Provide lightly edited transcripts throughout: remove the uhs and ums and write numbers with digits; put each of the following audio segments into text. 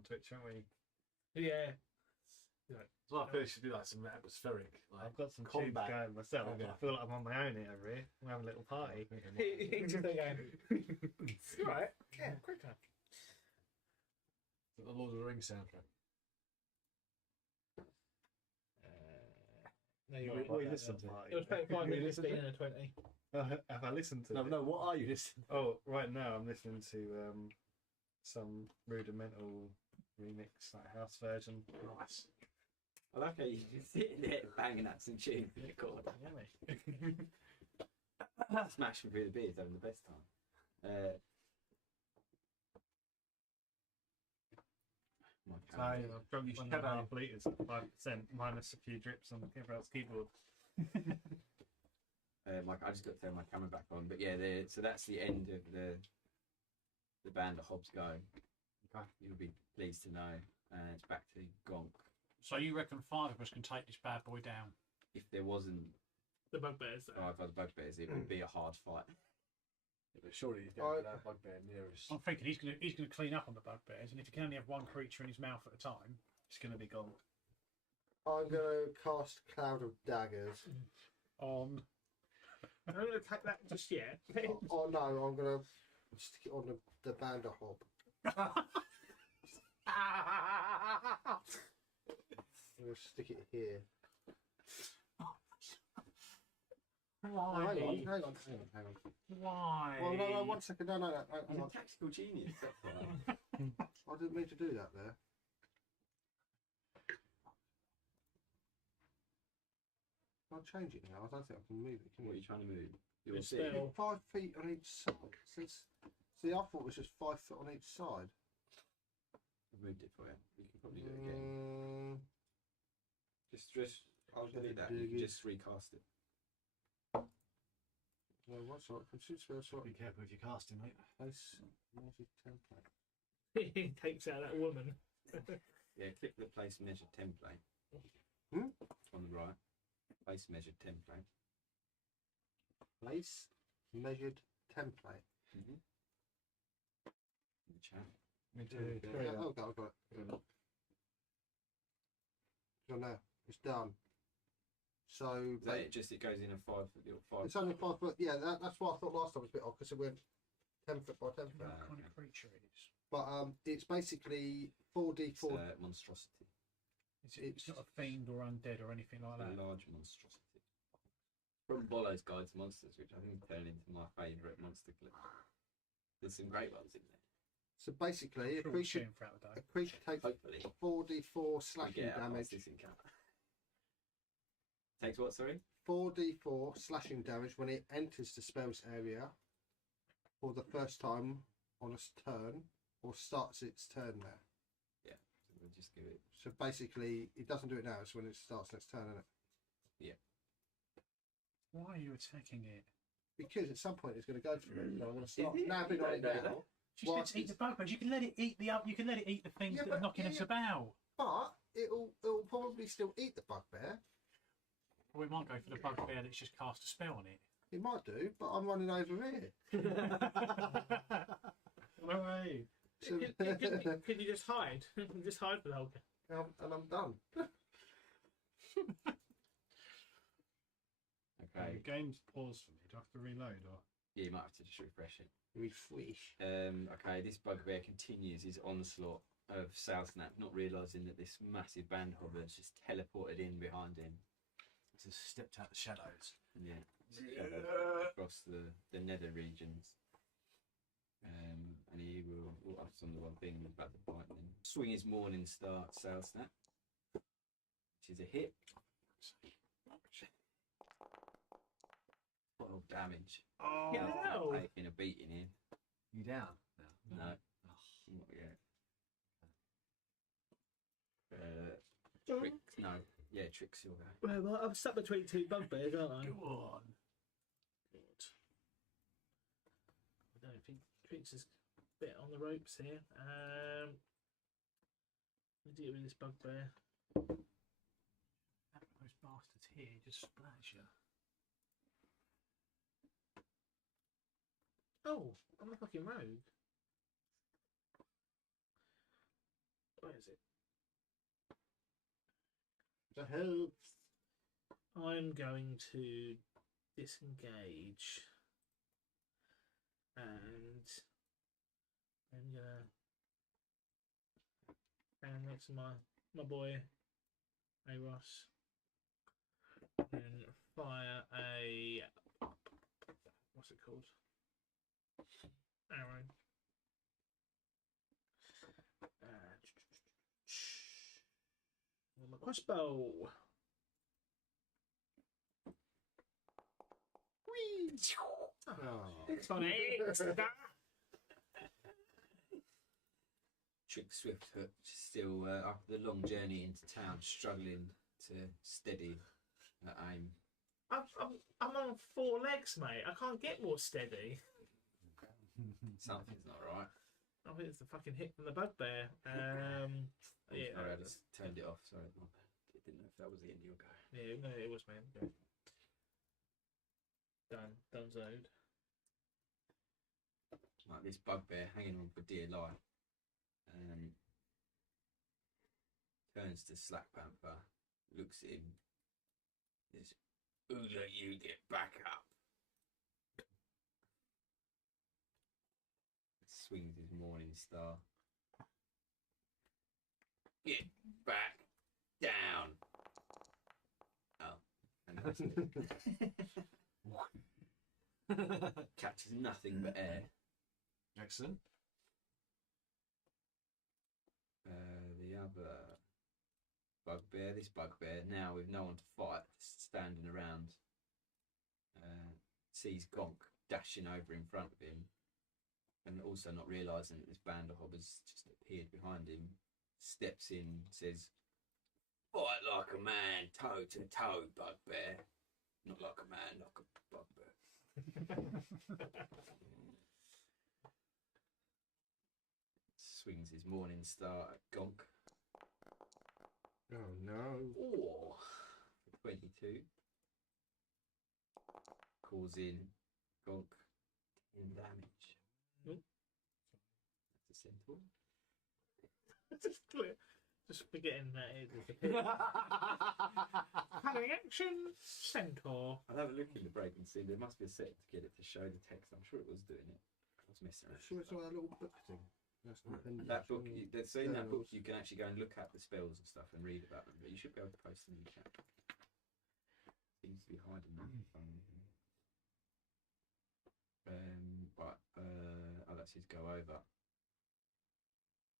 on Twitch, aren't we? Yeah. So I feel you should do like some atmospheric. Like, I've got some combat. tunes going myself. Yeah. I feel like I'm on my own here over here. We're having a little party. He's just going, "You right? Yeah, quick time." The Lord of the Rings soundtrack. No, you're What right. you listen to? It was playing 5 You minutes, listen to 15 and a 20. Have I listened to No, it? no. What are you listening? Oh, right now I'm listening to some rudimental remix, like house version. Nice. I like how you just sitting there banging out some tunes in the corner. Smashing through the beers, having the best time. My So camera. I've drunk 1.5 litres, 5%, minus a few drips on everyone's keyboard. I just got to turn my camera back on, but yeah, so that's the end of the band at Hobbs Go. Okay. You'll be pleased to know, and it's back to Gonk. So you reckon 5 of us can take this bad boy down? If there wasn't The bugbears. 5 other bugbears, it would be a hard fight. Yeah, but surely he's going to that bugbear nearest. I'm thinking he's gonna clean up on the bugbears, and if he can only have one creature in his mouth at a time, It's going to be gone. I'm going to cast Cloud of Daggers. on. I'm not going to take that just yet. Oh no, I'm going to stick it on the Bander Hob. I'm going to stick it here. Why? Hang on. Why? Well, no, 1 second. No. He's Hang a on. tactical genius. I didn't mean to do that there. I'll change it now. I don't think I can move it. Can What are you you? trying to move? You'll It's see. still- 5 feet on each side. See, I thought it was just 5 foot on each side. I've moved it for you. We can probably do it again. Just, I'll delete that. You can just recast it. No, what's up? Consume spell Be slot. careful if you're casting, mate. Place magic template. He takes out that woman. Yeah, click the place measured template. Hmm? On the right. Place measured template. Place measured template. Mm-hmm. In the chat. Me Yeah, oh, I've got it. So now it's done. So Is that it? Just it goes in a 5 foot little 5. it's only 5 foot. Yeah, that's what I thought last time was a bit odd because it went 10 foot by 10 foot. What kind of creature it is? But it's basically 4d4. It's monstrosity. It's not a fiend or undead or anything like A that. large monstrosity. From Bollow's Guide to Monsters, which I think turned into my favourite monster clip. There's some great ones in there. So basically, a Sure we'll see creature him throughout the day. takes Hopefully, 4d4 we slashing get out past damage. this encounter. Takes what, sorry? 4d4 slashing damage when it enters the spell's area for the first time on its turn or starts its turn there. Yeah, so we'll just give it. So basically, it doesn't do it now. It's when it starts next turn, isn't it? Why are you attacking it? Because at some point it's going to go for it. So I want to start Is it? nabbing You on it don't know now. She's going Whilst to eat the bugbears. You can let it eat you can let it eat the things Yeah, that are but- knocking us yeah. about. But it'll probably still eat the bugbear. Or we might go for the bugbear that's just cast a spell on it. It might do, but I'm running over here. Hooray! So, Can you just hide? Just hide for the whole game. and I'm done. The Okay. game's paused for me. Do I have to reload or? Yeah, you might have to just refresh it. Refresh. Okay, this bugbear continues his onslaught of Southsnap, not realising that this massive band hobber has just teleported in behind him. Just stepped out the shadows. And yeah, across the nether regions. And he will, that's on the one thing about the lightning. Swing his morning star at Southsnap, which is a hit. 12 damage. Oh, No. Taking a beating in. You down now? No, Oh. not yet. Tricks, no. Yeah, Tricks your guy. Well, I'm stuck between 2 bugbears, aren't I? Go on. Good. I don't think Tricks is a bit on the ropes here. Let me deal with this bugbear. Have those bastards here just splash you. Oh, I'm a fucking rogue. is it? The help. I'm going to disengage, and I'm gonna stand next to my boy Aros and fire a what's it called? Arrow. My crossbow. Whee! Oh. It's funny. Trick Swiftfoot still after the long journey into town, struggling to steady her aim. I'm on 4 legs, mate. I can't get more steady. Something's not right. I think it's the fucking hit from the bugbear. Yeah, Sorry, I just turned it off. Sorry, my bad. I didn't know if that was the end of your go. yeah, no, it was, man. Go. Done, zoned. Like this bugbear hanging on for dear life. Turns to Slack Panther, looks at him. Says, "Who let you get back up?" Swings his morning star. Get back down. Oh, and that's it. Catches nothing but air. Excellent. The other bugbear, this bugbear, now with no one to fight, just standing around, sees Gonk dashing over in front of him, and also not realising that this band of hobbits just appeared behind him, steps in, says, "Fight like a man, toe to toe, bugbear. Not like a man, like a bugbear." Swings his morning star at Gonk. Oh no. Or 22. Causing Gonk 10 damage. Nope. That's a centaur. Just forgetting that it's having action centaur. I'll have a look in the break and see. There must be a set to get it to show the text. I'm sure it was doing it. I was messing I'm around. sure it's all that little book thing. That's not That book, so in that book, you can actually go and look at the spells and stuff and read about them. But you should be able to post them in the chat. Seems to be hiding them. Right. Oh, that's his go over.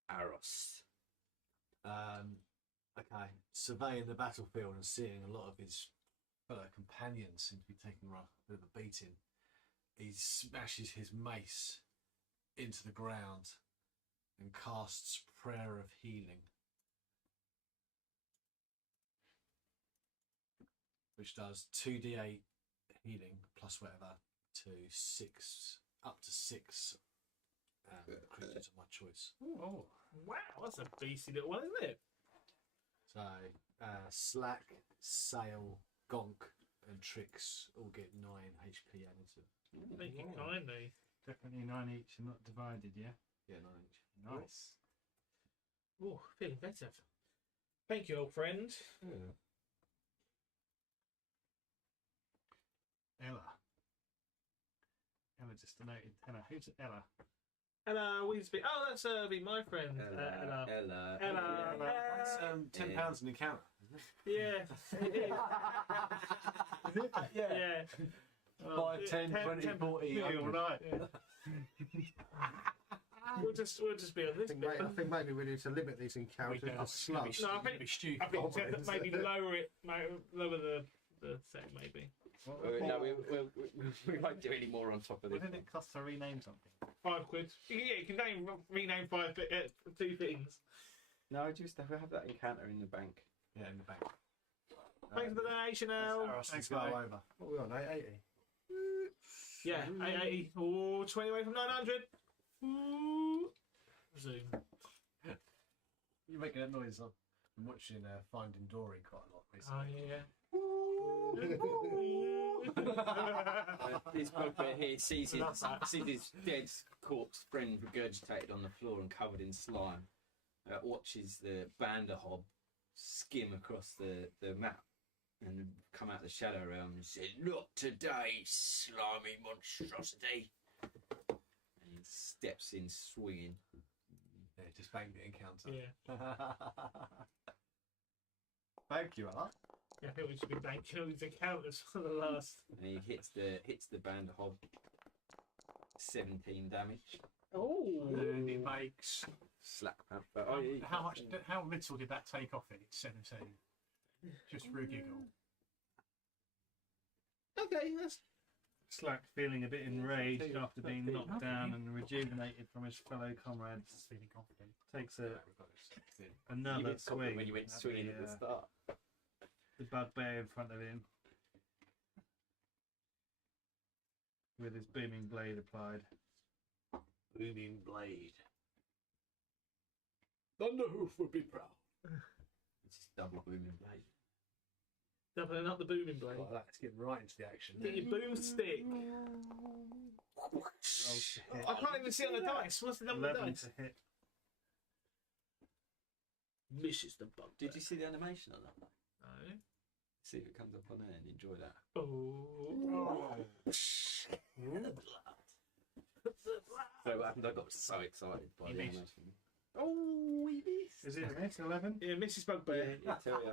Aros. Okay. Surveying the battlefield and seeing a lot of his fellow companions seem to be taking a bit of a beating, he smashes his mace into the ground and casts Prayer of Healing, which does 2d8 healing plus whatever to 6, up to 6 creatures of my choice. Oh, wow, that's a beastly little one, isn't it? So Slack, Sail, Gonk, and Trix all get 9 HP added to. Thank you kindly. Definitely 9 each and not divided, yeah? Yeah, 9 each. Nice. Oh, feeling better. Thank you, old friend. Yeah. Ella. Ella just donated tenner. Who's Ella? Ella Weasby. Oh, that's be my friend. Ella. Ella. That's £10 an encounter. Yeah. It is. Yeah. 5, 10, 20, 40. Yeah, all right. We'll just be on this bit. I think maybe we need to limit these encounters to slugs. No, I think maybe lower it, lower the setting maybe. No, we won't do any more on top of this. What did it cost to rename something? £5. Yeah, you can rename 2 things. No, just have that encounter in the bank. Yeah, in the bank. Thanks for the donation, Al. Thanks, go over. What are we on, 880? Yeah, 880. Oh, 20 away from 900. Ooh. Zoom. You're making that noise. I'm watching Finding Dory quite a lot recently. This bugbear here sees his dead corpse friend regurgitated on the floor and covered in slime. watches the Vanderhob skim across the map and come out the shadow realm and says, "Not today, slimy monstrosity." And he steps in swinging. Yeah, just bang the encounter. Yeah. Thank you, Art. Yeah, I think we should be banking on these encounters for the last. And he hits the Vanderhob 17 damage. Oh, And it makes Slap pad. But oh, yeah, how much? How little did that take off it? 17. Just for a giggle. okay, that's Slack feeling a bit enraged after being knocked down and rejuvenated from his fellow comrades. Feeling confident. Takes Yeah, we've got this thing. another swing when you went swinging at the start. the bugbear in front of him with his booming blade applied. Booming blade. Thunderhoof would be proud. It's just double booming blade. doubling up the booming blade. Like that, let's get right into the action. Get your boomstick. Rolls to hit. I can't even see on the dice. What's the number of 11 dice? to hit. Misses the bug. Did you see the animation on that? No. See if it comes up on there and enjoy that. Oh. The blood. The blood. So what happened? I got so excited by He the missed. animation. Oh, we missed. Is it a miss? 11? Yeah, Mrs. Bugbear. Yeah, tell you.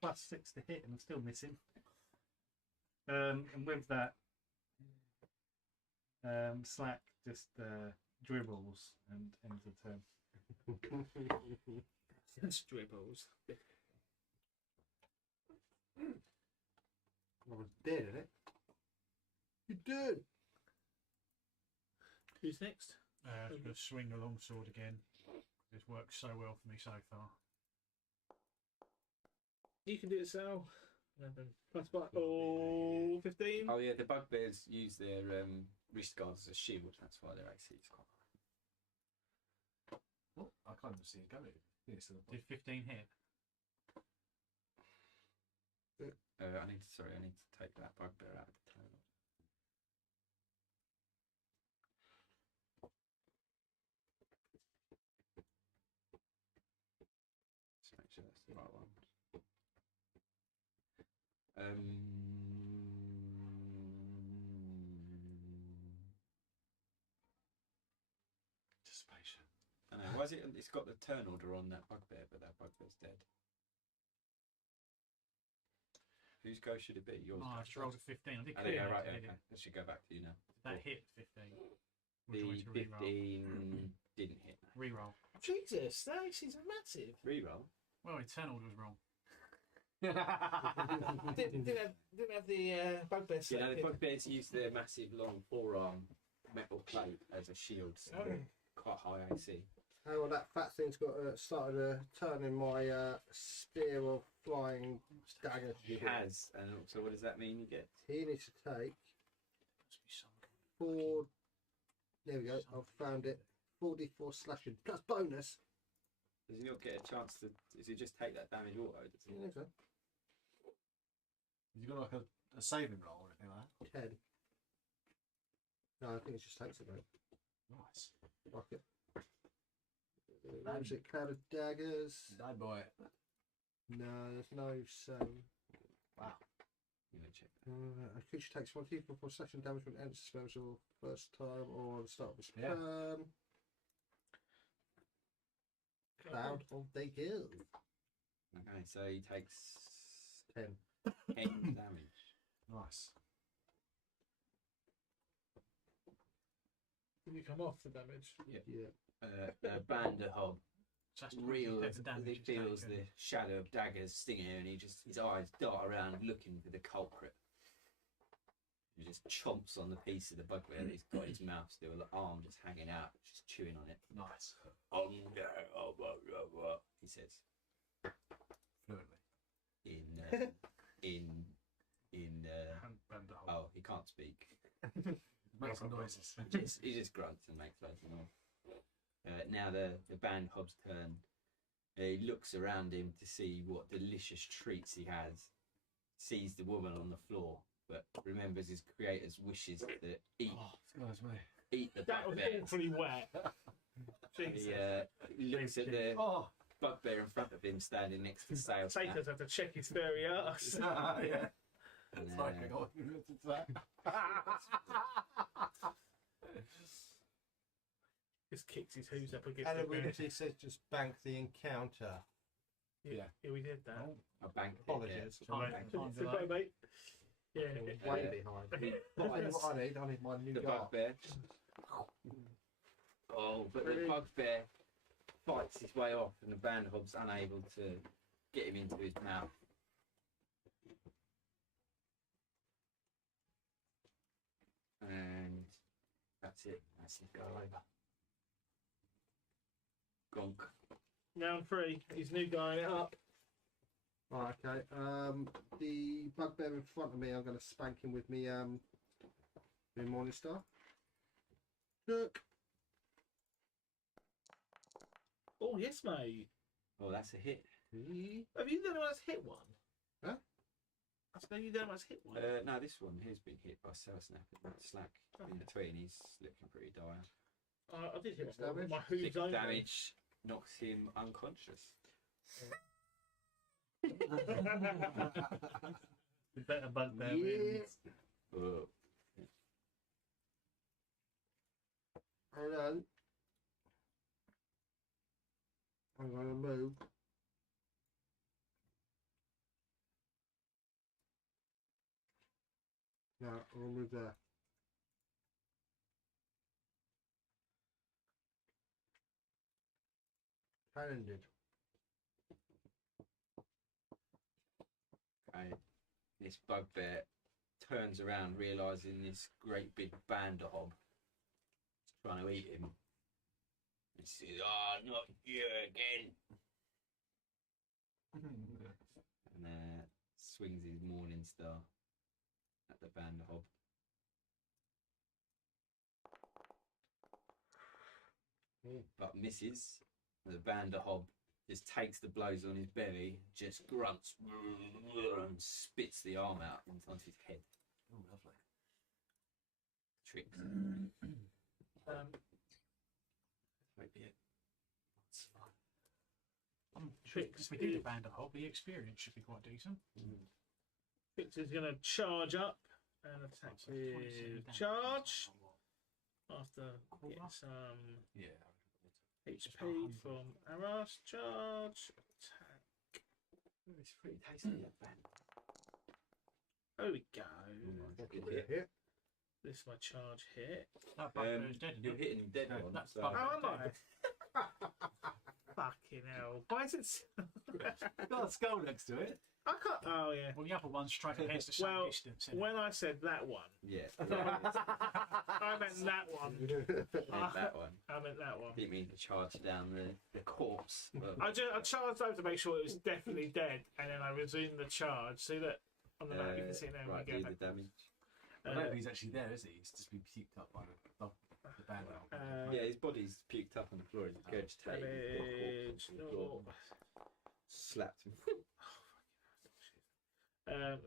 Plus 6 to hit, and I'm still missing. And with that, Slack just dribbles and ends the turn. That's dribbles. I was dead, isn't it? You did. Who's next? I'm going to swing the longsword again. It's worked so well for me so far. You can do it, Sal. 11 plus what? Oh, 15. Oh yeah, the bugbears use their wrist guards as a shield. That's why their AC is quite high. Oh, I can't even see it going. Yes, Did 15 hit? I need to take that bugbear out of the total. Just make sure that's the right one. Anticipation. I know. Why is it? It's got the turn order on that bugbear, but that bugbear's dead. Whose go should it be? Yours. Oh, I go just rolled a first. 15. I did Oh, clear yeah, it, right. did Okay. it? That should go back to you now. Did that hit 15? Or do you The want me to re-roll? 15 didn't hit. No. Re-roll. Jesus, that is massive. Reroll. Well, Eternal was wrong. didn't have the bugbear set. Yeah, no, the bugbears use their massive long forearm metal plate as a shield, so quite high AC. Oh, well, that fat thing's got started turning my spear of flying dagger. He has, and also what does that mean? You get He needs to take Must be some 4. There we go. I've found it. 4d4 slashing plus bonus. does he not get a chance to? Does he just take that damage auto? Does he? I think so. Have you got like a saving roll or anything like 10. No, I think it just takes it, mate. that? Nice. Fuck it. Is it Cloud of Daggers? No boy. No, there's no save. Wow. You know, check that. A creature takes 1d4 for slashing damage when it enters spells or first time or the start of its Yeah. turn. Cloud of Daggers. Okay, so he takes 10. 10 damage. Nice. Can you come off the damage? Yeah. Vanderhob So that's reels, the damage he it's feels taken. the shadow of daggers stinging him, and his eyes dart around looking for the culprit. He just chomps on the piece of the bugbear that he's got in his mouth still, the arm just hanging out, just chewing on it. Nice. He says Fluently. Vanderholt. oh, he can't speak. Make some noises. He just grunts and makes loads of noise. Now the Bandhob's turn. He looks around him to see what delicious treats he has. Sees the woman on the floor, but remembers his creator's wishes to eat Oh, excuse me. eat the That was bugbear. awfully wet. Jesus. He looks at the Oh, bugbear in front of him, standing next to Sales. Satos had to check his furry ass. yeah. And, It's like I got that. Just kicks his hooves up against And the it ground. literally says just bank the encounter. Yeah, we did that. a bank. Apologies. Right. It's okay, mate. Yeah. Way Yeah. behind. I know what I need. I need my new The guard. bugbear. Oh, but the Really? bugbear fights his way off, and the bandhob's unable to get him into his mouth. And that's it. That's his go over. Gonk. Round 3. He's new guying it up. Right, okay. The bugbear in front of me, I'm going to spank him with me Morningstar. Look. Oh, yes, mate. Oh, that's a hit. Have you done anyone's hit one? Huh? I said, have you done anyone's hit one? No, this one he's been hit by Cell Snap and Slack in between. He's looking pretty dire. I did hit 6 one. damage? My hooves 6 only. damage knocks him unconscious. The better bugbear Yeah. wins. Oh. Hold on. I'm going to move. No, I'm going to move there. Talented. Okay. This bugbear turns around, realising this great big bandahob is trying to eat him. He says, "Oh, not you again!" And swings his morning star at the bandahob. But misses. The bandahob just takes the blows on his belly, just grunts and spits the arm out onto his head. Oh, lovely. Tricks. Might be it. That's fine. Tricks. We did a Vanderholt. The experience should be quite decent. Tricks is going to charge up and attack So 27 with damage. charge after getting some Yeah. HP from Aras. Charge. Attack. It's pretty tasty, that band. There we go. Good We're hit. here. This is my charge hit. That bugbear's dead. You're isn't it? hitting dead No, one. that's So. bugbear. Oh, am I? Fucking hell. Why is it... Got a skull next to it. I can't... Oh, yeah. Well, the other one's straight ahead the same Well, distance. isn't it? When I said that one, Yeah. I meant that one. That one. I meant that one. Didn't mean to charge down the corpse. But, I charged over to make sure it was definitely dead, and then I resumed the charge. See that on the map, you can see it now. right, When do we the go back. damage. I don't know if he's actually there, is he? He's just been puked up by the band. Yeah, his body's puked up on the floor. He's regurgitated. Damage. No. Slapped him.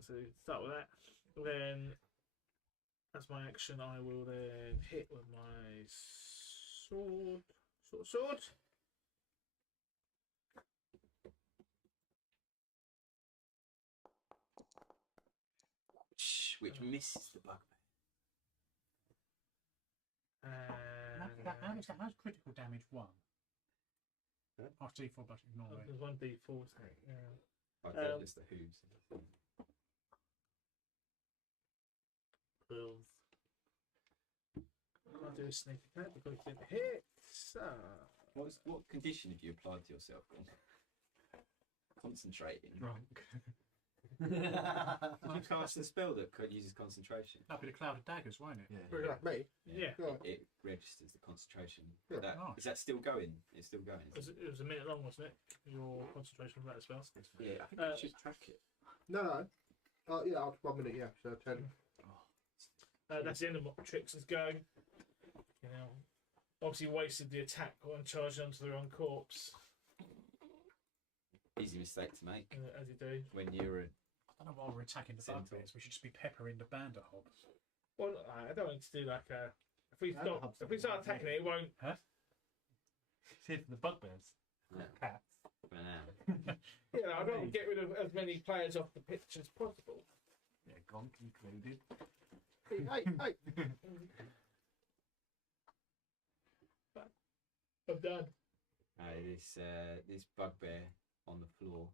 So start with that. Then, as my action, I will then hit with my sword. Sword. Which misses the bugbear. How's critical damage 1? Huh? After D4, but ignore it. There's 1d4. Yeah. I think just the hooves. I'll do a sneak attack because it didn't hit. So. What condition have you applied to yourself? Concentrating. Drunk. Did you cast a spell that uses concentration? That'll be the Cloud of Daggers, won't it? Pretty like me. Yeah. Right. It registers the concentration. Yeah. That, is that still going? It's still going. It was a minute long, wasn't it? Your concentration for that spell. Yeah, I think I should track it. No. Oh, yeah, after 1 minute, yeah. So 10. That's the end of what Trix is going. You know, obviously wasted the attack when charging onto the wrong corpse, Easy mistake to make as you do. when you're a I don't know why we're attacking the Centaur. bugbears. We should just be peppering the Banderhob. Well, I don't want to do like a if we start attacking it, it won't. Huh? See if the bugbears. No. Cats. For now. Yeah, I don't get rid of as many players off the pitch as possible. Yeah, Gonk included. Hey. I'm done. This bugbear on the floor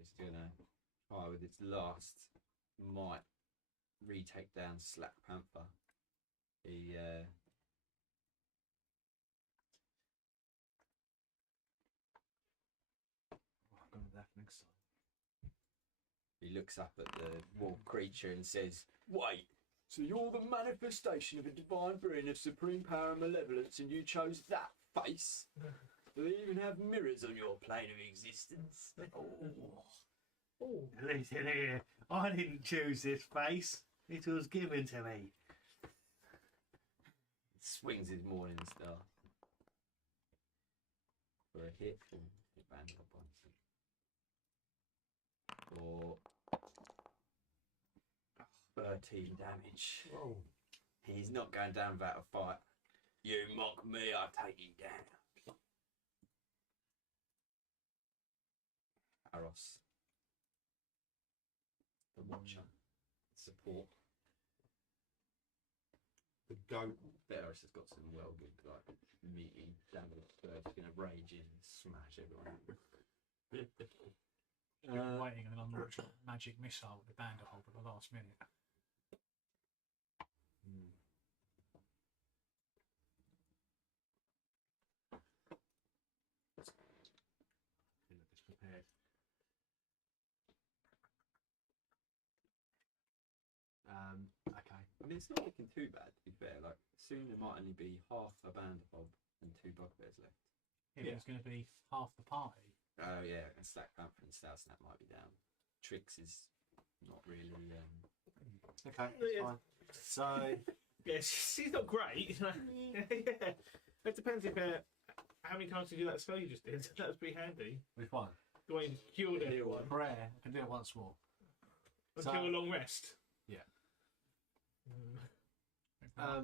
is gonna try with its last might retake down Slack Panther. He I'll go with that next time. He looks up at the wolf creature and says, "Wait, so you're the manifestation of a divine being of supreme power and malevolence, and you chose that face? Do they even have mirrors on your plane of existence?" Oh, Listen here, I didn't choose this face. It was given to me. Swings his morning star for a hit from the band up on for 13 damage. Whoa. He's not going down without a fight. You mock me, I take you down. Aros, the Watcher, support. The goat. Aros has got some well good meaty damage, so he's going to rage in and smash everyone. Waiting and unlaunch a magic missile with the Banderhold at the last minute. Prepared. Okay. I mean, it's not looking too bad, to be fair. Like, soon there might only be half a band of and 2 bugbears left. It was going to be half the party. Oh, yeah, and Slack Panther and Stout Snap might be down. Trix is not really. Okay, Yeah. fine. So, yeah, she's not great. Yeah, it depends if how many times did you do that spell you just did. That was pretty handy. which one? The one you cured everyone Prayer. I can do it once more. until a long rest. Yeah.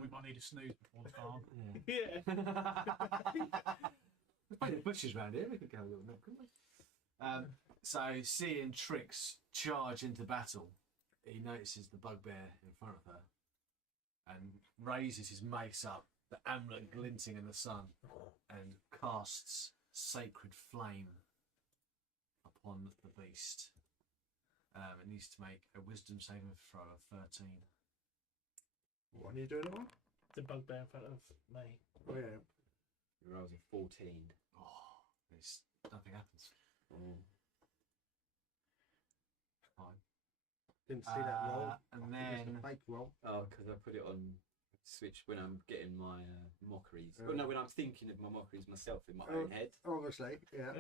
We might need a snooze before the farm. Yeah. There's plenty of bushes around here. We could go a little bit, couldn't we? So, seeing Trix charge into battle, he notices the bugbear in front of her and raises his mace up, the amulet glinting in the sun, and casts sacred flame upon the beast. It needs to make a wisdom saving throw of 13. What are you doing it on? The bugbear in front of me. Oh, yeah. He rolls a 14. Oh, nothing happens. Oh. Fine. Didn't see that roll. And I think it's then a fake roll. Oh, because I put it on Switch when I'm getting my mockeries. Oh. Well, no, when I'm thinking of my mockeries myself in my Oh. own head. Obviously, yeah.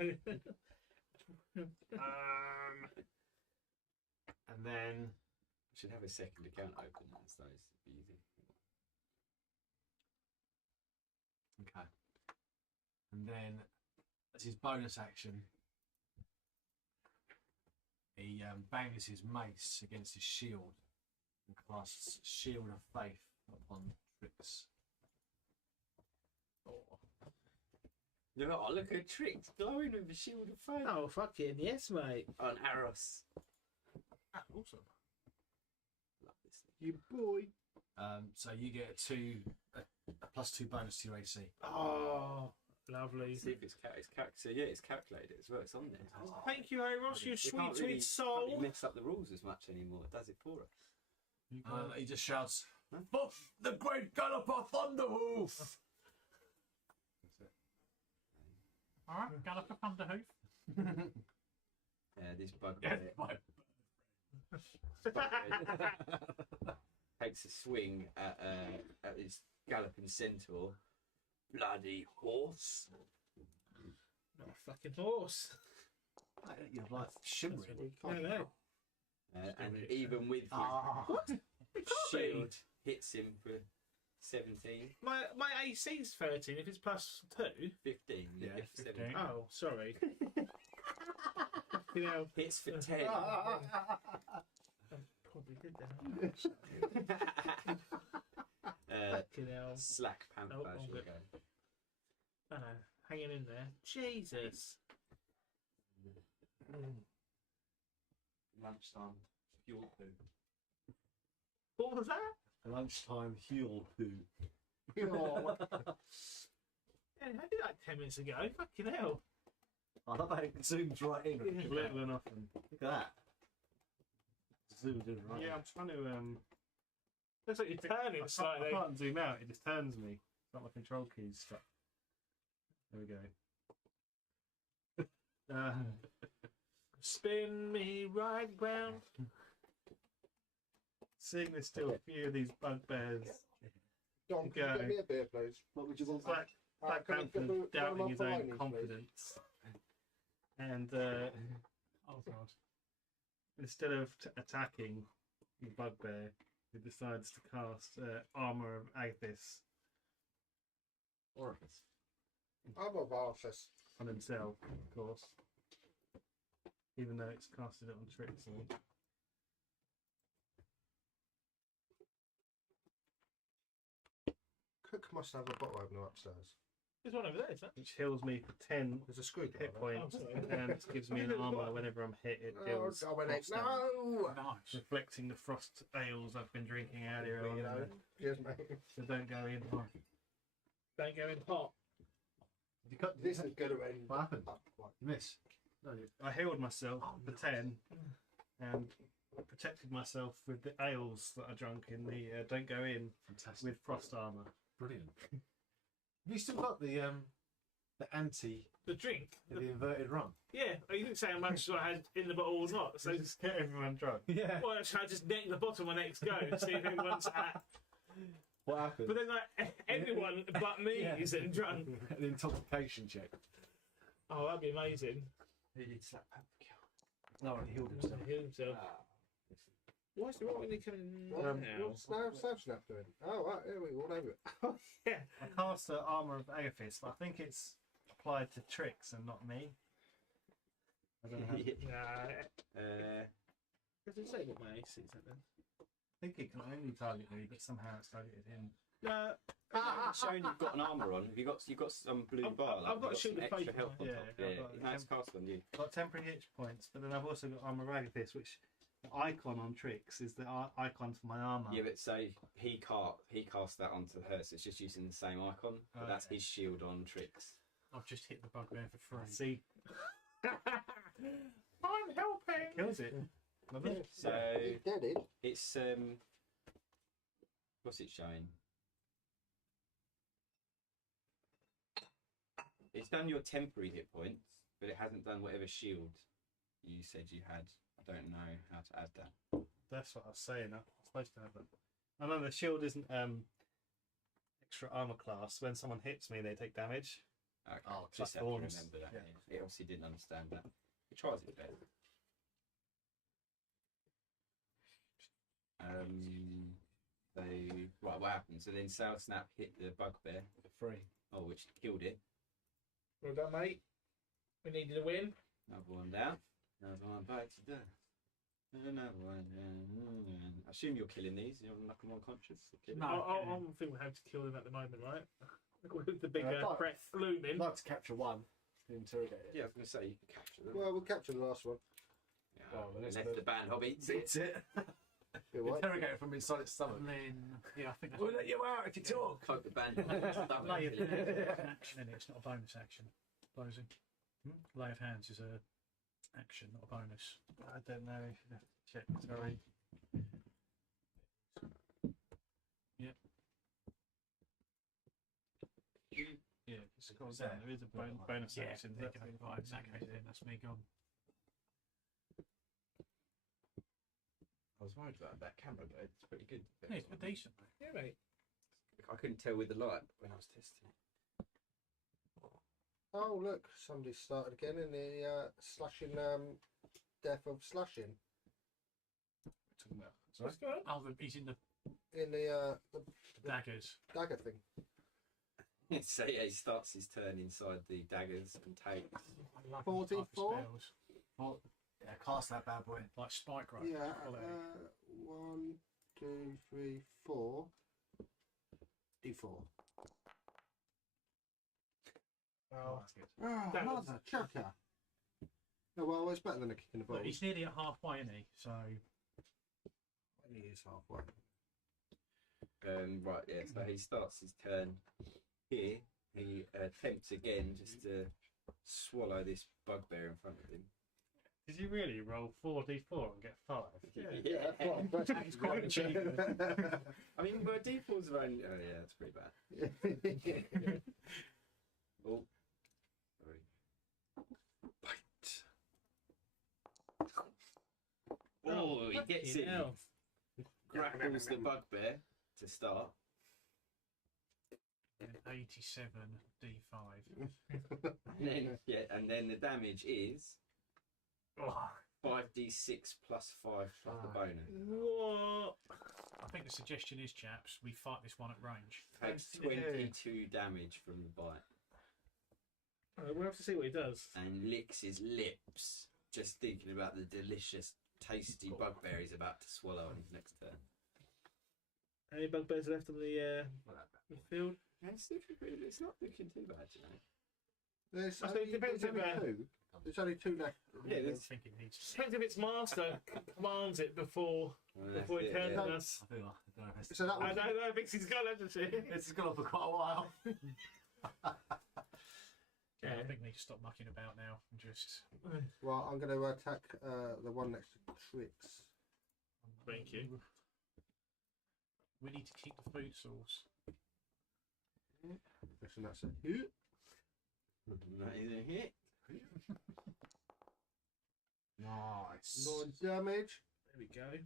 and then I should have a second account open, so it's easy. okay. And then as his bonus action, he bangs his mace against his shield and casts Shield of Faith upon Trix. Oh, look at Trix glowing with the shield of fire. Oh, fucking yes, mate. On Aros. Awesome. Love this thing. You boy. So you get a +2 bonus to your AC. Oh, lovely. See if it's so yeah, it's calculated as well. It's on there. Thank you, Ross, you We sweet, can't sweet really soul. mess up the rules as much anymore. It does it for us. He just shouts, "Buff the great galloper Thunderhoof!" That's it. Alright, Gallop of Thunderhoof. This bug takes a swing at his galloping centaur. Bloody horse. Not a fucking horse. You're like shimmering. I know. And even with his shield, hits him for 17. My AC's 13. If it's +2. 15. Yeah, 17. Oh, sorry. You know, Hits for 10. probably did that. Fucking hell. Slack panther. Nope, I'm shall we good. go? I know. Hanging in there. Jesus. Lunchtime fuel poo. What was that? Lunchtime fuel poo. Oh, Yeah, I did that 10 minutes ago. Fucking hell. I love how it zooms right in. Little and often. Look at that. Zoomed in right Yeah, in. I'm trying to. Looks like you're turning I slightly. can't zoom out. It just turns me. It's not my control keys stuck. There we go. Spin me right round. Seeing there's still a few of these bugbears. Don, can you get me a beer, please? What would you want? Black Can I get Panther one of doubting my his own Polonies, please? confidence. And Oh god. instead of attacking the bugbear, he decides to cast Armour of Agathis Orifice. I'm a Varsus. on himself, of course. Even though it's casted it on Trixie. Cook must have a bottle opener upstairs. There's one over there, isn't Which heals me for 10 There's a screw hit points sorry. and gives me an armour whenever I'm hit. It deals Dominic, frost damage, no! Nice. reflecting the frost ales I've been drinking earlier on. You know, excuse me. So don't go in. Don't go in hot. You cut This is going to end. What happened? up like- You miss. No, you. I healed myself for 10 and I protected myself with the ales that I drunk in the don't go in Fantastic. with frost armour. Brilliant. Have you still got the anti, The drink. the inverted rum? Yeah, you didn't say how much I had in the bottle or not. So, So just get everyone drunk. Yeah. well, I just neck the bottom on next go and see if anyone's at. What happened? But then, like, everyone but me Yeah. isn't drunk. An intoxication check. Oh, that'd be amazing. Who did Slack Panther kill? No one healed himself. He himself. What's the what when he coming now? What's Snap doing? Oh, right, here we go, all over it. Yeah. I cast the Armour of Agathis, but I think it's applied to Trix and not me. I don't know how. Nah. Uh, Does it say what my AC is then? I think it can only target me, but somehow it's targeted him. No. showing you've got an armour on. Have you got some blue I've- bar? I've got a some shield of extra faith health on on it. top. Yeah, Yeah, I've got no, it's cast on you. Got temporary hit points, but then I've also got Armour of Agathis, which the icon on Trix is the icon for my armour. Yeah, but say he cast that onto her, so it's just using the same icon. But that's Okay. his shield on Trix. I've just hit the bugbear for free. See, I'm helping. kills it. Love it. So He's deaded. it's what's it showing? It's done your temporary hit points, but it hasn't done whatever shield you said you had. I don't know how to add that. That's what I was saying. I'm supposed to have that. I know the shield isn't extra armor class. When someone hits me, they take damage. Okay. Oh, just have platforms. to remember that. Yeah. Yeah. He obviously didn't understand that. He tries his best. Right, what happened? So then Sail Snap hit the bugbear, For free. which killed it. Well done, mate. We needed a win. Another one down. Another one back to death. Another one. I assume you're killing these. You're like them unconscious. No. I think we have to kill them at the moment, right? With the bigger I'd like- breath looming. I'd like to capture one and interrogate it. Yeah, I was going to say you can capture them. Well, we'll capture the last one. Yeah, well, the next left bit- the band hobbits. That's it. You what? Interrogate it from inside its stomach. And then, yeah, I think that's We'll let you out if you talk. Coat the band hobbits. lay of hands is an action, and it's not a bonus action. Closing. Lay of hands is a action, not a bonus. I don't know. You have to check. Sorry. Yeah, if you scroll down, there is a bonus Yeah, action. there That's you go. the Right, in that case, then that's me gone. I was worried about that camera, but it's pretty good. Yeah, it's decent. Mate. Yeah, mate. I couldn't tell with the light when I was testing. Oh, look, somebody started again in the slashing, death of slashing. talking about. What's going on? Oh, he's in the In the daggers. dagger thing. So yeah, he starts his turn inside the daggers and takes. 44? Spells, Yeah, cast that bad boy. like spike right. Yeah, quality. 1, 2, 3, 4. D4. Oh, that's good. Oh, That was- mother chucker. Oh, well, it's better than a kick in the Look, balls. he's nearly at halfway, isn't he? So He is halfway. Right, yeah, so he starts his turn here. He attempts again just to swallow this bugbear in front of him. Did you really roll 4d4 and get 5? Yeah. it's quite an achievement. I mean, but D4s are only... Oh, yeah, that's pretty bad. Oh, sorry. Bite. Oh, he gets it. hell. Grapples the bugbear to start. An 87 D5. And then the damage is Oh, 5d6 plus 5 plus the bonus. What? I think the suggestion is, chaps, we fight this one at range. Takes 22 damage from the bite We'll have to see what he does. and licks his lips, just thinking about the delicious, tasty bugbear he's about to swallow on his next turn. Any bugbears left on the field? It's not looking too bad, you know. There's I think it depends there's only if, two. There's only two left. Yeah, I there's... think it needs to. Depends if its master commands it before he turns on us. I feel like I don't know if So that I was, don't know if it's gone, hasn't she? this has gone on for quite a while. Yeah, I think we need to stop mucking about now and just. well, I'm going to attack the one next to Trix. Thank you. We need to keep the food source. Listen, that's a hit. That is a hit. Nice. 9 damage. There we go.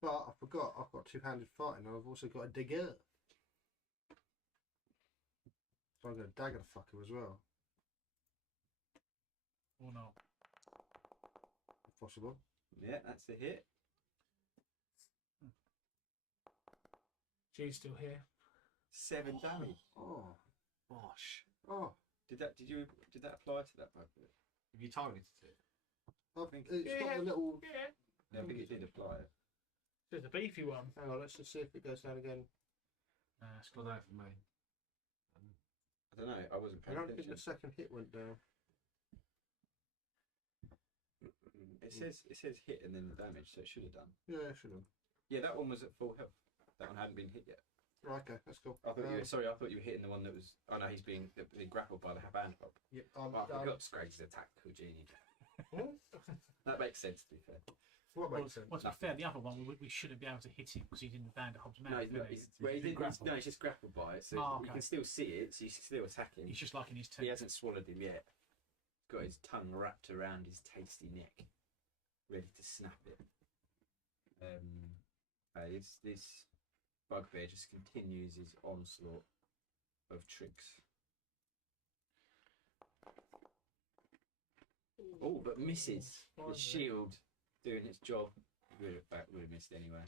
But I forgot, I've got two-handed fighting and I've also got a dagger. So I'm going to dagger the fucker as well, Or not. if possible. Yeah, that's a hit. She's still here. 7 damage. Oh, Bosh. oh. Did that apply to that bugbear? Have you targeted it? It's got the little... Yeah. I think it did apply it. There's a beefy one. Hang on, let's just see if it goes down again. It's Got that for me. I don't know. I wasn't I paying don't think attention. the second hit went down. It says hit and then the damage, so it should have done. Yeah, it should have. Yeah, that one was at full health. That one hadn't been hit yet. Right, okay, that's cool. I thought you were hitting the one that was. Oh no, he's being grappled by the band hop. Yeah, Oh, I forgot Scragg's a tactical genie. That makes sense, to be fair. What makes sense? Well, to be fair, the other one we shouldn't be able to hit him because he's in the band of Hobbs' mouth. No, isn't he? he's just grappled by it, so Oh, you okay. can still see it. So you can still attack him. He's just like in his He teeth. hasn't swallowed him yet. Got his tongue wrapped around his tasty neck, ready to snap it. This bugbear just continues his onslaught of tricks. Oh, but misses. The shield doing its job. Would have missed anyway.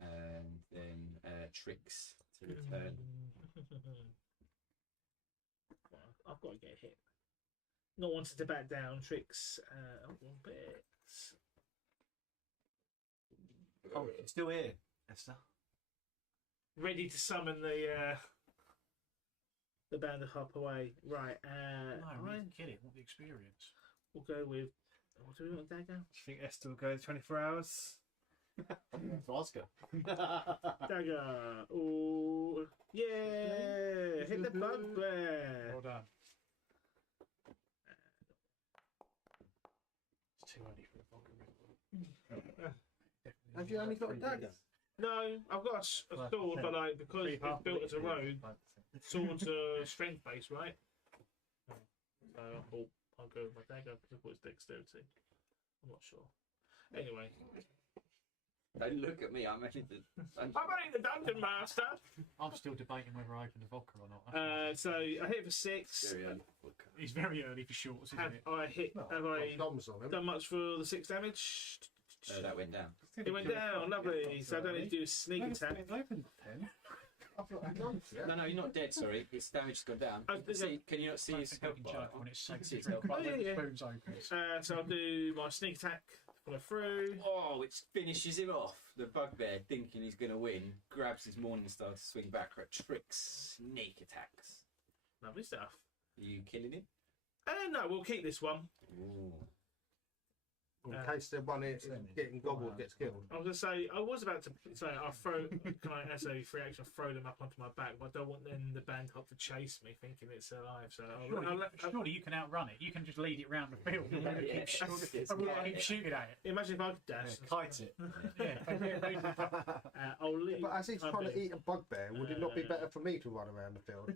And then tricks to return. I've got to get hit. Not wanting to back down. Tricks a little bit. Oh, it's still here, Esther. Ready to summon the band of hop away. Right. No, we can kill it. Want the experience? We'll go with. What do we want, dagger? Do you think Esther will go 24 hours? Oscar. Dagger. Oh, yeah! Hit the bugbear. Well done. It's too early for a vodka. Have you only got a dagger? No, I've got a sword, but like because it's built as a road, swords are strength based, right? So I thought I'll go with my dagger because I thought it's dexterity. I'm not sure. Anyway, Don't look at me. I'm only the. I'm only the dungeon master. I'm still debating whether I open the vodka or not. So I hit for 6. Very early. It's very early for shorts, isn't Have it? I hit? Have I Bombs on him. done much for the 6 damage? That went down. It went down, lovely. So I don't need to do a sneak attack. Open pen. No, you're not dead. Sorry, his damage has gone down. Can you not see I his think I health can bar? jump when it's safe. See his health Oh, bar. yeah, yeah. Spoon's open. So I'll do my sneak attack Follow through. Oh, it finishes him off. The bugbear, thinking he's going to win, grabs his morning star to swing back at tricks, sneak attacks. Lovely stuff. Are you killing him? No, we'll keep this one. Ooh. In case the one is getting gobbled gets killed. I was going to say, I was about to say, I'll throw, can I, as a free action, throw them up onto my back, but I don't want then the band hop to chase me thinking it's alive. So Surely you can outrun it. You can just lead it round the field. Yeah, Keep shooting at it. Imagine if I could dash. Kite it. I'll leave. But as he's trying to eat a bugbear, would it not be better for me to run around the field?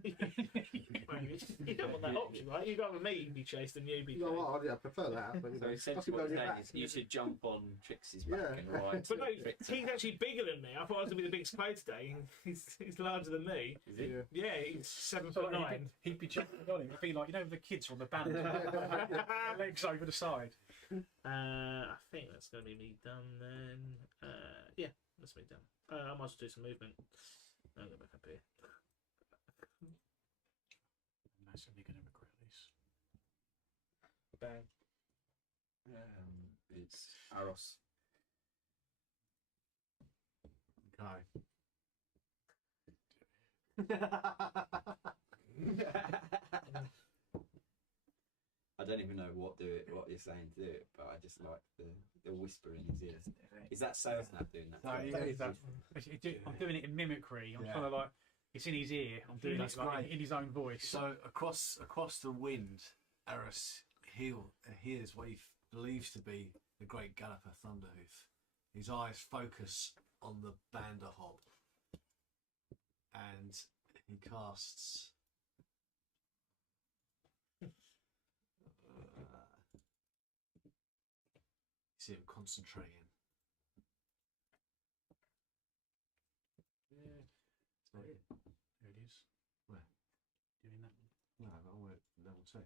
You don't want that option, right? You'd rather me be chased than you be chased. No, I prefer that. But, you So know, essentially what you're saying is you should jump on Trixie's back and ride. But no, Trixie. he's actually bigger than me. I thought I was going to be the biggest player today. He's larger than me. Is it? Yeah, he's 7'9". He'd be jumping on him. It'd be like, you know, the kids from the band. Legs over the side. I think that's going to be me done then. Yeah, that's me done. I might as well do some movement. I'll go back up here. I'm massively going to regret this. Bang. It's Aros. I don't even know what you're saying to do it, but I just like the whisper in his ear. Is that SalesNap doing that? No, yeah. I'm doing it in mimicry. I'm trying to like, it's in his ear. I'm doing That's it like great. in his own voice. So across the wind, Eris hears what he believes to be the great galloper Thunderhoof. His eyes focus on the Banderhob, and he casts. You see him concentrating. There it is. Where? Doing that. No, I won't. Level 2.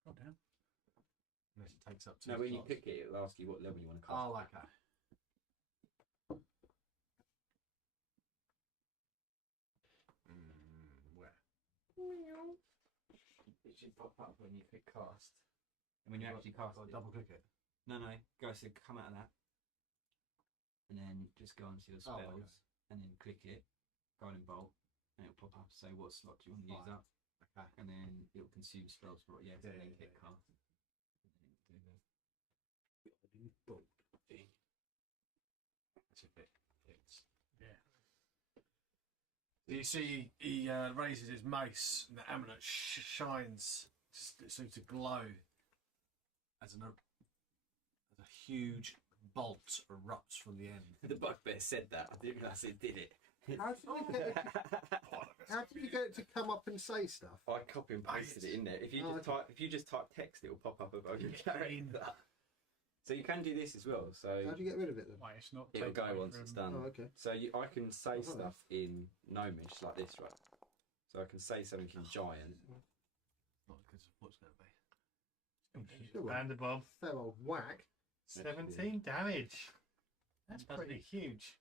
Scroll down. Unless it takes up 2 No, when you slots. pick it, it'll ask you what level you want to cast. Oh, okay. Where? It should pop up when you pick cast. And when you actually cast I'll it. double click it. No, go so come out of that. And then just go onto your Oh, spells okay. and then click it, Golden Bolt, and it'll pop up say what slot do you want to use Fine. up. Okay. And then it'll consume spells for it, Yeah, and then yeah, hit yeah. cast. And then do That's a bit. It's. Yeah. You see, he raises his mace, and the amulet shines, it seems to glow as a huge bolt erupts from the end. The bugbear said that. I didn't realise it did it. How did you get it to come up and say stuff? I copy and pasted it in there. If you just type text, it will pop up above your character. So you can do this as well. So How do you get rid of it then? Wait, it's not. it'll taken go away once from- it's done. Oh, okay. So I can say Oh. stuff in Gnomish like this, right? So I can say something in Giant. Not because of what's going to be. Vanderbob, Fair old whack. 17 damage. That's Pretty pretty. huge.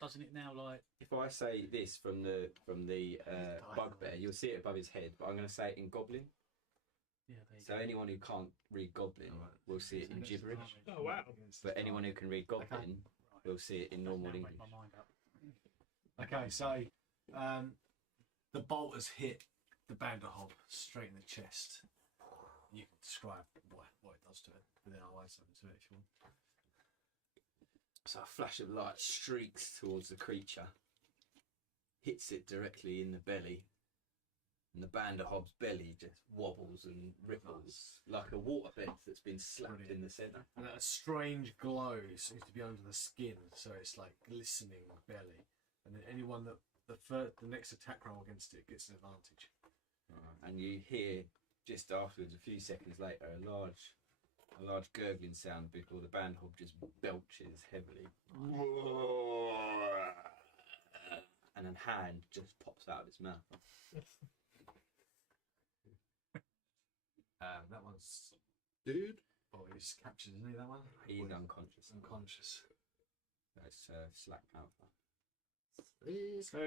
Doesn't it now like? If I say this from the bugbear, you'll see it above his head. But I'm going to say it in Goblin. Yeah, there you So go. anyone who can't read Goblin will see it in gibberish. Oh, wow. But anyone who can read Goblin will see it in normal Now make English. my mind up. Okay, so the bolt has hit the Banderhob straight in the chest. You can describe what it does to it, but then I'll add something to it if you want. So a flash of light streaks towards the creature, hits it directly in the belly, and the Banderhob's belly just wobbles and ripples like a waterbed that's been slapped in the centre. And a strange glow seems to be under the skin, so it's like glistening belly. And then anyone that the next attack roll against it gets an advantage. And you hear just afterwards, a few seconds later, a large gurgling sound before the Bandhob just belches heavily. And a hand just pops out of its mouth. That one's Dude. oh, he's captured, isn't he? That one. He's Or unconscious. unconscious. That's Slack Alpha. So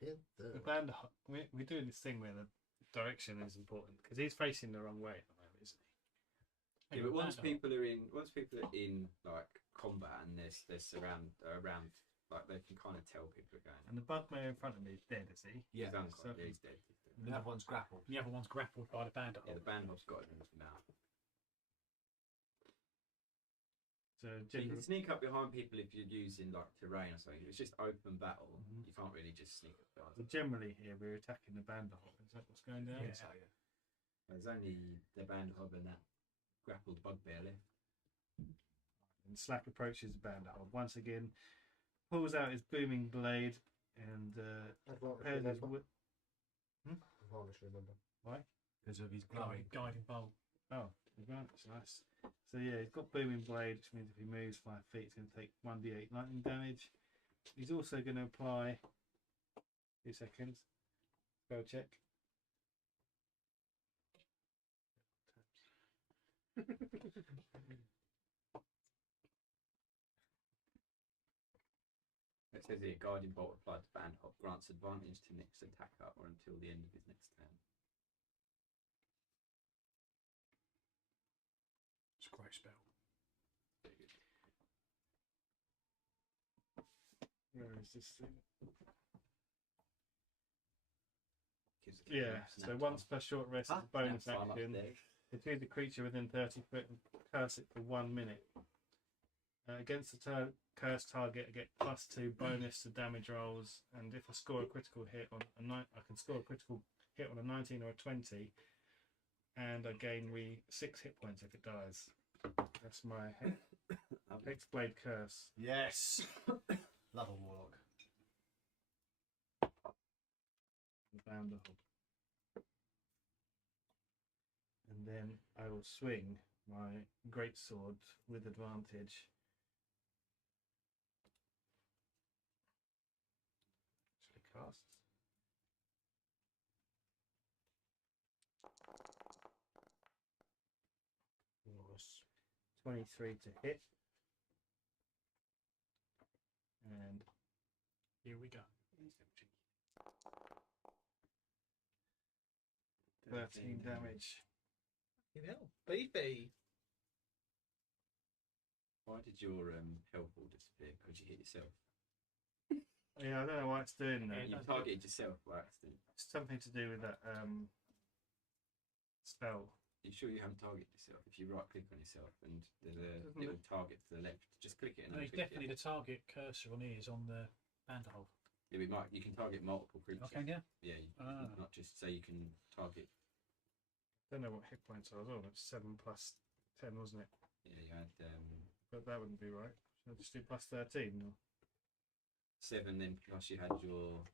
the Vanderbob, we're doing this thing where the direction is important because he's facing the wrong way at the moment, isn't Yeah, but once people are in like combat and they're around, like they can kind of tell people are going. And the bugbear in front of me is dead, is he? Yeah. Yeah, he's dead. And the other one's grappled. The other one's grappled by the bandit. Yeah, the bandhop's got it in his mouth. So So you can sneak up behind people if you're using like terrain or something. If it's just open battle, you can't really just sneak up behind. But generally here we're attacking the bandit. Is that what's going down? Yeah. So, yeah. There's only the bandhop and that grappled bugbear left. And Slack approaches the bandit. Once again, pulls out his booming blade and prepares his whip. Varnish, remember. Why? Because of his glowing. Guiding bolt. Oh, that's nice. So yeah, he's got booming blade, which means if he moves 5 feet, he's going to take 1d8 lightning damage. He's also going to apply 2 seconds. Spell check. It says here, guiding bolt applied to bandhop grants advantage to next attacker or until the end of his next turn. It's a great spell. Very good. Where is this thing? Gives it a Yeah, snap so time. once per short rest is a bonus Snap time up action. there. Between the creature within 30 foot and curse it for 1 minute. Against the cursed target, I get +2 bonus to damage rolls, and if I score a critical hit on a I can score a critical hit on a 19 or a 20, and I gain 6 hit points if it dies. That's my Hexblade curse. Yes. Love a warlock. Bound up. And then I will swing my greatsword with advantage. Actually casts. Nice. 23 to hit. And Here we go. 13 damage. You know, baby. Why did your health all disappear? Because you hit yourself. Yeah, I don't know why it's doing that. You targeted yourself by accident. It's something to do with that spell. Are you sure you haven't targeted yourself? If you right click on yourself and there's a Doesn't little target to the left, just click it and No, unclick definitely it. the target cursor on here is on the bandhole. Yeah, you can target multiple creatures. Okay, yeah. Yeah, not just say you can target. Don't know what hit points I was on. It's 7 plus 10, wasn't it? Yeah, you had But that wouldn't be right. Should I just do plus 13? Or? 7, then plus you had your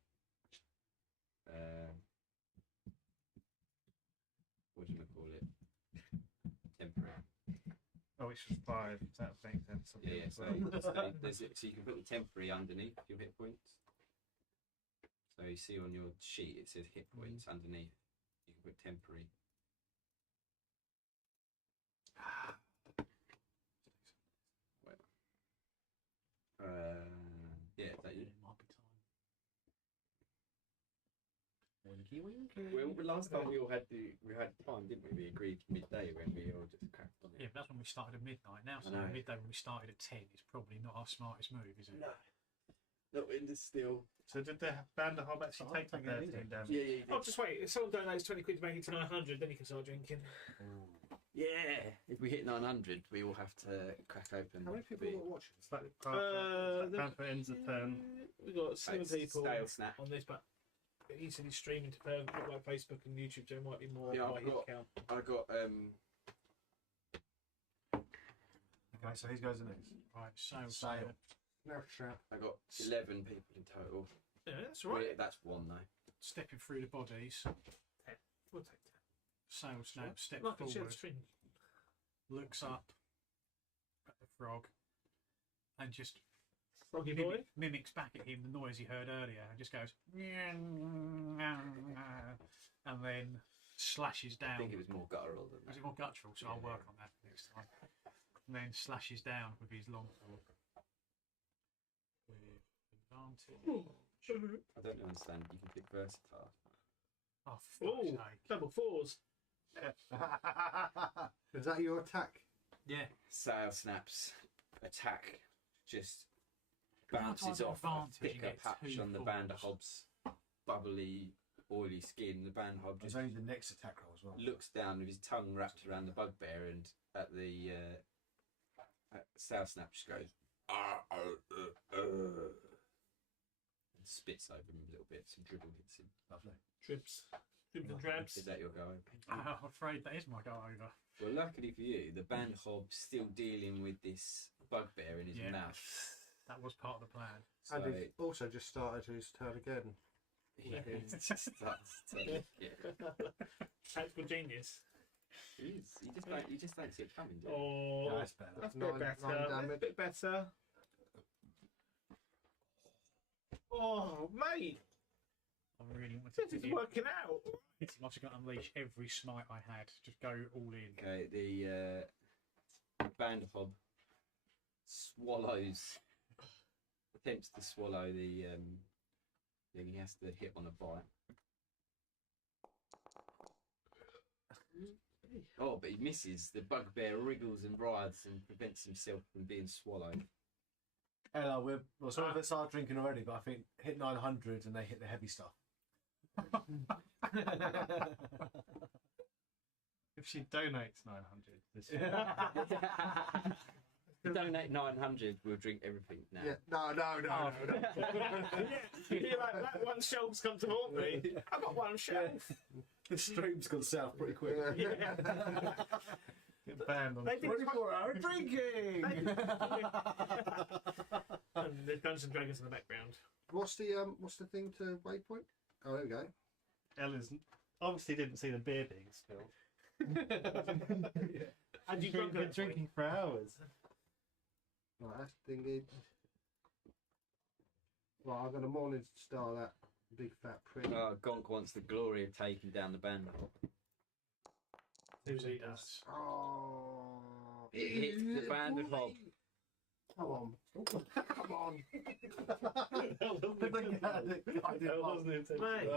what do you call it? Temporary. Oh, which was 5. That makes sense. Yeah, so you can put the temporary underneath your hit points. So you see on your sheet it says hit points underneath. You can put temporary. Yeah, is that you? It might be time. Well, last time we had time, didn't we? We agreed midday when we all just cracked on it. Yeah, but that's when we started at midnight. Now, so I know. midday when we started at 10 is probably not our smartest move, is it? No, not in the steel. So did the Bandit Hob actually take the 13 damage? Yeah. Oh, just wait. If someone donates 20 quid to make it to 900, then you can start drinking. Yeah. If we hit 900, we will have to crack open. How many people got watching? It's like The- Panther ends the turn. We've got 7 people Stale snap. on this, but easily streaming to like Facebook and YouTube, so there might be more. Yeah, by I've his got- count. I got Okay, so who goes next? Right, Sail. No trap. I got 11 people in total. Yeah, that's all right. Yeah, that's one though. stepping through the bodies. We'll take that. Sail snap, step Like a share forward, the string. looks up at the frog, and just Froggy boy. mimics back at him the noise he heard earlier, and just goes, and then slashes I down. think it was more guttural than Was that. it more guttural? So I'll Yeah. work on that next time. And then slashes down with his long sword. With advantage. I don't understand. You can pick versatile. Oh, for fuck's Oh, sake. double fours. Is that your attack? Yeah. Sail Snap's attack just Now to bounces our off a advantage, you thicker get patch two on the falls. Bandahob's bubbly, oily skin. The Bandhob It's just only the next attack roll as well. looks down with his tongue wrapped around the bugbear, and at the Sail Snap just goes and spits over him a little bit. Some dribble hits him. Lovely. Trips. Trips and drabs. Is that your go? I'm afraid that is my go over. Well, luckily for you, the Bandhob's still dealing with this bugbear in his Yeah. mouth. That was part of the plan. So And he's also just started his turn again. he starts to, yeah. Tactical genius. He just don't see it coming, do you? Oh, That's better. that's a Nine- bit better. nine That's a damage. bit better. Oh, mate, I really wanted this to is be. working out. I'm just going to unleash every smite I had. Just go all in. Okay, the Bandhob attempts to swallow the thing. He has to hit on a bite. Oh, but he misses. The bugbear wriggles and writhes and prevents himself from being swallowed. Hello, some of us are drinking already, but I think hit 900 and they hit the heavy stuff. If she donates 900 this year, Donate 900, we'll drink everything now. Yeah. No. Yeah, you feel like that one shelf's come to haunt me. I've got one shelf. The stream's gone south pretty quick. Yeah. get banned on They did 24-hour drinking! And there's Dungeons and Dragons in the background. What's the thing to waypoint? Oh, there we go. Ella's obviously didn't see the beer being spilled. And you Been drunk drinking for hours. Right, that's thingy. Right, I'm going to morning star that big fat prick. Gonk wants the glory of taking down the Bandhob. He does. Oh. It hits the Bandhob. Come on. Come on. Mate,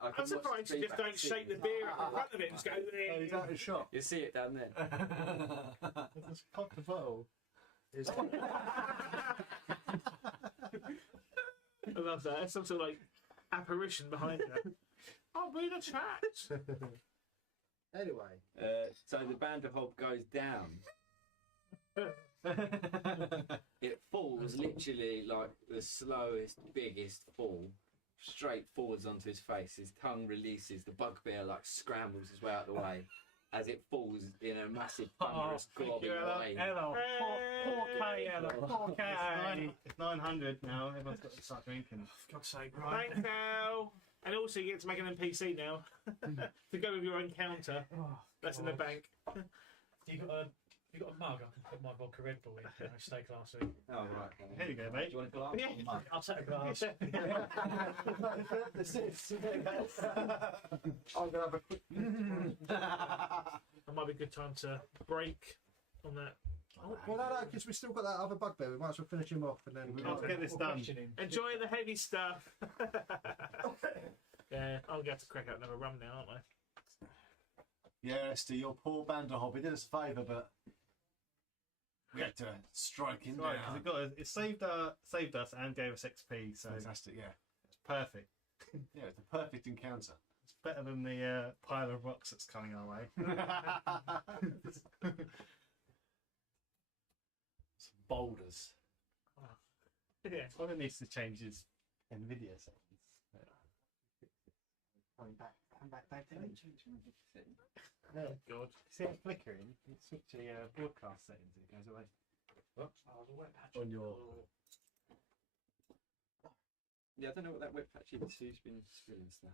I'm surprised you just don't shake the beer up in front of it and just go there. He's out of shot. You see it down there. Just pop the bottle. I love that. It's some sort of like apparition behind her. I'll be the chat. Anyway. So the Bandhob goes down. It falls literally like the slowest, biggest fall, straight forwards onto his face. His tongue releases. The bugbear like scrambles his way out of the way as it falls in a massive, thunderous, globbing way. Hello. 4K, Ella. 4K. It's 900 now. Everyone's got to start drinking. For God's sake, right. Thanks, Al. And also, you get to make an NPC now to go with your encounter. Oh, That's in the God. bank. You got a mug? I can put my vodka Red Bull in. Stay classy. Oh, right. Okay. Here you go, Do mate. you want a glass? Yeah. I'll take a glass. I'm going to have a quick. That might be a good time to break on that. Well, no, because we've still got that other bugbear. We might as well finish him off and then. Let's get this done. Enjoy the heavy stuff. Yeah, I'm going to have to crack out another rum now, aren't I? Yeah, Esther, your poor Bandhob. He did us a favour, but we had to strike him Right, down. because it saved us and gave us XP, so it's Fantastic, yeah. perfect. Yeah, it's the perfect encounter. It's better than the pile of rocks that's coming our way. Some boulders. Yeah. Colin needs to change his NVIDIA settings. Coming back to it. Oh, God. See it flickering? You can switch the broadcast settings and it goes away. Oh, the wet patch. On your. Yeah, I don't know what that web patch is. Who's been spilling stuff?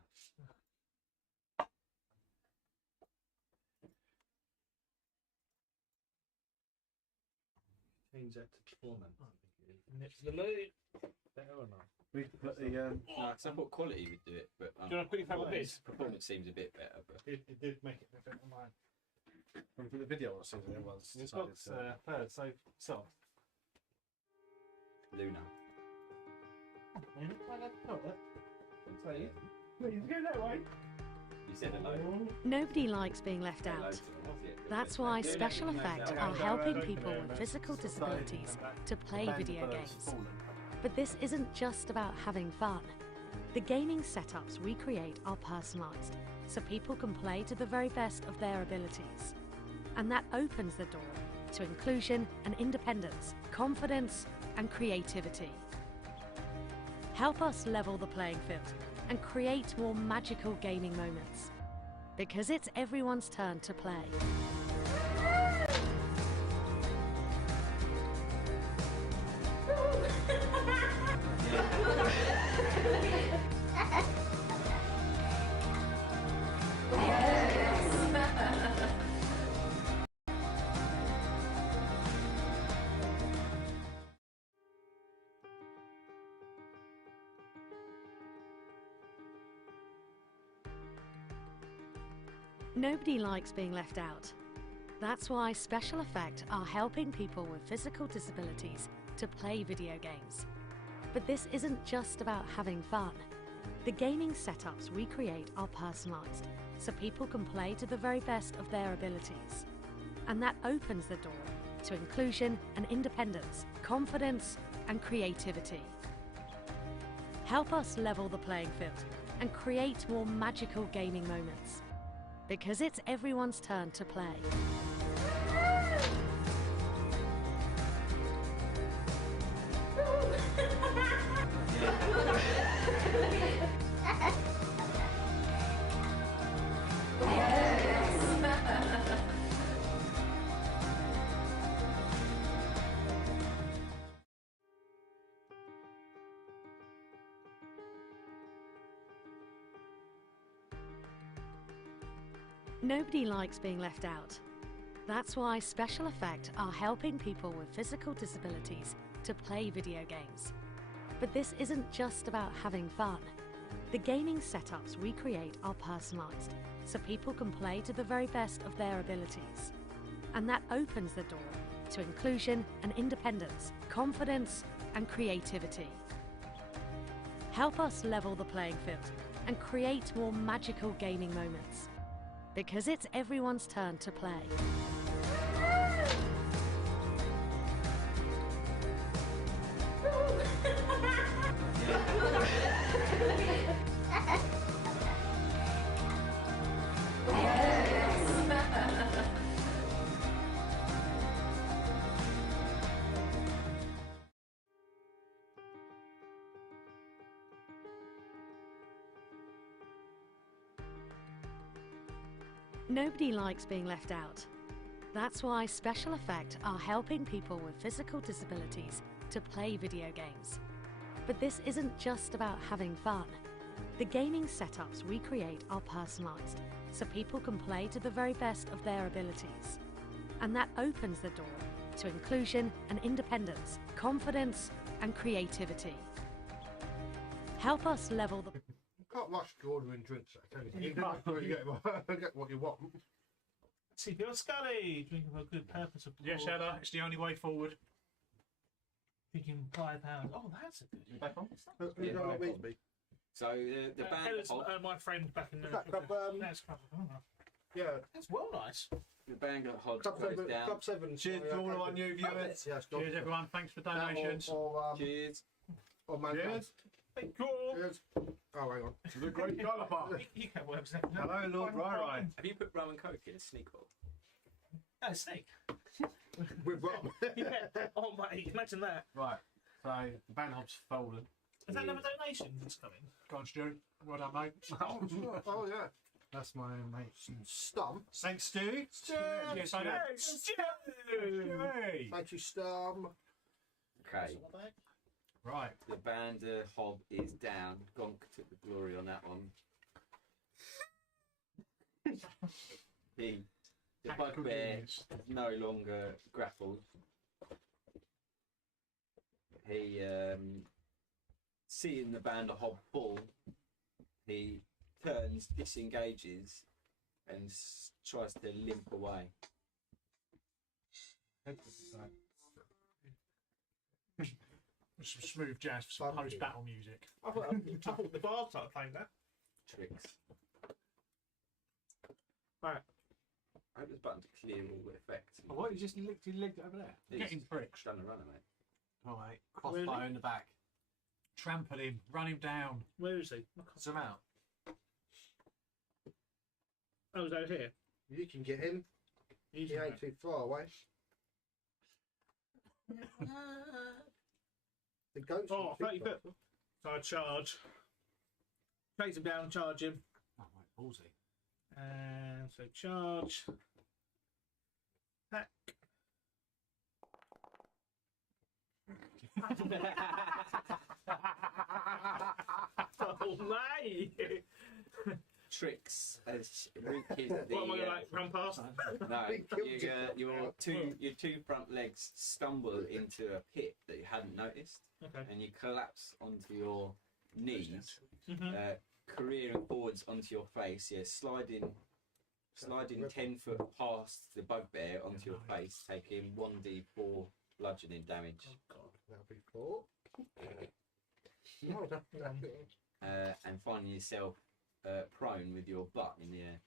Change that to performance. Nips the mood. Better or not? We put the No, because I thought quality would do it, but Do you want to quickly have a bit? performance seems a bit better. But It did make it a bit on mine. we put the video on so that everyone's It's decided got to. third, so soft. Luna. You look like a toilet. I'll tell you. Please go that way. You You said hello. Nobody likes being left Hello out. to us, yeah. That's why Yeah, Special no, Effect no, are no, helping no, people no, with no. physical disabilities to play Band video of birds games. fallen. But this isn't just about having fun. The gaming setups we create are personalised, so people can play to the very best of their abilities. And that opens the door to inclusion and independence, confidence and creativity. Help us level the playing field and create more magical gaming moments. Because it's everyone's turn to play. Nobody likes being left out. That's why Special Effect are helping people with physical disabilities to play video games. But this isn't just about having fun. The gaming setups we create are personalised, so people can play to the very best of their abilities. And that opens the door to inclusion and independence, confidence and creativity. Help us level the playing field and create more magical gaming moments. Because it's everyone's turn to play. Nobody likes being left out. That's why Special Effect are helping people with physical disabilities to play video games. But this isn't just about having fun. The gaming setups we create are personalised, so people can play to the very best of their abilities. And that opens the door to inclusion and independence, confidence and creativity. Help us level the playing field and create more magical gaming moments. Because it's everyone's turn to play. Nobody likes being left out. That's why Special Effect are helping people with physical disabilities to play video games. But this isn't just about having fun. The gaming setups we create are personalised, so people can play to the very best of their abilities. And that opens the door to inclusion and independence, confidence and creativity. Help us level the... You can't rush to ordering drinks. I tell you. You get what you want. See, if you're Scully, drinking for a good purpose, of Yes, course. Ella, it's the only way forward. Thinking £5. Oh, that's a good. Back on. You know what I mean? So the band Hella's, of Hog, my friend back in the. Club, That's crap. Oh, yeah. that's well nice. the band of Hog Club goes 7. down. Club 7. Cheers to all of our new viewers. Yes, Cheers, everyone. Thanks for donations. Cheers. Or man. Cheers. Cool. Cheers. Oh, hang on. To the great colour park. You can't work with Hello, Lord Rai. Have you put rum and coke in a sneak bowl? No, snake. With rum. Yeah. Oh, mate, imagine that. Right. So the band hob's fallen. Is that another donation that's coming? Go on, Stu. Well done, mate. Oh, yeah. That's my mate. Stum. Thanks, Stu. Yes, I know. Hey. Thank you, Stum. Okay. Right. The band Hog is down. Gonk took the glory on that one. The bugbear no longer grapples. He, seeing the band of Hog fall, he turns, disengages, and tries to limp away. Some smooth jazz for some post-battle music. I thought the bar started playing that. Tricks. Right. I hope there's a button to clear all the effects. Oh, what? You just licked your leg over there? Getting pricked. Done the runner, mate. All right. Crossbow in the back. Trample him. Run him down. Where is he? Zoom out. Oh, he's over here. You can get him. He's He ain't too far away. The goat's Oh, not too 30 far. foot. So I charge. Chase him down, charge him. Oh, right, ballsy. And so charge. Attack. Oh, mate! Tricks as reaches the. What am I gonna like run past? No, Big kill your two front legs stumble into a pit that you hadn't noticed, Okay. and you collapse onto your knees, Mhm. careering forwards onto your face. Yeah, sliding 10 foot past the bugbear onto your face, taking 1d4 bludgeoning damage, Oh god. That'll be 4. and finding yourself prone with your butt in the air.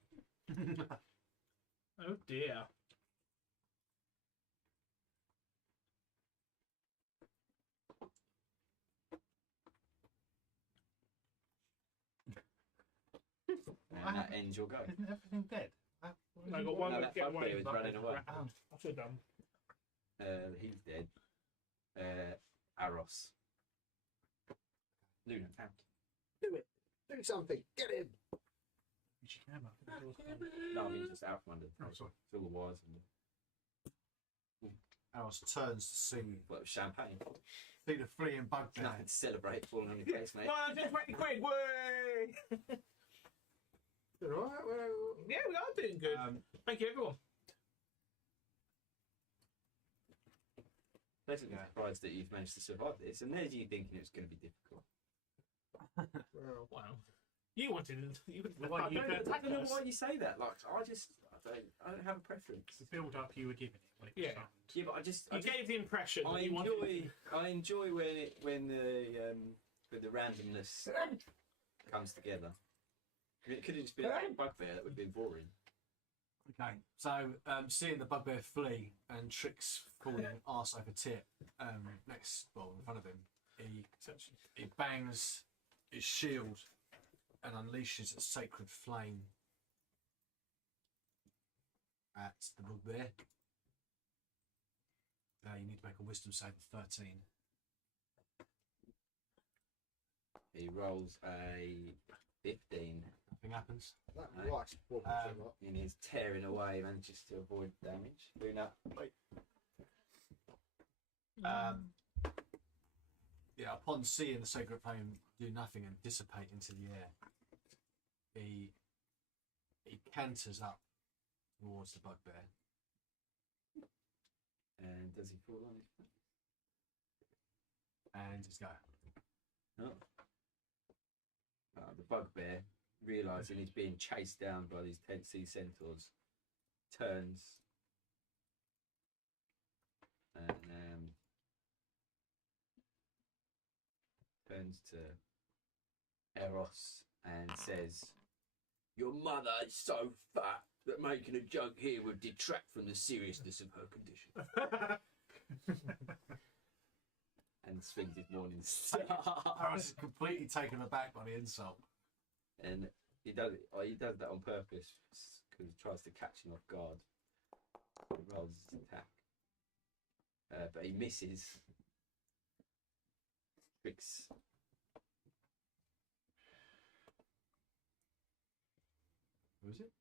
Oh dear. And that ends your go. Isn't everything dead? I got one No, that that get bugbear away. was but running away. I should have done. He's dead. Aros. Luna found. Do it. Do something. Get him. Use your camera. No, I mean just out from under. Oh, sorry. Fill the wires and Alice turns to see well, champagne. the fleeing bugbear. Nothing to celebrate falling on your face, mate. 120 quid, way! You all right? Well, Yeah, we are doing good. Thank you, everyone. Pleasantly surprised that you've managed to survive this, and there's you thinking it's going to be difficult. well, Wow. You wanted it. You I wanted don't know why you say that. Like, I don't have a preference. The build up you were giving it when it was Yeah. summoned. Yeah, but I just You gave the impression that you wanted. I enjoy when the randomness comes together. I mean, it could have just been a bugbear that would have been boring. Okay, so seeing the bugbear flee and Trix falling arse over tit in front of him, he bangs his shield and unleashes a sacred flame at the bugbear. You need to make a wisdom save of 13. He rolls a 15, Nothing happens. that Right. rice wobbles a lot. and he's tearing away, manages to avoid damage. Luna, Yeah, upon seeing the sacred flame do nothing and dissipate into the air, he canters up towards the bugbear. and does he fall on his face? And just go. No. The bugbear, realising he's being chased down by these 10 sea centaurs, turns and turns to Eros and says, "Your mother is so fat that making a joke here would detract from the seriousness of her condition." And swings his morning star. Aris is completely taken aback by the insult. And he does that on purpose because he tries to catch him off guard. He rolls his attack, but he misses. Tricks. Who is it?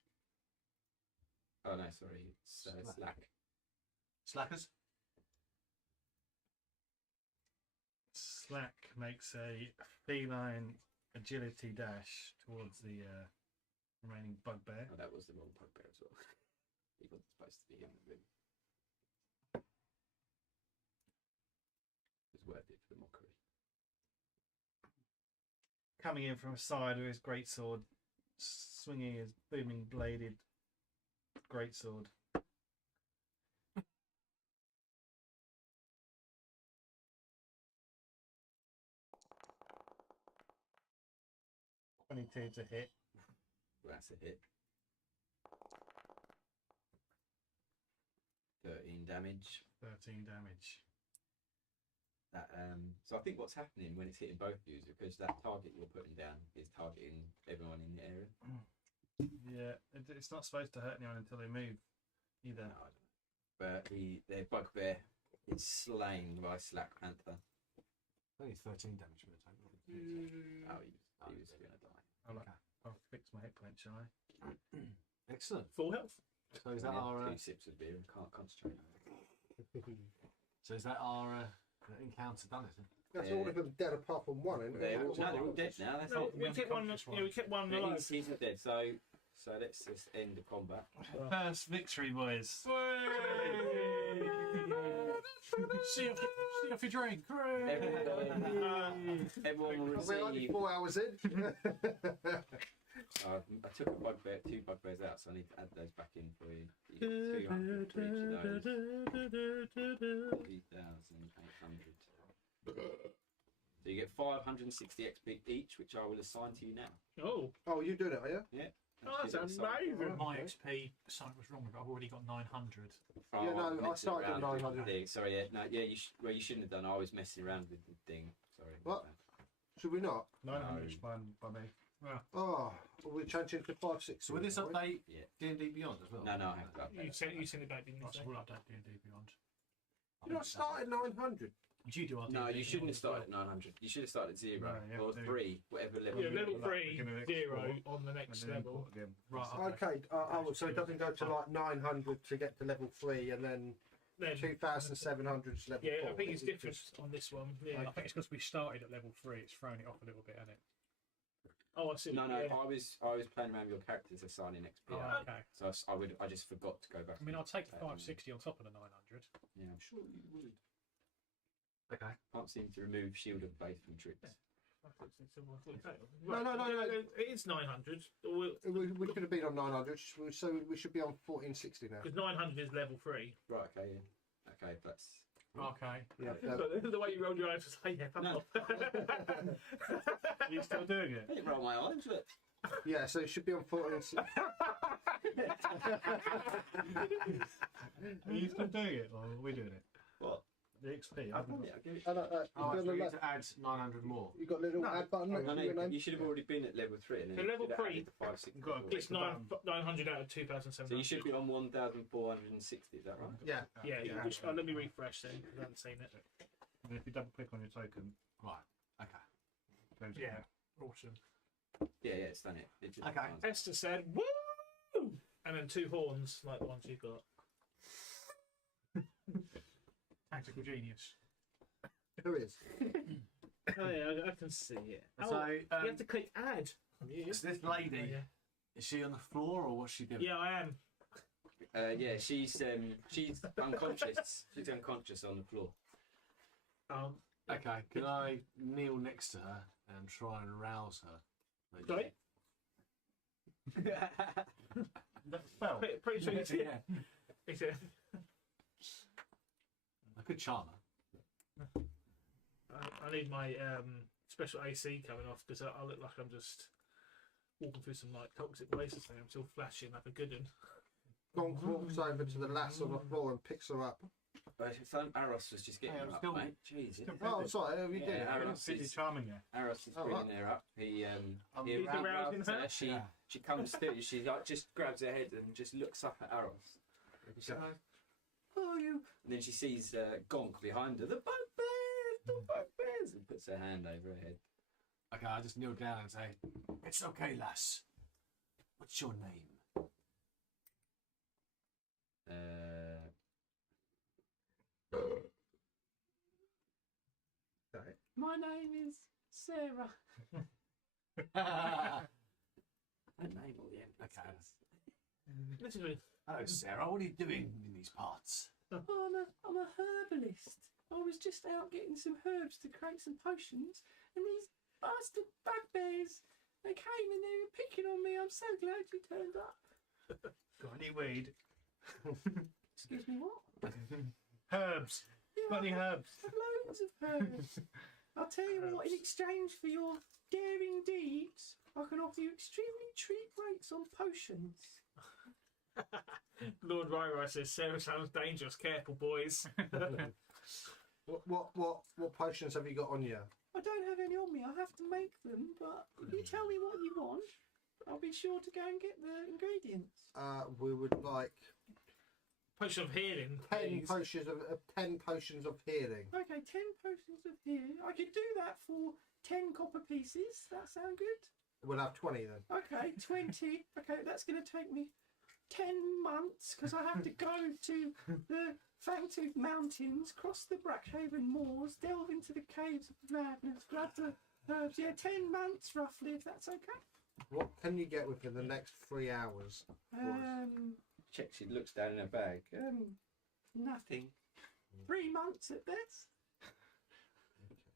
Oh no, sorry, it's Slack. Slackers? Slack makes a feline agility dash towards the remaining bugbear. Oh, that was the wrong bugbear as well. He wasn't supposed to be in the room. It was worth it for the mockery. Coming in from a side with his greatsword, swinging his booming bladed greatsword. (22) to hit. Well, that's a hit. 13 damage. 13 damage. That so I think what's happening when it's hitting both of you is because that target you're putting down is targeting everyone in the area. Yeah, it's not supposed to hurt anyone until they move either. No, but their bugbear is slain by Slack Panther. Only 13 damage from the tank. Oh, he was going to die. I'll fix my hit point, shall I? Excellent. Full health. So is that Yeah, our 2 sips of beer and can't concentrate. so is that our encounter done? Is it? That's all of them dead apart from one. Isn't They're it? all, no, they're all dead now. That's No, it. we kept one. Yeah, we kept one Yeah, alive. he's not dead. So let's just end the combat. First victory, boys. See off your drink. Everyone will We're only receive. 4 hours in. I took a bugbear, 2 bugbears out, so I need to add those back in for you. You get 200 for each of those. 3,800. So you get 560 XP each, which I will assign to you now. Oh, Oh, you doing it, are you? Yeah. oh, that's amazing. My XP, something was wrong with it. I've already got 900. Oh, Yeah, no, I'm I messing started at around with 900. the thing. Sorry, yeah, no, yeah, you shouldn't have done. I was messing around with the thing. Sorry. What? Should we not? 900 fine by me. Oh, we're changing to 560. So with this aren't we? update, Yeah. D&D Beyond as well? No, I have that. You sent it back, didn't you? That's all update D&D Beyond. You not started 900. Did you do our No, D&D you shouldn't have Beyond started at 900. You should have started at 0 No, you or have to. 3, whatever level. Yeah, level Like, 3, we're gonna 0 export on the next and then level. import again. Right, Okay, so it doesn't go to like 900 to get to level 3 and then Then, 2,700 is level 4. yeah, I think it's different on this one. Yeah. I think it's because we started at level 3. It's thrown it off a little bit, hasn't it? Oh, I see. No, Yeah. I was playing around with your characters assigning XP. Oh, out. okay. So I just forgot to go back. I mean, I'll take the 560 on top of the 900. Yeah, I'm sure you would. Okay. Can't seem to remove shield of faith from troops. No. It is 900. We could have been on 900, so we should be on 1460 now. Because 900 is level 3. Right. Okay. Yeah. Okay. That's. Okay. Yeah, So the way you rolled your eyes was like, yeah, fuck No. off. Are you still doing it? I didn't roll my eyes, but yeah, so it should be on 1460. Are you still doing it, or are we doing it? what? The XP. I'll haven't give it. Oh, Oh, you so we need to add 900 more. got a little add button next No, to your no, name? you should have already been at level 3. And then So you level should have 3, added the 560. got a before. It's 900 out of 2,700. So you should be on 1,460. Is that right? Yeah, Yeah. Just, let me refresh then, because I haven't seen it. And if you double click on your token, Right. Okay. goes Yeah, awesome. Yeah, it's done it. It just Okay. finds- Esther said, woo! And then 2 horns, like the ones you got. Tactical genius. Who is? Oh, yeah, I can see it. So, you have to click add. is this lady, is she on the floor or what's she doing? Yeah, I am. Yeah, she's unconscious. She's unconscious on the floor. Okay, can I kneel next to her and try and rouse her? Like, Sorry? that spell. Pretty sure it's yeah. It's a, I could charm her. I need my special AC coming off because I look like I'm just walking through some like toxic places. I'm still flashing like a good one. Gonk walks over to the lass on the floor and picks her up. Aros was just getting Hey, her I'm up, still- mate. Jesus. Oh, sorry, have you Yeah, did it? Aros Busy is, charming you. Aros is Oh, bringing right. her up. He He's arousing her? She Yeah. she comes to. She like, just grabs her head and just looks up at Aros. And she goes, "Who are you?" And then she sees Gonk behind her. The bugbears, the bugbears, and puts her hand over her head. Okay, I just kneel down and say, "It's okay, lass. What's your name?" My name is Sarah. Hello, Her name all the end. Okay. This is really, Sarah. What are you doing in these parts? I'm a herbalist. I was just out getting some herbs to create some potions, and these bastard bugbears, they came and they were picking on me. I'm so glad you turned up. Got any weed? Excuse me, what? Herbs. Got any herbs? Loads of herbs. I'll tell you what, in exchange for your daring deeds, I can offer you extremely cheap rates on potions. Lord Ryra says, Sarah sounds dangerous. Careful, boys. What potions have you got on you? I don't have any on me. I have to make them, but if you tell me what you want, I'll be sure to go and get the ingredients. We would like Potion of healing. 10 please. potions of healing. Okay, 10 potions of healing. I could do that for 10 copper pieces. That sound good? We'll have 20 then. Okay, 20. Okay, that's going to take me 10 months because I have to go to the Fangtooth Mountains, cross the Brackhaven Moors, delve into the Caves of Madness, grab the herbs. Yeah, 10 months roughly, if that's okay. What can you get within the next 3 hours? Checks. She looks down in her bag. Nothing. 3 months at best.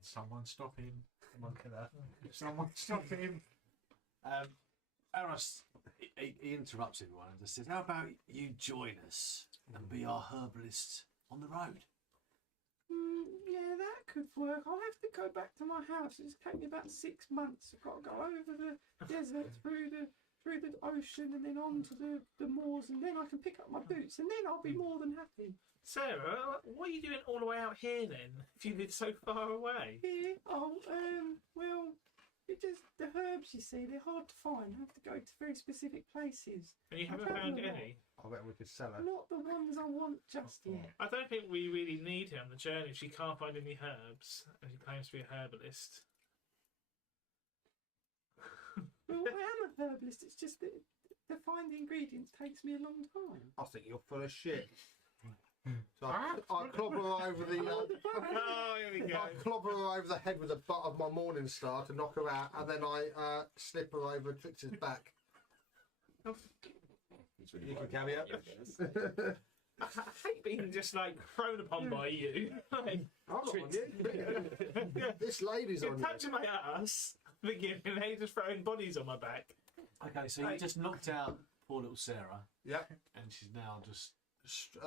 Someone stop him. Someone kill her. Someone stop him. Aros, he interrupts everyone and just says, how about you join us and be our herbalist on the road? Yeah, that could work. I'll have to go back to my house. It's taken me about 6 months. I've got to go over the desert, through the ocean, and then on to the moors, and then I can pick up my boots, and then I'll be more than happy. Sarah, what are you doing all the way out here then? If you live so far away? Here? Oh, well, it just, the herbs, you see, they're hard to find. I have to go to very specific places. And you haven't I've found had a lot. any? I bet we could sell her. Not the ones I want just yet. I don't think we really need her on the journey if she can't find any herbs, and she claims to be a herbalist. Well, I am a herbalist. It's just that to find the ingredients takes me a long time. I think you're full of shit. So I clobber her over the. Oh, here we go. I clobber her over the head with the butt of my morning star to knock her out, and then I slip her over Trix's back. You can carry her. I hate being just like thrown upon by you. Like, I'm not on you. This lady's you're on you. touching my ass, beginning, and then you're just throwing bodies on my back. Okay, so you just knocked out poor little Sarah, Yeah, and she's now just...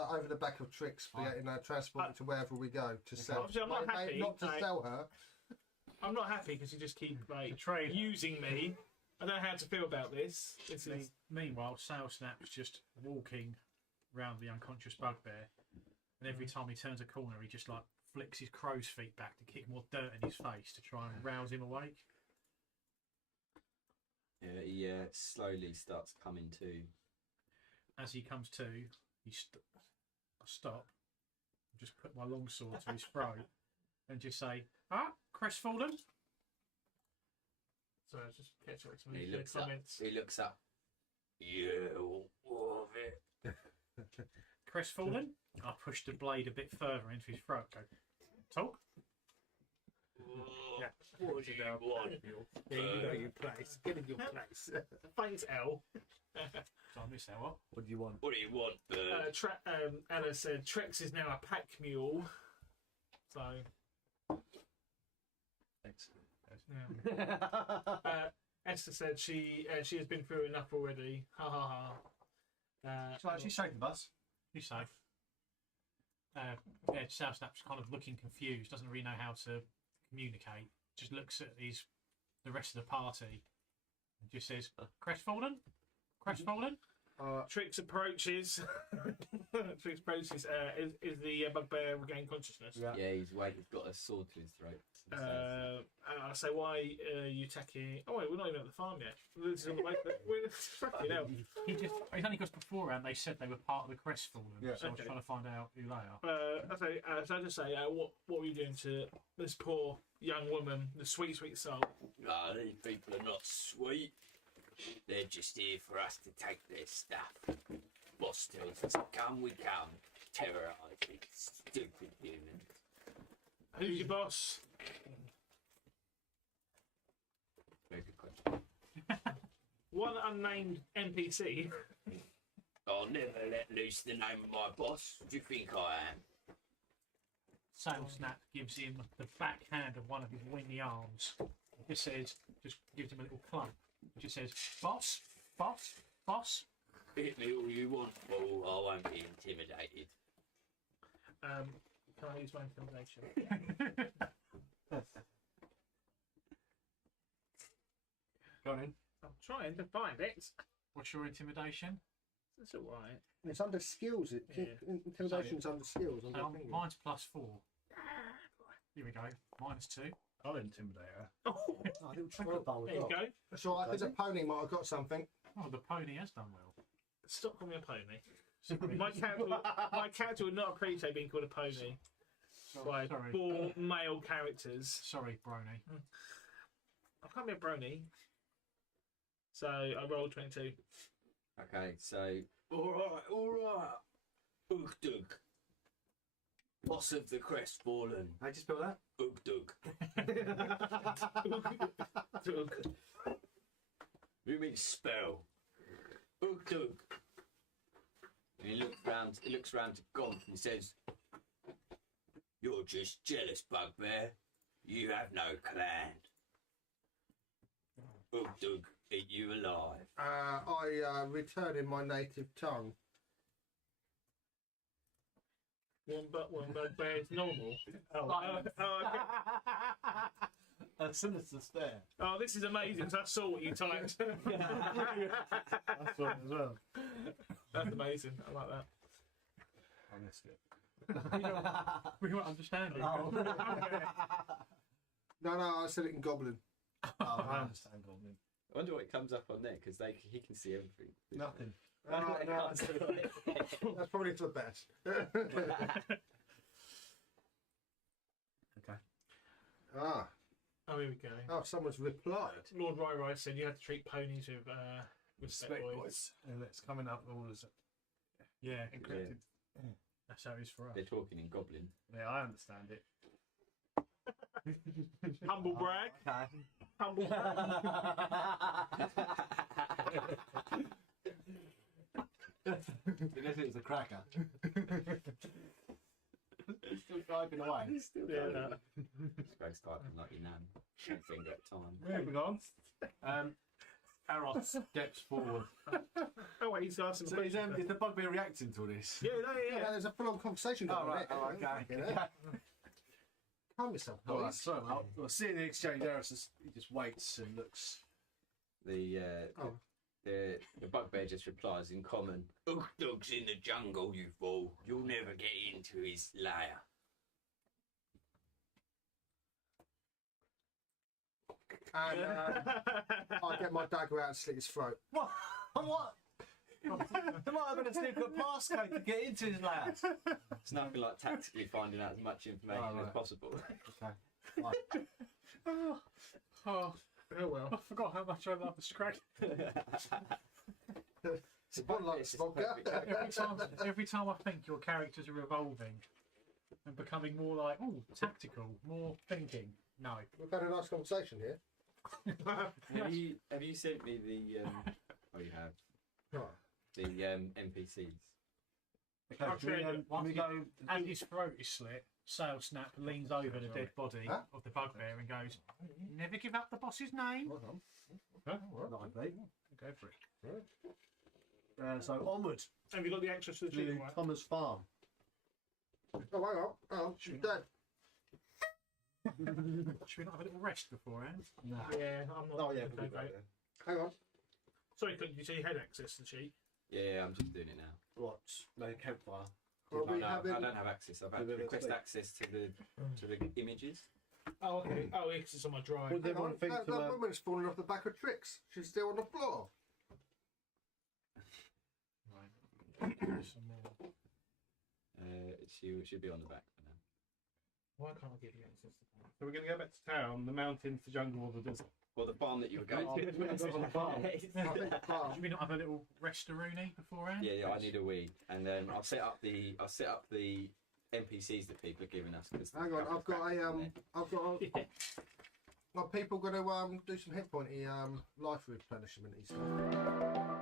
over the back of Trix, getting her transported to wherever we go to sell. Obviously, I'm not happy. Not to like, sell her. I'm not happy because you just keep like Betrayed. using me. I don't know how to feel about this. This is Meanwhile, Snap's just walking round the unconscious bugbear, and every time he turns a corner, he just like flicks his crow's feet back to kick more dirt in his face to try and rouse him awake. Yeah, he slowly starts coming to. As he comes to, I stop, just put my long sword to his throat, and just say, crestfallen? so just catch up with some He of the looks up. comments. He looks up. You love it. Crestfallen? I pushed the blade a bit further into his throat. Go, talk? Yeah. What do you want? Yeah, you know your place. Get in your place. Thanks, L. So I missed that one. What do you want? What do you want, bird? Anna said Trex is now a pack mule. So Thanks. yeah. Esther said she has been through enough already. Ha ha ha. So she's safe with us. You're safe. Snap's kind of looking confused, doesn't really know how to communicate, just looks at the rest of the party and just says, crestfallen? Crestfallen? Trix approaches. Trix approaches. Is the bugbear regain consciousness? Yeah. Yeah, he's got a sword to his throat. I say, why are you attacking? Oh wait, we're not even at the farm yet. This is on the way. We're fucking hell. It's only because beforehand they said they were part of the crestfallen, Yeah. so I was Okay. trying to find out who they are. So I just say, what were you doing to this poor young woman, the sweet, sweet soul? Ah, these people are not sweet. They're just here for us to take their stuff. Boss tells us to come, we come. Terrorise these stupid humans. Who's your boss? Very good question. One unnamed NPC. I'll never let loose the name of my boss. Do you think I am? Snap gives him the backhand of one of his wingy arms. It just gives him a little clump. It just says, boss, boss, boss. Hit me all you want, fool. I won't be intimidated. Can I use my intimidation? Go on in. I'm trying to find it. What's your intimidation? It's alright. It's under skills. Intimidation's under skills. Mine's +4. Here we go. -2. I'll intimidate her. Oh, I didn't try that There you go. That's all right. There's a pony might have got something. Oh, the pony has done well. Stop calling me a pony. my character would not appreciate being called a pony by Sorry. 4 male characters. Sorry, Brony. I can't be a brony. So I rolled 22. Okay, so all right. Ugdug, boss of the Crestfallen. How'd you spell that? Ugdug. You mean spell? Ugdug. And he looks round to Gonk and he says, "You're just jealous, bugbear. You have no clan. Ugdug, eat you alive." I return in my native tongue. One bugbear is normal. Oh, Okay. A sinister stare. Oh, this is amazing because I saw what you typed. that's one as well. That's amazing. I like that. I missed it. We won't understand it. No, I said it in Goblin. I understand Goblin. I wonder what comes up on there because he can see everything. Nothing. No, that's probably for the best. Okay. Ah, Oh, here we go. oh, someone's replied. Lord Rai said you had to treat ponies with respect, Respect, boys. boys. And it's coming up all as Yeah, encrypted. that's how it is for us. They're talking in Goblin. Yeah, I understand it. Humble brag. Okay. Humble brag. Unless it was a cracker. He's still driving away. Yeah. Greg's typing like your nan. One finger at a time. Moving on. Eros steps forward. Oh wait, he's asking. So is the bugbear reacting to all this? Yeah, no, Yeah, yeah. there's a full-on conversation going Oh, right. on. Oh, okay. Calm yourself, All right, boys. sorry, mate. Well, seeing the exchange, Eros he just waits and looks. The bugbear just replies in common. Ugdug's in the jungle, you fool. You'll never get into his lair. And I get my dagger out and slit his throat. What? What? There might have been a secret passcode to get into his lab. It's nothing like tactically finding out as much information Oh, right. as possible. Okay. Right. Oh, Oh well. I forgot how much I love the Scrag. It's a bottle like vodka. Every time I think your characters are evolving and becoming more like, tactical, more thinking. No. We've had a nice conversation here. Have you sent me the oh you have Right. the NPCs? Okay, I'll trade it. can we go? And his throat is slit. Sail Snap leans over the dead body Huh? of the bugbear and goes, "Never give up the boss's name." Well done. Lively. Go for it. So onward Have you got the access to the chicken? to Right? Thomas Farm. Oh, hang on. Oh, she's dead. Should we not have a little rest beforehand? No. Yeah, I'm not. Oh yeah, okay, we'll do great. that Hang on. Sorry, couldn't you say you had access to the sheet? Yeah, I'm just doing it now. then. What? No campfire. Well, Oh, we no, have I don't have access. I've had to request access to the images. Oh, okay. Oh, it's just on my drive. Would Hang everyone on. think That to? woman's falling off the back of Trix. She's still on the floor. Right. Some more. It should be on the back for now. Why can't I get you access to that? So we're going to go back to town, the mountains, the jungle, or the desert. Well, the farm that you were going to. I think the farm. Should we not have a little rest-a-rooney beforehand? Yeah, I need a wee, and then I'll set up the NPCs that people are giving us. Hang on, I've got a Are people going to do some hit pointy life replenishment stuff?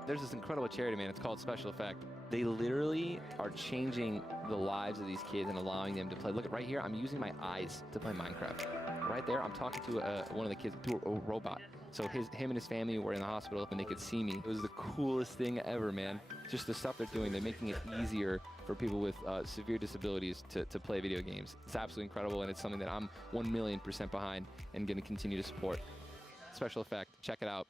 There's this incredible charity, man. It's called Special Effect. They literally are changing the lives of these kids and allowing them to play. Look, right here, I'm using my eyes to play Minecraft. Right there, I'm talking to one of the kids, to a robot. So him and his family were in the hospital and they could see me. It was the coolest thing ever, man. Just the stuff they're doing, they're making it easier for people with severe disabilities to play video games. It's absolutely incredible, and it's something that I'm 1,000,000% behind and going to continue to support. Special Effect, check it out.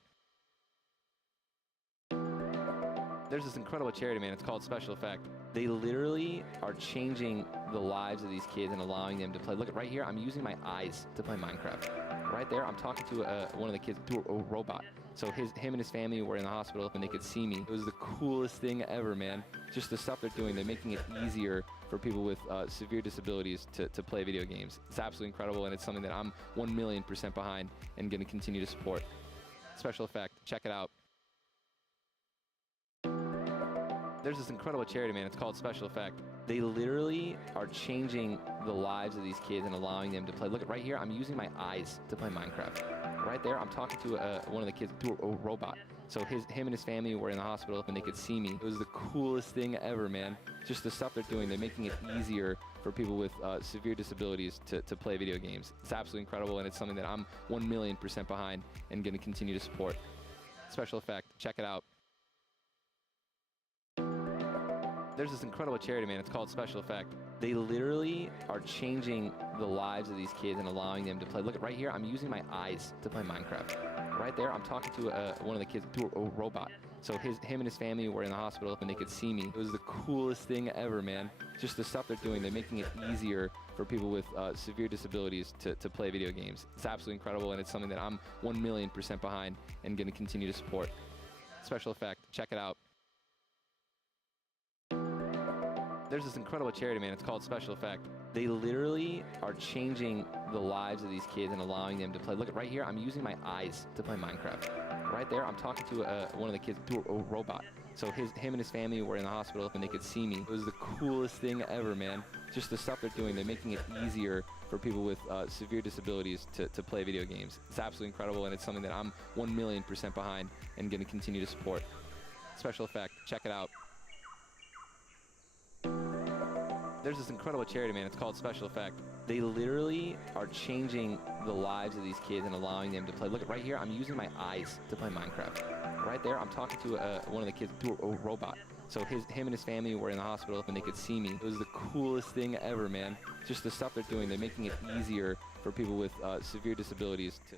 There's this incredible charity, man. It's called Special Effect. They literally are changing the lives of these kids and allowing them to play. Look, right here, I'm using my eyes to play Minecraft. Right there, I'm talking to one of the kids, to a robot. So him and his family were in the hospital and they could see me. It was the coolest thing ever, man. Just the stuff they're doing, they're making it easier for people with severe disabilities to play video games. It's absolutely incredible, and it's something that I'm 1,000,000% behind and going to continue to support. Special Effect, check it out. There's this incredible charity, man. It's called Special Effect. They literally are changing the lives of these kids and allowing them to play. Look, right here, I'm using my eyes to play Minecraft. Right there, I'm talking to one of the kids, to a robot. So him and his family were in the hospital and they could see me. It was the coolest thing ever, man. Just the stuff they're doing, they're making it easier for people with severe disabilities to play video games. It's absolutely incredible, and it's something that I'm 1,000,000% behind and going to continue to support. Special Effect, check it out. There's this incredible charity, man. It's called Special Effect. They literally are changing the lives of these kids and allowing them to play. Look, right here, I'm using my eyes to play Minecraft. Right there, I'm talking to one of the kids, to a robot. So him and his family were in the hospital and they could see me. It was the coolest thing ever, man. Just the stuff they're doing, they're making it easier for people with severe disabilities to play video games. It's absolutely incredible, and it's something that I'm 1,000,000% behind and going to continue to support. Special Effect, check it out. There's this incredible charity, man. It's called Special Effect. They literally are changing the lives of these kids and allowing them to play. Look, right here, I'm using my eyes to play Minecraft. Right there, I'm talking to one of the kids, to a robot. So him and his family were in the hospital and they could see me. It was the coolest thing ever, man. Just the stuff they're doing, they're making it easier for people with severe disabilities to play video games. It's absolutely incredible, and it's something that I'm 1,000,000% behind and going to continue to support. Special Effect, check it out. There's this incredible charity, man. It's called Special Effect. They literally are changing the lives of these kids and allowing them to play. Look, right here, I'm using my eyes to play Minecraft. Right there, I'm talking to one of the kids, to a robot. So him and his family were in the hospital and they could see me. It was the coolest thing ever, man. Just the stuff they're doing, they're making it easier for people with severe disabilities to...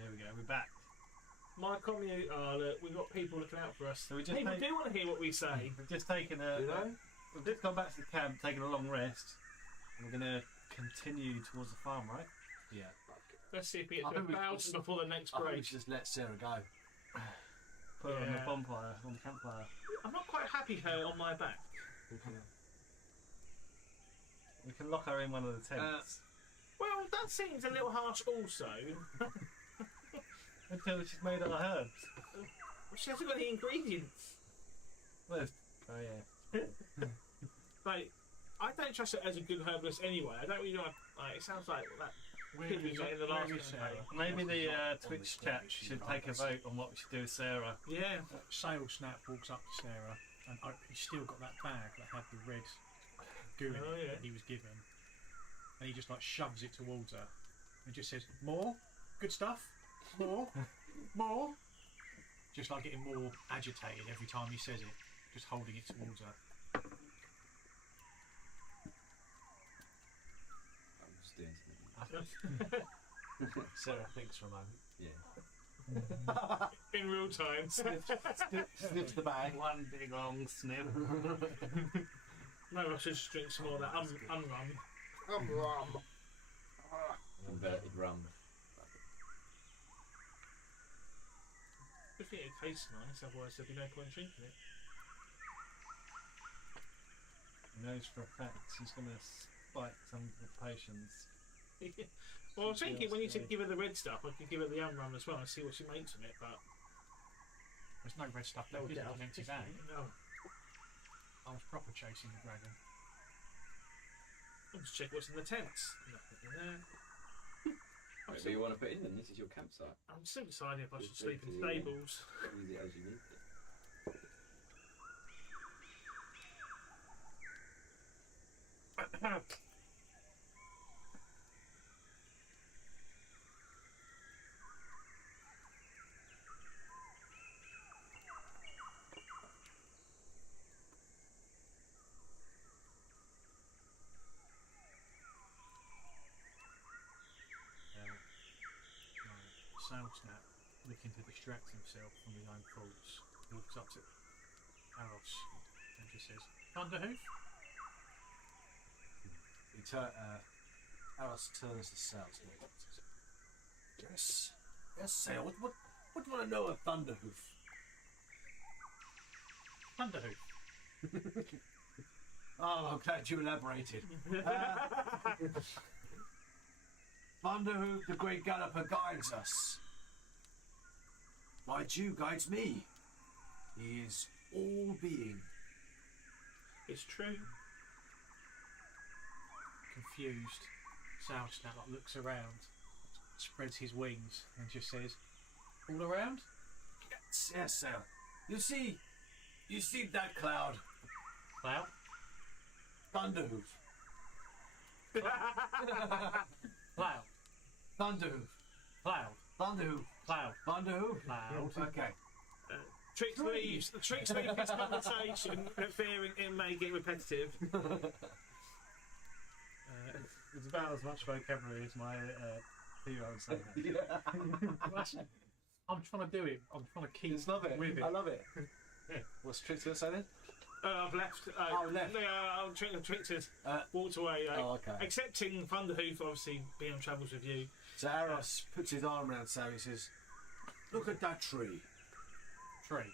There we go, we're back. My community, look, we've got people looking out for us. So we just People do want to hear what we say. We've just taken we've just gone back to the camp, taken a long rest, and we're going to continue towards the farm, right? Yeah. Let's see if we get I to think we 1,000 before the next I think we break. should just let Sarah go. Put her on the Yeah. bonfire, on the campfire. I'm not quite happy her on my back. We can lock her in one of the tents. Well, that seems a little harsh also. Until she's made out of herbs. She hasn't got any ingredients. Oh yeah. Like, I don't trust her as a good herbalist anyway. I don't really know. Like, it sounds like that kid we got in the last campaign. Maybe the Twitch chat should take a vote on what we should do with Sarah. Yeah. Sail Snap walks up to Sarah, and he's still got that bag that had the red goo in it yeah. that he was given, and he just like shoves it towards her, and just says, "More, good stuff, more, more." Just like getting more agitated every time he says it, just holding it towards her. I'm just doing something. Sarah thinks for a moment. Yeah. In real time. Sniffs the bag. One big long sniff. No, I should just drink some more of that unrum. Rum. Inverted rum. I think it tastes nice, otherwise there'd be no point in drinking it. He knows for a fact he's going to spike some of the potions. Well, I was thinking when you said give her the red stuff, I could give her the rum as well and see what she makes from it, but... There's no red stuff left, is there? An empty bag. No. I was proper chasing the dragon. Let's check what's in the tents. Nothing in there. Right, so you want to put in them? This is your campsite. I'm still deciding if I should Just sleep in take it, stables. Use it as you need it. Salesnap, looking to distract himself from his own thoughts, walks up to Aros and just says, Thunderhoof? Aros turns to Sales. Yes, sir. What do you want to know of Thunderhoof? Thunderhoof. Oh, I'm glad you elaborated. Thunderhoof, the great galloper, guides us. My Jew guides me. He is all being. It's true. Confused, Salesnap looks around, spreads his wings and just says, all around? Yes, sir. You see that cloud? Cloud? Thunderhoof. Cloud. Thunderhoof. Cloud. Thunderhoof. Cloud. Thunderhoof. Cloud. Okay. Tricks leaves this conversation, fearing it may get repetitive. It's about as much vocabulary as my 2-year-old son. I'm trying to do it. I'm trying to keep Love it. with it. I love it. What's Trix going to say then? I've left. Left. Tricks has walked away. Okay. Accepting Thunderhoof, obviously, being on travels with you. So Aros puts his arm around Sam. He says, "Look at that tree. Tree.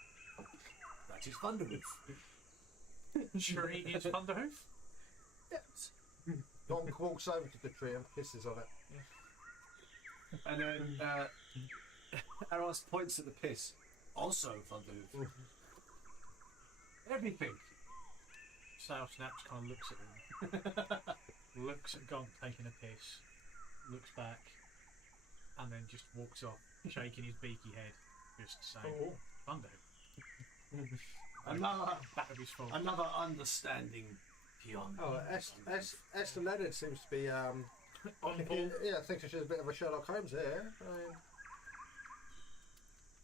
That is Thunderhoof." Tree is Thunderhoof? Yes. Donk walks over to the tree and pisses on it. And then Aros points at the piss. Also Thunderhoof. Everything. Salesnap kind of looks at him, looks at Gonk taking a piss, looks back, and then just walks off, shaking his beaky head, just saying, Thunderhoof. Back of his fault. Another understanding beyond. Oh, Esther Leonard seems to be On board. yeah, I think she's a bit of a Sherlock Holmes here.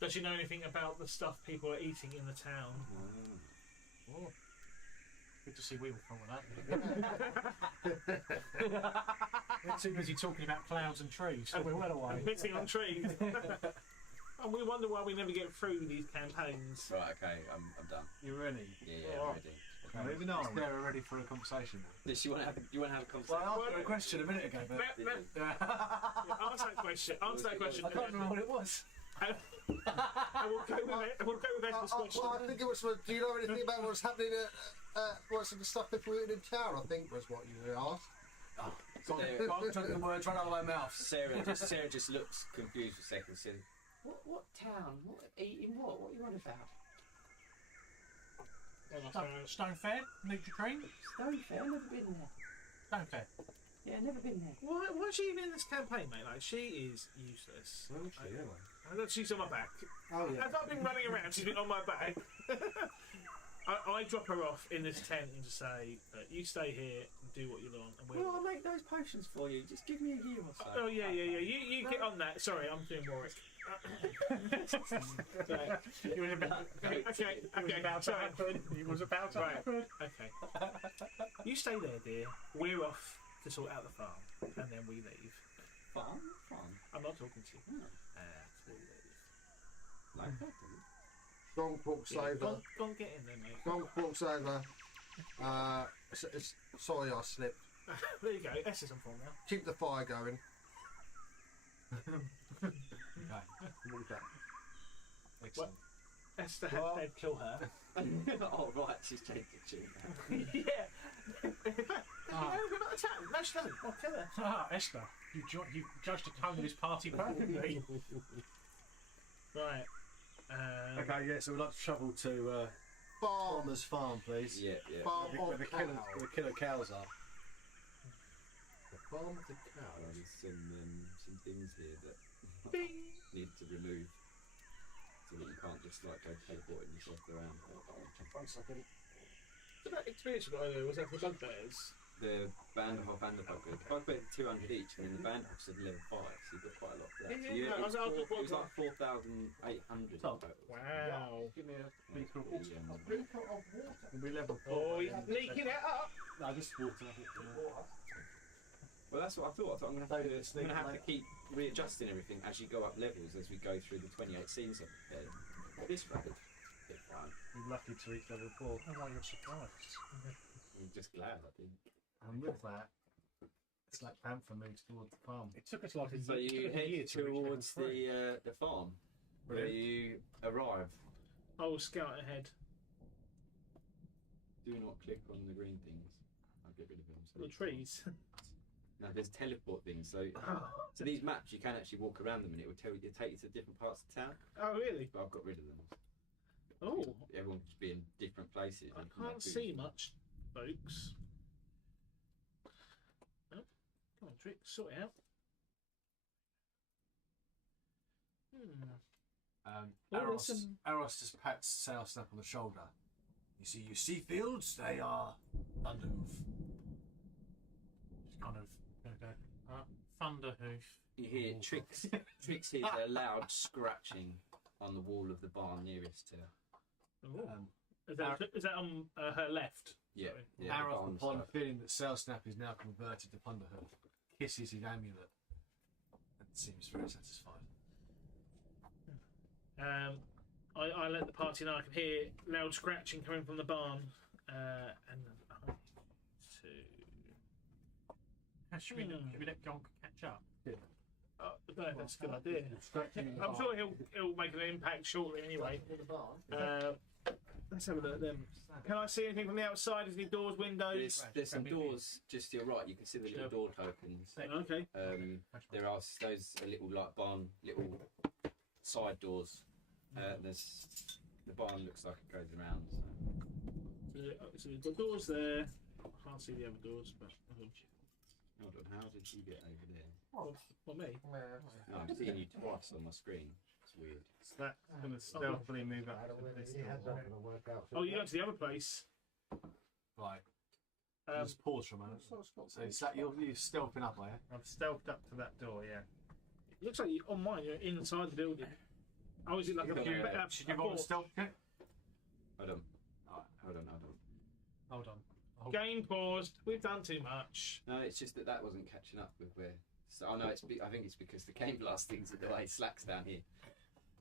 Does she know anything about the stuff people are eating in the town? Oh. Good to see we all thought of that. We're too busy talking about clouds and trees, so we're well away. Hitting on trees. And we wonder why we never get through these campaigns. Right, okay, I'm done. You ready? Yeah, I'm ready. Moving on. They're ready for a conversation. Does you want to have a conversation? Well, I asked her a question a minute ago, but Answer that question. Answer that question. I can't remember what it was. And we'll go with it. We'll go with Esther's question. Well, I think it was. Do you know anything about what's happening what's the stuff people eating in town? I think was what you asked. Can't took the words right out of my mouth. Sarah just looks confused for a second. Said, What town? What eating? What? What are you on about? Stone Fair, Nutra Train? Stone Fair. Never been there. Stone Fair. Yeah, never been there. Why is she even in this campaign, mate? Like, she is useless. I know she's on my back. Oh yeah. As I've been running around, she's been on my back. I drop her off in this tent and just say, you stay here and do what you want. And Well, I'll make those potions for you. Just give me a year or so. Oh, yeah. You get on that. Sorry, I'm doing Warwick. You were about Okay. to happen. It was about to happen. Okay. You stay there, dear. We're off to sort out the farm, and then we leave. Farm? I'm not talking to you. We leave. Like that, Donk walks over. Go on, get in there, mate. Donk walks over. Sorry, I slipped. There you go. S is on form now. Keep the fire going. Okay. Walk back. Excellent. Esther had Well- they'd kill her. Oh right, she's changed the tune now. Yeah. We're not attacking. No, she doesn't. I'll kill her. Ah, Esther, you judged the tone of this party perfectly. Right. Okay, yeah, so we'd like to travel to Farmer's Farm, please. Yeah, yeah. Farm Where of the cows. killer cows are. The farm of the There's cows. some things here that need to remove, so that you can't just like go teleporting yourself around. One second. So that experience you got earlier was that for bugbears? The Bandhoff and the Bugbear. The Bugbear 200 each, and then the Bandhoff's at level 5, so you've got quite a lot for that. Yeah, So no, I was it was like, like 4,800 in total. Wow. Give me a beaker of water. water. A beaker of water. We'll be level 4. Oh, he's leaking it up. No, just water. Well, that's what I thought. I thought I'm going to have to, Sneak later. keep readjusting everything as you go up levels as we go through the 28 scenes of this rabbit. Bit fun. You're lucky to reach level 4. Oh, well, you're surprised. I'm just glad I didn't. And with that, it's like Panther moves towards the farm. It took us like a, So it you took us a year head to reach level towards 3. the farm, where you arrive. I will scout ahead. Do not click on the green things. I'll get rid of them. The trees. No, there's teleport things. So these maps you can actually walk around them, and it will take you to different parts of town. Oh, really? But I've got rid of them. Oh, Everyone should be in different places. I and come back can't to see it. much, folks. Oh, come on, Trick, sort it out. Oh, there's some- Eros just pats Sail Snap on the shoulder. You see fields? They are Thunderhoof. Just kind of gonna go, Thunderhoof. You hear Trix hears a loud scratching on the wall of the barn nearest to her. Oh. Is that on her left? Yeah, Sorry. yeah. the Aroth, barn upon side. feeling that Sail Snap is now converted to Thunderhoof, kisses his amulet and seems very satisfied. I let the party know I can hear loud scratching coming from the barn. And Should we let John catch up? that's a good idea. I'm sure he'll make an impact shortly anyway. Let's have a look at them. Can I see anything from the outside? Is there doors, windows? There's some doors just to your right. You can see the little door tokens. Okay. There are those little like barn little side doors. There's the barn looks like it goes around. So we've got doors there. I can't see the other doors, but Hold on, how did you get over there? what me? No, I'm seeing you twice on my screen. It's weird. So that's going to stealthily move up to this door. Oh, you got to the other place. Right. Just pause for a moment. So is that you're stealthing up, are you? I've stealthed up to that door, yeah. It looks like on mine you're inside the building. Oh, is it like Should you roll a stealth check? Hold on. Hold on. Hold on. Game paused. We've done too much. No, it's just that wasn't catching up with where. So, I think it's because the Gameblast things are the way Slack's down here.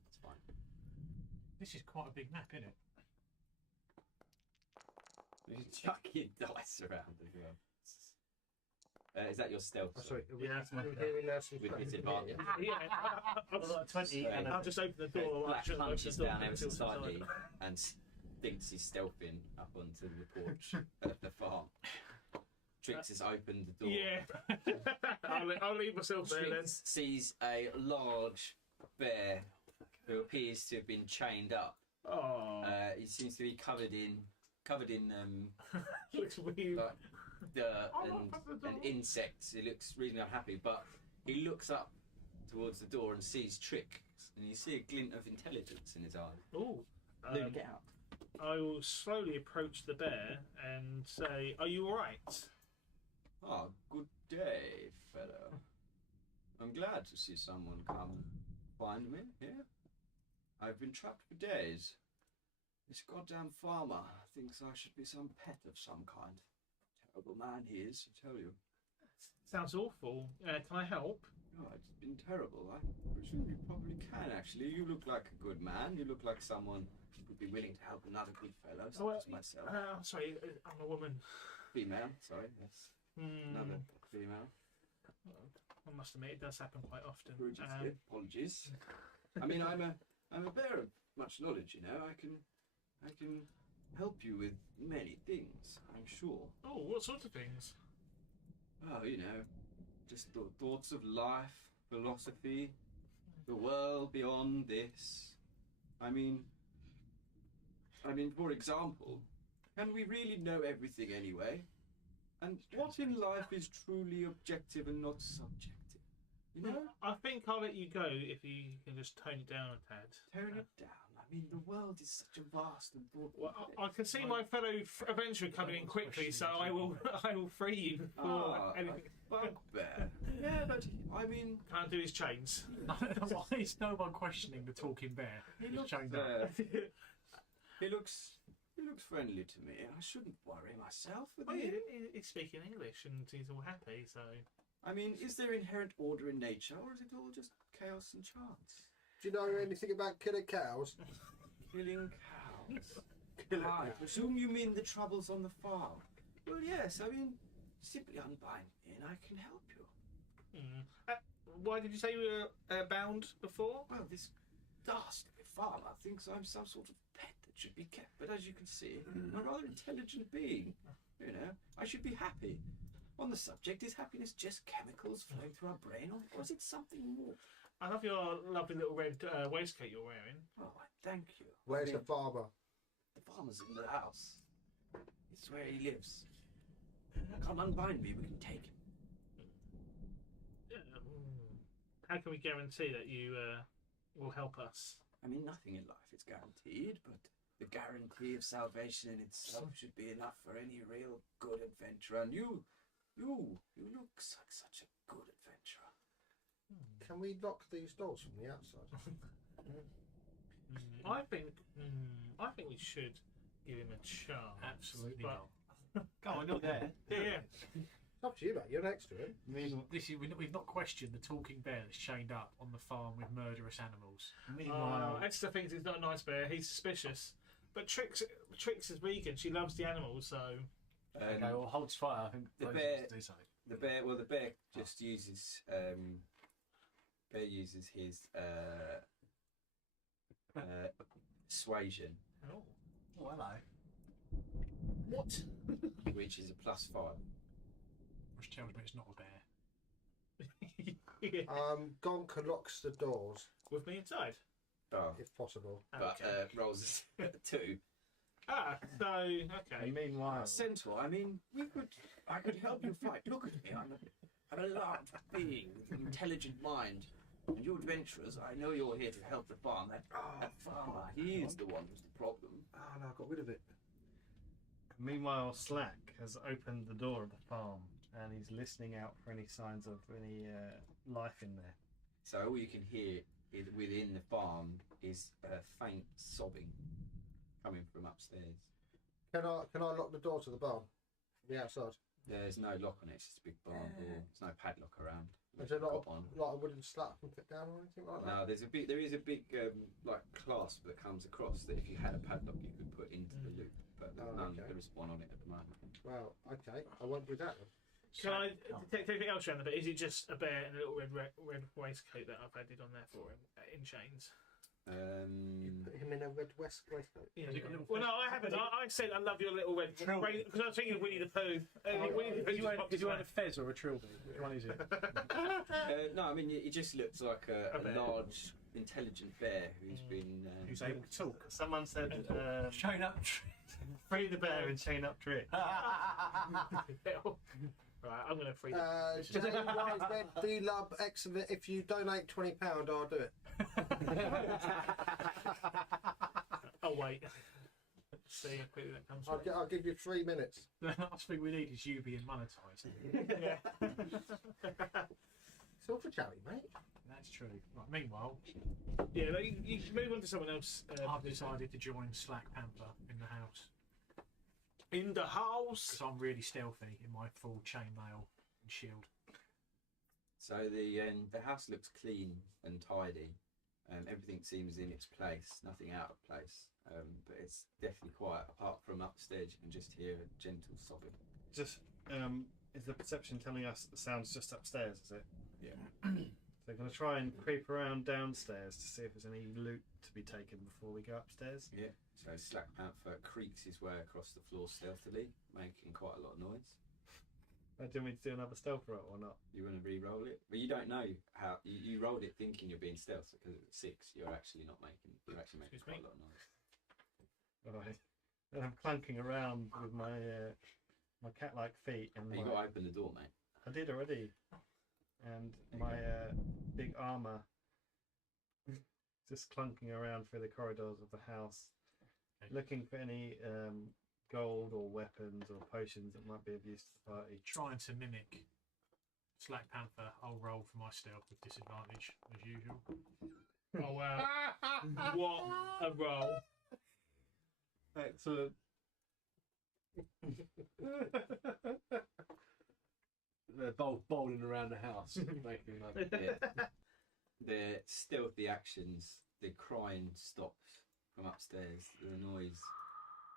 It's fine. This is quite a big map, isn't it? You should chuck your dice around as well. Is that your stealth? Sorry, Yeah, that's my With disadvantage. Yeah, I've got a 20 and I've just opened the door. I Black shouldn't have punches opened the door down ever so until it's slightly inside. and thinks he's stealthing up onto the porch of the farm. Trix has opened the door. Yeah. I'll leave myself there then. Trix sees a large bear who appears to have been chained up. Oh, He seems to be covered in looks weird. like dirt and insects. He looks really unhappy, but he looks up towards the door and sees Trix, and you see a glint of intelligence in his eye. Oh, Get out. I will slowly approach the bear and say, "Are you all right?" Ah, good day, fellow. I'm glad to see someone come find me here. I've been trapped for days. This goddamn farmer thinks I should be some pet of some kind. Terrible man he is, I tell you. Sounds awful. Can I help? Oh, it's been terrible. I presume you probably can, actually. You look like a good man. You look like someone who would be willing to help another good fellow, such as myself. Sorry, I'm a woman. Female, sorry, yes. Another female. I must admit, it does happen quite often. Apologies. I mean, I'm a bear of much knowledge, you know. I can help you with many things, I'm sure. Oh, what sort of things? Oh, you know, just thoughts of life, philosophy, the world beyond this. I mean, for example, can we really know everything anyway? And what in life is truly objective and not subjective? You know? I think I'll let you go if you can just tone it down a tad. Tone it down. I mean, the world is such a vast and broad. Well, I can see my fellow adventurer coming in quickly, so I will free you before anything. Bugbear. Yeah, but I mean, Can't do his chains. Why is no one questioning the talking bear? he looks chained up. He looks friendly to me. I shouldn't worry myself with Oh, him. he's speaking English and he's all happy, so. I mean, is there inherent order in nature, or is it all just chaos and chance? Do you know anything about killing cows? Killing cows. I presume you mean the troubles on the farm. Well, yes. I mean, simply unbind me and I can help you. Why did you say you were bound before? Well, this dastardly farmer thinks I'm some sort of pet that should be kept, but as you can see, I'm a rather intelligent being. You know, I should be happy. On the subject, is happiness just chemicals flowing through our brain, or is it something more? I love your lovely little red waistcoat you're wearing. Oh, thank you. Where's I mean, the farmer? The farmer's in the house. It's where he lives. Come unbind me, we can take him. How can we guarantee that you will help us? I mean, nothing in life is guaranteed, but the guarantee of salvation in itself should be enough for any real good adventurer. And you look like such a good adventurer. Can we lock these doors from the outside? I think we should give him a chance. Absolutely but... not. Go on, you're there. Yeah. It's up to you, mate. You're next to it. We've not questioned the talking bear that's chained up on the farm with murderous animals. Meanwhile, Esther thinks he's not a nice bear. He's suspicious. But Trix is vegan. She loves the animals, so. Okay, well, holds fire. I think The Rose bear- wants to do something. The bear just uses his suasion, Oh. Oh, hello. What? which is a +5. Which tells me it's not a bear. Yeah. Gonka locks the doors, With me inside. Oh, if possible. but rolls a 2. So okay. and meanwhile, Centaur, I mean, I could help you fight. Look at me, I'm a large being with an intelligent mind. And you adventurers, I know you're here to help the farm. That farmer, he is the one who's the problem. Oh no, I got rid of it. meanwhile, Slack has opened the door of the farm and he's listening out for any signs of any life in there. So all you can hear within the farm is faint sobbing coming from upstairs. Can I lock the door to the barn? The outside. There's no lock on it, it's just a big barn door. There's no padlock around. Is there Got not one. a wooden slat and put down or anything like that? No, there is a big like clasp that comes across that if you had a padlock you could put into the loop, but there's none. Okay. There is one on it at the moment. Well, okay. I won't do that then. Can I detect anything else around the bit? Is it just a bear and a little red waistcoat that I've added on there for him in chains? Put him in a red waistcoat. Yeah. Has he got a little Well, no, I haven't. I said I love your little red because I was thinking of Winnie the Pooh. Winnie the Pooh just popped Did you into want a fez or a trilby? Which one is it? No, I mean it just looks like a bear. large, intelligent bear who's been. Who's able to talk? Someone said, Chain up. free the bear and chain up Trick. Right, I'm going to free. James Wise Red, do you love X of it? If you donate £20, I'll do it. Oh wait. See how quickly that comes. I'll give you 3 minutes. The last thing we need is you being monetised. Yeah. It's all for charity, mate. That's true. Right, meanwhile, Yeah, you should move on to someone else. I've decided to join Slack Panther in the house. In the house. Because I'm really stealthy in my full chainmail and shield. So the house looks clean and tidy. Everything seems in its place, nothing out of place. But it's definitely quiet. Apart from upstairs, you can just hear a gentle sobbing. Just is the perception telling us that the sound's just upstairs? Is it? Yeah. So we're going to try and creep around downstairs to see if there's any loot to be taken before we go upstairs. Yeah. So Slack Panther creaks his way across the floor stealthily, making quite a lot of noise. Do you want me to do another stealth roll or not? You want to re-roll it? But you don't know how you rolled it thinking you're being stealth because it's 6. You're actually not making. You're actually making quite a lot of noise. Right. And I'm clunking around with my my cat-like feet and You got to open the door, mate. I did already. And my big armor just clunking around through the corridors of the house, looking for any gold or weapons or potions that might be of use to the party. Trying to mimic Slack Panther. I'll roll for my stealth with disadvantage as usual. Oh wow! What a roll! Excellent. They're both bowling around the house, making like The stealthy actions, the crying stops from upstairs, the noise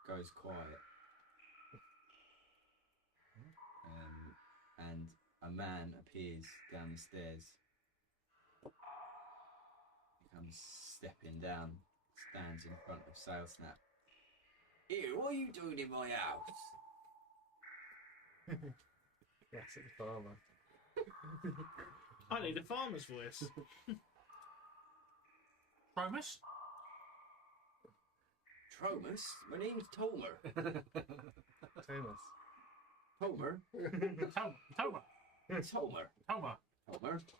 goes quiet. And a man appears down the stairs. He comes stepping down, stands in front of Sailsnap. Here, what are you doing in my house? Classic farmer. I need a farmer's voice. Promus? Tromus? My name's Tomer. Thomas. Tomer? Toma. Tomer.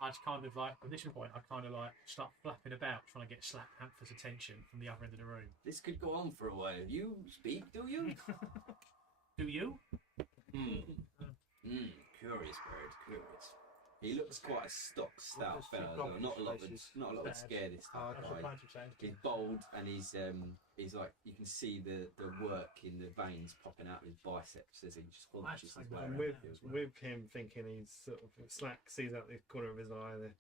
I just kind of like, at this point, I kind of like start flapping about trying to get Slack Panther's attention from the other end of the room. This could go on for a while. You speak, do you? Do you? Curious bird, curious. He looks quite a stock, stout fella, though. Not a lot of scare this time. He's bold and he's like, you can see the work in the veins popping out of his biceps as he just hunches his way around. With him thinking he's sort of Slack sees out the corner of his eye the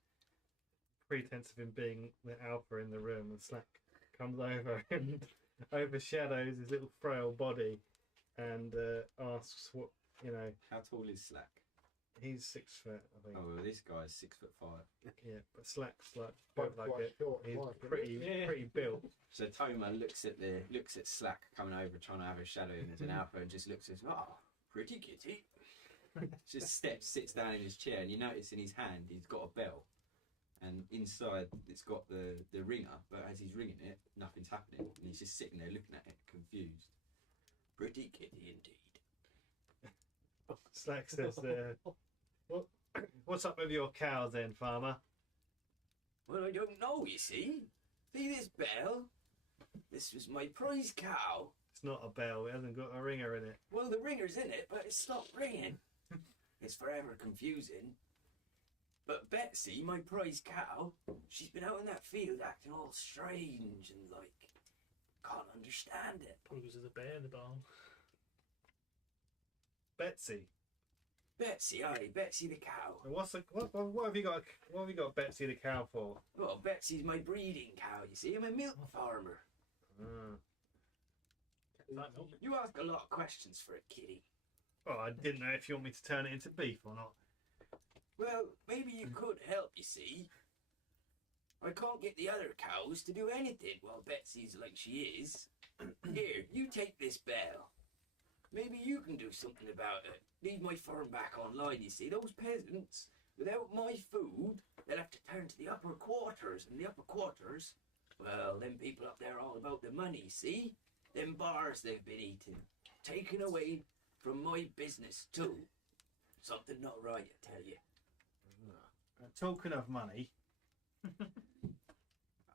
pretense of him being the alpha in the room, and Slack comes over and overshadows his little frail body and asks what, you know. How tall is Slack? He's 6 foot, I think. Oh, well, this guy's 6'5". Yeah, but Slack's like built like it. Short, He's like, pretty built. So Toma looks at Slack coming over trying to overshadow him as an alpha and just looks at him, oh, pretty kitty. Just sits down in his chair, and you notice in his hand he's got a bell. And inside it's got the ringer, but as he's ringing it, nothing's happening. And he's just sitting there looking at it, confused. Pretty kitty indeed. Slack says, what's up with your cows then, farmer? Well, I don't know, you see. See this bell? This was my prize cow. It's not a bell, it hasn't got a ringer in it. Well, the ringer's in it, but it's stopped ringing. It's forever confusing. But Betsy, my prize cow, she's been out in that field acting all strange and like, can't understand it. Probably because there's a bear in the barn. Betsy. Betsy, aye, Betsy the cow. And what have you got? What have you got Betsy the cow for? Well, Betsy's my breeding cow, you see. I'm a milk farmer. You ask a lot of questions for a kitty. Well, I didn't know if you want me to turn it into beef or not. Well, maybe you could help, you see. I can't get the other cows to do anything while Betsy's like she is. Here, you take this bell. Maybe you can do something about it. Need my farm back online, you see. Those peasants, without my food, they'll have to turn to the upper quarters. And the upper quarters, well, them people up there are all about the money, see? Them bars they've been eating. Taken away from my business, too. Something not right, I tell you. Talking of money,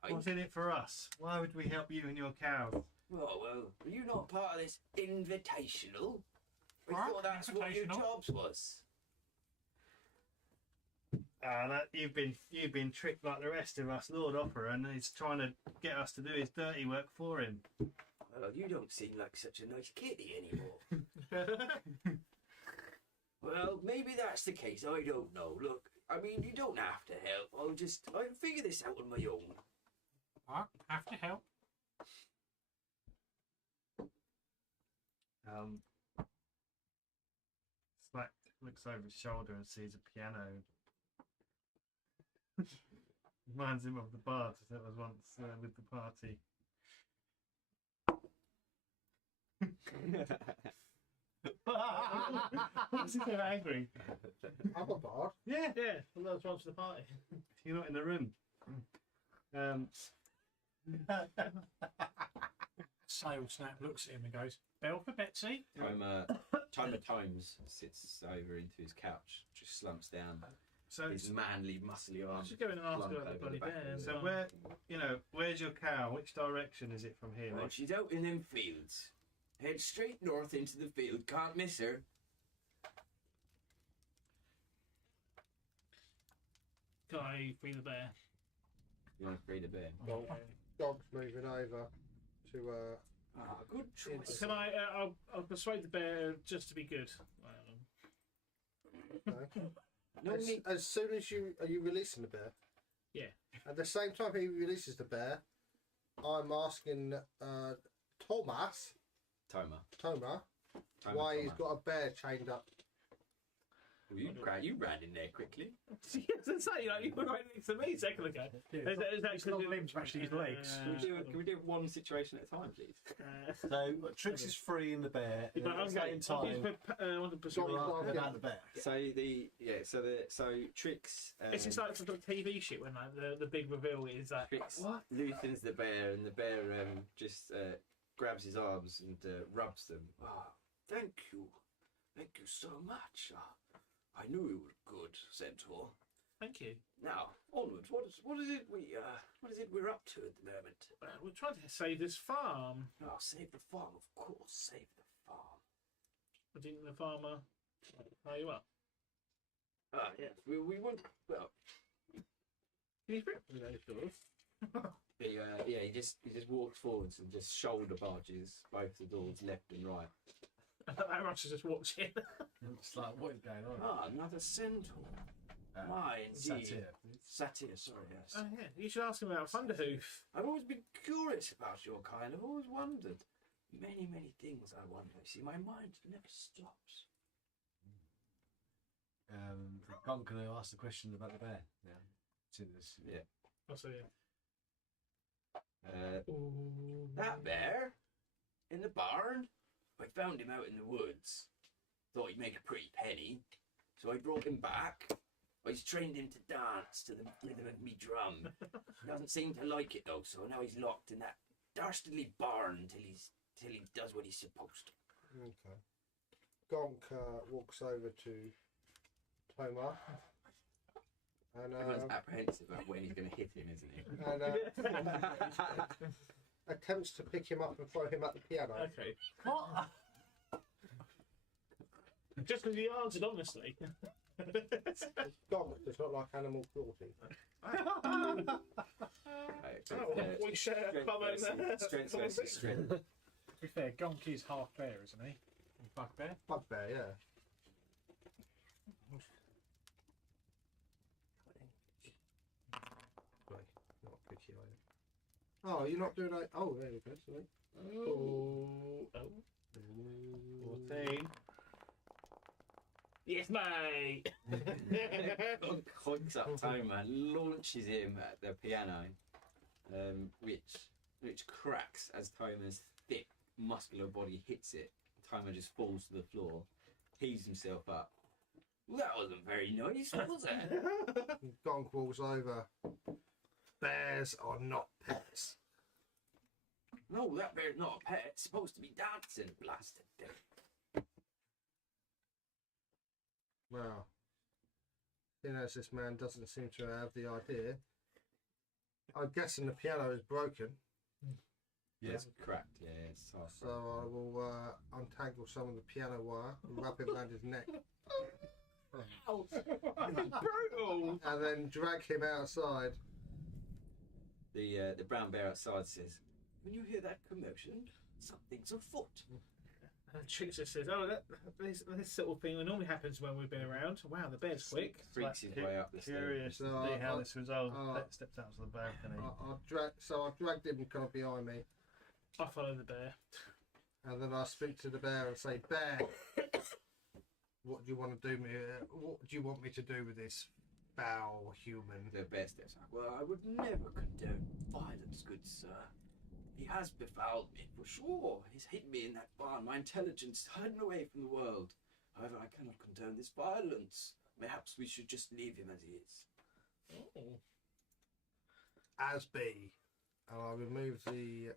what's in it for us? Why would we help you and your cows? Oh, well, are you not part of this invitational? I thought that's what your jobs was. You've been tricked like the rest of us, Lord Opera, and he's trying to get us to do his dirty work for him. Well, you don't seem like such a nice kitty anymore. Well, maybe that's the case. I don't know. Look, I mean, you don't have to help. I'll figure this out on my own. I have to help. Slack looks over his shoulder and sees a piano. Reminds him of the bar that was once with the party. What's he so angry? I'm a bard. Yeah, Yeah, well, that was once to the party. you're not in the room. Sale Snap looks at him and goes, "Bell for Betsy." Timer Times sits over into his couch, just slumps down. So, His manly, muscly I arms. should go in and ask flung about the over bloody back of bear. him. so where's your cow? Which direction is it from here? Well, mate? she's out in them fields. Head straight north into the field. Can't miss her. Can I free the bear? You want to free the bear? Dog's moving over to Good choice. Can I? I'll persuade the bear just to be good. No need. as soon as you releasing the bear? Yeah. At the same time he releases the bear, I'm asking Thomas Timer, why he's Timer. got a bear chained up. Well, you ran in there quickly. Yes, it's like, you were right next to me a second ago. It's His actually limbs are actually his legs. Can we do one situation at a time, please? So Trix is freeing the bear, and But at I'm the going same time, I want to persuade Go on. about the bear. So Trix. It's just like some sort of TV shit when like the big reveal is that Trix loosens the bear, and the bear just grabs his arms and rubs them. Thank you so much. I knew you were good, Centaur. Thank you. Now onwards. What is it we're up to at the moment? We're trying to save this farm. Oh, save the farm, of course. Save the farm. But didn't the farmer hire you up? Yes. We want. Well, He's pretty he just walks forwards and just shoulder barges both the doors, left and right. That Rush just walks in. I'm just like, what is going on? Another Centaur. My indeed. Satyr, sorry, yes. Oh yeah, you should ask him about Thunderhoof. I've always been curious about your kind. I've always wondered. Many things I wonder. See, my mind never stops. Gon, can I ask the question about the bear? Yeah. It's in this. Yeah. I'll see you. That bear in the barn. I found him out in the woods. Thought he'd make a pretty penny, so I brought him back. I trained him to dance to the rhythm of me drum. He doesn't seem to like it though, so now he's locked in that dastardly barn till he does what he's supposed to. Okay. Gonk walks over to Thomas and Everyone's apprehensive about when he's going to hit him, isn't he? and attempts to pick him up and throw him at the piano. Okay. What? Just because you answered honestly. Gonk does not like animal cruelty. We share a common Strength versus strength. To be fair, Gonk is half bear, isn't he? Bugbear. Bugbear, yeah. Not picky, are you? Oh, you're not doing that. Oh, there we go. Sorry. 14. Yes, mate. Hoiks up Toma, launches him at the piano, which cracks as Toma's thick, muscular body hits it. Toma just falls to the floor, heaves himself up. Well, that wasn't very nice, was it? Gonk walks over. Bears are not pets. No, that bear's not a pet. It's supposed to be dancing, blasted thing. Well, as this man doesn't seem to have the idea. I'm guessing the piano is broken. Yeah, it's cracked. Yeah, it's half So I will untangle some of the piano wire and wrap it around his neck. Ow. Brutal. And then drag him outside. The brown bear outside says, "When you hear that commotion, something's afoot." And Trix just says, "Oh, this sort of thing that normally happens when we've been around. Wow, the bear's quick." Freaks his way up the stairs. Curious to So see how I- this resolves. Steps out to the balcony. I dragged him kind of behind me, I follow the bear. and then I speak to the bear and say, "Bear, what do you want to do me? What do you want me to do with this foul human?" The bear steps up. "Well, I would never condone violence, good sir. He has befouled me, for sure. He's hid me in that barn, my intelligence hidden away from the world. However, I cannot condone this violence. Perhaps we should just leave him as he is. Oh. As be. And I remove the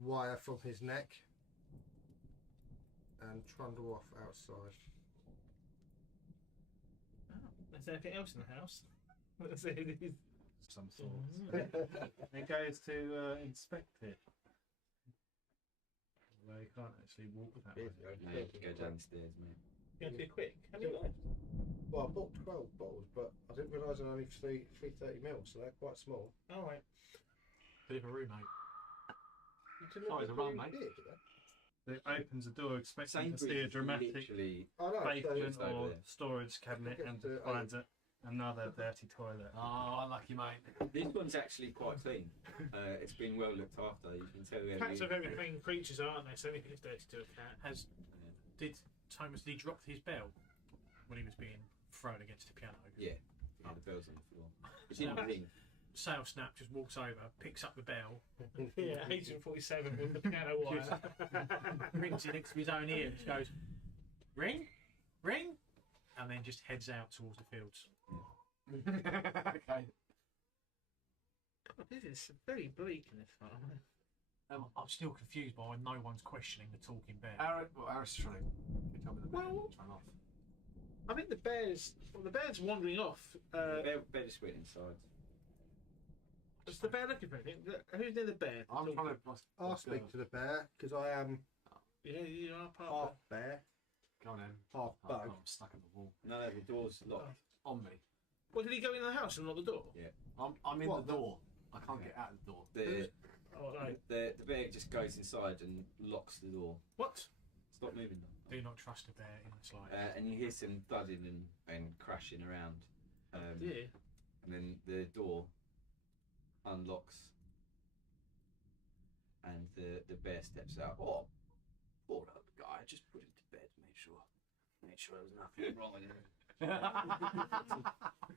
wire from his neck and trundle off outside. Oh. Is there anything else in the house? Let's see. Some sort. It goes to inspect it. Well, you can't actually walk that way. No, you have to go downstairs, mate. You have to be quick. How many left? Well, I bought 12 bottles, but I didn't realise they're only 330ml, so they're quite small. All right. Bit of a room, mate. You didn't Size have of to rum, be mate. big, did they? It opens the door expecting to see a Sainsbury's is dramatic literally I know. basement So, over or there. storage cabinet Get and to finds another dirty toilet. Oh, unlucky, mate. This one's actually quite clean. It's been well looked after. You can tell Cats are very clean creatures, aren't they? So anything is dirty to a cat. Did Thomas, did he drop his bell when he was being thrown against the piano? Yeah, the bell's on the floor. It's in the ring. Sale Snap just walks over, picks up the bell, Yeah, Agent 47 with the piano wire. rings it next to his own ear, and just goes, ring, ring, and then just heads out towards the fields. Okay. This is very bleak in this farm. I'm still confused by why no one's questioning the talking bear. Aris is trying to get up in the bed and turn off. I think the bear's wandering off. The bed is went inside. Is the bear looking for anything? Who's near the bear? I'm trying to. I'll speak to the bear, because I am Yeah, you are part half of bear, Go on then. half Oh, bug. I'm stuck in the wall. No, the door's locked. On me. Well, did he go in the house and lock the door? I'm in What? the door. I can't get out of the door. Oh, no. The bear just goes inside and locks the door. What? Stop moving. Do not trust a bear in the slightest. And you hear some thudding and crashing around. Yeah. And then the door unlocks and the bear steps out. Oh, poor old guy. Just put him to bed. Made sure there was nothing wrong with him.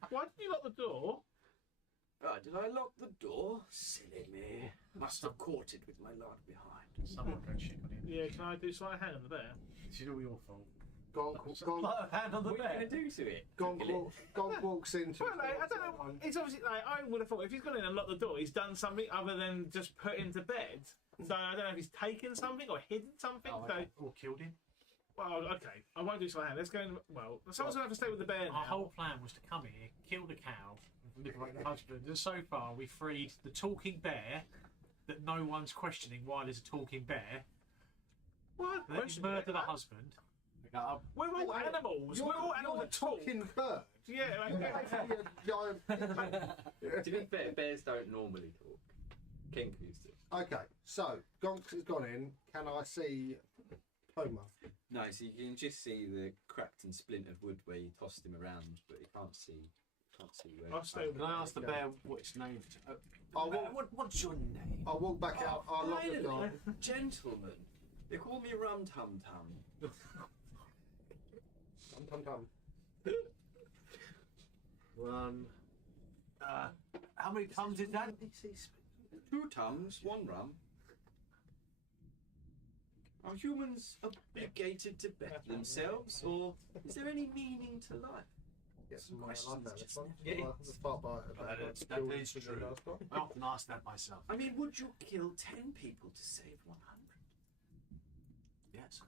Why did you lock the door? Oh, did I lock the door? Silly me. Must have caught it with my lard behind. Someone go check on him. Yeah, can I do sleight of hand on the bear? This is all your fault. Gonk Hand on the What are you going to do to it? Gonk walks into. Well, like, I don't know. It's obviously like I would have thought if he's gone in and locked the door, he's done something other than just put him to bed. So I don't know if he's taken something or hidden something. Oh, So okay. Or killed him. well, okay, I won't do sleight of hand. Let's go in. Well, someone's gonna have to stay with the bear now. Our whole plan was to come here, kill the cow, and liberate the husband. And so far, we freed the talking bear that no one's questioning why there's a talking bear. What? Then murder the husband. We're all animals. We're all animals that talk. talking bird. Yeah, like, To be fair, bears don't normally talk. Kenkus do. Okay, so Gonk has gone in. Can I see Homer? No, so you can just see the cracked and splintered wood where you tossed him around, but you can't see where. I'll stay with Can I ask the bear what its name is? What's your name? I'll walk back out. I'll lock the Finally, door. gentlemen. They call me Rum Tum Tum. Tum. One. How many tums is that? 2 tums, 1 rum. Are humans obligated to bet themselves, or is there any meaning to life? Get some questions like that. just Let's never not- let's start by That is true. I often ask that myself. I mean, would you kill 10 people to save 100? Yes.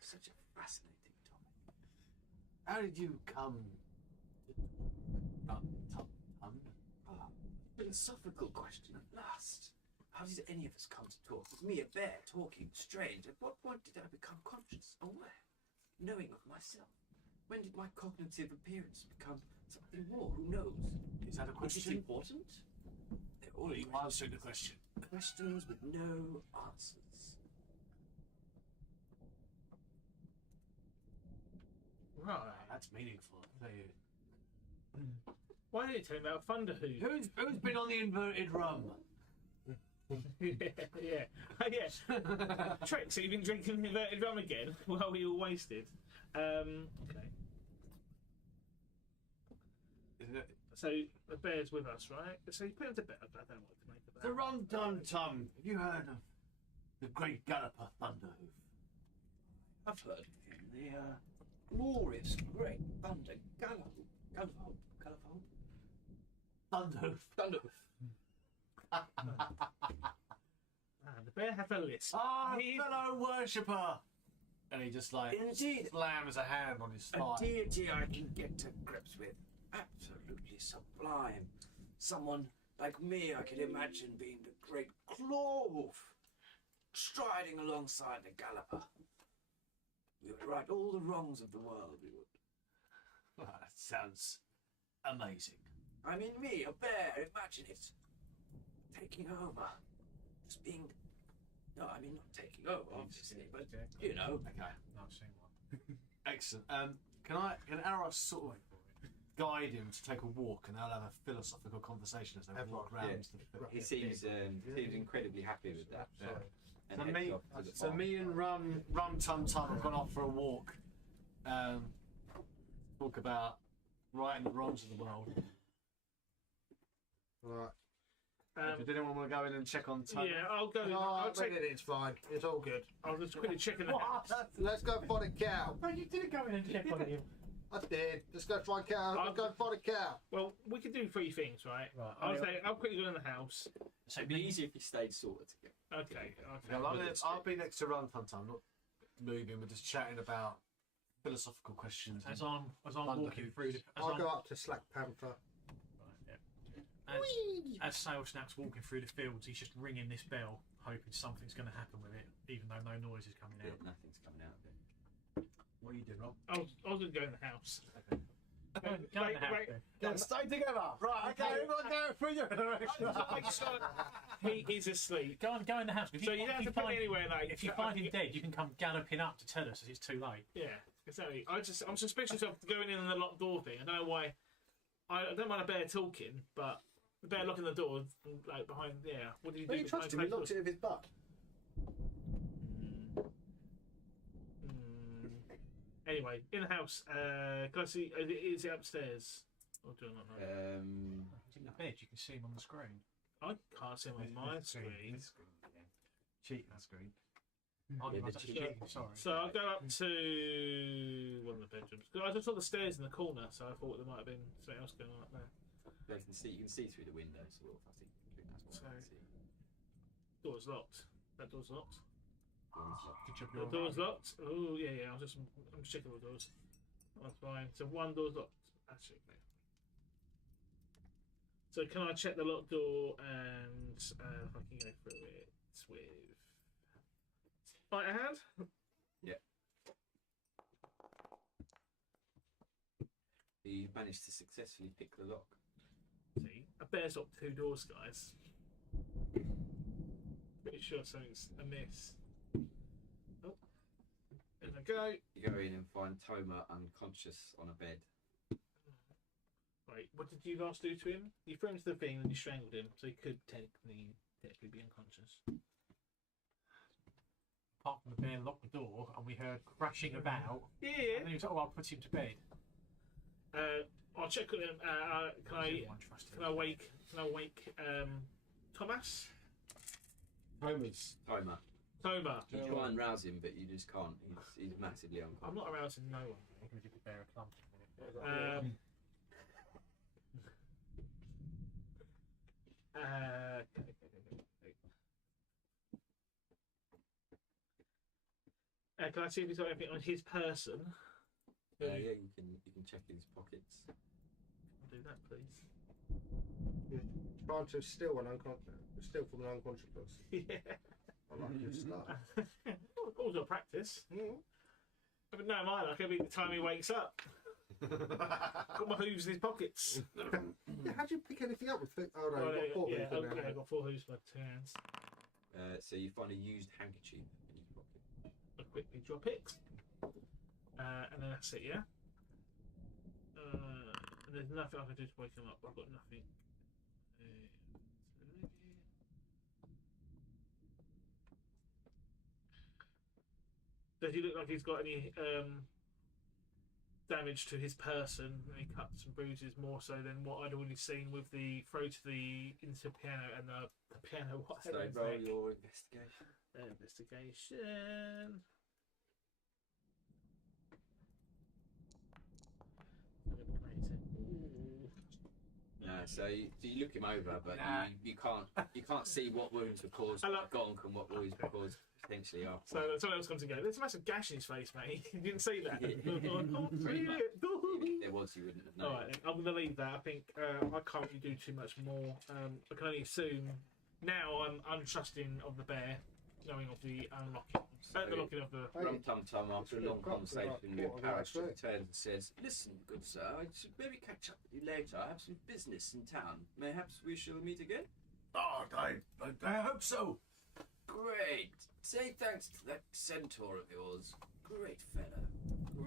Such a fascinating topic. How did you come? Philosophical question at last. How did any of us come to talk? With me, a bear, talking strange. At what point did I become conscious, aware, knowing of myself? When did my cognitive appearance become something more? Who knows? Is that a Is it question? important? They're all You answered the question. questions with no answers. right. That's meaningful. I'll tell you. Why did you tell me about Thunder Hoof? Who's been on the inverted rum? yeah. Tricks, have you been drinking inverted rum again? Well, we all wasted. Okay. So the bear's with us, right? So you put him to bed. I don't know what to make of that. The Rum Dum Tum. Have you heard of the Great Galloper Thunderhoof? I've heard of him. The glorious, great thunder Thunderhoof. Thunderhoof. The bear has a list. Ah, fellow worshipper. And he just like Indeed. slams a hand on his A thigh. deity I can get to grips with. Absolutely sublime. Someone like me I could imagine being the great Clawwolf, striding alongside the Galloper. We would right all the wrongs of the world, we would. Well, that sounds amazing. I mean me, a bear, imagine it. Taking over. Just being... No, I mean not taking over, obviously, but, you know. Okay. No, I've seen one. Excellent. Can Aros sort of guide him to take a walk, and they'll have a philosophical conversation as they walk around? Yeah. He seems incredibly happy with that. Yeah. And So heads me, off to the so farm. me and Rum Tum Tum have gone off for a walk. Talk about righting the wrongs of the world. Right. Did anyone want to go in and check on Tum? Yeah, I'll go. No, I'll I read it. It's fine. It's all good. I'll just quickly check in the house. Let's go find a cow. Oh, you did go in and check on him. I did. Let's go find a cow. Let's go find a cow. Well, we could do 3 things, right? Right, I'll quickly go in the house. So it'd be easier if you stayed sorted together. Okay. I'll be next to Rum Tum Tum, not moving. We're just chatting about philosophical questions. As I'm walking through the... I'll go up to Slack Panther. As Sail Snap's walking through the fields, he's just ringing this bell, hoping something's going to happen with it, even though no noise is coming Yeah, out. nothing's coming out of it. What are you doing, Rob? I was going to go in the house. Go in the house then. Yeah, stay together. Right, okay, everyone go through your direction. He is asleep. Go in the house. So you don't have to put me anywhere. Like If you find him dead, you can come galloping up to tell us as it's too late. Yeah, exactly. I'm suspicious of going in the locked door thing. I don't know why. I don't mind a bear talking, but the bear locking the door, like behind. Yeah, what did he do? You trust him? He locked it with his butt. Anyway, in the house, can I see? Is it upstairs? Or do I not know? He's in the bed. You can see him on the screen. I can't see him on my screen. Cheating screen. Oh, Yeah, that's the cheating, sorry. So I'll go up to one of the bedrooms. 'Cause I just saw the stairs in the corner, so I thought there might have been something else going on up there. You can see through the window, sort of. I think that's what I can see. Door's locked. That door's locked. Door's locked. Good job The you're door's alright. locked. Oh yeah. I'm just checking all the doors. That's fine. So one door's locked. Actually, no. So can I check the locked door and if I can go through it with right hand? Yeah. You managed to successfully pick the lock. See, a bear's locked 2 doors, guys. Pretty sure something's amiss. Oh, there we go. You go in and find Toma unconscious on a bed. Right, what did you last do to him? You threw him to the thing and you strangled him, so he could technically be unconscious. Apart from the bear locked the door and we heard crashing about. Yeah. And then he was like, oh, I'll put him to bed. I'll check with him. Can I wake Thomas? Toma. Toma. You try and rouse him, but you just can't. He's massively I'm unconscious. not arousing no one. I'm going to give the bear a clump in a minute. Can I see if he's got anything on his person? Yeah, you can check his pockets. I'll do that, please. Trying to steal from an unconscious person. Yeah. I like your stuff. Also practice. But no, mine. Like every time he wakes up, got my hooves in his pockets. Yeah, how do you pick anything up with? Oh no, Well, you've got 4 yeah, hooves in okay, there. I've got 4 hooves by 2 hands. So you find a used handkerchief in his pocket. I'll quickly drop it. And then that's it, yeah? And there's nothing I can do to wake him up. I've got nothing. Does he look like he's got any damage to his person, any cuts and bruises, more so than what I'd already seen with the throw to the into the piano and the piano. What So roll your investigation. Investigation. No, so you look him over, but you can't see what wounds were caused by gonk and what wounds were caused potentially after. So someone else comes and goes, there's a massive gash in his face, mate. You didn't see that. Even if there was, you wouldn't have known. All right, then. I'm going to leave that. I think I can't really do too much more. I can only assume now I'm untrusting of the bear, knowing of the unlocking. The locking of the. Rum Tum Tum, after a long conversation with Parrish, returns and says, "Listen, good sir, I should maybe catch up with you later. I have some business in town. Perhaps we shall meet again." Oh, I hope so. Great. Say thanks to that centaur of yours. Great fella.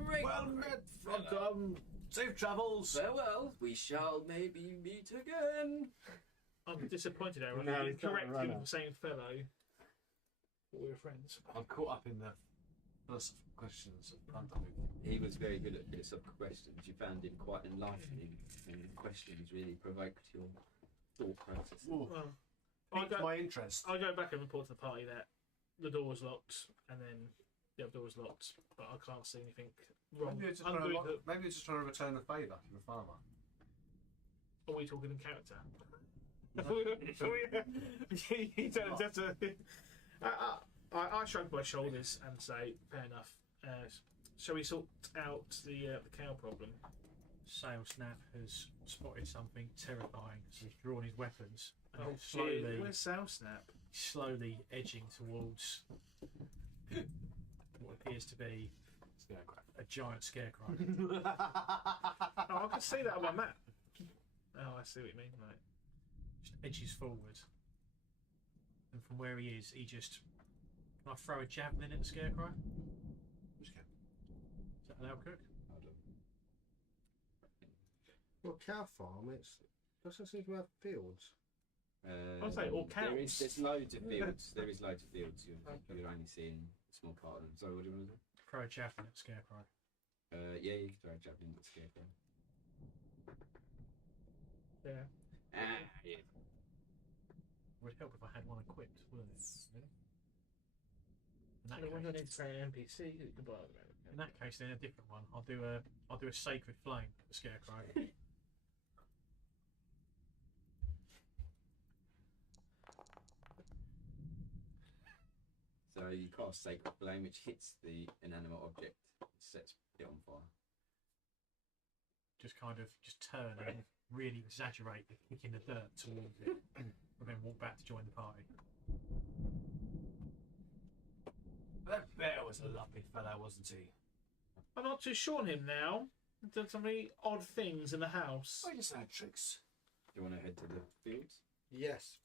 Great. Well met, Rum Tum. Safe travels. Farewell. We shall maybe meet again. I'm disappointed, Aaron. No, You he's not a corrected runner. the same fellow. We were friends. I'm caught up in the philosophical questions of Rum. He was very good at philosophical questions. You found him quite enlightening, and the questions really provoked your thought process. Well, Piqued my interest. I'll go back and report to the party that the door was locked and then the other door was locked, but I can't see anything wrong. Maybe it's just trying to return the favour to the farmer. Are we talking in character? I shrug my shoulders and say, fair enough. Shall we sort out the cow problem? Sail Snap has spotted something terrifying, so he's drawn his weapons and Oh, slowly, where's Sail Snap? slowly edging towards what appears to be a giant scarecrow. Oh, I can see that on my map. Oh, I see what you mean, right. Just edges forward, and from where he is, he just. Can I throw a javelin at the scarecrow? Is that allowed, Cook? Well, cow farm, it doesn't seem to have fields. I'd say all counts. There's loads of fields. There is loads of fields. You're only seeing a small part of them. So what do you want to do? Throw a javelin at the scarecrow. Yeah, you can throw a javelin at the scarecrow. Yeah. Yeah. Would help if I had one equipped, wouldn't it? Really? When I need to play an NPC, you can buy it. In that case, then a different one. I'll do a sacred flame at the scarecrow. So you cast Sacred Flame, which hits the inanimate object, sets it on fire. Just turn and really exaggerate the kick in the dirt towards it, and then walk back to join the party. That bear was a lovely fellow, wasn't he? I'm not too sure on him now. He's done so many odd things in the house. I just had tricks. Do you want to head to the fields? Yes.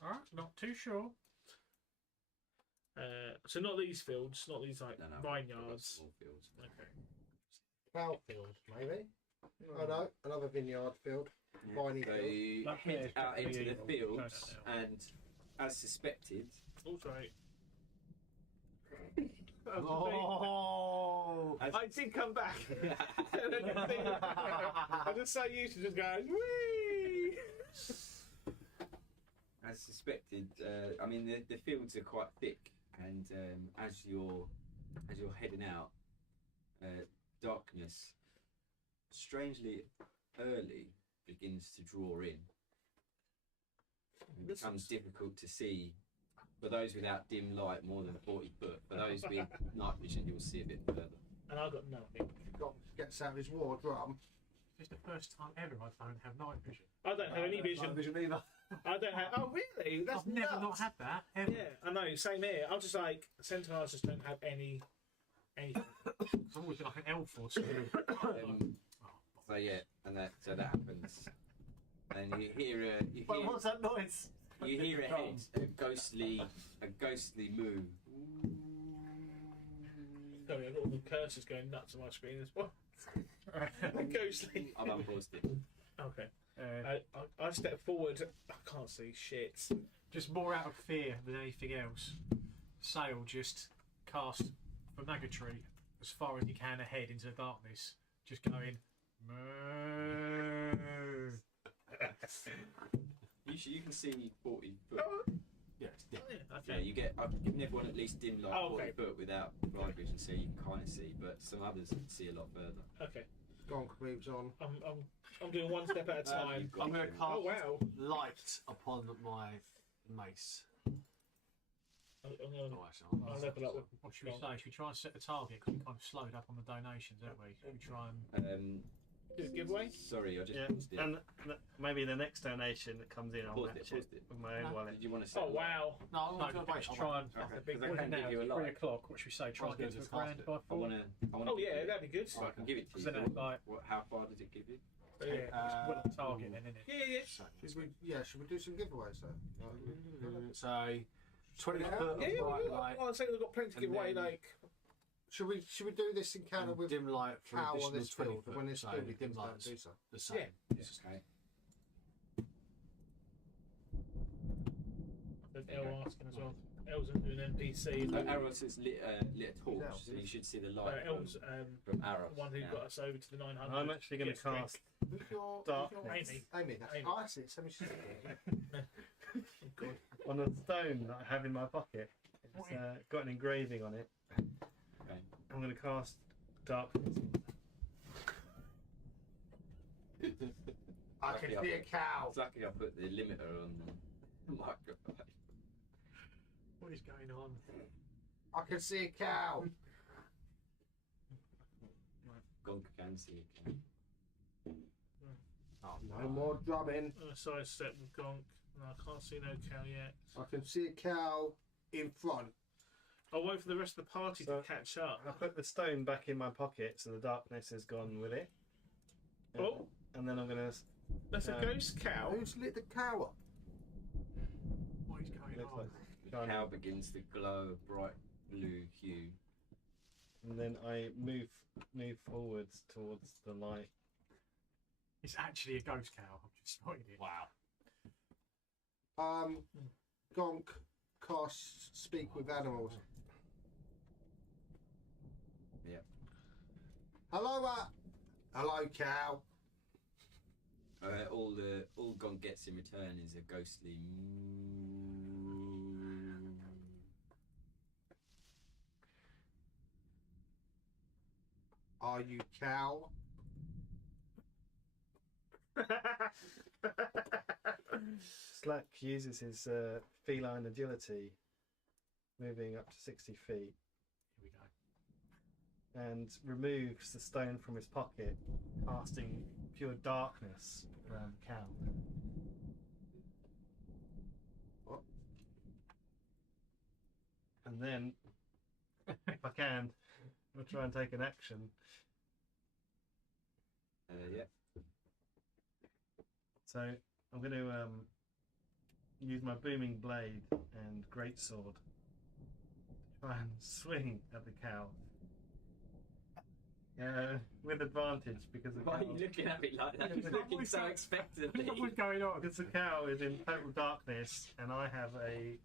Alright, not too sure. So not these fields, not these like No. vineyards. All fields. Okay. Cow field, maybe. Oh no, another vineyard field. Viney So field. you That head bear's out into the evil. fields, No. and as suspected, Oh, sorry. Oh! I did come back. I'm just so used to just going, whee! as suspected, I mean the fields are quite thick, and as you're heading out, darkness, strangely early, begins to draw in. It becomes difficult to see for those without dim light more than 40 foot. For those with night vision, you'll see a bit further. And I got nothing. Gets out of his war drum. It's the first time ever I don't have night vision. I don't have any vision. Not vision either. I don't have. Oh, really? That's I've never nuts. not had that ever. Yeah, I know. Same here. I'm just like centaurs just don't have anything. It's always like an elf or something. So yeah, and that happens, and you hear Well, what's that noise? you hear ahead a ghostly moo. Sorry, I've got all the cursors going nuts on my screen as well. Ghostly. I've unpaused it. Okay. I step forward. I can't see shit. Just more out of fear than anything else. Sail just cast the Magatry as far as he can ahead into the darkness just going. Moo. You can see 40 foot. Yeah. Yeah, Yeah, okay. you get. I've given everyone at least dim light Oh, 40 okay. foot without blind vision, so you can kind of see. But some others see a lot further. Okay. Gonk moves on. I'm doing one step at a time. You've got I'm going to to- cast Oh wow. light upon my mace. I'm gonna, Oh, actually, I'll level up with. What should we say? Should we try and set the target? Because we kind of slowed up on the donations, haven't we? Should we try and. Is it giveaway? Sorry, I just Yeah, paused it. and maybe the next donation that comes in, I'll Paused match it, it paused it. with my own wallet. Did you want to say? Oh wow. No, I'm No, going to wait. let's try and. Okay, big 'cause I What is can it give now? you a It's lot. 3 o'clock. What should we say? Try and I get was to a gonna grand just by I 4. want to. Oh yeah, that'd be good. So I can give it to Because you. then it's like. How far does it give you? Yeah. It's well the target then, isn't it? Yeah. Should we do some giveaways though? So, 20 Yeah. foot Yeah, of bright light, I'd say we've got plenty to give And away. then- Like, Should we do this encounter and with dim light for an cow on additional this 20 field? foot. When there's so still be dim dim don't lights do so. the same. Yeah. Okay. there's Elle asking as well. Elle's an NPC. Arrows has lit a torch, Elf, so you yes. should see the light Elle's from Arrows. the one who now. got us over to the 900. I'm actually going to Yes, drink. cast Who's your Darkness Amy. Amy. That's Amy. oh, I see. It's Amy. on a stone that I have in my pocket. It's got an engraving on it. Okay. I'm going to cast Darkness. I can see a cow. It's lucky I put the limiter on the microphone. What is going on? I can see a cow. Gonk can see it. No more drumming. Sidestep with Gonk. No, I can't see no cow yet. I can see a cow in front. I'll wait for the rest of the party So- to catch up. I put the stone back in my pocket so the darkness has gone with it. Oh. And then I'm going to. That's a ghost cow. Who's lit the cow up? What is going Looks on? like The cow begins to glow a bright blue hue. And then I move forwards towards the light. It's actually a ghost cow. I've just spotted it. Wow. Gonk casts speak with animals. Yeah. Hello, hello, cow. All Gonk gets in return is a ghostly moo. Are you cow? Slack uses his feline agility, moving up to 60 feet, Here we go. and removes the stone from his pocket, casting pure darkness around the cow. What? And then, if I can, I'll try and take an action. Yeah. So I'm going to use my booming blade and greatsword to try and swing at the cow. With advantage because the Why are cow, you looking at me like that? You're looking so expectantly. What's going on? because the cow is in total darkness, and I have a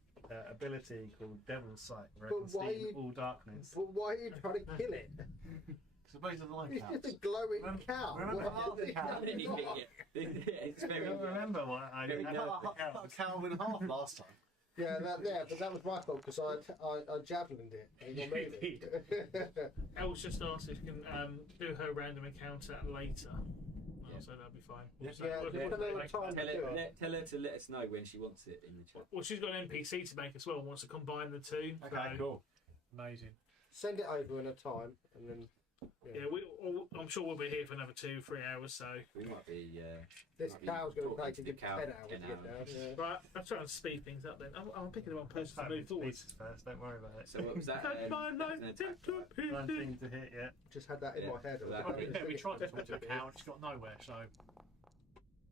ability called Devil's Sight, where I But can why see you- in all darkness. But why are you trying to kill it? So based on the light It's cows. just a glowing cow. remember What half the is it? cow? It's I very. don't remember what I Very had good. with the cow. A cow and a half last time. Yeah, but that was my fault because I javelined it. And got moved. Elle's just asked if you can do her random encounter later. So that'd be fine. Yeah. So Yeah, we'll- yeah. we'll make Tell her that. Tell her to let us know when she wants it in the chat. Well, she's got an NPC to make as well and wants to combine the two. Okay, so, cool. Amazing. Send it over in a time, and then Yeah, I'm sure we'll be here for another 2-3 hours. So, We might be. this Might be cow's going to talking take to a the good cow 10 hours to 10 get down. hours. Yeah. right, I'm trying to speed things up. Then I'm picking the wrong person to move forward. Pieces first, don't worry about it. So what was that? Cut my That's life an attack, into right? One pieces. thing to hit yet. Just had that in Yeah. my head. Well, Well, to be fair, we Yeah. tried to talk to the cow and it's got nowhere, so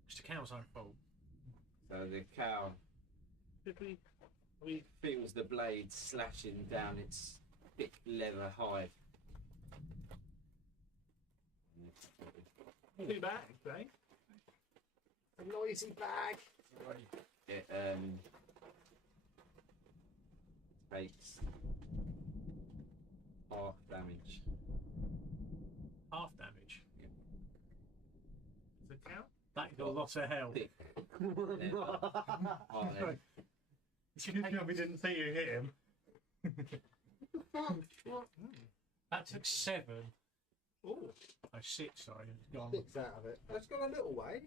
it's the cow's own fault. So the cow Did we? feels the blade slashing down its thick leather hide. Too bad, right? A noisy bag. It takes half damage. Half damage. lot of hell. You probably didn't see you hit him. That took 7. Oh, Oh, 6, sorry. Gone. 6 out of it. That's gone a little way.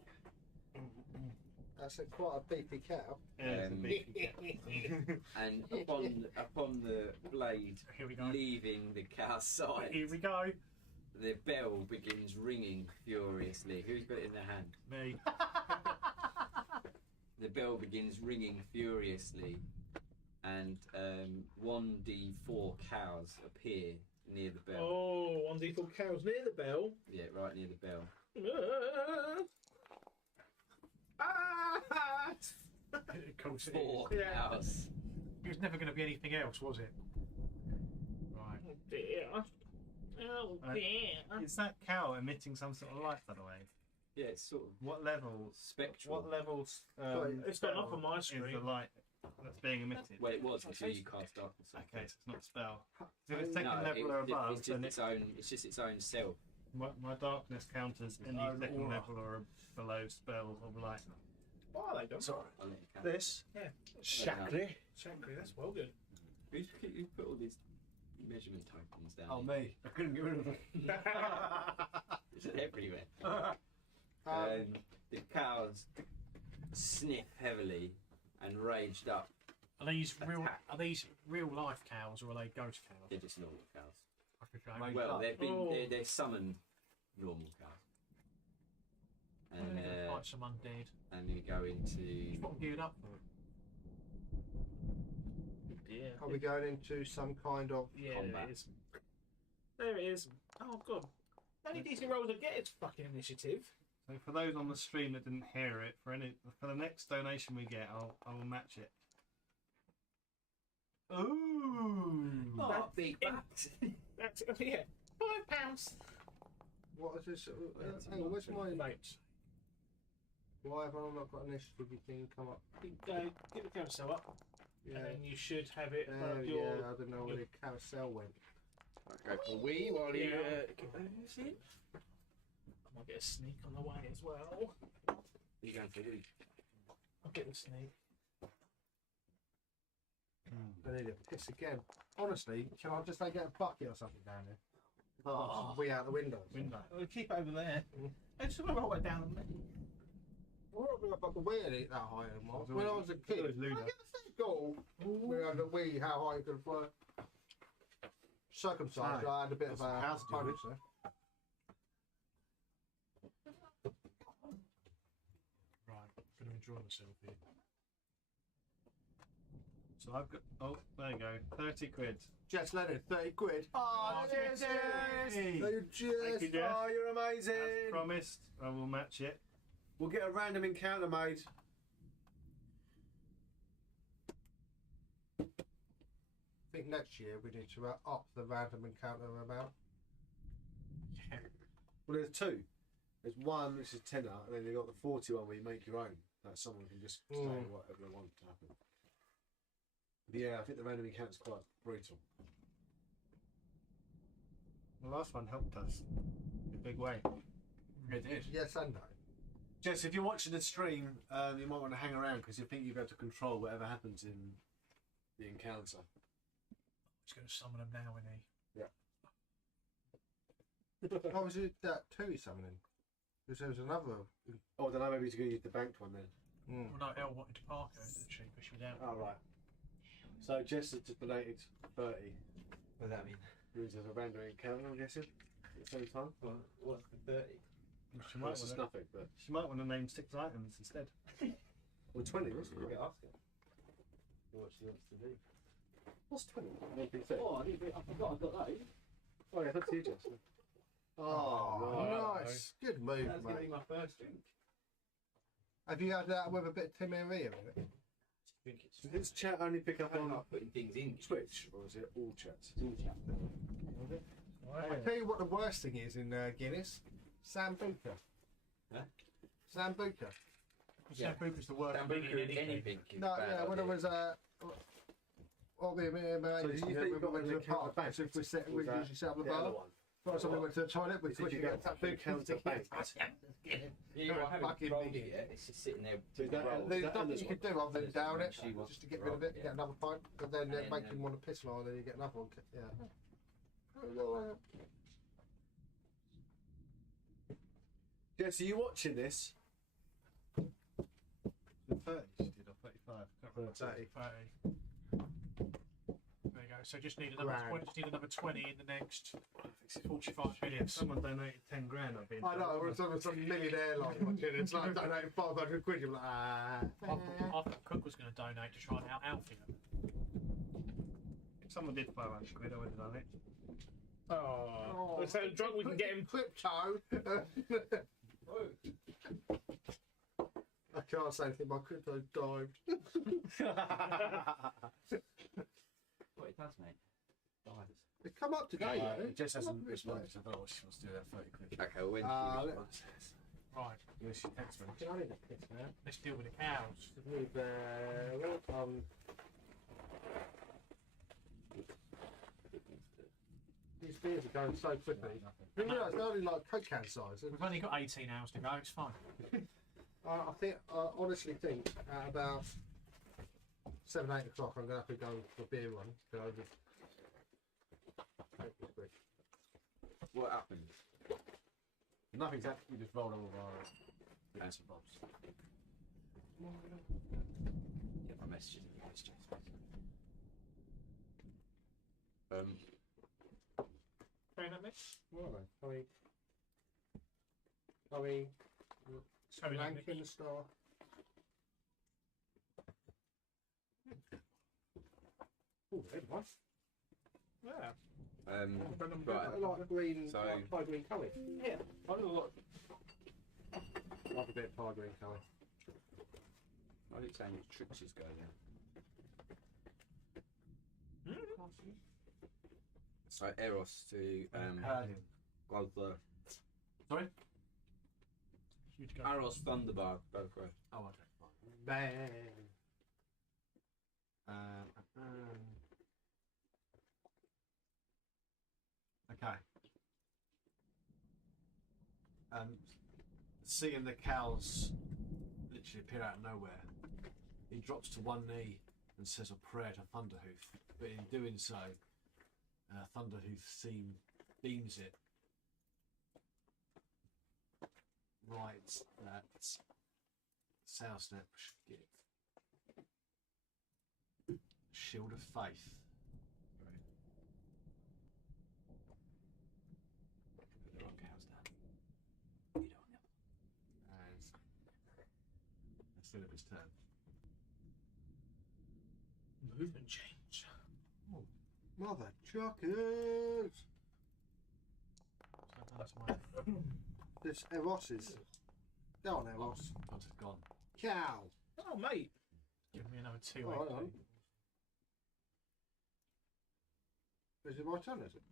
That's quite a beefy cow. And upon the blade Here we go. leaving the cow's side, Here we go. the bell begins ringing furiously. Who's got it in their hand? Me. The bell begins ringing furiously, and 1d4 cows appear near the bell. Oh, 1d4 cows near the bell. Yeah, right near the bell. Of course it 4 is. cows. It was never going to be anything else, was it? Right. Oh dear. Oh dear. Is that cow emitting some sort of light, by the way? Yeah, it's sort of What level? spectral. What levels? It's gone up on my Is screen. the light that's being emitted? Well, it was until you cast darkness. Okay, so it's not a spell. So if it's second No, level or above, it's just then its own. It's just its own self. my darkness counters any Oh, second aura. level or below spell of light. What are they done? Sorry, I'll let you count. This? Yeah. Shackly. Shankly, that's well good. Who put all these measurement tokens down? Oh, here? me. I couldn't get rid of them. It's everywhere. The cows sniff heavily and raged up. Are these real life cows or are they ghost cows? They're just normal cows. Okay. Right. Well, up. they're summoned normal cows. And Fight some undead. and you go into What I'm geared up for? Yeah. Are we going into some kind of... Yeah, combat. it is. There it is. Oh god. Only decent rolls that get its fucking initiative. So for those on the stream that didn't hear it, for the next donation we get, I will match it. Ooh. Oh, big bucks. That's yeah. £5. What is this? Hang on, where's my... Mate. Why have I not got an initiative thing come up? Get the carousel up, Yeah. and then you should have it Oh, above yeah, your. I don't know where the carousel went. go for a wee while you get those in. I might get a sneak on the way as well. you going for who? I'll get the sneak. I need a piss again. Honestly, can I just get a bucket or something down there? Oh, way out the window. I'll keep it over there. It's just roll it down. I don't know if I could wear it that high anymore. When I was a kid, I get the same goal. We had a wee how high you could fly. Circumcised, I had a bit of a punish there. Right. Going to enjoy myself here. So I've got. Oh, there you go. 30 quid. Jess Leonard, 30 quid. Oh, Jess! Thank you, Thank you, Jeff. Oh, you're amazing. As promised, I will match it. We'll get a random encounter made. I think next year we need to up the random encounter amount. Yeah. Well, there's 2. There's one, which is tenner, and then you've got the 40 one where you make your own. That someone can just say whatever they want to happen. But yeah, I think the random encounter's quite brutal. The last one helped us in a big way. It did. Yes and no. Jess, if you're watching the stream, you might want to hang around because you think you'll be able to control whatever happens in the encounter. Just going to summon them now, isn't he? Oh, was it that 2 summoning? Because there was another. Oh, then I maybe to go use the banked one then. Well, no, Elle wanted to park her, didn't she? But she was out. Oh, right. So Jess has just donated 30. What does that mean? Means there's a random encounter, I'm guessing, at the same time. What's the 30? She Well, might, it's just want nothing, but... she might want to name 6 items instead. Well, 20, wasn't it? Ask her what she wants to do. What's 20? Oh, I forgot I've got those. Oh, yeah, that's you, Jess. Oh, nice. Good move, That's going to be mate. my first drink. Have you had that with a bit of Timmeria in it? I think it's Does chat only pick up I'm on not putting things in. Twitch, or is it all chat? It's all chat. I tell you what the worst thing is in Guinness. Sambuca. Huh? Sambuca. Yeah. Sambuca's the worst thing in anything. Anything is No, a bad yeah, when it idea. was all the So do you think you've got when an we were encounter apart, back? so if we Was that usually set up the the other bar. one? First time we went to the toilet, we quickly got that food counterbanked. Fucking it's just sitting there. There's nothing you can do other than down it, just to get rid of it, get another pint, and then make you want to piss more, and then you get another one. Yeah. Jess, are you watching this? The 30 she did, or 35. Can't remember. 30. 30. There you go. So just need another 20 in the next 45 minutes. Someone donated 10 grand. I've been. I know, we're some millionaire like watching. It's like donating 500 quid. You're like, I thought Cook was going to donate to try and out Alfie. If someone did 500 quid, I would have done it. Oh, we're so drunk we can get him. Crypto. I can't say anything. My crypto dived. What it does, mate. Dives. It's come up today, though. It just hasn't responded. I don't know what she wants to do with that 30 quid. Okay, well, when Right, Yeah, she texts me. I need a piss now. let's deal with the cows. These beers are going so quickly. You realise they're only like Coke can size. We've only got 18 hours to go, it's fine. I honestly think at about 7, 8 o'clock I'm going to have to go for a beer run. what happened? Nothing's happened. We just rolled all of our bits and bobs. Get my messages in the messages. Fair enough, mate? Sorry, Lankin star. Oh, very nice. Yeah. Right. Like green, So- like pie green colour. Yeah. Like a bit of pie green colour. I did saying which tricks go there. So Eros to Godler. Sorry? Huge go. Eros Thunderbar, both way. Oh, okay. Fine. Bang. Okay. Seeing the cows literally appear out of nowhere, he drops to one knee and says a prayer to Thunderhoof. But in doing so, Thunderhoof deems it right that Sousnap should get Shield of Faith. Put the wrong cows down. You don't want them. And that's Philip's turn. Movement change. Mother chuckers. So that's my. This Eros's. Go on, Eros. Once it's gone. Cow. Oh, mate. Give me another 2. Oh, hold on. Is it my turn, is it?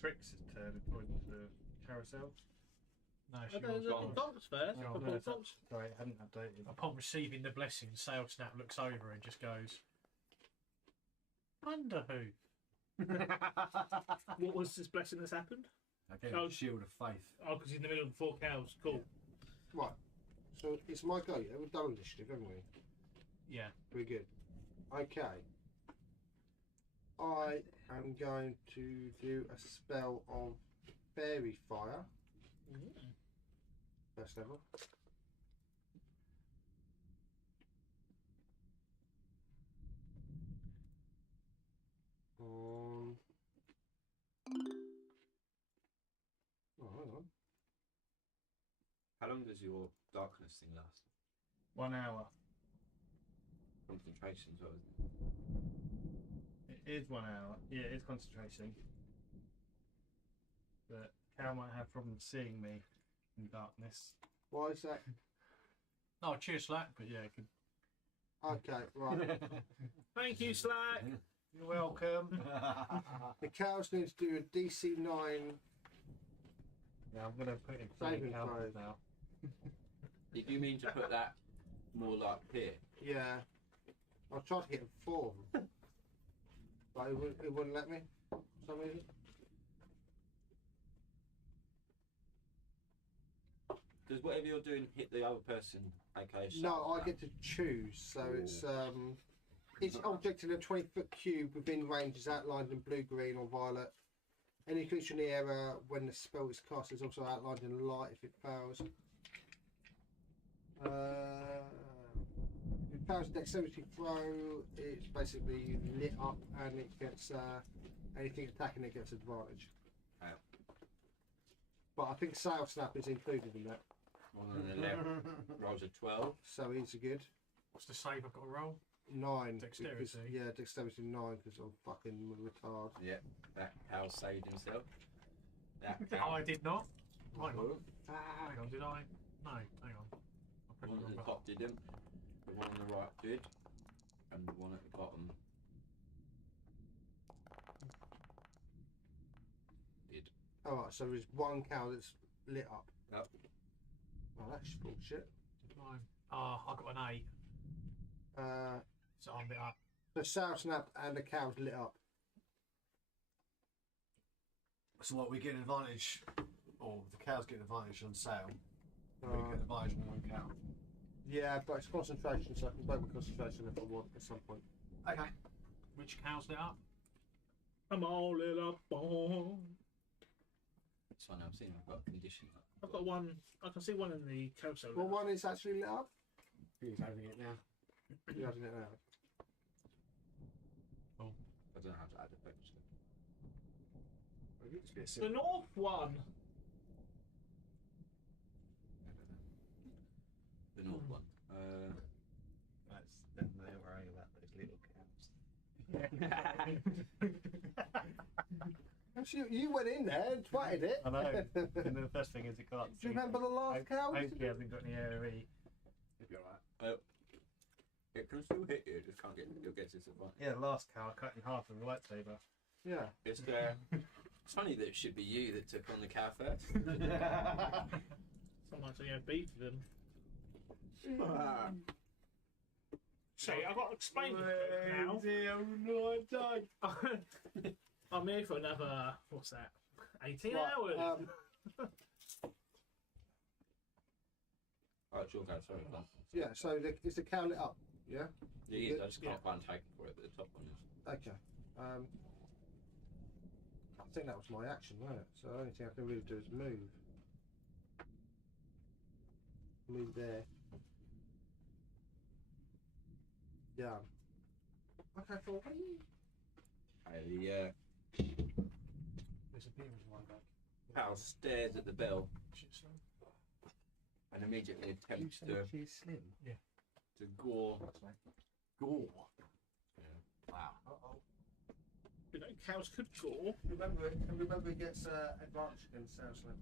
Tricks' turn according to the carousel. No, she I don't was know, gone. the dogs first. Oh, The no, dogs. Sorry, I hadn't updated. Upon receiving the blessing, Salesnap looks over and just goes, Under who? What was this blessing that's happened? Again, Oh. Shield of Faith. Oh, because he's in the middle of the 4 cows. Cool. Right. So it's my go, yeah? We've done initiative, haven't we? Yeah. We're good. Okay. I am going to do a spell of Fairy Fire. First level. Oh, hang on. How long does your darkness thing last? 1 hour. Concentration as well, isn't it? It is 1 hour. Yeah, it is concentration. But cow might have problems seeing me in darkness. Why is that? Oh, cheers, Slack. But yeah, it could. Okay, right. Thank you, Slack. You're welcome. The cows need to do a DC 9. Yeah, I'm going to put in Saving cow throws. now. Did you mean to put that more like here? Yeah. I'll try to get 4 of them. But it wouldn't let me for some reason. Does whatever you're doing hit the other person? Okay. No, I get to choose. So it's each object in a 20-foot cube within range is outlined in blue, green, or violet. Any creature in the area when the spell is cast is also outlined in light if it fails. If it fails a dexterity throw, it's basically lit up and it gets anything attacking it gets advantage. Oh. But I think Sail Snap is included in that. One on the left rolls a 12. So he's a good. What's the save I've got to roll? 9. Dexterity. Because, yeah, dexterity 9 because I'm fucking retard. Yeah, that cow saved himself. That Oh, cow. I did not. Hang on. Ah, Hang on, did I? No, hang on. I The pressed one the at wrong the button. top didn't. The one on the right did. And the one at the bottom did. Alright, so there's one cow that's lit up. Yep. Well, that's bullshit. Fine. Ah, I got an 8, Uh, so I'm a bit up. the Sail Snap and the cow's lit up. So what, we get an advantage, or the cows get an advantage on sale. We get Uh, an advantage on one cow. yeah, but it's concentration, so I can break my concentration if I want at some point. Okay. Which cow's lit up? I'm all lit up. Oh. So now I've seen I've got a condition up. I've got one. I can see one in the carousel. Well, one is actually lit up. Who's having it now? You're having it now. I don't know how to add effects. It could just be a The simple. north one. I don't know. The north one. That's then they worry about those little cows. Actually, you went in there and twatted it. I know. And then the first thing is it can't. Do you remember the last cow? Hopefully, it hasn't got any AoE. It'd be alright. It can still hit you, it just can't get. You'll get disadvantage. Yeah, the last cow I cut in half with a lightsaber. Yeah. It's it's funny that it should be you that took on the cow first. Someone saying I beat them. So I've got to explain this now. I'm here for another. What's that? 18 hours. Alright, sure, go. Sorry, go on. Yeah, so is the cow lit up? Yeah? Yeah, I just can't find taken for it, but the top one is. Okay. I think that was my action, wasn't it? So the only thing I can really do is move. Move there. Yeah. Okay, cool. Disappearance one back. Cow stares at the bell Shit, son. and immediately attempts to slim? gore. Gore. Yeah. Wow. You know, cows could gore. Remember, it gets advantage against Sail Snap.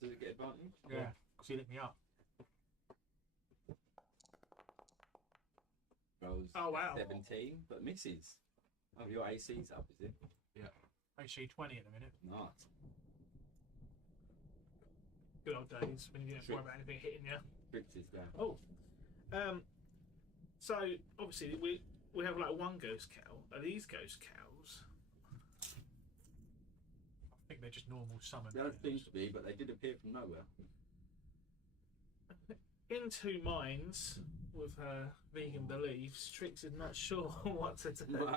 Does it get advantage? Yeah, because he lit me up. Rolls Oh, wow. 17, but misses. Oh, your AC's up, is it? AC 20 at the minute. Nice. Good old days when you didn't worry about anything hitting you. Bricks is down. Oh, so obviously we have like one ghost cow. Are these ghost cows? I think they're just normal summon. They don't seem to be, but they did appear from nowhere. In two minds with her vegan beliefs, Trix is not sure what to do.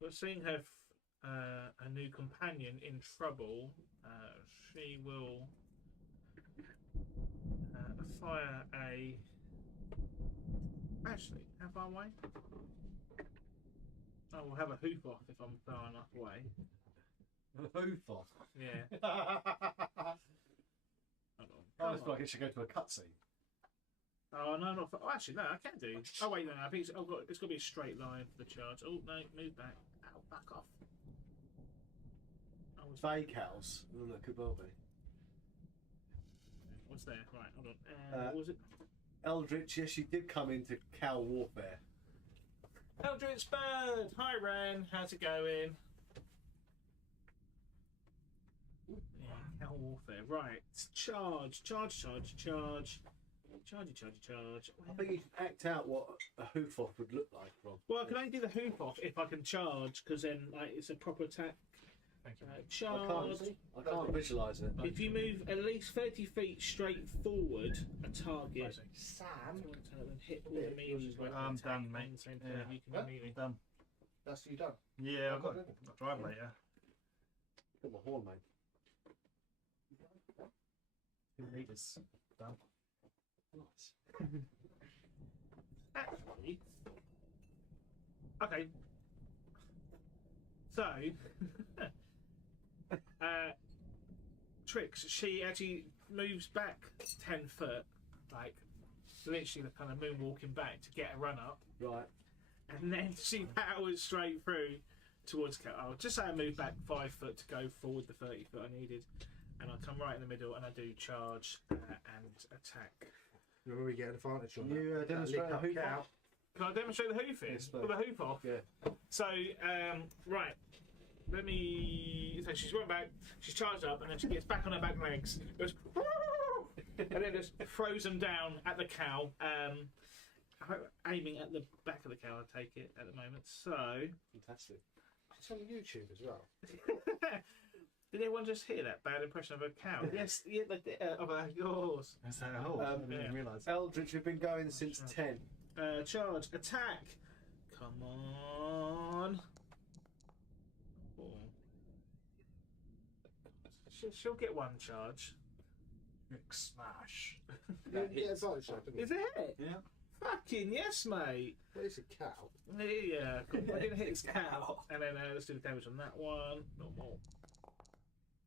But seeing her a new companion in trouble, she will fire a. Actually, how far away? I will have a hoof off if I'm far enough away. Hoof off. Yeah. I just feel like it should go to a cutscene. Oh no, not for, oh, actually no, I can do. Oh wait, no, I think it's got to be a straight line for the charge. Oh no, move back. Ow, back off. I was, Fake house. Oh, that could well be. what's there? Right, hold on. Uh, What was it? Eldritch, yes, she did come into cow warfare. Eldritch Bird! Hi Ren, how's it going? Yeah, Cow warfare. Right. Charge. I think you should act out what a hoof off would look like, Rob. Well, I can only do the hoof off if I can charge, because then like it's a proper attack. Thank you. Charge. I can't visualise it. If you move at least 30 feet straight forward, a target. Sam, Hit all the enemies. I'm done, mate. Same Yeah. thing. You can Huh? immediately. Done. that's you done. Yeah, I've got it. to drive later. Got my horn, mate. 2 litres. Done. Actually, okay. So, Trix, she actually moves back 10 foot, like literally kind of moonwalking back to get a run up, Right. and then she powers straight through towards Cal. I'll just say I move back 5 foot to go forward the 30 foot I needed, and I come right in the middle and I do charge and attack. You already get an advantage on You, that. demonstrate Lick up a hoof cow. off? Can I demonstrate the hoof is? Yes, Put the hoof off. Yeah. So, right. Let me. So she's went back, she's charged up, and then she gets back on her back legs, goes, and then just throws them down at the cow, aiming at the back of the cow, I take it, at the moment. So. Fantastic. It's on YouTube as well. Did anyone just hear that bad impression of a cow? Yes, yeah, they did. Of a horse. Is that a horse? I didn't yeah. even realise. Eldritch, we've been going since 10. Charge, attack. Come on. Oh. She'll get one charge. Smash. You get advantage on it, didn't you? Is it? Yeah. Fucking yes, mate. Well, it's a cow. Yeah, I didn't hit his cow. And then let's do the damage on that one. No more.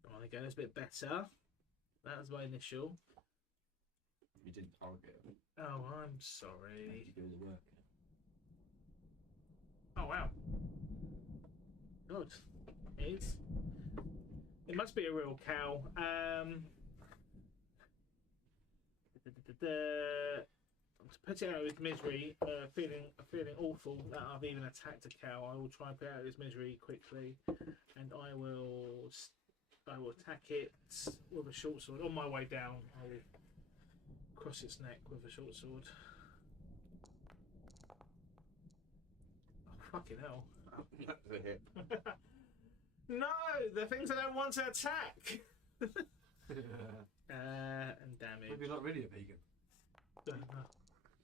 Oh, there we go. That's a bit better. That was my initial. You didn't target it. Oh, I'm You sorry. do the work. Oh, wow. Good. It must be a real cow. To put it out of his misery, feeling awful that I've even attacked a cow, I will try and put it out of his misery quickly, and I will attack it with a short sword. On my way down, I will cross its neck with a short sword. Oh, fucking hell. That's a hit. No, the things I don't want to attack. And damage. Maybe you're not really a vegan.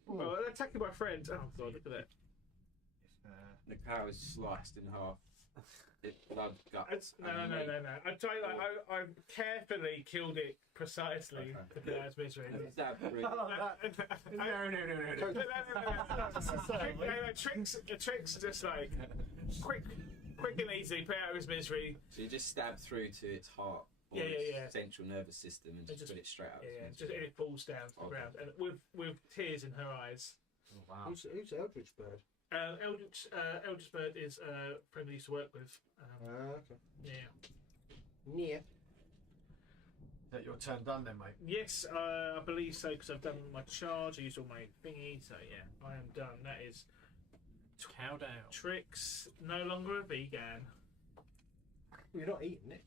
Well, I'm attacking my friend. Oh god, look at that. The cow is sliced in half. It blood, guts. No. I try I carefully killed it precisely to put out its misery. Stab through. Tricks just like quick and easy, put it out of his misery. So you just stab through to its heart. Or Yeah. its central nervous system and just put it straight out. Yeah, just it falls down to the ground, and with tears in her eyes. Oh, wow. Who's Eldritch Bird? Eldritch Bird is a friend I used to work with. Okay. Yeah. Near. Is that your turn done then, mate? Yes, I believe so, because I've done my charge, I used all my thingy, so yeah, I am done. That is Cow down. Tricks, no longer a vegan. You're not eating it.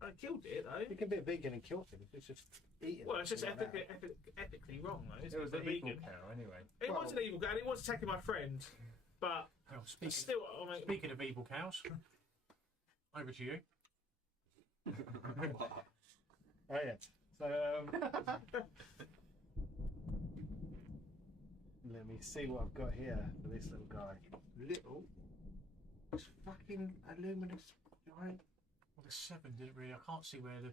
I killed it though. You can be a vegan and kill things. It's just eating. Well, it's just like that. epically wrong though. It was a an evil cow anyway. It was an evil cow, and it was attacking my friend, but Well, still, I mean, speaking of evil cows, over to you. Oh yeah. So let me see what I've got here for this little guy. Little. It's fucking a luminous giant. Well, the 7 didn't really. I can't see where the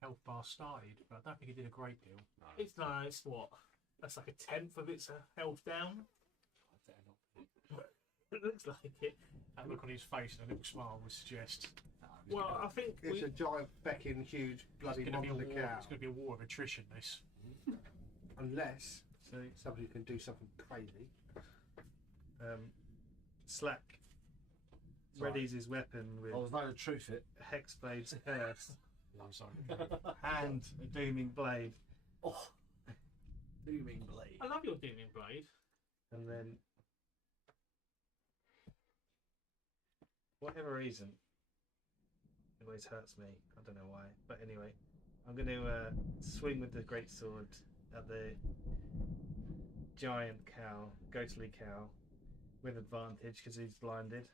health bar started, but I don't think it did a great deal. it's nice. What? That's like a tenth of its health down. It looks like it. That look on his face and a little smile would suggest. Well, I think It's a giant, becking, huge, bloody It's going to be a monster war. cow. It's going to be a war of attrition. This. Unless So somebody can do something crazy. Slack readies his weapon with I was known to truth it. Hexblade's curse I'm sorry. and a dooming blade, Oh, booming blade. I love your Dooming Blade. and then whatever reason, it always hurts me. I don't know why, but anyway, I'm going to swing with the greatsword at the giant cow, ghostly cow, with advantage because he's blinded.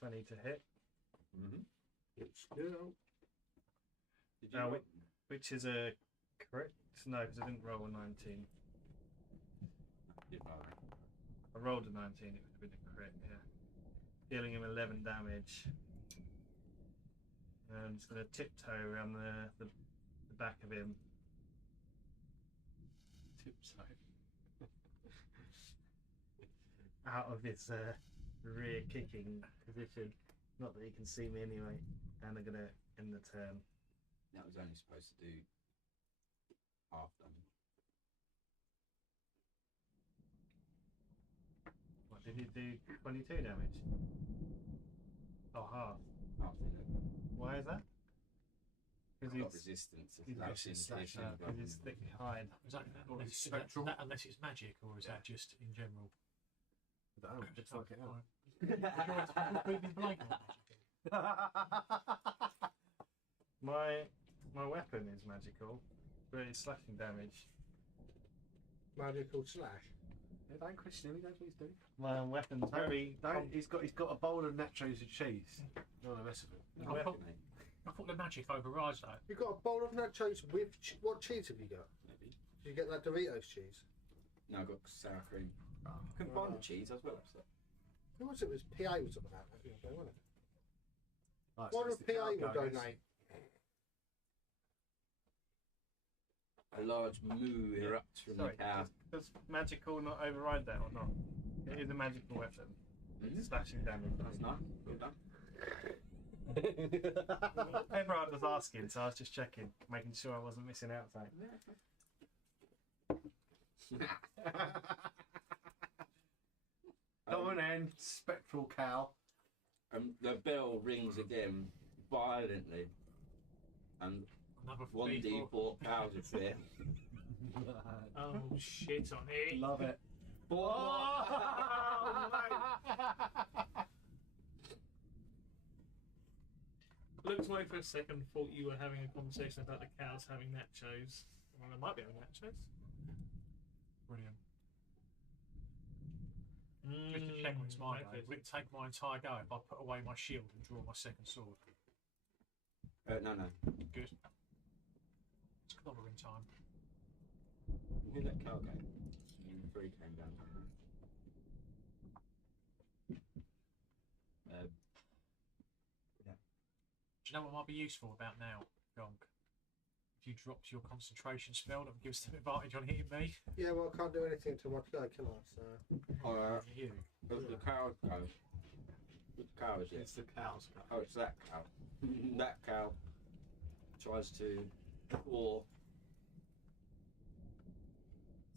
20 to hit. It's good. Did you Now, roll? which is a correct? No, because I didn't roll a 19. Did roll it. I rolled a 19, it would have been a crit, yeah. Dealing him 11 damage. And I'm just going to tiptoe around the back of him. Tiptoe. Out of his rear kicking position. Not that he can see me anyway. And I'm going to end the turn. That was only supposed to do half damage. What did he do? 22 damage? Oh, half. Half the level. Why is that? He's Because got resistance. he's got Slashing, his thick hide. Is that, Or unless, it's is that, spectral. unless it's magic, or is that just in general? I don't know, just work it out. My weapon is magical, but it's slashing damage. Magical slash. Yeah, don't question him, he knows what he's doing. My weapon's very. He's got a bowl of nachos and cheese. Don't want to mess with him. I thought the magic overrides that. You've got a bowl of nachos with what cheese have you got? Maybe. Did you get that Doritos cheese? No, I got sour cream. Couldn't find the cheese. I was well upset. Who was it? It was PA was on about that the other day, wasn't it? Right, One so of it's the PA cow will goes. donate. A large moo erupts from Sorry, the cow. does magical not override that or not? It is a magical weapon. It's slashing damage. That's nice. Well done. Everyone was asking, so I was just checking, making sure I wasn't missing out something. Come on then, spectral cow. The bell rings again violently, and Another 1d4 cows appear. Oh shit on it. Love it. Looked away for a second, thought you were having a conversation about the cows having nachos. Well, they might be having nachos. Brilliant. Just to check when it's my go, would it take my entire go if I put away my shield and draw my second sword? No. Good. It's clobbering time. Who did that cow go? And 3 came down. Do you know what might be useful about now, Gonk? If you dropped your concentration spell, that gives them advantage on hitting me. Yeah, well, I can't do anything until my go, can I? So. You. The cow go. Which cow is it? It's the cow's cow. Oh, it's that cow. That cow tries to claw.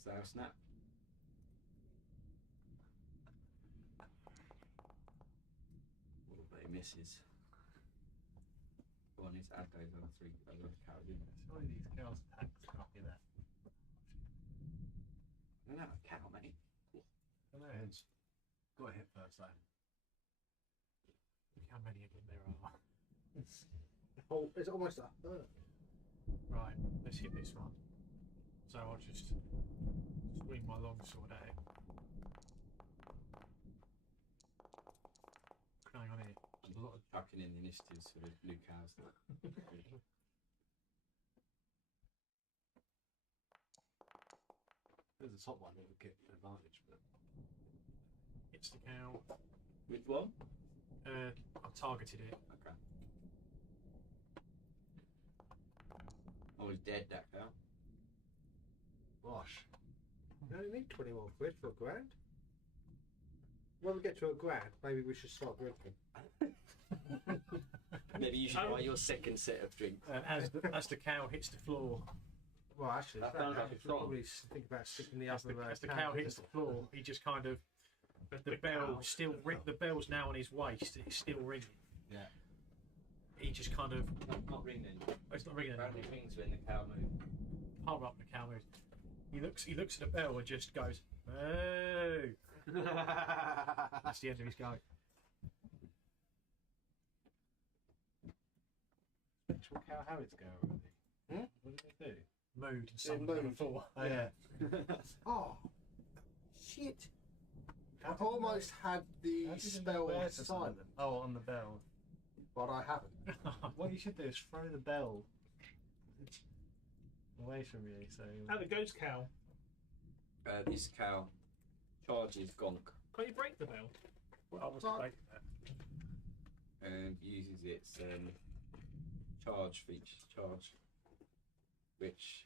Sour snap. Oh, but he misses. Go on, let's add those other 3 other cows in. Surely these cows' attacks can't be that. I don't have a cow, mate. Depends. Got to hit first though. Look how many of them there are. It's almost a third. Right, let's hit this one. So I'll just swing my longsword at it. Hang on here. There's a lot of Chucking in the initiatives for the blue cows. There's a top one that would get an advantage, but hits the cow. Which one? I've targeted it. Okay. Oh, he's dead, that cow. gosh. You only need 21 quid for a grand. When we get to a grand, maybe we should start drinking. Maybe you should buy your second set of drinks. As the cow hits the floor, Well, actually, That that sounds like we a should song. probably think about sticking the as other the cow hits the floor, he just kind of the bell still the bell's now on his waist. It's still ringing. Yeah. He just kind of Not ringing. it's not ringing Apparently anymore. rings when the cow moves. Hold up, the cow moves. He looks at the bell and just goes, "Oh." That's the end of his go. actual cow habits go already? Hmm? What did they do? Mood and Yeah, summoned mood. before. Oh yeah. Oh, shit! I almost had the How did you spell know where to silent, Oh, on the bell. but I haven't. What you should do is throw the bell away from you. So How the ghost cow? This cow charges Gonk Can't you break the bell? Well, I was Well- debating that. and uses its charge feature, which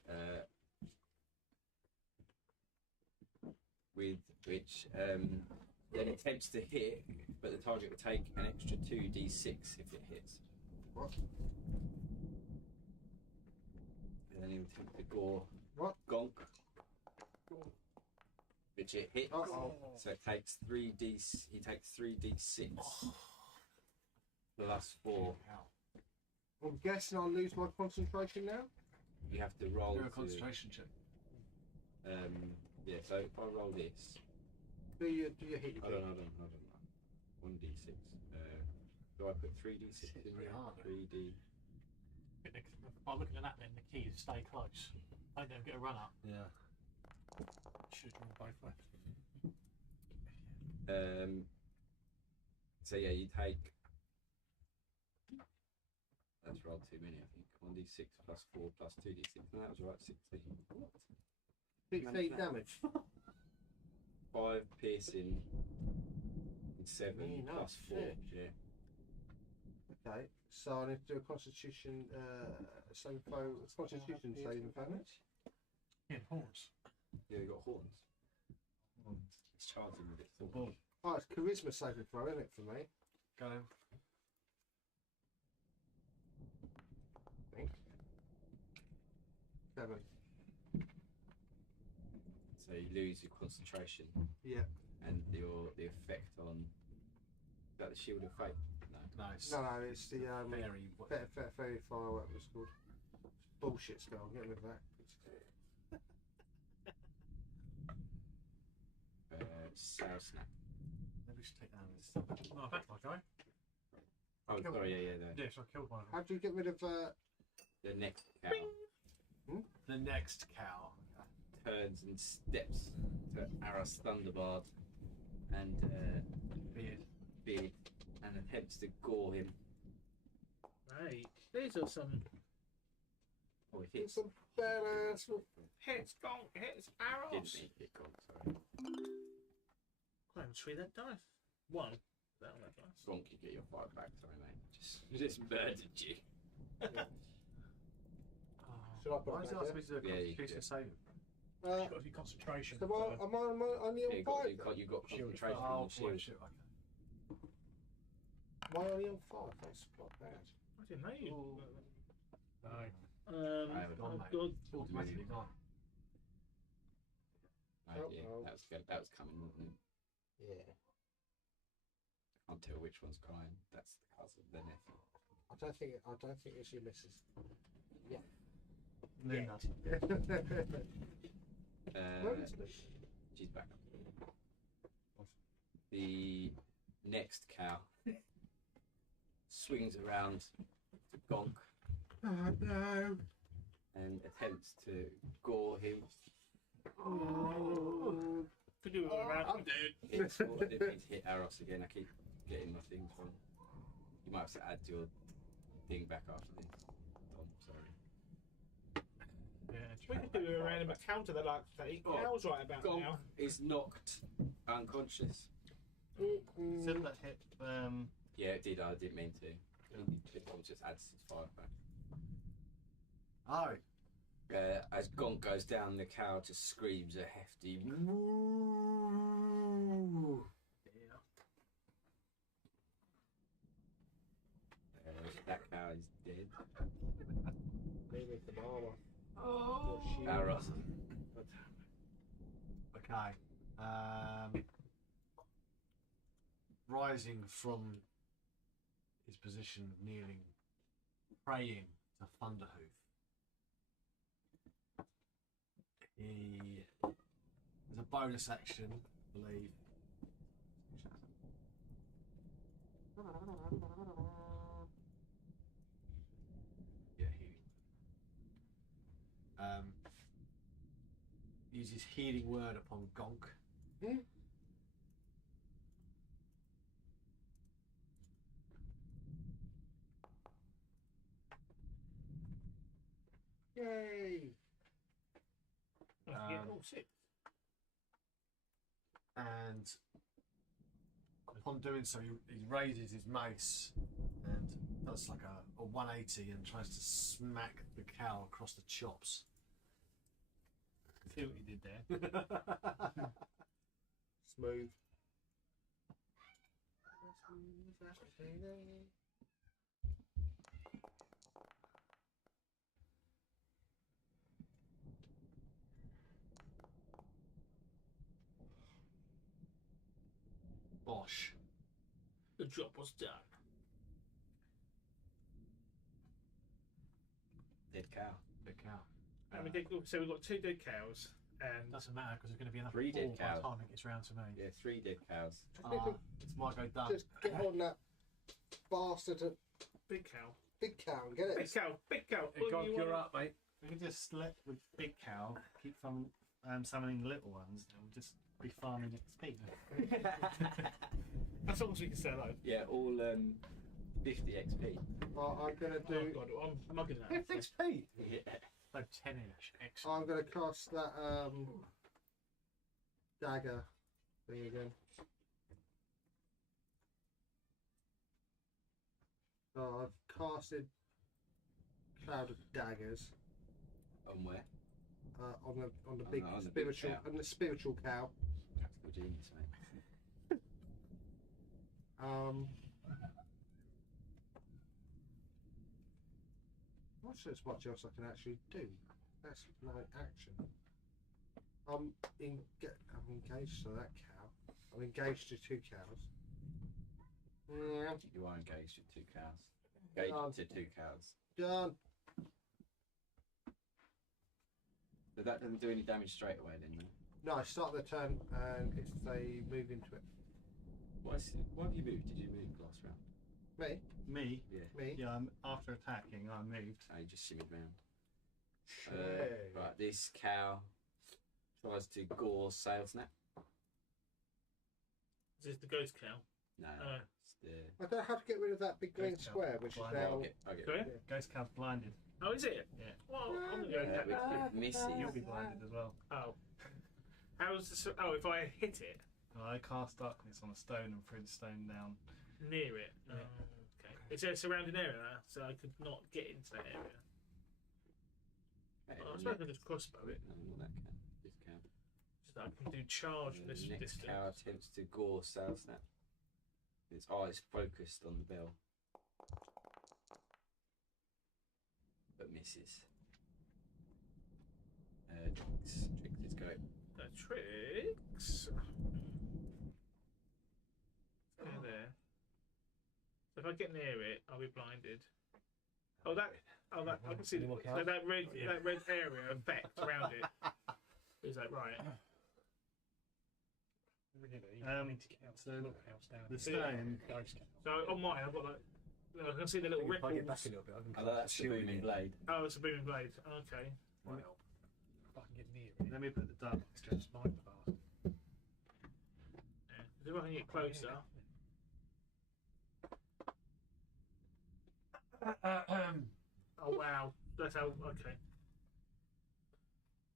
with which then attempts to hit, but the target will take an extra 2d6 if it hits. What? And then he'll attempt to gore What? Gonk, which it hits. Uh-oh. So it takes 3d. He takes 3d6 plus 4. I'm guessing I'll lose my concentration now. You have to roll Do a to, concentration check. yeah. So if I roll this, Do you hit your hold thing? on. 1d6. Do I put 3d6 in Pretty there? hard. 3d. By looking at that, then the key is stay close. Don't let them get a run up. Yeah. Should have gone both ways. So yeah, you take. That's rolled too many, I think. 1d6 plus 4 plus 2d6. No, that was right. 16. What? 16 damage. 5 piercing. And 7 Yeah, plus nice. 4. Yeah. Okay, so I need to do a constitution saving throw. Constitution saving throw. Yeah, horns. Yeah, you got horns. It's charging with its horns. Oh, it's charisma saving throw, isn't it, for me? Go in. I think. 7. So you lose your concentration Yeah. and the effect on. Is that the shield of fate? No. Nice. No, it's the Very. fairy fire, what it was called. Bullshit spell. Get rid of that. Sour snap. Maybe we should take that out of this stuff. No, that's my guy. Oh, sorry, yeah. Yeah, so I killed one of them. How do you get rid of? The next cow The next cow. turns and steps to Aras Thunderbard and Beard and attempts to gore him. Right. These are some Oh, it It's hits. some badass. hits, gonk, hits, Didn't arrows. mean hit Gonk, sorry. I haven't treated that dice. One. Down that dice. Gonk, you get your 5 back, sorry, mate. Just murdered you. Should I put Why it is it back asked me to do a Yeah, you constitution saving? there? You've got to be concentration. So am I only Yeah, on 5? you got Shield of concentration Oh, on the shield. shit, okay. Am I only on 5? That's not bad. I didn't know you. No. I haven't gone, Oh mate. god. Automatically gone. Right, Oh, yeah, oh. that was good. That was coming, wasn't it? Yeah. Can't tell which one's crying. That's the cousin, the nephew. I don't think it's your missus. Yeah. Luna. Where is it? She's back. The next cow swings around to Gonk Oh no. and attempts to gore him. Oh. Could do it around. I'm dead. Hits, I didn't mean to hit Aros again. I keep getting my things wrong. You might have to add your thing back after this. Tom, sorry. Yeah, We could do a random counter that like that eat cows right about Gonk now. is knocked unconscious. Said that hit. Yeah, it did. I didn't mean to. It just adds his 5 back. Oh, As Gonk goes down, the cow just screams a hefty moo. That cow is dead. Maybe the mama. oh. Aros. Okay. Rising from his position of kneeling, praying to Thunderhoof. He, as a bonus action, I believe. Yeah, uses healing word upon Gonk. Yay! Shit. And upon doing so, he raises his mace and does like a 180 and tries to smack the cow across the chops. See what you did there. Smooth. Bosh. The job was done. Dead cow. Big cow. So we've got 2 dead cows, and Doesn't matter because there's going to be another 3 dead 4 by the cows. time it gets round to me. Yeah, 3 dead cows. It's my go done. Just get on that bastard big cow. big cow and get it. Big cow, big cow. Hey, Gonk, you're up, mate. We could just let the big cow keep summoning the little ones, and we'll just be farming XP. That's all we can say though. Yeah, all 50 XP. I'm gonna Oh do. god, I'm not good at that. XP. Yeah. So 10 each. Excellent. I'm gonna cast that dagger thing again. So I've casted cloud of daggers On where? on the big on the big spiritual cow. and the spiritual cow. Tactical genius, mate. Not sure there's much else I can actually do. That's my action. I'm engaged to that cow. I'm engaged to 2 cows. Yeah, You are engaged with 2 cows. Engaged to 2 cows. done. But that doesn't do any damage straight away then, no? No, I start the turn and they move into it. What have you moved? Did you move last round? Me? Me? Yeah. Me? Yeah, after attacking, I moved. Oh, you just shimmied round. Hey. Right, this cow tries to gore Sail Snap. Is this the ghost cow? No, Oh. it's the... I don't know how to get rid of that big green Ghost cow. square, which is Blind. now. I'll get Sorry? Ghost cow's blinded. Oh, is it? Yeah. Well, I'm gonna go attack that. with misses. You'll be blinded as well. Oh. How's this? Oh, if I hit it I cast darkness on a stone and threw the stone down. near it. Yeah. Okay. It's a surrounding area now, so I could not get into that area. Hey, I suppose I could just crossbow it. No, not that cow. This cow. So that I can do charge from The this next distance. cow attempts to gore Sail Snap. Its eyes focused on the bell. But misses. Tricks. Tricks is go. The tricks. Go there. So if I get near it, I'll be blinded. Oh, that. I can see so that red area effect around it. Is that right? So the stone. So on mine, I've got like. I can see the little If I get ripples. back a little bit, I can Oh, cast that's a the shield booming again. blade. Oh, it's a booming blade. Okay. Might help. If I can get near it, Let me put the darkness it's just mine the bastard. Yeah. If I can get closer. Oh wow, that's how. Okay.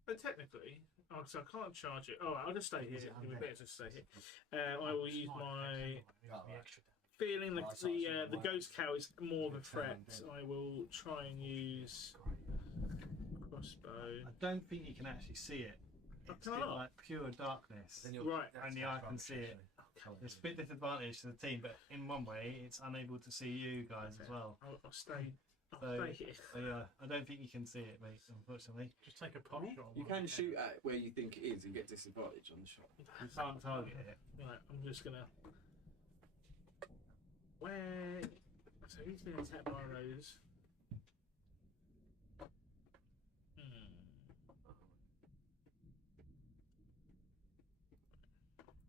But technically, so I can't charge it. Oh, I'll just stay here. Is it It'd be undead? better to stay here. I will use my Oh, The right. extra damage. feeling that Right, so it's the not ghost cow is more of a Good threat. turn, I will try and use crossbow. I don't think you can actually see it. Oh, It's can I in, not? like pure darkness. Then you'll- Right. that's Only the I can rubbish, see it. actually. It's a bit disadvantage to the team, but in one way, it's unable to see you guys as well. I'll stay. I'll So- stay here. So yeah, I don't think you can see it, mate. Unfortunately, Just take a pot shot. on You one of can the shoot cannons. at where you think it is and get disadvantage on the shot. you can't target it. Right, I'm just gonna. Where? So he's been attacked by those.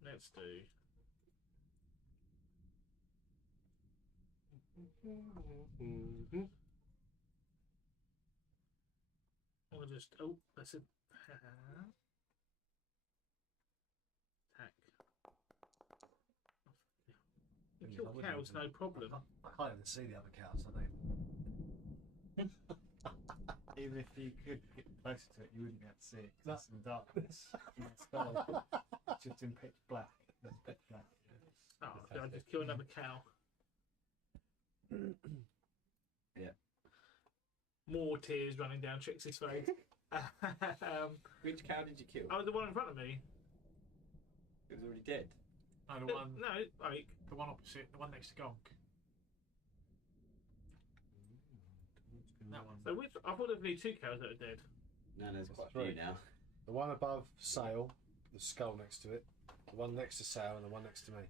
Let's do. I'll just. Oh, that's a. thing is, Kill I wouldn't cows, even- no problem. I can't even see the other cows. I don't. Even if you could get closer to it, you wouldn't be able to see it because it's in darkness. And the spell, it's just in pitch black. It's pitch black. Oh, I'll just kill another cow. Yeah. More tears running down Trixie's face. Which cow did you kill? Oh, the one in front of me. It was already dead. No, the one, No, like the one opposite, the one next to Gonk. That one. so. Which I thought there were only 2 cows that are dead. No, there's quite a Three. few now. The one above Sale, the skull next to it. The one next to Sale, and the one next to me.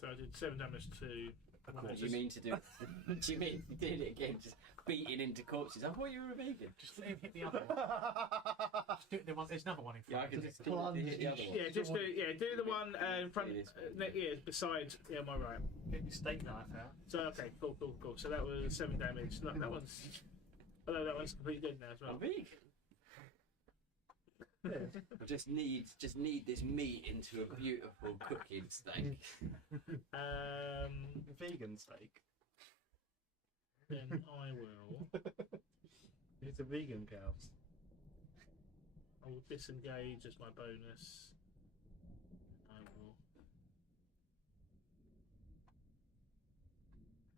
So I did 7 damage to. What do you mean to do? What do you mean you did it again? Just beating into corpses. I thought you were a vegan. Just let him hit the other one. Just do it, there's another one in Yeah, I front. can just hit the other one. Yeah, just do the one in front. Beside. Yeah, am I right? Get your steak knife out. So okay, cool. So that was 7 damage. That one's. Although that one's completely dead now as well. I'm vegan. I just need this meat into a beautiful cooking steak. Vegan steak. Then I will. It's a vegan cows. I will disengage as my bonus. I will.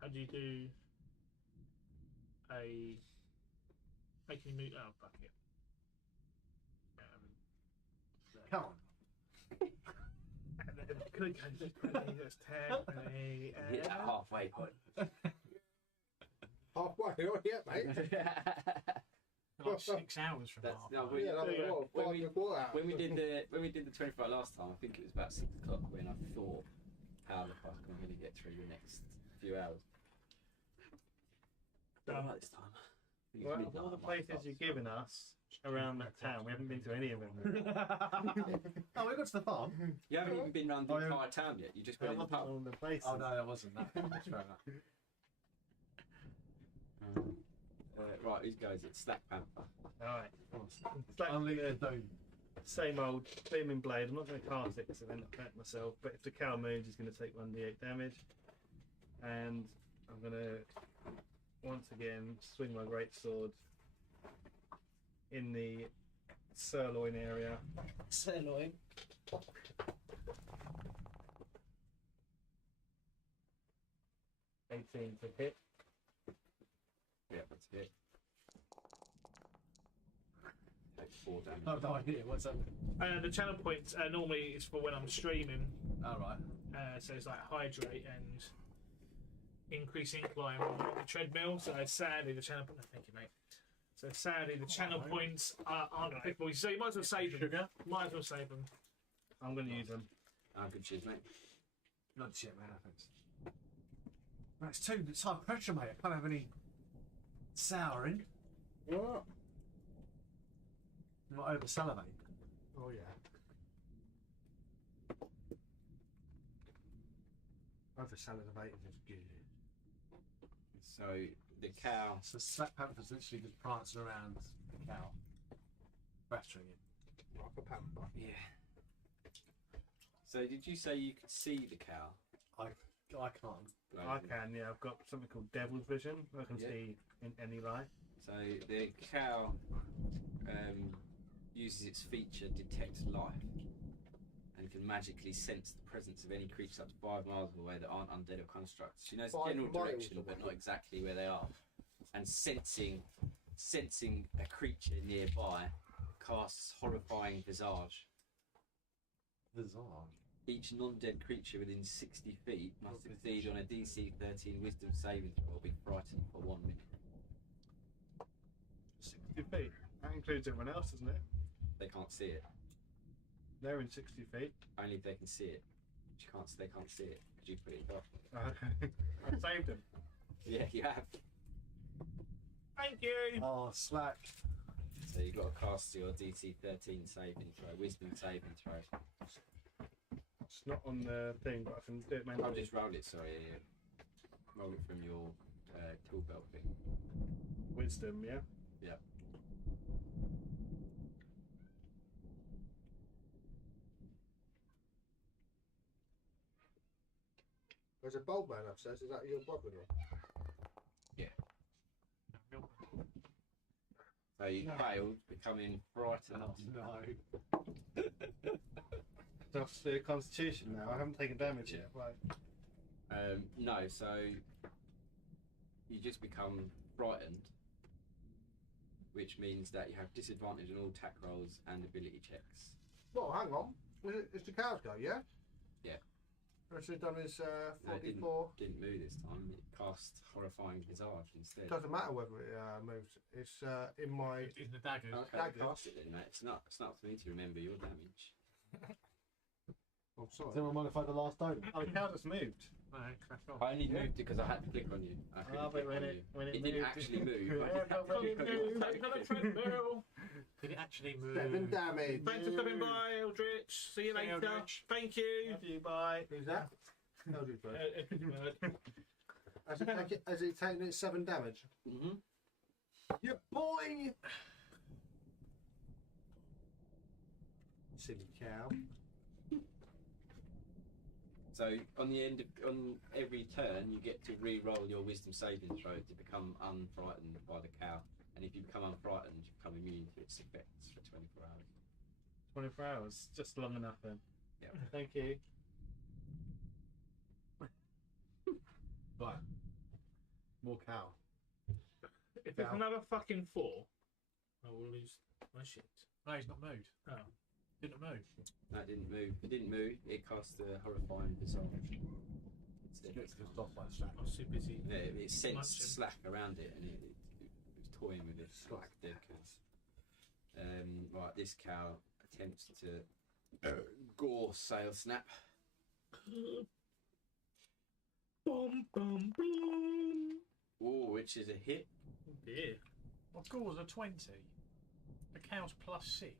How do you do a making me? Oh, fuck it. Come on. And then click, that's 20, that's 10, 20, Hit that halfway point. Halfway, not yet, mate. Like 6 hours from That's now. no, Yeah, There you go. when we did the 24 hour last time. I think it was about 6 o'clock when I thought, how the fuck am I going to get through the next few hours? Don't like this time. I think it's Well, midnight, of all the I might places start you've to given us around that town, we haven't been to any of them. Oh, we got to the farm. You haven't even been around the Oh, yeah. entire town yet. You just We been in the haven't pub. all the places. Oh no, that wasn't that. That's fair enough. Right, who goes? It's Slack Panther. Alright. It's like Only a dome. same old booming blade. I'm not going to cast it because I end up hurting myself. But if the cow moves, he's going to take 1d8 damage. And I'm going to once again swing my great sword in the sirloin area. Sirloin. 18 to hit. Yeah, that's it. Take 4 damage. Oh no, idea. What's that? The channel points normally is for when I'm streaming. All right. So it's like hydrate and increase incline on the treadmill. So sadly the channel. No, thank you, mate. So sadly the channel points aren't applicable. So you might as well save them. Sugar? Might as well save them. I'm going to use them. Good cheers, mate. Not shit, man. Thanks. That's too. It's high pressure, mate. I can't have any souring. What? Not over salivate. Oh yeah. Over salivating is good. So the cow. So Slack Panther's literally just prancing around the cow, battering it. Like a pamper. Yeah. So did you say you could see the cow? I can't. I can, yeah. I've got something called Devil's Vision. I can Yeah. see in any light. So the cow uses its feature detect life and can magically sense the presence of any creatures up to 5 miles away that aren't undead or constructs. She knows the 5 general miles direction, but away. not exactly where they are. And sensing a creature nearby, casts horrifying visage. Bizarre. Each non-dead creature within 60 feet must succeed on a DC 13 Wisdom saving throw or be frightened for 1 minute. 60 feet. That includes everyone else, doesn't it? They can't see it. They're in 60 feet. Only if they can see it. They can't see it because you put it off. Okay. I saved them. Yeah, you have. Thank you. Oh, Slack. So you've got to cast your DC 13 saving throw, Wisdom saving throw. It's not on the thing, but I can do it I'll manually. just roll it, sorry. Yeah. Roll it from your tool belt thing. Wisdom, yeah? Yeah. There's a bold man upstairs. Is that your brother-in-law? So you failed, becoming frightened. No. So I've to do a constitution now. I haven't taken damage yet. Right. No, so you just become frightened, which means that you have disadvantage on all attack rolls and ability checks. Well, hang on. It's the cows go, yeah? Yeah. What's it done is No, it 44. didn't move this time. It cast horrifying visage instead. Doesn't matter whether it moves. It's in my. In the daggers. Okay, Daggers. cast it then, mate. It's not for me to remember your damage. Oh, sorry. Does anyone modify the last item? Oh, the cow just moved. Alright, crack on. I only moved it because I had to click on you. I couldn't click on you. when It didn't moved, actually move. Yeah, I just had to but click on you. Take on a treadmill. Did it actually move? 7 damage. Thanks for stopping by, Eldritch. See you See you, later. Eldritch. Thank you. Love you, bye. Who's that? Eldritch Bird. Bird. Has it taken its 7 damage? Mm-hmm. Yeah, boy! Silly cow. So on every turn, you get to re-roll your Wisdom saving throw to become unfrightened by the cow. And if you become unfrightened, you become immune to its effects for 24 hours. 24 hours, just long enough then. Yeah. Thank you. Right. More cow. If it's another fucking 4, I will lose my shit. No, he's not moved. Oh. Didn't move. That didn't move. It didn't move. It cast a horrifying visage. Instead. Gets this off by strap. I was too busy. Yeah, it sensed Munching. slack around it, and it was toying with it. Slack dead cows. Right, this cow attempts to gore Sail Snap. Boom, boom, boom. Oh, which is a hit. Oh dear. Well, Gore's a 20. The cow's plus 6.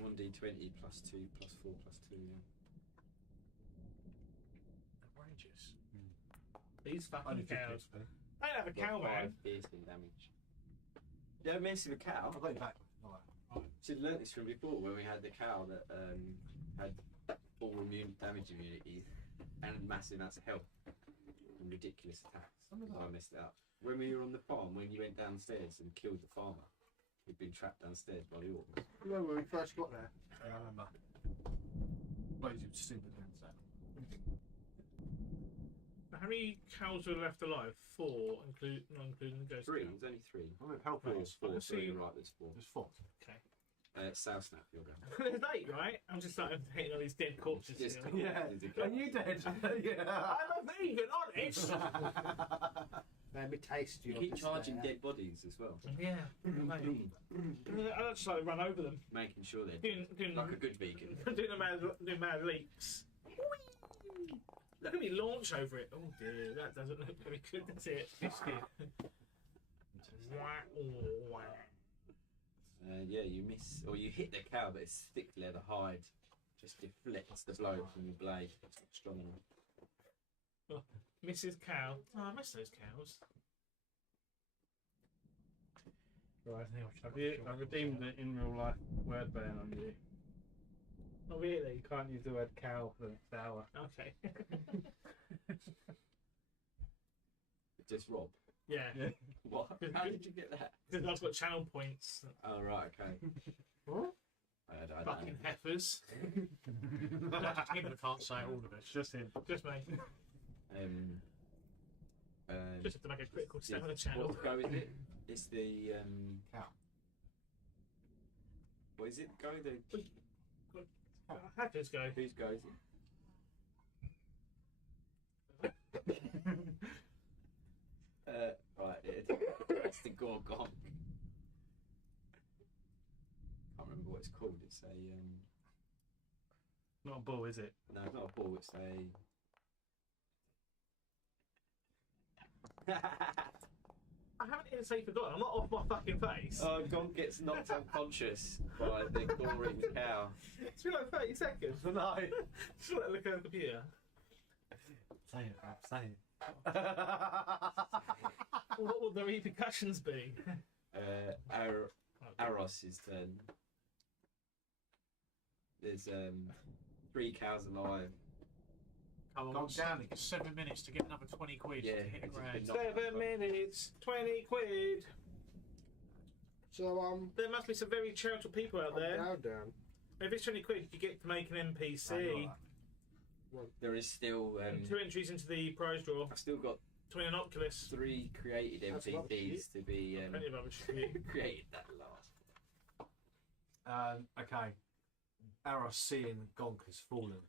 1d20 plus 2 plus 4 plus 2. Yeah. Outrageous. These fucking Only 50 cows. XP. I don't have a cow, Got 5 man. piercing damage. You don't mess with a cow. I've got you back. Alright. Should have learnt this from before when we had the cow that had all damage immunity and massive amounts of health and ridiculous attacks. I messed it up. When we were on the farm, when you went downstairs and killed the farmer, he'd been trapped downstairs by the orcs. You know when we first got there? Yeah, I remember. Well, you stupid things that. How many cows are left alive? 4, not including the ghost. 3, cow. there's only 3. I mean, help 4, us. 4, Let's see. you're right, there's 4. There's 4. Okay. Sail Snap, you're going. There's 8, right? I'm just starting hitting all these dead corpses Just here. Yeah. Are you dead? Yeah. I'm a vegan, honest. Let me taste you. You keep charging dead bodies as well. Yeah. Mate. I just like run over them. Making sure they're Doing like a good vegan. doing mad leaps. Whee! Look at me launch over it. Oh dear, that doesn't look very good, does it? Yeah, you miss, or you hit the cow, but its thick leather hide just deflects the blow from your blade. It's not strong enough. Mrs. Cow. Oh, I miss those cows. Right. I've redeemed the in real life word ban on you. Oh really? You can't use the word cow for the next hour. Okay. Just Rob. Yeah. What? How did you get that? Because I've got channel points. Oh right, okay. What? I don't Fucking know. heifers. Just him that can't say all of it. Just him. Just me. Just have to make a critical step on the channel. What go is it? It's the Cow. what is it? Go the Heifers go. whose go is it? Right, it's the Gorgon. Can't remember what it's called. It's a Not a bull, is it? no, it's not a bull. It's a I haven't even say forgotten. I'm not off my fucking face. Gon gets knocked unconscious by the goring cow. It's been like 30 seconds. No. Just let look at the computer. Say it, Rob. Say it. What will the repercussions be? Aros's turn. There's 3 cows alive. Come on, Gone down again. 7 minutes to get another 20 quid Yeah, to hit a it's grand. been knocked 7 minutes, 20 quid. So There must be some very charitable people out there. down. If it's 20 quid, you get to make an NPC. There is still. 2 entries into the prize draw. I've still got 20 on Oculus. 3 created That's a lot of MVPs to be Plenty of other shit. created that last. Okay. Aros seeing Gonk has fallen.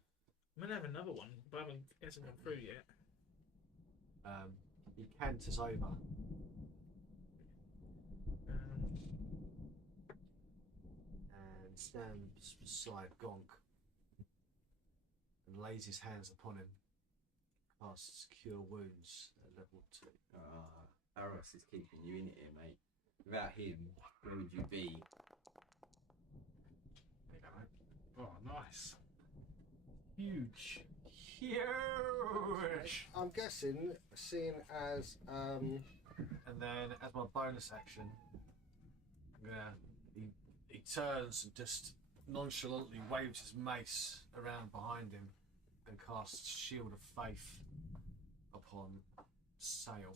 I'm gonna have another one, but it hasn't come through yet. He canters over. And stands beside Gonk and lays his hands upon him. Casts Cure Wounds at level 2. Aros is keeping you in here, mate. Without him, where would you be? Oh, nice. Huge. Huge. I'm guessing, seeing as And then, as my bonus action, he turns and just nonchalantly waves his mace around behind him and casts Shield of Faith upon Sail.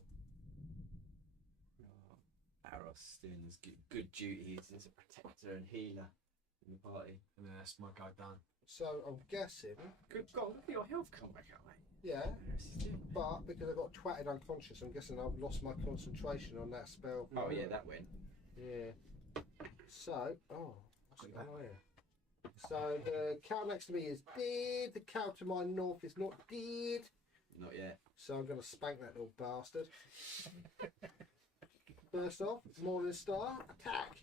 Aros doing his good duties as a protector and healer in the party. And then that's my go done. so I'm guessing, Good God, look at your health come back up, mate. yeah. Aros is doing. But because I got twatted unconscious, I'm guessing I've lost my concentration on that spell. Oh yeah, that went. Yeah. So, what's going on here? So the cow next to me is dead. The cow to my north is not dead. Not yet. So I'm going to spank that little bastard. First off, Morning Star, attack.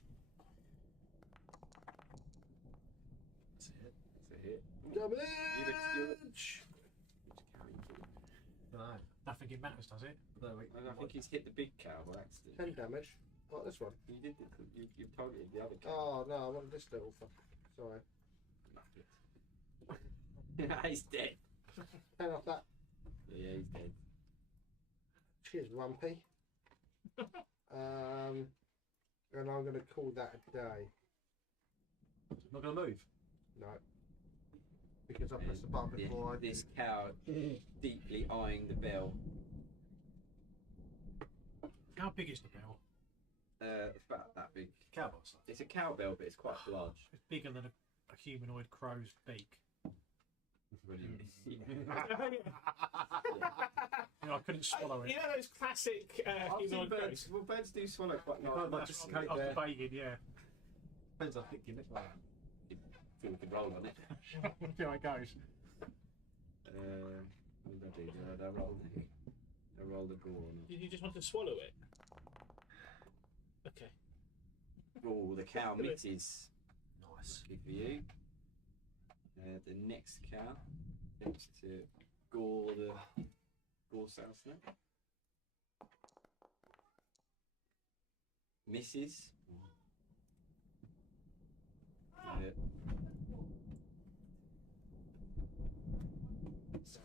That's it. That's a hit. Damage. No. Nothing it matters, does it? No, I think he's hit the big cow by accident. 10 damage. What, this one? You did. You targeted the other cow. Oh no, I wanted this little fuck. Sorry. He's dead. 10 off that. Yeah, he's dead. Cheers, Rumpy. And I'm going to call that a day. Not going to move. No. Because I pressed the button before This cow deeply eyeing the bell. How big is the bell? It's about that big. Cowboy size. It's a cowbell, but it's quite large. It's bigger than a humanoid crow's beak. I couldn't swallow it. You know those classic humanoid birds. Well, birds do swallow quite You can't large. just I coat was there. debating, yeah. Depends how thick your neck like. Feel we could roll on it. See how it goes. What did I do? Did I roll the ball on it? Did you just want to swallow it? Okay. Oh, the cow misses. Nice. Good for you. The next cow attempts to gore South Snake. Misses. It's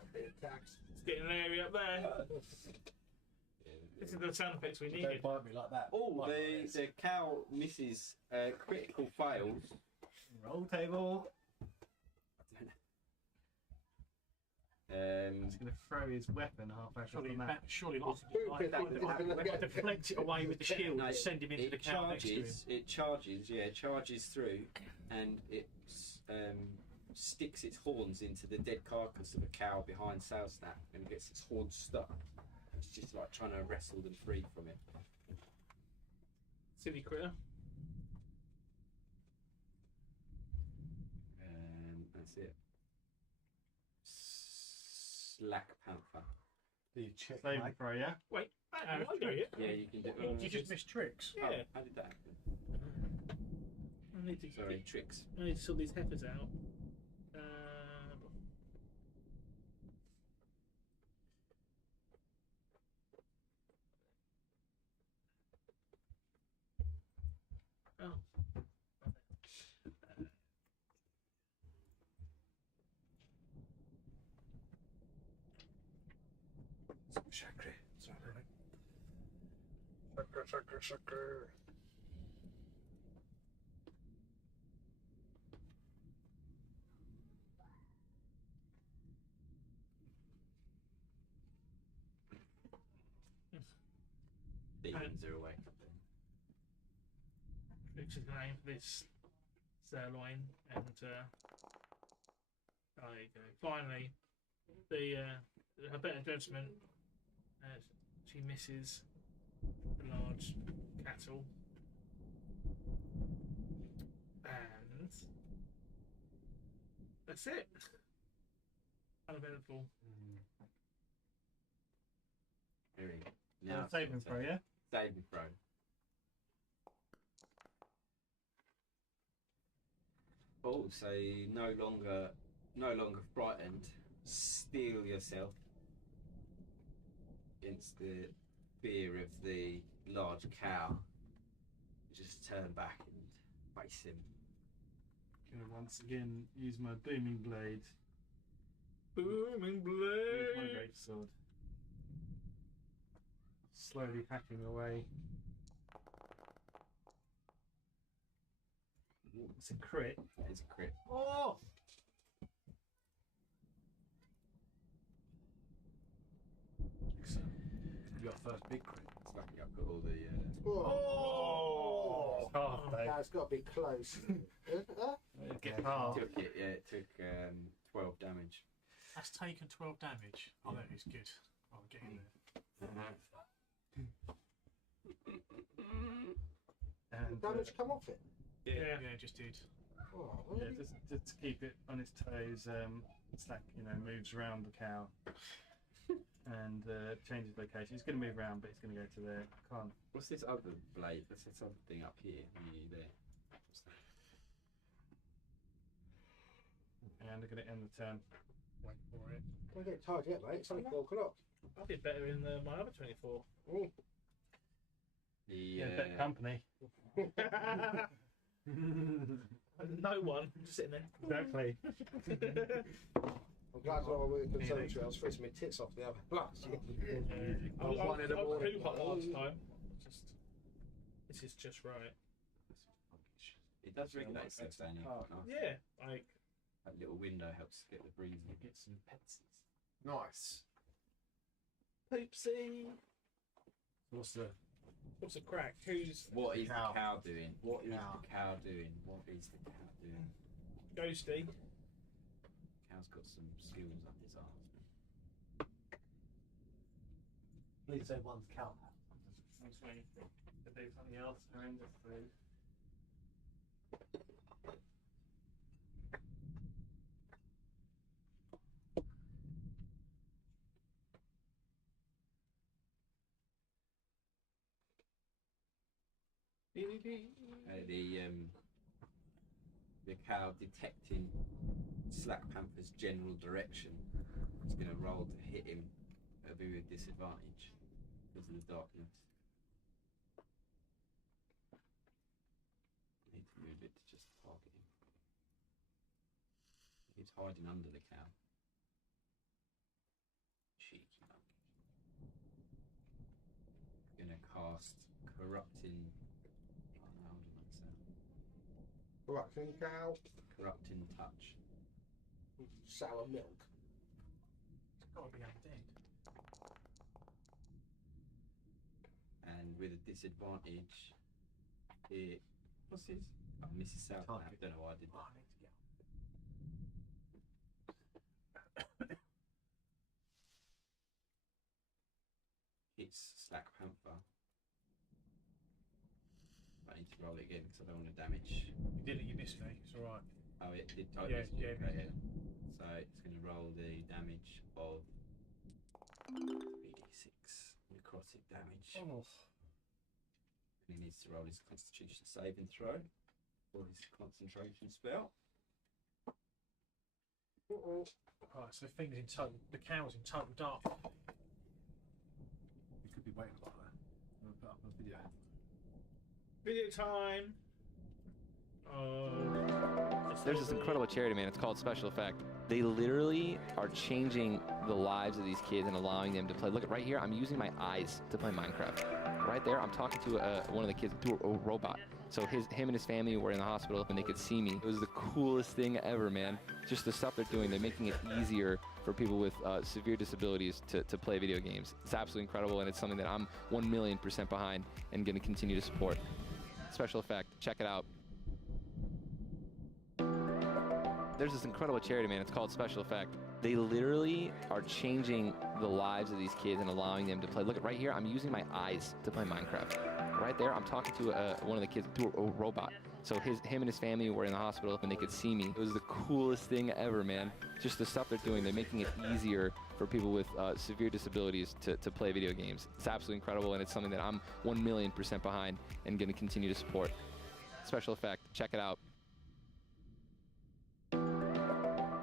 getting an area up there. This is the sound effects we needed. Don't bite me like that. Oh, the cow misses. Critical fails. Roll table. Um, He's going to throw his weapon halfway across the map. Surely not. I deflect it away with the shield and send him into the cow next to him. It charges through, and it sticks its horns into the dead carcass of a cow behind Salsnap and gets its horns stuck. It's just like trying to wrestle them free from it. Silly critter. That's it. Slack Panther. Do you check Save my and throw, yeah? Wait, I go yet. Yeah, you can do it. You just missed tricks. Yeah. Oh, how did that happen? I need to Sorry, tricks. I need to sort these heifers out. Oh. Chakra. Sorry. Chakra. Demons are awake. Which is the name for this sirloin, and there you go. Finally, her better judgment, she misses the large cattle, and that's it. Uneventful. Very now saving throw, yeah? Saving throw. Oh, so no longer frightened. Steel yourself against the fear of the large cow. Just turn back and face him. Gonna once again use my booming blade. Booming Use my blade. great sword. Slowly hacking away. It's a crit. It's a crit. Oh! Excellent. You got first big crit. It's lucky I've got all the. Oh! Half day. That's got to be close. Get half. Took it. Yeah, it took 12 damage. That's taken 12 damage. Oh, that is good. I'll get in there. And, Damage come off it. Yeah. Yeah, it just did. Oh, yeah, just to keep it on its toes, Slack, moves around the cow and changes location. It's going to move around, but it's going to go to there. I can't. What's this other blade? What's this other thing up here? There. What's that? And I'm going to end the turn. Wait for it. Don't get tired yet, mate. It's only 4 o'clock. I did better in my other 24. Mm. Better company. No one, just sitting there. Exactly. I'm glad I'm with the conservatory. I was freezing my tits off the other blast. I was one in the morning. too hot last time. This is just right. It does regulate itself down here. Nice. Yeah, like That little window helps get the breeze in. Get some petsies. Nice. Poopsie. What's the What's the crack? Who's What is Cow. the cow doing? What is Cow. the cow doing? What is the cow doing? Ghosty? Cow's got some skills up his arse. please say one's cow? I'm just waiting to do something else horrendously. The cow detecting Slack Panther's general direction is going to roll to hit him at a very disadvantage because of the darkness. I need to move it to just target him. He's hiding under the cow. Cheeky monkey. Gonna cast Corrupting. Oh no, hold on a sec. Corrupting cow. Corrupting Touch. Sour milk. It's got to be undead. And with a disadvantage, it. What's his? Oh, Mrs. South. I Target. don't know why I did Oh, that. I need to get Hits Slack Panther. I need to roll it again because I don't want to damage. You did it, you missed me. It's alright. Oh, it did Yeah, totally. yeah, Okay, yeah. So it's going to roll the damage of 3d6 necrotic damage. Oh. And he needs to roll his Constitution saving throw for his concentration spell. Right, so the thing's in total. The cow's in total dark. You could be waiting about that. I'm gonna put up a video. Video time. There's this incredible charity, man. It's called Special Effect. They literally are changing the lives of these kids and allowing them to play. Look, right here, I'm using my eyes to play Minecraft. Right there, I'm talking to one of the kids, to a robot. So him and his family were in the hospital and they could see me. It was the coolest thing ever, man. Just the stuff they're doing, they're making it easier for people with severe disabilities to play video games. It's absolutely incredible, and it's something that I'm 1,000,000% behind and going to continue to support. Special Effect, check it out. There's this incredible charity, man. It's called Special Effect. They literally are changing the lives of these kids and allowing them to play. Look, right here, I'm using my eyes to play Minecraft. Right there, I'm talking to one of the kids, to a robot. So him and his family were in the hospital and they could see me. It was the coolest thing ever, man. Just the stuff they're doing, they're making it easier for people with severe disabilities to play video games. It's absolutely incredible, and it's something that I'm 1,000,000% behind and going to continue to support. Special Effect, check it out.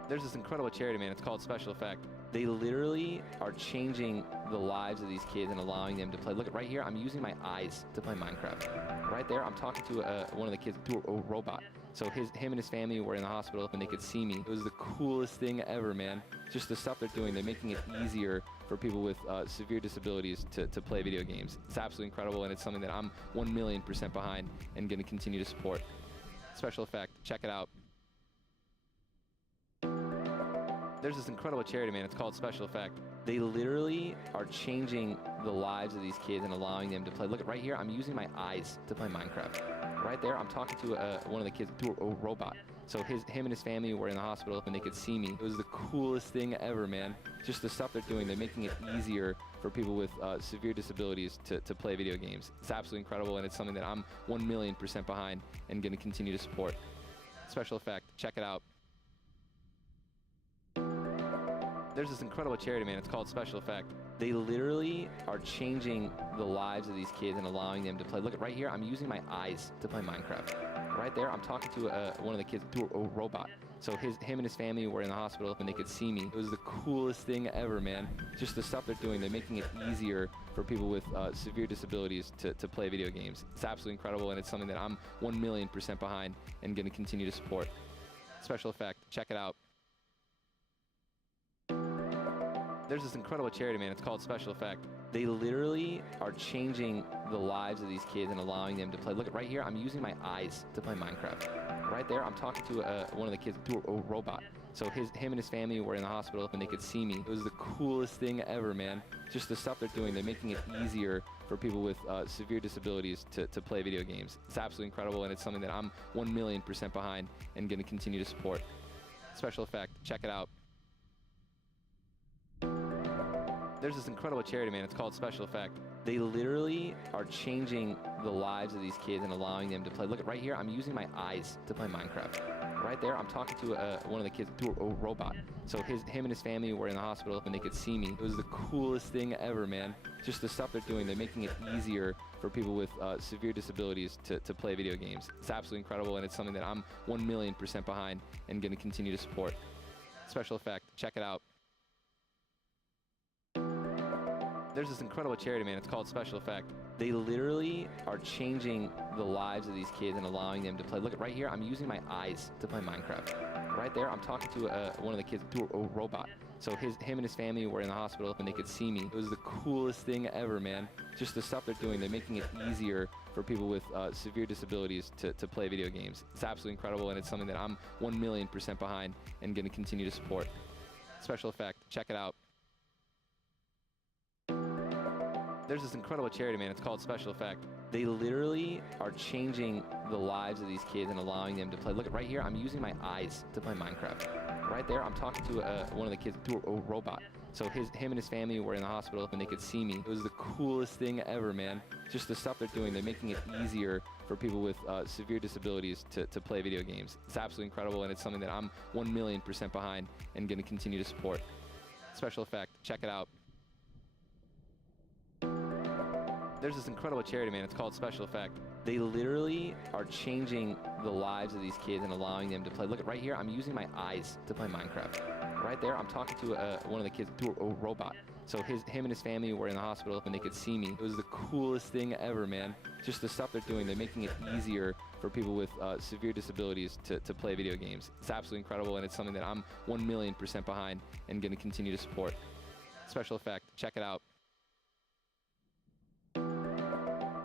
There's this incredible charity, man. It's called Special Effect. They literally are changing the lives of these kids and allowing them to play. Look, right here, I'm using my eyes to play Minecraft. Right there, I'm talking to one of the kids, to a robot. So him and his family were in the hospital and they could see me. It was the coolest thing ever, man. Just the stuff they're doing, they're making it easier for people with severe disabilities to play video games. It's absolutely incredible, and it's something that I'm 1,000,000% behind and going to continue to support. Special Effect, check it out. There's this incredible charity, man. It's called Special Effect. They literally are changing the lives of these kids and allowing them to play. Look, right here, I'm using my eyes to play Minecraft. Right there, I'm talking to one of the kids, to a robot. So him and his family were in the hospital and they could see me. It was the coolest thing ever, man. Just the stuff they're doing, they're making it easier for people with severe disabilities to play video games. It's absolutely incredible, and it's something that I'm 1,000,000% behind and going to continue to support. Special Effect, check it out. There's this incredible charity, man. It's called Special Effect. They literally are changing the lives of these kids and allowing them to play. Look, right here, I'm using my eyes to play Minecraft. Right there, I'm talking to one of the kids, to a robot. So him and his family were in the hospital and they could see me. It was the coolest thing ever, man. Just the stuff they're doing, they're making it easier for people with severe disabilities to play video games. It's absolutely incredible, and it's something that I'm 1,000,000% behind and going to continue to support. Special Effect, check it out. There's this incredible charity, man. It's called Special Effect. They literally are changing the lives of these kids and allowing them to play. Look, right here, I'm using my eyes to play Minecraft. Right there, I'm talking to one of the kids, to a robot. So him and his family were in the hospital and they could see me. It was the coolest thing ever, man. Just the stuff they're doing, they're making it easier for people with severe disabilities to play video games. It's absolutely incredible, and it's something that I'm 1,000,000% behind and going to continue to support. Special Effect, check it out. There's this incredible charity, man. It's called Special Effect. They literally are changing the lives of these kids and allowing them to play. Look, right here, I'm using my eyes to play Minecraft. Right there, I'm talking to one of the kids, to a robot. So him and his family were in the hospital and they could see me. It was the coolest thing ever, man. Just the stuff they're doing, they're making it easier for people with severe disabilities to play video games. It's absolutely incredible, and it's something that I'm 1,000,000% behind and going to continue to support. Special Effect, check it out. There's this incredible charity, man. It's called Special Effect. They literally are changing the lives of these kids and allowing them to play. Look, right here, I'm using my eyes to play Minecraft. Right there, I'm talking to one of the kids, to a robot. So him and his family were in the hospital and they could see me. It was the coolest thing ever, man. Just the stuff they're doing, they're making it easier for people with severe disabilities to play video games. It's absolutely incredible, and it's something that I'm 1,000,000% behind and going to continue to support. Special Effect, check it out. There's this incredible charity, man. It's called Special Effect. They literally are changing the lives of these kids and allowing them to play. Look, right here, I'm using my eyes to play Minecraft. Right there, I'm talking to one of the kids, to a robot. So him and his family were in the hospital and they could see me. It was the coolest thing ever, man. Just the stuff they're doing, they're making it easier for people with severe disabilities to play video games. It's absolutely incredible, and it's something that I'm 1,000,000% behind and going to continue to support. Special Effect, check it out. There's this incredible charity, man. It's called Special Effect. They literally are changing the lives of these kids and allowing them to play. Look, right here, I'm using my eyes to play Minecraft. Right there, I'm talking to one of the kids, to a robot. So him and his family were in the hospital and they could see me. It was the coolest thing ever, man. Just the stuff they're doing, they're making it easier for people with severe disabilities to play video games. It's absolutely incredible, and it's something that I'm 1,000,000% behind and going to continue to support. Special Effect, check it out.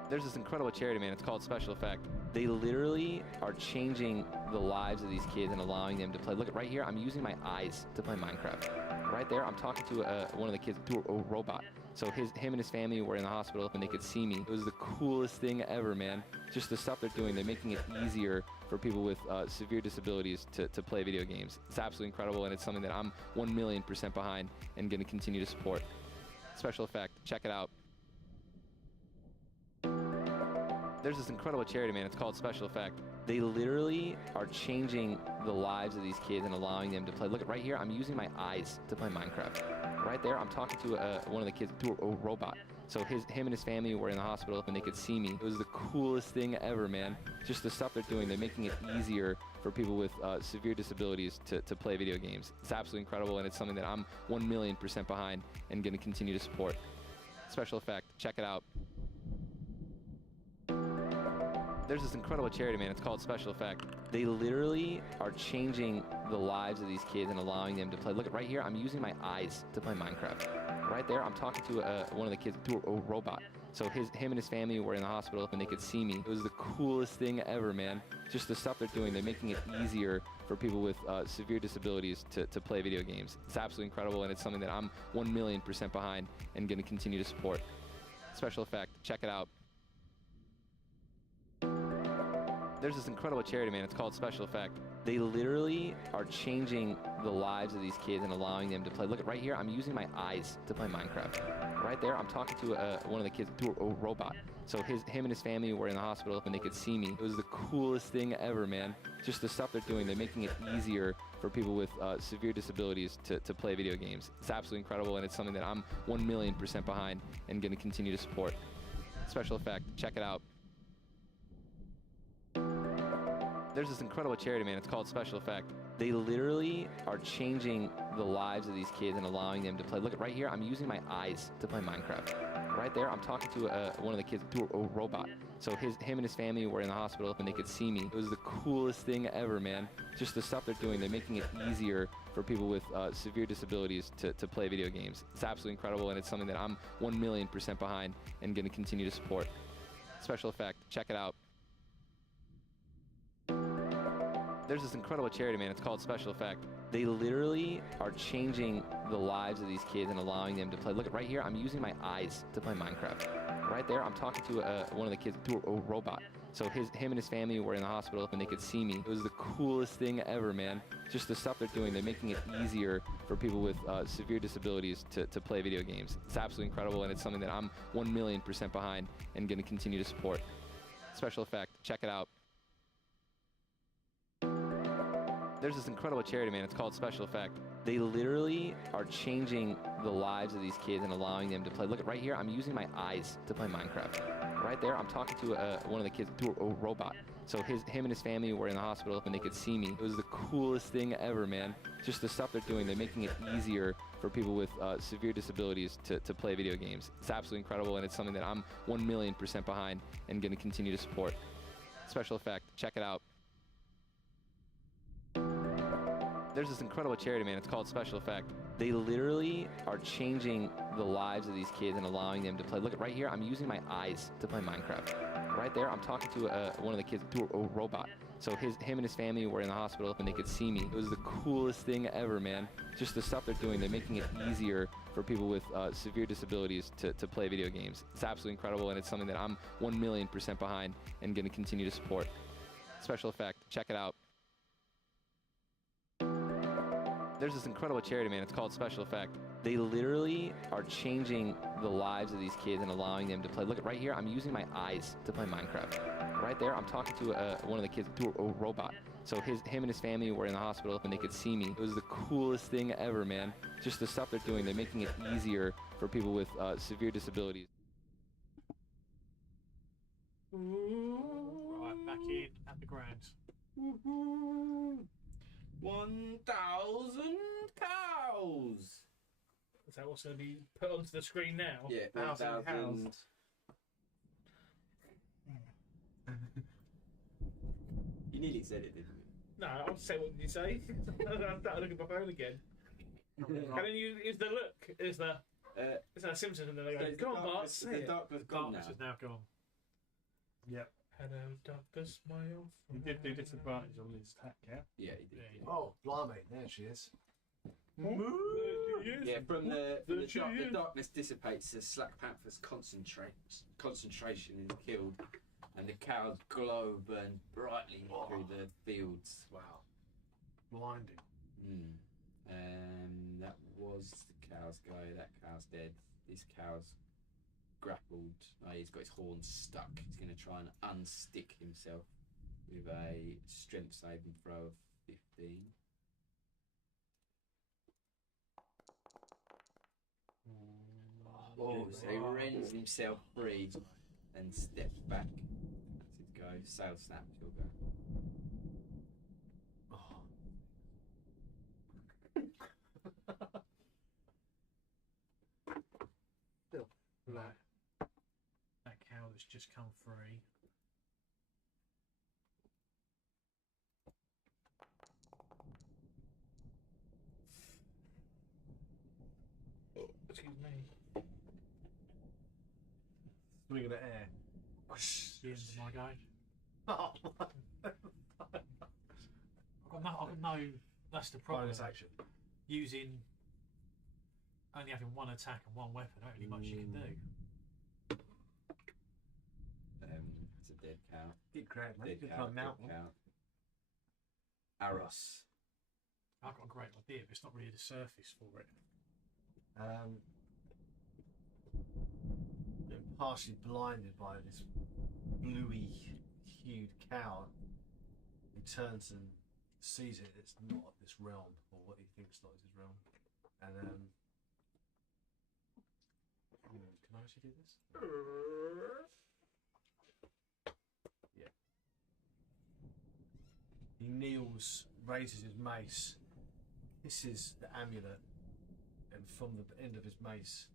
There's this incredible charity, man. It's called Special Effect. They literally are changing the lives of these kids and allowing them to play. Look, right here, I'm using my eyes to play Minecraft. Right there, I'm talking to one of the kids, to a robot. So him and his family were in the hospital and they could see me. It was the coolest thing ever, man. Just the stuff they're doing, they're making it easier for people with severe disabilities to play video games. It's absolutely incredible, and it's something that I'm 1,000,000% behind and going to continue to support. Special Effect, check it out. There's this incredible charity, man. It's called Special Effect. They literally are changing the lives of these kids and allowing them to play. Look, right here, I'm using my eyes to play Minecraft. Right there, I'm talking to one of the kids, to a robot. So him and his family were in the hospital and they could see me. It was the coolest thing ever, man. Just the stuff they're doing, they're making it easier for people with severe disabilities to play video games. It's absolutely incredible, and it's something that I'm 1,000,000% behind and going to continue to support. Special Effect, check it out. There's this incredible charity, man. It's called Special Effect. They literally are changing the lives of these kids and allowing them to play. Look, right here, I'm using my eyes to play Minecraft. Right there, I'm talking to one of the kids, to a robot. So him and his family were in the hospital and they could see me. It was the coolest thing ever, man. Just the stuff they're doing, they're making it easier for people with severe disabilities to play video games. It's absolutely incredible, and it's something that I'm 1,000,000% behind and going to continue to support. Special Effect, check it out. There's this incredible charity, man. It's called Special Effect. They literally are changing the lives of these kids and allowing them to play. Look, right here, I'm using my eyes to play Minecraft. Right there, I'm talking to one of the kids, to a robot. So him and his family were in the hospital and they could see me. It was the coolest thing ever, man. Just the stuff they're doing, they're making it easier for people with severe disabilities to play video games. It's absolutely incredible, and it's something that I'm 1,000,000% behind and going to continue to support. Special Effect, check it out. There's this incredible charity, man. It's called Special Effect. They literally are changing the lives of these kids and allowing them to play. Look, right here, I'm using my eyes to play Minecraft. Right there, I'm talking to one of the kids, to a robot. So him and his family were in the hospital and they could see me. It was the coolest thing ever, man. Just the stuff they're doing, they're making it easier for people with severe disabilities to play video games. It's absolutely incredible, and it's something that I'm 1,000,000% behind and going to continue to support. Special Effect, check it out. There's this incredible charity, man. It's called Special Effect. They literally are changing the lives of these kids and allowing them to play. Look, right here, I'm using my eyes to play Minecraft. Right there, I'm talking to one of the kids, to a robot. So him and his family were in the hospital and they could see me. It was the coolest thing ever, man. Just the stuff they're doing, they're making it easier for people with severe disabilities to play video games. It's absolutely incredible, and it's something that I'm 1,000,000% behind and going to continue to support. Special Effect, check it out. There's this incredible charity, man. It's called Special Effect. They literally are changing the lives of these kids and allowing them to play. Look, right here, I'm using my eyes to play Minecraft. Right there, I'm talking to one of the kids, to a robot. So him and his family were in the hospital and they could see me. It was the coolest thing ever, man. Just the stuff they're doing, they're making it easier for people with severe disabilities to play video games. It's absolutely incredible, and it's something that I'm 1,000,000% behind and going to continue to support. Special Effect, check it out. There's this incredible charity, man. It's called Special Effect. They literally are changing the lives of these kids and allowing them to play. Look, right here, I'm using my eyes to play Minecraft. Right there, I'm talking to one of the kids, to a robot. So him and his family were in the hospital and they could see me. It was the coolest thing ever, man. Just the stuff they're doing, they're making it easier for people with severe disabilities to play video games. It's absolutely incredible, and it's something that I'm 1,000,000% behind and going to continue to support. Special Effect, check it out. There's this incredible charity, man. It's called Special Effect. They literally are changing the lives of these kids and allowing them to play. Look, right here, I'm using my eyes to play Minecraft. Right there, I'm talking to one of the kids, to a robot. So him and his family were in the hospital and they could see me. It was the coolest thing ever, man. Just the stuff they're doing, they're making it easier for people with severe disabilities. Right, back in at the ground. 1,000 cows. Is that what's going to be put onto the screen now? Yeah, 1,000 cows. You nearly said it, didn't you? No, I'll say what did you say. I started looking at my phone again. Can you use the look? Is that Simpsons and then they go, come on, Bart, say The it. darkness gone Darkness now. is now gone. Yep. Hello, darkness, my old He did do disadvantage on his attack, yeah? Yeah, he did. Yeah. Oh, blimey, there she is. Yeah, from the There darkness dissipates as Slack Panther's concentration is killed, and the cows glow, burn brightly through the fields. Wow. Blinding. That was the cow's go. That cow's dead. This cow's grappled. Oh, he's got his horns stuck. He's going to try and unstick himself with a strength saving throw of 15. Oh, so he rends himself free and steps back. That's his go. Sail snap, he'll go. Right. That cow that's just come free. Excuse me. Swing of the air. The end of my go. Oh, I've got no. That's the problem. bonus action. Using only having one attack and one weapon, not really much you can do. It's a dead cow. Get crowd, mate. Dead Good cow. time now. Dead cow. Aros. I've got a great idea, but it's not really the surface for it. Been partially blinded by this bluey hued cow. He turns and sees it. It's not of this realm, or what he thinks not of his realm. And can I actually do this? Yeah. He kneels, raises his mace. This is the amulet, and from the end of his mace,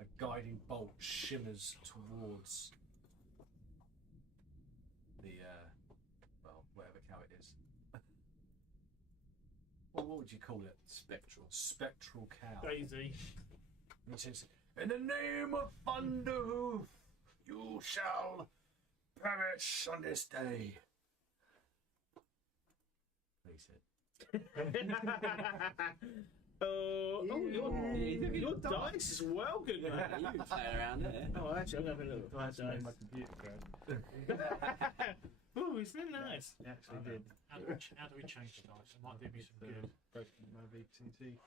a guiding bolt shimmers towards the whatever cow it is. What would you call it? Spectral cow. Daisy. And it says, "In the name of Thunderhoof, you shall perish on this day." Please it. Your dice is well good, You man. can play around there. Oh, actually, I'm having a look at my I had to make dice. my computer go. Oh, isn't it nice? He actually did. How do we change the dice? It might do me some good. Broken my VTT.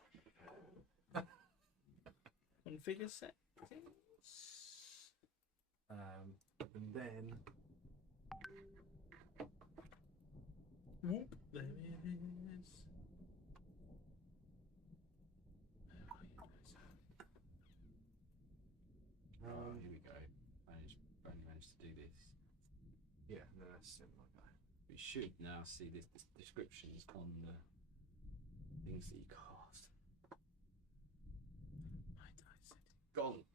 Configure settings. And then Whoop. There it is. Here we go. Only managed to do this. yeah, no, that's it, my guy. We should now see this descriptions on the things that you cast. My dice setting. Gonk.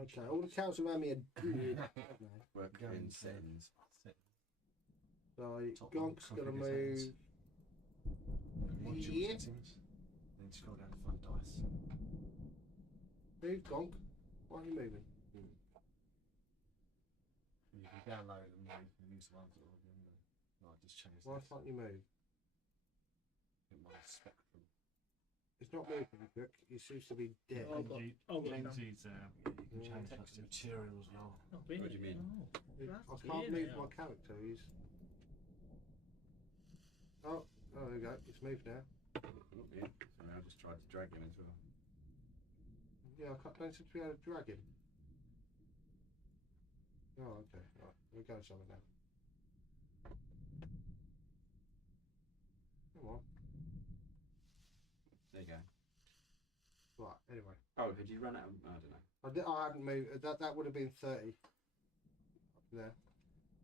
Okay, all the cows around me are dead. Work Go in into settings. So Top Gonk's one, gonna configure move. settings. Watch your Yeah. settings. Then scroll down to find dice. Move, Gonk. Why are you moving? You can download them or you can use the ones that are already in there. No, I just changed Why this. can't you move? Get my spectrum. It's not moving, Cook. It seems to be dead. Oh, God. Oh, God. Lindsay's You can Yeah. change like the material as well. Oh, really? What do you mean? I can't move my character. He's. Oh, there we go. It's moved now. Oh, yeah. Sorry, I just tried to drag him as well. Yeah, don't seem to be able to drag him. Oh, okay. Right. We're going somewhere now. Come on. There you go. Right, anyway. Oh, had you run out of... I don't know. I hadn't moved. That would have been 30. Up there.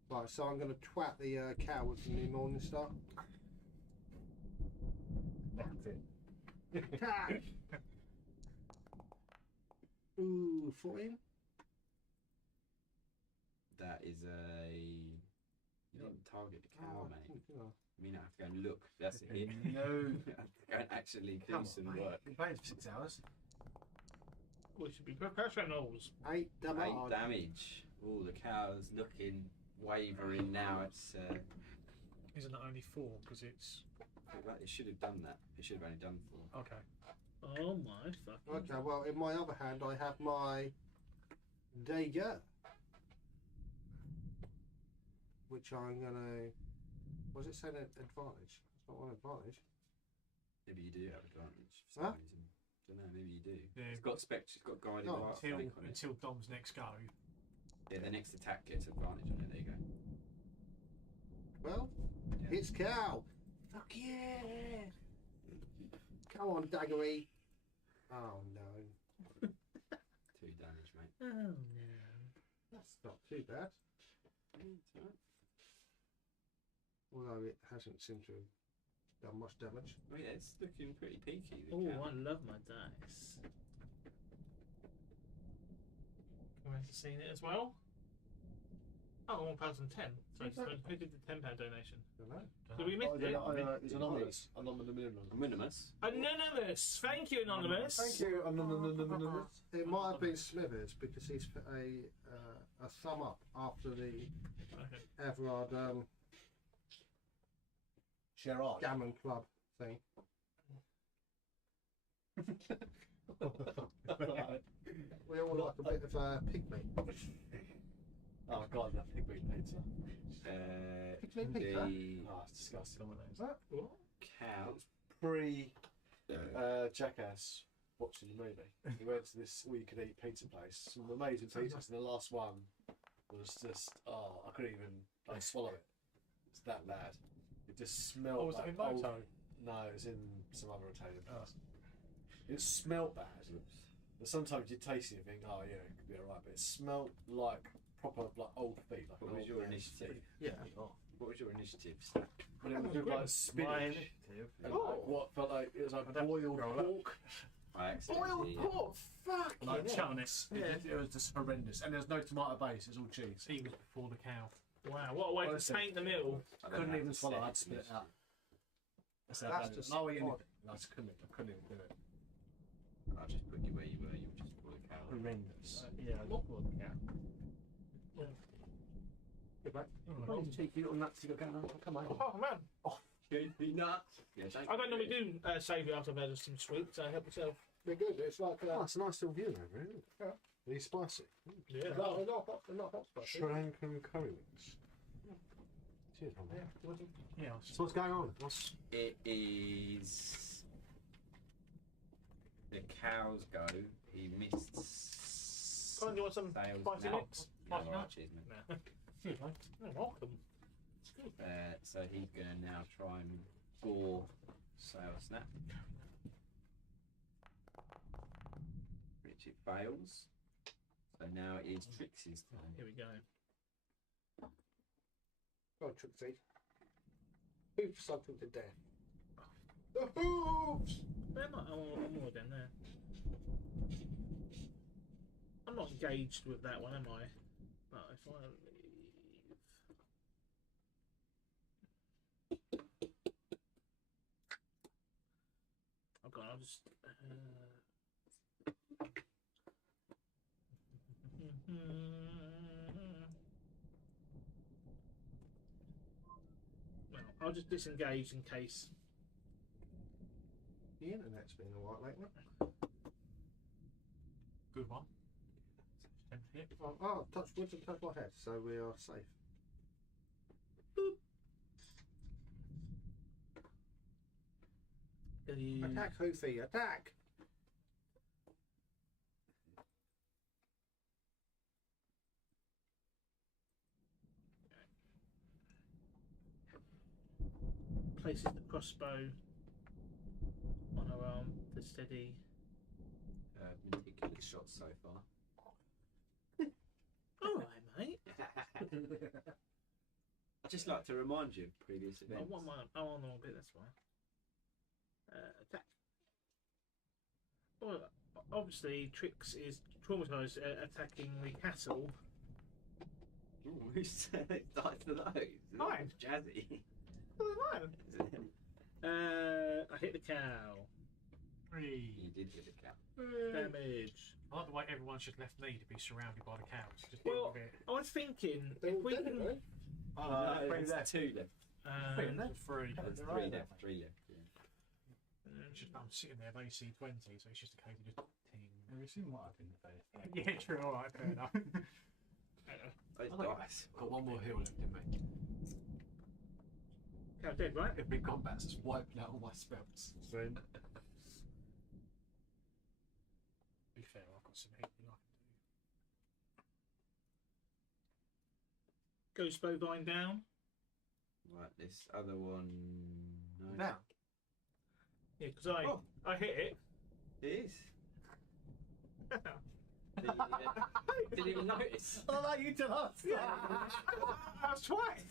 Right, so I'm going to twat the cow with the new Morning Star. That's it. Ooh, 14. That is a. You didn't target the cow, mate. Oh. I mean, I have to go and look. That's a hit. No. I have to go and actually do some mate. work. You're playing for 6 hours. We should be professionals. 8 damage. 8 damage. Oh, the cow's looking wavering now. It's. Isn't it only 4 because it's It should have done that. It should have only done 4. okay? Oh my fucking. Okay, well, in my other hand, I have my dagger, which I'm gonna. Was it saying advantage? It's not an advantage. Maybe you do have advantage for some Huh? reason. Don't know. Maybe you do. Yeah. It's got it's got guided Oh, light Until, flank on it. until Dom's next go. Yeah, the next attack gets advantage on it. There you go. Well, Yeah. it's cow. Fuck yeah! Come on, daggery. Oh no, 2 damage, mate. Oh no. that's not too bad. It's alright. Although it hasn't seemed to have done much damage. Oh yeah, it's looking pretty peaky. The Oh, cow. I love my dice. Have you seen it as well? Oh, £1.10. So who did the £10 donation? Don't know. Did we miss it? It's anonymous. Anonymous. Anonymous! Thank you, Anonymous! Thank you, Anonymous. It might have been Smithers because he's put a thumb up after the Okay. Everard Gerard. Gammon Club thing. We all like a bit of pigmeat. Oh god, that pigmeat pizza. Pigmeat pizza? Oh, it's disgusting. Is that? Cow. Pre Jackass watching the movie. We went to this all you could eat pizza place. Some amazing pizzas, and the last one was just I couldn't even swallow it. It's that bad. It just smelled. Oh, was that in Moto? No, it was in some other Italian place. It smelled bad. But sometimes you taste it and think, oh yeah, it could be alright. But it smelled like proper old feet. Like What an was old your man's initiative? feet. Yeah. What was your initiative? But it was with like spinach. And like, what felt like it was like boiled pork. I accidentally. Fuck! Like yeah. chunks. It was just horrendous. And there's no tomato base, it's all cheese. He was before the cow. Wow, what a way to Honestly. taint the meal. I don't Couldn't know even how to swallow, set I it had to spit it to out. That's just no, I odd. just couldn't even do it. I'll just put you where you were. You were just before the cow. Horrendous. Yeah, What was the cow? Oh, cheeky little nuts you got going on. Come on. Oh man, Be nuts. Yeah, I don't normally do savoury after I've had some sweet, so help yourself. They're good. It's like Oh, it's a nice little view over here, isn't it? Yeah. Really spicy. Yeah. no, they're not hot. They're not hot spicy. Sri Lankan curry wings. Cheers, man. Yeah. So what's going on? What's It is the cows go. He missed. Colin, do you want some sales spicy now. nuts? Yeah, Spicy alright, nuts? cheers, mate. No. You're welcome. So he's going to now try and gore Sail Snap. Which it fails. So now it is Trixie's turn. Here we go. Go on, Trixie. Hoof something to death. The hooves! They're not more down there. I'm not engaged with that one, am I? No, if I leave. Oh god, I'll just. Well, I'll just disengage in case. The internet's been alright lately. Good one. 10 hit. Oh, touch wood and touch my head, so we are safe. Attack, Hoofy, attack! Places the crossbow on her arm to steady. Meticulous shots so far. Alright, mate. I'd just like to remind you of previous I events. want my on a bit, that's why. Attack. Well, obviously, Trix is traumatised attacking the cattle. Ooh, who's died for those? Mine. Jazzy. I hit the cow. 3 You did hit the cow. Damage. I like the way everyone's just left me to be surrounded by the cows. Just Well, deal with it. I was thinking They're if all we dead, can. aren't There's 2 left. Um, There's 3 left. 3 left. Yeah. It's just, I'm sitting there, they see 20, so it's just a case of just ting. Have you seen what happened there? Yeah, true, alright, fair enough. Those dice. Got one more heal left in me. cow dead, right? Every combat's just wiping out all my spells. Same. To be fair, I've got some healing I can do. Ghost bovine down. Right, this other one. No. Now, Yeah, because I hit it. It is. Didn't even notice. I like you to us. That's twice.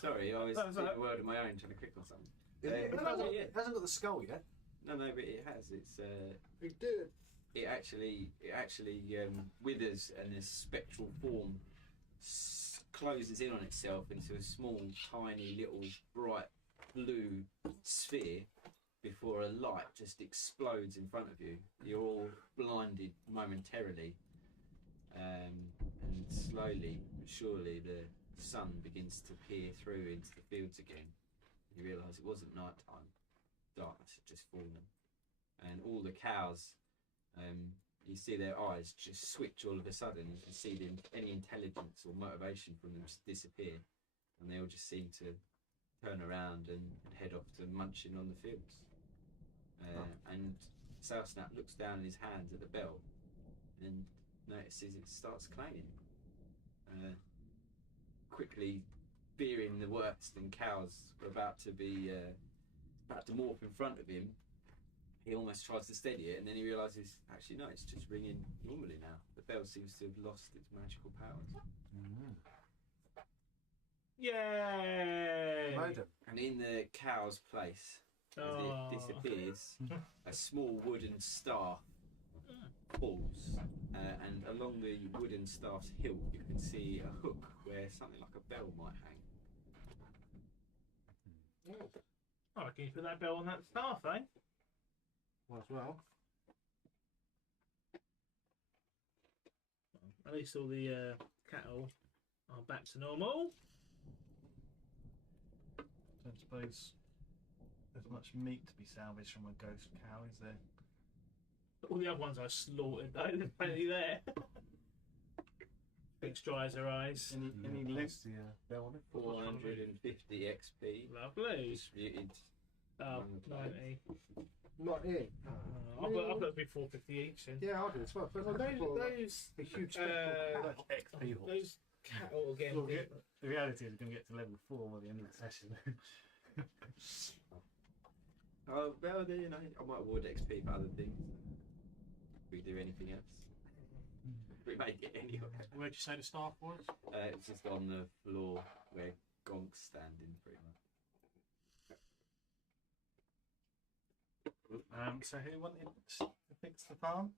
Sorry, I was That's doing right. a word of my own trying to click on something. it hasn't got the skull yet. No, but it has. It's We did. it actually withers and this spectral form closes in on itself into a small, tiny, little, bright blue sphere before a light just explodes in front of you. You're all blinded momentarily, and slowly but surely the sun begins to peer through into the fields again. You realise it wasn't night time. Darkness had just fallen. And all the cows, you see their eyes just switch all of a sudden. You can see any intelligence or motivation from them just disappear. And they all just seem to turn around and head off to munching on the fields. And Snap looks down in his hands at the bell and notices it starts clanging. Quickly fearing the worst and cows were about to morph in front of him, he almost tries to steady it, and then he realises, actually no, it's just ringing normally now. The bell seems to have lost its magical powers. Yay! Murder. And in the cow's place, as it disappears, a small wooden staff falls, and along the wooden staff's hilt you can see a hook where something like a bell might hang. I reckon you put that bell on that staff, eh? Well, as well. At least all the cattle are back to normal. Don't suppose there's much meat to be salvaged from a ghost cow, is there? All the other ones I slaughtered, though. There's plenty there. Fix dry as her eyes. Any loot? The bell on it. 450 XP. Lovely. Distributed. 90. Not here. I've got to be 450 each. Then. Yeah, I'll do as well. But Well, those a huge XP horse. those cattle again. We'll get, the reality is we're going to get to level 4 by the end of the session. Oh, well, you know, I might award XP for other things. If we do anything else. We may get anywhere. Where'd you say the staff was? It's just on the floor where Gonk's standing, pretty much. So who wanted to fix the farm?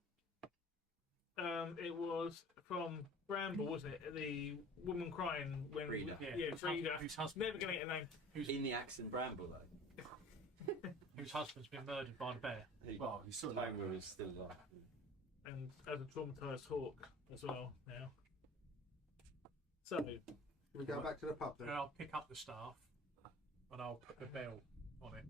It was from Bramble, wasn't it? The woman crying when Frida. Frida. Whose husband, Never gonna get a name. In the axe and bramble, though. whose husband's been murdered by the bear. Well, you saw that. Timer is still alive. And as a traumatised hawk as well now. So we go back to the pub then. And I'll pick up the staff and I'll put the bell on it.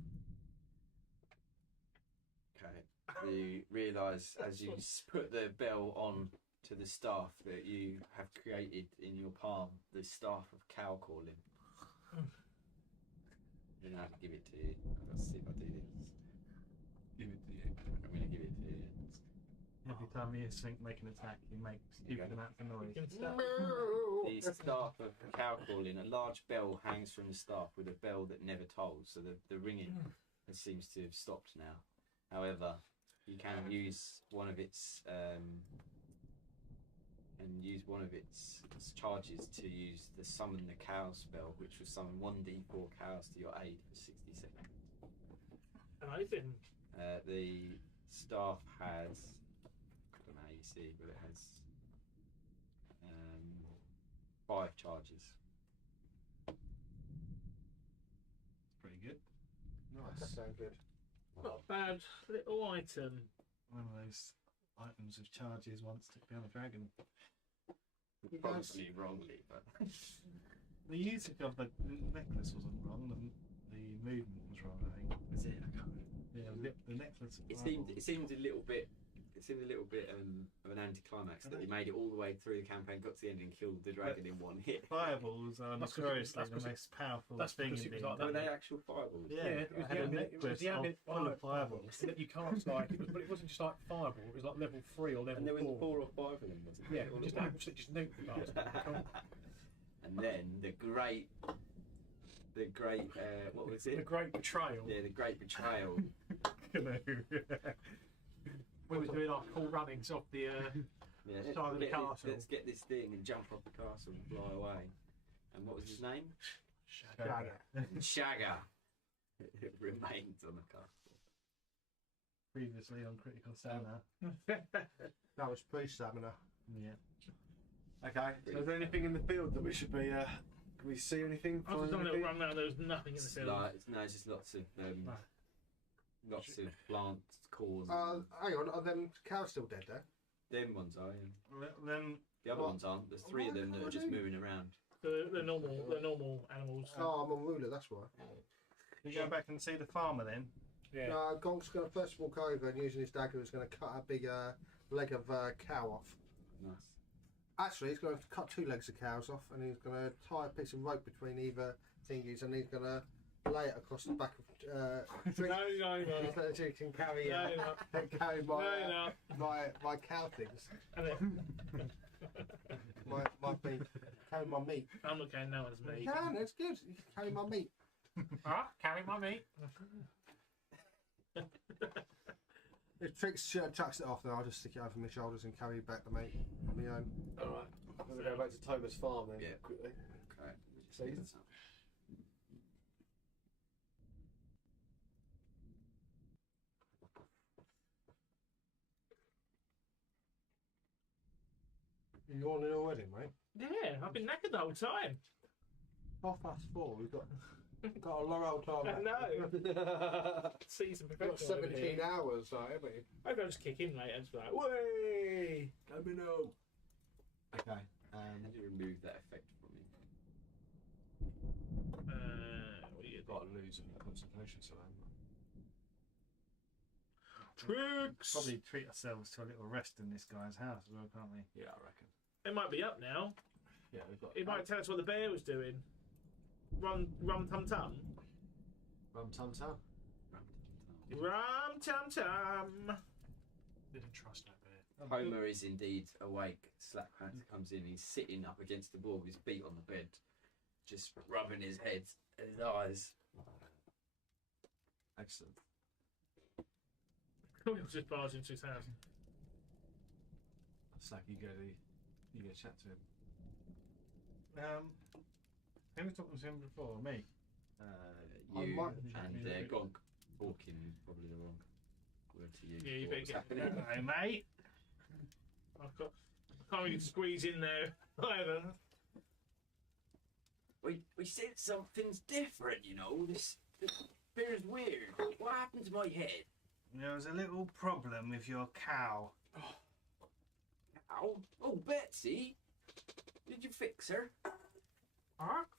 Okay. You realise as you put the bell on to the staff that you have created in your palm the staff of cow calling. I'm gonna have to give it to you. Let's see if I do this. Give it to you. I'm gonna give it to you. Every time you think make an attack, you make stupid amounts of noise. The staff of cow calling, a large bell hangs from the staff with a bell that never tolls, so the ringing seems to have stopped now. However, you can use one of its charges to use the summon the cow spell, which will summon 1d4 cows to your aid for 60 seconds. amazing. The staff has, I don't know how you AC, but it has 5 charges. Pretty good. That Nice. sounds good. Not a bad little item. One of those items with charges once took down a dragon. You guys, Probably wrongly, but The usage of the necklace wasn't wrong. The movement was wrong, I think. was it? I can't remember. Yeah, the necklace. It seemed a little bit. It seemed a little bit of an anticlimax that he made it all the way through the campaign, got to the end, and killed the dragon in one hit. Fireballs are That's 'cause notoriously that's the 'cause most powerful that's thing because in it was D&D. like that. Were they actual fireballs? Yeah, it I was had the a ambient, it was necklace the ambient full of fireballs. that you cast like, but it wasn't just like fireball. It was like level 3 or level And there was 4. 4 or 5 of them, wasn't Yeah, there? All just at once? absolutely just nuked the bastard. And then the great, what was The it? great betrayal. Yeah, the great betrayal. We were doing our cool runnings off the. Yeah, Side of the castle. Let's get this thing and jump off the castle and fly away. And what was his name? Shagger. Shagger. It remains on the castle. Previously on Critical Stamina. That was pre-stamina. Yeah. Okay. So is there anything in the field that we should be? Can we see anything? I was Find just on a little anything? run round. There was nothing in the It's field. it's just lots of plant cores. Hang on, are them cows still dead there? Them ones are. Yeah. Then The other What? ones aren't. There's 3 of them that are just moving around. They're normal animals. Oh, I'm on ruler, that's why. you go back and see the farmer then. Yeah. No, Gonk's going to first walk over and using his dagger is going to cut a big leg of cow off. Nice. Actually, he's going to cut 2 legs of cows off and he's going to tie a piece of rope between either thingies and he's going to lay it across the back of No, no, no. so that you can carry, No, carry No, my cow things. And then, My meat. Carry my meat. I'm not going now as me. You can, it's good. You can carry my meat. Carry my meat. If Trix chucks it off, then I'll just stick it over my shoulders and carry back the meat on my own. Alright. I'm going to go back to Toba's farm then. Yeah. Quickly. Okay. So you- You yawning already, mate? Yeah, I've been knackered the whole time. 4:30. We've got a long old time. I know. Season We've got professional. 17 hours, though, haven't we? Maybe I'll just kick in later and just be like, way. Domino. Okay. How do you remove that effect from me? What are you You've got to lose any concentration, so Tricks. Probably treat ourselves to a little rest in this guy's house as well, can't we? yeah, I reckon. It might be up now. Yeah, we've got. It might tell us what the bear was doing. Rum tum tum. Rum tum tum. Rum tum tum. Didn't trust that bear. Homer is indeed awake. Slack Panther comes in. He's sitting up against the wall with his feet on the bed, just rubbing his head and his eyes. Excellent. We'll just barge into his house. Slack, you go chat to him. Who was talking to him before? Me. I You might- and Gonk talking probably the wrong word to use. Yeah, you for better what's get- happening. Hello, mate. I can't really squeeze in there either. We said something's different, you know. This bear's weird. What happened to my head? There was a little problem with your cow. Ow. Oh, Betsy. Did you fix her?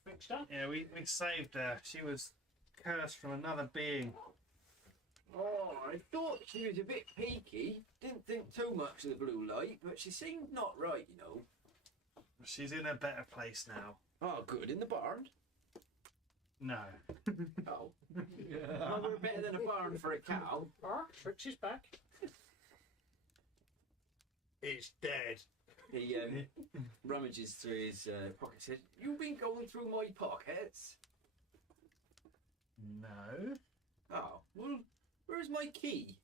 Fixed up. Yeah, we saved her. She was cursed from another being. Oh, I thought she was a bit peaky. Didn't think too much of the blue light, but she seemed not right, you know. She's in a better place now. Oh, good. In the barn? No. Oh. Well, we're better than a barn for a cow. Tricks is back. It's dead. He rummages through his pocket. Says, "You've been going through my pockets." No. Oh, well, where's my key?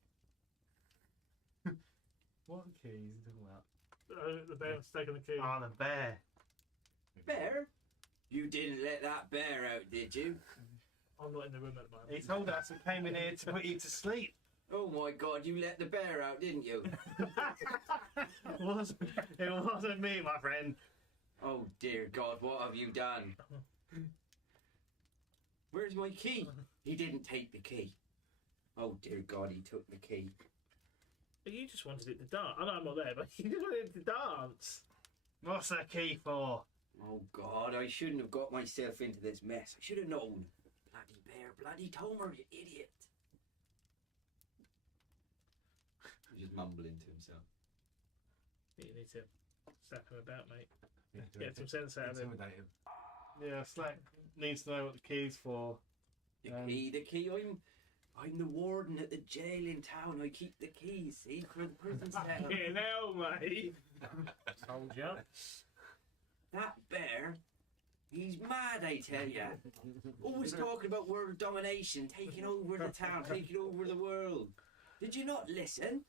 What keys are you talking about? The bear's taking the key. Ah, the bear. Bear? You didn't let that bear out, did you? I'm not in the room at the moment. He told us he came in here to put you to sleep. Oh my God! You let the bear out, didn't you? It wasn't me, my friend. Oh dear God! What have you done? Where's my key? He didn't take the key. Oh dear God! He took the key. But you just wanted it to dance. I know I'm not there, but you just wanted it to dance. What's that key for? Oh God! I shouldn't have got myself into this mess. I should have known. Bloody bear! Bloody Tomer! You idiot! He's just mumbling to himself. You need to slap him about, mate. Get some sense out of him. Intimidate him. Yeah, Slack needs to know what the key's for. The key. I'm the warden at the jail in town. I keep the keys, see, for the prison cell. Fucking hell, mate. Told you. That bear, he's mad, I tell ya. Always talking about world domination, taking over the town, taking over the world. Did you not listen?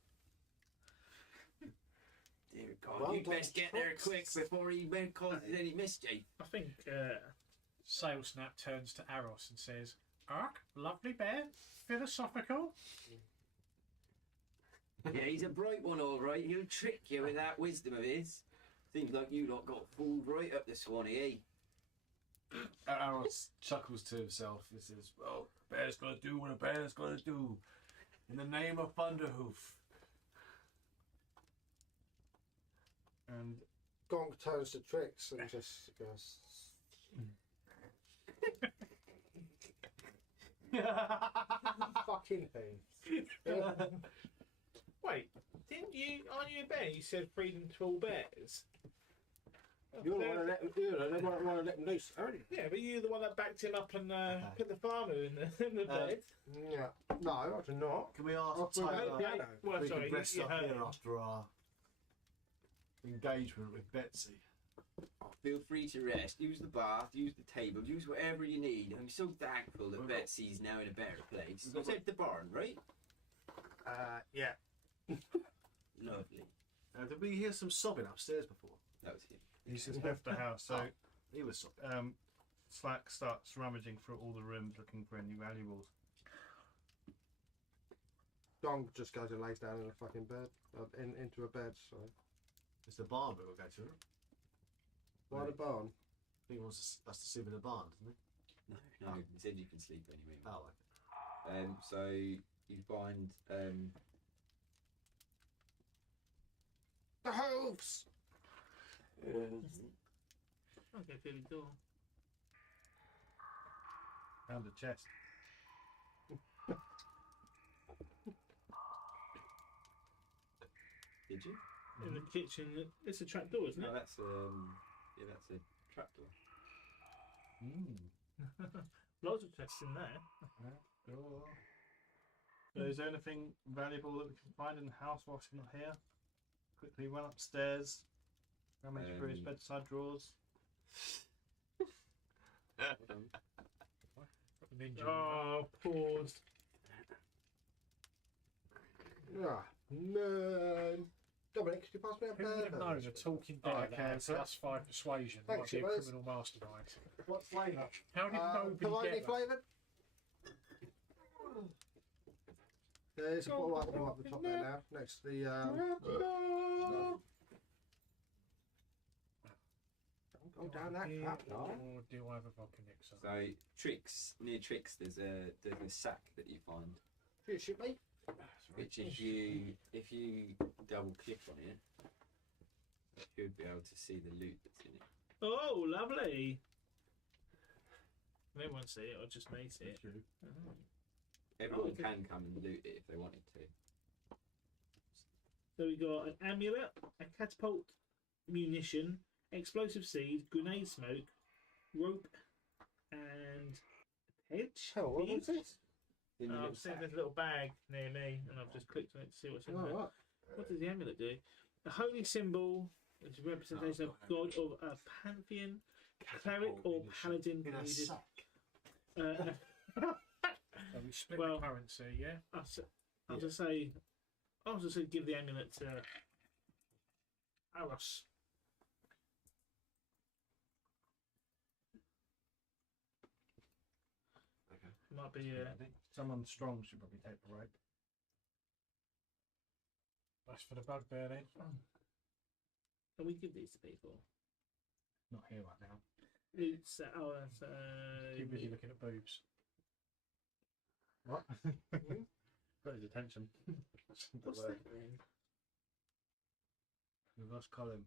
Dear God, Well you'd done, best get there Fox. quick before he causes any mischief. I think Sail Snap turns to Aros and says, "Ark, lovely bear, philosophical." Yeah, he's a bright one, all right. He'll trick you with that wisdom of his. Seems like you lot got fooled right up the Swanee, eh? Aros chuckles to himself. He says, "Well, bear's gonna do what a bear's gonna do. In the name of Thunderhoof." And Gonk turns to Trix and just goes. Fucking thing. wait, aren't you a bear? You said freedom to all bears. You're the one that let them, they might want to let them loose, aren't you? Yeah, but you're the one that backed him up and put the farmer in the bed. Yeah. No, I do not. Can we ask Oh, Tyler? piano. Well, We sorry, can rest you up heard here him. after our engagement with Betsy. Feel free to rest. Use the bath, use the table, use whatever you need. I'm so thankful that We've got- Betsy's now in a better place. We've got- You said the barn, right? Yeah. Lovely. Did we hear some sobbing upstairs before? That was him. he's just left the house, so He was sobbing. Slack starts rummaging through all the rooms looking for any valuables. Gonk just goes and lays down in a fucking bed. Into a bed, sorry. It's the barn we will go to. Why the barn? I think he wants us to sleep in the barn, doesn't he? No, he said you can sleep anywhere. Oh, okay. So you find The hooves! Okay, through the door. Found a chest. did you? In the kitchen, it's a trap door, isn't No, it? that's that's a trapdoor. Lots of chests in there. So is there anything valuable that we can find in the house whilst we're not here? Quickly run upstairs, rummage through his bedside drawers. Ninja. Oh, pause. Ah, man. Dominic, could you pass me a Who would have known bed? a talking bear that had so- +5 persuasion Thanks, might be a guys. criminal mastermind? What flavour? How did nobody Politely get that? flavoured? There's a bottle up the top there now, next to the stuff. Don't go down that trap, no. Or do I have a vodka mixer? So near Trix, there's a sack that you find, Here, shoot me. which if you double click on it, you should be able to see the loot that's in it. Oh, lovely. They won't see it, I'll just make it. Everyone okay. can come and loot it if they wanted to. So we got an amulet, a catapult, munition, explosive seed, grenade smoke, rope, and a hedge. Hell, what was this? In the I've little seen sack. this little bag near me, and I've just clicked on it to see what's in Oh, there. right. What does the amulet do? A holy symbol, which is a representation of god of a pantheon, cleric or paladin In a needed. sack. So we split Well- the currency, yeah? I'll just say give the amulet to Aros. Okay. Might be I think someone strong should probably take the rope. That's for the bugbear then. Can we give these to people? Not here right now. It's Too busy looking at boobs. What? Got his attention. What's that then? We've lost Colin.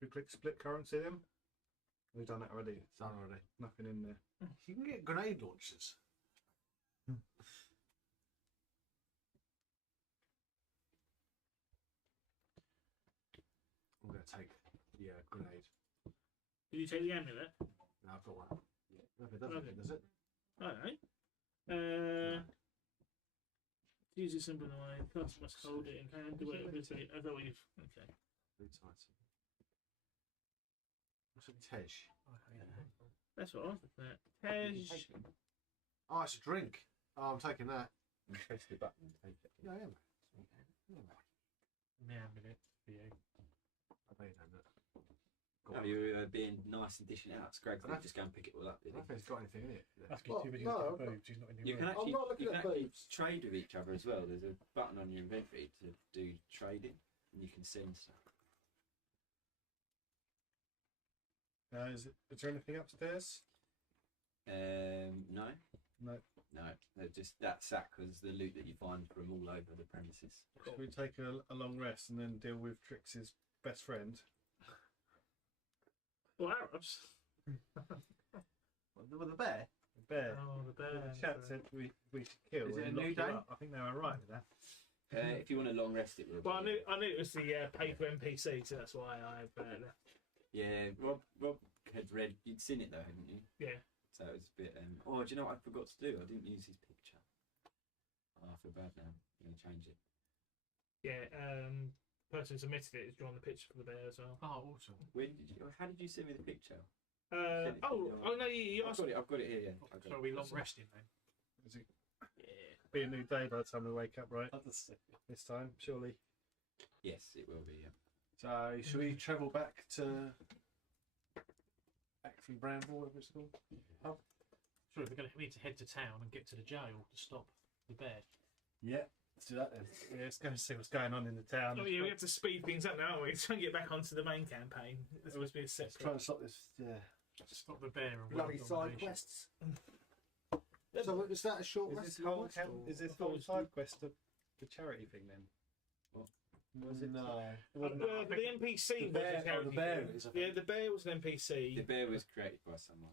We click split currency then. We've done that already. It's done already. Nothing in there. You can get grenade launchers. I'm going to take grenade. Did you take the amulet? No, I've got one. Yeah. No, it doesn't, Okay. does it? I don't know. Use it simple way. Cast must hold it in hand. Do whatever it is. I thought you've. Okay. Blue titan. What's a tej? That's what I was looking at. Tej. Oh, it's a drink. Oh, I'm taking that. Press the button. Take it. Yeah, I am. Yeah, a minute for you. I bet you don't know. Oh, you're being nice and dishing it out. Scrag, I don't- just go and pick it all up. I don't know if it's got anything in it. That's Well, too busy no, looking at boobs. He's not in the You room. can actually, not looking you at can actually boobs. trade with each other as well. There's a button on your inventory to do trading, and you can send stuff. Is there anything upstairs? No, No. no. They're just that sack was the loot that you find from all over the premises. Should we take a long rest and then deal with Trix's best friend? Well, Arabs. With the bear? The bear. Oh, the bear. The chat said we should kill. Is it and a new lock you day? up. I think they were right with that. If you want a long rest, it will. Well, I be. knew it was the paper NPC, so that's why I left. Yeah, Rob had read. You'd seen it though, hadn't you? Yeah. So it was a bit. Oh, do you know what I forgot to do? I didn't use his picture. Oh, I feel bad now. I'm gonna change it. Yeah. Person who submitted it has drawn the picture for the bear as well. Oh, awesome. When did you? How did you send me the picture? Oh no! You asked. I've got it here. Yeah. I've got So it. are we long resting then? Is it Yeah. be a new day by the time we wake up, right? This time, surely. Yes, it will be. Yeah. So, should we travel back to Acton Bramble, whatever it's called? Sure, we need to head to town and get to the jail to stop the bear. Yeah, let's do that then. Yeah, let's go and see what's going on in the town. Oh yeah, we have to speed things up now, aren't we? Try and get back onto the main campaign. This must be a Let's separate. try and stop this. Yeah. Stop the bear and Bloody world side domination. quests. So was that a short Is rest? this or whole what, or- is this whole side quest the charity thing then? What? Was it? No. It wasn't The NPC was a character. the bear is. I Yeah, think. the bear was an The NPC. bear was created by someone.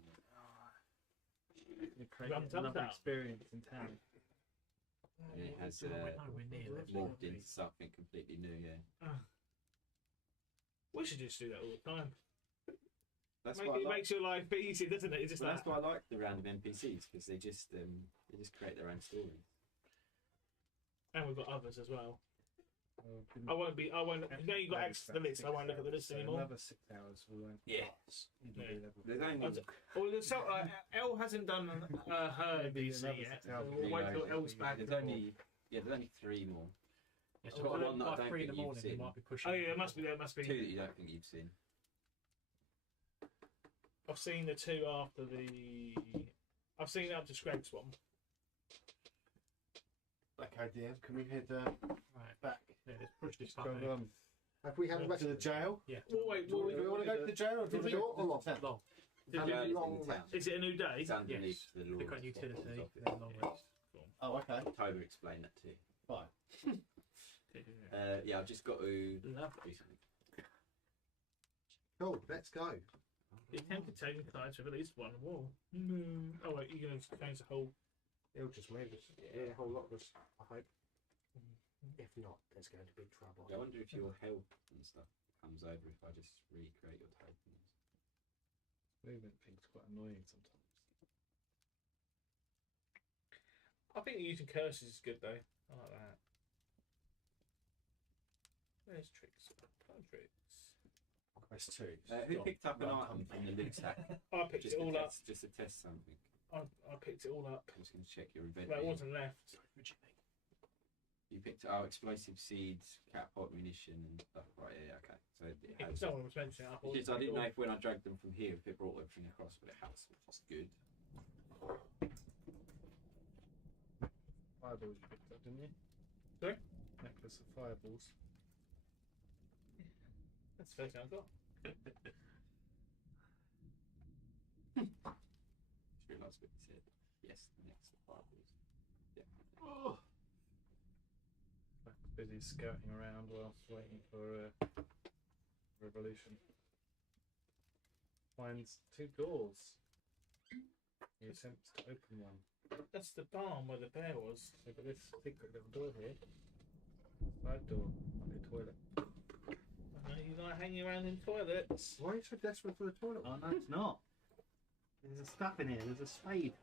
You created Haven't done another that. experience in town. And it has We're nowhere near left, morphed aren't we? into something completely new. Yeah. We should just do that all the time. That's It why I like. makes your life easy, doesn't it? It's just Well, like, that's why I like the random NPCs because they just create their own story. and we've got others as well. Well, I won't. Now you've got access to the list. I won't look at the list So anymore. Another 6 hours we won't. Yeah. pass. Yeah. There's only Well, so, Elle hasn't done her Maybe NPC another yet. 6 hours. So we'll wait till Elle's back. there's only 3 more. Yeah, Oh, so well, one that I by don't 3 in the think you've morning, we seen. might be pushing. Oh yeah, there must be. 2 that you don't think you've seen. I've seen the 2 after the. I've seen up to Scrag's one. Okay, DM, can we head Right. back Yeah, let's push this Go button. on. Have we had a rest? to the jail? Yeah. Well, wait. Do we want to go to the jail or do we Short go or long? to the town? Long. Have Yeah, a it's long in the rest. town. Is it a new day? It's underneath Yes. the Click law. on utility, office. then long rest. Oh, okay. Toba explained that too. Fine. Yeah, I've just got to Lovely. do something. Cool, let's go. The attempted taking clients with at least one wall. Oh wait, you're going to change the whole. It'll just move us. Yeah, a whole lot of us, I hope. If not, there's going to be trouble. I wonder if your help and stuff comes over if I just recreate your tokens. Movement thing's quite annoying sometimes. I think using curses is good though. I like that. There's tricks. Tricks. Quest 2. Who picked up an item from the loot sack? I picked Just it all to up. test, just to test something. I picked it all up. I'm just going to check your inventory. Well, it wasn't left. You picked explosive seeds, catapult munition, and stuff. Right, yeah, okay. So it has. Someone was mentioning it. It's just, I didn't know if when I dragged them from here, if it brought everything across, but it has, which is good. Fireballs you picked up, didn't you? Sorry? Necklace of fireballs. That's the first thing I've got. Just realised what you said. Yes, the next fireballs. Yeah. Oh. Back's busy scouting around whilst waiting for revolution. Finds 2 doors. He attempts to open one. That's the barn where the bear was. Look at this secret little door here. Side door, like a toilet. I know you like hanging around in toilets. Why are you so desperate for the toilet? Oh no, it's not. There's stuff in here. There's a spade.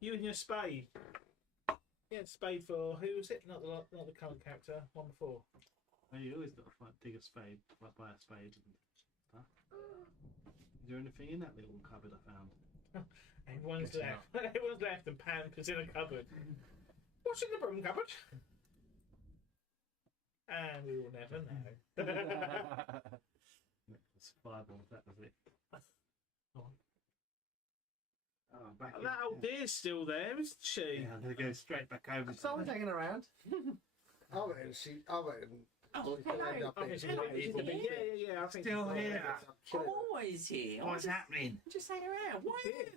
You and your spade. Yeah, spade for who was it? Not the current character. One before. Oh, you always got to dig a spade, like buy a spade and stuff. Is there anything in that little cupboard I found? Everyone's Guessing left. Everyone's left and Pam's in a cupboard. What's in the broom cupboard? And we will never know. It's fireballs, that was it. Oh, Oh, back that old deer's still there, isn't she? Yeah, I'm going to go straight back over to Someone's hanging around. I reckon she's Oh, gonna end hello. up I think she's being- a bit- yeah. I think Still she's here. I'm always here. What's happening? Just hang around. What? It's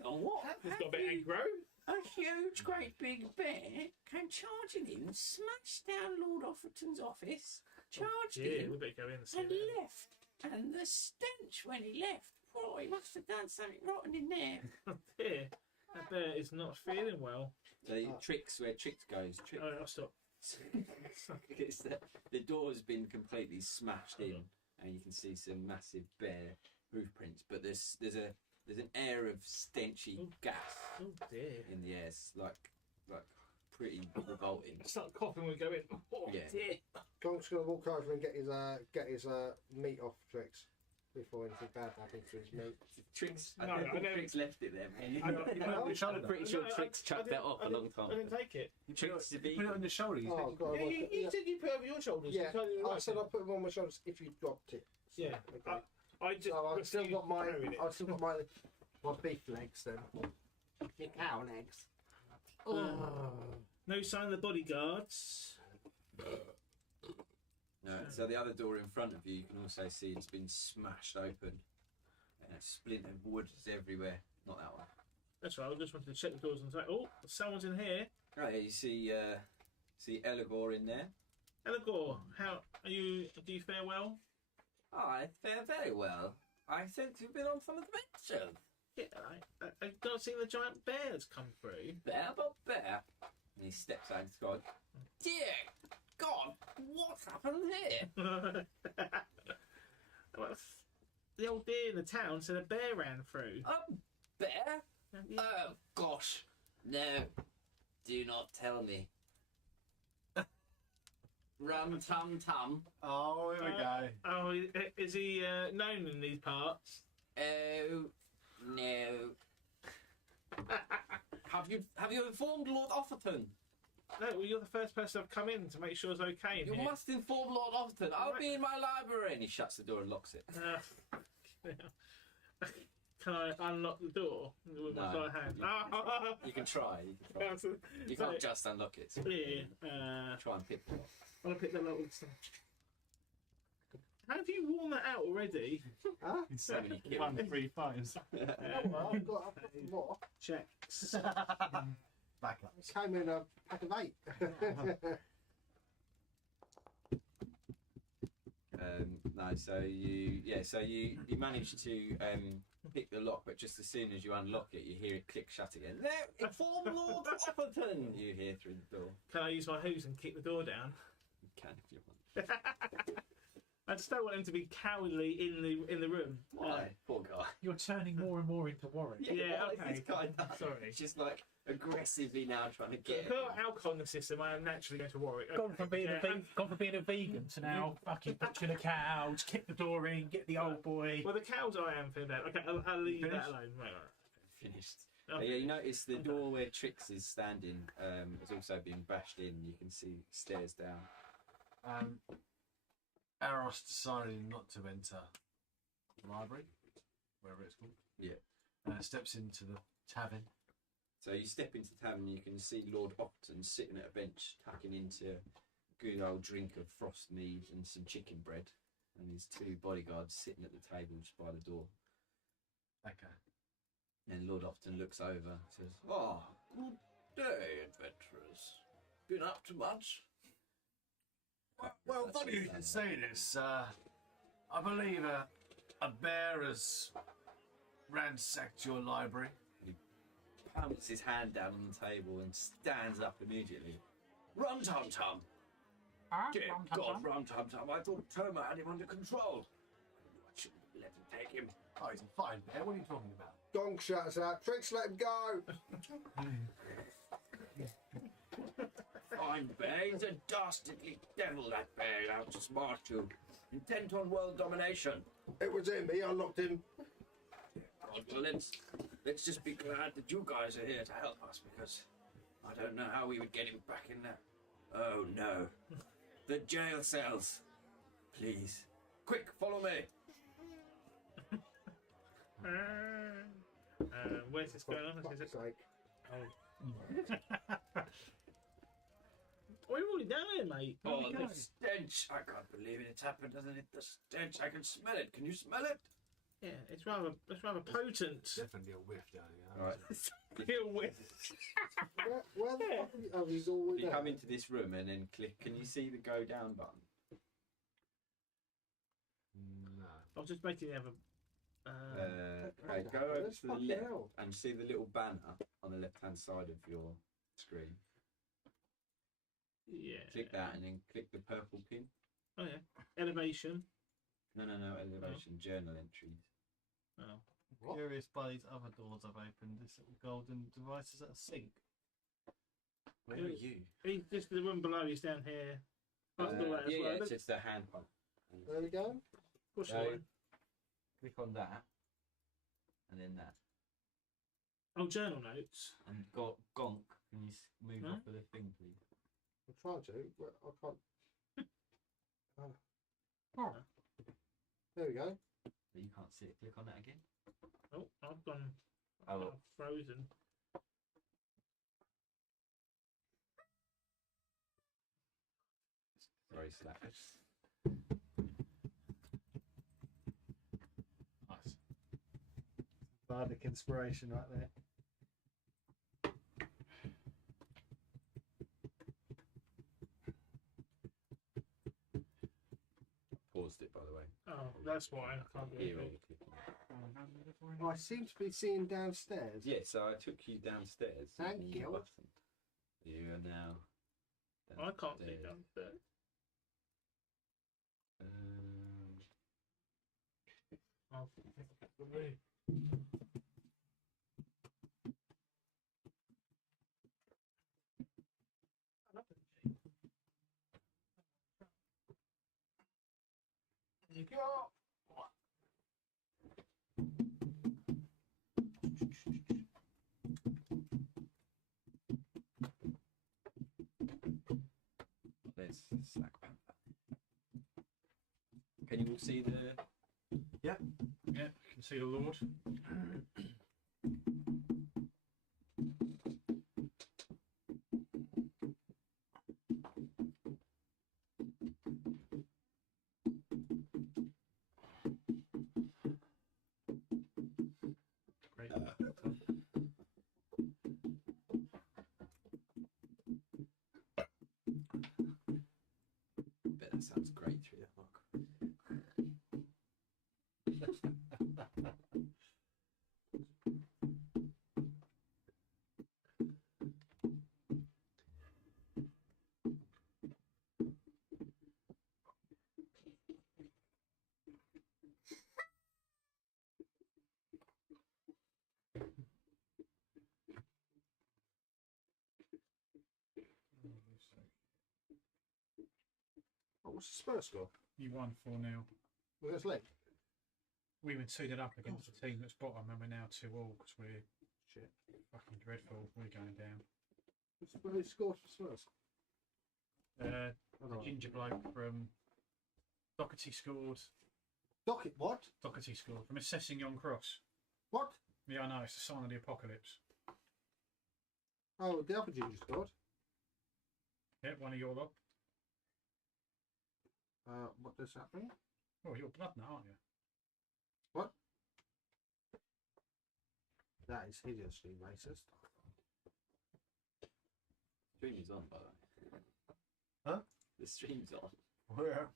got a bit aggro. A huge, great big bear came charging in, smashed down Lord Offerton's office, charged Yeah, in, we better go in and see and that. left. And the stench when he left. Oh, he must have done something rotten in there. Dear, that bear is not feeling well. The tricks where tricks goes. Trick. Oh, I'll stop. It's the door's been completely smashed in, and you can see some massive bare hoof prints. But there's an air of stenchy gas Oh dear. in the air. It's like pretty revolting. Start coughing when we go in. Oh Yeah. dear. Gonk's gonna walk over and get his meat off Tricks before anything bad happens to his meat. Tricks. No, I think I know. Tricks left it there. Man. I know. I'm pretty sure No, Tricks I chucked that off a didn't- long time. I didn't take it. Tricks to be. Put it on your shoulder. You Oh think God! Yeah, you said you put it over your shoulders. Yeah, You told me I right said then. I'll put him on my shoulders if you dropped it. So, Yeah. okay. I just. So I've still got my carried it. my beef legs then. Your cow legs. No sign of the bodyguards. No, so the other door in front of you, you can also see it's been smashed open. And splintered wood is everywhere. Not that one. That's right. I just wanted to check the doors and say, oh, someone's in here. Right, here you see Eligor in there. Eligor, how are you? Do you fare well? I fare very well. I think you've been on some adventure. Yeah, I don't see the giant bears come through. Bear, but bear. And he steps out into God. Dear God, what's happened here? Well, the old deer in the town said a bear ran through. A bear? Oh, gosh. No, do not tell me. Rum tum tum. Oh, here we go. Oh, is he known in these parts? Oh, no. Have you informed Lord Offerton? No, well, you're the first person I've come in to make sure it's okay in You here. must inform Lord Offerton. I'll be in my library. And he shuts the door and locks it. Can I unlock the door with my No, right hand? You can try. You can't just unlock it. Yeah. Try and pick the lock. I'm gonna pick that little stuff. Have you worn that out already? Huh? So many kills. 1 3 5s. Well, I've got more. Checks. Back up. It came in a pack of 8. No, so you managed to pick the lock, but just as soon as you unlock it, you hear it click shut again. No, inform Lord Offerton. You hear through the door. Can I use my hooves and kick the door down? You can if you want. I just don't want him to be cowardly in the room. Why? Poor guy. You're turning more and more into Warwick. Yeah, well, okay. This guy does. Sorry. He's just like aggressively now trying to get. If I've got alcohol in the system, I am naturally going to Warwick. Gone from being Yeah, gone from being a vegan to now fucking butchering a cow, just kick the door in, get the old boy. Well, the cows I am feeling bad. Okay, I'll leave that Finished? alone. Right. Finished. Okay. Yeah, you notice the door where Trix is standing has also been bashed in. You can see stairs down. Aros deciding not to enter the library, wherever it's called. Yeah. Steps into the tavern So you step into the tavern, you can see Lord Opton sitting at a bench, tucking into a good old drink of frost mead and some chicken bread, and his 2 bodyguards sitting at the table just by the door. Okay. And Lord Opton looks over and says, "Oh, Good day, adventurers. Been up to much? Well, funny you should say this. I believe a bear has ransacked your library. pounds his hand down on the table and stands up immediately. Rum Tum Tum! Dear God, Rum Tum Tum, I thought Toma had him under control. I shouldn't let him take him. Oh, he's a fine bear. What are you talking about? Gong shouts out, Tricks, let him go! Fine bear, he's a dastardly devil, that bear, out to smart you. Intent on world domination. It was him, he unlocked him. God, well, let's just be glad that you guys are here to help us, because I don't know how we would get him back in there. Oh no. The jail cells. Please. Quick, follow me. Where's this going on? Is it? Sake. We're already down here, mate. Oh, the stench. I can't believe it. It's happened, doesn't it? The stench. I can smell it. Can you smell it? Yeah, it's rather potent. Definitely a whiff down here. All right. Feel with. Where the fuck are you? Oh, he's all the way You down. come into this room and then click. Can you see the go down button? No. I was just making have a. Right, go over That's to the fucking left hell. and see the little banner on the left-hand side of your screen. Yeah. Click that and then click the purple pin. Oh yeah. Elevation. No, elevation, journal entries. Oh. What? Curious by these other doors I've opened. This little golden device is at a sink. Where are you? He's just the room below. He's down here. Past all that as Yeah, well. it's Look, just a hand pump. There we go. push So, line. click on that, and then that. Oh, journal notes. And got gonk. Can you move Huh? off of the thing, please? I'm trying to, but I can't. Oh. There we go. You can't see it. Click on that again. Oh, I've gone. Oh, I've frozen. sorry, Slack. Nice. Bardic inspiration right there. Paused it, by the way. Oh, that's why I can't do Here, anything. you click on it. I seem to be seeing downstairs. Yeah, so I took you downstairs. Thank and you. button. You are now. I can't see downstairs. downstairs. Um, Oh, there's Slack Panther. Can you all see the? Yeah, you can see the Lord. Great. Bet that sounds great, 3 o'clock. What was the Spurs score? You won 4-0. Was that late? We were 2-0 up against the team that's bottom, and we're now 2-2 because we're Shit. fucking dreadful. We're going down. Who scored for Spurs? The Oh, ginger bloke from Doherty scored. Docket, what? Doherty scored from assessing Young Cross. What? Yeah, I know. It's the sign of the apocalypse. Oh, the other ginger scored. Yeah, one of your lot. What does that mean? Oh, you're blood now, aren't you? What? That is hideously racist. Stream is on, by the way. Huh? The stream's on. Where?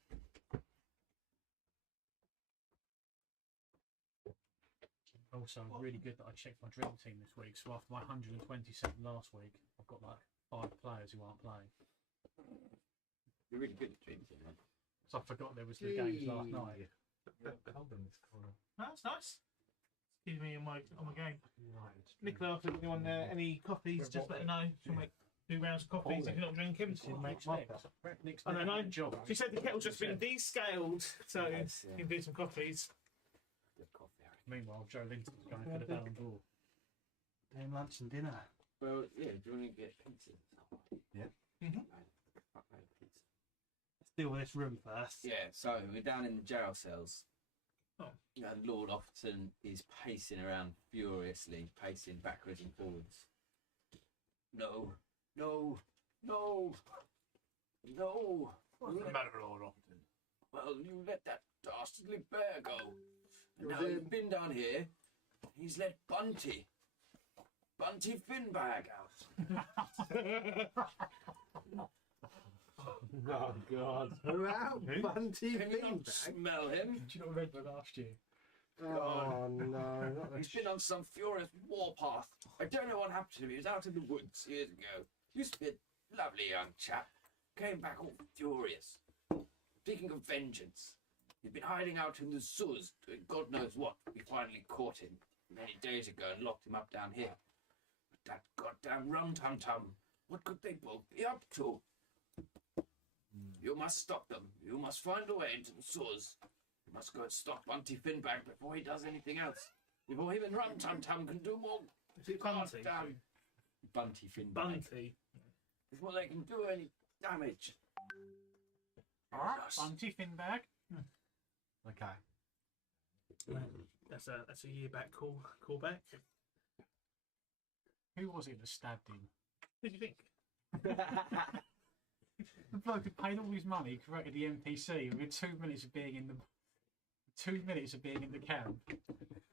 Also, really good that I checked my dream team this week. So after my 127 last week, I've got like 5 players who aren't playing. You're really good at streaming, man. So I forgot there was the games last night. That's nice. Excuse me on my game. Nicola, if anyone any coffees, just let her know. She'll make 2 rounds of coffees if you're not drinking. I don't know. Job. She said the kettle's just been descaled, so Yes, you can do some coffees. Good coffee, Harry. Meanwhile, Joe Linton's going for the Ballon d'Or. Then lunch and dinner. Well, yeah, do you want to get pizza? Yeah. Mhm. Fuckload of pizza. Let's deal with this room first. Yeah, so we're down in the jail cells. Oh. And Lord Offerton is pacing around furiously, pacing backwards and forwards. No, no, no, no. What's the matter, Lord Offerton? Well, you let that dastardly bear go. And Was now it- he's been down here. He's let Bunty Finbag out. Oh, God. Who out? Bunty Can you not Finbag? smell him? Did you not remember last year? Oh no, not He's been on some furious warpath. I don't know what happened to him. He was out in the woods years ago. Used to be a lovely young chap. Came back all furious. Speaking of vengeance, he'd been hiding out in the sewers doing God knows what. We finally caught him many days ago and locked him up down here. But that goddamn rum-tum-tum, what could they both be up to? You must stop them. You must find a way into the sewers. You must go and stop Bunty Finbag before he does anything else. Before him and Rum Tum Tum can do more. Is it Bunty? Goddamn Bunty Finbag. Bunty. Before they can do any damage. Alright, Yes. Bunty Finbag. Okay. That's a year back callback. Who was it that stabbed him? Who do you think? The bloke who paid all his money, created the NPC within 2 minutes of being in the 2 minutes of being in the camp.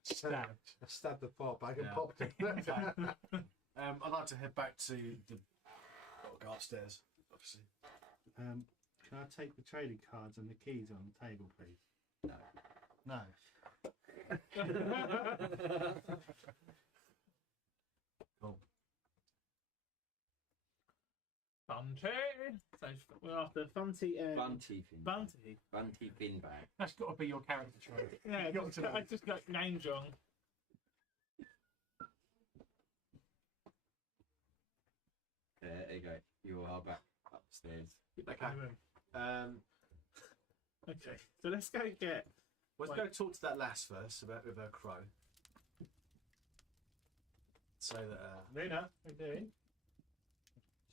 Stabbed. I stabbed the pot back and Yeah. popped it. I'd like to head back to the. Go upstairs, obviously. Can I take the trading cards and the keys on the table, please? No. No. Cool. Bunty. So we're after Bunty and Bunty Finbag. Bunty. Bunty Finbag. That's got to be your character trait. Yeah, I just got names wrong. There you go. You are back upstairs. Okay. Okay, so let's go get. Let's go talk to that lass first about with her crow. Say that. Luna, what are you doing?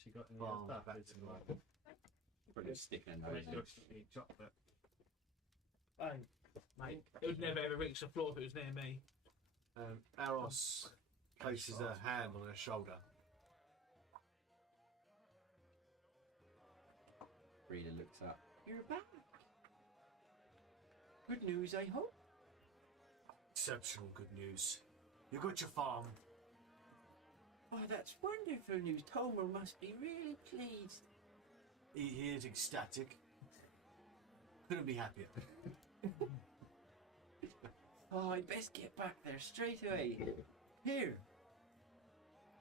She got any Farm stuff? back Is to it life. like- Probably sticking a Make nose sure in. she eat chocolate. Mate, it would never ever reach the floor if it was near me. Aros places her hand on her shoulder. Reader looks up. You're back. Good news, I hope. Exceptional good news. You got your farm. Oh, that's wonderful news. Tomer must be really pleased. He is ecstatic. Couldn't be happier. Oh, I best get back there straight away. Here.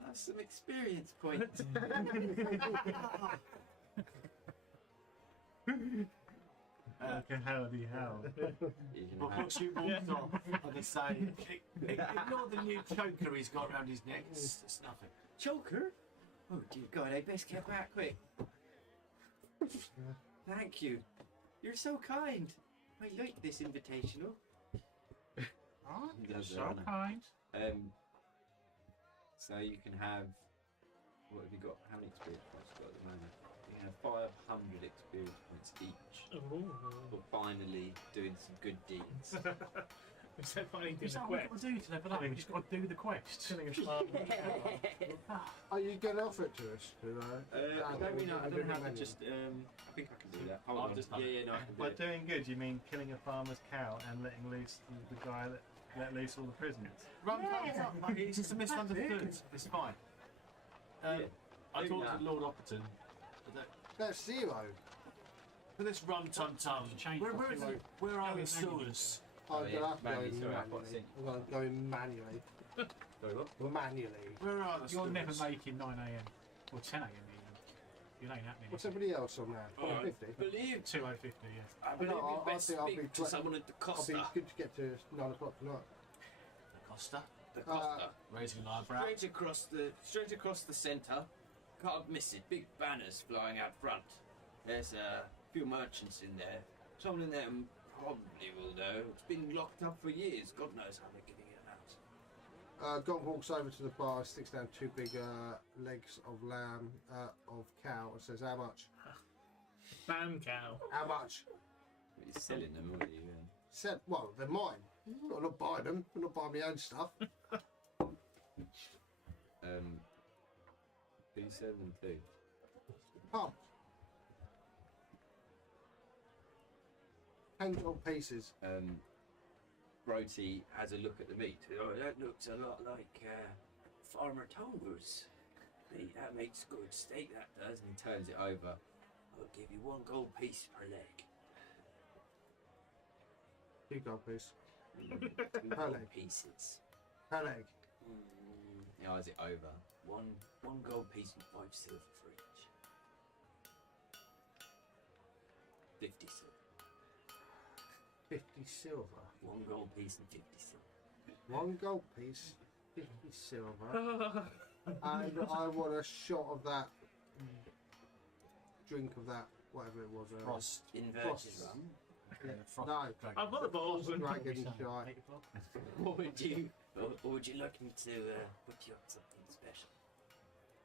Have some experience points. Okay, howdy how. You can But have- once you walked off, and they say, ignore the new choker he's got around his neck. It's nothing. Choker? Oh dear God, I best get back quick. Thank you. You're so kind. I like this invitational. Oh, He does so it, kind. So you can have. What have you got? How many experience points have you got at the moment? You can have 500 experience points each Ooh. for finally doing some good deeds. Except for anything Is that what we've got to do today for that? We just got to do the quest. Killing a farmer. Are you going to offer it to us? I don't really know. I don't know how to just. I think I can do that. Hold on. Yeah, no, I can do By it. doing good, you mean killing a farmer's cow and letting loose the guy that let loose all the prisoners? It's just a misunderstood. It's fine. Yeah. I Do talked that. to Lord Opperton. That's 0. For this run tum tum. Change Where are the manually. sewers? I'm yeah, going to have to go manually, in sorry, I've got manually. sync. I'm going to go in manually. Sorry, what? Manually. Where are the You're sewers? never making 9 a.m. or 10 a.m. even. It ain't happening. What's everybody else on there? Oh, I 50? believe 2050, yeah. I believe No, you I best think I'll speak be to quick. someone at the I'll be Costa. good to get to 9 o'clock tonight. Costa. The Costa. Raising an eyebrow. Straight across the centre. Can't miss it. Big banners flying out front. There's a few merchants in there. Someone in there probably will know. It's been locked up for years. God knows how they're getting in and out. Gon walks over to the bar, sticks down 2 big legs of lamb, of cow, and says, "How much? Bam cow. How much?" You're selling them, aren't you? Said, "Well, they're mine. I'm not buying them. I'm not buying my own stuff." 272. Pub. 10 gold pieces. Brody has a look at the meat. Oh, that looks a lot like Farmer Tonger's. That makes good steak, that does. And he turns it over. I'll give you 1 gold piece per leg. 2 gold pieces. 2 Per gold leg. pieces. Per leg. He eyes it over. One gold piece and 5 silver for each. 50 silver. 50 silver. 1 gold piece and 50 silver. 1 gold piece, 50 silver. And I want a shot of that drink of that, whatever it was. Frost. Inverted Frost. rum. Frost. No. I've got the bottle. Dragon shot. Or would you like me to put you up something special?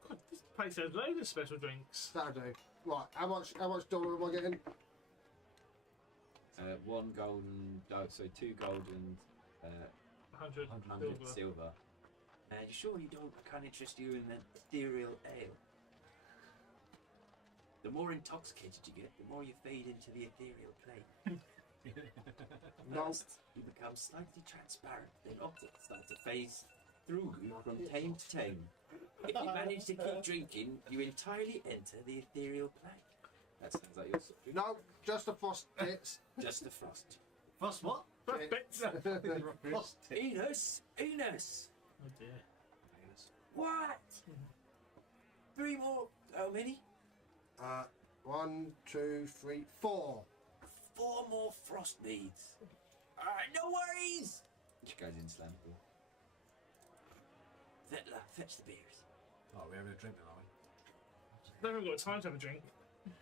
God, this place has loads of special drinks. That'll do. Right, how much dollar am I getting? 1 golden, so 2 golden, 100 100 silver. silver. You sure you don't? I can't interest you in an ethereal ale. The more intoxicated you get, the more you fade into the ethereal plane. No. First, you become slightly transparent, then objects start to phase through you from tame to tame. If you manage to keep drinking, you entirely enter the ethereal plane. That sounds like your sort of drink. No, just the frost bits. Just the frost. Frost what? Bits. Frost. Enos! Enos! Oh dear. What? 3 more. How many? 1, 2, 3, 4. 4 more frost beads. Alright, no worries! Which goes in slam pool. Vettler, fetch the beers. Oh, we're having a drink now, are I haven't got time to have a drink. we?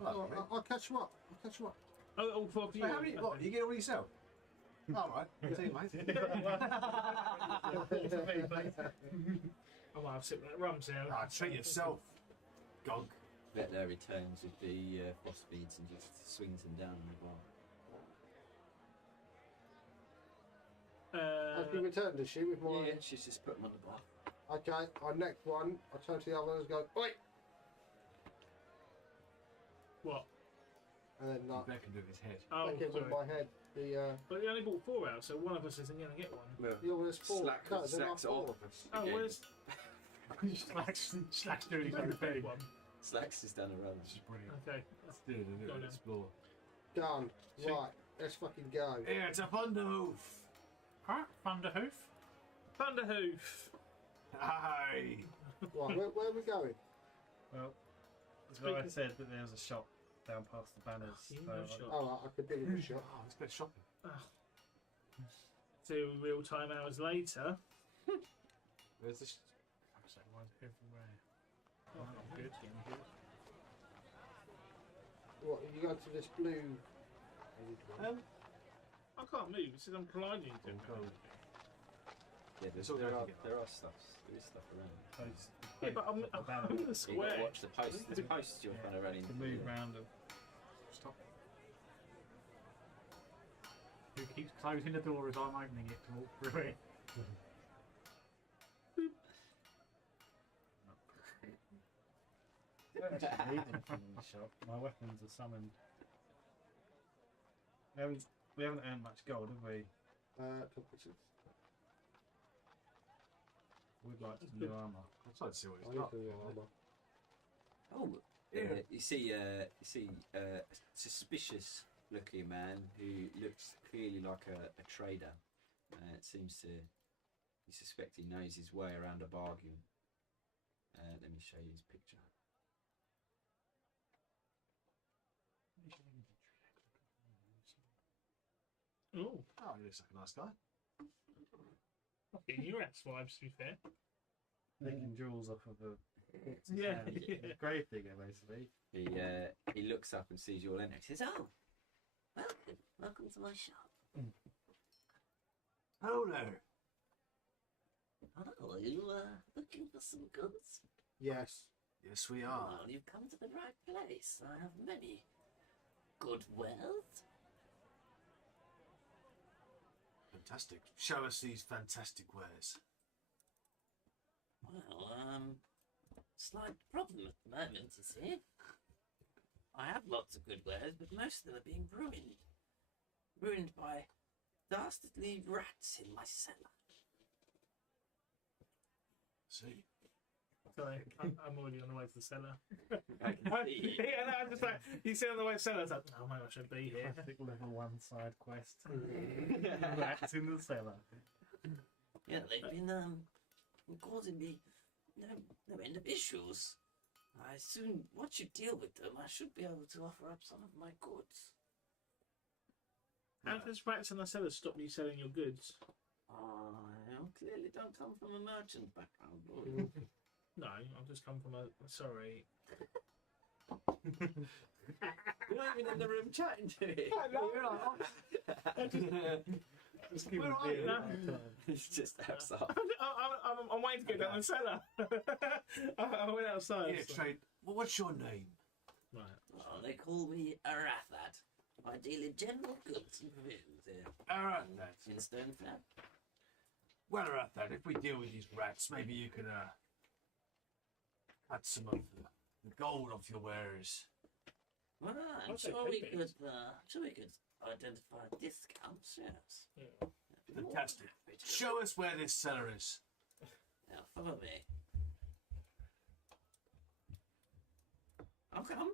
Well, I'll catch you up. I'll catch you up. Oh, all 4 of you. how many? What? You get all yourself? All right. See you, mate. I might have sipped that rum, so. Ah, treat yourself, Gog. Vetler returns with the frost beads and just swings them down the bar. Has been returned, is she, with my... Yeah, she's just put them on the bar. Okay, our next one, I turn to the others and go, "Oi!" What? And then like, Beckoned with his head. Oh, back in with sorry. my head. The But he only bought 4 out, so one of us isn't going to get one. Well, the other is 4. Slack, No, there are Slack's 4 all of us. Oh, Okay. where's Slack's doing his own thing. one? Slacks is down the road. This is brilliant. Okay. Let's do it and Go on then. explore. Done. Sweet. Right, let's fucking go. Yeah, it's a Thunderhoof. Huh? Thunderhoof? Thunderhoof. Hi. Right, where are we going? Well, as I said, that there was a shop down past the banners. You so know I- shop. Oh, I could do with a shot. Oh, let's go shopping. 2 real-time hours later. Where's this? So one's everywhere. Oh, I'm good. Getting good. What, you go to this blue... I can't move. It says I'm colliding to it. Yeah, It's all there going are together. there are stuff. There is stuff around. Post, Yeah, but I'm in the You got to square. watch the posts. There's posts you're kind of running. to move round. Stop. Who keeps closing the door as I'm opening it to walk through it. I don't actually need anything in the shop. My weapons are summoned. We haven't earned much gold, have we? We'd like some new armour. I'm trying to see what I he's need got. to do armour. Oh, you see a suspicious looking man who looks clearly like a trader. It seems to, you suspect he knows his way around a bargain. Let me show you his picture. Oh, Oh, he looks like a nice guy. I'm getting your ass vibes, to be fair. Taking jewels off of a Yeah, grave digger, basically. He looks up and sees you all in. He says, "Oh, welcome to my shop. Hello there. Oh, are you looking for some goods? Yes. Yes, we are. Well, you've come to the right place. I have many good wares. Fantastic. Show us these fantastic wares. Well, slight problem at the moment, you see. I have lots of good wares, but most of them are being ruined. Ruined by dastardly rats in my cellar. See? sorry, I'm already on the way to the cellar. I can see. Yeah, no, I'm just like, you see on the way to the cellar, I was like, oh, maybe I should be here. Classic level 1 side quest. Rats in the cellar. Yeah, they've been causing me no end of issues. I soon, once you deal with them, I should be able to offer up some of my goods. How does rats in the cellar stop you selling your goods? I clearly don't come from a merchant background, boy. No, I've just come from a. Sorry. You're not even in the room chatting to me. Just give Where him are you? beer at the time. It's just outside. I'm waiting to go down the cellar. I went outside. Yeah, so- trade. Well, what's your name? Right. Well, they call me Arathad. I deal in general goods and provisions here. Arathad. In Stoneflat. Well, Arathad, if we deal with these rats, maybe you can cut some of the gold off your wares. Well, I'm I'll take sure we payment. could. Sure we could identify discounts. Yes. Yeah. Fantastic. Show us where this cellar is. Now follow me. I'll come.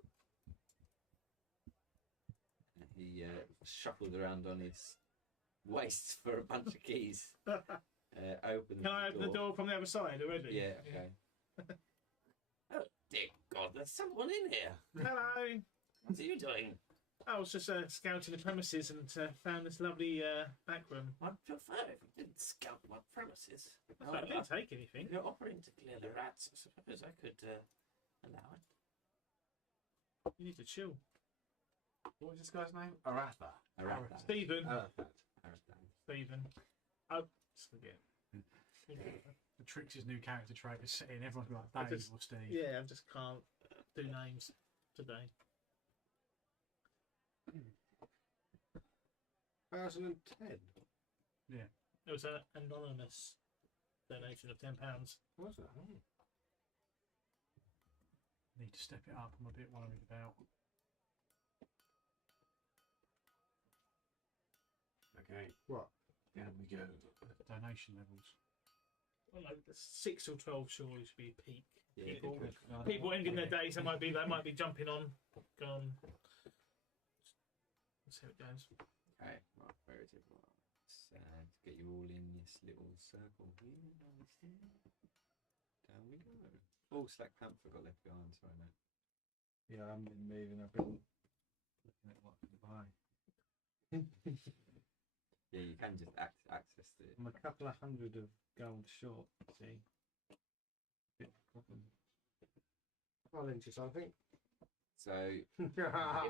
He shuffled around on his waist for a bunch of keys. Opened Can I open the door from the other side already? Yeah, okay. Oh dear God, there's someone in here. Hello. What are you doing? I was just scouting the premises and found this lovely back room. I'd prefer if you didn't scout my premises. I didn't take anything. If you're offering to clear the rats, I suppose I could allow it. You need to chill. What was this guy's name? Aratha. Aratha. Stephen. Arathad. Stephen. Oh, just forget. The Trix's new character trait is setting everyone's like I Dave just- or Steve. Yeah, I just can't do names today. 2010. It was an anonymous donation of £10. What's that? Need to step it up. I'm a bit worried about. Okay. What? Down we go. Donation levels. Well, like 6 or 12 surely should be peak. Yeah, People, good. people ending their days, they might be jumping on. Gone. Let's see how it goes. Okay, right, where is it? Right. Let's get you all in this little circle here. Down we go. Oh, Slack Panther got left behind, sorry mate. Yeah, I haven't been moving. I've been looking at what to buy. Yeah, you can just access the. I'm a couple of hundred of gold short, see. Bit of a problem. I'll lend you something. So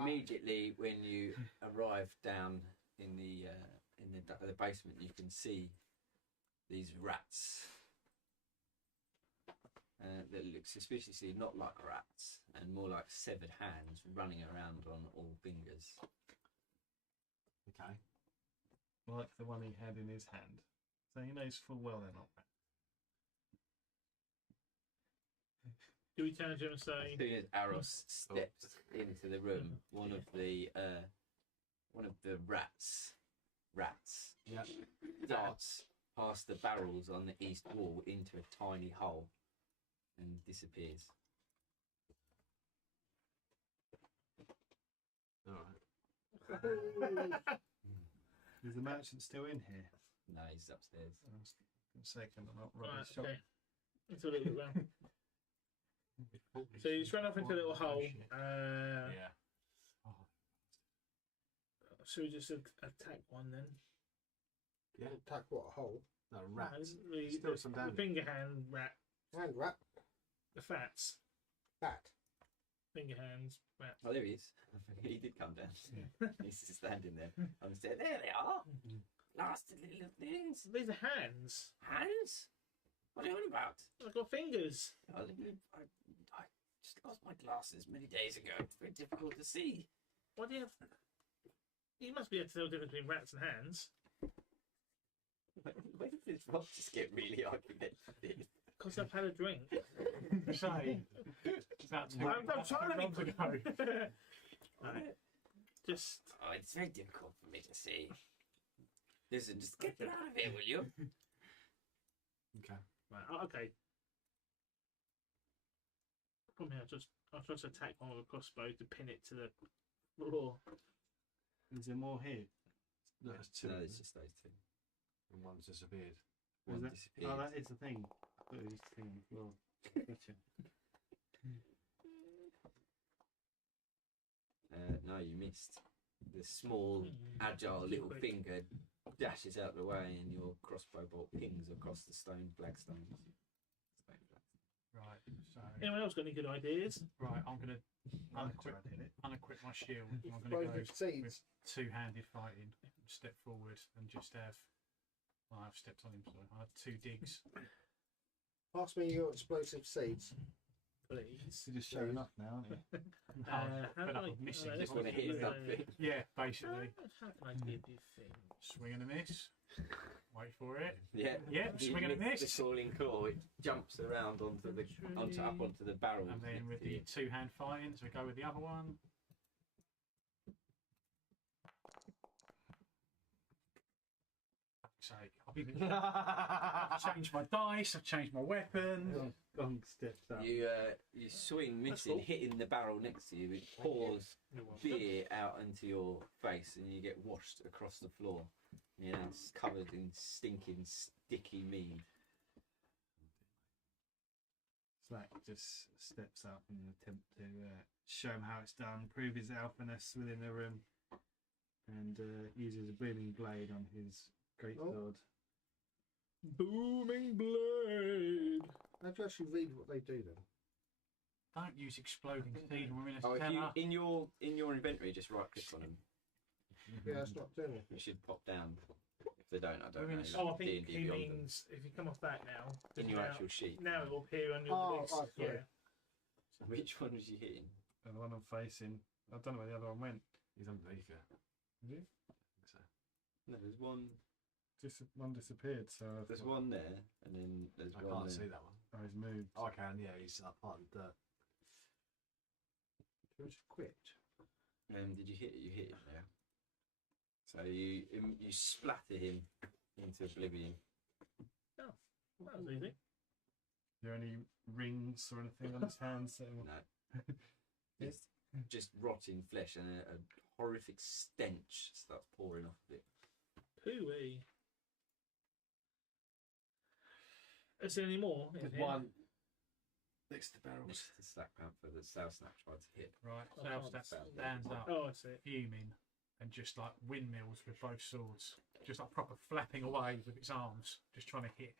immediately when you arrive down in the basement, you can see these rats that look suspiciously not like rats and more like severed hands running around on all fingers. Okay. Well, like the one he had in his hand. So he knows full well they're not rats. Do we turn to him and say, As soon as Aros steps into the room, one of the rats Yeah. darts past the barrels on the east wall into a tiny hole and disappears. All right. Is the merchant still in here? No, he's upstairs. I was going to say, can I not right, run his shop? okay. Let's have a little look round. So you just ran off into a little hole. Yeah. Should we just attack one then? Yeah. Attack what? A hole? No, No, rat. the, Still some the damage. finger hand rat. Hand rat. The fats. Bat. Finger hands rat. Oh, there he is. He did come down. He's just standing there. I'm saying, there they are. Nasty little things. These are hands. Hands? What are you on about? I've got fingers. I just lost my glasses many days ago. It's very difficult to see. What do you have? You must be able to tell the difference between rats and hands. When did this rock just get really argumentative? Because I've had a drink. Say, about I'm trying to be ago. Right. Just. Oh, it's very difficult for me to see. Listen, just get them out of here, will you? Okay. Right. Okay. Come here. I'll try to attack one with a crossbow to pin it to the floor. Is there more here? No, it's two. No, it's just those two. And one's disappeared. Is One that- disappeared. Oh, that is the thing. I thought it was the thing on the floor. Gotcha. No, you missed. The small, agile little finger dashes out the way, and your crossbow bolt pings across the flagstones. Right, so Anyone else got any good ideas? right, I'm gonna unequip my shield. I'm gonna go Explosive seeds. with two-handed fighting. Step forward and just have. Well, I've stepped on him, sorry. I have 2 digs. Pass me your explosive seeds. Please. You're just showing off now, aren't you? How Fed do up I- with missing. let's Just want to look at hit the- something. Yeah, basically. How can I give you things? Swing and a miss. Wait for it. Yeah, Yeah, You swing and a miss miss. The falling claw, it jumps around onto the barrel. And then with the two-hand fighting, so we go with the other one. Sake. I've changed my dice, I've changed my weapon. Gong steps up. You swing, missing, cool. hitting the barrel next to you. It pours beer out into your face, and you get washed across the floor. You know, it's covered in stinking, sticky mead. Slack just steps up in an attempt to show him how it's done, prove his alphaness within the room, and uses a booming blade on his great sword. Booming blade. How do you actually read what they do then? Don't use exploding seed when we're in a Oh, if you, cellar. in your inventory, just right click on them. Yeah, it's not doing it. You should pop down. If they don't, I don't We're in know. Oh, I think D&D he Beyond them. means if you come off that now. In your now, actual sheet. Now it will appear on your Oh, list. oh, sorry. Yeah. Which one was you hitting? And the one I'm facing, I don't know where the other one went. He's underneath it. Is he? I think so. No, there's one. One disappeared, so I There's thought, one there, and then there's I one can't there. see that one. oh, he's moved. Oh, I can, yeah, he's up part of the dirt. It's equipped. Did you hit it? You hit it there. So you splatter him into oblivion. That was easy. Are there any rings or anything on his hands? That will... No. It's just rotting flesh, and a horrific stench starts pouring off of it. Hooey. Is there any more? in There's here? one next to the barrels. Next to Slack Panther that South Snap tried to hit. Right, Oh, so that's- stands up, Oh, I see. fuming, and just like windmills with both swords. Just like proper flapping away with its arms, just trying to hit.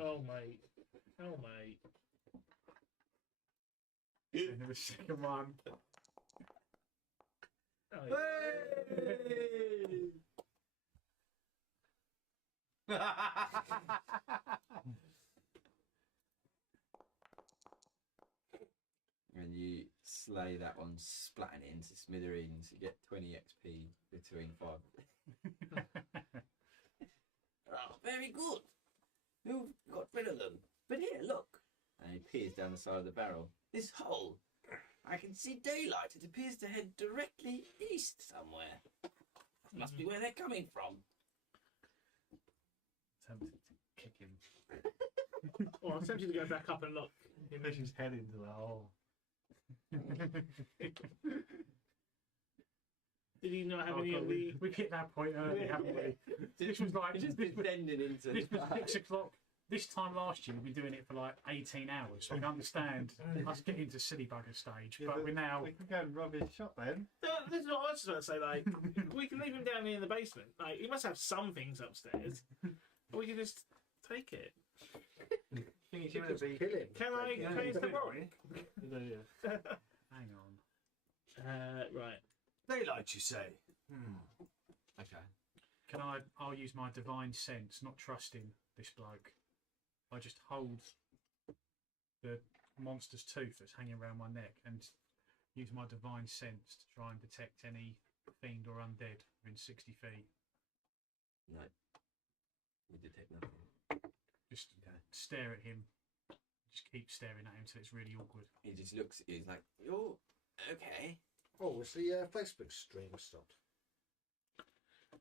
Oh, mate. Oh, mate. And then the second one. Oh, yeah. And you slay that one, splatting it into smithereens. You get 20 XP between 5. Oh, very good. You've got rid of them. But here, look. And he peers down the side of the barrel. This hole. I can see daylight. It appears to head directly east somewhere. That must be where they're coming from. Tempted to kick him. Or I'm tempted to go back up and look. He pushes his head into the hole. Did he not have any of the... We've hit that point early, haven't we? This was like... Just this was, descending into this was 6 o'clock. This time last year, we've been doing it for like 18 hours. So I can understand us getting to silly bugger stage. Yeah, but we're now... We can go and rob his shop then. This is what I was just going to say, like, we can leave him down here in the basement. Like, he must have some things upstairs. Or we can just take it. Think You could just kill him. Can I use the warrant? Hang on. Right. Daylight, you say? Okay. I'll use my divine sense, not trusting this bloke. I just hold the monster's tooth that's hanging around my neck and use my divine sense to try and detect any fiend or undead within 60 feet. No. You detect nothing. Just stare at him. Just keep staring at him until it's really awkward. He just looks at you, he's like, "You're okay." Oh, it's the Facebook stream stopped.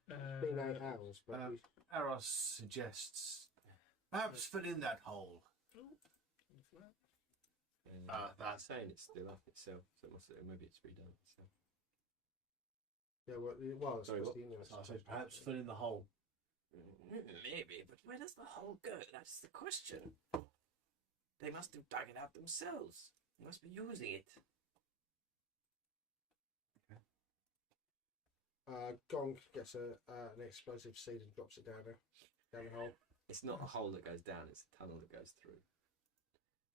It's been 8 hours, but Eros suggests perhaps fill in that hole. That's saying it's still up itself, so it must maybe it's redone itself. yeah, well, it's Sorry, supposed what? to, So I say perhaps fill in the hole. Maybe, but where does the hole go? That's the question. They must have dug it out themselves. They must be using it. Gong gets an explosive seed and drops it down the hole. It's not a hole that goes down, it's a tunnel that goes through.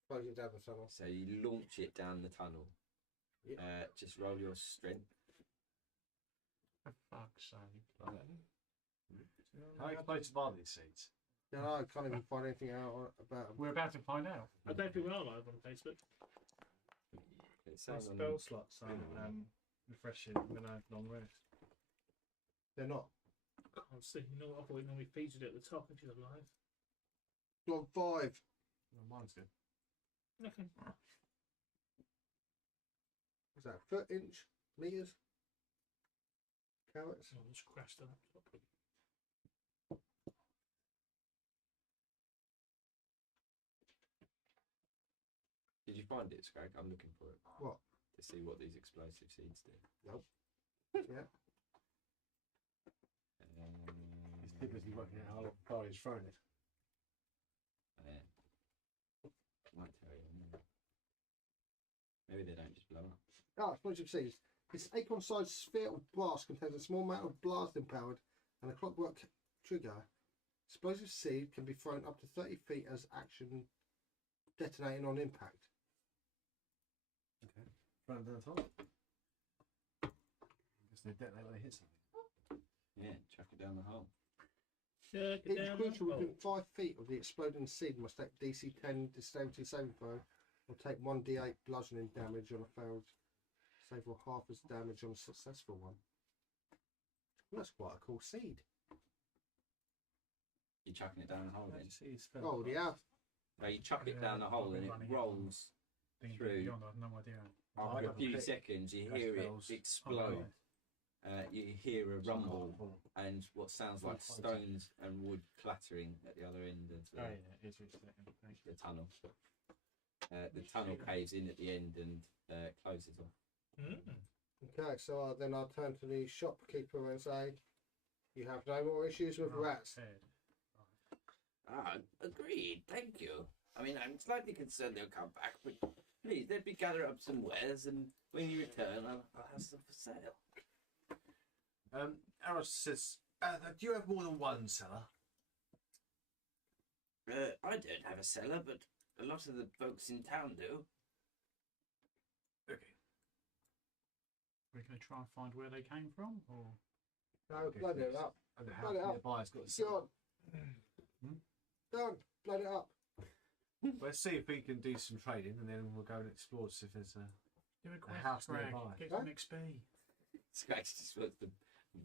Throws it down the tunnel. So you launch it down the tunnel. Yep. Just roll your strength. For fuck's sake. How explosive are these seeds? Yeah, I can't even find anything out about them. We're about to find out. I don't think we are live on Facebook. It Some sounds spell slots aren't refreshing with a long rest. They're not. I can't see. You know what? I thought we normally featured it at the top if you're live. You're on 5. Well, mine's good. Okay. What's that? Foot, inch, meters? Carrots? I'll just crash the laptop. Did you find it, Scrag? I'm looking for it. What? To see what these explosive seeds do. Nope. Yeah. He's too busy working out how far he's thrown it. Might tell you. Maybe they don't just blow up. Ah, explosive seeds. This acorn-sized sphere of blast contains a small amount of blasting power and a clockwork trigger. Explosive seed can be thrown up to 30 feet as action, detonating on impact. Okay. Throw them down the top. I guess they detonate when they hit something. Yeah, chuck it down the hole. Chuck it Each down. creature within 5 feet of the exploding seed must take DC 10 dexterity saving throw or take 1d8 bludgeoning damage on a failed save or half as damage on a successful one. Well, that's quite a cool seed. You're chucking it down the hole then. Oh, yeah. No, you chuck it down the hole and it rolls through. Beyond, I have no idea. After a few seconds, you hear it explode. You hear a rumble and what sounds like stones and wood clattering at the other end of the tunnel. The tunnel caves in at the end and closes off. Okay, so then I'll turn to the shopkeeper and say, you have no more issues with rats. Agreed. Thank you. I mean, I'm slightly concerned they'll come back, but please, let me gather up some wares, and when you return, I'll have some for sale. Eros says, do you have more than one cellar? I don't have a cellar, but a lot of the folks in town do. Okay. We're going to try and find where they came from, or No, blood it up. And the Blood house it up. nearby has got a Go cellar. on. Don't blood it up. Let's see if we can do some trading and then we'll go and explore to see if there's Do a a quest, house Greg. nearby. Get some XP. Scratch just wants to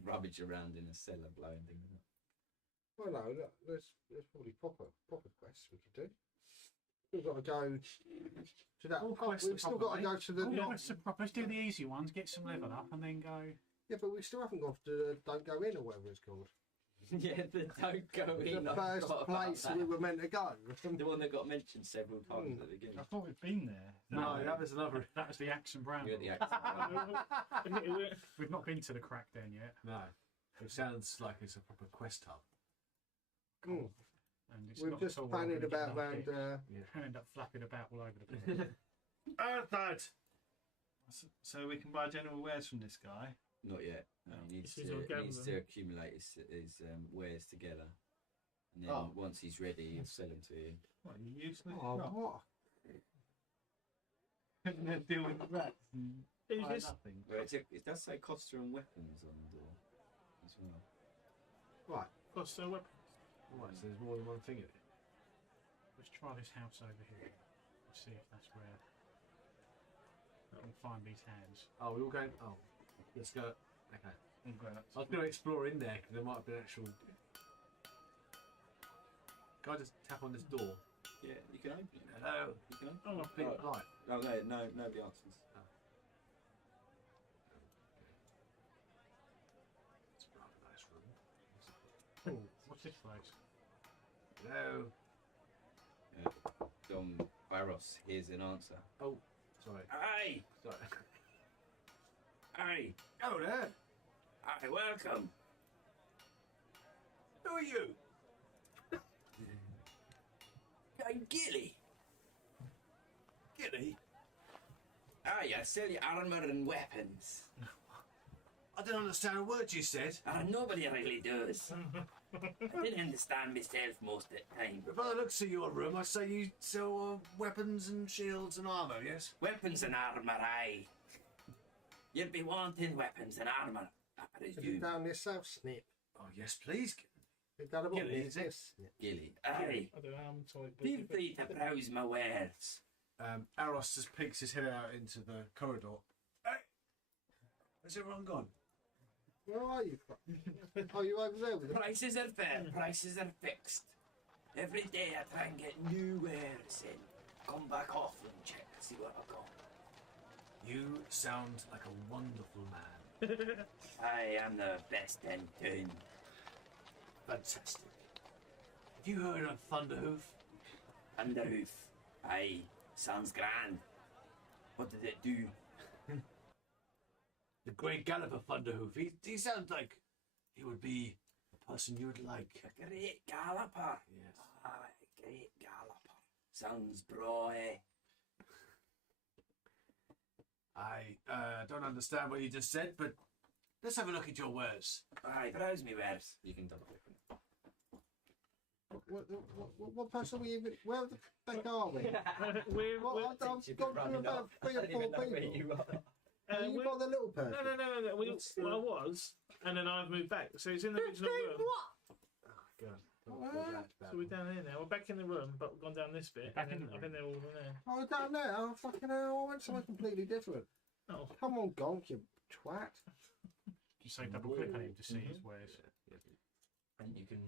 rummage around in a cellar blowing things up. Well, no, look, there's probably proper quests we could do. We've got to go to that. All Oh, quests we've are still proper, got to go to the. All Not, quests are proper. Let's do the easy ones, get some level up, and then go. yeah, but we still haven't gone to the Don't Go In or whatever it's called. Yeah, the don't go in. The I first forgot about place that. we were meant to go. The one that got mentioned several times at the beginning. I thought we'd been there. No, that was another. That was the Axe and Bramble. You're the actor. We've not been to the Crack Den yet. No, it sounds like it's a proper quest hub. Mm. And it's We've not just at all where fannied we're gonna about get around. and end up flapping about all over the place. Dad. So we can buy general wares from this guy. Not yet. No, he needs This is all to, needs to gambling. accumulate his wares together. And then Oh. once he's ready, he'll sell them to you. What, you useless? Oh, Not. what? Deal with the rats and Is buy this- nothing. Well, it does say Costa and weapons on the door as well. Right. Cost a weapon. Right, so there's more than one thing in it. Let's try this house over here. Let's see if that's where we'll find these hands. Oh, we're all going. Oh, let's go. Okay. I'm glad that's- I was going to explore in there because there might have been actual. Can I just tap on this door? Yeah, you can open it. Hello. You can open Oh, it. Big Oh, light. no, nobody answers. It's a rather nice room. Oh, what's this place? Hello. Don Barros, here's an answer. Oh, sorry. Aye, Sorry. aye, Oh there. aye, welcome. Who are you? I'm Gilly. Gilly. Aye, I sell you armour and weapons. I didn't understand a word you said. Nobody really does. I didn't understand myself most of the time. But by the looks of your room, I say you sell weapons and shields and armour, yes? Weapons and armour, aye. You'll be wanting weapons and armour, I Is it presume. down this south snip? Oh, yes, please. Is that about Gilly, this? is it? This snip? Gilly. Aye. I don't know how I'm sorry, but Feel free to browse my wares. Aros just peeks his head out into the corridor. Hey! Where's everyone gone? Where are you from? Oh, you over there with them? Prices are fair, prices are fixed. Every day I try and get new wares in. Come back off and check, see what I've got. You sound like a wonderful man. I am the best in town. Fantastic. Have you heard of Thunderhoof? Underhoof. Aye, sounds grand. What did it do? The great galloper Thunderhoof. He sounds like he would be the person you would like. A great galloper. Yes. Aye, great galloper. Sounds brawny. I don't understand what you just said, but let's have a look at your wares. Aye, browse me wares. You can double click on it. What person are we even? Where the heck are we? we're, What, I've gone through about 3 or 4 people. Are you we're- got the little person? no. Well, I was, and then I've moved back. So it's in the original room. God. So we're down here now. We're back in the room, but we've gone down this bit. Back and in then the I've been there all in there. Oh, down there. Oh, fucking hell. I went somewhere completely different. Oh, Come on, Gonk, you twat. Just say double click on him to see his wares. And you can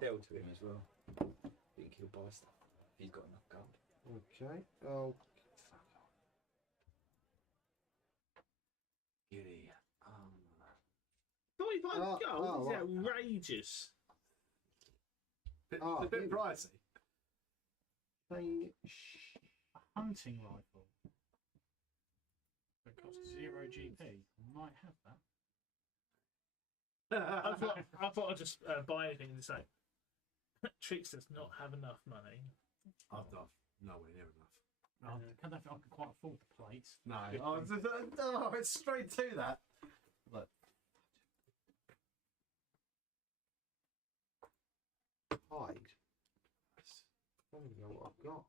sell to him as well. You think he'll buy stuff if he's got enough gold. Okay. Oh, fuck off. Giddy. 45 Oh, gold oh, is right. outrageous. Oh, a bit here. pricey. Say, A hunting rifle. That costs 0 GP. I might have that. I thought I'd just buy anything and say, Trix does not have enough money. I've nowhere near enough. I don't think I can quite afford the plates. No. Oh, it's straight to that. Look. hide. I don't even know what I've got.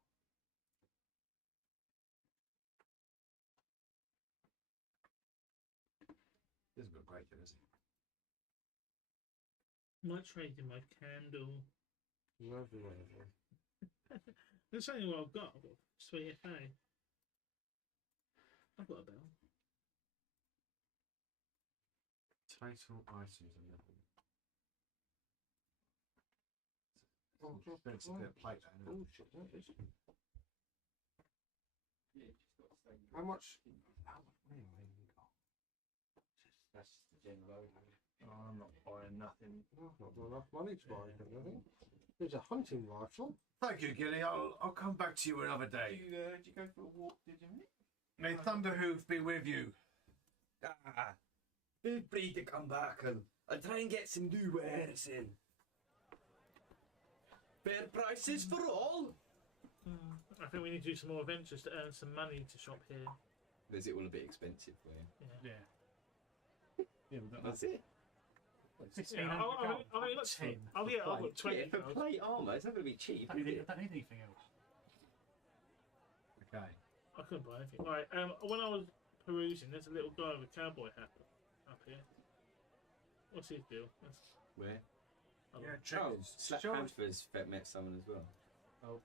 This has been great, then, isn't it? Might trade in my candle. Lovely. That's only what I've got. I've got sweet FA. I've got a bell. Total items 11. Oh, Expensive bit of plate there, isn't it? bullshit, that is. How much? How much money have we got? That's just the general overview. Oh, I'm not buying nothing. Oh, I've not got enough money to buy anything, I think. There's a hunting rifle. Thank you, Gilly. I'll come back to you another day. Did you go for a walk, did you, mate? May Thunderhoof be with you. Ah, feel free to come back and I'll try and get some new wares in. Fair prices for all. I think we need to do some more adventures to earn some money to shop here. Is it all a bit expensive for you? Yeah. Yeah. Yeah, we've got That's it. 1500 Yeah, gold. I mean, look, 10. oh yeah, I've got 20. Yeah, for plate armour, it's not going to be cheap, I is don't it? need anything else. Okay. I couldn't buy anything. Right, when I was perusing, there's a little guy with a cowboy hat up here. What's his deal? Where? Yeah, Oh, triggers. Slack Panther's met someone as well.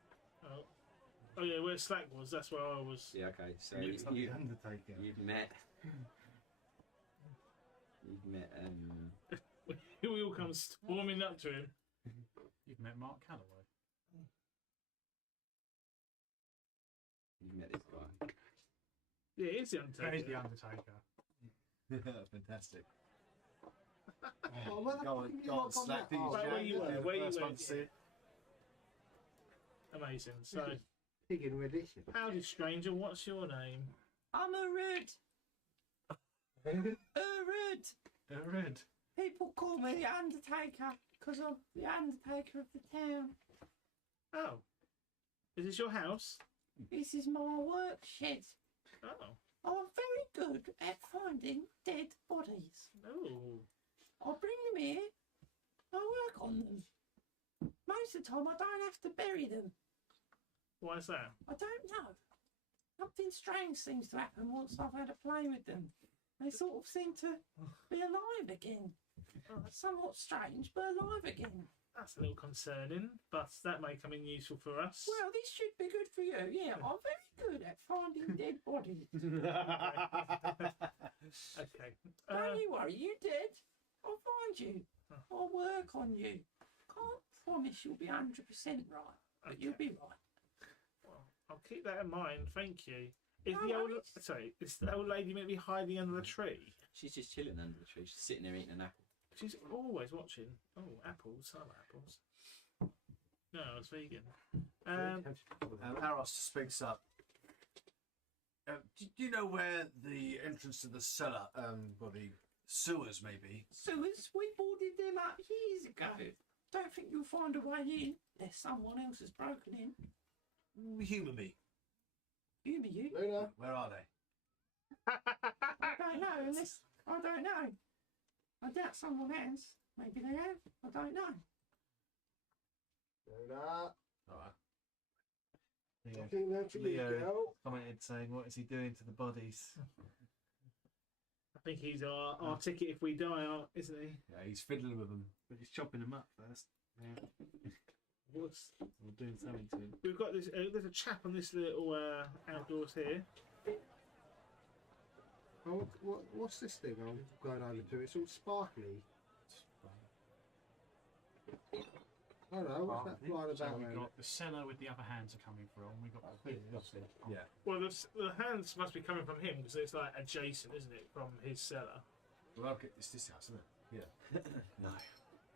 Oh yeah, where Slack was, that's where I was. Yeah, okay. So He looks like you, the Undertaker. you've met. We all come storming up to him. You've met Mark Calloway. You've met this guy. Yeah, he's the That is Undertaker. the Undertaker. Fantastic. Oh, where the Go fuck on, have you go on, not gone Slack that these far? Where you were, where you First were. one to see it. Amazing. So, Digging with this. howdy, stranger. What's your name? I'm a red. A red. Red. People call me the Undertaker because I'm the Undertaker of the town. Oh, is this your house? This is my work shed. Oh, I'm very good at finding dead bodies. oh. I bring them here. I work on them. Most of the time, I don't have to bury them. Why is that? I don't know. Something strange seems to happen once I've had a play with them. They sort of seem to be alive again. Somewhat strange, but alive again. That's a little concerning, but that may come in useful for us. Well, this should be good for you. Yeah, I'm very good at finding dead bodies. Okay. Don't you worry, you dead. I'll find you. I'll work on you. Can't promise you'll be 100% right, but you'll be right. Well, I'll keep that in mind. Thank you. Is No the old worries. is the old lady maybe hiding under the tree? She's just chilling under the tree. She's sitting there eating an apple. She's always watching. Oh, apples. I like apples. No, I was vegan. Aros speaks up. Do you know where the entrance to the cellar, or the sewers may be? Sewers, we boarded them up years ago. Don't think you'll find a way in unless someone else has broken in. Humour me. Humour you? Luna. Where are they? I don't know unless I don't know. I doubt someone has. Maybe they have. I don't know. Luna. Alright. I think that's a Leo. big girl. Commented saying, "What is he doing to the bodies?" I think he's our ticket if we die, isn't he? Yeah, he's fiddling with them. But he's chopping them up first. Yeah. What's, Or doing something to him. we've got this. There's a chap on this little outdoors here. Oh, what's this thing I'm going over to? It's all sparkly. I don't know, what's that flying So about we've there? got the cellar with the other hands are coming from. We've got Yeah. Well, the hands must be coming from him because it's like adjacent, isn't it, from his cellar? Well, okay, it's this house, isn't it? Yeah.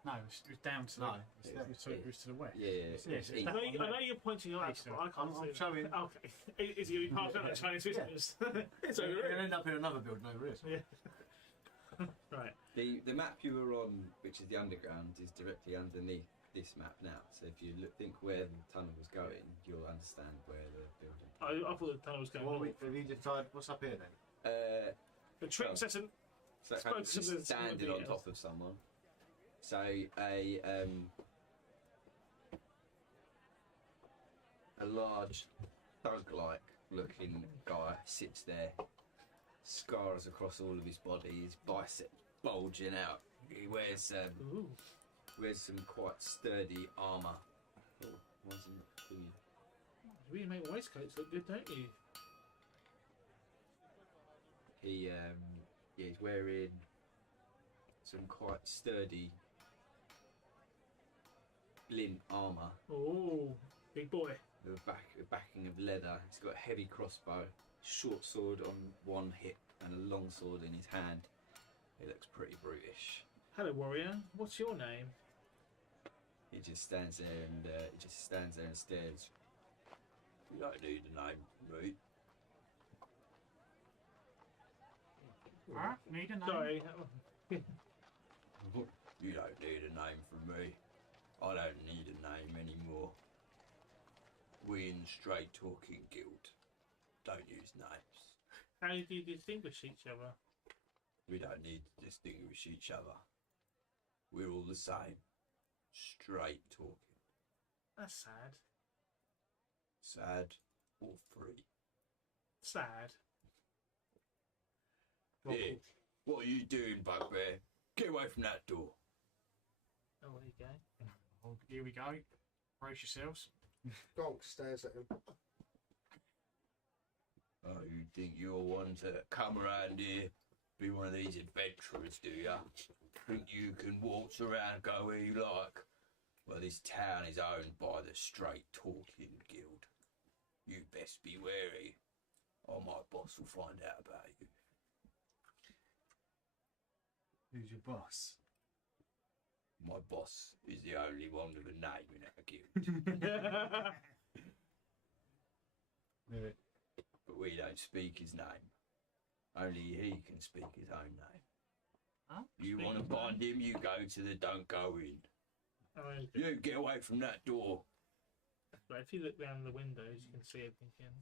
no, it's down to No, it's to the west. Yeah, Yes, I it's know, that I one know there. you're pointing your axe, but I can't I'm see. showing. Okay, is he going to be passed out like Chinese whispers? It's So over you're going to here. end up in another building over here. Yeah. Right. The map you were on, which is the underground, is directly underneath this map now. So if you think where the tunnel was going, you'll understand where the building. I thought the tunnel was going Well, north. have you decided what's up here then? The trick session. So Spoke kind of to the- just standing the on top of someone. So a large thug-like looking guy sits there, scars across all of his body, his biceps bulging out. He wears some quite sturdy armour. Oh, why is he not doing it? You really make waistcoats look good, don't you? He's wearing some quite sturdy lint armour. Oh, big boy. The backing of leather. He's got a heavy crossbow, short sword on one hip, and a long sword in his hand. He looks pretty brutish. Hello, warrior. What's your name? He just stands there and stares. You don't need a name, mate. Need a name? Sorry. You don't need a name from me. I don't need a name anymore. We in Straight Talking Guild don't use names. How do you distinguish each other? We don't need to distinguish each other. We're all the same. Straight talking. That's sad. Sad or free. Sad. Here, what are you doing, bugbear? Get away from that door. Oh, there you go. Oh, here we go. Brace yourselves. Gonk stares at him. Oh, you think you're one to come around here, be one of these adventurers, do ya? Think you can waltz around, go where you like? Well, this town is owned by the Straight Talking Guild. You best be wary, or my boss will find out about you. Who's your boss? My boss is the only one with a name in our guild. But we don't speak his name. Only he can speak his own name. Huh? You want to find him, you go to the don't go in. Oh, okay. You get away from that door. But if you look down the windows, you can see everything.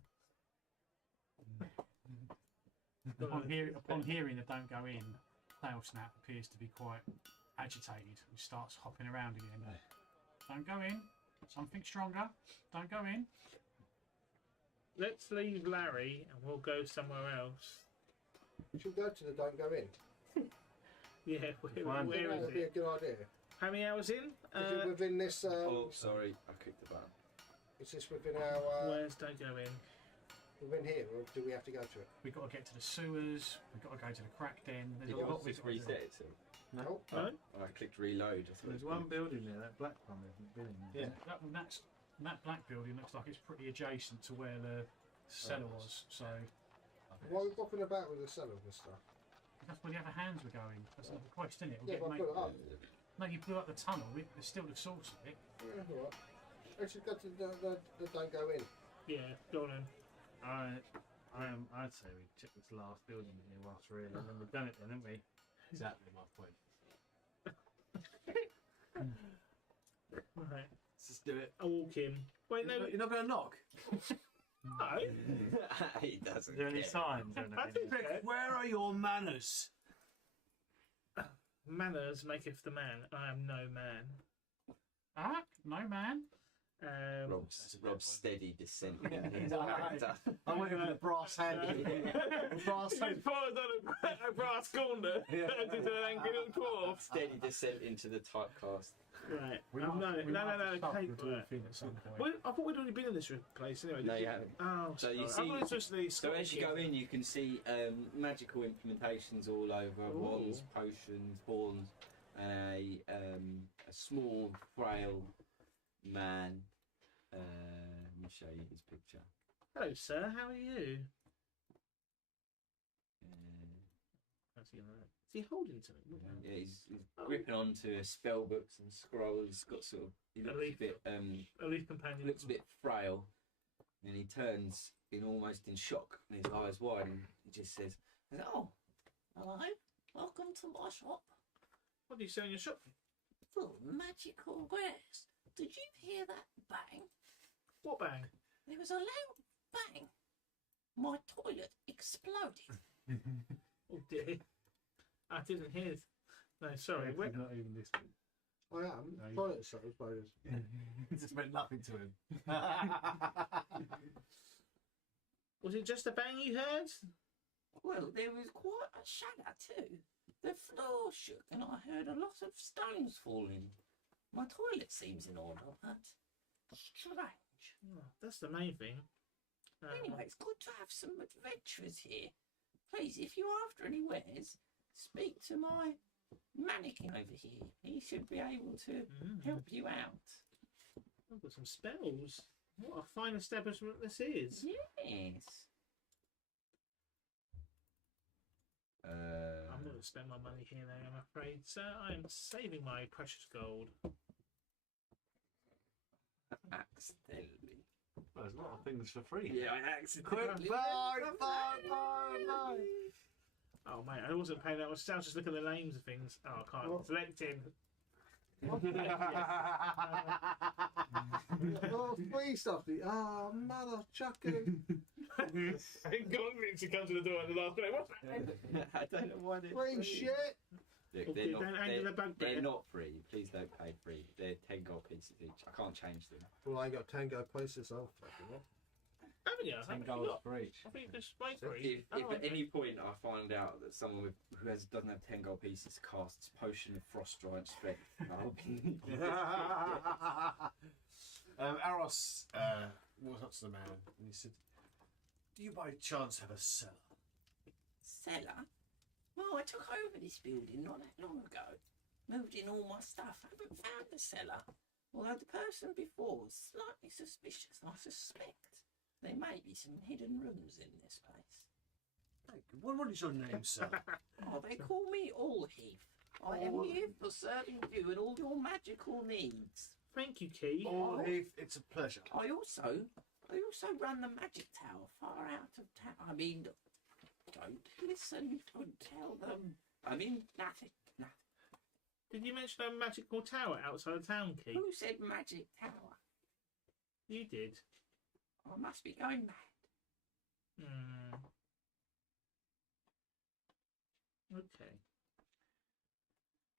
Upon hearing the don't go in, Tailsnap appears to be quite agitated. He starts hopping around again. Don't go in. Something stronger. Don't go in. Let's leave Larry and we'll go somewhere else. We should go to the don't go in. Yeah, where That'd is be a it? good idea. How many hours in? Is it within this? Oh, sorry, I kicked the button. Is this within our? Where's don't go in? Within here, or do we have to go to it? We've got to get to the sewers. We've got to go to the crack den. There's Did a you lot want we've to got to do. reset it to? No. No? Oh, I clicked reload. I thought There's it was one building there, that black one with the building there. Yeah. That black building looks like it's pretty adjacent to where the cellar was. So Why are we bopping about with the cellars and stuff? that's where the other hands were going. That's another quest, isn't it? Yeah, but I put it up. No, you blew up the tunnel. There's still the source of it. Yeah, alright. Let's just go to the don't go in. Yeah, go on in. I'd say we check this last building here whilst we're in, and then we've done it then, haven't we? Exactly my point. Right. Let's just do it. I walk in. Wait, no. You're not going to knock? No. He doesn't Is there any care. signs or I anything? think so. Where are your manners? Manners maketh the man. I am no man. Ah, no man. Rob's steady descent in his Yeah. character. I'm waiting for the brass handle. Brass As far as on a brass corner, turns into an angry little dwarf. Steady descent into the typecast. Right. We No, might have to start okay. with the thing at some point. Well, I thought we'd already been in this place anyway. No, didn't you we? haven't. Oh, So you sorry. I see- thought this was the So as you go in, you can see magical implementations all over, Ooh. wands, potions, horns, and a small, frail man. Let me show you his picture. Hello, sir. How are you? Uh, Is he holding something? yeah, he's gripping onto spell books and scrolls. He's got sort of, he looks a bit A leaf companion. looks a bit frail, and he turns in almost in shock, and his eyes wide, and he just says, Oh, hello. Welcome to my shop. What do you sell in your shop? Full of magical wares. Did you hear that bang? What bang? There was a loud bang. My toilet exploded. Oh dear. I didn't hear. No, sorry. Where, Not even this one. I am. No, you- Toilet cellars, bonus. It just meant nothing to him. was it just a bang you heard? Well, there was quite a shudder too. The floor shook and I heard a lot of stones falling. My toilet seems in order, but strange. Oh, that's the main thing. Anyway, it's good to have some adventurers here. Please, if you're after any wares, speak to my mannequin over here. He should be able to help you out. I've got some spells. What a fine establishment this is. Yes. I'm not going to spend my money here, though, I'm afraid, sir. I am saving my precious gold. Accidentally. Well, there's a lot of things for free. Yeah, I accidentally. Oh, mate, I wasn't paying that much attention. Just look at the names of things. Oh, I can't select him. Oh, free stuff. Ah, mother chucking. Gauntlet to come to the door at the last minute. What's that? I don't know why they're Free shit. Look, Okay, don't anger the bugbear. they're not free. Please don't pay free. They're 10 gold pieces each. I can't change them. Well, I ain't got Tango places. I'll fucking it. Haven't you? 10 gold for each. I think just wait for it. If at any point I find out that someone doesn't have 10 gold pieces casts Potion of Frost Giant Strength, I'll be... Aros walked up to the man and he said, "Do you by chance have a cellar?" Cellar? Well, I took over this building not that long ago. Moved in all my stuff. I haven't found the cellar. Although the person before was slightly suspicious, I suspect there may be some hidden rooms in this place. What is your name, sir? Oh, they call me Allheath. I am here for serving you and all your magical needs. Thank you, Key. Oh, Heath, it's a pleasure. I also run the magic tower far out of town. I mean, don't listen, don't tell them. I mean, nothing. Did you mention a magical tower outside of town, Key? Who said magic tower? You did. I must be going mad. Okay.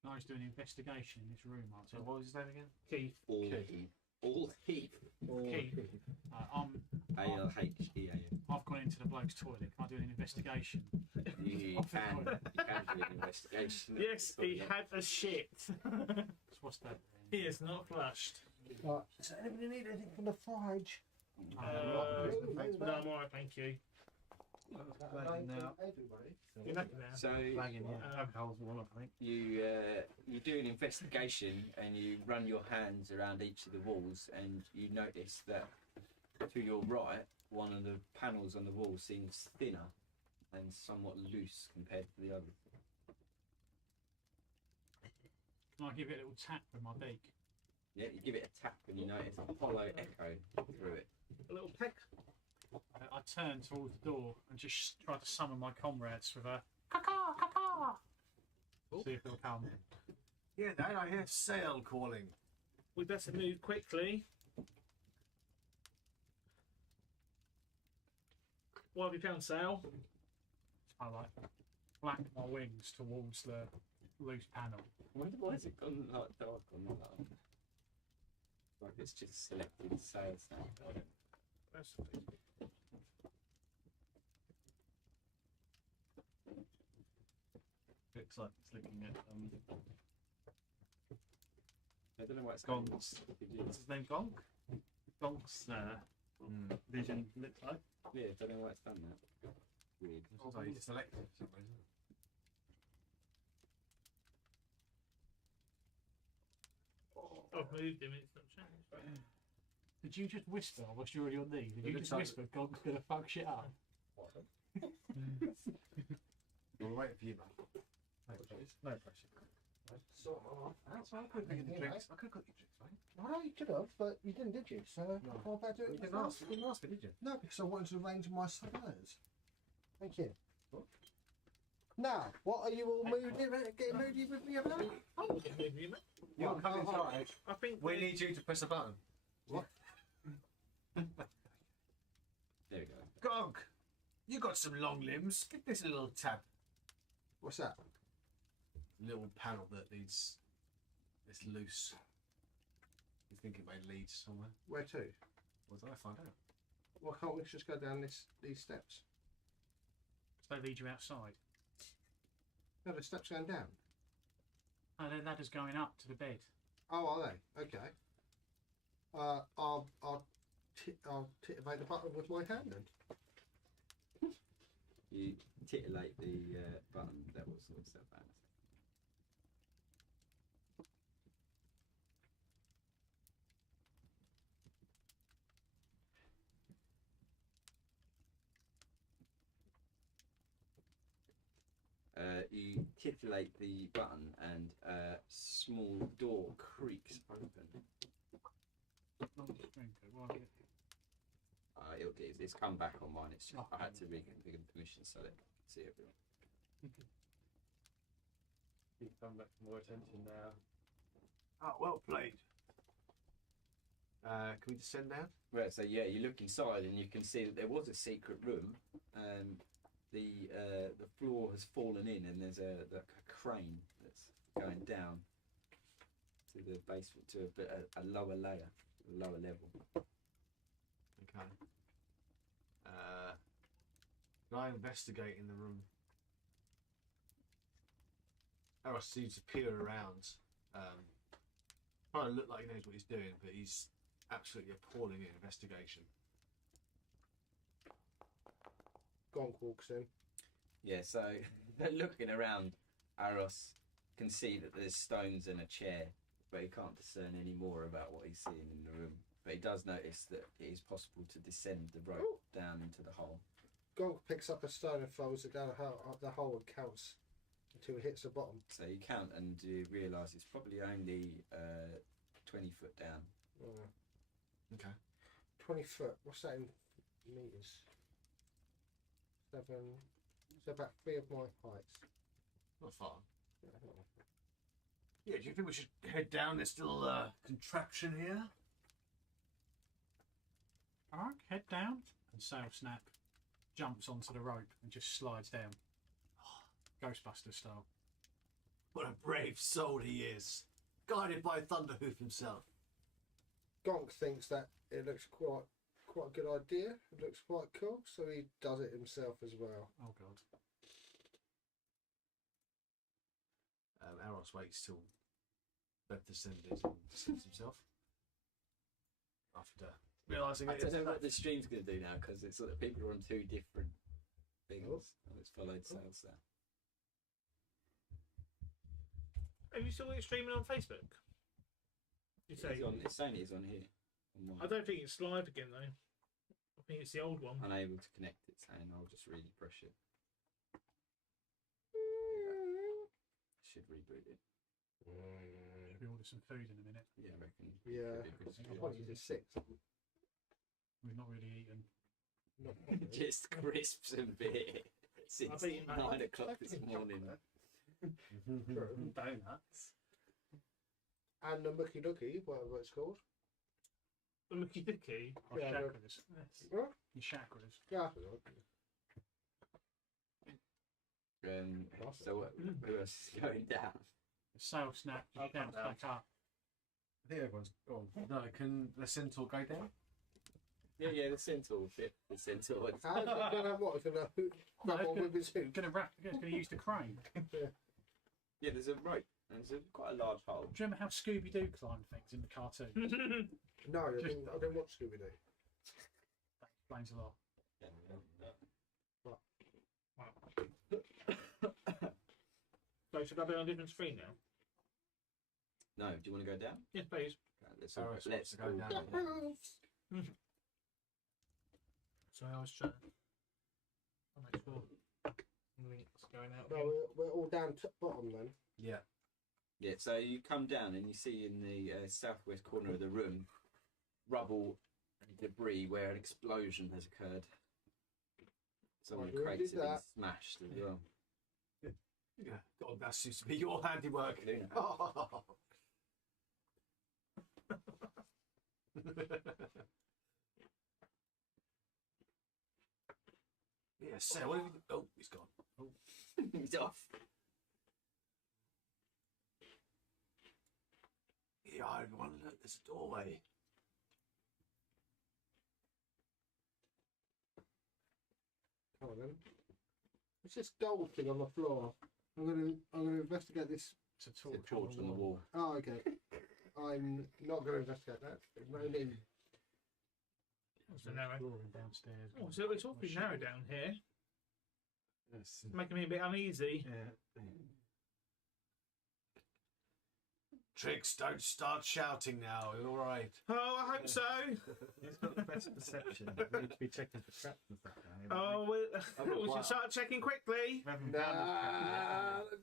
I was doing an investigation in this room, Martin. So what was his name again? Keith. All heap. Keith. ALHEAM. I've gone into the bloke's toilet. Can I do an investigation? You can do an investigation. Yes, he had a shit. What's that? He is not flushed. Right. Does anybody need anything from the fridge? No, I'm alright, thank you. You're lucky now. So you do an investigation and you run your hands around each of the walls and you notice that to your right, one of the panels on the wall seems thinner and somewhat loose compared to the other. Can I give it a little tap with my beak? Yeah, you give it a tap and you notice a hollow echo through it. A little peck. I turn towards the door and just try to summon my comrades with a caw caw. See if they'll come. Yeah, Dad, I hear sail calling. We better move quickly. What have you found, Sal? I like flack my wings towards the loose panel. Why has it gone like dark on that? Like it's just selected sales now. Looks like it's looking at I don't know why it's Gonk's. What's his name? Gonk? Gonk's vision looks like. Yeah, I don't know why it's done that. Weird. Also, he's selected for some reason. I've moved him, it's not changed. Did you just whisper whilst you were on your knees? Did you just whisper, God's gonna fuck shit up? We're waiting for you, mate. No pressure. That's why I couldn't get the drinks. I could have got you drinks, mate. Well, you could have, but you didn't, did you? So, how about doing You it? didn't ask me, did you? No, because I wanted to arrange my suppliers. Thank you. Now, what are you all moody? Getting moody with me about? You're coming inside. I think We need you to press a button. What? There we go. Gonk, you got some long limbs. Give this a little tap. What's that? Little panel that needs. It's loose. You think it may lead somewhere? Where to? What did I find out? Why can't we just go down these steps? So they lead you outside. No, the steps going down. Oh, the ladder's going up to the bed. Oh, are they? Okay. I'll titivate the button with my hand then. You titillate the button that will sort itself out. You titillate the button and a small door creaks open. It's come back on mine. It's just, I had to reconfigure permission so that I can see everyone. You come back for more attention now. Oh, well played. Can we descend down? Right, so yeah, you look inside and you can see that there was a secret room. The floor has fallen in and there's a crane that's going down to the basement to a lower layer, a lower level. Okay. Can I investigate in the room? Eros seems to peer around. Trying to look like he knows what he's doing, but he's absolutely appalling at investigation. Gonk walks in. Yeah, so looking around, Aros can see that there's stones and a chair, but he can't discern any more about what he's seeing in the room. But he does notice that it is possible to descend the rope down into the hole. Gonk picks up a stone and throws it down the hole and counts until it hits the bottom. So you count and you realise it's probably only 20 foot down. Okay. 20 foot. What's that in meters? 7. So about 3 of my heights. Not far. Yeah, do you think we should head down this little contraption here? Alright, head down. And Sail Snap jumps onto the rope and just slides down. Ghostbuster style. What a brave soul he is. Guided by Thunderhoof himself. Gonk thinks that it looks quite a good idea. It looks quite cool, so he does it himself as well. Oh god. Aros waits till they've descended and descends himself. After realising I don't know what the stream's going to do now because it's sort of people are on 2 different things. And it's followed sales there. Have you still got it streaming on Facebook? You say It's saying it's on here. On I don't think it's live again though. I think it's the old one. unable to connect it, saying I'll just really push it. Should reboot it. Should we order some food in a minute? Yeah, I reckon. Yeah. I want you to 6. We've not really eaten. Just crisps and beer since I've eaten 9 o'clock this morning. Donuts. And the Mookie Lookie, whatever it's called. The Mookie Dookie. Or Yeah, chakras. What? Your chakras. Yeah. So who else is going down? Sail Snap I'll just come jumps down. back up. I think everyone's. Oh no! Can the centaur go down? Yeah, the centaur bit. The centaur. How's it going to what? It's going to grab on with his hoop? It's going to use the crane. Yeah, there's a rope. And there's quite a large hole. Do you remember how Scooby Doo climbed things in the cartoon? No, I didn't watch Scooby Doo. That explains a lot. So should I be on a different screen now? No, do you want to go down? Yes, please. Let's Aros wants to go down. So I was trying to make sure links going out. No, we're all down to bottom then. Yeah. Yeah, so you come down and you see in the southwest corner of the room rubble and debris where an explosion has occurred. Some of the Who crates did have been that? smashed as well. Yeah. God, that seems to be your handiwork. Oh. Yeah, so what have you... Oh, he's gone. Oh. He's off. Yeah, everyone, look, there's a doorway. Come on then. It's this gold thing on the floor. I'm gonna investigate this. It's a The torch, torch on the wall. Oh, okay. I'm not gonna investigate that. There's no need. So narrow. Drawing downstairs. Oh, so it's awfully narrow down here. Yes. Making me a bit uneasy. Yeah. Tricks, don't start shouting now. You're all right. Oh, I hope so. He's got the best perception. We need to be checking for traps and stuff. Oh, we should start checking quickly. Let's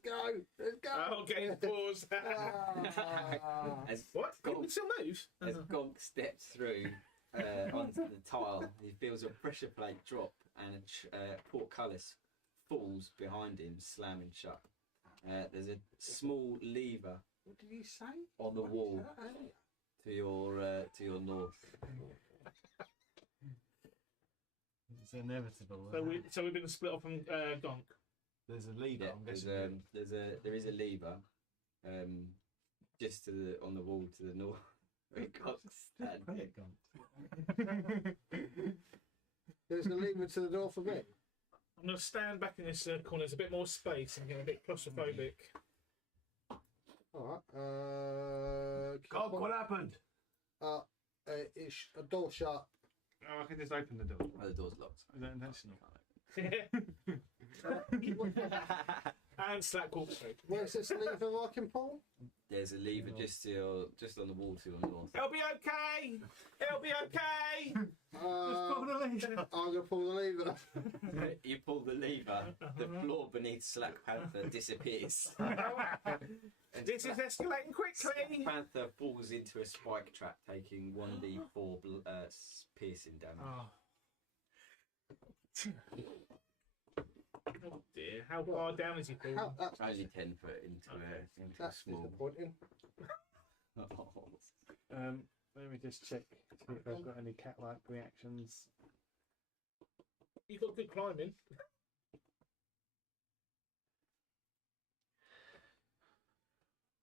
go. Let's go. Oh, okay, pause. As What? Gonk, It still moves? as Gonk steps through onto the tile, he feels a pressure plate drop and a portcullis falls behind him, slamming shut. There's a small lever What did you say? on the wall to your north. It's inevitable. So we've been split off from Gonk. There's a leader. Yeah, I'm there's guessing. there is a lever, just on the wall to the north. Where Gonk's standing. There's a lever to the north of it. I'm going to stand back in this corner. There's a bit more space. I'm getting a bit claustrophobic. All right. God, what happened? It's a door shut. Oh, I can just open the door. Oh, the door's locked. Is that intentional? And Slack walks through. Where's this lever I can pull? There's a lever just on the wall to your north. It'll be okay. It'll be okay. I'm gonna pull the lever. You pull the lever, the floor beneath Slack Panther disappears. This is escalating Slack quickly. Panther falls into a spike trap, taking 1d4 piercing damage. Oh dear. How far down is he falling? Only 10 foot into a That's small. disappointing. Let me just check see if I've got any cat-like reactions. You've got good climbing.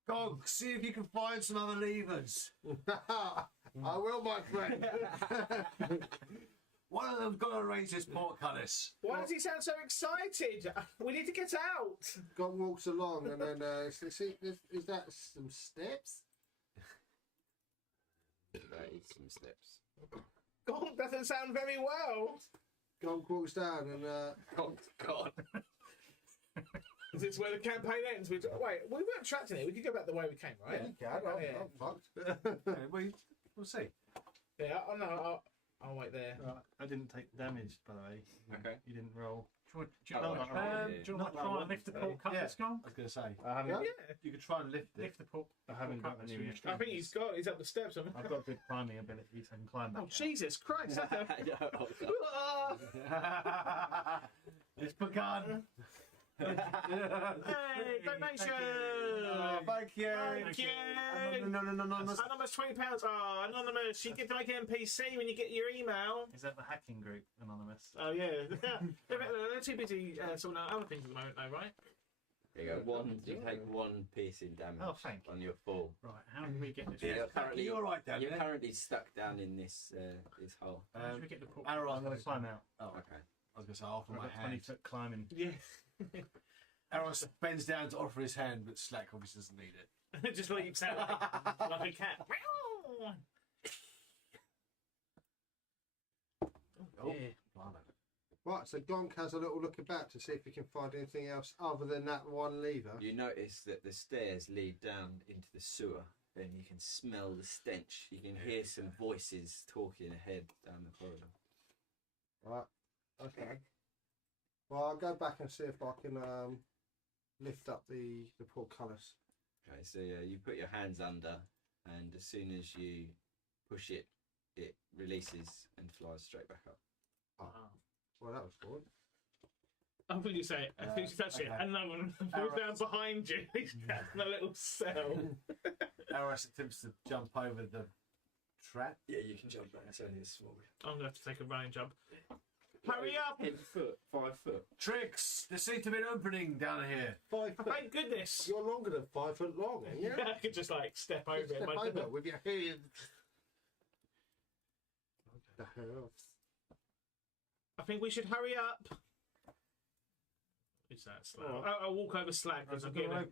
Gog, see if you can find some other levers. I will, my friend. One of them's got to raise his portcullis. Why does he sound so excited? We need to get out. God walks along and then is that some steps? That is some steps. God, doesn't sound very well. God walks down and Oh, God. Is this where the campaign ends? Wait, we weren't trapped in it. We could go back the way we came, right? you can. I'm fucked. Yeah, we'll see. Yeah, oh no, I'll wait there. I didn't take damage, by the way. Okay. You didn't roll. Do you want to try and lift the portcullis, Gonk? I was going to say. I haven't. Yeah, You could try and lift it. Lift the port. I haven't got any portcullis from your I think he's got. He's up the steps. I've got good climbing abilities. I can climb back. Oh Jesus Christ! It's begun. Hey, donation! Thank you. Thank you! Anonymous £20. Oh, Anonymous, you get to make an NPC when you get your email. Is that the hacking group, Anonymous? Oh, yeah. They're too busy sorting out other things at the moment, though, right? There you go. You take 1 piercing damage on your fall. Right, how do we get this? You're all right down You're there. currently stuck down in this hole. How do we get the port? Arrow, I'm going to climb out. Oh, Okay. I was going to say after I've my got hand. 20-foot climbing. Yeah. Eros bends down to offer his hand, but Slack obviously doesn't need it. Just leaps out like a cat. Oh, blimey. right. So Gonk has a little look about to see if he can find anything else other than that one lever. You notice that the stairs lead down into the sewer, and you can smell the stench. You can hear some voices talking ahead down the corridor. Right. Okay. Well, I'll go back and see if I can lift up the portcullis. Okay, so yeah, you put your hands under, and as soon as you push it, it releases and flies straight back up. Oh. Well, that was good. I think you say it. I think you touch it. And another one falls down behind you. He's in a little cell. Eros attempts to jump over the trap. Yeah, you can jump back. It's only a small. I'm going to have to take a running jump. Hurry up! 10 foot, 5 foot. Tricks! There seems to be an opening down here. 5 foot. Thank goodness! You're longer than 5 foot long, aren't you? I could just like step over Step it. over with your hands. The hell? I think we should hurry up. Who's that? Slag? Oh. I'll walk over Slag because I'm getting it.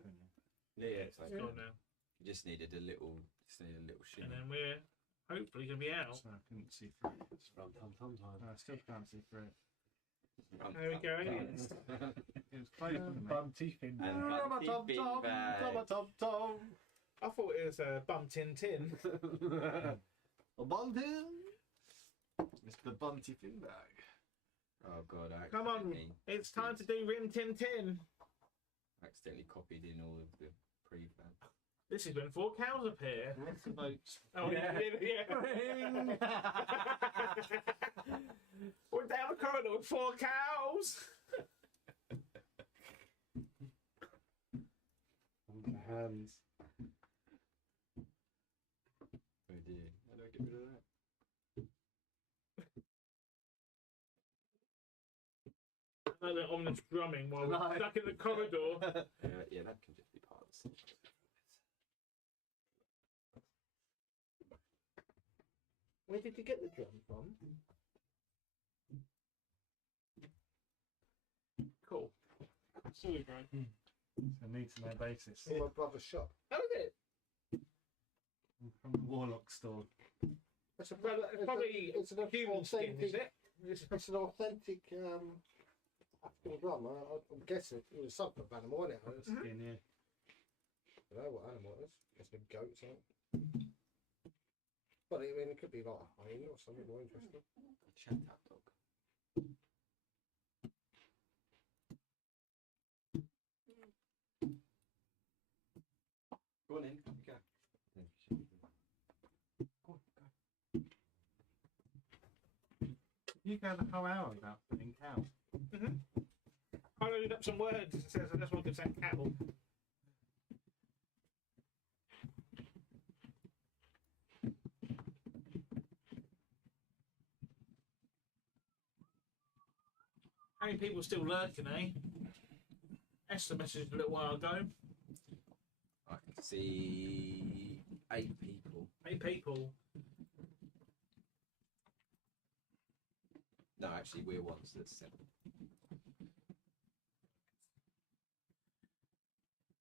Yeah, it's like It's gone now. you just needed a little shimmy. And then we're hopefully going to be out. So I couldn't see through it. It's from time. I still can't see through it. There we go. It was close, wasn't it? Bunty fin. And Bunty Beanbag. I thought it was a bum tin tin. A bunting. Mr. Bunty Finbag. Oh god, Come on, it's time to do Rim Tin Tin. accidentally copied in all of the pre-plan. This is when 4 cows appear. Lots of votes. Oh, yeah. We're down the corridor with 4 cows. Hands. Oh dear, how do I get rid of that? Like the ominous drumming while we're stuck in the corridor. Yeah, that can just be part of the system. Where did you get the drum from? Cool. Sorry, bro. It's a need-to-know basis. From my brother's shop. How is it? From the Warlock store. It's a Probably it's an human skin, authentic. is it? It's an authentic African drum. I'm guessing it was something of animal, wasn't it? Skin, yeah. I don't know what animal it is. It's a goat or something. But I mean, it could be like a hyena or something more interesting. Shut up, dog. Go on in, you go. You go the whole hour without putting cows. I loaded up some words. It says I just want to say cattle. How many people still lurking, eh? Esther messaged a little while ago. I can see 8 people. 8 people. No, actually, we're ones that's 7.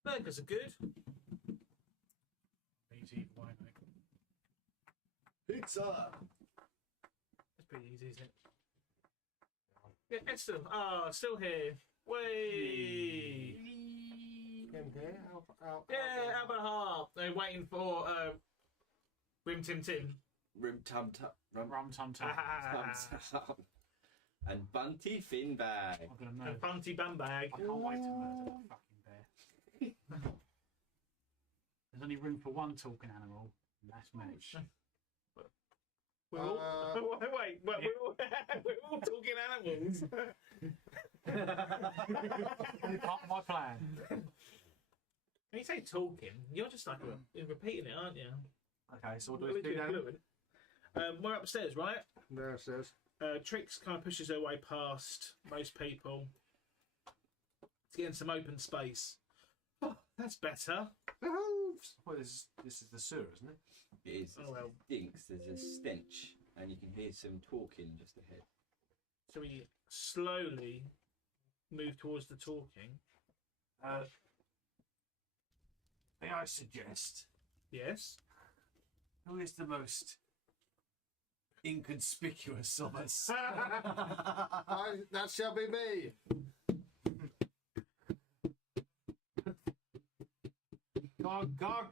Burgers are good. Easy either way, mate. Pizza. That's pretty easy, isn't it? Yeah, Esther. Ah, still here. Way. Him here, out. Yeah, how about half? They're waiting for Rim Tim Tim. Rum tum tum. Rum tum tum. Tum tum. And Bunty Finbag. I'm gonna know. And Bunty Bum Bag. I can't wait to murder that fucking bear. There's only room for one talking animal, and that's me. We're all, wait, we're all talking animals. Only part of my plan. When you say talking, you're just like you're repeating it, aren't you? Okay, so what do we do now? We're upstairs, right? There it says. Trix kind of pushes her way past most people to get in some open space. Oh, that's better. Well, this is the sewer, isn't it? It is. Oh, well. It stinks. There's a stench, and you can hear some talking just ahead. So we slowly move towards the talking. May I suggest Yes. who is the most inconspicuous of us? That shall be me. Gog,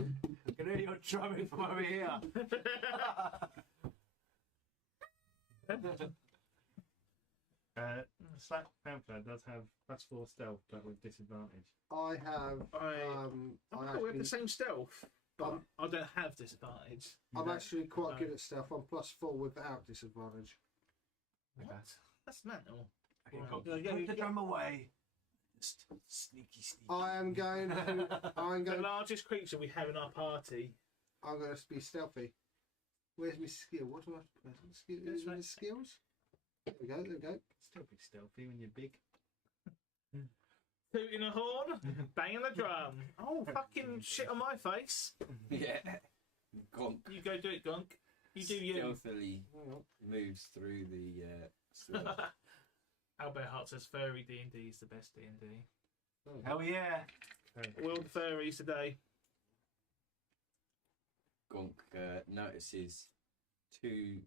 I can hear you drumming from over here. Slack Pamphlet does have +4 stealth, but with disadvantage. I have. I we have the same stealth, but I don't have disadvantage. I'm actually quite good at stealth. I'm +4 without disadvantage. That's mental. Okay, Right. Gog, Yeah, put the drum away. Just sneaky. I am going to. I'm The going. largest creature we have in our party. I'm going to be stealthy. Where's my skill? What do I have to press? That's right. Skills. There we go. There we go. Still be stealthy when you're big. Tooting a horn, banging the drum. Oh, fucking shit on my face. Yeah. Gonk You go do it, Gunk. You do you. stealthily moves through the sludge. Albert Hart says furry D&D is the best D&D. Hell yeah. World of Furries today. Gonk notices 2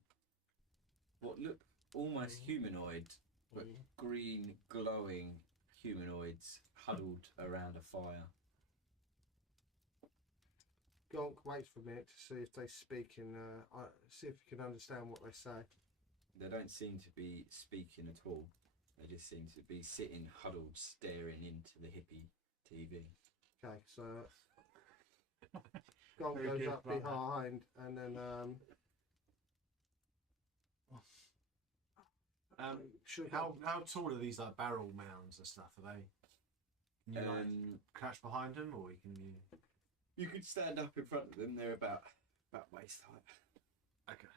what look almost humanoid But green, glowing humanoids huddled around a fire. Gonk waits for a minute to see if they speak in. See if you can understand what they say. They don't seem to be speaking at all. They just seem to be sitting huddled, staring into the hippie TV. Okay, so Gonk Very goes good, up like that. behind, and then how tall are these like barrel mounds and stuff? Are they? Can you like crouch behind them, or You could stand up in front of them. They're about waist height. Okay.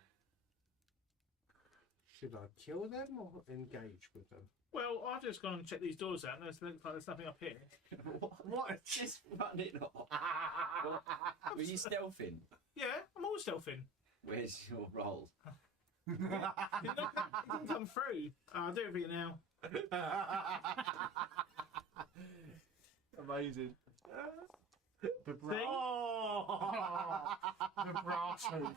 should I kill them or engage with them? Well, I've just gone and checked these doors out, and there's nothing up here. What? Just running off. Were you stealthing? Yeah, I'm always stealthing. Where's your roll? It didn't come through. I'll do it for you now. Amazing. The bra. Oh! The bra tooth.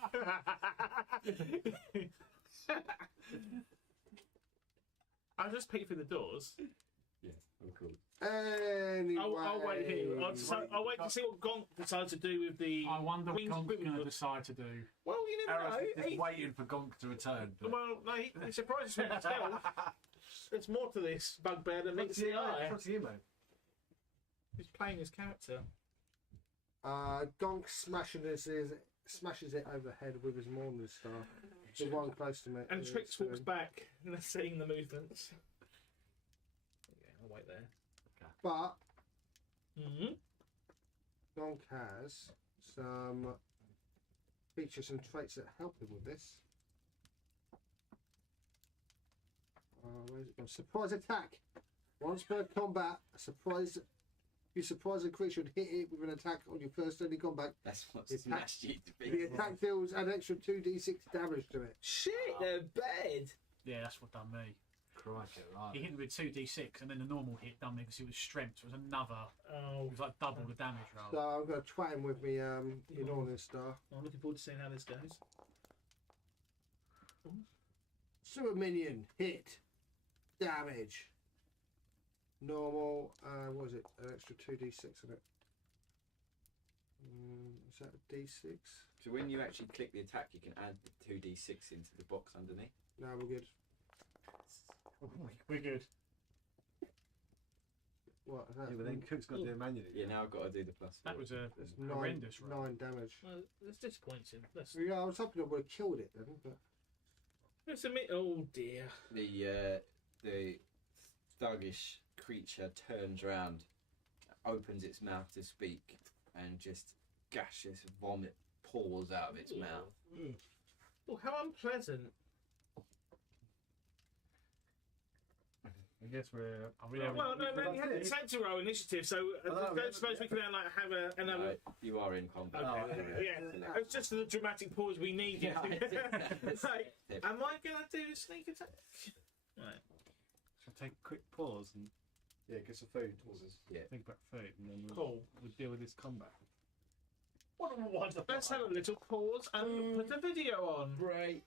I'll just peek through the doors. Yeah, oh cool. Anyway, I'll wait here. I'll wait to see what Gonk decides to do with the. I wonder what wings Gonk's squiggly going to foot. decide to do. Well, you never know. Arrow's just waiting for Gonk to return. But... Well, no, he surprises me with stealth. There's more to this bugbear than meets the eye. What's he, mate? He's playing his character. Gonk smashes it over the head with his morning star. The one close to me. And Trix walks back, seeing the movements. Yeah, I'll wait there. But Mm-hmm. Gonk has some features and traits that help him with this. Where's it gone? Surprise attack. Once per combat, you surprise a creature and hit it with an attack on your first turn in combat. That's what The smashed you to The be. attack deals an extra 2d6 damage to it. Shit, they're bad. Yeah, that's what done me. Crikey, He right. hit me with 2d6, and then the normal hit done me because it was strength. So it was another. Oh, It was like double the damage roll. So I'm going to twat him with me Enormous Star. I'm looking forward to seeing how this goes. Super minion, hit, damage. Normal, what is it? An extra 2d6 on it. Is that a d6? So when you actually click the attack, you can add the 2d6 into the box underneath. No, we're good. We're good. What is that? Yeah, but then Cook's got to do it manually. Yeah, now I've got to do the plus. That four. was a It's horrendous roll. 9 damage. Well, it's disappointing. Let's Yeah, I was hoping I would have killed it then, but admit. Oh dear. The thuggish creature turns round, opens its mouth to speak, and just gaseous vomit pours out of its mouth. Oh, how unpleasant. I guess we're. Well, no, you had to take to roll initiative, so I don't suppose we can like have another. Right, you are in combat. Okay, yeah, it's just the dramatic pause we needed. Like, am I gonna do a sneak attack? Right. Shall I take a quick pause and get some food? Yeah. Think about food, and then Cool. we'll deal with this combat. Let's have a little pause and put the video on. Break.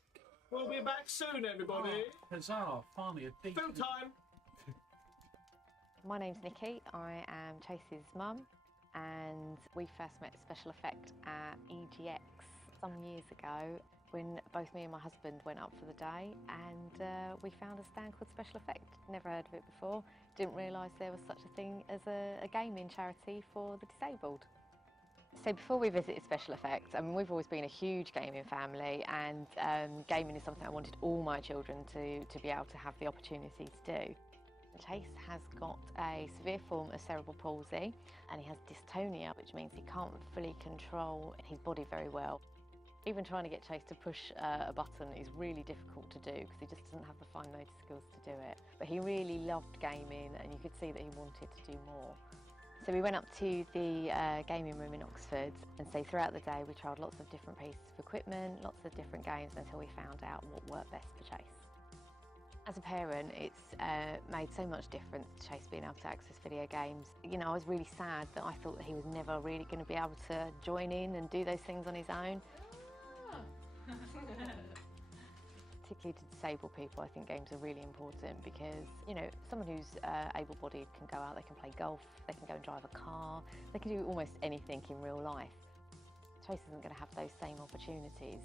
We'll be back soon, everybody. Huzzah! Finally, a decent. Food time. My name's Nikki, I am Chase's mum, and we first met Special Effect at EGX some years ago when both me and my husband went up for the day, and we found a stand called Special Effect. Never heard of it before, didn't realise there was such a thing as a gaming charity for the disabled. So before we visited Special Effect, I mean, we've always been a huge gaming family, and gaming is something I wanted all my children to be able to have the opportunity to do. Chase has got a severe form of cerebral palsy, and he has dystonia, which means he can't fully control his body very well. Even trying to get Chase to push a button is really difficult to do because he just doesn't have the fine motor skills to do it. But he really loved gaming, and you could see that he wanted to do more. So we went up to the gaming room in Oxford, and so throughout the day we tried lots of different pieces of equipment, lots of different games, until we found out what worked best for Chase. As a parent, it's made so much difference to Chase being able to access video games. You know, I was really sad that I thought that he was never really going to be able to join in and do those things on his own. Particularly to disabled people, I think games are really important because, you know, someone who's able-bodied can go out, they can play golf, they can go and drive a car, they can do almost anything in real life. Chase isn't going to have those same opportunities.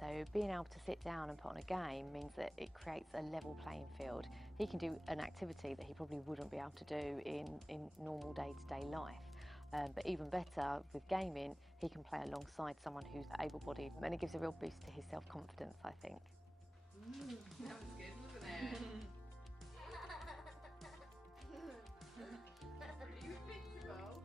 So being able to sit down and put on a game means that it creates a level playing field. He can do an activity that he probably wouldn't be able to do in normal day-to-day life. But even better, with gaming, he can play alongside someone who's able-bodied, and it gives a real boost to his self-confidence, I think. That was good, wasn't it? Pretty fixable.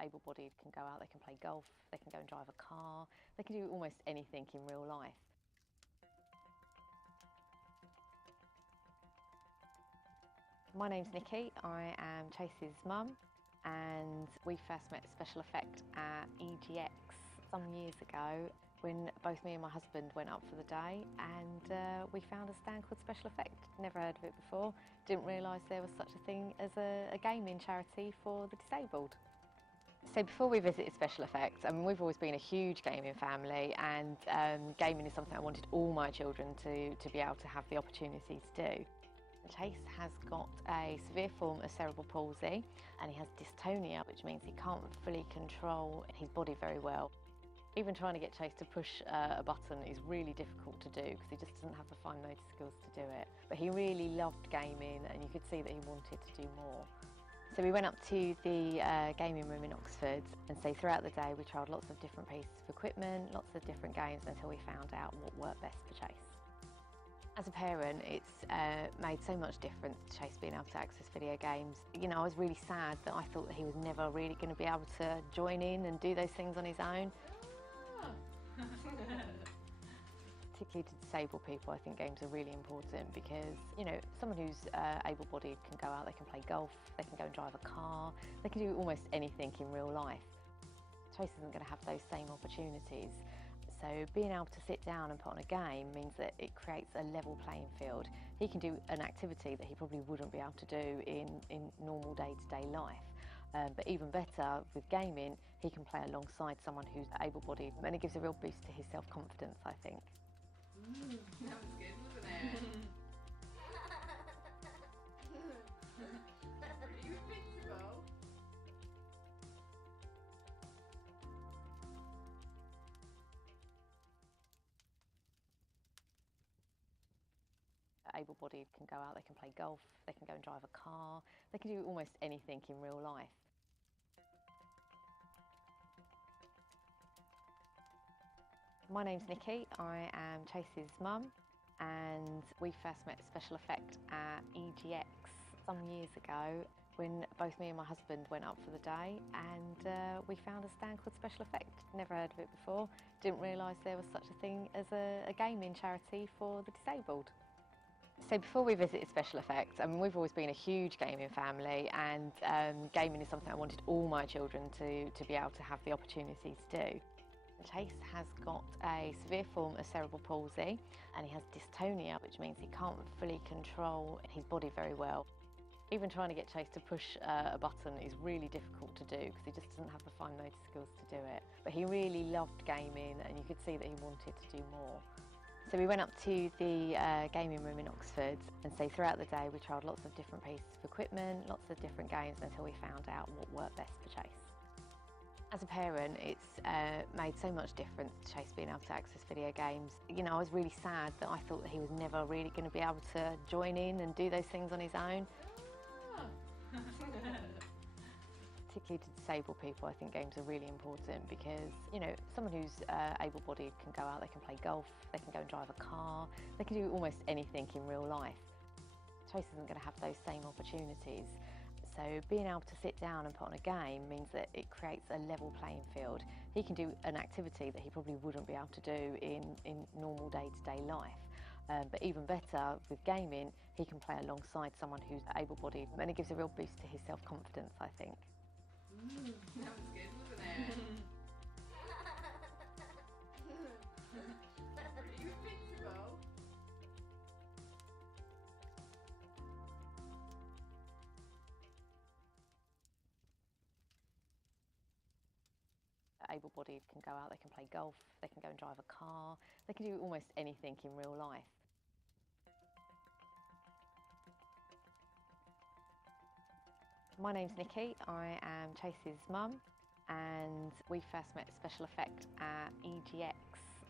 Able-bodied can go out, they can play golf, they can go and drive a car, they can do almost anything in real life. My name's Nikki, I am Chase's mum, and we first met SpecialEffect at EGX some years ago when both me and my husband went up for the day, and we found a stand called SpecialEffect. Never heard of it before, didn't realise there was such a thing as a gaming charity for the disabled. So before we visited SpecialEffect, I mean, we've always been a huge gaming family, and gaming is something I wanted all my children to be able to have the opportunity to do. Chase has got a severe form of cerebral palsy, and he has dystonia, which means he can't fully control his body very well. Even trying to get Chase to push a button is really difficult to do because he just doesn't have the fine motor skills to do it. But he really loved gaming, and you could see that he wanted to do more. So we went up to the gaming room in Oxford, and so throughout the day we trialled lots of different pieces of equipment, lots of different games, until we found out what worked best for Chase. As a parent, it's made so much difference to Chase being able to access video games. You know, I was really sad that I thought that he was never really going to be able to join in and do those things on his own. Particularly to disabled people, I think games are really important because, you know, someone who's able-bodied can go out, they can play golf, they can go and drive a car, they can do almost anything in real life. Chase isn't going to have those same opportunities. So being able to sit down and put on a game means that it creates a level playing field. He can do an activity that he probably wouldn't be able to do in normal day-to-day life. But even better, with gaming, he can play alongside someone who's able-bodied, and it gives a real boost to his self-confidence, I think. That was good, wasn't it? Pretty fixable. Able-bodied can go out, they can play golf, they can go and drive a car, they can do almost anything in real life. My name's Nikki, I am Chase's mum, and we first met SpecialEffect at EGX some years ago when both me and my husband went up for the day, and we found a stand called SpecialEffect. Never heard of it before, didn't realise there was such a thing as a gaming charity for the disabled. So before we visited SpecialEffect, I mean, we've always been a huge gaming family, and gaming is something I wanted all my children to be able to have the opportunity to do. Chase has got a severe form of cerebral palsy, and he has dystonia, which means he can't fully control his body very well. Even trying to get Chase to push a button is really difficult to do because he just doesn't have the fine motor skills to do it. But he really loved gaming, and you could see that he wanted to do more. So we went up to the gaming room in Oxford, and so throughout the day we trialled lots of different pieces of equipment, lots of different games, until we found out what worked best for Chase. As a parent, it's made so much difference to Chase being able to access video games. You know, I was really sad that I thought that he was never really going to be able to join in and do those things on his own. Particularly to disabled people, I think games are really important because, you know, someone who's able-bodied can go out, they can play golf, they can go and drive a car, they can do almost anything in real life. Chase isn't going to have those same opportunities. So being able to sit down and put on a game means that it creates a level playing field. He can do an activity that he probably wouldn't be able to do in normal day-to-day life. But even better, with gaming, he can play alongside someone who's able-bodied, and it gives a real boost to his self-confidence, I think. That was good, wasn't it? Pretty fixable. able-bodied can go out, they can play golf, they can go and drive a car, they can do almost anything in real life. My name's Nikki, I am Chase's mum, and we first met SpecialEffect at EGX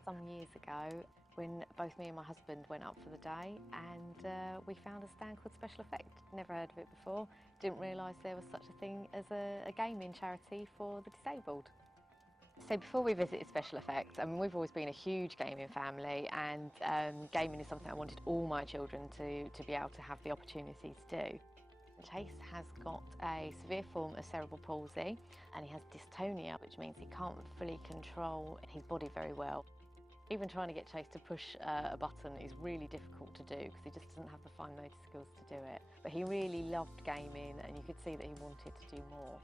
some years ago when both me and my husband went up for the day, and we found a stand called SpecialEffect. Never heard of it before, didn't realise there was such a thing as a gaming charity for the disabled. So before we visited SpecialEffect, I mean, we've always been a huge gaming family, and gaming is something I wanted all my children to be able to have the opportunity to do. Chase has got a severe form of cerebral palsy, and he has dystonia, which means he can't fully control his body very well. Even trying to get Chase to push a button is really difficult to do because he just doesn't have the fine motor skills to do it. But he really loved gaming, and you could see that he wanted to do more.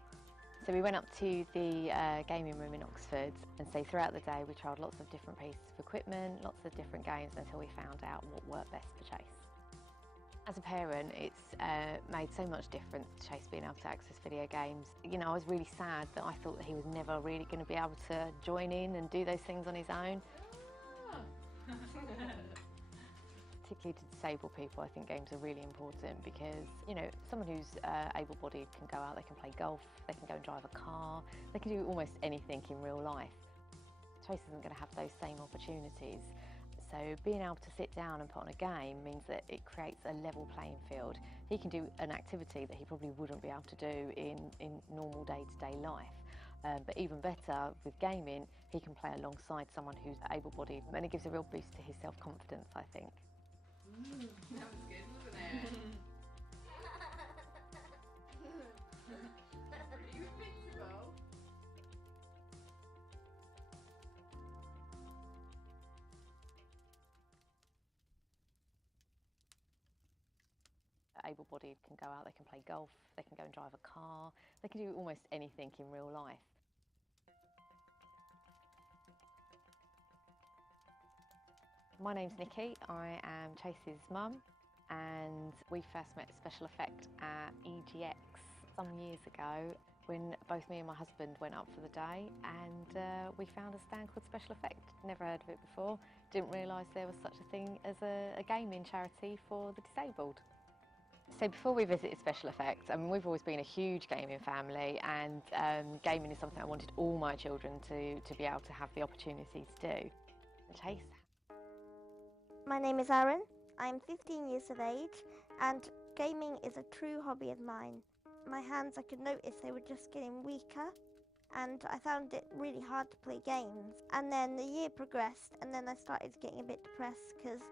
So we went up to the gaming room in Oxford, and so throughout the day we trialled lots of different pieces of equipment, lots of different games, until we found out what worked best for Chase. As a parent, it's made so much difference to Chase being able to access video games. You know, I was really sad that I thought that he was never really going to be able to join in and do those things on his own. Particularly to disabled people, I think games are really important because, you know, someone who's able-bodied can go out, they can play golf, they can go and drive a car, they can do almost anything in real life. Chase isn't going to have those same opportunities. So being able to sit down and put on a game means that it creates a level playing field. He can do an activity that he probably wouldn't be able to do in normal day-to-day life. But even better, with gaming, he can play alongside someone who's able-bodied, and it gives a real boost to his self-confidence, I think. That was good, wasn't it? That's pretty fixable. Able-bodied can go out, they can play golf, they can go and drive a car, they can do almost anything in real life. My name's Nikki, I am Chase's mum, and we first met SpecialEffect at EGX some years ago when both me and my husband went up for the day, and we found a stand called SpecialEffect. Never heard of it before, didn't realise there was such a thing as a gaming charity for the disabled. So before we visited SpecialEffect, I mean, we've always been a huge gaming family, and gaming is something I wanted all my children to be able to have the opportunity to do. Chase. My name is Aaron, I'm 15 years of age, and gaming is a true hobby of mine. My hands, I could notice they were just getting weaker, and I found it really hard to play games. And then the year progressed, and then I started getting a bit depressed because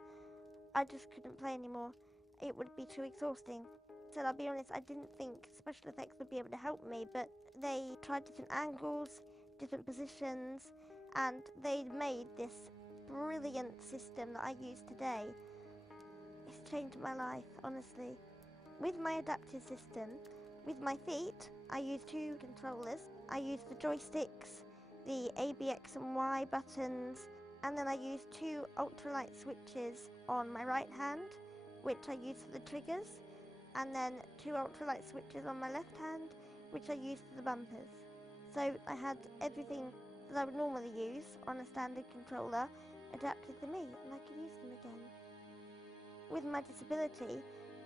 I just couldn't play anymore. It would be too exhausting. So I'll be honest, I didn't think SpecialEffect would be able to help me, but they tried different angles, different positions, and they made this brilliant system that I use today. It's changed my life, honestly. With my adaptive system, with my feet, I use 2 controllers. I use the joysticks, the A, B, X and Y buttons, and then I use 2 ultralight switches on my right hand, which I use for the triggers, and then 2 ultralight switches on my left hand, which I use for the bumpers. So I had everything that I would normally use on a standard controller adapted for me, and I could use them again. With my disability,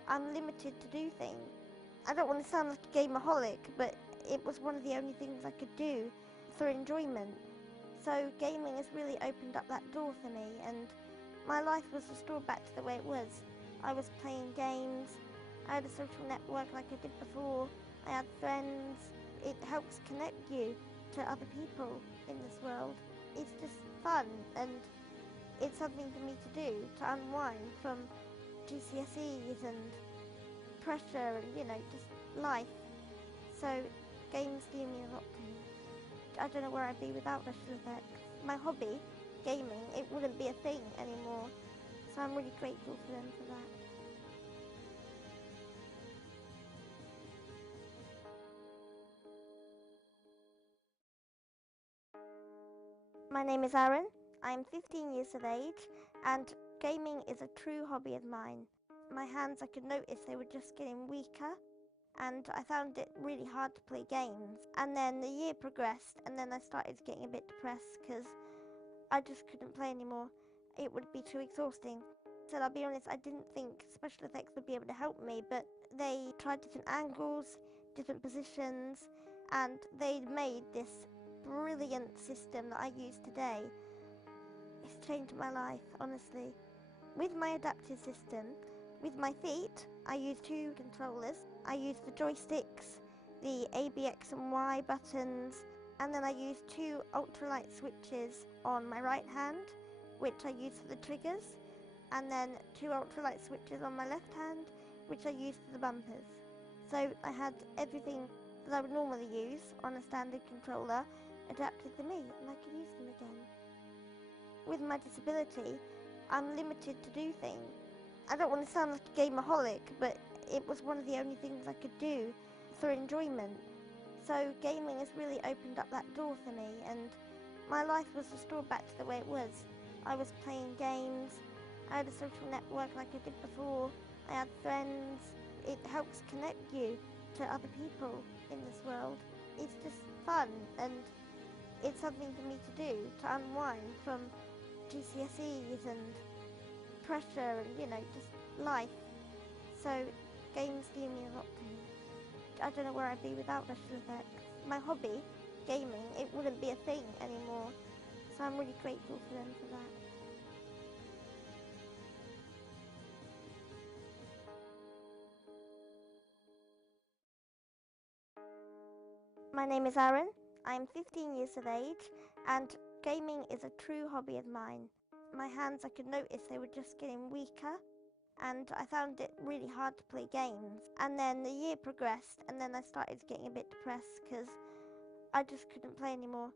I'm limited to do things. I don't want to sound like a gameaholic, but it was one of the only things I could do for enjoyment. So gaming has really opened up that door for me, and my life was restored back to the way it was. I was playing games, I had a social network like I did before, I had friends. It helps connect you to other people in this world. It's just fun, and it's something for me to do, to unwind from GCSEs and pressure and, you know, just life. So games do mean a lot to me. I don't know where I'd be without SpecialEffect. My hobby, gaming, it wouldn't be a thing anymore. So I'm really grateful for them for that. My name is Aaron, I'm 15 years of age, and gaming is a true hobby of mine. My hands, I could notice they were just getting weaker, and I found it really hard to play games. And then the year progressed, and then I started getting a bit depressed because I just couldn't play anymore. It would be too exhausting. So I'll be honest, I didn't think special effects would be able to help me, but they tried different angles, different positions, and they made this brilliant system that I use today. It's changed my life, honestly. With my adaptive system, with my feet, I use 2 controllers. I use the joysticks, the A, B, X and Y buttons, and then I use 2 ultralight switches on my right hand, which I use for the triggers, and then 2 ultralight switches on my left hand, which I use for the bumpers. So I had everything that I would normally use on a standard controller adapted to me, and I could use them again. With my disability, I'm limited to do things. I don't want to sound like a gameaholic, but it was one of the only things I could do for enjoyment. So gaming has really opened up that door for me, and my life was restored back to the way it was. I was playing games, I had a social network like I did before, I had friends. It helps connect you to other people in this world. It's just fun, and it's something for me to do, to unwind from GCSEs and pressure and, just life. So games do mean a lot to me. I don't know where I'd be without special effects. My hobby, gaming, it wouldn't be a thing anymore. So I'm really grateful for them for that. My name is Aaron. I'm 15 years of age, and gaming is a true hobby of mine. My hands, I could notice they were just getting weaker, and I found it really hard to play games. And then the year progressed, and then I started getting a bit depressed because I just couldn't play anymore.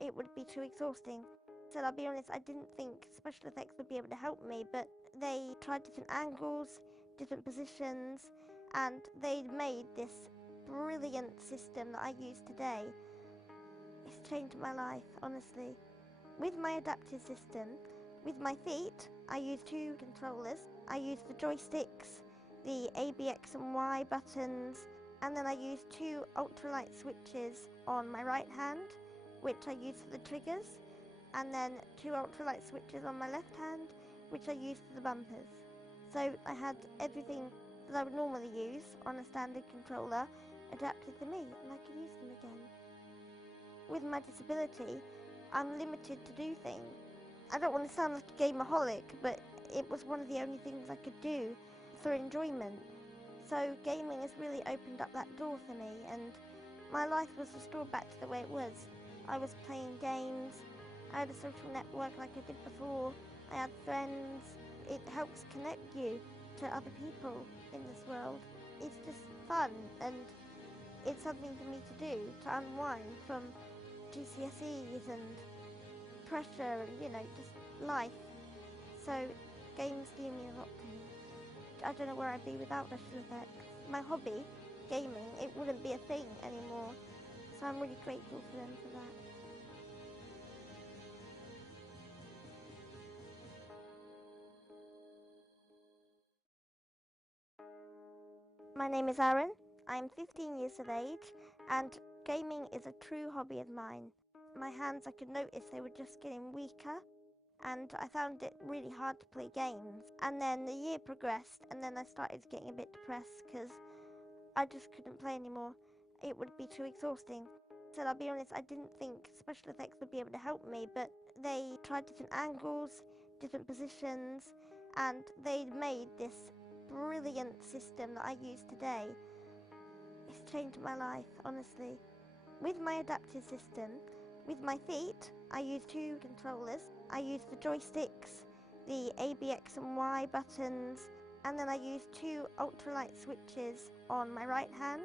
It would be too exhausting. So I'll be honest, I didn't think special effects would be able to help me, but they tried different angles, different positions, and they made this brilliant system that I use today. It's changed my life, honestly. With my adaptive system, with my feet, I use 2 controllers. I use the joysticks, the A, B, X and Y buttons, and then I use 2 ultralight switches on my right hand, which I use for the triggers, and then 2 ultralight switches on my left hand, which I use for the bumpers. So I had everything that I would normally use on a standard controller adapted to me, and I could use them again. With my disability, I'm limited to do things. I don't want to sound like a gameaholic, but it was one of the only things I could do for enjoyment. So gaming has really opened up that door for me, and my life was restored back to the way it was. I was playing games, I had a social network like I did before, I had friends. It helps connect you to other people in this world. It's just fun, and it's something for me to do, to unwind from GCSEs and pressure and, just life. So games do mean a lot to me. I don't know where I'd be without special effects. My hobby, gaming, it wouldn't be a thing anymore. So I'm really grateful for them for that. My name is Aaron. I'm 15 years of age, and gaming is a true hobby of mine. My hands, I could notice they were just getting weaker, and I found it really hard to play games. And then the year progressed, and then I started getting a bit depressed because I just couldn't play anymore. It would be too exhausting. So I'll be honest, I didn't think special effects would be able to help me, but they tried different angles, different positions, and they made this brilliant system that I use today. It's changed my life, honestly. With my adaptive system, with my feet, I use 2 controllers. I use the joysticks, the A, B, X and Y buttons, and then I use 2 ultralight switches on my right hand,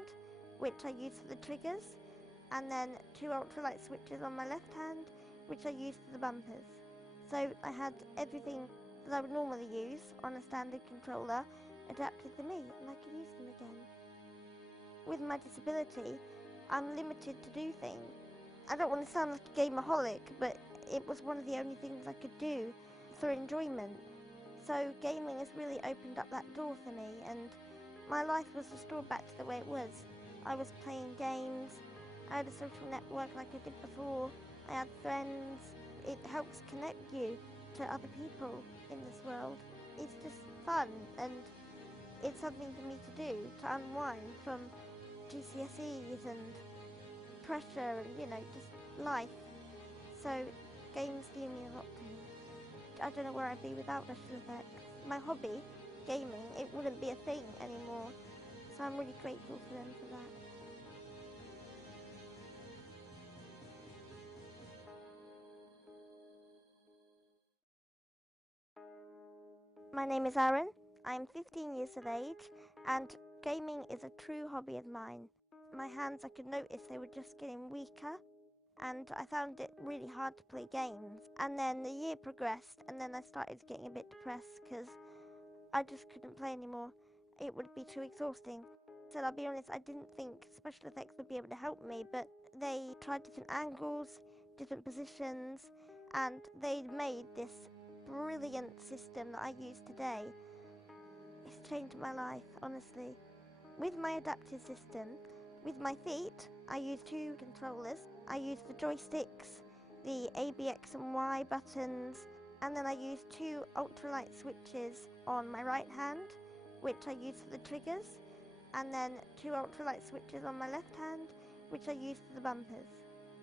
which I use for the triggers, and then 2 ultralight switches on my left hand, which I use for the bumpers. So I had everything that I would normally use on a standard controller adapted to me, and I could use them again. With my disability, I'm limited to do things. I don't want to sound like a gameaholic, but it was one of the only things I could do for enjoyment. So gaming has really opened up that door for me, and My life was restored back to the way it was. I was playing games, I had a social network like I did before, I had friends. It helps connect you to other people in this world. It's just fun, and it's something for me to do, to unwind from GCSEs and pressure and, you know, just life. So games do mean a lot to me. I don't know where I'd be without special effects. My hobby, gaming, it wouldn't be a thing anymore. So I'm really grateful for them for that. My name is Aaron. I'm 15 years of age, and gaming is a true hobby of mine. My hands, I could notice they were just getting weaker, and I found it really hard to play games. And then the year progressed, and then I started getting a bit depressed because I just couldn't play anymore. It would be too exhausting. So I'll be honest, I didn't think special effects would be able to help me, but they tried different angles, different positions, and they made this brilliant system that I use today. It's changed my life, honestly. With my adaptive system, with my feet, I use 2 controllers. I use the joysticks, the A, B, X and Y buttons, and then I use 2 ultralight switches on my right hand, which I use for the triggers, and then 2 ultralight switches on my left hand, which I use for the bumpers.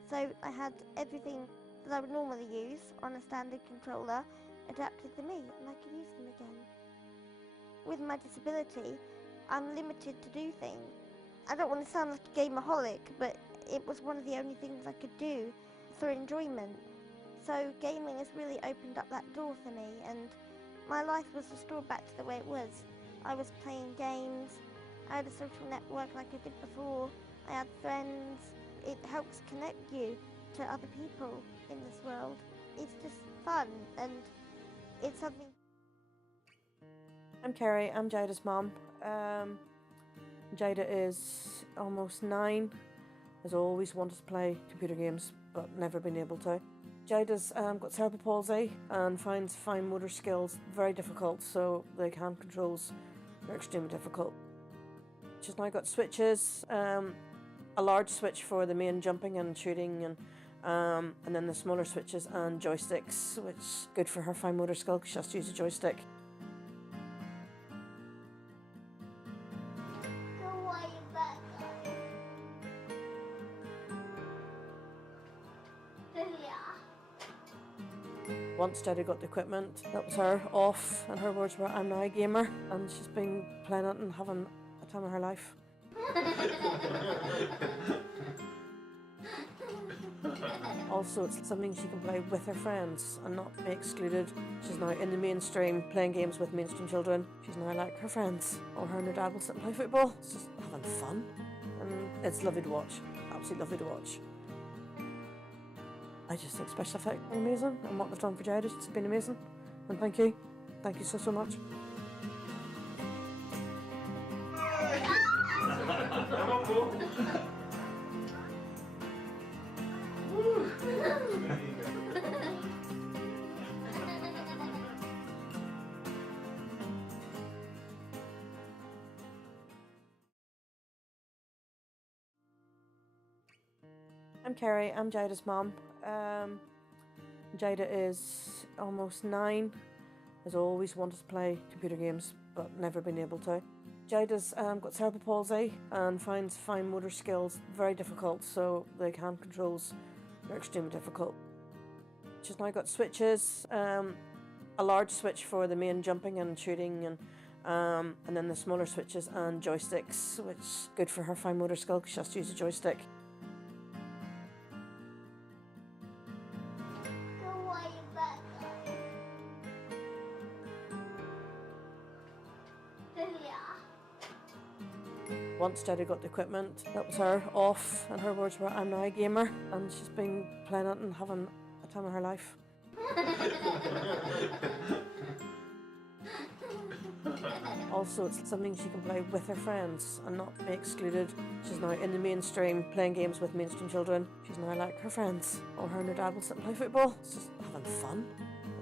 So I had everything that I would normally use on a standard controller adapted to me, and I could use them again. With my disability, I'm limited to do things. I don't want to sound like a gameaholic, but it was one of the only things I could do for enjoyment. So gaming has really opened up that door for me, and my life was restored back to the way it was. I was playing games, I had a social network like I did before, I had friends. It helps connect you to other people in this world. It's just fun, and it's something. I'm Kerry, I'm Jada's mum. Jada is almost 9, has always wanted to play computer games but never been able to. Jada's got cerebral palsy and finds fine motor skills very difficult, so the hand controls are extremely difficult. She's now got switches, a large switch for the main jumping and shooting, and then the smaller switches and joysticks, which is good for her fine motor skill because she has to use a joystick. Once Jada got the equipment, that was her off, and her words were, "I'm now a gamer," and she's been playing it and having a time of her life. Also, it's something she can play with her friends and not be excluded. She's now in the mainstream, playing games with mainstream children. She's now like her friends, or her and her dad will sit and play football. It's just having fun, and it's lovely to watch, absolutely lovely to watch. I just think Special Effect are amazing, and what they've done for Jada has been amazing. And thank you so much. I'm Kerry, I'm Jada's mum. Jada is almost 9, has always wanted to play computer games but never been able to. Jada's got cerebral palsy and finds fine motor skills very difficult, so the hand controls are extremely difficult. She's now got switches, a large switch for the main jumping and shooting, and then the smaller switches and joysticks, which is good for her fine motor skill because she has to use a joystick. Once Jada got the equipment, that was her off, and her words were, "I'm now a gamer," and she's been playing it and having a time of her life. Also, it's something she can play with her friends and not be excluded. She's now in the mainstream, playing games with mainstream children. She's now like her friends, or her and her dad will sit and play football. It's just having fun,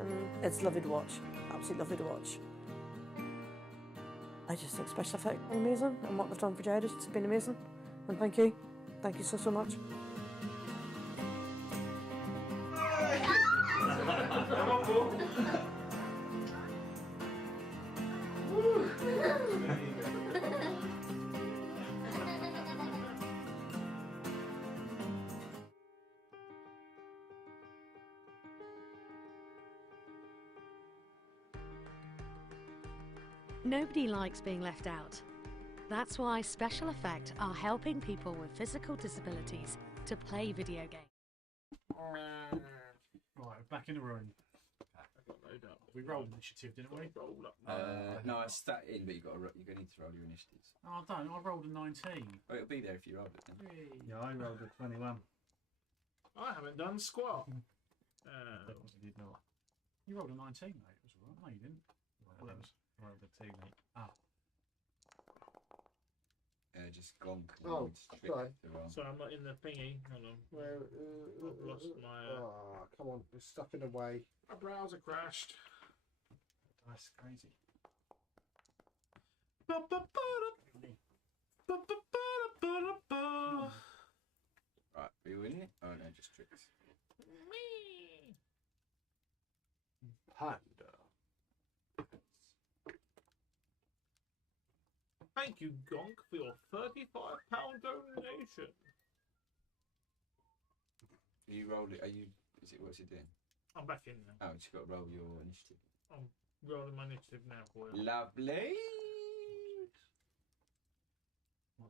and it's lovely to watch, absolutely lovely to watch. I just think Special Effect are amazing, and what they've done for Jadis has been amazing. And thank you. Thank you so, so much. Come on, Paul. Nobody likes being left out. That's why Special Effect are helping people with physical disabilities to play video games. Right, we're back in the room. We rolled initiative, didn't we? No, I stat in, but you're going to need to roll your initiatives. Oh, I don't. I rolled a 19. Oh, it'll be there if you roll it. Then. Yeah, I rolled a 21. I haven't done squat. You did not. You rolled a 19, mate. It was all right. No, you didn't. I rolled a 2, mate. Ah. Just gonk. Oh, sorry. So I'm not in the thingy. Hold on. Where, I've lost my. oh, come on, there's stuff in the way. My browser crashed. That's crazy. Right, are you in it? Oh no, just tricks. Panda. Thank you, Gonk, for your £35 donation. You rolled it. Are you? Is it? What's it doing? I'm back in now. Oh, you've got to roll your initiative. I'm rolling my initiative now for you. Lovely. Oh,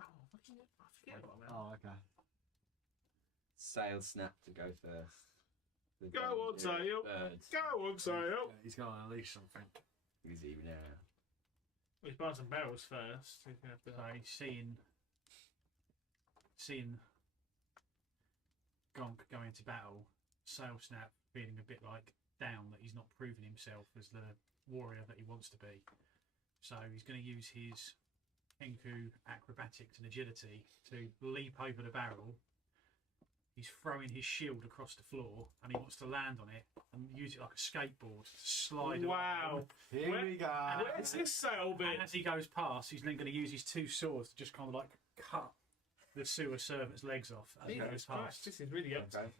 I forget about that. Oh, okay. Sail snap to go first. The Go on, Sail. Birds. Go on, Sail. He's going to unleash something. He's even now. He's buying some barrels first. He's going to have to. So seeing Gonk going into battle, Sail Snap feeling a bit like down that he's not proven himself as the warrior that he wants to be. So he's going to use his Kenku acrobatics and agility to leap over the barrel. He's throwing his shield across the floor and he wants to land on it and use it like a skateboard to slide Wow. Here we go. Where's this sail bit? And as he goes past, he's then going to use his two swords to just kind of like cut the sewer servant's legs off as he goes Jesus past. Christ, this is really up. Okay.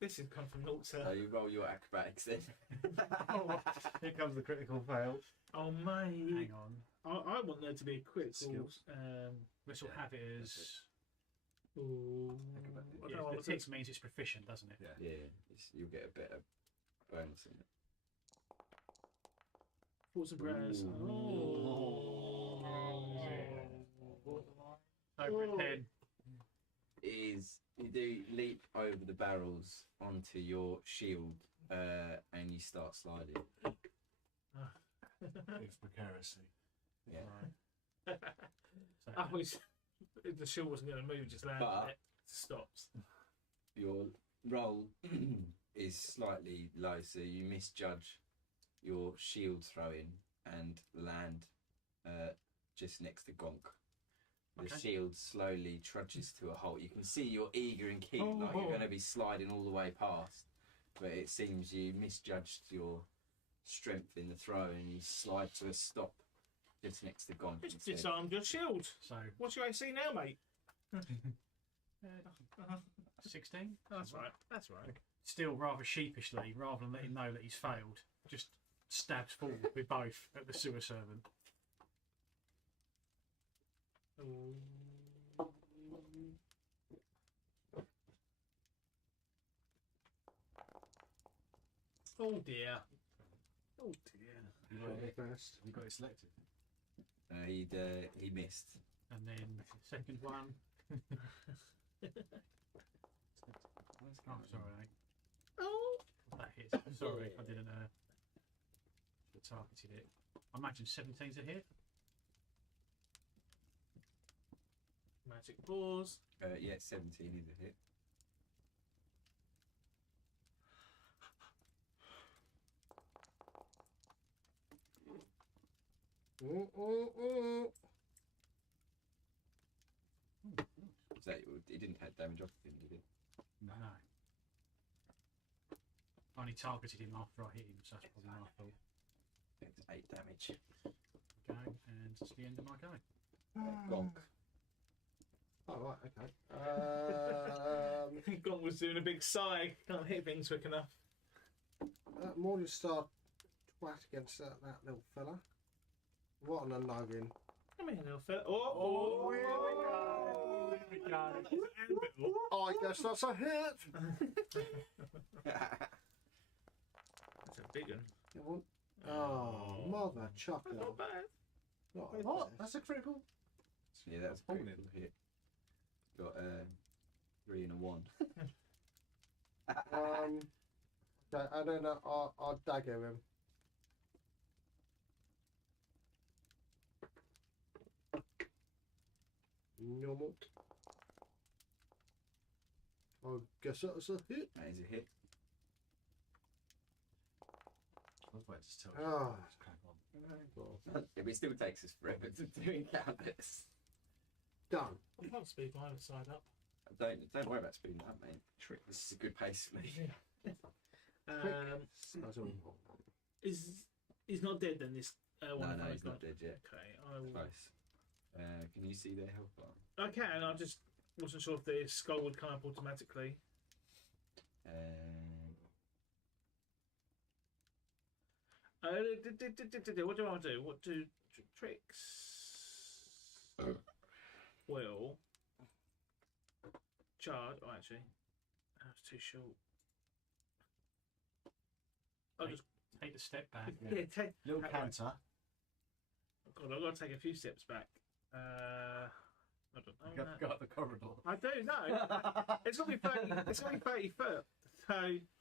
This has come from naught So to. you roll your acrobatics then. Here comes the critical fail. Oh, mate. Hang on. I want there to be a critical. Skills. This will have it as. Ooh, I don't know what The tick means it's proficient, doesn't it? Yeah. Yeah, you'll get a better bonus in it. Thoughts and prayers. Over a 10. Is you do leap over the barrels onto your shield and you start sliding. It's precariously. Yeah. I was. The shield wasn't going to move, just landed But- it. Stops. Your roll is slightly low, so you misjudge your shield throwing and land just next to Gonk. The Okay. shield slowly trudges to a halt. You can see you're eager and keen, like you're going to be sliding all the way past, but it seems you misjudged your strength in the throw and you slide to a stop just next to Gonk. Just instead. disarmed your shield. So, What's your AC now, mate? 16? That's right. That's right. Still rather sheepishly, rather than let him know that he's failed, just stabs forward with both at the sewer servant. Oh dear. Oh dear. You got it first. You got it selected. He missed. And then second one. Oh, sorry. Oh. That hit. Sorry, I didn't should have targeted it. I imagine 17's a hit. Magic pause. Yeah, 17 is a hit. Is that it? Didn't have damage off him, did it? No. I only targeted him after I hit him, so that's probably my fault. It's 8 damage. Okay. the end of my go. Gonk. Oh, right, okay. Gonk was doing a big sigh. Can't hit things quick enough. Morningstar twat against that little fella. What an unloading. Come here, little fella. Oh, here we go. I guess that's a hit. That's a big one. Oh, mother chocolate. Not bad. What? That's a critical. Yeah, that's a pretty good hit. Got 3 and a 1. Okay, I don't know. I'll dagger him. Normal. I guess that's a hit. That is a hit. I was waiting to tell Ah. you. Let's crack on. It still takes us forever to do encounters. Done. I can't speak either side up. Don't worry about speeding up, mate. This is a good pace for me. He's not dead then, this one? No, he's not dead yet. Okay, I will... Close. Can you see their health bar? I can, I just wasn't sure if the skull would come up automatically. What do I want to do? What do tricks? Will charge? Oh, actually, that was too short. I'll just take the step back. Yeah, take little canter. Oh God, I've got to take a few steps back. I don't know. Go up the corridor. I do know. It's got to be 30. It's got to be 30 foot. So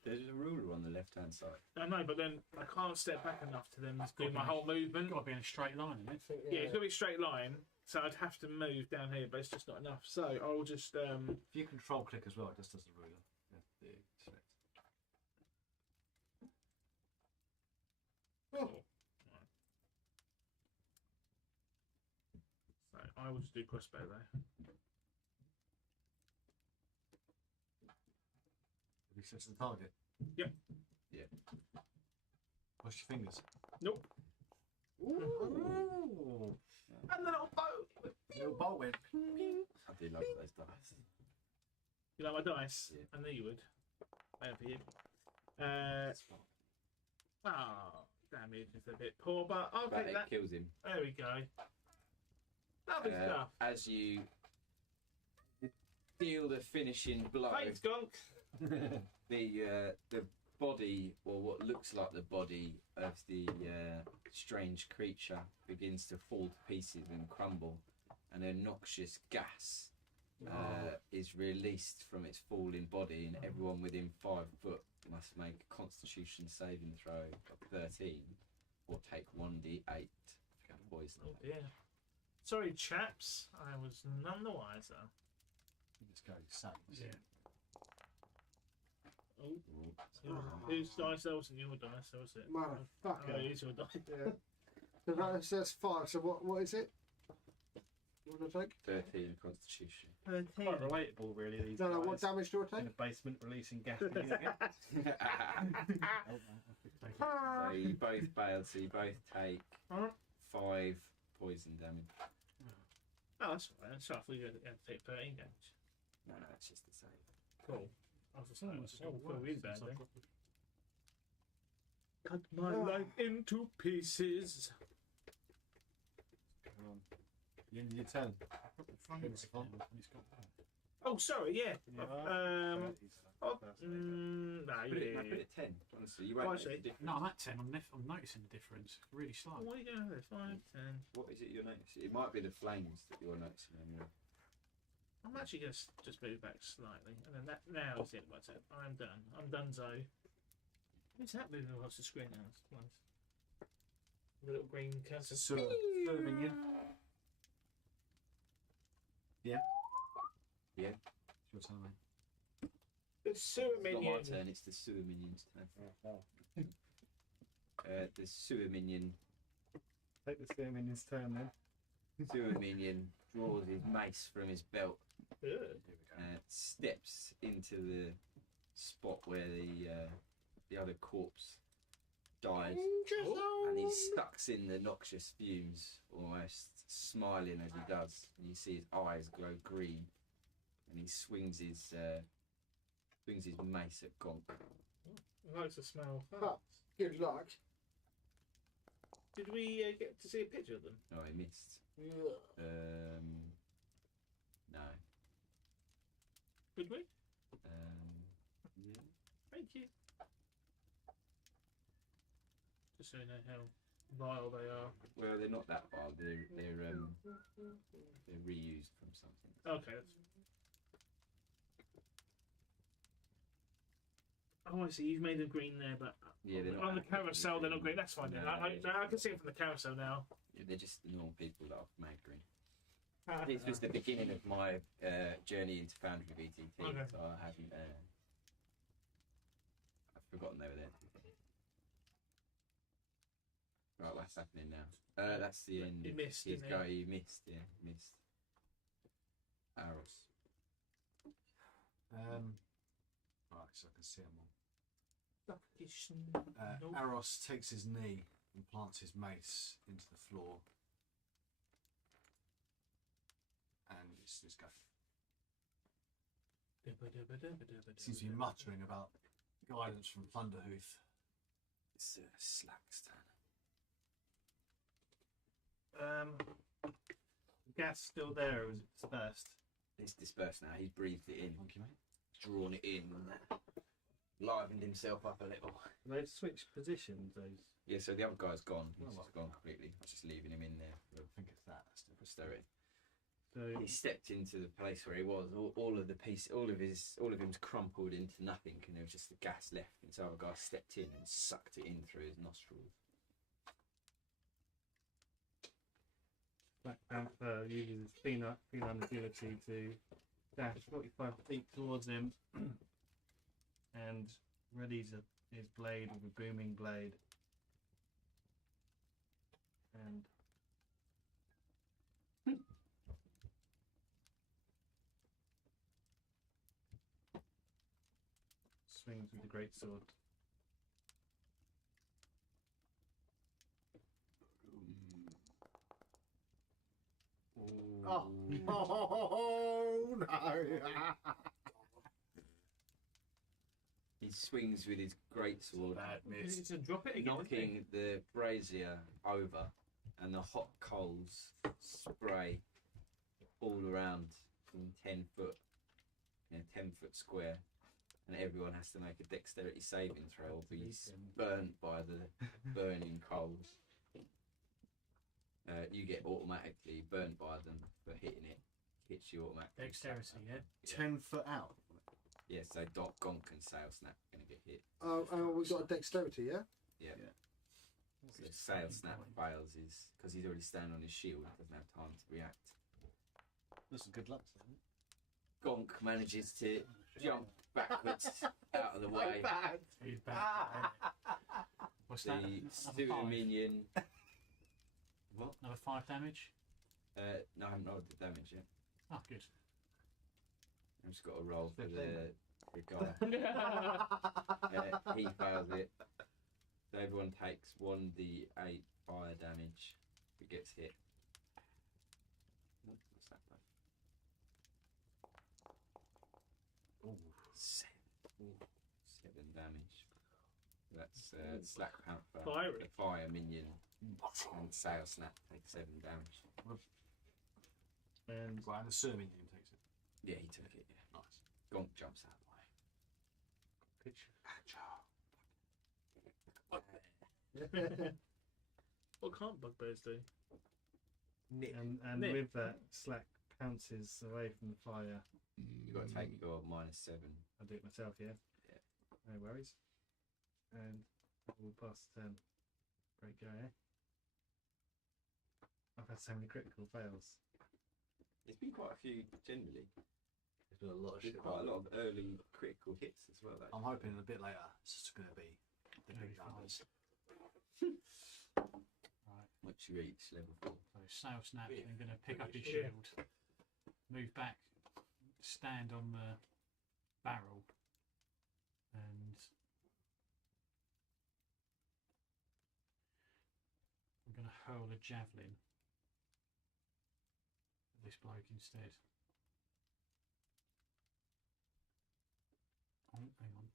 there's a ruler on the left-hand side. I know, but then I can't step back enough to then do my whole movement. Got to be in a straight line, isn't it? Yeah, it's got to be a straight line. So I'd have to move down here, but it's just not enough. So I'll just. If you control click as well, it just does the ruler. Yeah, the select. Oh. So I will just do crossbow there. Have you set the target? Yep. Yeah. Wash your fingers. Nope. Ooh. And the little boat. Little bolt went. I do love those dice. You like my dice? Yeah. I knew you would. Wait for you. Damage is a bit poor, but I'll But take it that. kills him. There we go. Lovely stuff. As you deal the finishing blow, Thanks, Gonk. the body, or what looks like the body of the strange creature, begins to fall to pieces and crumble, and a noxious gas is released from its falling body, and everyone within 5 foot must make a Constitution saving throw of 13, or take 1d8 poison. Oh dear. Sorry, chaps. I was none the wiser. Let's go saves. Yeah. Oh. Whose dice? That wasn't your dice, that was it? Motherfucker. Oh, it is your dice. Yeah. So that's 5. So what is it? What did I take? 13 Constitution. Quite relatable, really. These No, guys what damage do I in take? a basement releasing gas. So you both failed, so you both take 5 poison damage. Oh, that's fine. So I thought you had to take 13 damage. No, it's just the same. Cool. I was just saying, It's oh, got feel worse really since bad I've then. got the- Cut my life into pieces. The end of your turn. He's got that. Oh, sorry, yeah. No, Put it at 10. Honestly, you won't notice the difference. No, I'm at 10. I'm noticing the difference. Really slow. What are you going with? 5, 10. What is it you're noticing? It might be the flames that you're noticing. Anyway. I'm actually going to just move back slightly. And then that now is it. That's it. I'm done. I'm donezo. Who's that moving across the screen now? It's nice. The little green cursor. Sewer minion. Yeah. Yeah. It's your turn, mate. The sewer It's minion. not my turn, it's the sewer minion's turn. The sewer minion. Take the sewer minion's turn then. Sewer minion draws his mace from his belt. Good. Steps into the spot where the other corpse died, and he sucks in the noxious fumes, almost smiling as he does, and you see his eyes glow green, and he swings his mace at Gonk. He likes the smell of But good luck. Did we get to see a picture of them? Oh, he missed. Yeah. No. Did we? Yeah. Thank you. Just so you know how vile they are. Well, they're not that vile. They're reused from something. Okay. Oh, I see. You've made them green there, but Yeah, they're on not the carousel they're not green. That's fine. Then. No, I can see it from the carousel now. Yeah, they're just normal people that I've made green. This was the beginning of my journey into Foundry VTT, Okay. so I haven't. I've forgotten they were there. Right, what's happening now? That's the end. He missed, He's didn't he? he missed, yeah, missed. Arrows. Right, so I can see them all. Aros takes his knee and plants his mace into the floor. And it's this guy. Seems to be muttering about guidance from Thunderhoof. It's Slack's turn. Gas still there, or is it dispersed? It's dispersed now. He's breathed it in. Thank you, mate. Drawn it in and livened himself up a little. They've switched positions, those. Yeah, so the other guy's gone. He's just gone completely. I was just leaving him in there. I think it's that. That's the posterity. So he stepped into the place where he was. All of him's crumpled into nothing, and there was just the gas left. And so the other guy stepped in and sucked it in through his nostrils. Black Panther uses his feline agility to dash 45 feet towards him and readies his blade with a booming blade. And swings with the great sword. Oh, oh no! He swings with his greatsword, To drop it again, knocking the brazier over, and the hot coals spray all around in 10 foot, in a 10-foot square, and everyone has to make a dexterity saving throw or be burnt by the burning coals. You get automatically burnt by them for hitting it. Hits you automatically. Dexterity, yeah? 10 foot out. Yeah, so Gonk and Sail Snap are going to get hit. Oh, we've got a dexterity, yeah? Yeah. So Sail Snap fails because he's already standing on his shield. Doesn't have time to react. That's some good luck, then. Gonk manages to jump backwards out of the way. He's back. What's that? The Another student 5? minion. What? Another 5 damage? No, I haven't rolled the damage yet. Oh, good. I've just got to roll for the guy. He fails it. So everyone takes 1d8 fire damage if it gets hit. What's that like? Ooh, 7 damage. That's Slack Panther, Fiery. the fire minion, and Sail Snap takes 7 damage. And right, and the Sir minion takes it. Yeah, he took it. Yeah, nice. Gonk jumps out of the way. pitch. What can't bugbears do? And Nip. with that, Slack pounces away from the fire. You've got to take your -7. I'll do it myself, yeah? Yeah. No worries. And we'll pass the turn. Great guy, eh? I've had so many critical fails. There's been quite a few generally. There's been a lot of There's shit. quite a lot of early critical hits as well. I'm hoping a bit later it's just going to be the big numbers. Right. Once you reach level 4. So Sail Snap is going to pick up his shield, move back, stand on the barrel, and hurl a javelin at this bloke instead. Oh, hang on.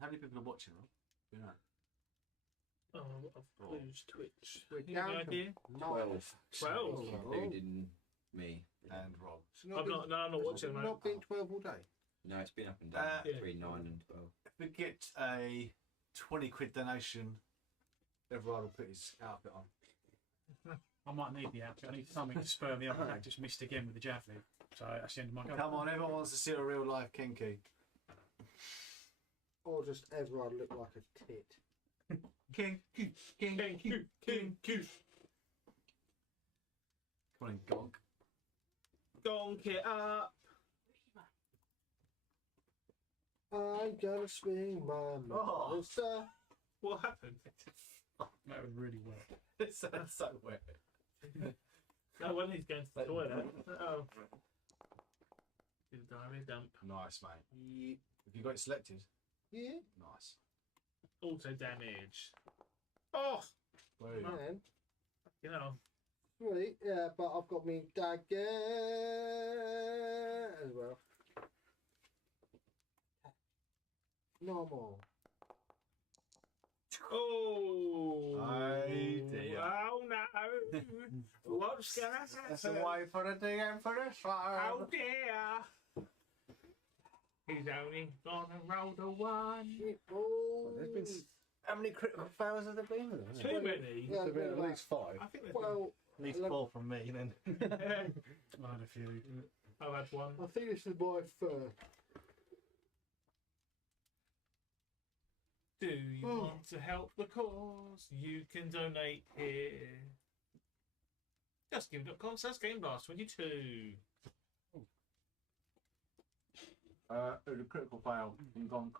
How many people are watching, Rob? You know. Oh, I've closed Twitch. We're You down got any to idea? 12. 12? Including me. And Rob. I'm not watching. It's mate. not been 12 all day. No, it's been up and down between 9 and 12. If we get a 20 quid donation, everyone will put his outfit on. I might need the outfit. I need something to spur me on. I just missed again with the javelin. So that's the end of my go. Come on, everyone wants to see a real life kinky. Or just everyone look like a tit. King. Come on, gonk. Gonk it up. I'm gonna swing my monster. What happened? That would really work. It sounds so wet. No, when he's going to the toilet. Oh. Do the diarrhea dump. Nice, mate. Have you got it selected? Yeah. Nice. Auto damage. Oh! Boom. Man. You know. Right, yeah, but I've got me dagger as well. Normal. Oh! Dear. Oh no! What's gonna happen? That's a way for the D and for the Oh side. dear! He's only gonna roll the one. There's been How many critical fails have there been? Too many. Yeah, There's been at about- least 5. I think there's Well, At least Look- 4 from me then. I had a few. I've had one. I think this is my first. Do you want to help the cause? You can donate here. JustGiving.com/Gameblast22. The critical fail in gonk.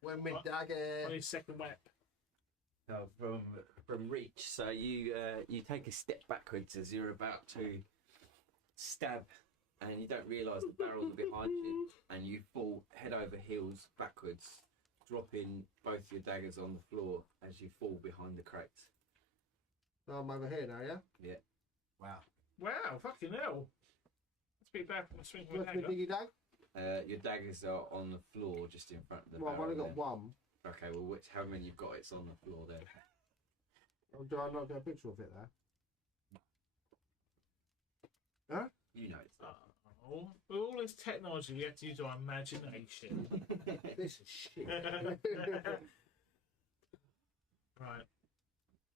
When me What? dagger. On his second web. Oh, from reach. So you take a step backwards as you're about to stab, and you don't realise the barrel's behind you, and you fall head over heels backwards, dropping both your daggers on the floor as you fall behind the crate. So I'm over here now, yeah? Yeah. Wow. Wow, fucking hell. Let's be back from the swing What's my diggy dag? Your daggers are on the floor just in front of the Well, I've barrel. only got there. one. Okay, well, how many you've got? It's on the floor there. Oh, do I not get a picture of it there? Huh? You know it's not. Oh, with all this technology, we have to use our imagination. This is shit. Right.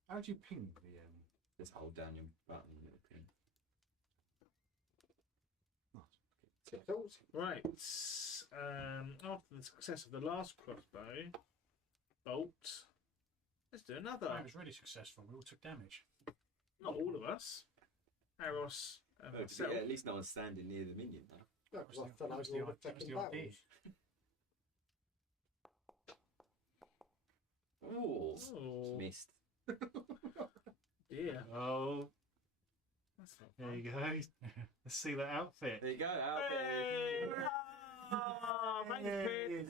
How do you ping the Just hold down your button and it'll ping. Right. After the success of the last crossbow bolt, let's do another. That was really successful. We all took damage. Not all of us. Eros and myself. Yeah, at least no one's standing near the minion now. No, because I fell That was over all the that was fucking the idea. battles. Ooh, Oh, missed. dear. Oh, That's not there fun. you go. Let's see that outfit. There you go. Hey! Ah, thanks,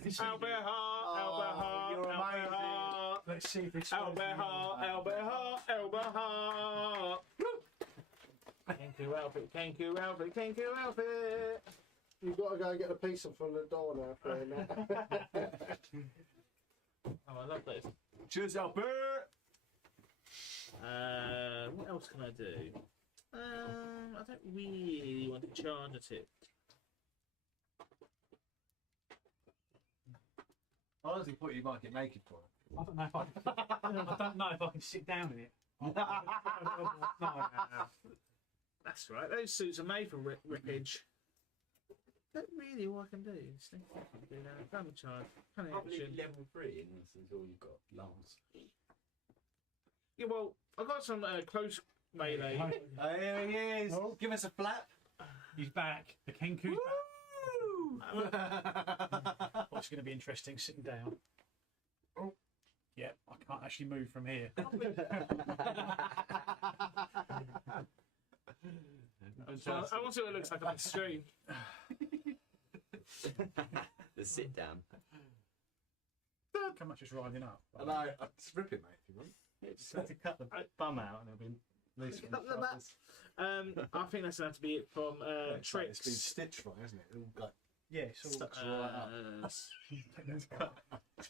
Pete. Albert Hart, Albert Hart, you're Albert amazing. Hart. Let's see if it's Albert Hart, Albert Hart, Albert Hart. Kanku outfit, Kanku outfit, Kanku outfit. You've got to go and get a pizza from the door now, for Oh, I love this. Cheers, Albert! What else can I do? I don't really want to charge at it. I honestly thought you might get naked for it. I don't know if I don't know if I can sit down in it. No. That's right. Those suits are made for rippage. That's really all I can do. See? I can do that. Damage charge. Probably Connection. level 3 and this is all you've got. Lance. Yeah, well, I've got some close melee. Here he is! Oh. Give us a flap! He's back. The Kenku's back. What's going to be interesting? Sitting down. Oh. Yeah, I can't actually move from here. I want to see what it looks like on the stream. The sit down. Come much is riding up. And I just rip it, mate, if you want. Just have to cut the bum out and it'll be loose from the Cut the back. shoulders. I think that's going to have to be it from Tricks. It's been stitched right, hasn't it? It all got Yeah, it's all stuck right up. It's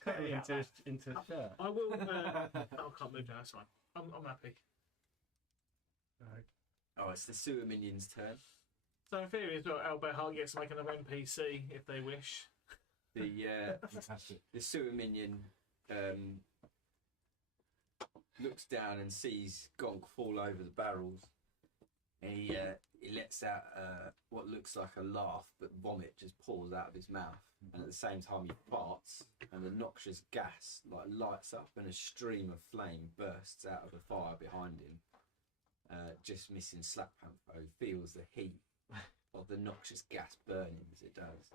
cut it into a shirt. I will. I can't move now. That's fine. I'm happy. Oh, it's the sewer minions' turn. So in theory, as well, Elbow Heart gets to make another NPC if they wish. Fantastic. The sewer minion looks down and sees Gonk fall over the barrels. And he lets out what looks like a laugh, but vomit just pours out of his mouth. And at the same time, he farts, and the noxious gas lights up, and a stream of flame bursts out of the fire behind him. Just missing Slap Panther, who feels the heat of the noxious gas burning as it does.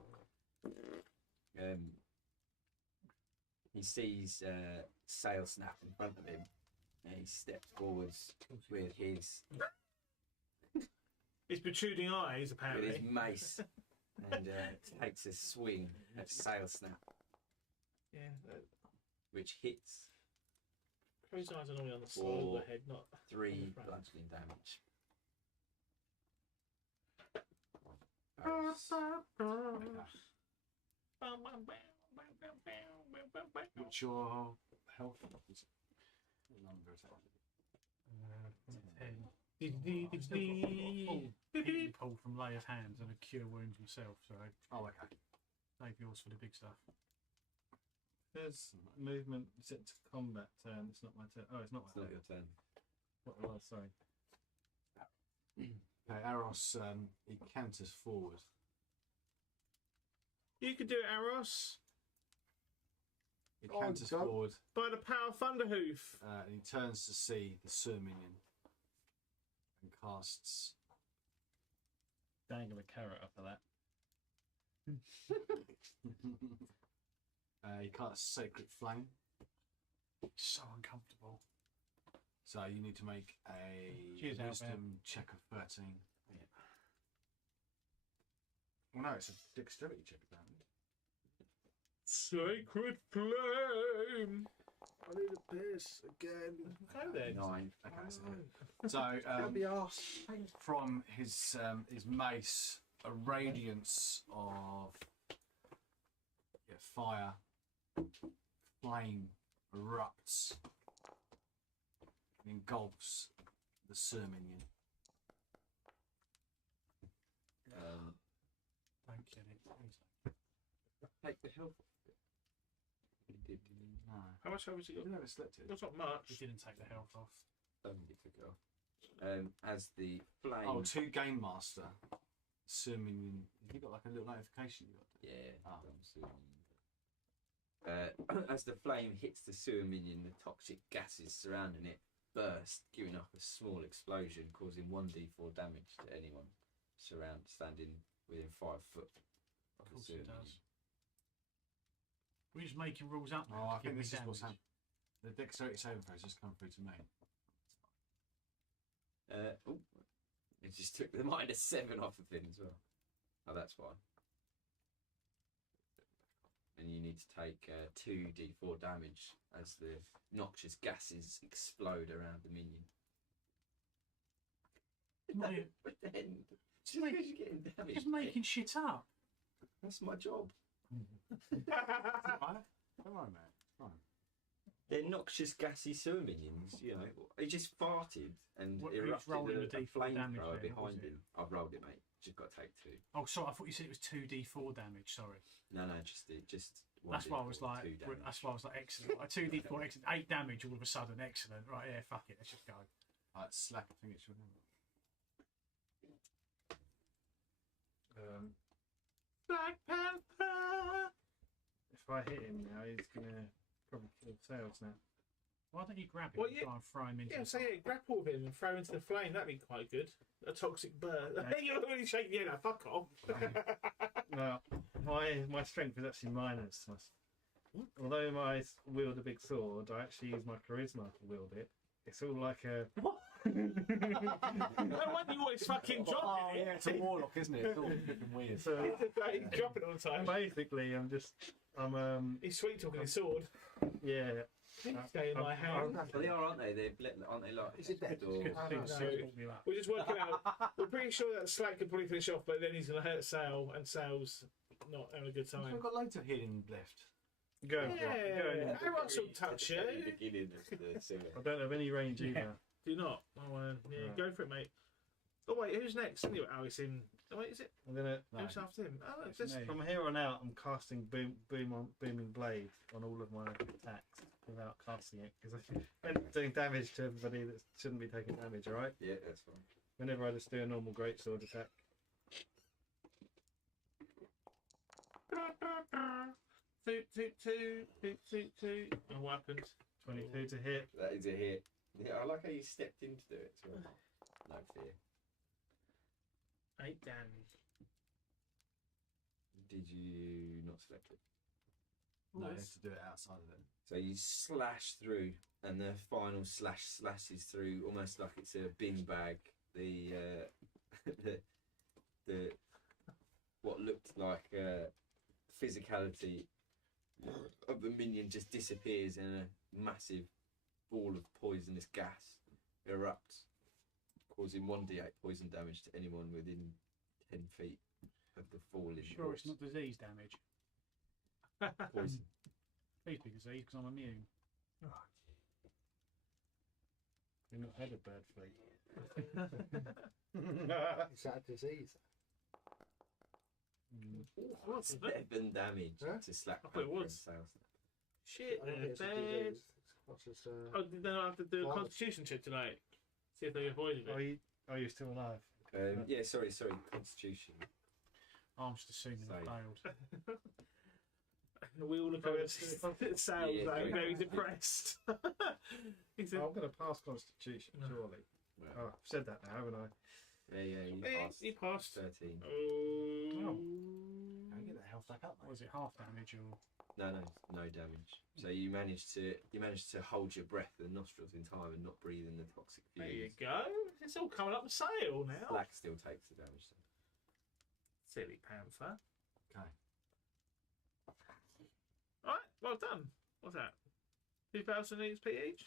He sees Sail Snap in front of him, and he steps forwards with his protruding eyes, with apparently. his mace, and takes a swing at Sail Snap, Yeah. which hits Crow's eyes are normally on the side of for the head, not 3 on the front. bludgeoning damage. What's your health? What number is that? 10. He pulled from Layer's hands and a cure wounds himself, so Oh, okay. save yours for the big stuff. There's movement set to combat turn. It's not my turn. Oh, it's not It's my not turn. your turn. What it was, sorry. Okay, Aros, he canters forward. You could do it, Aros. He canters forward, By the power of Thunderhoof. and he turns to see the sewer minion and casts. Dangle a carrot up for that. He casts Sacred Flame. So uncomfortable. So you need to make a Cheers, wisdom check of 13. Yeah. Well, no, it's a dexterity check, apparently. Sacred Flame. I need a piss again. Go then. 9. Okay, so from his mace, a radiance of fire, flame erupts and engulfs the sewer minion. Don't get it. Please. Take the health. He did. No. How much have you got? You never slept it. That's not much. He didn't take the health off. He took it off. As the flame. Oh, to Game Master. Sewer minion. Have you got like a little notification you got? Yeah. Oh. As the flame hits the sewer minion, the toxic gases surrounding it burst, giving off a small explosion, causing 1d4 damage to anyone standing within 5 foot of Of the course sewer it minion. does. We're just making rules up now. Oh, I to give think me this is what's damage. happened. The dexterity saving throw has just come through to me. It just took the -7 off of him as well. Oh, that's fine. And you need to take 2d4 damage as the noxious gases explode around the minion. But then, just because you're getting damage, Just making shit up. that's my job. Come on, man. Come on. They're noxious, gassy sewer minions, you know. He just farted and Who's erupted rolling a the D4 damage flamethrower then? What was behind it? him. I've rolled it, mate. Just got to take 2. Oh, sorry. I thought you said it was 2d4 damage. Sorry. No, just That's why I was 1d4, like. 2 damage. That's why I was like excellent. Like 2d4, excellent. 8 damage all of a sudden. Excellent. Right? Yeah. Fuck it. Let's just go. Alright, Slack, I think it's your number. Black Panther. If I hit him now, he's gonna probably kill Sails now. Why don't you grab him Well, and yeah. try and throw him into Yeah, the so fire? yeah, grapple with him and throw into the flame. That'd be quite good. A toxic burn. You're already shaking your head. Fuck off. Well, my strength is actually minus. Although I wield a big sword, I actually use my charisma to wield it. It's all like a. No wonder you always fucking drop Oh, it. yeah, it's a warlock, isn't it? It's all flipping weird. So He's dropping all the time. basically, I'm He's sweet talking his sword. yeah. Stay in my hand. Well, they are, aren't they? Aren't they like? Is it dead? Or- We're just working out. We're pretty sure that Slack could probably finish off, but then he's going to hurt Sal, and Sal's not having a good time. We've got loads of healing left. Go. Yeah, everyone should touch you. Beginning of the sewer. I don't have any range either. Do not. Go for it, mate. Oh wait, who's next? Anyway, Alice in. Oh wait, is it? I'm gonna. Who's after him? Oh, it's just. From here on out, I'm casting booming blade on all of my attacks without casting it because I'm doing damage to everybody that shouldn't be taking damage. All right. Yeah, that's fine. Whenever I just do a normal greatsword attack. Two. And what happened? 22 to hit. That is a hit. Yeah, I like how you stepped in to do it. So no fear. 8 damage. Did you not select it? No, you have to do it outside of it. So you slash through, and the final slash slashes through almost like it's a bin bag. The the what looked like physicality of the minion just disappears, and a massive ball of poisonous gas erupts, causing 1d8 poison damage to anyone within 10 feet of the falling. Sure, it's not disease damage. Poison. Please be disease because I'm immune. You've not had a bird flu. Is that a disease? What's that? 7 damage to slap. I thought it was. Shit, I don't think it's a bad. disease. What's this, Oh, did they not have to do a constitution check tonight? See if they avoided it. Are you still alive? Yeah, sorry. Constitution. I'm just assuming I failed. We all look over at Sal, like, very depressed. He said, I'm going to pass Constitution, surely. Right. Oh, I've said that now, haven't I? Yeah, you passed. 13. Oh. Can I get that health back up, mate? Was it half damage or? No damage. So you managed to hold your breath and nostrils in time and not breathe in the toxic fumes. There you go. It's all coming up the sail now. Black still takes the damage. Silly panther. Okay. Alright, well done. What's that? 2,000 XP each?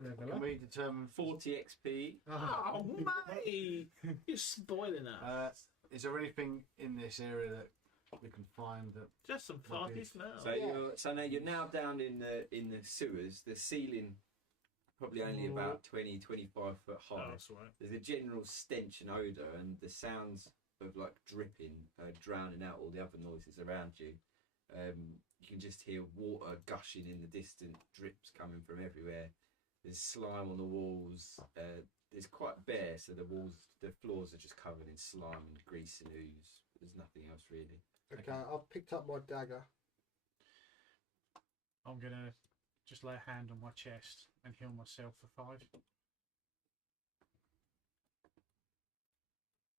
Can we determine 40 XP? Oh, mate! You're spoiling us. Is there anything in this area that we can find that? Just some farty smell. So you're now down in the sewers. The ceiling probably only about 20-25 foot high. Oh, that's all right. There's a general stench and odour, and the sounds of like dripping, drowning out all the other noises around you. You can just hear water gushing in the distant, drips coming from everywhere. There's slime on the walls. It's quite bare, so the floors are just covered in slime and grease and ooze. There's nothing else really. Okay, I've picked up my dagger. I'm gonna just lay a hand on my chest and heal myself for 5.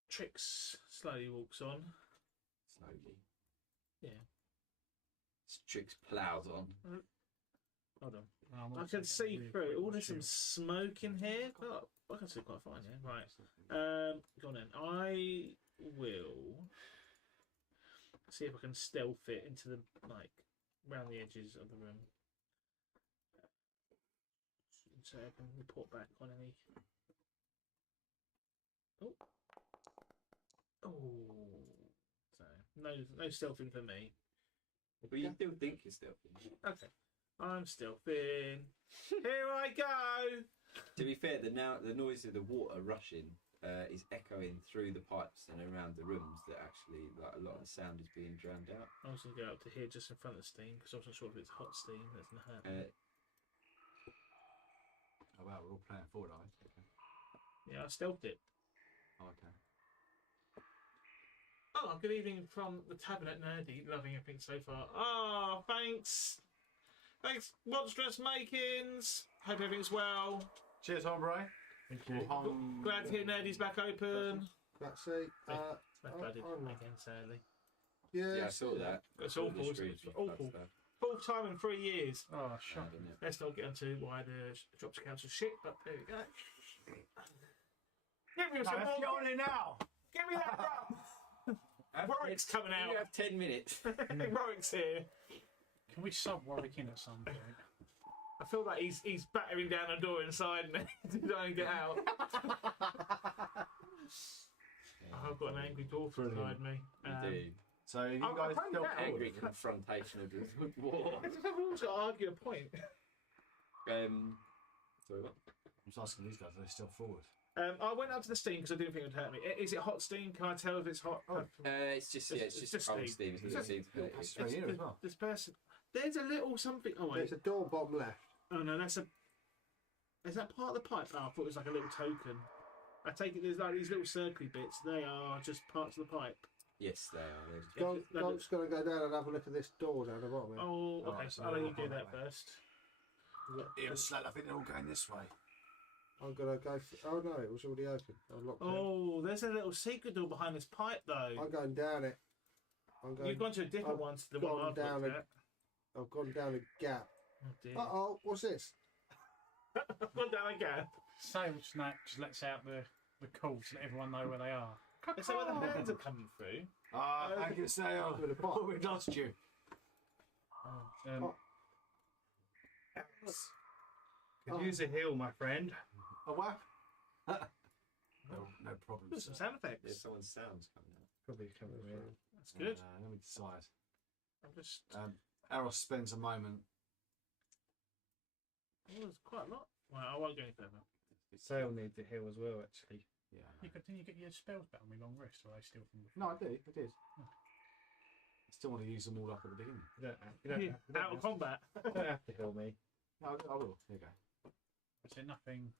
Trix slowly walks on. Slowly. Yeah. Trix ploughs on. Hold on. I can see through. Oh, there's some smoke in here. Oh, I can see quite fine, yeah. Right. Go on then. I will see if I can stealth it into the, like, around the edges of the room. So I can report back on any. Oh. So, no stealthing for me. But you still think you're stealthing. Okay. I'm stealthing. Here I go! To be fair, the noise of the water rushing is echoing through the pipes and around the rooms that actually, like, a lot of the sound is being drowned out. I was going to go up to here just in front of the steam because I wasn't sure if it's hot steam. That's going to hurt. Oh wow, we're all playing forward, are we? Okay. Yeah, I stealthed it. Oh, okay. Oh, good evening from the Tavern at Nerdy. Loving everything so far. Oh, thanks. Thanks, Monstrous Makings. Hope everything's well. Cheers, hombre. Thank you. Glad to hear Nerdy's back open. Let's see. Glad again, sadly. Yeah, I saw that. It's awful. It's awful. Fourth time in 3 years. Oh, shocking. Let's not get into why the Drops Council shit, but there we go. Give me some let's more. go on it now. Give me that rum. Warwick's coming out. You have 10 minutes. Warwick's here. Can we sub Warwick in at some point? I feel like he's battering down a door inside me to try and get out. I've got an angry dwarf inside me. You do. So you guys still angry confrontation of the war. I just have also to argue a point. Sorry, what? I'm just asking these guys, are they still forward? I went up to the steam because I didn't think it would hurt me. Is it hot steam? Can I tell if it's hot? It's just cold steam. It's right here as well. This person. There's a little something. Oh wait. There's a door bottom left. Oh no, that's a. Is that part of the pipe? Oh, I thought it was like a little token. I take it there's like these little circly bits. They are just parts of the pipe. Yes, they are. God's going to go down and have a look at this door down the bottom. Oh, okay. Alright, So I'll let you do that first. It was slat. I think they're all going this way. I'm going to go. Oh no, it was already open. I locked it. Oh, there's a little secret door behind this pipe though. I'm going down it. You've gone to a different one to the one I've down looked at. I've gone down a gap. Oh dear. Uh-oh, what's this? I've gone down a gap. Sail snap just lets out the call to let everyone know where they are. Is that where the hands are coming through? Ah, thank you, Sail. Oh, we lost you. Could use a heal, my friend. A what? No problem. There's some sound effects. There's someone's sounds coming out. Probably coming in. That's good. Let me decide. I'm just. Eros spends a moment. Oh, there's quite a lot. Well, I won't go any further. Sail needs a heal as well, actually. Yeah. Didn't you get your spells back on me long rest, or are they still from before? No, I did. I did. I still want to use them all up at the beginning. You don't Out of combat. You don't have to heal me. No, I will. There you go. Is there nothing?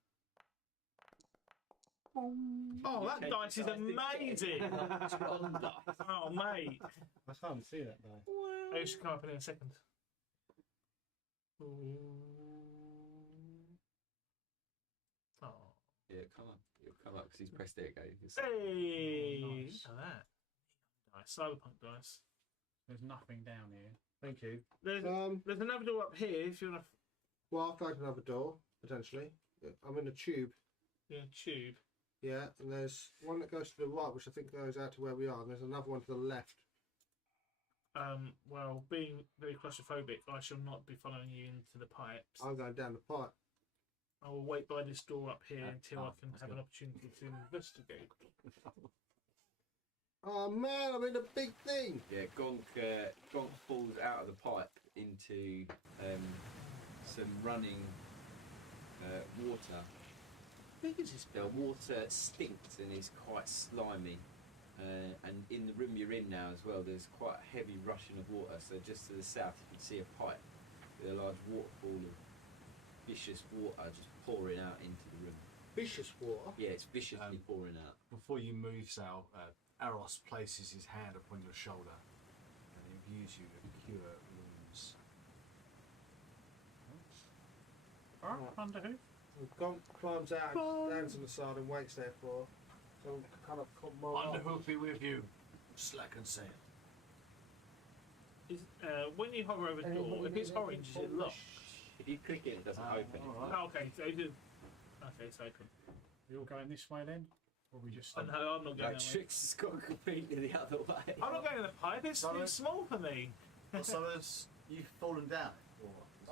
Oh, that dice is amazing! Oh, mate. I can't see that though. I should come up in a second. Oh. Yeah, come on. You'll come up because he's pressed it again. Hey! Nice. Look at that. Nice. Cyberpunk dice. There's nothing down here. Thank you. There's another door up here if you want to. Well, I'll go to another door, potentially. I'm in a tube. Yeah, tube. Yeah, and there's one that goes to the right, which I think goes out to where we are, and there's another one to the left. Well, being very claustrophobic, I shall not be following you into the pipes. I'm going down the pipe. I will wait by this door up here until I can have an opportunity to investigate. Oh man, I'm in a big thing. Yeah, Gonk falls out of the pipe into some running water. The water stinks and is quite slimy. And in the room you're in now as well, there's quite a heavy rushing of water. So just to the south, you can see a pipe with a large waterfall of vicious water just pouring out into the room. Vicious water? Yeah, it's viciously pouring out. Before you move, Sal, Eros places his hand upon your shoulder and imbues you with cure wounds. Under who? Gonk climbs out and stands on the side and waits there for. So kind of come more Underhoof be with you. Slack and sail. When you hover over the door, if it's orange, is it locked? If you click it, it doesn't open. Right. Oh, okay, so it is. Okay, it's open. We all going this way then? Or we just. Oh, no, I'm not going that way. Trix has gone completely the other way. I'm not going in the pipe, it's too small for me. So you've fallen down.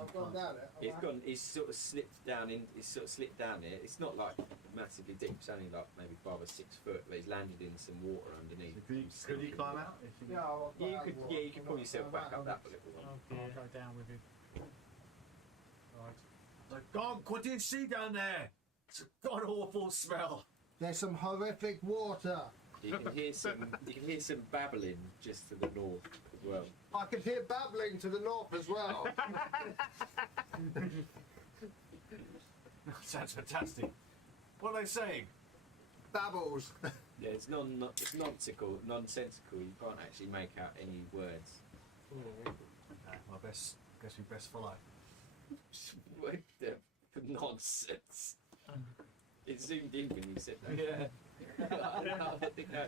I've gone down it. He's sort of slipped down in. He's sort of slipped down here. It's not like massively deep. It's only like maybe 5 or 6 foot. But he's landed in some water underneath. Could you climb out? You could pull yourself back up that little one. I'll go down with him. Right. Gonk, what do you see down there? It's a god awful smell. There's some horrific water. You can hear some babbling just to the north as well. I can hear babbling to the north as well. Sounds fantastic. What are they saying? Babbles. Yeah, it's nonsensical. You can't actually make out any words. Guess we best follow. What the nonsense? It zoomed in when you said that. Yeah. I think no.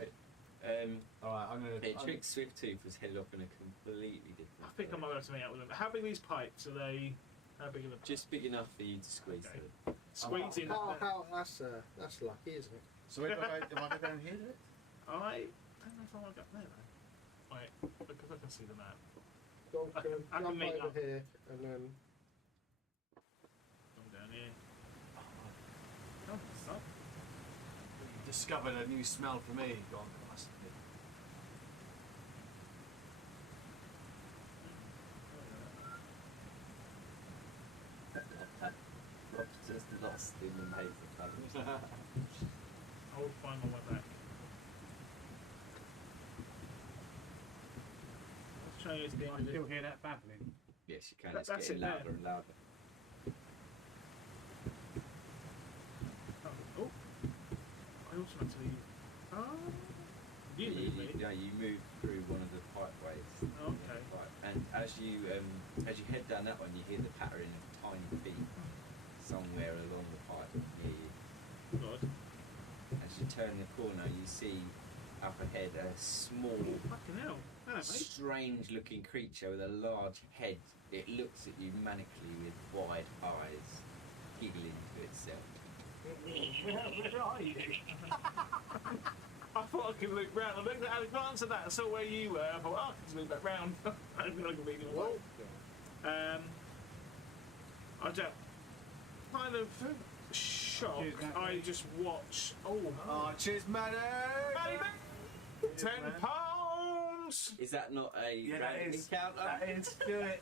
Alright, I'm gonna. Trix Swift-Tooth was headed off in a completely different. I think I might be able to meet up with them. How big are these pipes? Are they? How big are the? Just big enough for you to squeeze through. Squeeze in. That's lucky, isn't it? So if I go down here, do it? I don't know if I want to go there though. Wait, because I can see the map. Gonk, I can jump meet over up. here and then. discovered a new smell for me. Gone. Just lost in the paper colours. I will find my way back. Let's try this I can still hear that babbling. Yes, you can. That's It's getting it there. louder and louder. Oh, I also want to leave. You leave me. You move through one of the pipeways. Oh, okay. And as you head down that one, you hear the pattering of tiny feet somewhere along the pipe near you. Good. As you turn the corner, you see up ahead a small, Fucking hell. Hello, mate. strange-looking creature with a large head. It looks at you manically with wide eyes, giggling to itself. Where are you? I thought I could look round. I looked at a glance at that and saw where you were. I thought, oh, I can just look back round. I don't think I can be anymore. I just kind of shocked. I just watched. Oh, cheers, Matty! £10. Is that not a random encounter? That is. Do it.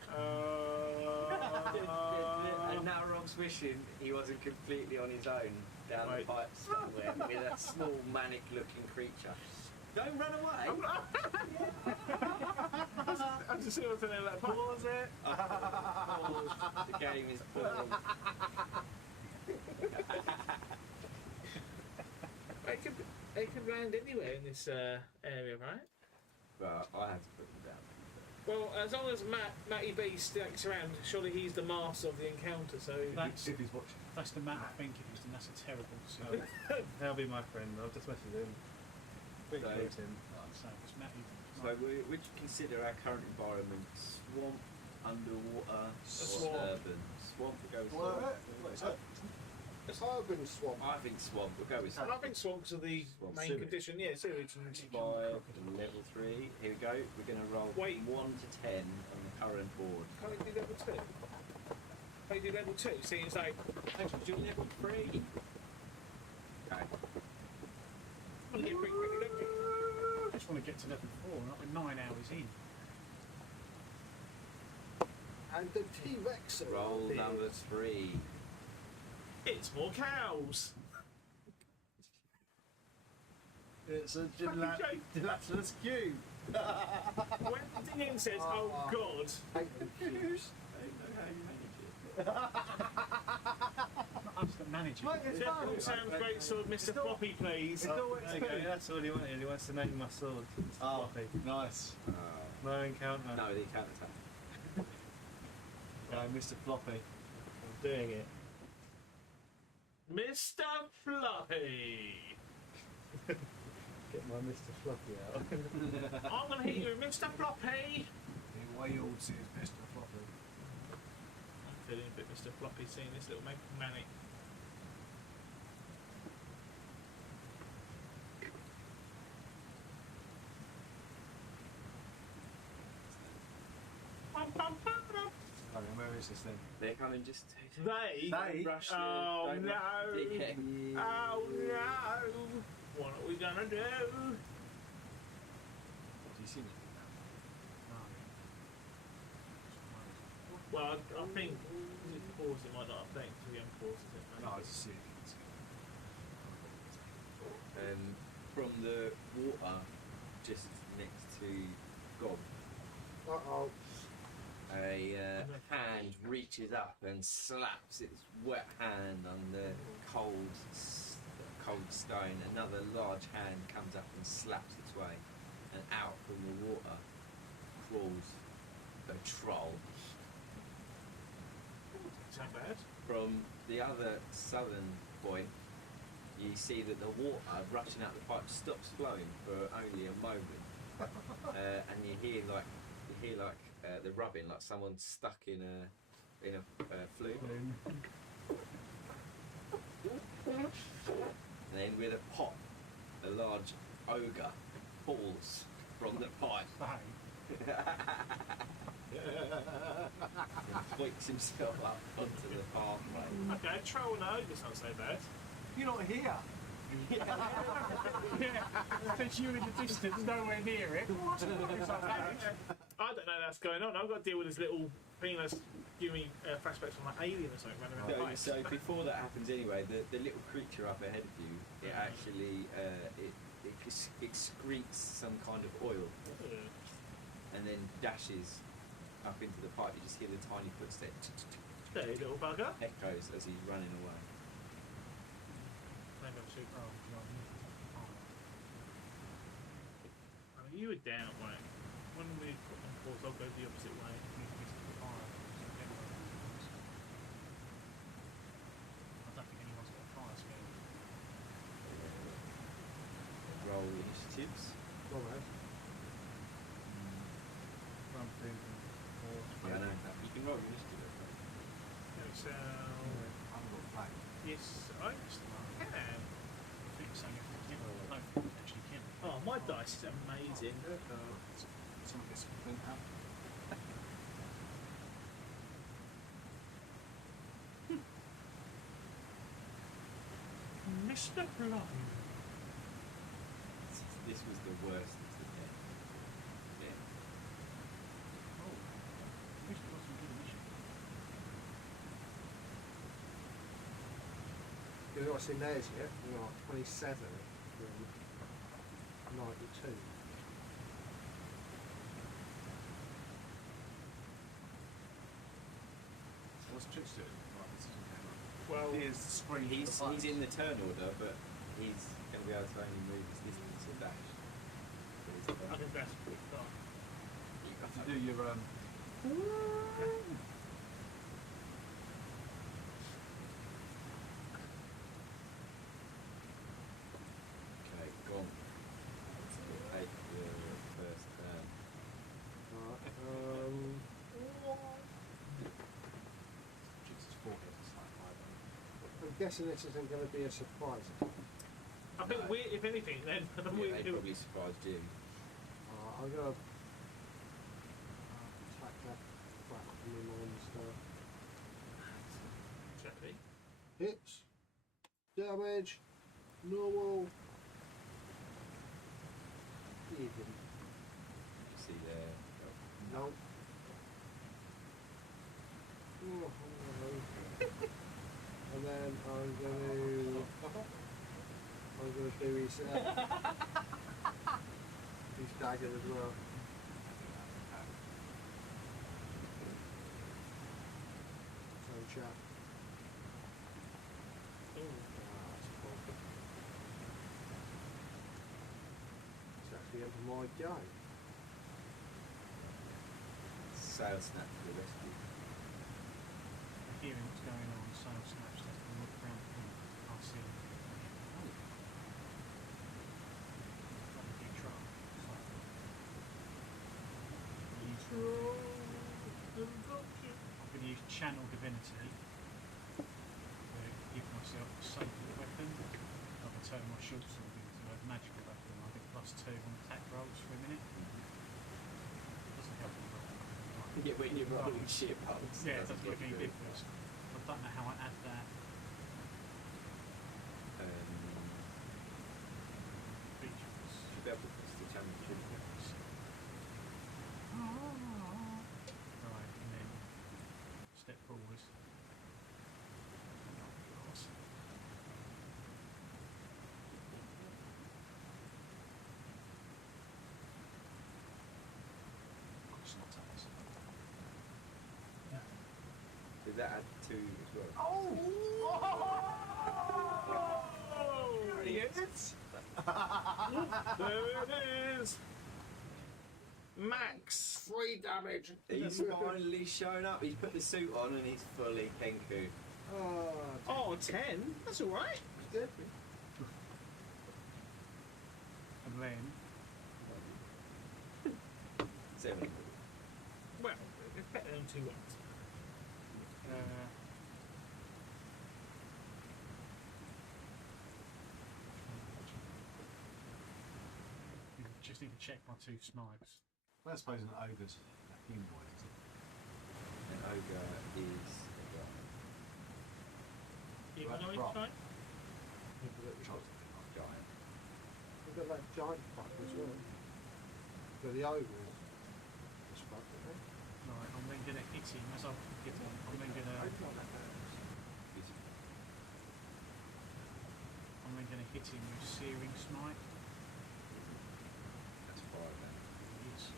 And now Rob's wishing he wasn't completely on his own down the pipe somewhere with a small manic-looking creature. Don't run away! I just see what's in there. Like, pause it. Pause. The game is paused. It could land anywhere in this area, right? Well, I have to put them down. Well, as long as Matty B sticks around, surely he's the master of the encounter, so... That's, If he's watching. that's the Matt I think it is, and that's a terrible Oh, he'll be my friend. I'll just message him. Quick So- him. So it's Matty. So would you consider our current environment swamp, underwater, or Swamp. urban? Swamp, we'll go with What? swamp. What is that? Urban swamp. I think swamp, we'll go with And I swamp. think swamps are the Swamp. main Sewage. condition. Yeah, sewage. Five, level 3. Here we go. We're going to roll Wait. 1 to 10 on the current board. Can't you do level 2? Can't you do level 2? See, it's like... Actually, do level 3. Okay. You get pretty quickly, don't you? I just want to get to level 4, not with 9 hours in. And the T-Rex. Roll number 3. It's more cows. It's a Fucking joke. gelatinous cube. When the thing in says, oh God, I'm just the manager. Jeff sounds great sword, Mr. Floppy, please. It's all There you go. That's all he wanted. He wants to name my sword. Mr. Oh, Floppy. nice. No encounter. No, the encounter attack. Mr. Floppy. I'm doing it. Mr. Floppy. Get my Mr. Floppy out. I'm gonna hit you with Mr. Floppy. The way you all see is Mr. Floppy. I'm feeling a bit Mr. Floppy seeing this little manic. Okay, where is this thing? They're coming just to... They? They? Rush Oh don't no! rush. Yeah. Oh no! What are we gonna do? Do you see me? Well, I think if it's paused, it might not update until we unpause it. No, I just see it. From the water just next to Gob, Uh-oh. a hand reaches up and slaps its wet hand on the cold stone. Another large hand comes up and slaps its way, and out from the water crawls a troll. Is that bad? From the other southern point, you see that the water rushing out the pipe stops flowing for only a moment, and you hear like the rubbing, like someone's stuck in a flume. And then with a pop, a large ogre falls from the pipe. And twicks himself up onto the pathway. Okay, troll no, this not so bad. You're not here. Yeah, since you in the distance, nowhere near it. What's the fuck is that damage? I don't know that's going on. I've got to deal with this little thing that's giving me flashbacks from like Alien or something running around the place. So before that happens anyway, the little creature up ahead of you, it actually it excretes some kind of oil and then dashes up into the pipe. You just hear the tiny footsteps. Hey, little bugger. Echoes as he's running away. Maybe I'll shoot. Oh, God. I mean, you were down, right? When we put on pause, I'll go the opposite way. I don't think anyone's got a fire skill. Roll initiatives. All right. Run through them. Yeah, I know. You can roll your initiative. So, I'm not playing. yes, I can. I think so. No, actually, can. Oh, my dice is amazing. Some of this print out. Mr. Brown. This was the worst of the day. Yeah. Oh, at least we got some good initiative. You know what's in theirs, yeah? You know, 27 from 92. What's Chip's doing? Right, this isn't going on. Well, Here's the screen. He's in the turn order, but he's going to be able to only move his distance and dash. I think that's a quick start. You have to do your Okay, go on. Take your first turn. Jesus forehead is like I'm guessing this isn't going to be a surprise. I think we, if anything, then Yeah, they probably surprised you. I'm going to attack that crap from the monster. Checkly. Hits. Damage. Normal. Even. You see there. Nope. Oh, no. And then I'm going to do his dagger as well. So chat. It's actually end of my go. Sail snap to the rescue. Hearing what's going on, so snaps that and look around the corner. I'll see him. Big truck. I'm going to use Channel Divinity to give myself a sacred weapon. I can turn my short sword into a magical weapon. I get +2 on attack rolls for a minute. Doesn't help me roll. Yeah, when you're rolling shit bolts. Yeah, it doesn't give me difference. I don't know how I add that. Features. Should be able to press the channel. Right, and then step forward. Did that add 2 as well? Yes. There it is. Max. 3 damage. He's finally shown up. He's put the suit on and he's fully Kenku. Oh, 10? That's alright. And then 7. Well, it's better than 2 ones. Just need to check my 2 snipes. I suppose an ogre's a humanoid, isn't it? An ogre is a guy. Even though Rock. it's fine? Tries to be like that giant fucker as well. So the ogre is fucked, isn't it? Right, I'm then going to hit him as I'm hitting him. I'm then going to hit him with Searing Smite. That's 5 then. It's,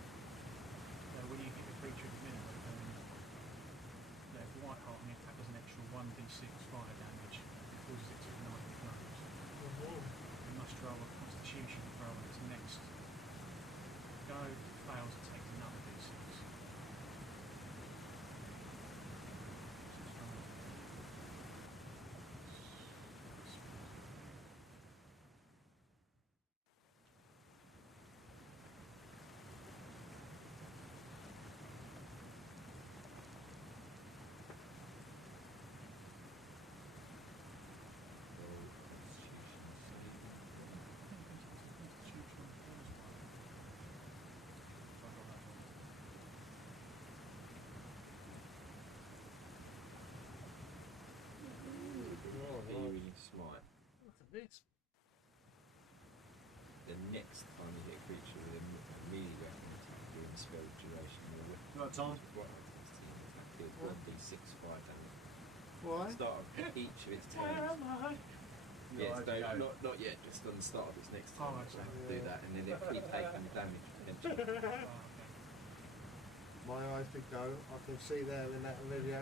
when you hit the creature at the minute, White Heart, and the attack does an extra 1d6 fire damage, causes it to ignite the flames. You must roll a Constitution throw on its next go. Fails to take another d6. Searing Smite. What's this? The next time you hit a creature with a melee weapon attack during the spell duration, or weapon. Right, Tom. Deals 1d6 fire damage. Why? Start of each of its Where turns. am I? Yes, Right, no, not yet, just on the start of its next turn. Oh, So have to do that, and then it'll keep taking the damage potentially. My eyes did go. I can see there in that video.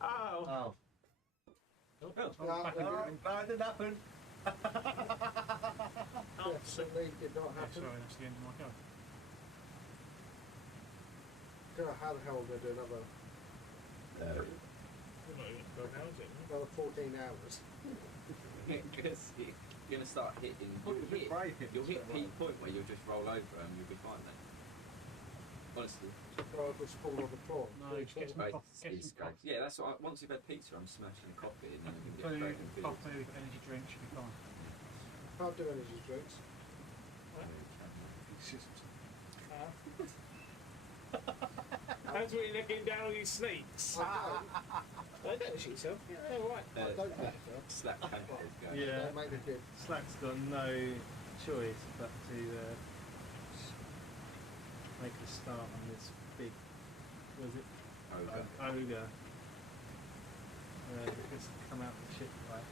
Oh. Oh. Oh, No, it didn't happen. Definitely did not Yeah, happen. sorry, that's the end of my go. Don't know how the hell I'm going to do another We're not even 12 hours yet, no? another 14 hours. Because you're going to start hitting. You'll hit a peak point where you'll just roll over and you'll be fine then. Honestly. Or I'll just fall on the floor. No, it gets me Right, coffee. it's great. Yeah, that's what once you've had pizza, I'm smashing a coffee and then I'm going to get Food, straight in the field. coffee, energy drink should be fine. Can't do energy drinks. That's what you're looking down on these sneaks. I don't shoot yourself. Yeah, right. I don't think so. Slap pancakes going. Yeah. Don't make the dip. Slack's got no choice but to make a start on this big, was it? Ogre. Just come out the shit right.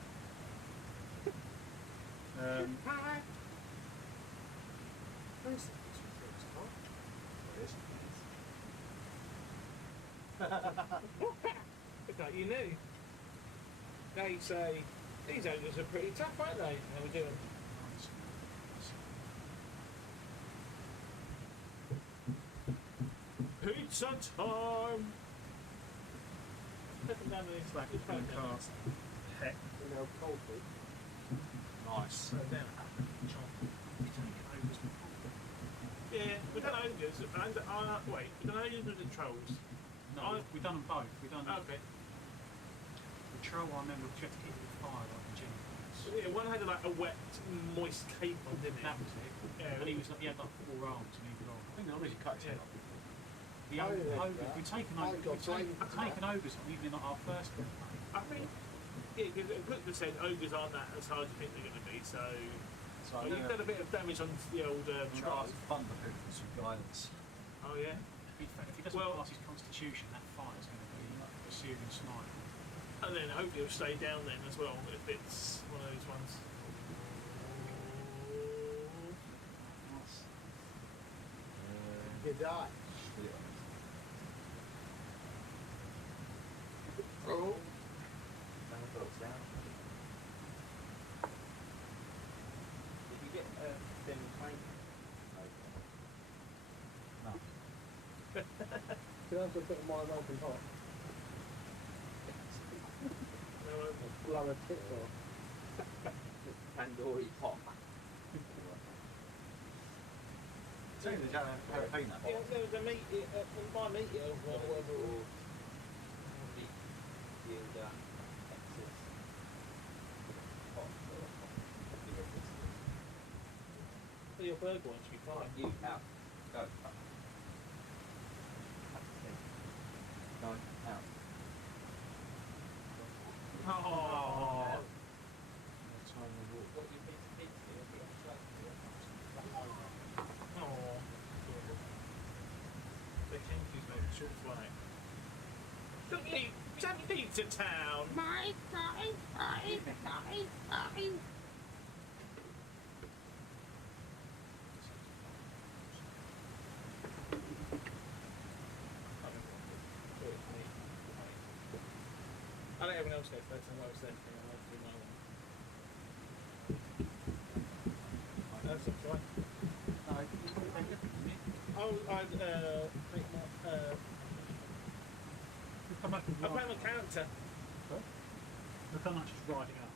Okay, you knew. Now you say, these ogres are pretty tough, aren't they? How we doing? Pizza time! Slack is going to cast Heck. You know, cold food. Nice. Yeah, we've done ogres and wait, we've done ogres and trolls. No, we've done them both. We've done Okay. the troll. I remember we had to keep it with fire like the gym. Yeah, one had like a wet, moist cape on, didn't it? That was it. Yeah. And he was like, he had like 4 arms and he was on. I think they already cut his head off. The ogres, we've taken ogres even in our first one. I think, yeah, because Cookman said ogres aren't that as hard as you think they're going to be, so. So Well, you've done a bit of damage on the old try trolls. Thunder for some guidance. Oh, yeah? If he doesn't pass his constitution, that fire's going to be a Searing Smite. And then hopefully it'll stay down then as well if it's one of those ones. You die. Oh. Did you get them paint? No. Can I have a bit of my open hot? Blow a tip off. Tandoori pop. So they don't have paint that Yeah, there was a meat, my meat or whatever. Your burger one should be fine. You out. Go. No, out. Oh. What you Don't eat Pizza Town. I'll let everyone else go first. I was there. I'll do my one. That's fine. I'd make my I'll play my character. Look how much it's riding up.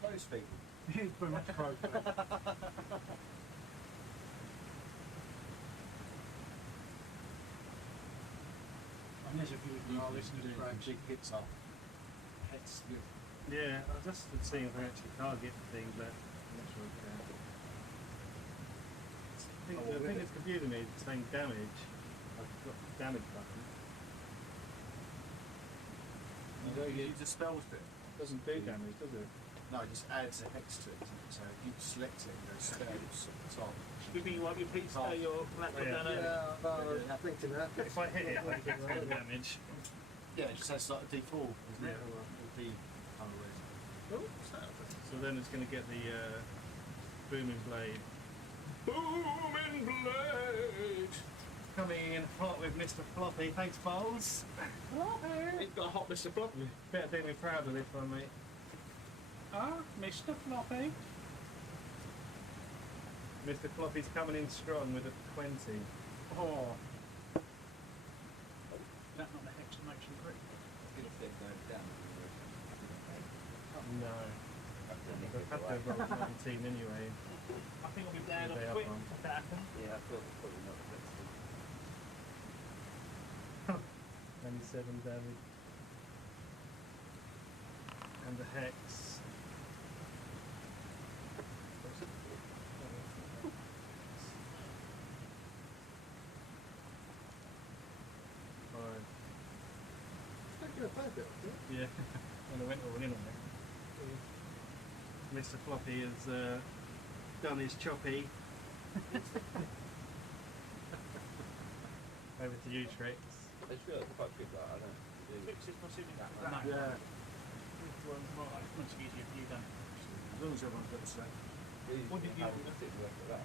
Slow speed. He's very much pro. And there's a few of our listeners doing perhaps. big hits up. Heads with. Yeah, I was just seeing if I actually target the thing, but I'm not sure I can. The thing that's confusing me is it's saying damage. I've got the damage button. You know, you use the spells bit. Doesn't do damage, does it? No, it just adds a hex to it. So you select it and go spells at the top. You think you want your pizza, your laptop down there? Yeah, I'm thinking that. If I hit it, I get some damage. Yeah, it just has like a D4, isn't it? Or a D kind of way. So then it's going to get the booming blade. Booming blade! Coming in hot with Mr. Floppy. Thanks, Bowles. He's got a hot Mr. Floppy. Better do me proud of this one, mate. Ah, Mr. Floppy. Mr. Floppy's coming in strong with a 20. Oh. That not the exclamation point. No. I've had to roll 19 anyway. I think I'll be dead They off up quick on. if that happens. Yeah, I thought probably not the best. 27 damage. And the hex. Fine. Yeah, and I went all in on it. Mr. Floppy has done his choppy. Over to you, Trix. I just feel it's quite good, but I don't. Fix is proceeding that. No. Yeah. Which one's more? It's much easier for you then. As long as everyone's got the same. What did you do? That.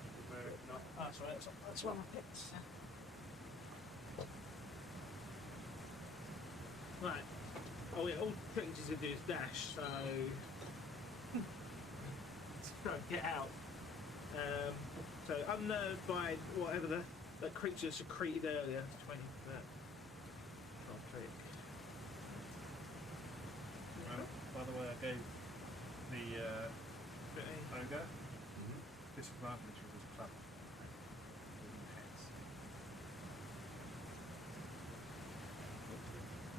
That's right, that's one I picked. Right. Oh yeah, all things to do is dash, so get out. So unnerved by whatever that creature secreted earlier. 20 for that. Not trick. By the way, I gave the ogre disadvantage with his club.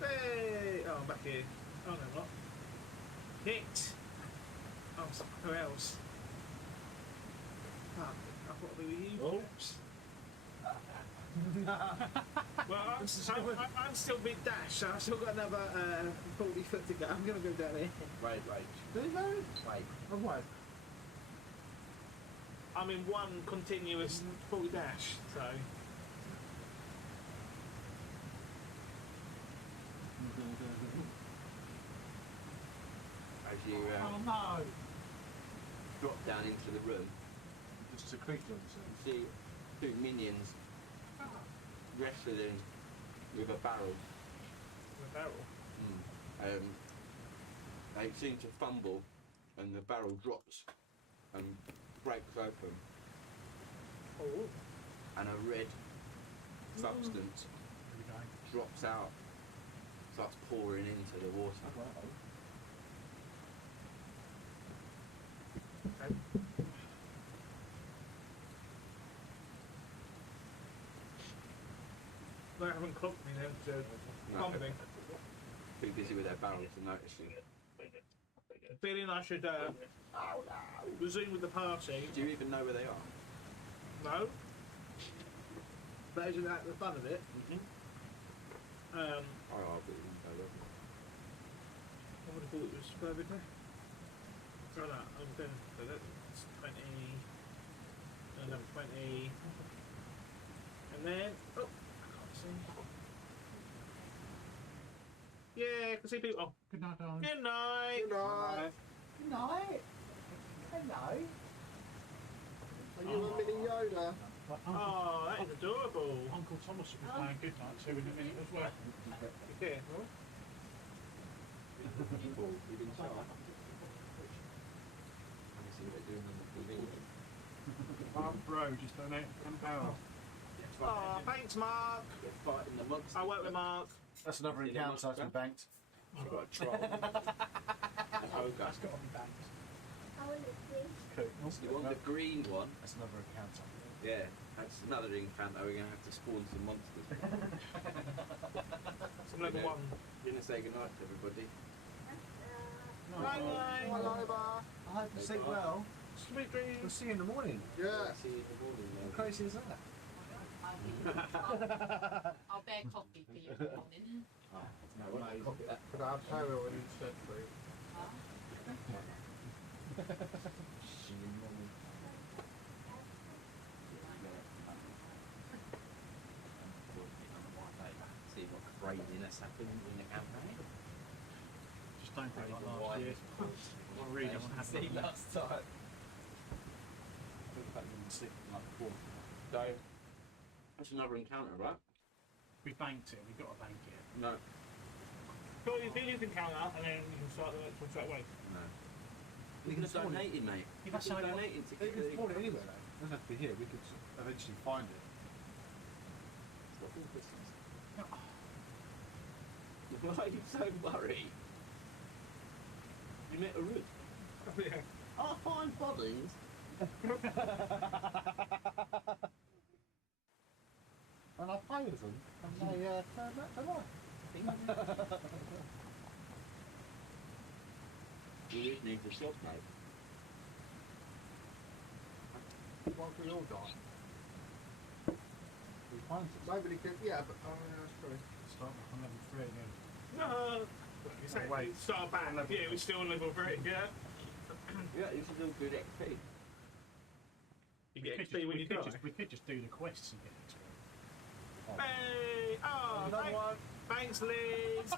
Hey! Oh, I'm back here. Oh no, I'm not. Hit! Oh, somewhere else. Fuck, I thought they were you. Oh. Well, I'm still mid dash, so I've still got another 40 foot to go. I'm gonna go down here. Right. Do you know? Wait. Oh, why? I'm in one continuous 40 dash, so. As you Oh no! drop down into the room, Just a creature on you see two minions wrestling with a barrel. The barrel. They seem to fumble, and the barrel drops and breaks open, Oh. and a red substance drops out, starts pouring into the water. Okay. They haven't clocked me then, so No. fumbling. Too busy with their barrels and noticing. Feeling I should resume with the party. Do you even know where they are? No. But isn't that the fun of it? Oh, I'll be I would have thought it was further down. Oh no, I'm going for that. It's 20. Another 20. And then. Oh, I can't see. Yeah, I can see people. Oh, Good night, darling. good night. Good night. Good night. Hello. Are you a mini Yoda? Oh, that is adorable. Uncle Thomas will be playing good night too in a minute as well. Yeah. You've been shot. Let me see what they're doing on the TV. Mark Bro just donated £10. Oh, thanks, Mark. They're fighting the monsters. I work with Mark. That's another encounter that's been banked. I've got a troll. Oh, That's got to be banked. you want the green one? That's another encounter. Yeah, that's another encounter. We're going to have to spawn some monsters. Some level 1. You're going to say goodnight to everybody. Night, night. Hello, Bar. I hope you sleep well. Sweet dreams. We'll see you in the morning. Yeah. See you in the morning. How crazy is that? I'll bear coffee for you in the morning. No, what Could I have Terrell instead, please? See what craziness happened in the campaign. Just don't go like last year. I really don't want to have that. last time. So, that's another encounter, right? We banked it. We've got to bank it. No. So you do this encounter and then you can start the next one straight away. No. We can have donated, mate. If I say donated to We can spawn it anywhere though. It doesn't have to be here. We could eventually find it. Why are you so worried? You met a root. Yeah. I find bodies. And I play with them, and they turn out to life. You just need to stop, mate. Won't we all die? We find them. Nobody could. Yeah, but that's true. Start back on level 3 again. No. Wait. Start back. Yeah, we're still on level 3. Yeah. Yeah, this is all good XP. You get XP when you die. We could just do the quests and get XP. Hey! Oh, thanks, Liz.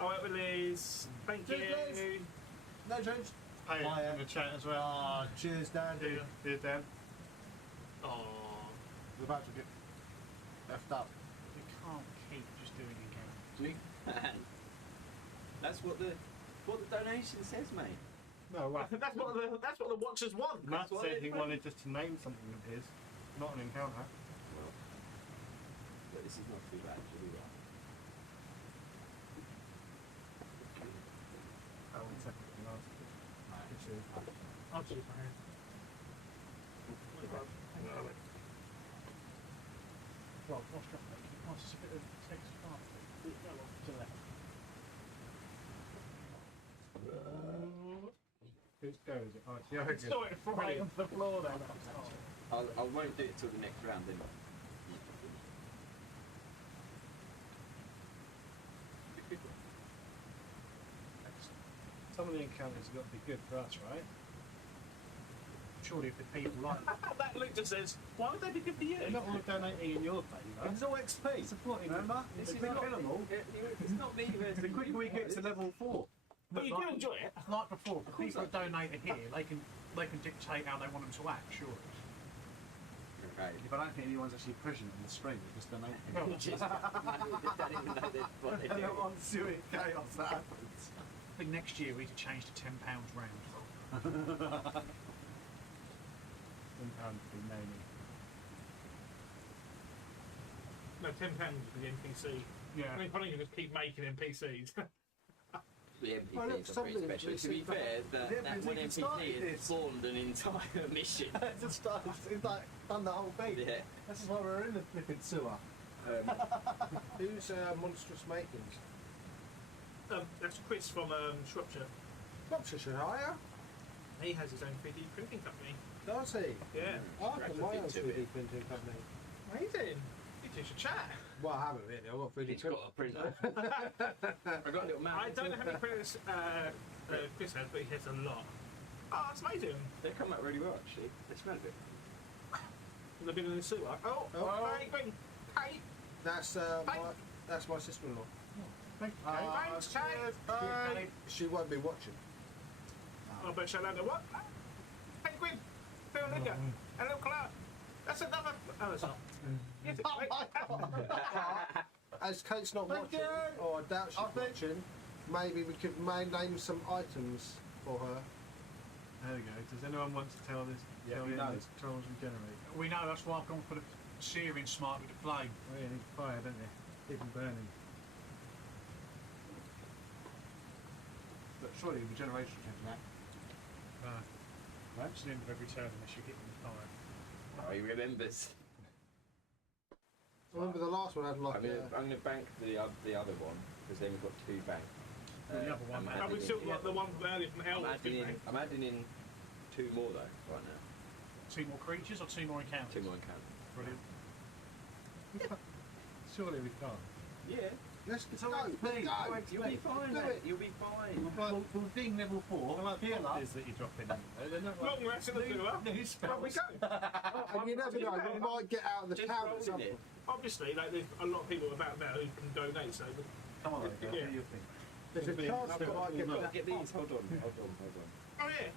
I work with Liz. Thank you. Liz. No, James. Pay it in the chat as well. Ah, cheers, Dan. Cheers, Dan. Oh. We're about to get left up. We can't keep just doing encounters. That's what the donation says, mate. No, right. That's what the watchers want. Matt That's what said they he want. wanted just to name something of his, not an encounter. But this is not too bad, actually, right? Oh, one second. I'll choose my hand. Well, what's that make? Oh, it's just a bit of text part. To the left. Whose go is it? Oh, it's Yoga's. Saw it right onto the floor then. I won't do it till the next round, then. Some of the encounters have got to be good for us, right? Surely if the people like it. That look just says, why would they be good for you? They're not all donating in your favour. It's all XP. Supporting Remember? This If is we not kill them all, It's not me versus the quicker we get to level 4. But you do enjoy it. Like before, the people that donate here, they can dictate how they want them to act, surely. Okay. If I don't think anyone's actually pushing on the screen, they're just donating. Which is, I don't even know what they're And doing. no one's doing chaos that happens. I think next year we need to change to £10 round. Sometimes be naming. No, £10 for the NPC. Yeah. I mean, Colin can just keep making NPCs. The Well, look, NPCs are pretty something special. To be recent- fair, The that one NPC started NPC this. has spawned an entire mission. It's just started, it's like done the whole thing. Yeah. This is why we're in the flipping sewer. Who's Monstrous Makings? That's Chris from Shropshire. Shropshire, are you? He has his own 3D printing company. Does he? Yeah. I can my own into 3D it. printing company. Amazing. You two should chat. Well, I haven't really. I've got 3D He's got a printer. I got a little mouse. I don't know how many printers Chris has, but he has a lot. Oh, that's amazing. They come out really well, actually. They smell good. They've been in the sewer. Oh, Oh. hey, hey. That's my sister-in-law. Thank you, Thanks, Kate. She won't be watching. I bet she'll have the what? Penguin, Phil Liquor, and little cloud. That's another. Oh, it's not. Yes, it's As Kate's not watching, or I doubt she's watching, maybe we could name some items for her. There we go. Does anyone want to tell this? Yeah, tell we Ian know. this trolls regenerate? We know, that's why I've gone for the searing smart with the flame. Oh, yeah, need fire, don't they? Keep them burning. But surely regeneration can that. Right? It's the end of every turn unless you hit them with fire. Oh, he remembers. I remember the last one had like I'm gonna bank the other one because then we've got 2 bank. The other one, Have we still got the one from earlier from Elwood? I'm adding in 2 more though right now. 2 more creatures or 2 more encounters? 2 more encounters. Brilliant. Surely we can't. Yeah. Let's It's go. all right, Let's please. go. You'll be fine, Do mate. it. You'll be fine. For being level 4, heal up. Is that you drop in? They're not Long rest in the sewer. New Where we spells. go? And you never know, we might get out of the Just town roll at in some it. point. Obviously, like there's a lot of people about now who can donate. So Come on, Yeah. what do you think? There's a chance that I get back. Get these. Hold on. oh yeah,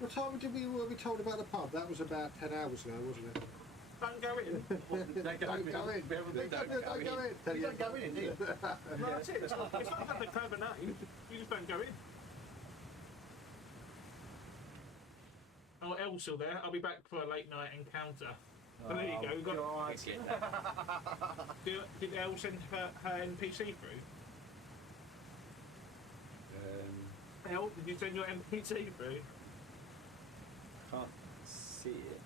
What time were we told about the pub? That was about 10 hours ago, wasn't it? don't go in. Don't go in. Don't go in. You don't go in, do you? No, that's it. It's not that a clever name. You just don't go in. Oh, Elle's still there. I'll be back for a late night encounter. Oh, there you go. We've got. Did Elle send her NPC through? Elle, did you send your NPC through? Can't see it.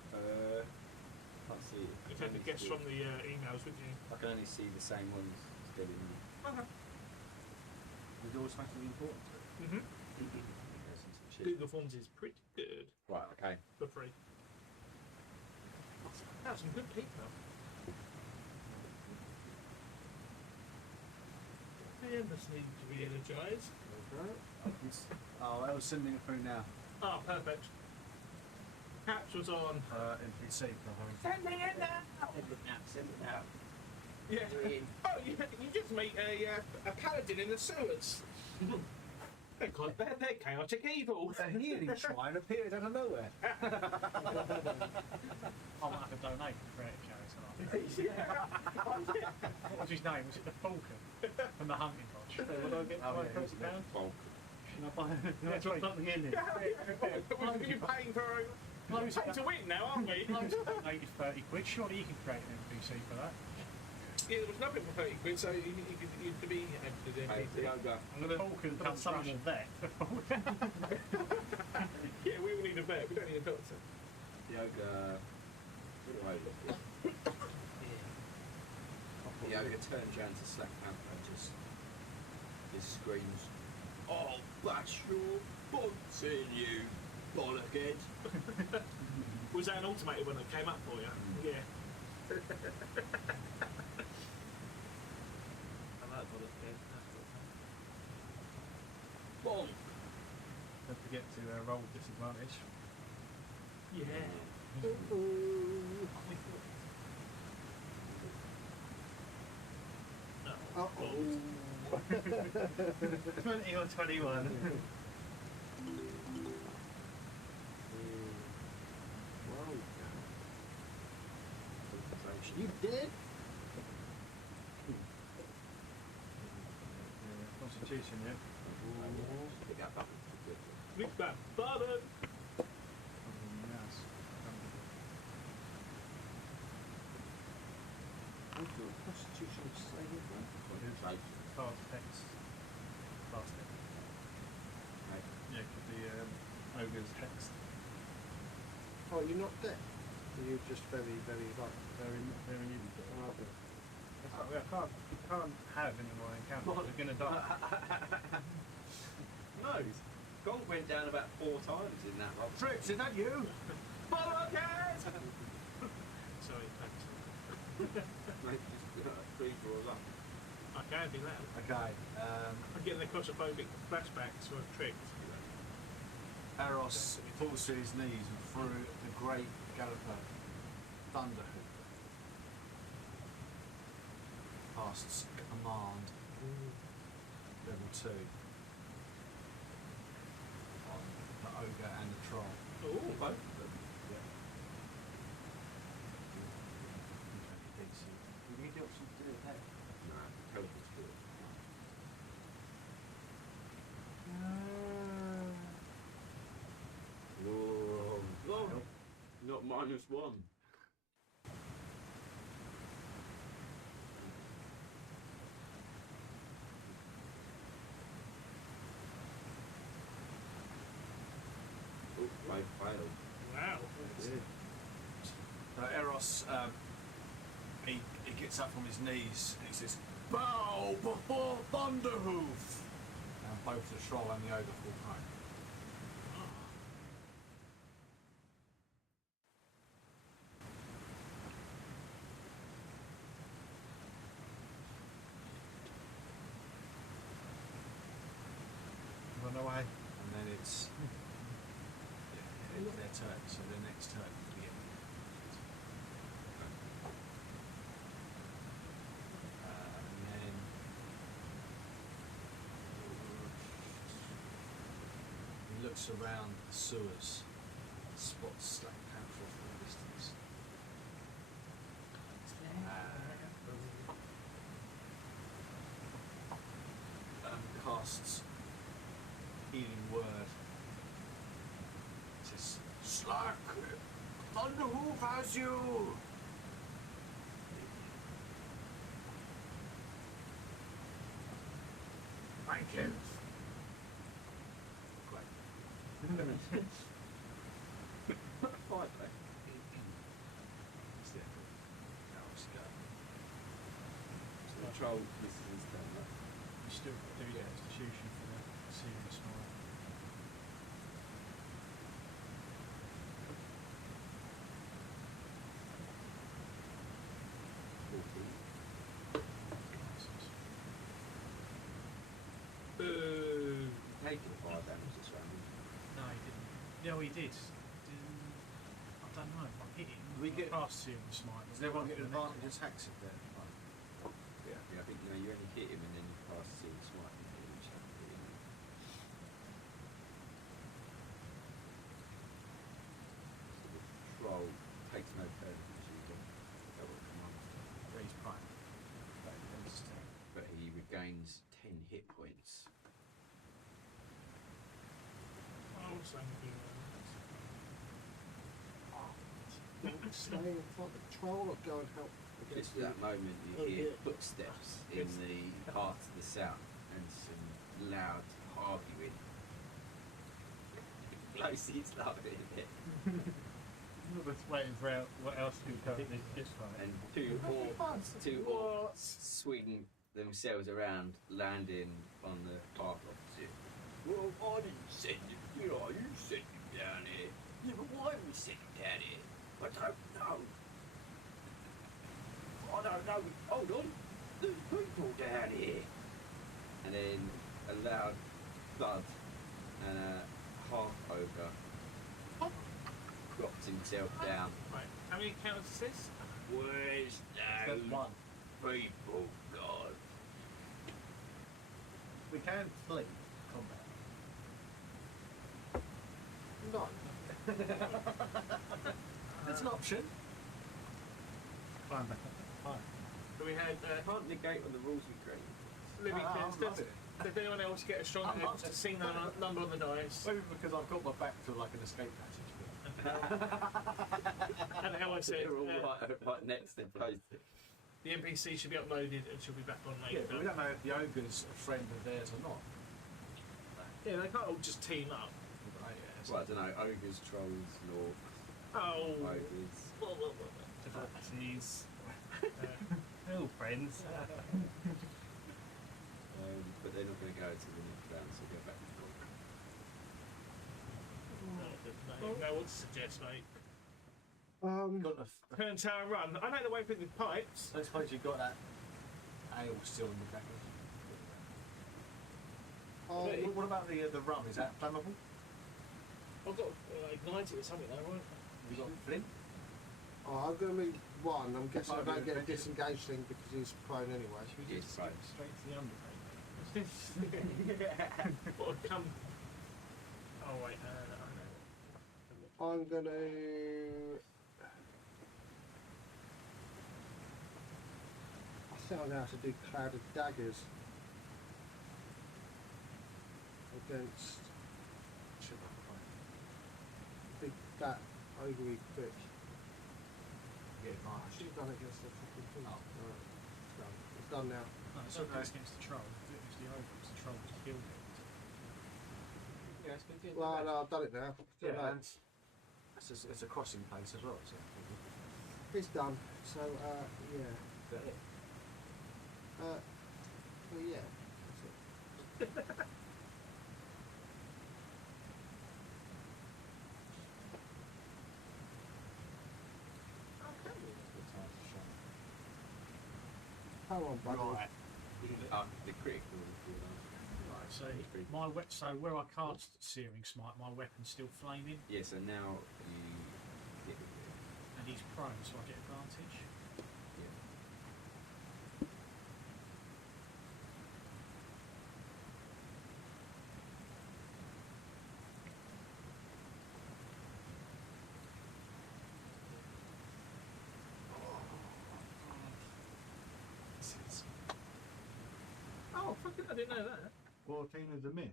Can't see it. You had to guess from the emails, wouldn't you? I can only see the same ones still in Okay. With all massively important. Google Forms is pretty good Right, okay. for free. That's some good people. Yeah, this needs to be energized. Oh, I was sending it through now. Oh, perfect. Caps was on. NPC. Send me in now! Send it out. Yeah. Oh, you just meet a paladin in the sewers. They're chaotic evil. A healing shrine appeared out of nowhere. I might have to donate for creative charity. What was his name? Was it the Falcon from the Hunting Lodge? Would I get £5 Falcon. Should I buy it? No, drop something in it. We're paying for paying to win now, aren't we? Donated 30 quid. Surely you can create an NPC for that. Yeah, there was nothing for 30 quid, so you could be Hey, the yoga. The Falcon comes summon rushing. a vet. Yeah, we all need a vet. We don't need a doctor. Yoga. What do I look at? Yoga turns around to Slack Panther and just screams, "I'll bash your butts in, you bollockhead!" Was that an automated one that came up for you? Yeah. I like bollockhead. Bonk! Don't forget to roll disadvantage. Yeah. Uh-oh. 20 or 21. Well done. You did? Constitution, yeah. Pick that button. Click that button. Mouse. Constitution saving throw. Card text. Last name. Yeah, it could be ogre's text. Oh, you're not dead? You're just very, very like... Very new. Oh, okay. You can't have any more encounters. You're going to die. No, Gonk went down about 4 times in that one. Fritz, is that you? Bollockhead! Sorry, thanks. Maybe just 3 draws up. I can be loud. Okay. I'm getting the claustrophobic flashbacks from Tricked. Eros falls to his knees and through the great galloper thunder casts command. level 2 on the ogre and the troll. Oh, both of them. Yeah. You need the option to do it there. No, help us do it. No, not -1. Oh, I failed. Wow. Eros, he gets up from his knees and he says, "Bow before Thunderhoof!" And both the troll and the ogre fall prone. Run away. And then it's their turn, so their next turn will be and then he looks around the sewers, spots Slack Panther from a distance. Casts healing word. It says, "Slack, Thunderhoof has you!" Thank you. Great. Fight back. It's the end. Now it's go. So the troll, this is his turn, right? You still got to do your constitution for the serious smile. Boo. Taking 5 damage this round. No, he didn't. No, he did. I don't know if I hit him. We get past him with smite. Does everyone get an advantage attacks if they're Yeah, I think you only hit him and then you pass the smite. So the troll takes no further damage. You can double command. He's prime. But he regains 10 hit points. Oh, thank you. Stay in front of the troll or go and help? Just at that moment, you hear footsteps in the path to the south and some loud arguing. Closey's loving it. We're just waiting for what else can come in this fight. And two orcs swing themselves around, landing on the path opposite. Well, I didn't send him, you sent him down here. Yeah, but why we sent him down here? I don't know. I don't know. Hold on. There's people down here. And then a loud thud and a half ogre drops himself down. Right, how many counters is this? Where's those people gone? We can flee combat. No. It's an option. Climb back up. So we had Can't negate on the rules we created. Living Did anyone else get a strong single number on the dice? Maybe because I've got my back to like an escape passage. And how I said, They're all right next to both. the NPC should be uploaded and should be back on later. Yeah, but we don't know if the ogre's a friend of theirs or not. Yeah, they can't all just team up. Well, I don't know, ogres, trolls, lords, Oh. ogres. Jeez. They're all friends. But they're not going to go to the next round, so go back to the book. No, know what to suggest, mate. Turn tower run. I know the way through the pipes. I suppose you've got that ale still in the back. What about the rum? Is that flammable? I've got ignite it or something though, right? You got flint? Oh, I'm going to move one. I'm guessing I don't get a disengage thing because he's prone anyway. Should we just skip straight to the undertaker? What would come? Oh wait, I know. I'm gonna. I think I'm gonna have to do Cloud of Daggers against big fat overly quick. Yeah, Marsh. She's done it against the fucking thing. Oh. Right, it's done. It's done now. No, it's not against the troll. It's the ogre. It's the troll that's killed it. Yeah, it's been doing Well, that. no, I've done it now. Yeah, Done and it's a crossing place as well. So. it's done. So, yeah. Is that it? Well, yeah. That's it. Come on, buddy. Right. The critical. Right. So my where I cast Searing Smite, my weapon's still flaming, Yeah, so now you hit with it. and he's prone, so I get advantage. Yeah. Oh, fucking! I didn't know that. 14 is a miss.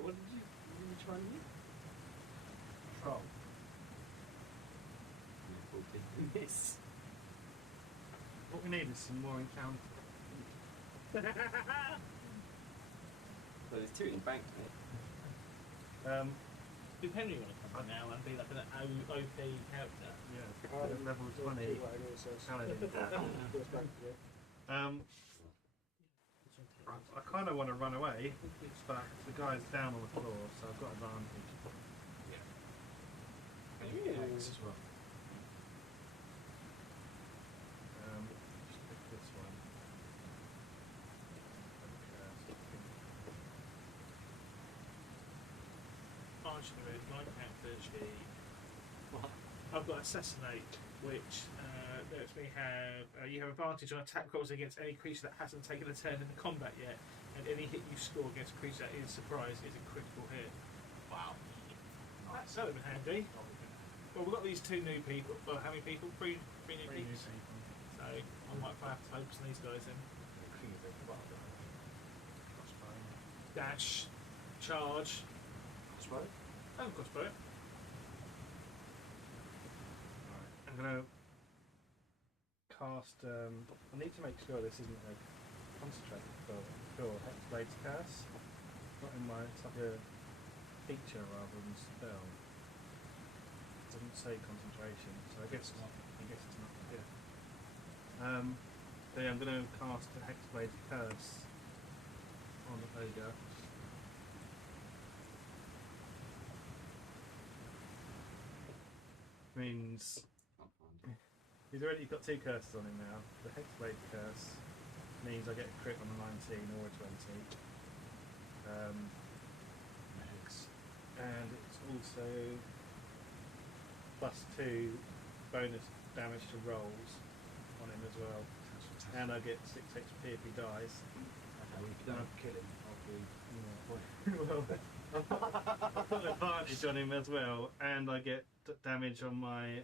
What did you try and hit? Troll. Yeah, 14 miss. What we need is some more encounters. So there's two in the bank, mate. Did Henry want to come on now and be like an OP character? Yeah, level 20 paladin. I kind of want to run away, but the guy's down on the floor, so I've got advantage. As well. Just pick this one. Archery, my character, I've got Assassinate, which lets me have you have advantage on attack rolls against any creature that hasn't taken a turn in the combat yet, and any hit you score against a creature that is surprised is a critical hit. Wow, that would have been handy. Well, we've got these two new people. Well, how many people? Three new people. So I might have to focus on these guys then. Dash, charge. Crossbow? Oh, crossbow. I'm going to cast. I need to make sure this isn't a concentrated spell. Hexblade's curse. Not in my. It's like a feature rather than spell. It doesn't say concentration, so I guess it's not. Yeah. So yeah, I'm going to cast the Hexblade's curse on the ogre. Means he's already got two curses on him now. The Hexblade curse means I get a crit on a 19 or a 20. And it's also +2 bonus damage to rolls on him as well. And I get 6 XP if he dies. Okay, if you don't kill him, Well, I've got advantage on him as well, and I get damage on my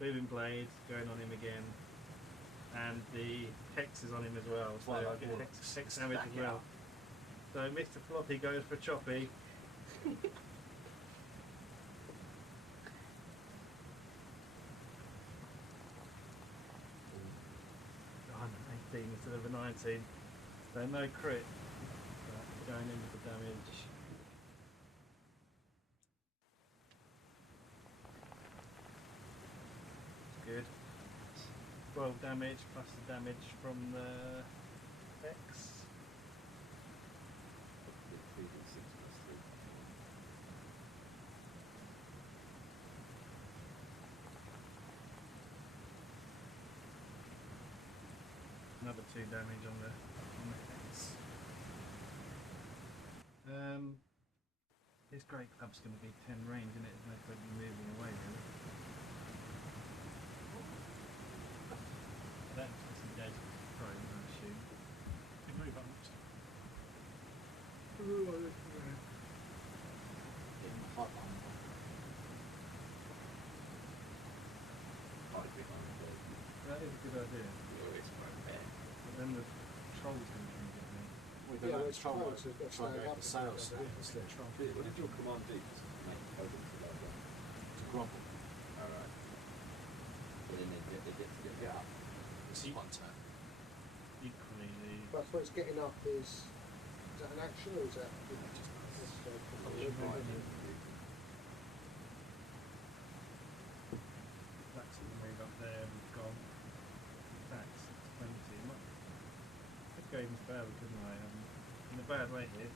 moving blade going on him again, and the hex is on him as well, so I get hex damage as well. So Mr. Floppy goes for Choppy. 18 instead of a 19. So no crit. Going in with the damage. Good. 12 damage plus the damage from the X. Another 2 damage on the X. This great club's going to be 10 range, and there's no point in moving away really. I don't disengage with the prone, I assume. good idea. Glorious bugbear. But then the trolls going to come get me. We Yeah, don't well, know, try trolls and have got to try and stand go up for and sales stuff, stack yeah. instead. What did your command do? Just make Colin to like that. To grumble. Alright. But then they get to get up. This is one turn. Equally, the But I suppose getting up is that an action or is that just that's the move up there. We've gone. That's 20. Could go even further, couldn't I? In a bad way here.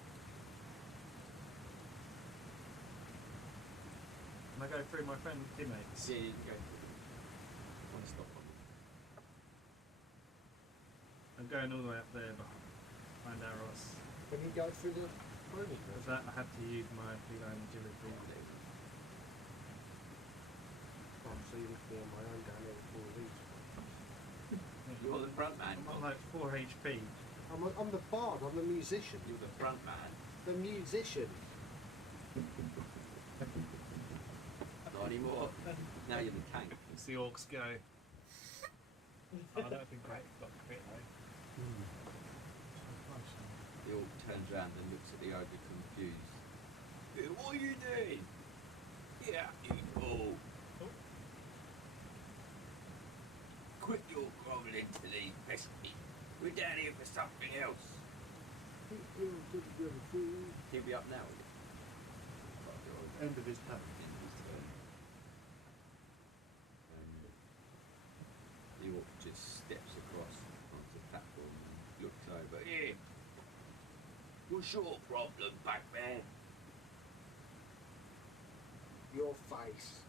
Can I go through my friend teammates? Yeah, you can go. One stop on. I'm going all the way up there behind Aros. when you go through the pony? Because that I had to use my feline agility. Oh, so you must be on my own down here with 4 of these. You're the front man. I'm on like 4 HP. I'm the bard, I'm the musician. You're the front man. The musician. Not anymore. Now you're the tank. It's the orcs go. Oh, that would be great. Got crit though. The orc turns around and looks at the ogre confused. What are you doing? Get out, you fool! Quit your grovelling to these pesky. We're down here for something else. He'll be up now, will he? End of his turn. End of his turn. The orc just steps across onto the platform and looks over. Here! What's your problem, Pac-Man? Your face.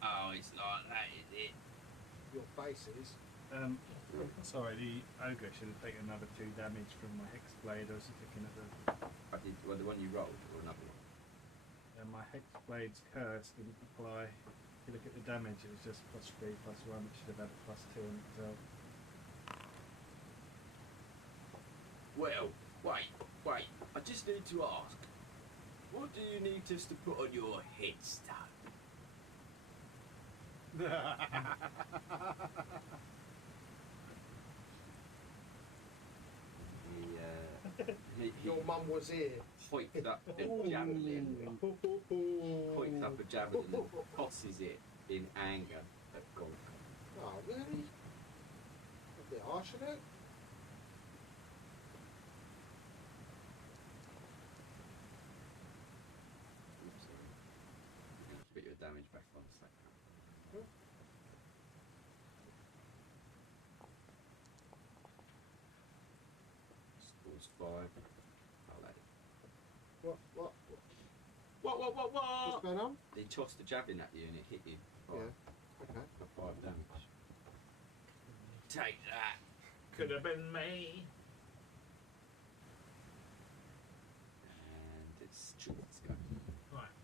Oh, it's like that, is it? Your face is. Sorry, the ogre should have taken another 2 damage from my hex blade. I was looking at the. I did, well, the one you rolled, or another one? My hex blade's curse didn't apply. If you look at the damage, it was just +3, +1. It should have had a +2 on it as well. Well, wait. I just need to ask. What do you need us to put on your headstone? Your mum was here. Points up a javelin. Points up a javelin and tosses it in anger at Gork. Oh, really? A bit harsh, isn't it? Oops, sorry. You're going to put your damage back on a second. Scores 5. I'll add it. What? What? What's going on? They tossed the javelin at you and it hit you. Yeah. Okay. For 5 damage. Take that. Could have been me. And it's Truth's go. Right.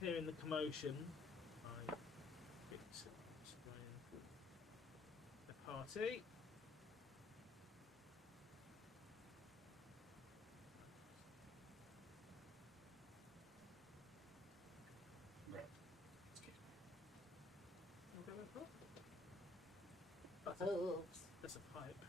Hearing the commotion, I picked the party. That's a pipe.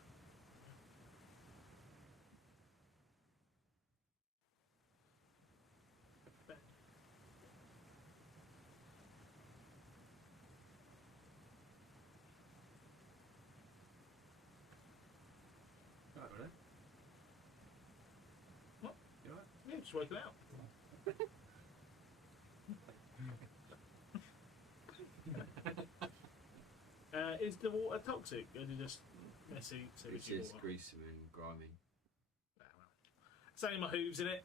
Right. What? You alright? Yeah, just working out. Is the water toxic? Or is it just messy It's sewagey just water? greasy and grimy. It's only my hooves in it.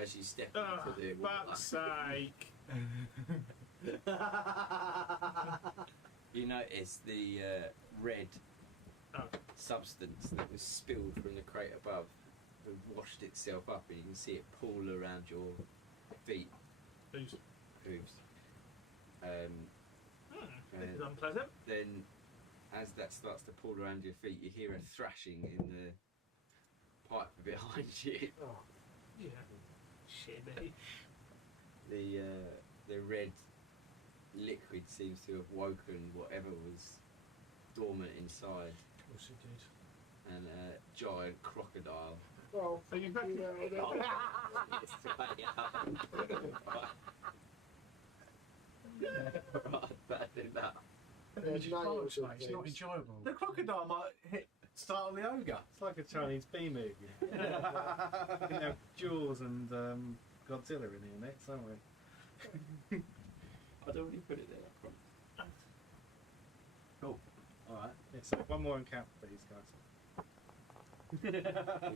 As you step Oh, into the fuck's sake. You notice the red substance that was spilled from the crate above had washed itself up, and you can see it pool around your feet. Hooves. Hooves. This is unpleasant. Then, as that starts to pool around your feet, you hear a thrashing in the pipe behind you. Oh. Yeah. Shitty. The red liquid seems to have woken whatever was dormant inside. Of course it did. And a giant crocodile. Well, Are you back? It's not enjoyable. The crocodile might startle the ogre. It's like a Chinese B movie. We can have Jaws and Godzilla in here next, aren't we? I don't really put it there. Cool. Alright. Yeah, so one more encounter, please, guys. We've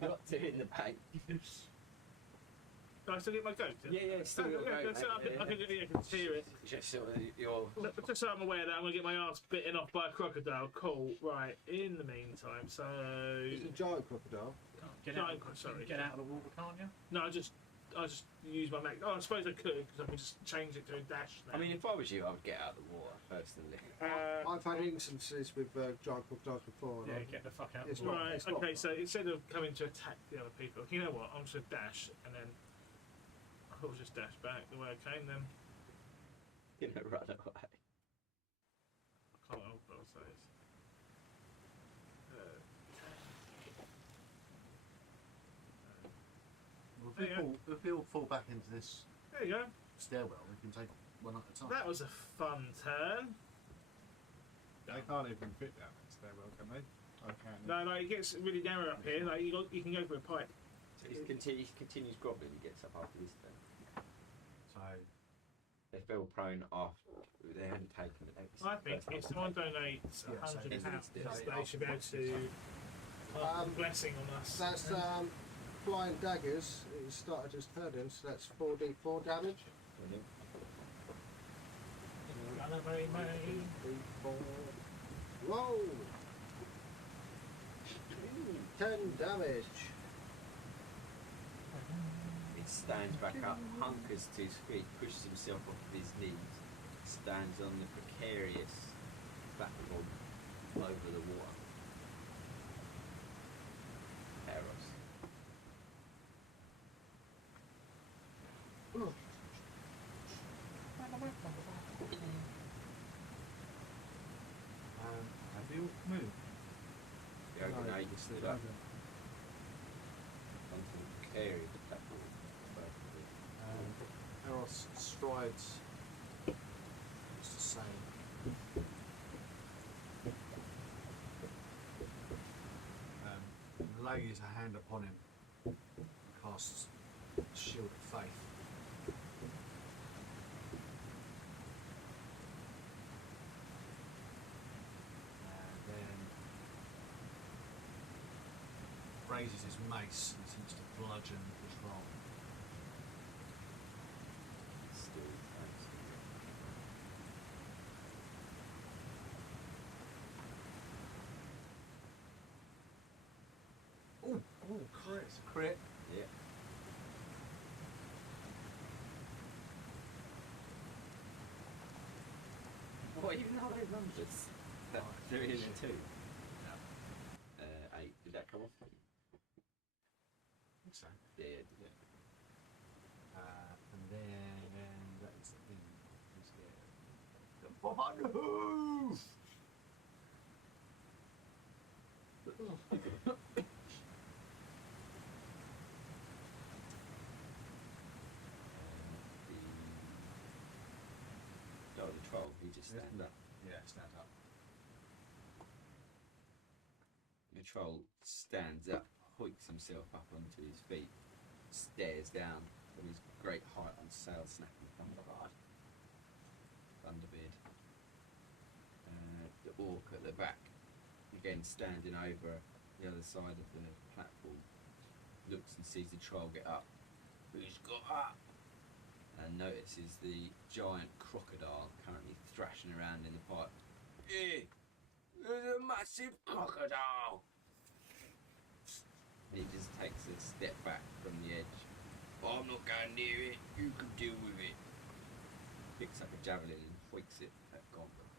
got two in the bank. Can I still get my goat? Yeah, still got I can hear it. Just so you're... Just so I'm aware that I'm going to get my arse bitten off by a crocodile. Cool. Right. In the meantime, so... It's a giant crocodile. Get out of the water, can't you? No, I just use my max. Oh, I suppose I could, because I can just change it to a dash now. I mean, if I was you, I would get out of the water, personally. I've had instances with giant crocodiles before. Yeah, get the fuck out of It's the water. Right, okay, so instead of coming to attack the other people, you know what, I'm just going to dash, and then I'll just dash back the way I came then. You know, run away. I can't help what I'll say. If we all fall back into this There you go. stairwell, we can take one at a time. That was a fun turn. They can't even fit that stairwell, can they? I can. No, it gets really narrow up here. Like you can go for a pipe. So he continues groveling, he gets up after this turn. So they fell prone after they hadn't taken it. I think if someone donates £100, they should be able to cast a blessing on us. That's flying daggers. It started as turning, so that's 4d4 damage. Whoa! 10 damage. He stands back up, hunkers to his feet, pushes himself off of his knees, stands on the precarious platform over the water. Eros. Have you moved? The ogre now you stood up onto the precarious platform. Eros strides just the same. Lays a hand upon him, casts Shield of Faith. And then raises his mace and seems to bludgeon the troll. Still thanks to you. Oh, crit. Crit. Yeah. What, even though they numbers? 3 and a 2. Yeah. 8. Did that come off? I think so. Yeah, did it? And then that's the thing. The bomb on the hoof! The troll, he just stand up. Yeah, stand up. The troll stands up, hoiks himself up onto his feet, stares down from his great height on sail snapping Thunderbeard. The orc at the back, again standing over the other side of the platform, looks and sees the troll get up. Who's got up? And notices the giant crocodile currently thrashing around in the pipe. Hey, there's a massive crocodile! And he just takes a step back from the edge. I'm not going near it, you can deal with it. Picks up a javelin and hoiks it at Goblin.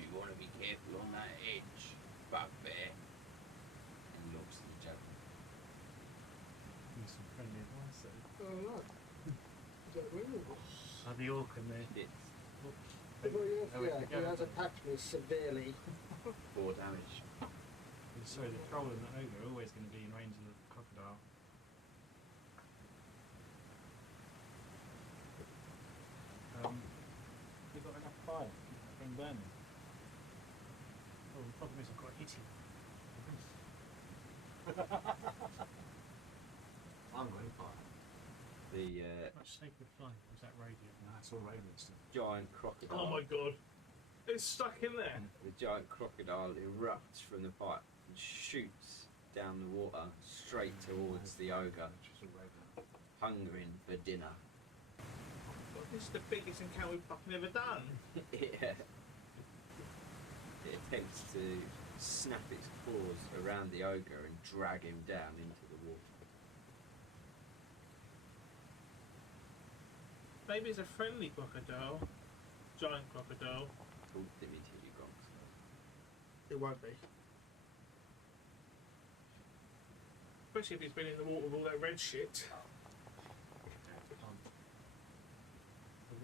You want to be careful on that edge, bugbear. And looks at the javelin. Some friendly advice there. Oh, right. Is that real? the orc and the... He has attacked me severely. 4 damage. Sorry, the troll and the ogre are always going to be in range of the crocodile. You've got enough fire to keep that thing burning. Oh, the problem is I've got hitting. I'm going fire. The Much sacred flame. Was that radio? No, it's all radiant stuff. giant crocodile. Oh my god. It's stuck in there. The giant crocodile erupts from the pipe and shoots down the water straight towards the ogre, hungering for dinner. God, this is the biggest encounter we've fucking ever done. Yeah. It attempts to snap its claws around the ogre and drag him down into the water. Maybe it's a friendly crocodile. Giant crocodile. Called Dimitri Gonks. It won't be. Especially if he's been in the water with all that red shit.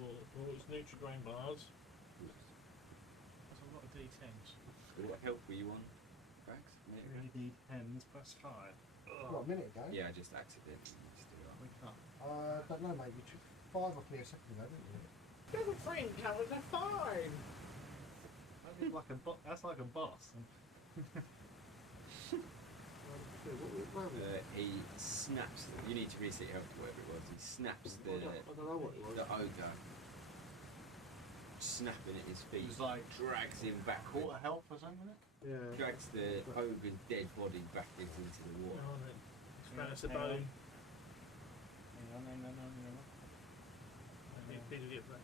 All its Nutri-Grain bars. That's a lot of D10s. What health were you on, Rax? Really D10s plus 5. What, a minute ago? Yeah, I just accidentally mixed it up. We can't. I don't know, mate. You took 5 off me a second ago, didn't you? Level 3 encounters are fine. That's like a boss. He snaps. You need to reset your health, whatever it was. He snaps the I don't know what it was. the ogre, snapping at his feet. It's like drags him backwards. quarter health or something, isn't it? Yeah. Drags the ogre's dead body backwards into the water. Span us a bone. Hang on. Did you get that?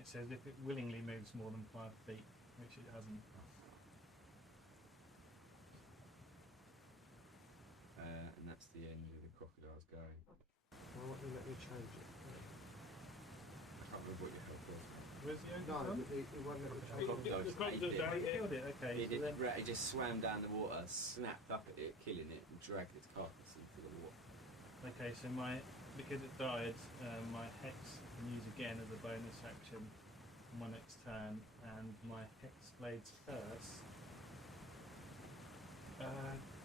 It says if it willingly moves more than 5 feet, which it hasn't. And that's the end of the crocodile's going. Why won't you let me change it? I can't remember what your health was. Where's the ogre? No, it won't let me change it. The crocodile's down here. Killed it, okay. He, So then, he just swam down the water, snapped up at it, killing it, and dragged its carcass into the water. okay, so because it died, my hex I can use again as a bonus action on my next turn, and my Hexblade's curse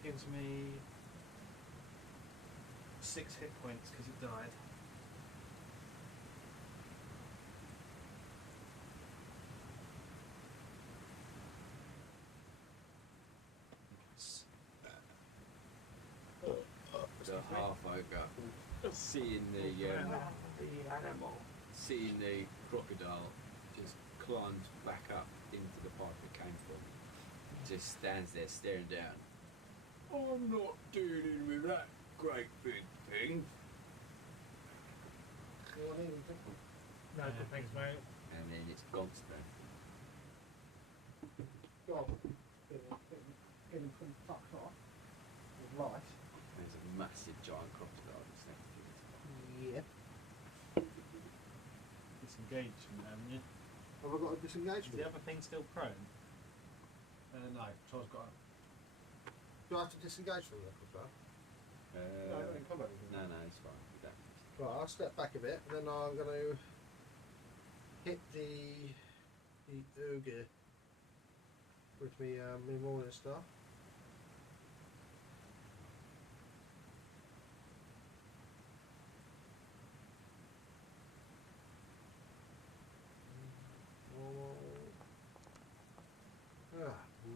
gives me 6 hit points because it died. The half ogre, seeing the crocodile, just climbs back up into the pipe it came from. Just stands there staring down. I'm not dealing with that great big thing. No, thanks, mate. And then it's Gon's turn. God, getting pretty fucked off with life. There's a massive giant crocodile that's next to it. Yeah. Disengage from them, yeah. Have I got a disengage? Is the other thing still prone? No, Charles got Do I have to disengage from that as well? no, come on. No, it's fine. You don't. Right, I'll step back a bit, and then I'm going to hit the ogre with me morning stuff.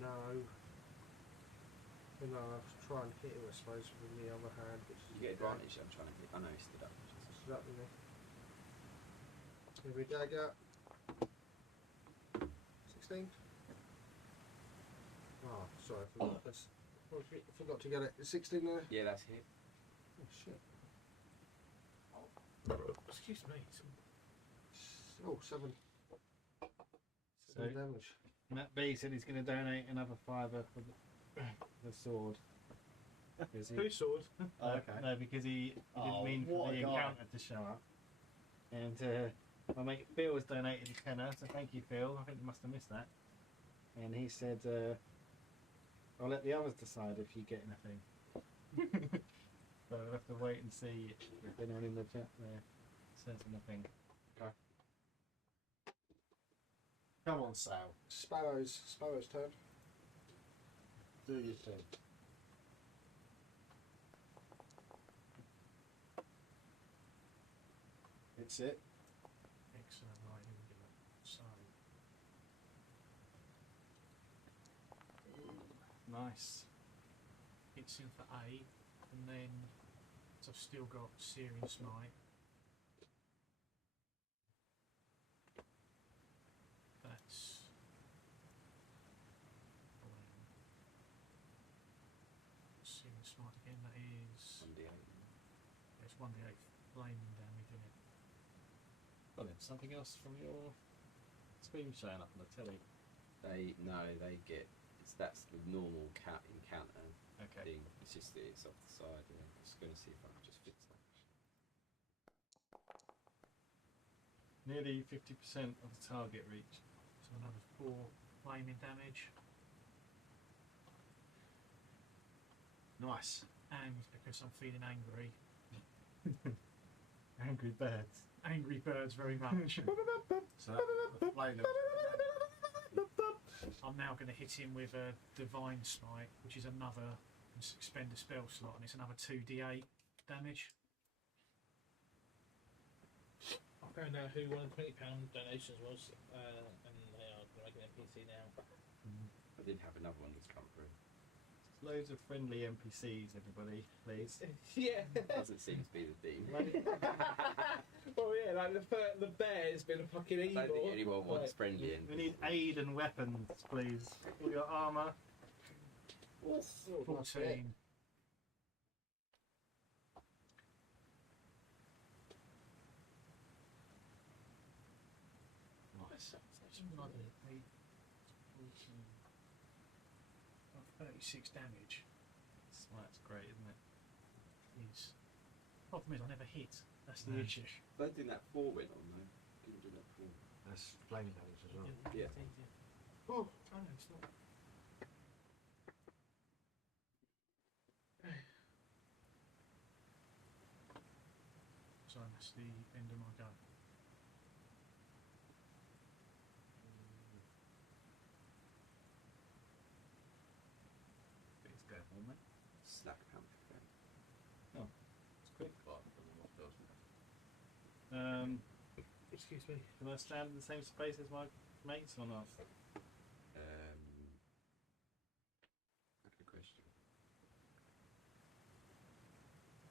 No. And I'll try and hit him, I suppose, with the other hand. Which is You get advantage. I'm trying to hit. I know he stood up. Stood up with me. Here we dagger. 16. Oh, sorry, I forgot. I forgot to get it. 16 there. Yeah, that's hit. Oh shit. Excuse me. Oh, 7. So, Damage. Matt B said he's going to donate another £5 for the sword. Whose sword? No, because he didn't mean for the encounter to show up. And my mate Phil has donated a tenner, so thank you, Phil. I think you must have missed that. And he said, I'll let the others decide if you get anything. So we'll have to wait and see if anyone in the chat there says anything. Okay. Come on, Sal. Sparrow's turn. Do your thing. It's it. Excellent, right, here we go. So, Nice. hits in for A, and then so I've still got Searing Smite. That's Searing Smite again, that is 1d8. it's 1d8 flaming damage, isn't it? Colin, something else from your screen showing up on the telly? They get that's the normal encounter Okay. thing. It's just that it's off the side. Yeah. I'm just going to see if I can just fix that. Nearly 50% of the target reach. So another 4 flaming damage, Nice. and because I'm feeling angry, Angry birds. angry birds very much. So the flame I'm now going to hit him with a Divine Smite, which is another expend a spell slot, and it's another 2d8 damage. I found out who one of the £20 donations was, and they are going to make an NPC now. I did have another one that's come through. Loads of friendly NPCs, everybody, please. Yeah. Doesn't seem to be the theme. Oh yeah, like the bear's been a fucking I evil. don't think anyone wants Right. friendly We need aid and weapons, please. All your armour. 14. Nice. That's another 8, 14. 36 damage. Smite's great, isn't it? Is problem is I never hit. That's the No. issue. I don't think that 4 went on though. Didn't do that 4. That's flaming damage as well. Yeah. Oh, no, it's not. So that's the end of my go. Please go for me. Slack panther thing. It's quick. Excuse me. Can I stand in the same space as my mates or not? Good question.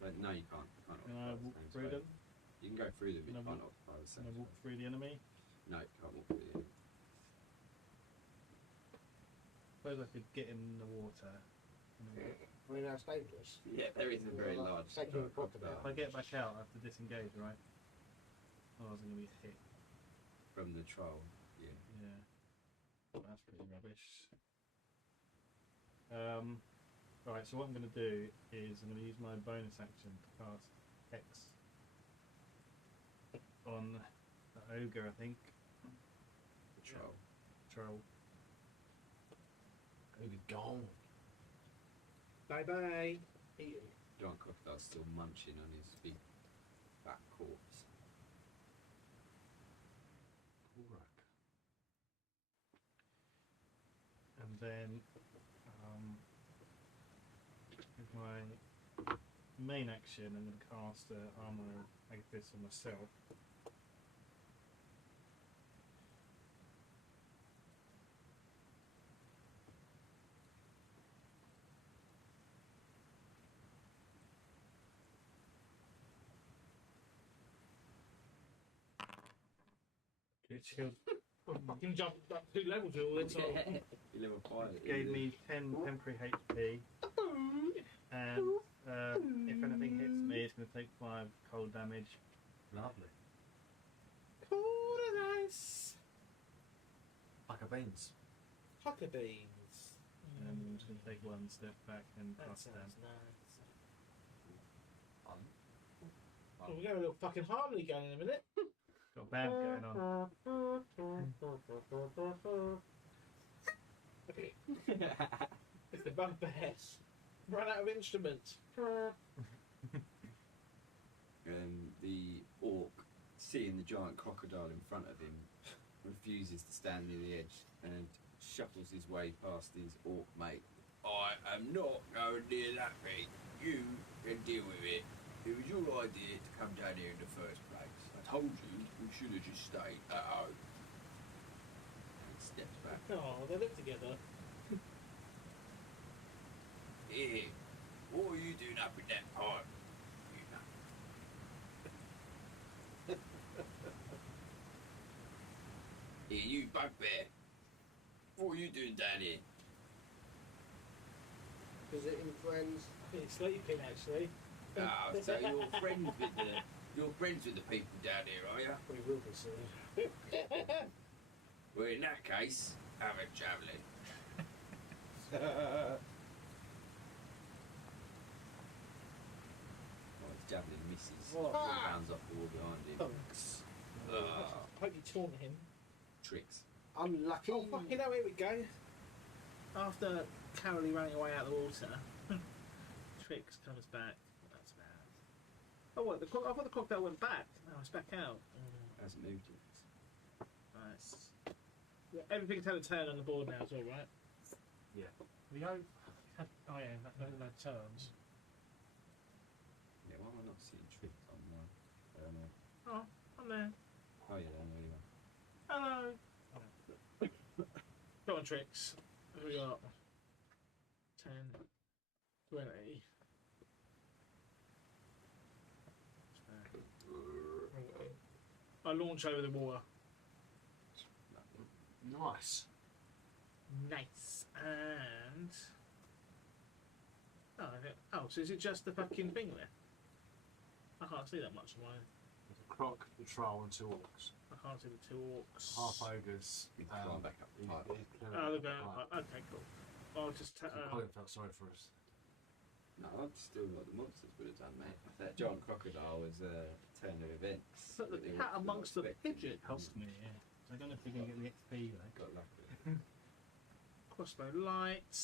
But no, you can't. You can't Can I occupy the walk same through space. them? You can go through them, but Can you I can't walk- occupy the Can same I walk space. through the enemy? No, you can't walk through the enemy. Suppose I could get in the water. I mean, that's dangerous. Yeah, there is a very large Taking a crop If I get back out, I have to disengage, right? Otherwise I'm going to be hit. from the troll. Yeah. Yeah. That's pretty rubbish. Right, so what I'm going to do is I'm going to use my bonus action to cast X on the ogre, I think. The troll. Troll. Ogre gone. Bye bye. Giant crocodile's still munching on his big fat corpse. And then with my main action, I'm going to cast Armor Agathis on myself. It shield You can jump up 2 levels with all this. You level 5. gave me 10 temporary HP, and if anything hits me, it's going to take 5 cold damage. Lovely. Cool and ice. Like a beans. Huckabees. And I'm just going to take 1 step back and That cast them. sounds nice. Oh, we got a little fucking harmony going in a minute. Got a band going on. Okay. It's the bugbears. Run out of instruments. The orc, seeing the giant crocodile in front of him, refuses to stand near the edge and shuffles his way past his orc mate. I am not going near that thing. You can deal with it. It was your idea to come down here in the first place. I told you we should have just stayed at home. And steps back. Oh, they live together. Here, what are you doing up in that pipe? You know. Here, you bugbear. What are you doing down here? Visiting friends. He's sleeping, actually. Ah, so you're friends with the people down here, are you? We will be soon. Well, in that case, have a javelin. Well, his javelin misses. Oh. Rounds off the wall behind him. Thanks. Ah. I hope you taunt him. Tricks. Unlucky. Oh, fucking hell, here we go. After Carolee running away out of the water, Trix comes back. That's bad. Oh, what? I thought the crocodile went back. No, it's back out. Hasn't moved yet. Nice. Yeah, everything's had a turn on the board now, it's alright. Yeah. The oh yeah, that turns. Yeah, why am I not seeing Tricks on mine? Oh, I'm there. Oh yeah, I know you are. Hello. Go on, Trix. Who we got? 10, 20. I launch over the water. Nice. Nice. And... Oh, so is it just the fucking thing there? I can't see that much of mine. There's a croc, the troll, and 2 orcs. I can't see the 2 orcs. Half ogres. Climb back up the pipe. Oh, they're going up. Okay, cool. I'll just... Colin felt sorry for us. No, I'm still what the monsters would have done, mate. That giant crocodile was a turn of events. But the that they cat weren't amongst the expecting. pigeons. Cost me, yeah. I don't know if we're going to get the XP though. Got lucky. Crossbow light.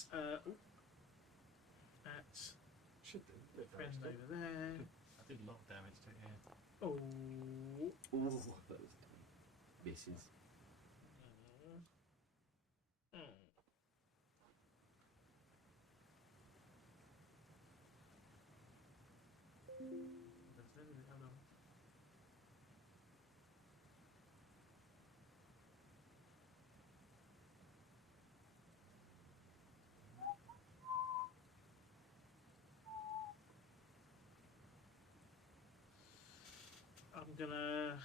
At Should do. friend over there. I did a lot of damage to it, yeah. Oh. Ooh, that was misses. I'm gonna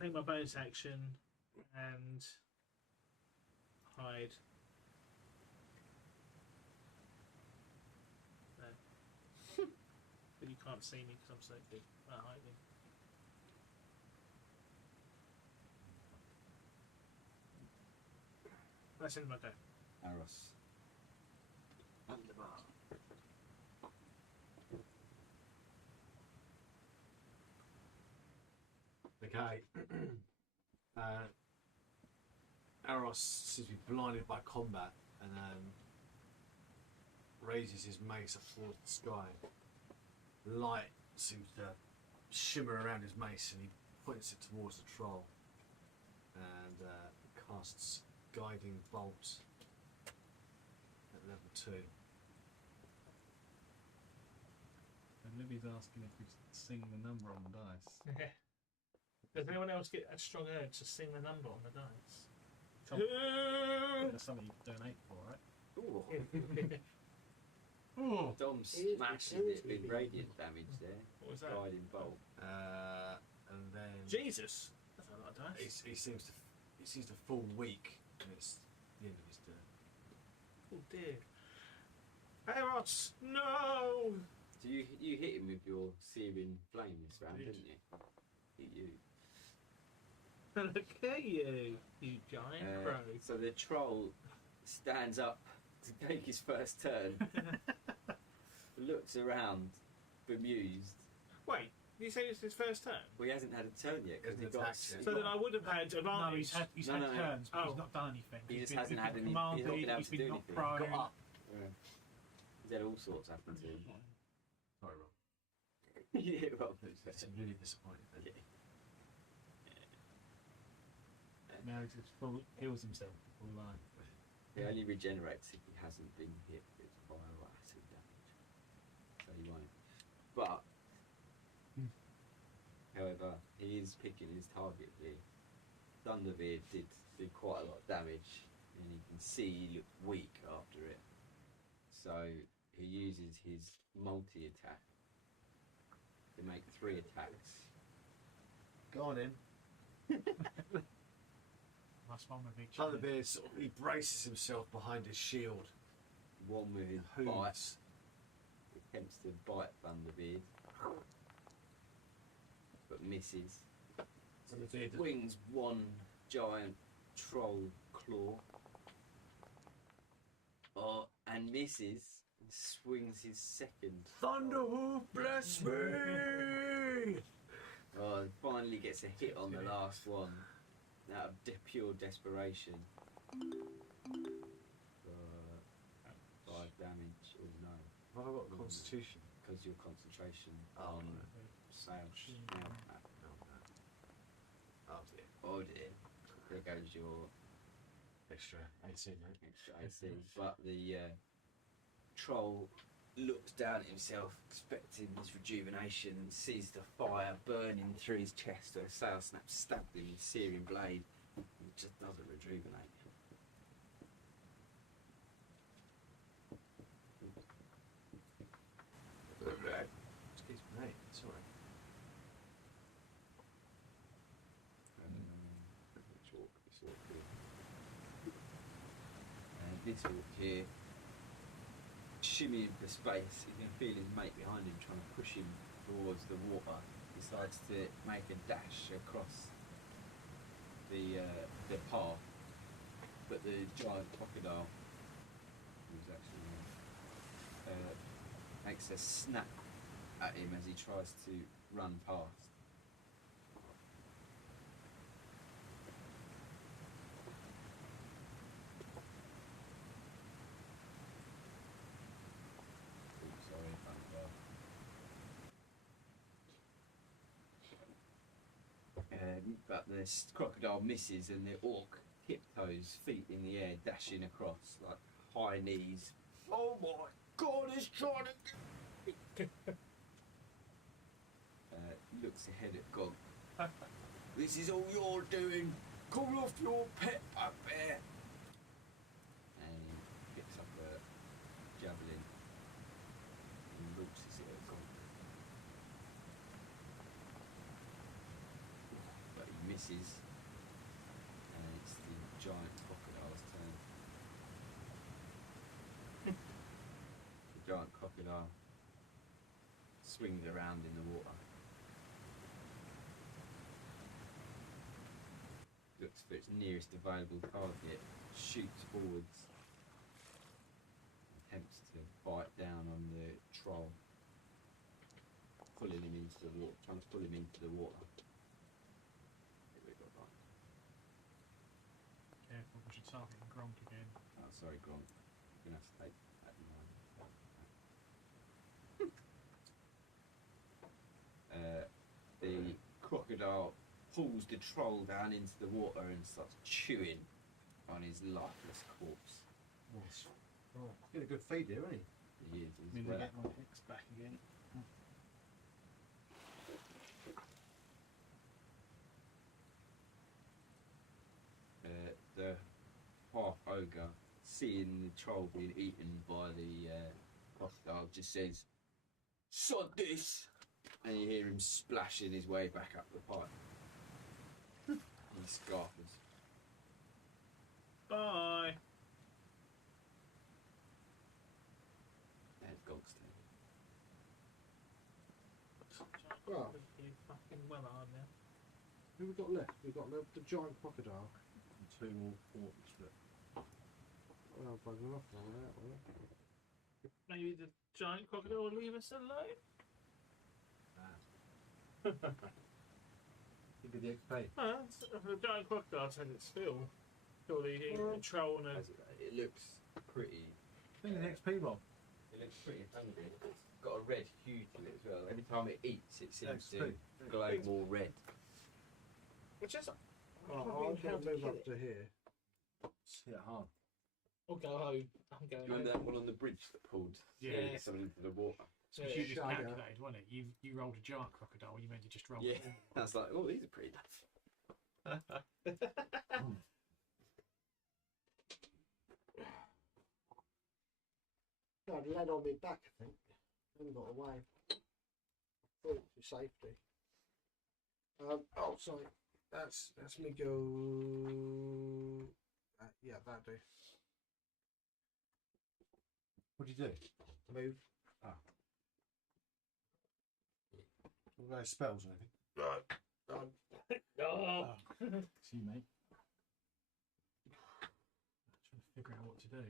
take my bonus action and hide. No. But you can't see me because I'm so big at hiding. That's in my go. Aros. Underbar. Okay. Aros seems to be blinded by combat and raises his mace up towards the sky. Light seems to shimmer around his mace and he points it towards the troll and casts Guiding Bolt at level 2. And Libby's asking if we sing the number on the dice. Does anyone else get a strong urge to sing the number on the dice? That's something you donate for, right? Ooh. Dom smashing it with radiant damage there. What was that? Guiding bolt. And then Jesus! That's a lot of dice. he seems to fall weak and it's the end of his turn. Oh dear. Eros, no! So you hit him with your searing flame this round, didn't you? Hit you. Look at you, you giant crow. So the troll stands up to take his first turn, looks around, bemused. Wait, Did you say it's his first turn? Well, he hasn't had a turn yet because he got. So then I would have had advantage. No, he's had turns, but Oh. he's not done anything. He just He's hasn't had been any. He's not been able he's to been do knocked anything. prone. Got up. Yeah. He's had all sorts happen to him. Sorry, Rob. Yeah, Rob. That's really disappointing. Then. Now he just heals himself all life. He only regenerates if he hasn't been hit with fire or acid damage. So he won't. But, however, he is picking his target here. Thunderbeard did quite a lot of damage, and you can see he looked weak after it. So he uses his multi-attack to make 3 attacks. Go on in. That's one with each. Thunderbeard sort of, he braces himself behind his shield. One with his bite. Attempts to bite Thunderbeard, but misses. Swings one giant troll claw. And misses. And swings his second. Thunderhoof, bless me! And finally gets a hit on the last one. Out of pure desperation. 5 damage. Oh no. Have I got Constitution? Because your concentration on snail pack. Oh dear. Oh dear. There goes your Extra 18, right? extra AC. But the troll looks down at himself, expecting his rejuvenation, and sees the fire burning through his chest. A sail snap stabbed him with searing blade. It just doesn't rejuvenate. Excuse me, sorry. This orc here, shimmying for space, you can feel his mate behind him trying to push him towards the water. Decides to make a dash across the path, but the giant crocodile, who's actually makes a snap at him as he tries to run past. But the crocodile misses and the orc tiptoes, feet in the air, dashing across like high knees. Oh my god, he's trying to... looks ahead at Gog. This is all you're doing. Call off your pet up there. And he picks up a javelin and launches it at Gog. But he misses, and it's the giant crocodile's turn. The giant crocodile swings around in the water. Looks for its nearest available target, shoots forwards, attempts to bite down on the troll, pulling him into the water, trying to pull him into the water. Careful, we should start getting Gronk again. Oh, sorry, Gronk. You're going to have to take that in mind. The crocodile pulls the troll down into the water and starts chewing on his lifeless corpse. Nice. Oh, he's got a good feed here, isn't he? He is. I mean, we get my X back again. The half ogre, seeing the troll being eaten by the crocodile, just says, "Sod this!" And you hear him splashing his way back up the pipe. He scarfers. Bye. There's Gog's turn. Well, You fucking well hard now. who we got left? We got the giant crocodile. And 2 more orcs, but Well, bugger off now, that one. Maybe the giant crocodile will leave us alone. Give me the XP. The giant crocodile said it's still surely a troll and a... It looks pretty. I think the XP, Rob. It looks pretty hungry. It's got a red hue to it as well. Every time it eats, it seems to glow more red. Which is... I'm going to move up to here. It's hit hard. Or go home. I'm going Do you remember home. that one on the bridge that pulled someone into the water? So you just calculated, wasn't it? You rolled a giant crocodile. You meant to just roll. Yeah, I was like, oh, these are pretty. No, I'd led on me back, I think. And got away. For safety. Oh, sorry. That's me go. Yeah, that do. What do you do? Move. Ah. What about spells or anything? Oh. See, mate. Trying to figure out what to do.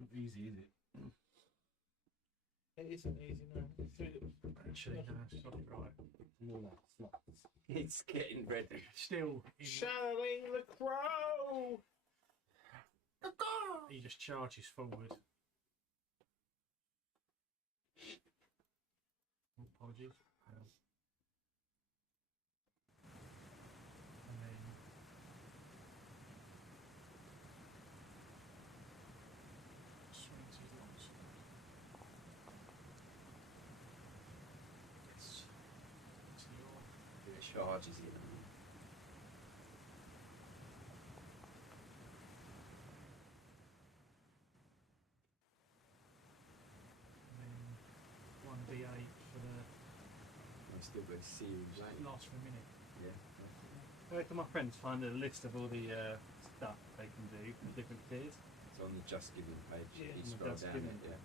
Not easy, is it? It isn't easy, no. Actually, no, it's not right. It's getting ready. Still, Shadowing the crow! he just charges forward. Apologies. And then swings his long sword. Yes. It's your It charges in. and then 1d8 for the I still got a series, right? lasts for a minute. Yeah. Where can my friends find a list of all the stuff they can do for different tiers? It's on the Just Giving page. Yeah, You on the scroll Just down Giving. it, yeah.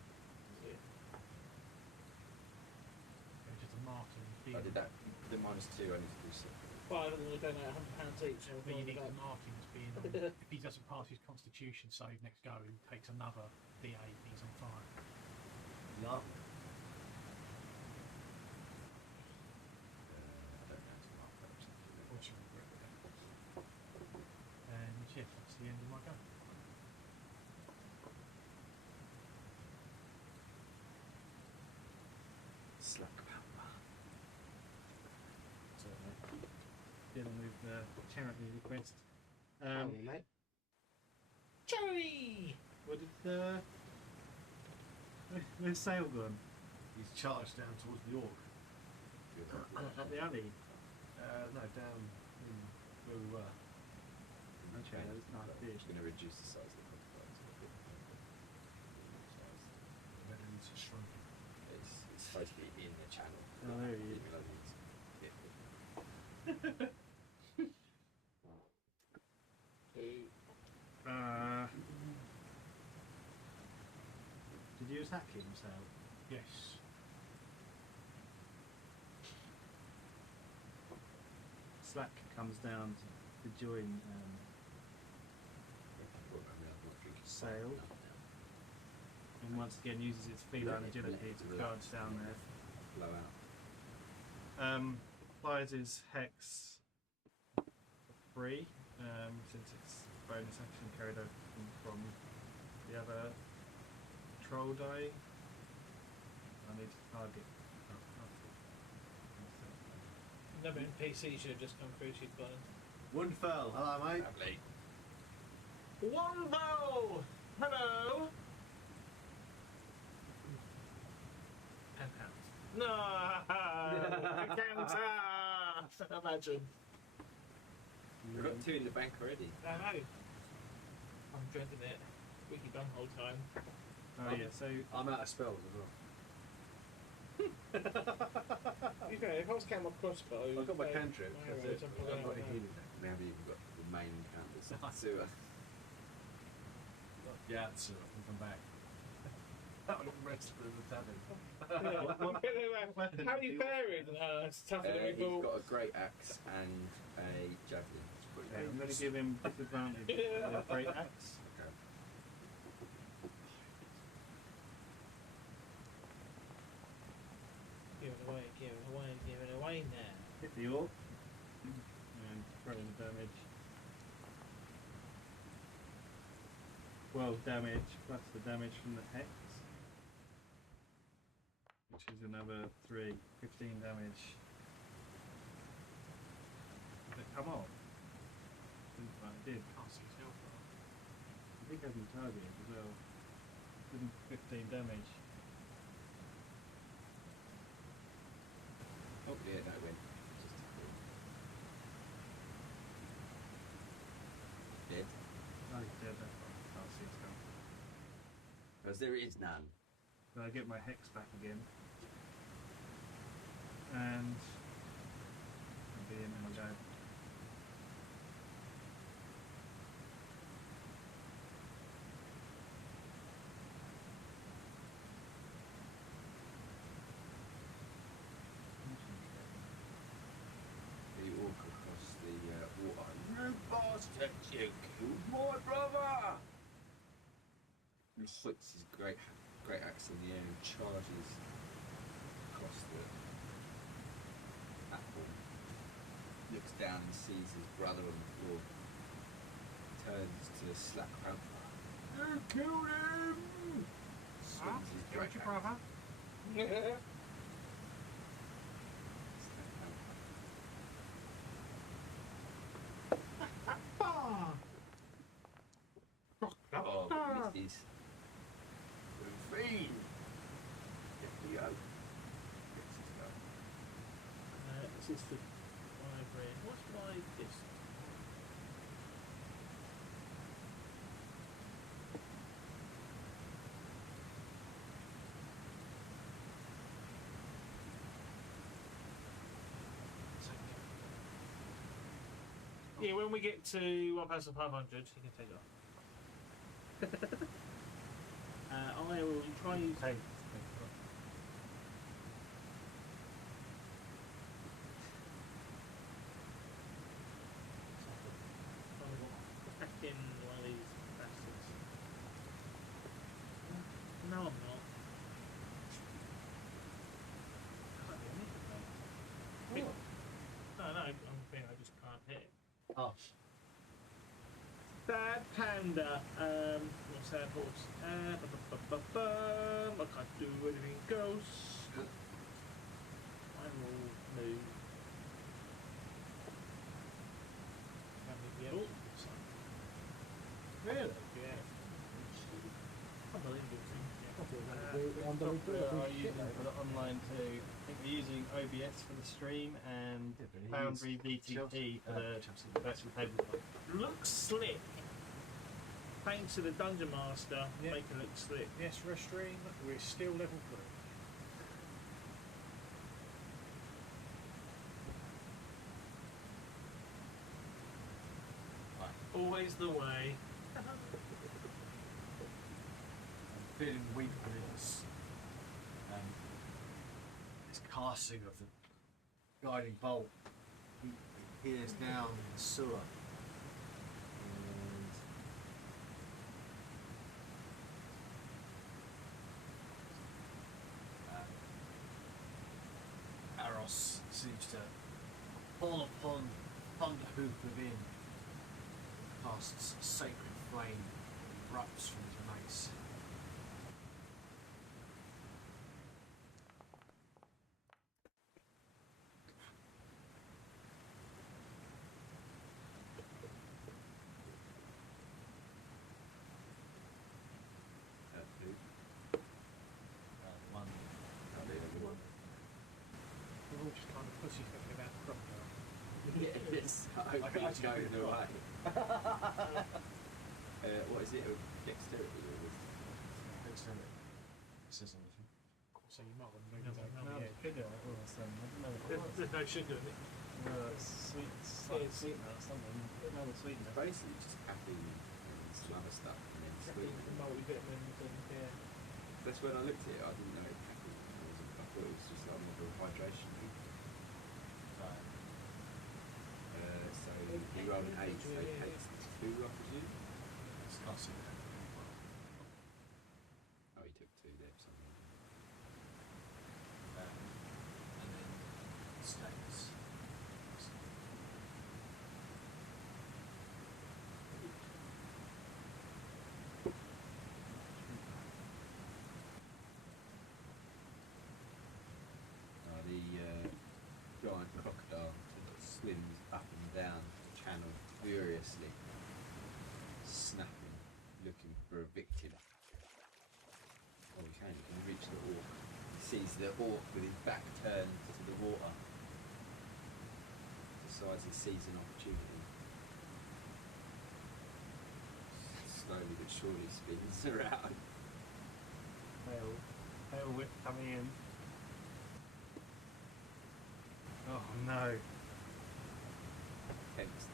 Just a marking. I did that. The -2, I need to do separate. Well, I'm going to donate £100 each. But you need the markings being on. If he doesn't pass his constitution save next go, he takes another d8, he's on fire. Love. And yeah, that's the end of my go. Slack power. Dealing with the charity request. Mate. Joey! What did where's Sale gone? He's charged down towards the orc. Up the alley. No, down in where we were. Okay, that's not I'm big. just going to reduce the size of the crocodiles a bit. Maybe we need to shrunk it. It's supposed to be in the channel. Oh, there he is. Even though it's Did you attack him, Sale? Yes. Slack comes down to join Sale, and once again uses its feline agility to charge down there. blow out. Applies his hex for free, since it's bonus action carried over from the other troll die. I need to target. Another NPC should have just come through, she's gone. Wonderful. Hello, mate. Lovely. Wonderful! Hello! No! Encounter! Imagine. We've got 2 in the bank already. I know. I'm dreading it. Wiki bum whole time. Oh yeah, so I'm out of spells as well. Okay, if I was counting my crossbow... I've got my okay, cantrip. arrows, That's it. I'm probably I've got a out healing now. deck. We haven't even got the main encounters. Sewer. Yeah, so I can come back. That would have rest for the tavern. How are you faring? It's tougher than we He's thought. got a great axe and a javelin. I'm going to give him disadvantage for the great axe. Okay. Hit the orc and throw the damage. 12 damage plus the damage from the hex, which is another 3, 15 damage. Did it come off? Didn't like it did. Can't see his health bar. I think I can target it as well. 15 damage. Oh yeah, no win. Dead. Oh, he's dead. That's fine. Can't see his health. Because there is none. So I get my hex back again. And I'll be in and I'll go. You walk across the water. You bastard! You killed my brother! He flicks his great axe in the air and charges across the platform. Looks down and sees his brother on the floor. Turns to slap around. You killed him! Swings his great axe. brother? Oh, misties. Fiend! Get the out. This is for 5 red. What's my distance? Yeah, when we get to 1,500, you can take it off. I will try and use. Back in one of these bastards. No, I'm not. Can't do anything, mate. No, I just can't hit. Oh. Sad panda. Not sad horse. I can't do anything else. I will move. Really? Yeah. Unbelievable thing. Are using for the online too. I think we're using OBS for the stream and Foundry VTT for the virtual tabletop. Looks slick. Thanks to the Dungeon Master, Yeah. make it look slick. Yes, Restream, we're still level 3. Always the way. I'm feeling weak with this, this casting of the guiding bolt. He peers down the sewer. And Aros seems to fall upon Thunderhoof within. Casts a sacred flame that erupts from his mace. One. We're all just kind of pussyfooting about the crocodile. Yes, I hope he's going the way. What is it? Dexterity or Dexterity. It says on the thing. So you might want to move No, that no, around the edge. Sugar or something. I don't know what it was. There's no sugar in it. Sweet, sweetener or something. Another sweetener. Basically just caffeine and some other stuff and then sweetener. Multivitamins and yeah. That's when I looked at it, I didn't know it was caffeine. I thought it was just another hydration drink. So you rolled an 8, so it takes 2, I presume? It's casting that. Oh, he took 2 there for some reason. And then status. the orc with his back turned to the water. Decides he sees an opportunity. Slowly but surely spins around. Hail whip coming in. Oh no. Attempts to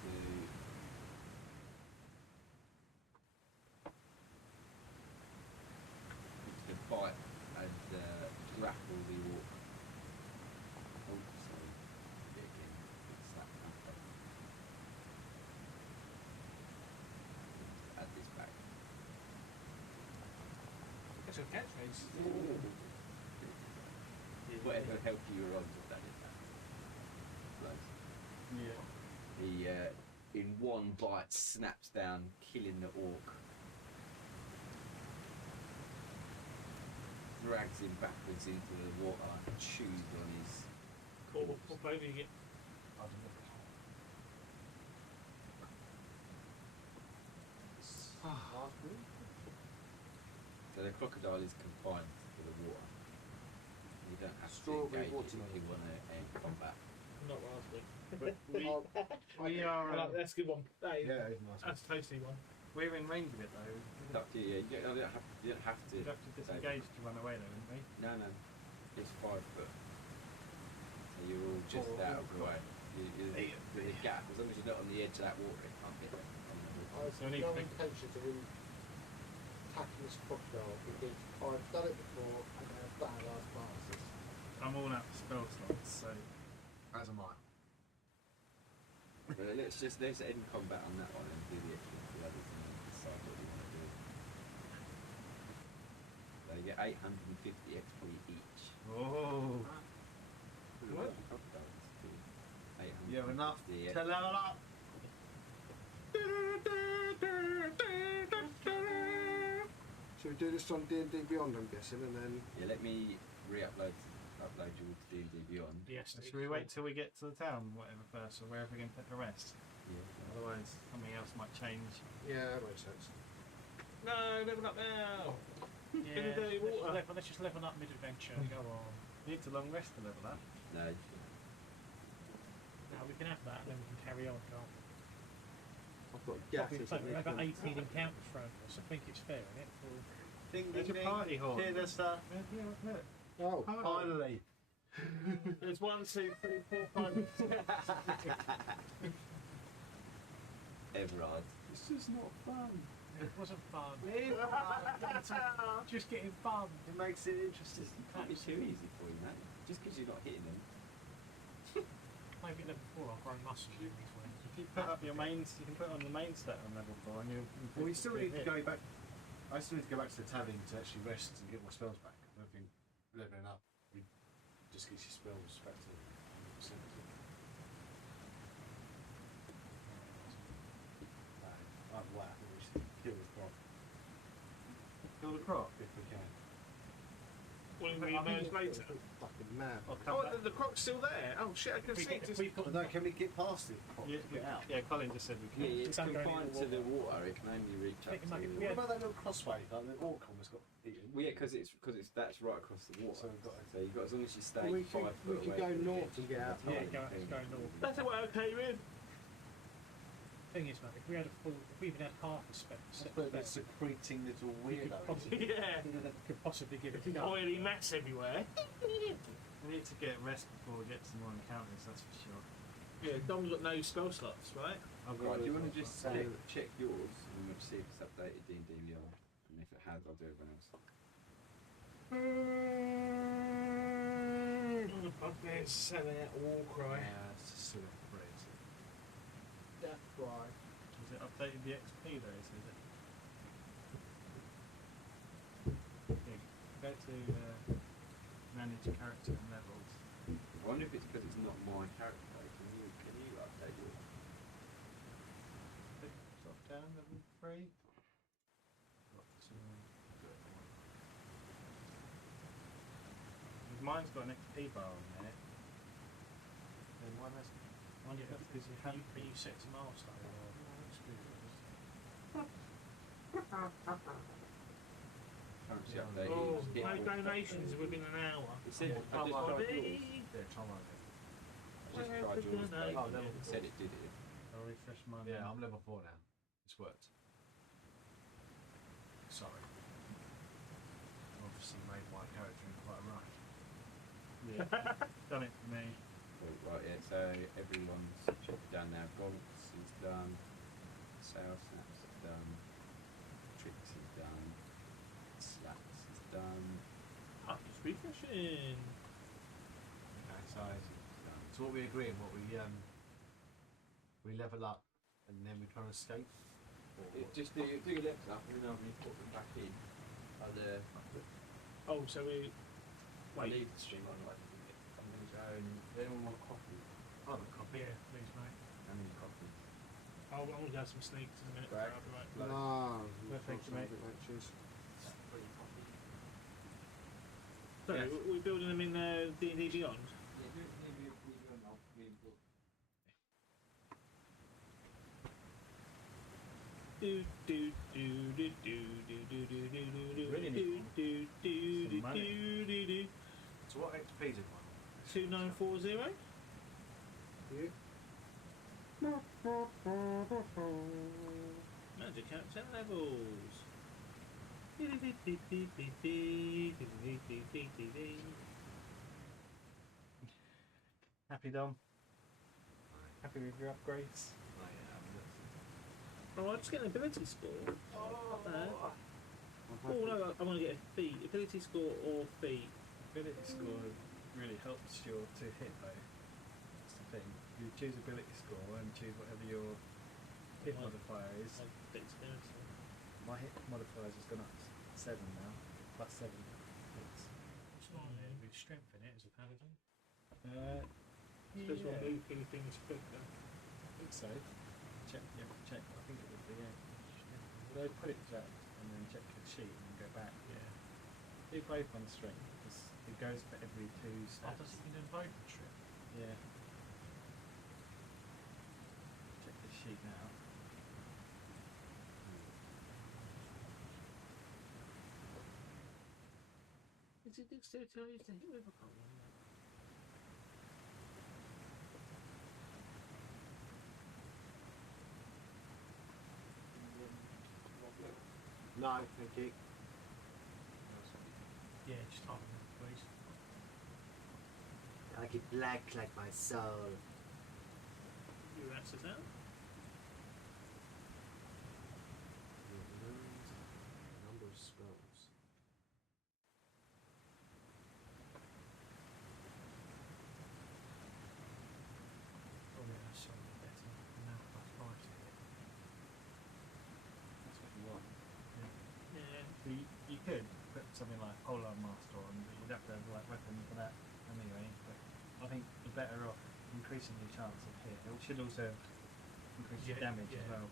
bite and grapple the orc. Oh, sorry. Again, slap back. Add this back. That's a catchphrase. Whatever help you were on, that is that. Close. Yeah. He, in one bite, snaps down, killing the orc. Drags him backwards into the water and chews on his. What flavor do you get? I don't know. So the crocodile is confined to the water. You don't have Strawberry to engage it if you watermelon. want to end combat. Not raspberry. We are. That's a good one. That is, Yeah, it's nice. that's a tasty one. We're in range of it though. It's up to you. You don't have to. We'd have to disengage to run away though, wouldn't we? No, no. It's 5 foot. So you're all just out of the way. There's a gap. As long as you're not on the edge of that water, it can't get there. I have So we need no to- intention to attacking this crocodile because I've done it before and I've bad ass masters. I'm all out for spell slots, so As am I. But let's end combat on that one and do the extra the others and then decide what we want to do. So you get 850 XP each. oh, What? You have enough Yeah. to level up. Should we do this on D&D Beyond, I'm guessing, and then... Yeah, let me re-upload you all to D&D Beyond. Yes. should we wait till we get to the town, whatever first, or wherever we're going to put the rest? Yeah. Otherwise, something else might change. Yeah, that makes sense. No, level up now. Yeah, In the dirty water. let's just level up mid-adventure. Go on. You need to long rest to level up. No. Now we can have that, and then we can carry on. Can't we? I've got We've gases. we've got 18 encounters thrown at us. I think it's fair, isn't it? There's a party hall. Hear this stuff. Oh, Finally. There's 1, 2, 3, 4, 5. Everard. It's just not fun. It wasn't fun. It Just getting fun. makes it interesting. It can't be too easy for you, man. Just because you're not hitting them. Maybe level 4 I'll grow muscle during these ways. If you put up your mains, you can put on the main stat on level 4 and you Well, we still need to hit. go back. I still need to go back to the tavern to actually rest and get my spells back. I don't think leveling up just gets your spells back to 100%. I think we should kill the croc Kill the croc. if we can. What do you mean, later? fucking mad. Or come Oh, back. the croc's still there. Oh shit, I can see it. Just... No, can we get past it? Croc, Yeah, get out. yeah, Colin just said we Yeah, can. it's Don't go confined into to the water. It can only reach up to. What about that little crossway? Like the orc almost got eaten. Well, yeah, because that's right across the water. So we've got So you've got, as long as you stay We 5 could foot away go from the north edge. and get out. Yeah, go north. That's the way I came in. Thing is, mate, if we even had half a spec, But that secreting little weirdo. Yeah. could possibly give it a go. Oily mats everywhere. We need to get rest before we get to more encounters, that's for sure. Yeah, Dom's got no spell slots, right? I've Right, do you want to those just ones. check yours and we'll see if it's updated D&D Beyond? And if it has, I'll do everyone else. Bugbear's selling out war cry. Yeah, it's just sort of crazy. Death cry. Has it updated the XP though, is it? Yeah, go to manage character and levels. I wonder if it's because it's not my character though. Can you update yours? Drop down level 3. Mine's got an XP bar on there. Then mine has. I wonder if that's because you have. Are you set to milestone? Oh, currency update. Oh, It was no donations within an hour. It said, I just tried yours. Yeah, try mine. I just tried yours. But Oh, level it said it did it. I'll refresh mine. Yeah, now. I'm level 4 now. It's worked. Sorry. Obviously made my character in quite a rush. Yeah, done it for me. Cool, right, yeah, so everyone's done now. Gonks is done. Sales snaps is done. Tricks is done. Slaps is done. I'm just refreshing. Okay, so what we agree on, what we level up and then we try and escape? Or Just do your left up and then I'll put them back in. Oh, so we. I'll Wait. leave the stream on like I'm going to go and then all my coffee. Oh, the copy. Yeah, please, mate. I need coffee. I'm going to have some sneaks in a minute. Right. I'll be right. No, No, thank you, mate. Cheers. Free coffee. So, we're building them in D&D Beyond. Yeah, maybe I'll really put. Do do do do do do do do do do Really do need do do do some money. do do do. So what XP did one? 2940. Magic out 10 levels. Happy, Dom? Happy with your upgrades? Oh, I just get an ability score. Oh no, I want to get a feat. Ability score or feat. Ability score really helps your to hit though. That's the thing. You choose ability score and choose whatever your hit modifier is. Dexterity. My hit modifier has gone up to 7 now. +7 hits. It's not with strength in it as a paladin. Supposed to Yeah. move through things quicker. I think so. Check. Yeah, check. I think it would be. Yeah. Would I put it that and then check the sheet and then go back? Yeah. Do both on strength because it goes for every 2 steps. Oh, does it mean both on strength? Yeah. Check the sheet now. Is it dexterity I used to hit with? I can't remember. No, thank you. Yeah, just half of them, please. I like it black like my soul. You rats it out. Number of spells. Oh yeah, that's something better. Now +5 to hit. That's what you want. Yeah. So you could put something like Polar Master on, but you'd have to have like weapon for that anyway. But I think you're better off increasing your chance of hit. It should also increase your damage as well.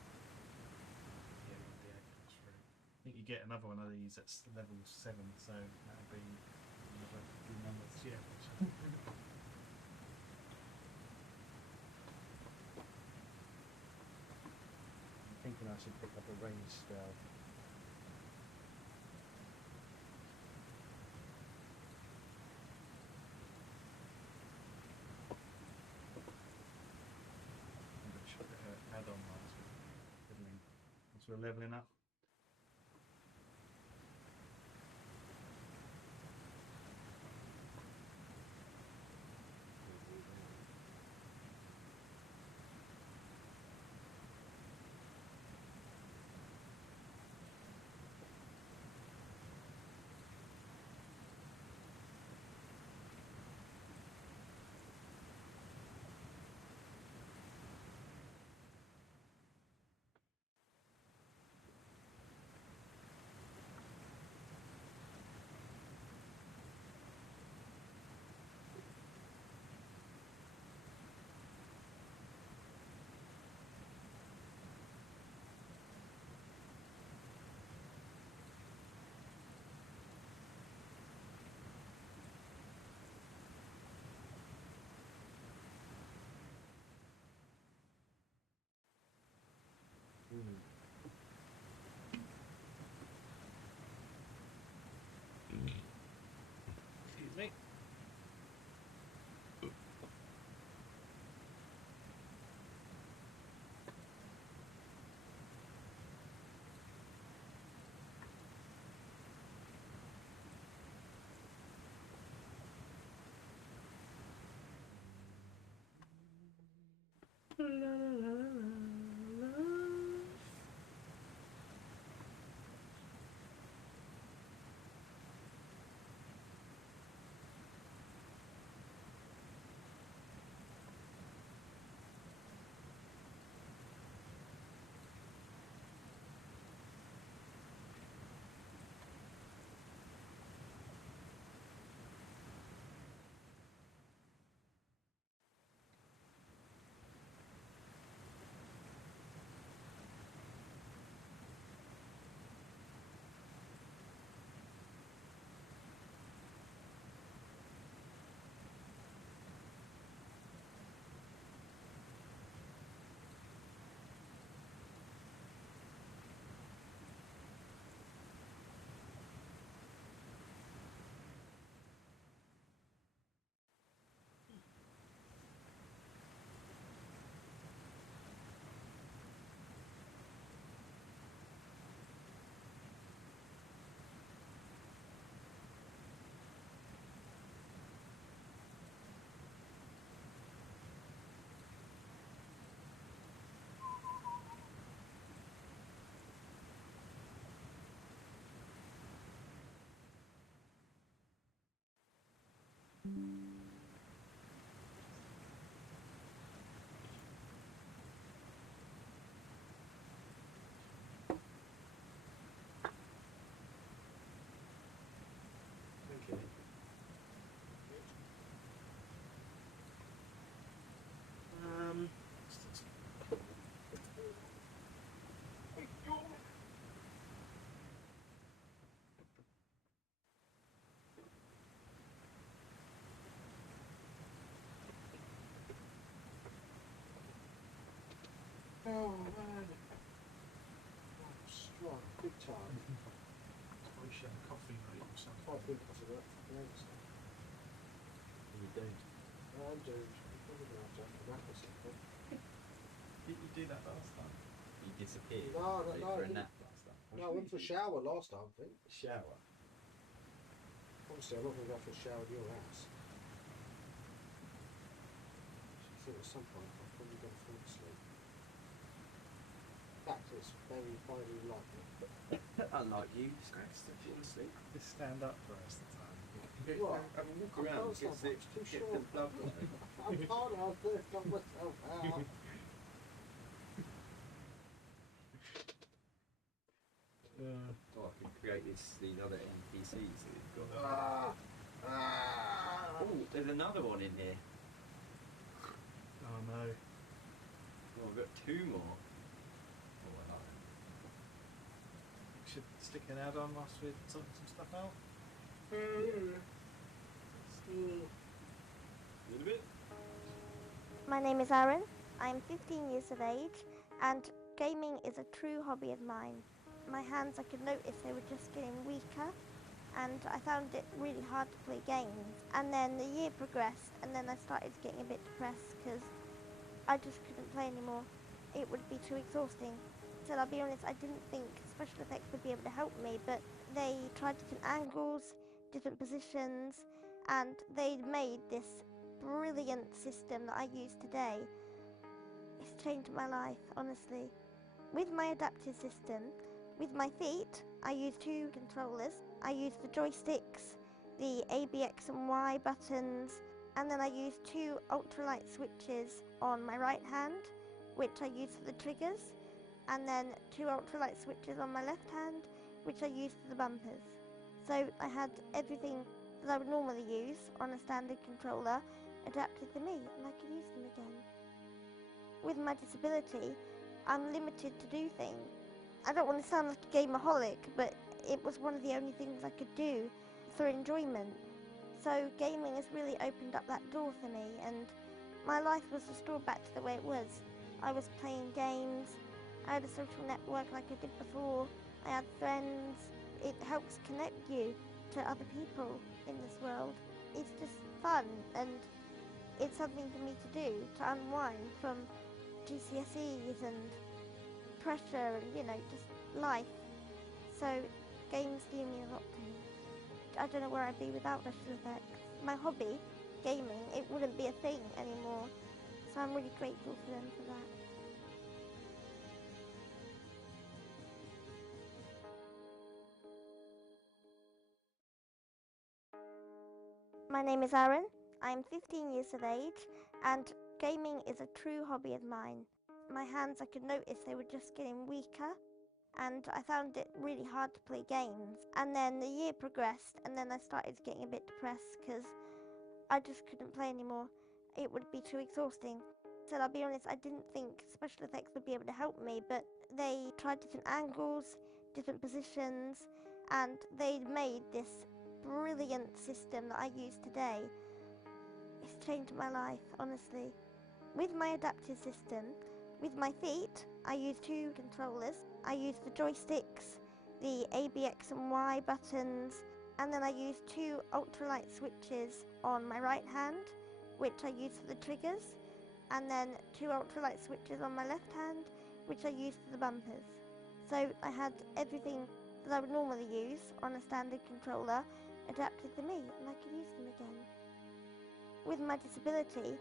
Yeah, we'll be able to through. I think you get another one of these that's level 7, so that'll be another few numbers. Yeah. I'm thinking I should pick up a ranged spell. I'm going to show add-on ones with fiddling. Once we're leveling up. Oh man. Oh, strong, big time. Probably should have a coffee break or something. I think that's about fucking stuff. You don't. I'm doing. Probably gonna have to have a nap or something. Did you do that last time? You disappeared. No, Went no, for a no. nap last time. No, I went for a shower last time, I think. Shower. Obviously, I'm not going to go for a shower at your house. I thought at some point I'll probably go fall asleep. In fact, it's very highly likely. Unlike you, disgrace to fall asleep. Just stand up for us the time. Well, Have a walk I around. can't Get stand up, it's too the short. blood flowing. I'm tired, I'll do it, knock myself out. Oh, I could create these other NPCs that you've got. Oh, there's another one in here. Oh no. Oh, I've got two more. Oh, I like them. Should stick an add on whilst we're sorting some stuff out. A little bit. My name is Aaron. I'm 15 years of age, and gaming is a true hobby of mine. My hands, I could notice they were just getting weaker, and I found it really hard to play games. And then the year progressed, and then I started getting a bit depressed because I just couldn't play anymore. It would be too exhausting. So I'll be honest, I didn't think special effects would be able to help me, but they tried different angles, different positions, and they made this brilliant system that I use today. It's changed my life, honestly. With my adaptive system, with my feet, I use two controllers. I use the joysticks, the A, B, X and Y buttons, and then I use two ultralight switches on my right hand, which I use for the triggers, and then two ultralight switches on my left hand, which I use for the bumpers. So I had everything that I would normally use on a standard controller adapted for me, and I could use them again. With my disability, I'm limited to do things. I don't want to sound like a gameaholic, but it was one of the only things I could do for enjoyment. So gaming has really opened up that door for me, and my life was restored back to the way it was. I was playing games, I had a social network like I did before, I had friends. It helps connect you to other people in this world. It's just fun, and it's something for me to do, to unwind from GCSEs and pressure and, you know, just life. So games do mean a lot to me. I don't know where I'd be without special effects. My hobby, gaming, it wouldn't be a thing anymore. So I'm really grateful for them for that. My name is Aaron. I'm 15 years of age, and gaming is a true hobby of mine. My hands, I could notice they were just getting weaker, and I found it really hard to play games. And then the year progressed, and then I started getting a bit depressed because I just couldn't play anymore. It would be too exhausting. So I'll be honest, I didn't think special effects would be able to help me, but they tried different angles, different positions, and they made this brilliant system that I use today. It's changed my life, honestly. With my adaptive system, with my feet, I use two controllers. I use the joysticks, the A, B, X and Y buttons, and then I use two ultralight switches on my right hand, which I use for the triggers, and then two ultralight switches on my left hand, which I use for the bumpers. So I had everything that I would normally use on a standard controller adapted for me, and I could use them again. With my disability,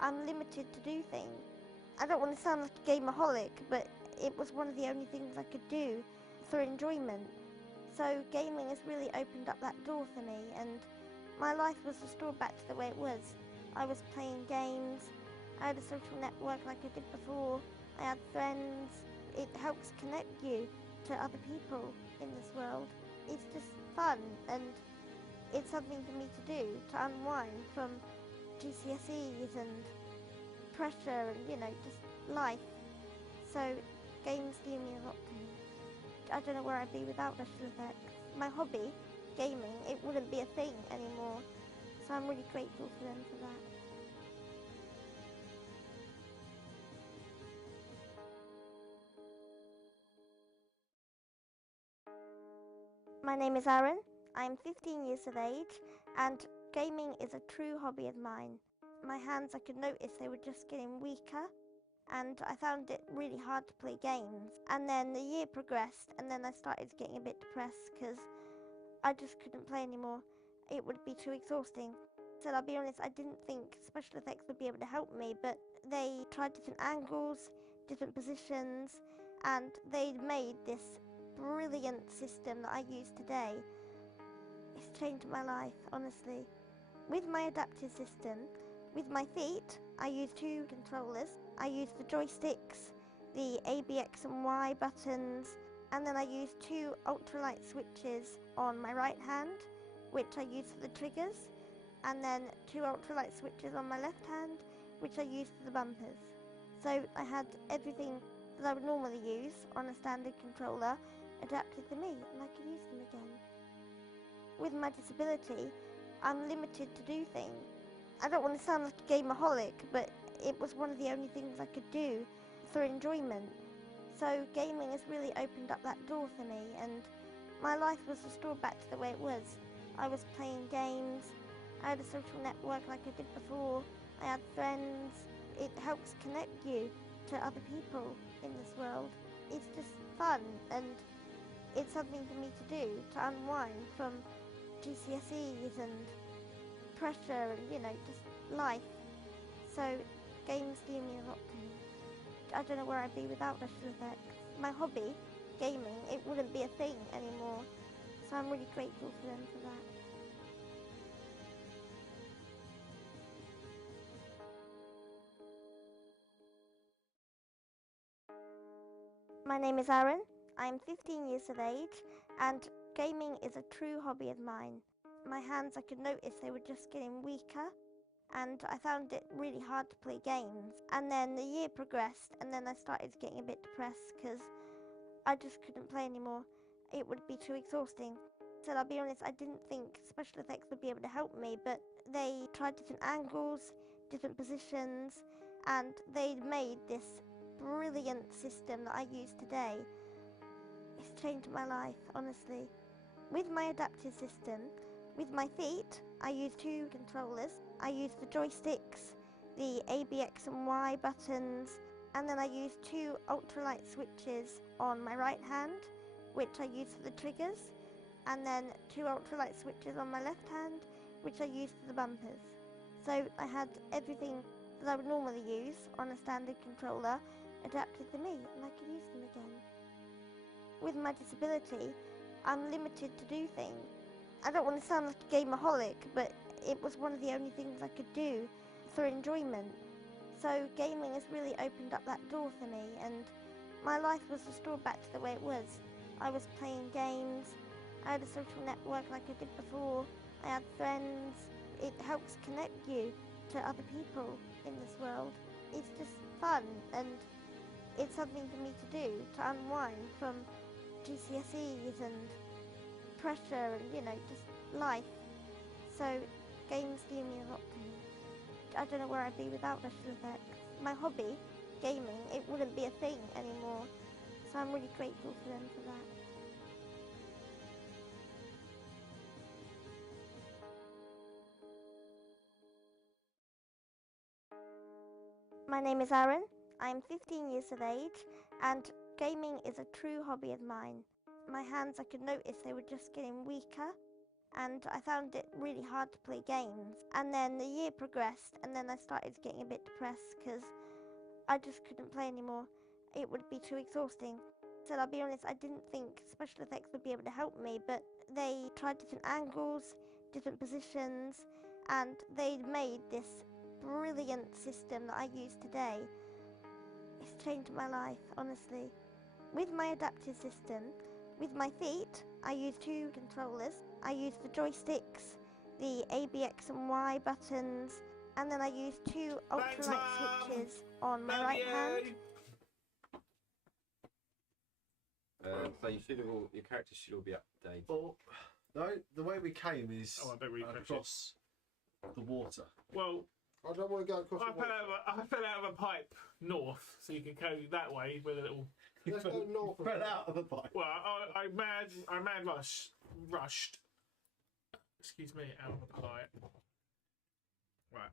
I'm limited to do things. I don't want to sound like a gameaholic, but it was one of the only things I could do for enjoyment. So gaming has really opened up that door for me, and my life was restored back to the way it was. I was playing games, I had a social network like I did before, I had friends. It helps connect you to other people in this world. It's just fun, and it's something for me to do, to unwind from GCSEs and pressure and, you know, just life. So games do mean a lot to me. I don't know where I'd be without special effects. My hobby, gaming, it wouldn't be a thing anymore. So I'm really grateful for them for that. My name is Aaron. I'm 15 years of age, and gaming is a true hobby of mine. My hands, I could notice they were just getting weaker, and I found it really hard to play games. And then the year progressed, and then I started getting a bit depressed because I just couldn't play anymore. It would be too exhausting. So I'll be honest, I didn't think special effects would be able to help me, but they tried different angles, different positions, and they made this brilliant system that I use today. It's changed my life, honestly. With my adaptive system, with my feet, I use 2 controllers. I use the joysticks, the A, B, X and Y buttons, and then I use 2 ultralight switches on my right hand, which I use for the triggers, and then 2 ultralight switches on my left hand, which I use for the bumpers. So I had everything that I would normally use on a standard controller adapted to me, and I could use them again. With my disability, I'm limited to do things. I don't want to sound like a gameaholic, but it was one of the only things I could do for enjoyment. So gaming has really opened up that door for me, and my life was restored back to the way it was. I was playing games, I had a social network like I did before, I had friends. It helps connect you to other people in this world. It's just fun, and it's something for me to do, to unwind from GCSEs and pressure and, just life. So games do mean a lot to me. I don't know where I'd be without special effects. My hobby, gaming, it wouldn't be a thing anymore. So I'm really grateful for them for that. My name is Aaron. I'm 15 years of age, and gaming is a true hobby of mine. My hands, I could notice they were just getting weaker, and I found it really hard to play games. And then the year progressed, and then I started getting a bit depressed because I just couldn't play anymore. It would be too exhausting. So I'll be honest, I didn't think special effects would be able to help me, but they tried different angles, different positions, and they made this brilliant system that I use today. It's changed my life, honestly. With my adaptive system, with my feet, I use 2 controllers. I use the joysticks, the A, B, X and Y buttons, and then I use 2 ultralight switches on my right hand, which I use for the triggers, and then 2 ultralight switches on my left hand, which I use for the bumpers. So I had everything that I would normally use on a standard controller adapted to me, and I could use them again. With my disability, I'm limited to do things. I don't want to sound like a gameaholic, but it was one of the only things I could do for enjoyment. So gaming has really opened up that door for me, and my life was restored back to the way it was. I was playing games, I had a social network like I did before, I had friends. It helps connect you to other people in this world. It's just fun, and it's something for me to do, to unwind from GCSEs and pressure and, just life. So games do mean a lot to me. I don't know where I'd be without special effects. My hobby, gaming, it wouldn't be a thing anymore. So I'm really grateful for them for that. My name is Aaron. I'm 15 years of age, and gaming is a true hobby of mine. My hands, I could notice they were just getting weaker, and I found it really hard to play games. And then the year progressed, and then I started getting a bit depressed because I just couldn't play anymore. It would be too exhausting. So I'll be honest, I didn't think special effects would be able to help me, but they tried different angles, different positions, and they made this brilliant system that I use today. It's changed my life, honestly. With my adaptive system, with my feet, I use 2 controllers. I use the joysticks, the A, B, X and Y buttons, and then I use 2 ultralight switches on my right hand. So your characters should all be up to date. Well, no, the way we came is Oh, I better refresh it. across the water. Well, I don't want to go across I the water. fell out of a pipe north, so you can go that way with a little. Let's go north of Fell out of a pipe. Well, I mad rush rushed. Excuse me, out of polite. Right.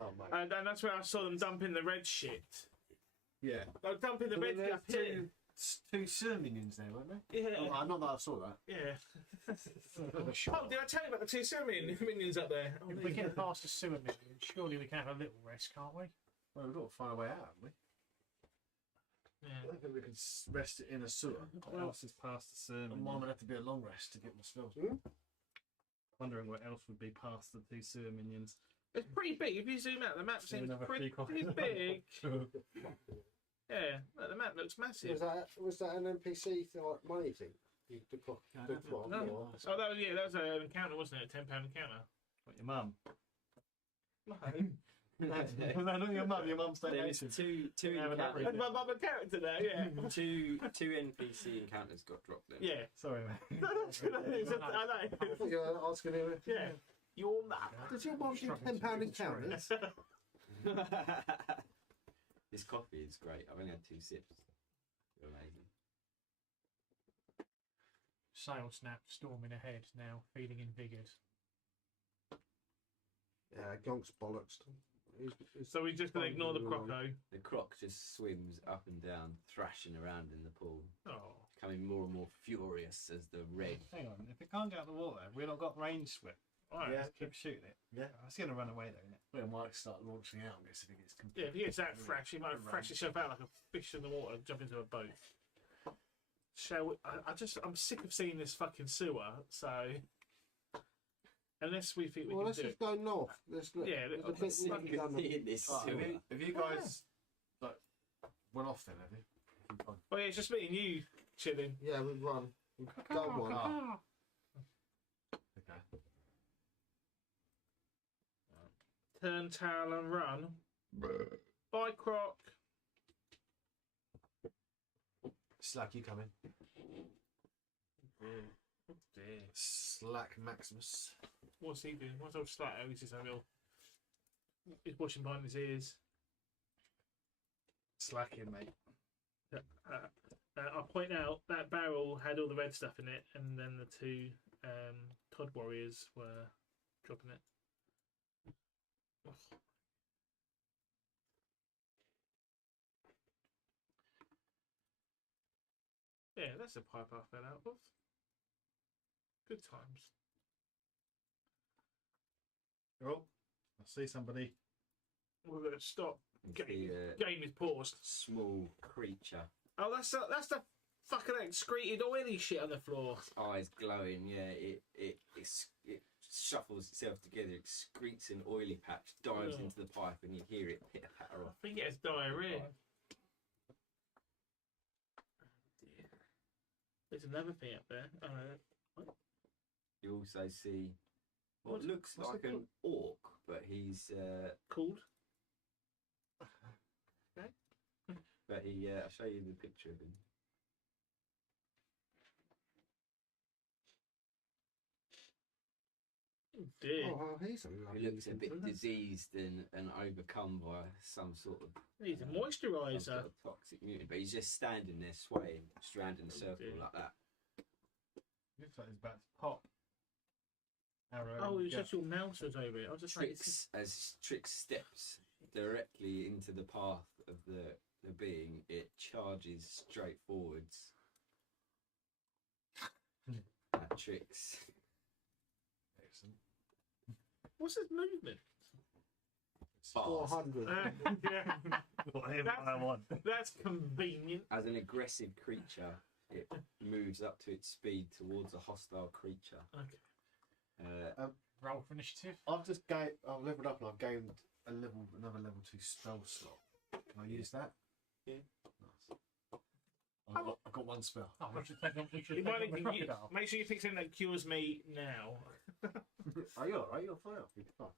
Oh, mate. And that's where I saw them dumping the red shit. Yeah. They were dumping the red shit up here. Two sewer minions there, weren't they? Yeah. Oh, not that I saw that. Yeah. Oh, did I tell you about the two sewer minions up there? Oh, If we get past the sewer minion, surely we can have a little rest, can't we? Well, we've got to find a way out, haven't we? Yeah. I don't think we can rest it in a sewer. What else is past the sermon? And mine would have to be a long rest to get my spells. Wondering what else would be past the two sewer minions. It's pretty big. If you zoom out, the map seems pretty big. Yeah, look, the map looks massive. Was that an NPC like money thing? The clock. No. Oh, that was an encounter, wasn't it? £10 encounter. What, your mum? No. No, not your mum. Your mum's staying There's two encounters. That's my mum a character there, yeah. two NPC encounters got dropped then. Yeah. Sorry, mate. No, that's good. I know. I thought you were asking him. Yeah. Your mum. Does your mum do £10 encounters? This coffee is great. I've only had 2 sips. They're amazing. Sail snap, storming ahead now, feeling invigoured. Yeah, Gonk's bollocks. So we're just going to ignore the croco. The croc just swims up and down, thrashing around in the pool. Oh. Becoming more and more furious as the red. Hang on, if it can't get out of the water, we've not got range swim. Alright. Yeah, keep shooting it. Yeah. It's going to run away though, isn't it? Well, it might start launching out, I guess, if it gets Yeah, if he gets that thrash, he might thrash himself out like a fish in the water and jump into a boat. Shall we? I'm sick of seeing this fucking sewer, so. Unless we think we can let's do just it. go north. There's a bit needed done. Have you guys like went off then? Have you? Oh yeah, it's just me and you chilling. Yeah, we've run. We've done one. Okay. Turn tail and run. Bye, Croc. Slack, you coming? Oh dear. Slack Maximus. What's he doing? What's old Slack? Oh, he's just having he's washing behind his ears. Slacking, mate. I'll point out that barrel had all the red stuff in it, and then the two Todd warriors were dropping it. Oh. Yeah, that's a pipe I fell out of. Good times. Oh, I see somebody. We're going to stop. Game is paused. Small creature. Oh, that's the fucking excreted oily shit on the floor. Its eyes glowing. Yeah, it shuffles itself together, excretes an oily patch, dives into the pipe, and you hear it pitter patter off. I think it has diarrhea. There's another thing up there. What? You also see what looks What's like it an orc, but he's called. Okay. But I'll show you the picture of him. Dear. Oh, he's a lovely. He looks a bit diseased and overcome by some sort of. He's a moisturiser. Some sort of toxic mutant, but he's just standing there swaying, stranded in a circle like that. Looks like he's about to pop. Arrow. Oh, it's just your mouse was over it. I was just Trix steps directly into the path of the being, it charges straight forwards. At Trix. Excellent. What's his movement? 400. Yeah. Whatever I want. That's convenient. As an aggressive creature, it moves up to its speed towards a hostile creature. Okay. Roll for initiative. I've leveled up and I've gained another level 2 spell slot. Can I use that? Yeah. Nice. I've got one spell. Oh, we should take on the crocodile. Make sure you pick something that cures me now. Are you alright? You're fine. You're fine.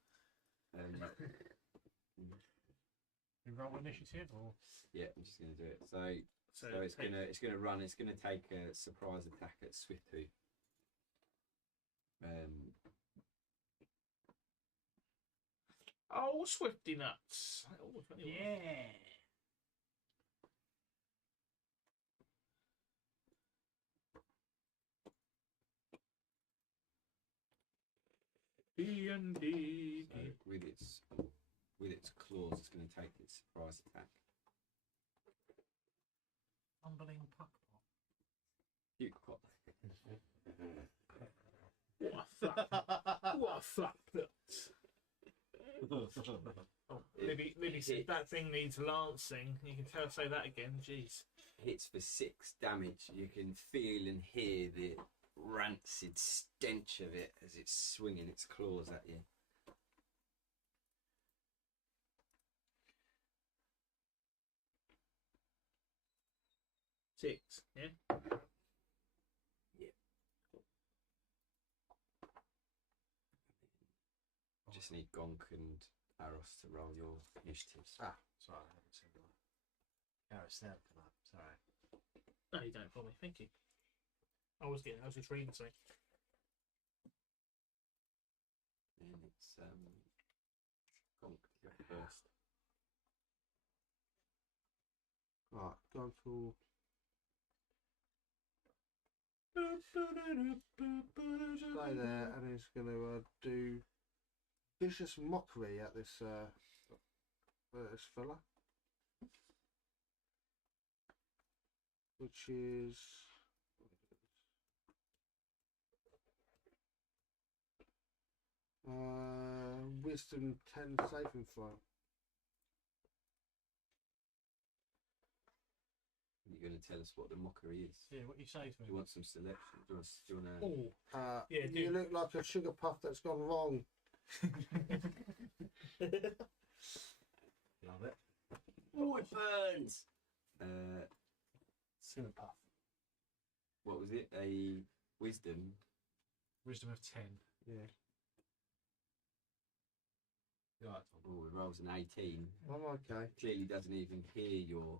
You roll initiative or? Yeah, I'm just going to do it. So it's gonna run. It's gonna take a surprise attack at Swift-Hoo. Oh, Swifty nuts! Oh, yeah. D&D. So with its claws, it's going to take its surprise attack. Tumbling puck pot. Puke pot. What a flap Oh, Libby said that thing needs lancing. You can say that again. Jeez. Hits for 6 damage. You can feel and hear the rancid stench of it as it's swinging its claws at you. Six, yeah? Yeah. Just need Gonk and Aros to roll your initiatives. Ah, sorry, I haven't seen that. Aros, there, come up. Sorry. No, you don't for me. Thank you. I was just reading something. And it's Gonk to go first. Right, go for. Stay there, and he's going to do vicious mockery at this this fella, which is wisdom 10 saving throw. You're going to tell us what the mockery is. Yeah, what you say to Do him. you want some selection? Do you want to... Oh, Yeah, you look like a sugar puff that's gone wrong. Love it. Oh, it burns! Sugar puff. What was it? A wisdom? Wisdom of 10. Yeah. Right. Oh, it rolls an 18. I'm okay. Clearly doesn't even hear your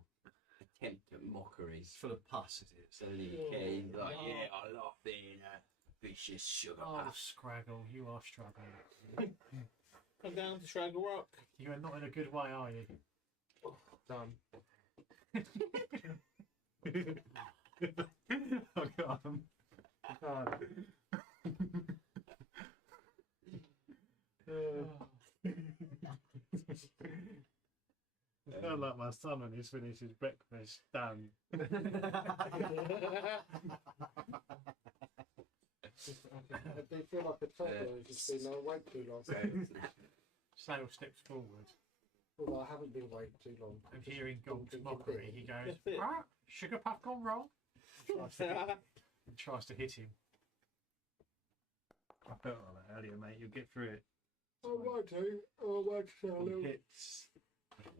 attempt at mockery. It's full of pus, is it? Doesn't even care. He's like, yeah, I love being a vicious sugar Oh, puff. Scraggle, you are struggling. Come down to Shraggle Rock. You are not in a good way, are you? Done. Oh, God. I feel like my son when he's finished his breakfast. Done. I do feel like a toddler who's just been awake too long. Sale steps forward. Although I haven't been awake too long. And hearing Gold's Drinking mockery, tea. he goes, ah, sugar puff gone wrong. Tries to hit him. I felt like that earlier, mate. You'll get through it. I want to. I want to. Hits.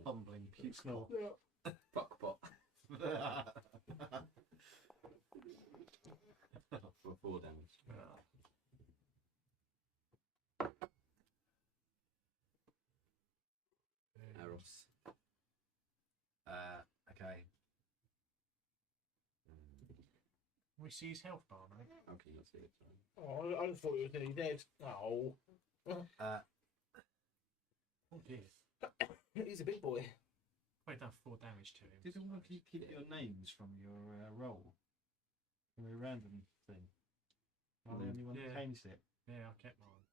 Humbling puke snore. Yeah. Fuck pot. For 4 damage. Aros. Okay. We see his health bar, mate. Okay, let's see it. Oh, I just thought he was nearly dead. Oh. Oh dear. He's a big boy. I've done 4 damage to him. Did all of you keep your names from your roll? From your random thing? Am I the only one that changed it? Yeah, I kept mine.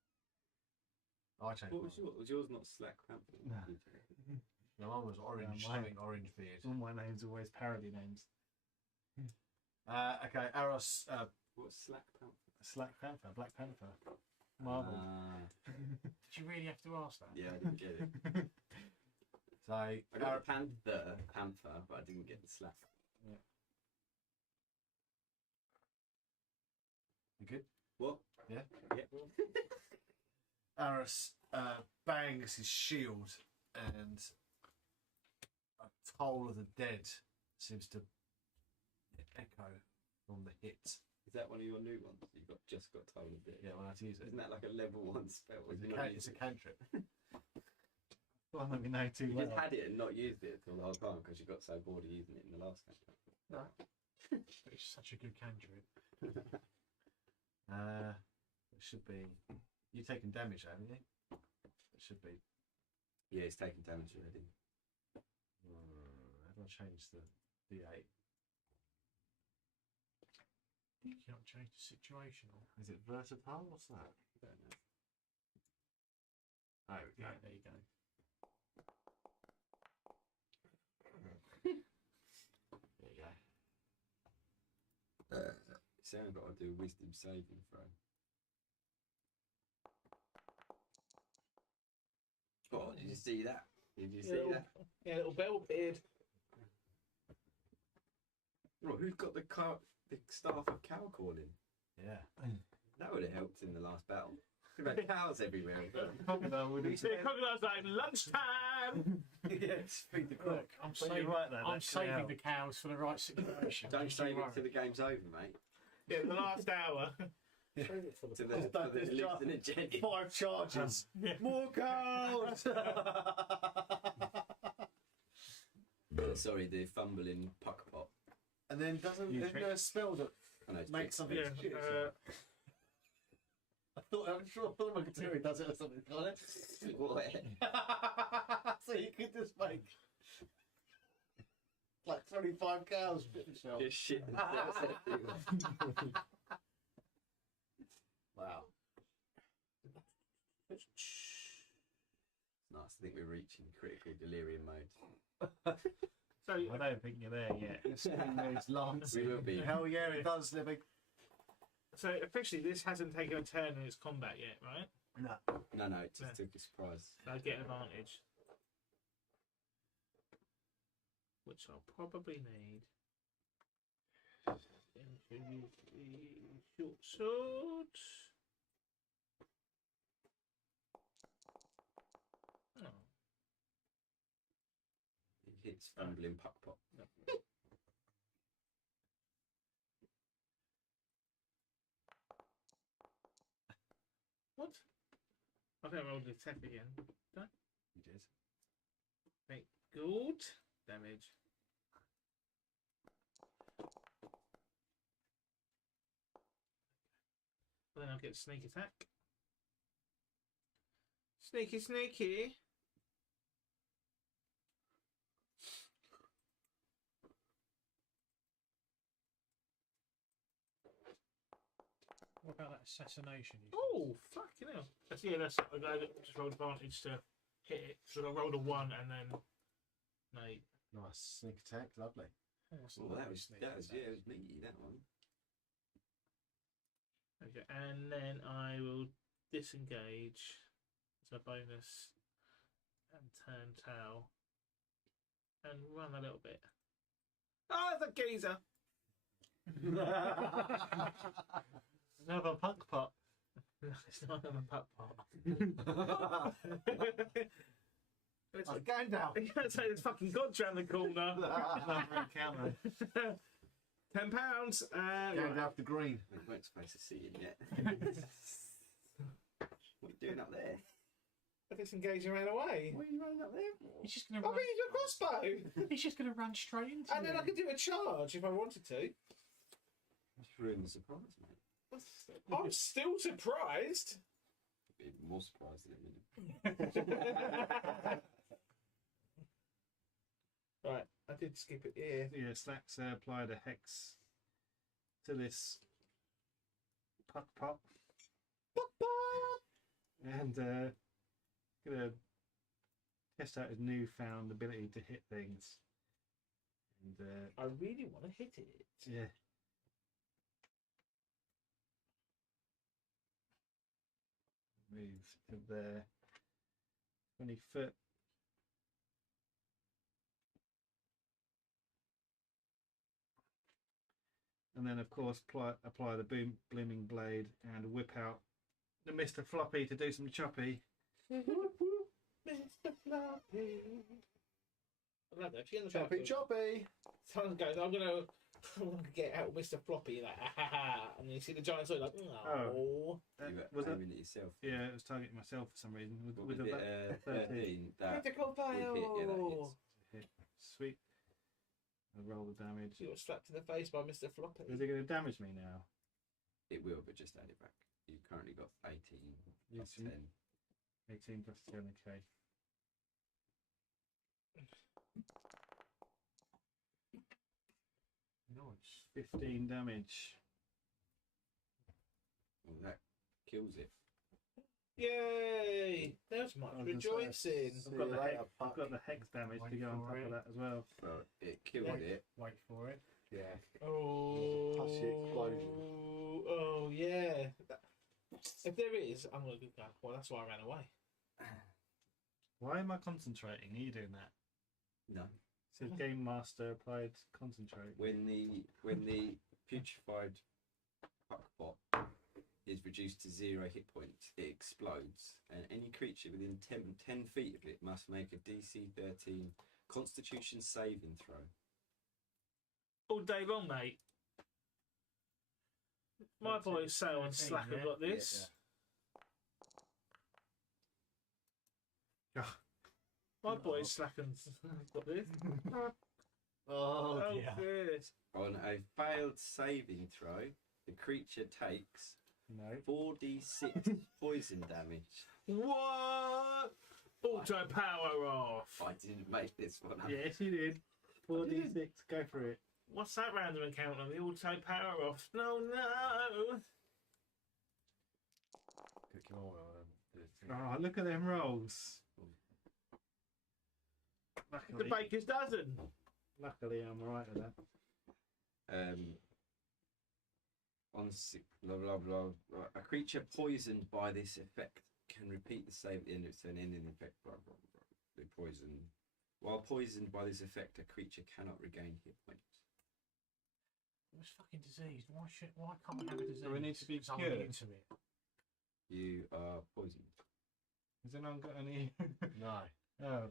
I changed What mine. was yours? Was yours not Slack Panther? No. No, mine was orange, mine- having orange beard. All my names are always parody names. Okay, Aros. What's Slack Panther? Slack Panther, Black Panther, Marvel. Did you really have to ask that? Yeah, I didn't get it. So I got Panther, but I didn't get the Slack. Yeah. You good? What? Yeah. Yeah. Aros bangs his shield, and a toll of the dead seems to echo from the hit. Is that one of your new ones? You just got told of it. Yeah, when I had to use it. Isn't that like a level 1 spell? It's a cantrip. Well, let me know too You well. just had it and not used it until the whole time because you got so bored of using it in the last campaign. No. It's such a good cantrip. It should be. You've taken damage, haven't you? It should be. Yeah, it's taken damage already. How do I change the D8? You cannot change the situation. Is it versatile? What's that? I don't know. Oh, we go. There you go. There you go. Sarah got to do a wisdom saving throw. Oh, did you see that? Did you see that? Yeah, little bell appeared. Right, who's got the staff of cow calling? Yeah. That would have helped in the last battle. There were cows everywhere. Crocodile's like, lunchtime! Yes, feed the croc. I'm But you're saving, right there, I'm that's gonna saving help. the cows for the right situation. Don't save it till the game's over, mate. Yeah, the last hour. To the hallucinogenic. 5 charges. More cows! Sorry, the fumbling puck pot. And then isn't there a spell that I know, it's makes something Yeah, shit? I'm sure Makatiri does it or something, can't it? What? So you could just make like 25 cows shit themselves. Just shit themselves everywhere. Wow. Nice, I think we're reaching critical delirium mode. So I don't think you're there yet. The screen moves Lance. We will be. Hell yeah, it does, Libby. So officially, this hasn't taken a turn in its combat yet, right? No. No, it just took a surprise. So I get advantage, which I'll probably need. Then to use the short sword. Oh. It hits fumbling puck pot. What? I think I rolled the attack again. Did I? You did. Make good damage. But then I'll get sneak attack. Sneaky, sneaky. What about that assassination? Oh, fucking hell. That's I just rolled advantage to hit it. So I rolled a 1 and then mate. Nice sneak attack, lovely. Well, that was it was meaty, that one. Okay, and then I will disengage as a bonus and turn tail and run a little bit. Oh, it's a geezer! Another punk pot. No, it's not another puck pot. It's like Gandalf. You can't say there's fucking gods round the corner. Another encounter. £10. Gandalf the Green. We weren't supposed to see him yet. What are you doing up there? I disengaged and ran away. What are you running up there for? He's just going I'll bring you a crossbow. He's just going to run straight into And then I could do a charge if I wanted to. Just ruined the surprise, mate. I'm still surprised. Be more surprised in a minute. Right, I did skip it here. Yes, that's applied a hex to this puck pot. And gonna test out his newfound ability to hit things. And I really want to hit it. yeah. Move to there. 20 foot. And then, of course, apply the blooming blade and whip out the Mr. Floppy to do some choppy. Mr. Floppy. I love that. If you're in the Choppy, back, choppy. someone goes, I'm gonna get out Mr. Floppy, like, ah, ha, ha. And you see the giant sword, like, oh. You Was were it? aiming at yourself. Yeah, it was targeting myself for some reason. What With was a it? 13. That Critical would hit, yeah, that fail. hits. Hit. Sweet. I'll roll the damage. You got slapped in the face by Mr. Floppy. Is it going to damage me now? It will, but just add it back. You've currently got 18 plus 10. 18 plus 10, okay. Nice. 15 damage. Well, that kills it. Yay! There's much I was gonna say, rejoicing. I've got the hex damage to go on top of that as well. Well, it killed it. Wait for it. Yeah. Oh, Pussy explosion. oh yeah. If there is, I'm gonna go. Well, that's why I ran away. Why am I concentrating? Are you doing that? No. It says Game Master applied concentrate. When the putrefied puckbot is reduced to 0 hit points, it explodes, and any creature within 10 feet of it must make a DC 13 Constitution saving throw. All day long, mate. My boys Sale and Slack have got this. My boys Slack and got this. Oh, yeah. Good. On a failed saving throw, the creature takes 4d6 poison damage. What? Auto power off. I didn't make this one up. Yes, you did. 4d6, go for it. What's that random encounter? The auto power off. No, no. Oh, look at them rolls. The baker's dozen. Luckily, I'm right at that. Blah blah blah. A creature poisoned by this effect can repeat the save at the end of its turn, ending the effect. Blah blah blah. The poison. While poisoned by this effect, a creature cannot regain hit points. It's fucking diseased. Why can't I have a disease? So we need to be Because I'm cured. immune to it. You are poisoned. Has anyone got any? No. Oh.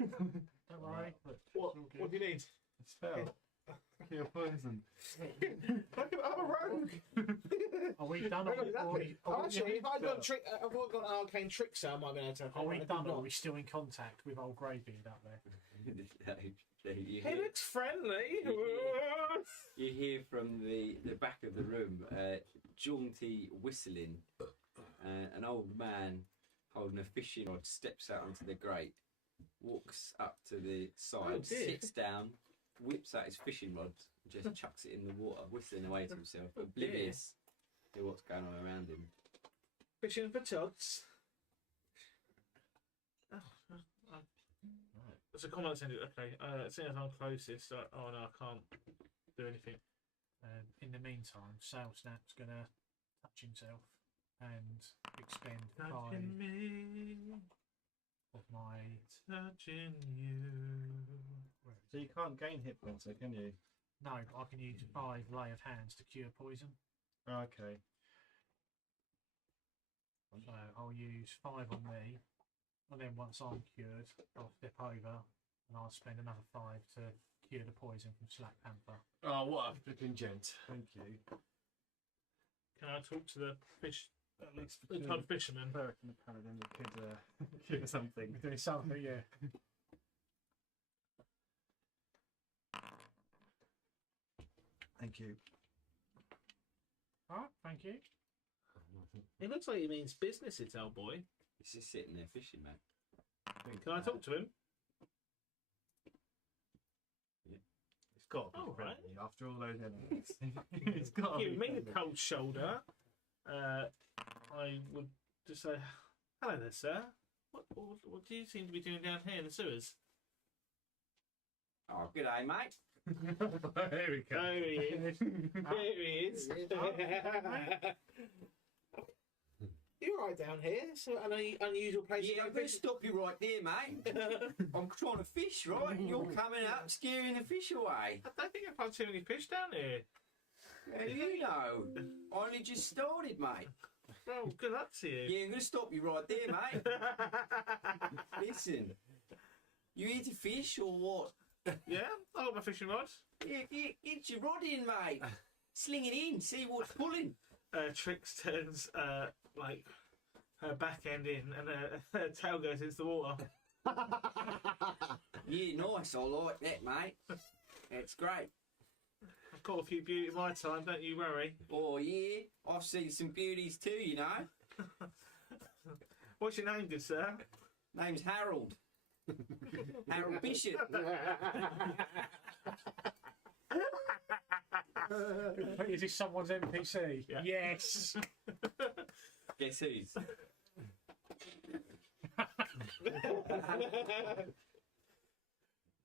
Don't worry. What do you need? A spell. Cure poison. I'm a rogue. Are we done? Actually, if I've got an arcane trick, so I might be able to. Are we done? Or are we still in contact with old Greybeard up there? He looks friendly. You hear from the back of the room jaunty whistling. An old man holding a fishing rod steps out onto the grate, walks up to the side, sits down, whips out his fishing rod, and just chucks it in the water, whistling away to himself, oblivious to what's going on around him. Fishing for tugs. That's a comment sending. Okay, seeing as I'm closest, oh no, I can't do anything. In the meantime, Sail Snap's gonna touch himself and expend 5 of my touching you. So you can't gain hit points, though, can you? No, but I can use 5 lay of hands to cure poison. Okay. So I'll use 5 on me, and then once I'm cured, I'll step over and I'll spend another 5 to cure the poison from Slack Panther. Oh, what a flipping gent. Thank you. Can I talk to the fish? At least the kind of fisherman. Cleric and the paladin could cure something. Doing something, yeah. Thank you. Alright, thank you. It looks like he means business, it's old boy. He's just sitting there fishing, man. Can I talk to him? It's got to be friendly after all those enemies. It's got to Give be me the cold shoulder. I would just say, hello there, sir. What do you seem to be doing down here in the sewers? Oh, good day, mate. There we go. There he is. There he is. You're right down here. So an unusual place. Yeah, I'm going to stop you right there, mate. I'm trying to fish, right? You're coming up, scaring the fish away. I don't think I've had too many fish down here. How do you know? I only just started, mate. Well, good luck to you. Yeah, I'm going to stop you right there, mate. Listen, you here to fish or what? Yeah, I got my fishing rod. Yeah, get your rod in, mate. Sling it in, see what's pulling. Trix turns like her back end in, and her tail goes into the water. Yeah, nice. I like that, mate. That's great. I've got a few beauty in my time, don't you worry. Oh, yeah. I've seen some beauties too, you know. What's your name, good sir? Name's Harold. Harold Bishop. Is this someone's NPC? Yeah. Yes. Guess whose?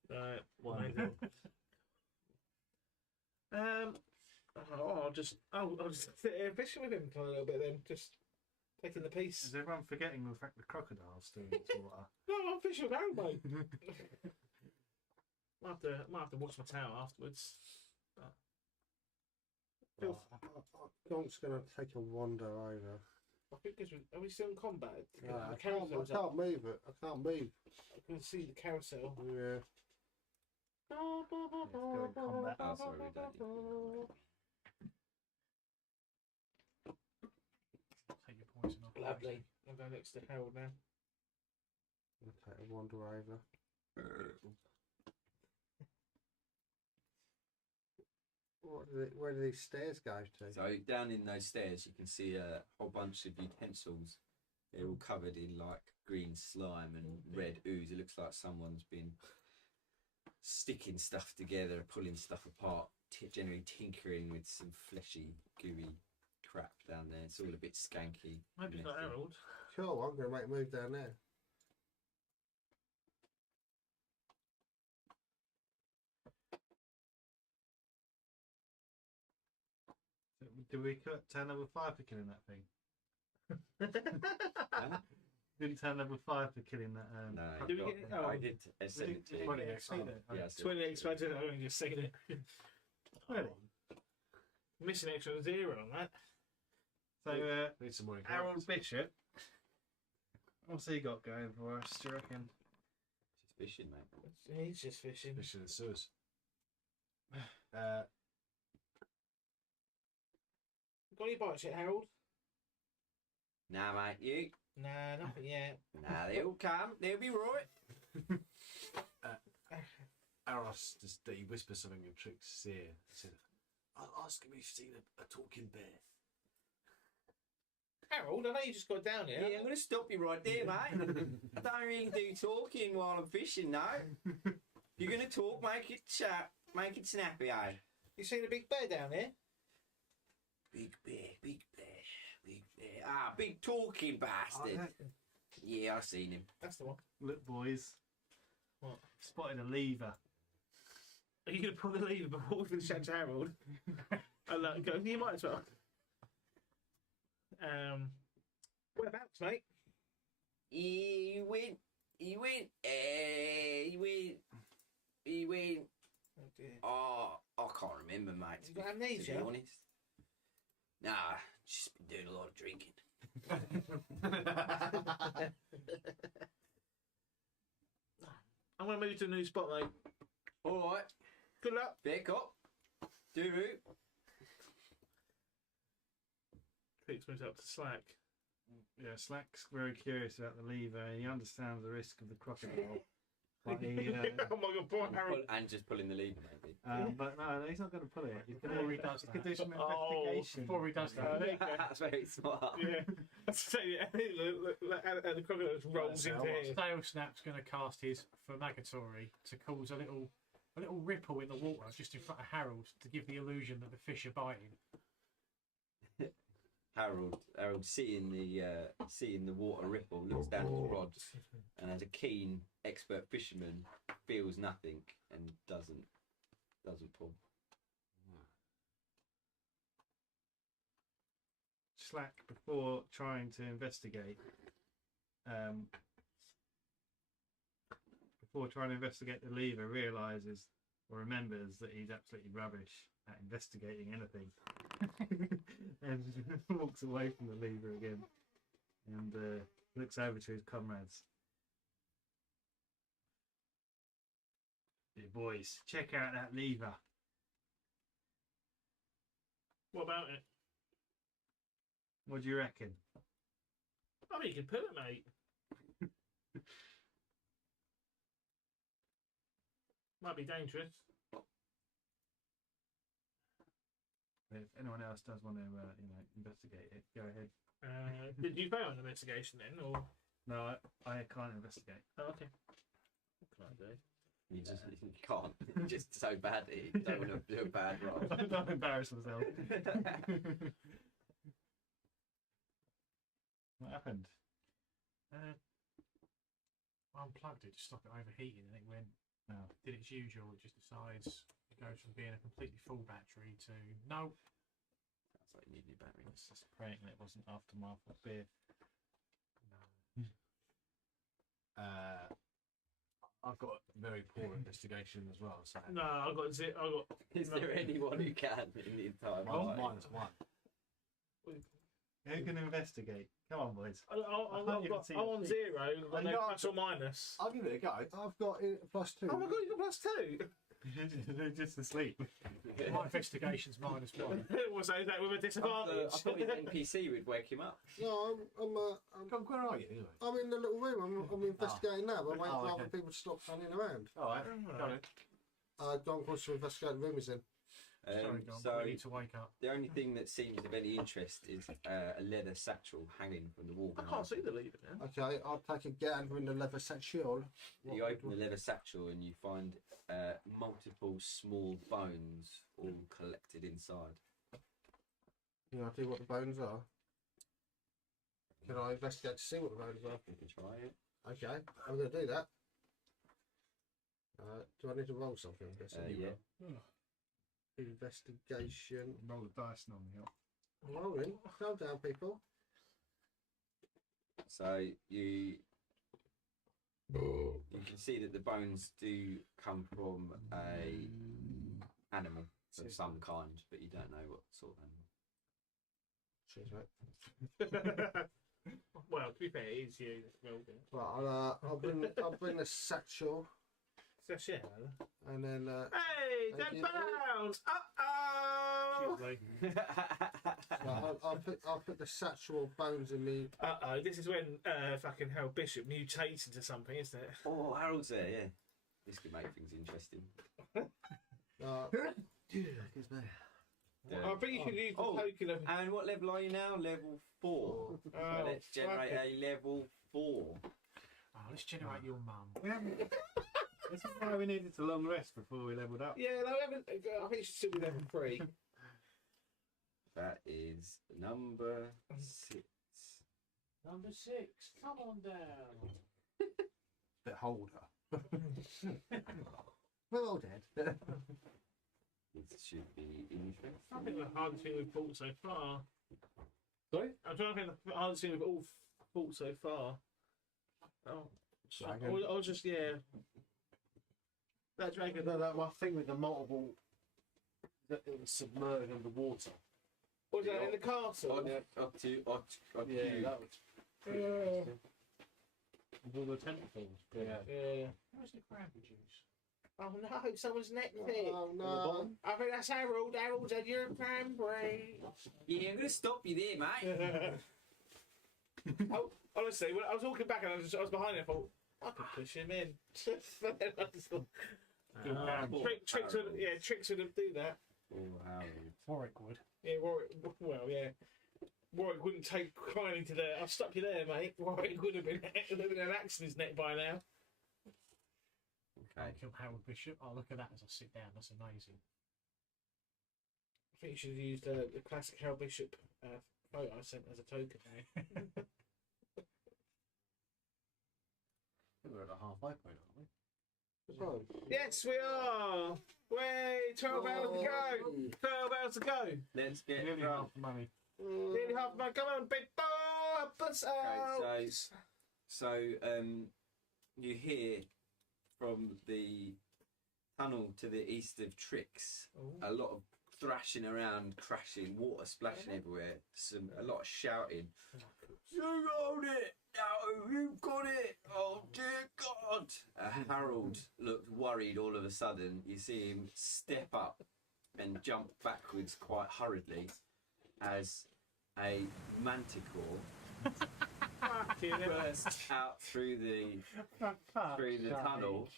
Right, amazing. I'll just sit here fishing with him for a little bit then, just taking the piece. Is everyone forgetting the fact the crocodile's still in the water? No, I'm fishing with Aaron, mate. might have to wash my towel afterwards. But... I'm just going to take a wander over. I think are we still in combat? I can't move it. I can't move. I can see the carousel. Yeah. Let's go in combat. Oh, sorry, we don't need Take your poison off. Lovely. I'll go next to Harold now. I'll take a wander over. Where do these stairs go to? So down in those stairs, you can see a whole bunch of utensils. They're all covered in like green slime and red ooze. It looks like someone's been sticking stuff together, pulling stuff apart, generally tinkering with some fleshy, gooey crap down there. It's all a bit skanky. Maybe it's not messy. Harold. Sure, I'm going to make a move down there. Did we turn level 5 for killing that thing? Didn't turn level 5 for killing that. No, Did we get it? I did send it to you. 20 excited. Yeah, 20 expansion, I've only just seen it. 20. Missing extra 0 on that. So, Need some more Harold Bishop. What's he got going for us, do you reckon? Just fishing, mate. He's just fishing. Fishing the sewers. Got any bites yet, Harold? Nah, mate, you. Nah, nothing yet. Nah, they'll come. They'll be right. Aros just he whispers something in Trix's ear. He said, "I'll ask him if he's seen a talking bear." Harold, I know you just got down here. Yeah, I'm going to stop you right there, mate. I don't really do talking while I'm fishing, no. If you're going to talk, make it chat, make it snappy, eh? You seen a big bear down here? Big bear, big bear, big bear. Ah, big talking bastard. Yeah, I've seen him. That's the one. Look, boys. What? Spotted a lever. Are you going to pull the lever before we finish chatting to Harold? And go, you might as well. Whereabouts, mate? He went. Oh dear. Oh, I can't remember, mate. You got amnesia? To be honest. Nah, just been doing a lot of drinking. I'm going to move to a new spot, mate. All right. Good luck. Fair cop. Doo-roo. Trix moves up to Slack. Yeah, Slack's very curious about the lever and he understands the risk of the crocodile. But he, Oh my god, poor Harold. And just pulling the lever, maybe. but no, he's not going to pull it. He's going Before he does to do that. some Oh, investigation. Before he does that. There you go. That's very smart. Yeah. I'd say, and the crocodile just rolls into here. Dale Snap's going to cast his Fumigatory to cause a little ripple in the water just in front of Harold to give the illusion that the fish are biting. Harold, seeing the water ripple, looks down at the rods, and as a keen expert fisherman, feels nothing and doesn't pull. Slack, before trying to investigate, the lever, realizes or remembers that he's absolutely rubbish at investigating anything, and walks away from the lever again, and looks over to his comrades. Hey boys, check out that lever. What about it? What do you reckon? I mean, you can pull it, mate. Might be dangerous. If anyone else does want to, investigate it, go ahead. Did you fail an investigation then, or? No, I can't investigate. Oh, okay. What can I do? You can't. You're just so bad at it. You don't want to do a bad roll. I don't embarrass myself. What happened? unplugged it to stop it overheating, and it went. Did its usual. It just decides it goes from being a completely full battery to no. That's like you need new battery. It's just praying it wasn't aftermath of beer. I've got very poor investigation as well. So No, I got zero. I got. Is there anyone who can in the entire mine's party? -1. Who can investigate? Come on, boys. I'm on zero. But no plus or minus. I'll give it a go. I've got +2. Oh my god, you got +2. They're just asleep. My investigation's -1. Was that with a disadvantage? I thought his NPC would wake him up. No, Where are you anyway? I'm in the little room. I'm investigating now. But I'm waiting for okay. other people to stop running around. All right. Don wants to investigate the room he's in. Sorry, Don, so we need to wake up. the only thing that seems of any interest is a leather satchel hanging from the wall. I can't see the lever now. Okay, I'll take a gander in the leather satchel. You open the leather satchel and you find multiple small bones all collected inside. Can I do what the bones are? Can I investigate to see what the bones are? You can try it. Okay, I'm going to do that. Do I need to roll something? I guess Yeah. Investigation. Roll the dice normally. I'm rolling. Calm down, people. So you can see that the bones do come from a animal of some kind, but you don't know what sort of animal. Cheers, mate. Well, to be fair, it is you. Right, I'll bring the satchel. And then. Hey, thank that bounce! Uh-oh! I'll put the satchel bones in me. Uh-oh, this is when fucking hell Bishop mutates into something, isn't it? Oh, Harold's there, yeah. This could make things interesting. I think you should use the token of... And what level are you now? Level 4. So let's generate a level 4. Oh, let's generate your mum. This is why we needed a long rest before we leveled up. Yeah, no, I think you should still be level 3. That is number 6. Number 6, come on down. Bit holder. We're all dead. It should be interesting. I think the hardest thing we've fought so far. Sorry? I'm trying to think the hardest thing we've all fought so far. Oh, I was just, yeah. That dragon. That one thing with the multiple. That it was submerged underwater. Was that in the castle? Up to Yeah, that was. With all the tentacles. Yeah. Where's the cranberry juice? Oh no, someone's necked it. Oh no. I think that's Harold. Harold's had your cranberry. Yeah, I'm going to stop you there, mate. Oh, honestly, when I was walking back and I was behind him, I thought, I could push him in. Tricks would do that. Oh, Harold. Warwick would. Yeah, Warwick, well, yeah. Warwick wouldn't take kindly to the, I've stuck you there, mate. Warwick would have been an axe in his neck by now. I'll kill Harold Bishop. I'll look at that as I sit down. That's amazing. I think you should have used the classic Harold Bishop photo I sent as a token. We're at a halfway point, aren't we? Yes, we are. Wait, 12 hours to go. 12 hours to go. Let's get Nearly half the money. Nearly half the money. Come on, big boy. Help us out. Okay, so you hear from the tunnel to the east of Trix a lot of thrashing around, crashing, water splashing everywhere, a lot of shouting. You got it! No, you've got it! Oh dear God! Harold looked worried all of a sudden. You see him step up and jump backwards quite hurriedly as a manticore burst out through the tunnel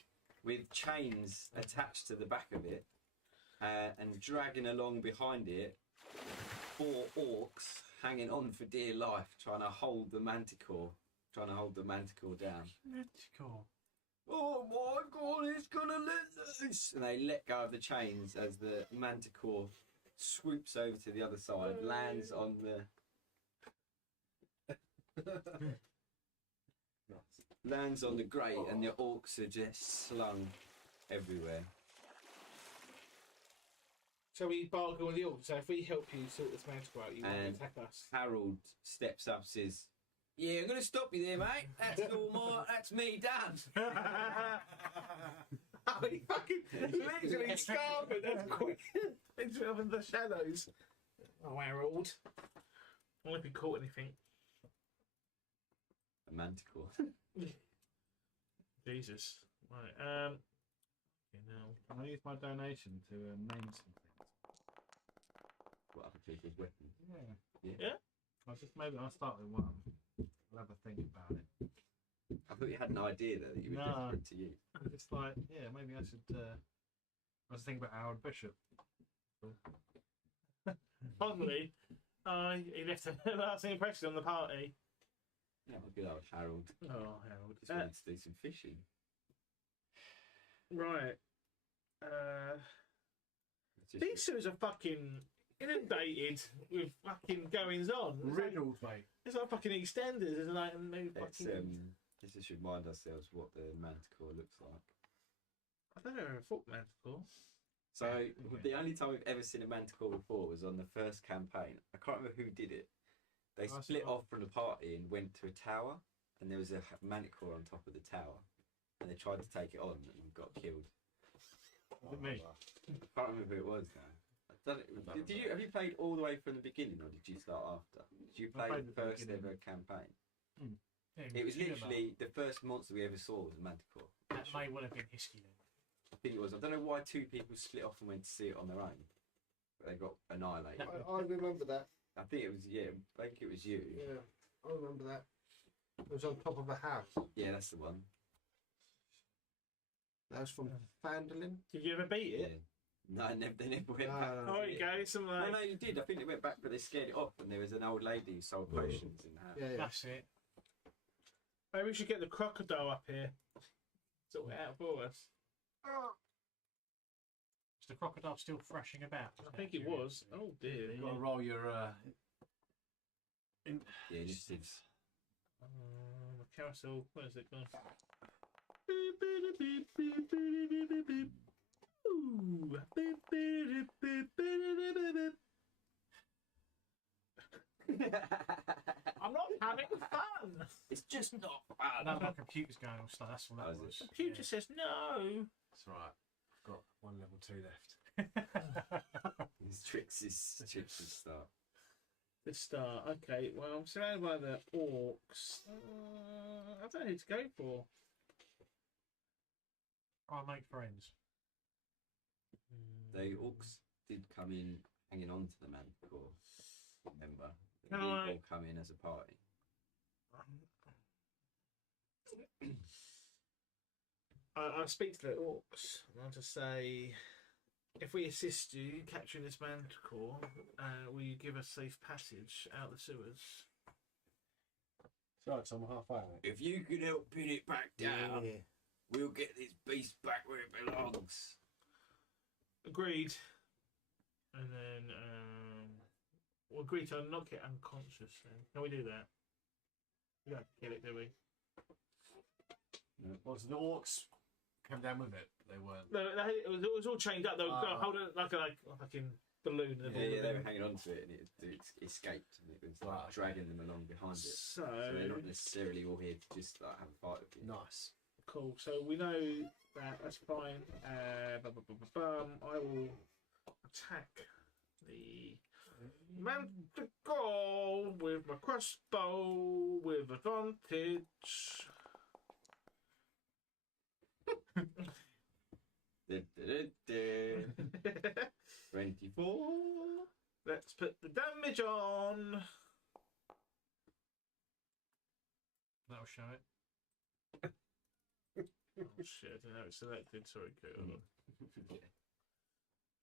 with chains attached to the back of it, and dragging along behind it 4 orcs hanging on for dear life, trying to hold the manticore down. Manticore. Oh my God, it's gonna let loose! And they let go of the chains as the manticore swoops over to the other side, lands on the. lands on the grate, and the orcs are just slung everywhere. So we bargain with the orcs. So if we help you sort this manticore out, you won't And attack us. Harold steps up, says, "Yeah, I'm going to stop you there, mate. That's me done." Oh, he fucking literally scarpered. That's quick. Into up in the shadows. Oh, Harold. I won't be caught anything. A manticore. Jesus. Right. You know. Can I use my donation to name some things? What other people's weapons? Yeah. I'll start with one. I'll have a think about it. I thought you had an idea there that you were desperate to use. It's like, yeah, maybe I should. I was thinking about Howard Bishop. Oddly, he left a lasting impression on the party. Yeah, good old Harold. Oh, Harold. Just wanted to do some fishing. Right. These sewers are fucking inundated with fucking goings on. Riddled, mate. It's like fucking EastEnders, isn't it? And no Let's fucking. just remind ourselves what the manticore looks like. I don't know if I thought manticore. So the only time we've ever seen a manticore before was on the first campaign. I can't remember who did it. They split off from the party and went to a tower, and there was a manticore on top of the tower, and they tried to take it on and got killed. Was it me? I can't remember who it was now. Have you played all the way from the beginning, or did you start after? Did you play the first ever campaign? It was literally the first monster we ever saw was a manticore. That may well have been Hisky then. I think it was. I don't know why two people split off and went to see it on their own, but they got annihilated. I remember that. I think it was I think it was you. Yeah, I remember that. It was on top of a house. Yeah, that's the one. That was from Fandolin. Did you ever beat it? Yeah. No, they never went back. Oh, there you go. Some like... No, you did. I think they went back, but they scared it off, and there was an old lady who sold potions in the house. Yeah. That's it. Maybe we should get the crocodile up here. Sort it out for us. Is the crocodile still thrashing about? I think it was. Oh dear. You've got to roll your initiatives. The carousel. Where is it gone? I'm not having fun. It's just not fun. No, my computer's going all slow. That's all that was. The computer says no. That's right. I've got one level 2 left. His tricks is start. The start. Okay. Well, I'm surrounded by the orcs. I don't know who to go for. I'll make friends. The orcs did come in hanging on to the manticore. Remember? They Can didn't I- all come in as a party. I'll speak to the orcs and I'll just say, if we assist you in capturing this manticore, will you give us safe passage out the sewers? Right, so I'm halfway. If you could help pin it back down, Yeah. we'll get this beast back where it belongs. Agreed. And then we'll agree to not get unconscious then. Can we do that? We don't kill it, do we? Well, so the orcs came down with it. They weren't. No, it was all chained up. They were holding it like a fucking balloon. Yeah, they were hanging on to it and it escaped and it was like dragging them along behind it. So they're not necessarily all here to just like have a fight with you. Nice. Cool. So we know that. That's fine. I will attack the manticore with my crossbow with advantage. 24. Let's put the damage on. That'll show it. Oh shit! I didn't have it selected. Sorry, cool.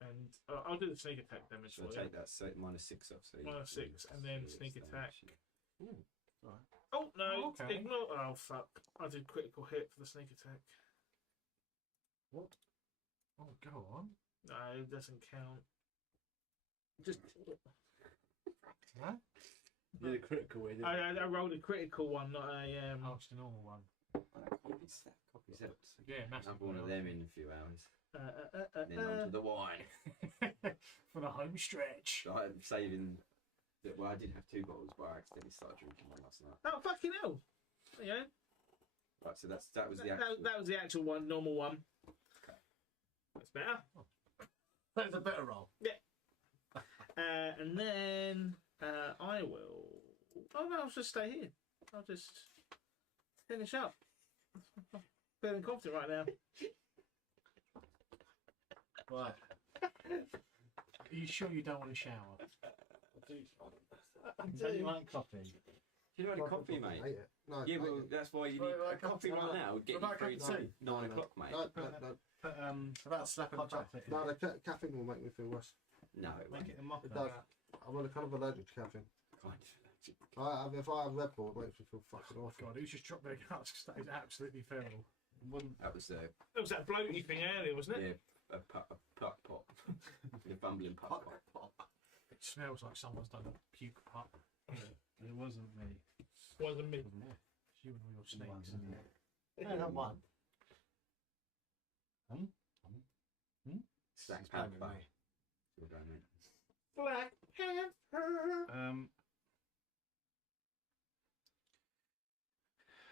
And I'll do the sneak attack damage So for I you. take that -6 off. So -6, and then sneak attack. Ooh, right. Oh no! Oh, okay. Ignore. Oh fuck! I did critical hit for the sneak attack. What? Oh, go on. No, it doesn't count. Just. Huh? You did a critical win. I rolled a critical one, not a Oh, it's the normal one. Copies helped. Yeah, massive. Another one of them in a few hours. Then on to the wine. For the home stretch. So I'm saving. Well, I did have 2 bottles, but I accidentally started drinking one last night. Oh fucking hell! There you go. Right, so that was the actual. That was the actual one, normal one. Okay. That's better. That's a better roll. Yeah. And then I will. Oh no, I'll just stay here. I'll just finish up. Feeling confident right now. Right. Are you sure you don't want to shower? Don't you like coffee? You don't want a coffee, mate? No, Yeah, well, that's why you need a coffee right now. Would get you through to 9 o'clock, mate. No. About slapping the chocolate in. No, the caffeine will make me feel worse. No, Make it a mock. It does. I'm kind of allergic to caffeine. kind of. If I have Red Bull, it makes me feel fucking awful. God, who's just dropped their guts? That is absolutely feral. That was It was that bloaty thing earlier, wasn't it? yeah, a putt pot. A bumbling putt pot. It smells like someone's done a puke pup. It wasn't me. Wasn't me. It's you and all your snakes. No, not one. Stack Panther. Black Panther.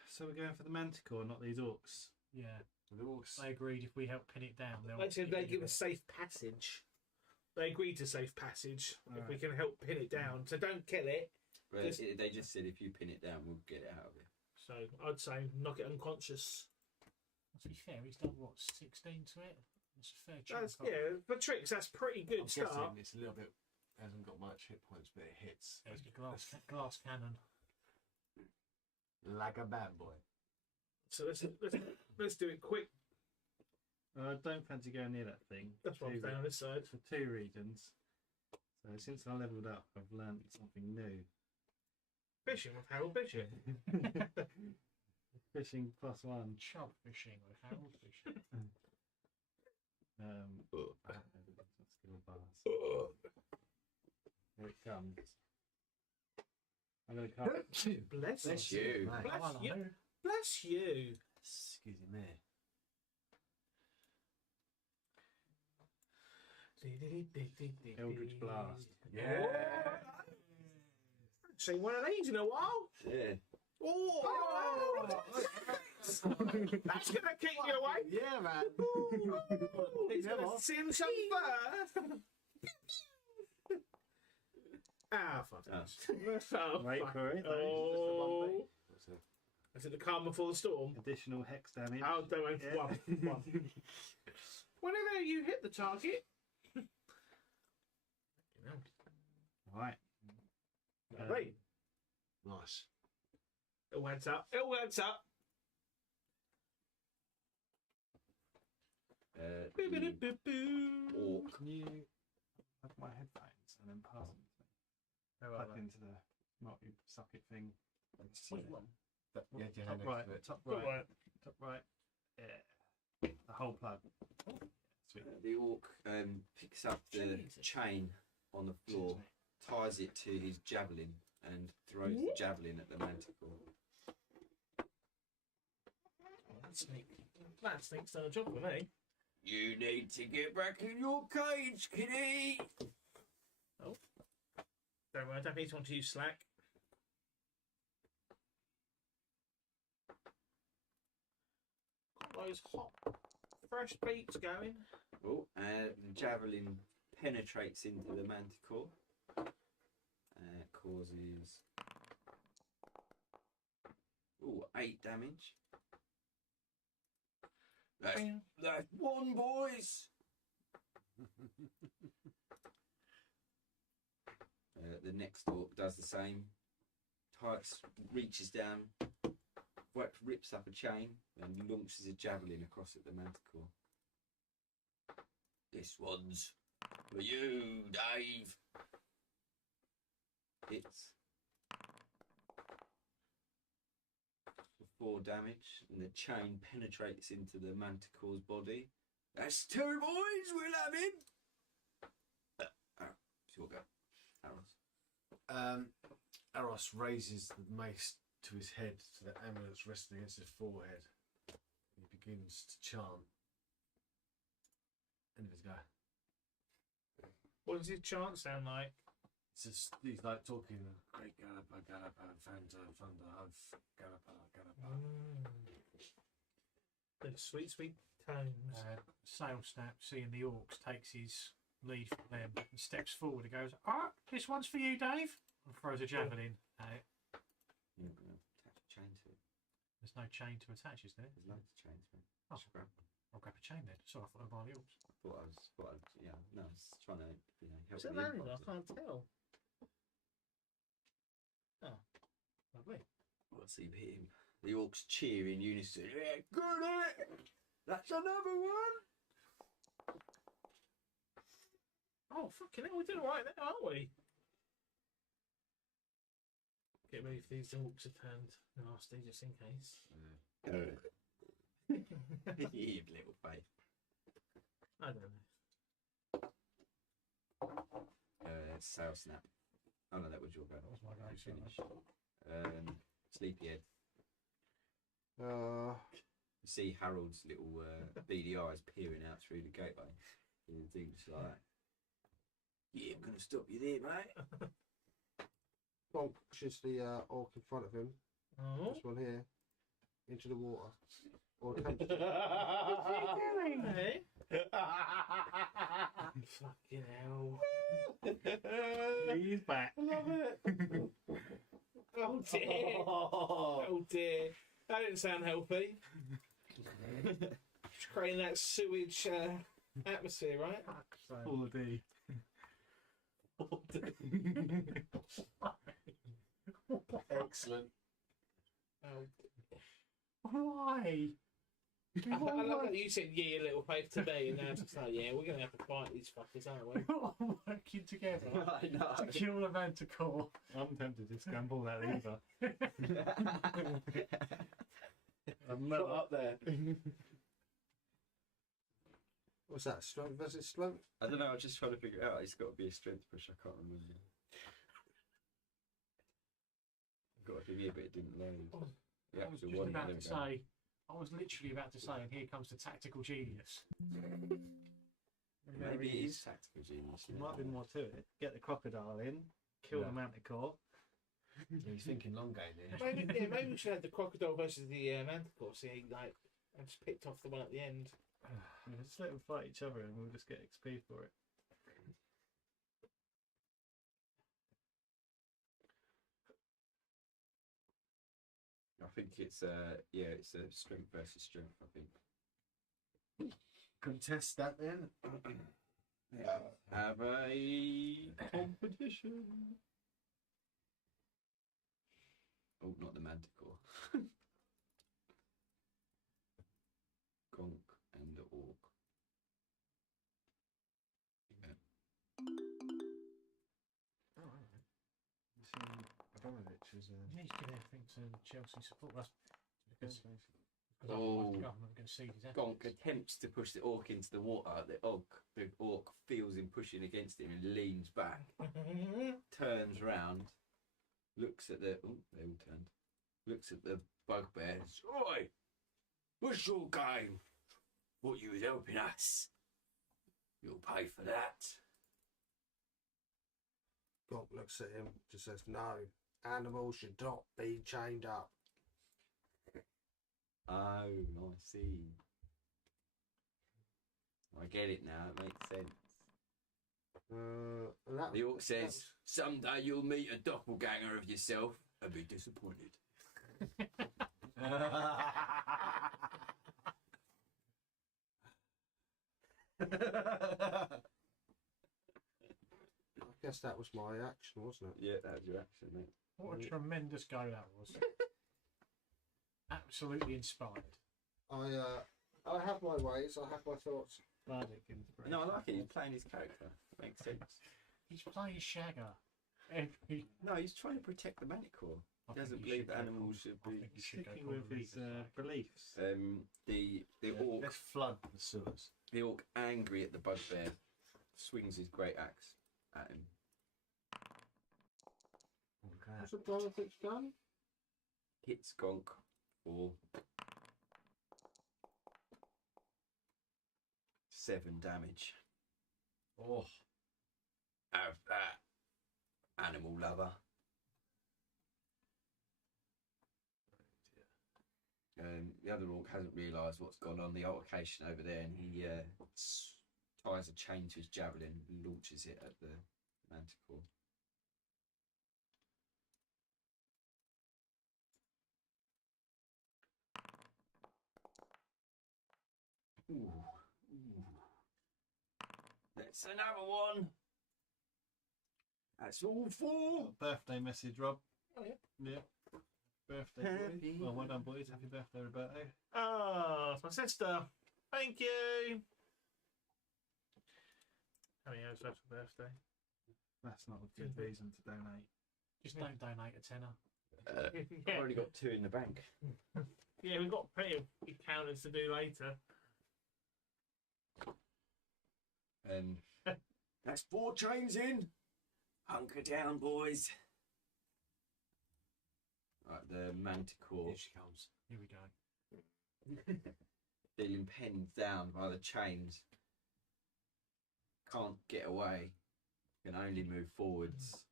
So we're going for the Manticore, not these orcs. Yeah. The orcs. They agreed if we help pin it down, they'll. They said they give us safe passage. They agreed to safe passage if we can help pin it down. So don't kill it. But they just said if you pin it down, we'll get it out of here. So I'd say knock it unconscious. To be fair, he's done what, 16 to it? It's a fair chunk. For tricks, that's pretty good I'm start. guessing it's a little bit. Hasn't got much hit points, but it hits. There's a glass cannon. Like a bad boy. So let's do it quick. I don't fancy going near that thing. That's why I'm staying on this side. For 2 reasons. So since I leveled up, I've learned something new. Fishing with Harold Bishop. Fishing +1. Chub fishing with Harold Bishop. Skill bars. Here it comes. I'm going to cut. Bless you. Bless you. Bless you. Excuse me. Eldritch Blast. Yeah. Seen one of these in a while. Yeah. Oh, that's gonna kick you away. Yeah, man. He's gonna sim some fur. Fuck. Wait for it. Oh. Is it the calm before the storm? Additional hex damage. Oh, they went one. Whenever you hit the target. Right. Right. Nice. It all adds up. It all adds up. Orc. Can you have my headphones and then pass them to me? Plug into the multi-socket thing. Yeah, Top right. Top right. Top right. Yeah. The whole plug. Sweet. The orc picks up the chain on the floor, ties it to his javelin, and throws the javelin at the manticore. That snake's done a job for me. You need to get back in your cage, kitty. Oh. Don't worry, I don't need to want to use slack. Got those hot, fresh beats going. Oh, the javelin penetrates into the manticore. Causes 8 damage. That's 1, boys. The next orc does the same. Reaches down, rips up a chain, and launches a javelin across at the manticore. This one's for you, Dave. Hits for 4 damage, and the chain penetrates into the manticore's body. That's 2, boys. We'll have him. It's your go, Aros. Aros raises the mace to his head, to the amulet's resting against his forehead. He begins to chant. End of his go. What does his chant sound like? It's just, he's like talking, great Galapa, Galapa, Fanta, Thunder, Huff, Galapa, Galapa. The sweet, sweet tones. Sail Snap, seeing the orcs, takes his lead from them and steps forward and goes, this one's for you, Dave. And throws a javelin at it. You're going to attach a chain to it. There's no chain to attach, is there? There's loads of chains, man. Oh. Just grab one. I'll grab a chain then. So I thought I'd buy the orcs. I was trying to, help Is that the an animal? I impulse. can't tell. Oh, lovely. What's he hit him? The orcs cheer in unison. Yeah, got it! That's another one! oh, fucking hell, we're doing alright there, aren't we? Get ready for these orcs have turned nasty just in case. You little faith. I don't know. Sail Snap. Oh no, that was your go. That was my go. Finish. Sleepyhead. Uh, You see Harold's little beady eyes peering out through the gateway. And the thing's like, yeah, I'm going to stop you there, mate. Bonk pushes the orc in front of him. Oh. This one here. Into the water. Or attempts to. What's he doing? Hey? Fucking hell. He's back. I love it. Oh dear. Oh dear. That didn't sound healthy. Just creating that sewage atmosphere, right? Full D. Excellent. Oh. Why? I love that you said yeah, little faith to me, and now it's just like, yeah, we're going to have to fight these fuckers, aren't we? We're all working together I know. to kill the Manticore. I'm tempted to scramble that either. I'm Put not up there. What's that? Strength versus strength? I don't know, I'm just trying to figure it out. It's got to be a strength push, I can't remember. I've got a thing here, but it didn't load. The I was actual just one. about there to we go. say, I was literally about to say, and here comes the tactical genius. Maybe it is tactical genius. There might be more to it. Get the crocodile in, kill the manticore. He's thinking long game here. Maybe we should have the crocodile versus the manticore. See, like, I just picked off the one at the end. Just let them fight each other and we'll just get XP for it. I think it's it's a strength versus strength, I think. Contest that then. Have a competition. Oh, not the manticore. Gonk and the orc. Abramovich is You need to give everything to Chelsea support. That's because Oh, the government can see his Gonk attempts to push the orc into the water. The orc feels him pushing against him and leans back, turns round, looks at the. Oh, they all turned. Looks at the bugbears. Oi! What's your game? Thought you was helping us. You'll pay for that. Gonk looks at him, just says, no, animals should not be chained up. Oh, I see. I get it now. It makes sense. The orc says, someday you'll meet a doppelganger of yourself and be disappointed. I guess that was my action, wasn't it? Yeah, that was your action, mate. What a tremendous go that was. Absolutely inspired. I have my ways, I have my thoughts. No, I like it. He's playing his character. Makes sense. He's playing Shagger. No, he's trying to protect the manticore. He doesn't believe that animals should be sticking with his beliefs. The orc. Let's flood the sewers. The orc, angry at the bugbear, swings his great axe at him. What's the Abramovich done? hits Gonk for 7 damage. Oh, Have that, animal lover. The other orc hasn't realised what's gone on, the altercation over there, and he ties a chain to his javelin and launches it at the manticore. Ooh. That's another one. That's all 4. Birthday message, Rob. Oh, yeah. Yeah. Birthday boy. Well done, boys. Happy birthday, Roberto. Ah, it's my sister. Thank you. How many hours left for birthday? That's not a good reason to donate. Just don't donate a tenner. I've already got 2 in the bank. Yeah, we've got plenty of encounters to do later. And that's 4 chains in. Hunker down, boys. Right, the manticore. here she comes. Here we go. Feeling pinned down by the chains. Can't get away. Can only move forwards.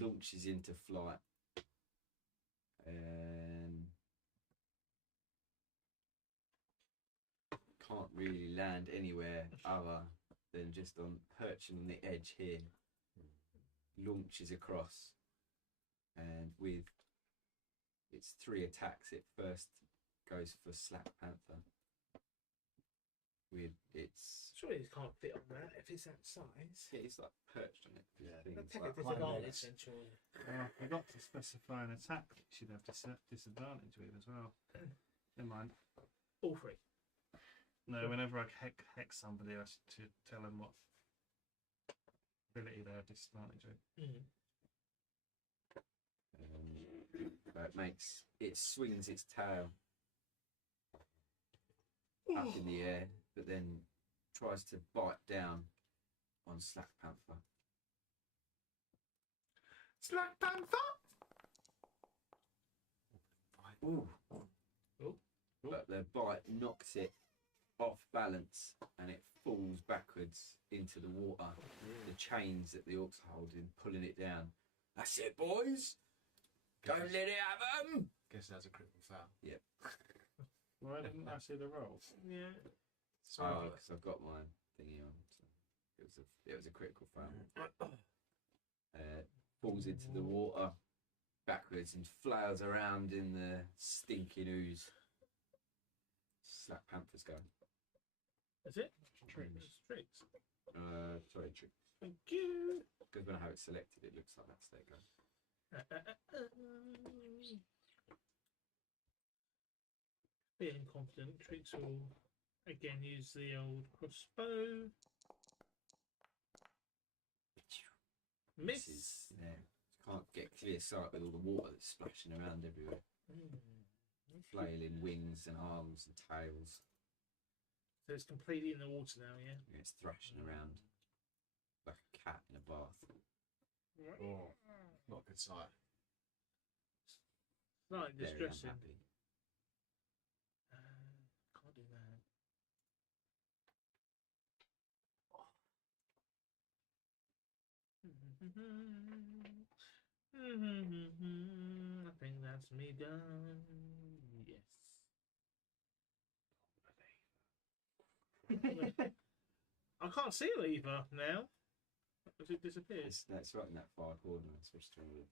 Launches into flight. And can't really land anywhere other than just on perching on the edge here. Launches across. And with its 3 attacks, it first goes for Slap Panther. With its... Surely it can't fit on that if it's that size. Yeah, it's like perched on it. Yeah. That'd Things take like a disadvantage then, surely. I forgot to specify an attack that you should have disadvantage with as well. Never mind. All 3. No, whenever I hex somebody, I should tell them what ability they have disadvantage with. But it swings its tail up in the air, but then tries to bite down on Slack Panther. Slack Panther! Ooh. Ooh. But the bite knocks it off balance and it falls backwards into the water. The chains that the orcs are holding, pulling it down. That's it, boys! Don't let it have them! Guess that's a critical foul. Yep. Why didn't I see the rolls? Yeah. Oh, because I've got my thingy on. So it was a critical foul. Falls into the water backwards and flails around in the stinking ooze. Slap Panther's go. That's it? Tricks. Tricks. Sorry, trick. Thank you. Because when I have it selected, it looks like that's their go. Being confident, Tricks will again use the old crossbow. Miss. Misses. Yeah. Can't get clear sight with all the water that's splashing around everywhere. Flailing wings and arms and tails. So it's completely in the water now, yeah? Yeah, it's thrashing around like a cat in a bath. Oh, not a good sight. Slightly Very distressing. unhappy. Can't do that. I think that's me done. Yes. I can't see a lever now. Has it disappeared? It's right in that far corner. I switched to all the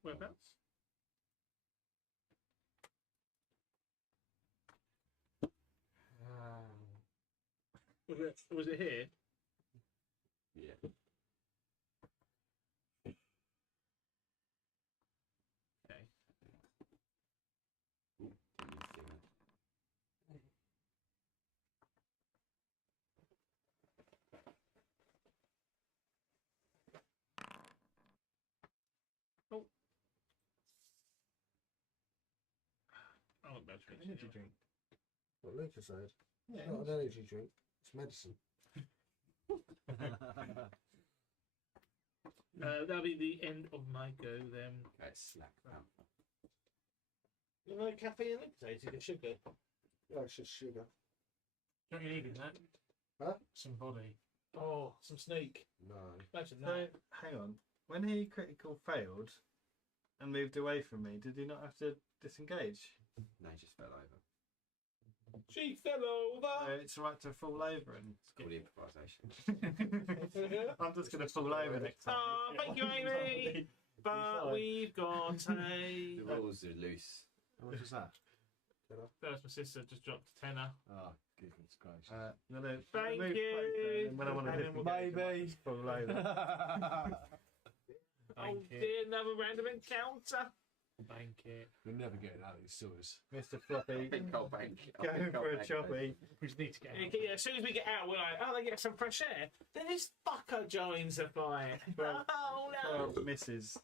Whereabouts? Was it here? Yeah. Okay. Ooh, didn't even see that. Oh. Oh, that's Energy drink. What Lucas said. Yeah. It's not an energy drink. It's medicine. That'll be the end of my go then. Okay, Slack Panther. You know, caffeine and liquid, you get sugar. Oh, it's just sugar. Don't you need that? Huh? Some body. Oh, some sneak. No. Imagine So, that. hang on. When he critical failed and moved away from me, did he not have to disengage? No, he just fell over. She fell over. It's right to fall over and. It's called improvisation. I'm just going to fall over next time. Oh, thank you, Amy. But we've got a. The rules are loose. How much was that? First, my sister just dropped a tenner. Oh, goodness gracious. No, Thank move you. closer, and when I want And to then we'll Maybe. just fall over. Oh dear, another random encounter. Bank it. You're never getting out of these sewers. Mr. Floppy, I think I'll bank. going for a choppy. We just need to get out. Yeah, as soon as we get out, we're like, oh, they get some fresh air. Then this fucker joins the fight. Well, Oh no. well, misses.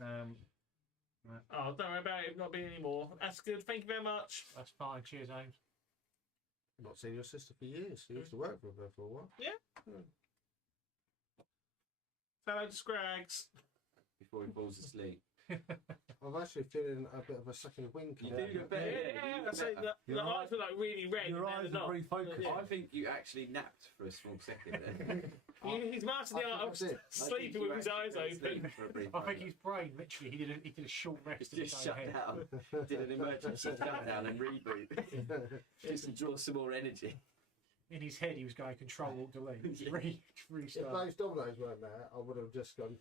Right. Oh, don't worry about it not being any more. That's good. Thank you very much. That's fine. Cheers, James. I've not seen your sister for years. You used to work with her for a while. Hello, Scrags. Before he falls asleep. I'm actually feeling a bit of a second wind. You coming. do get better. Yeah, I say the eyes were like really red. Your and eyes they're are not. refocused. Yeah. I think you actually napped for a small second then. He's mastered the art of sleeping with his eyes open. I think his brain literally he did a short rest. It's just shut down. Did an emergency shutdown and reboot. Just to draw some more energy. In his head, he was going control alt delete. If Restart. those dominoes weren't there, I would have just gone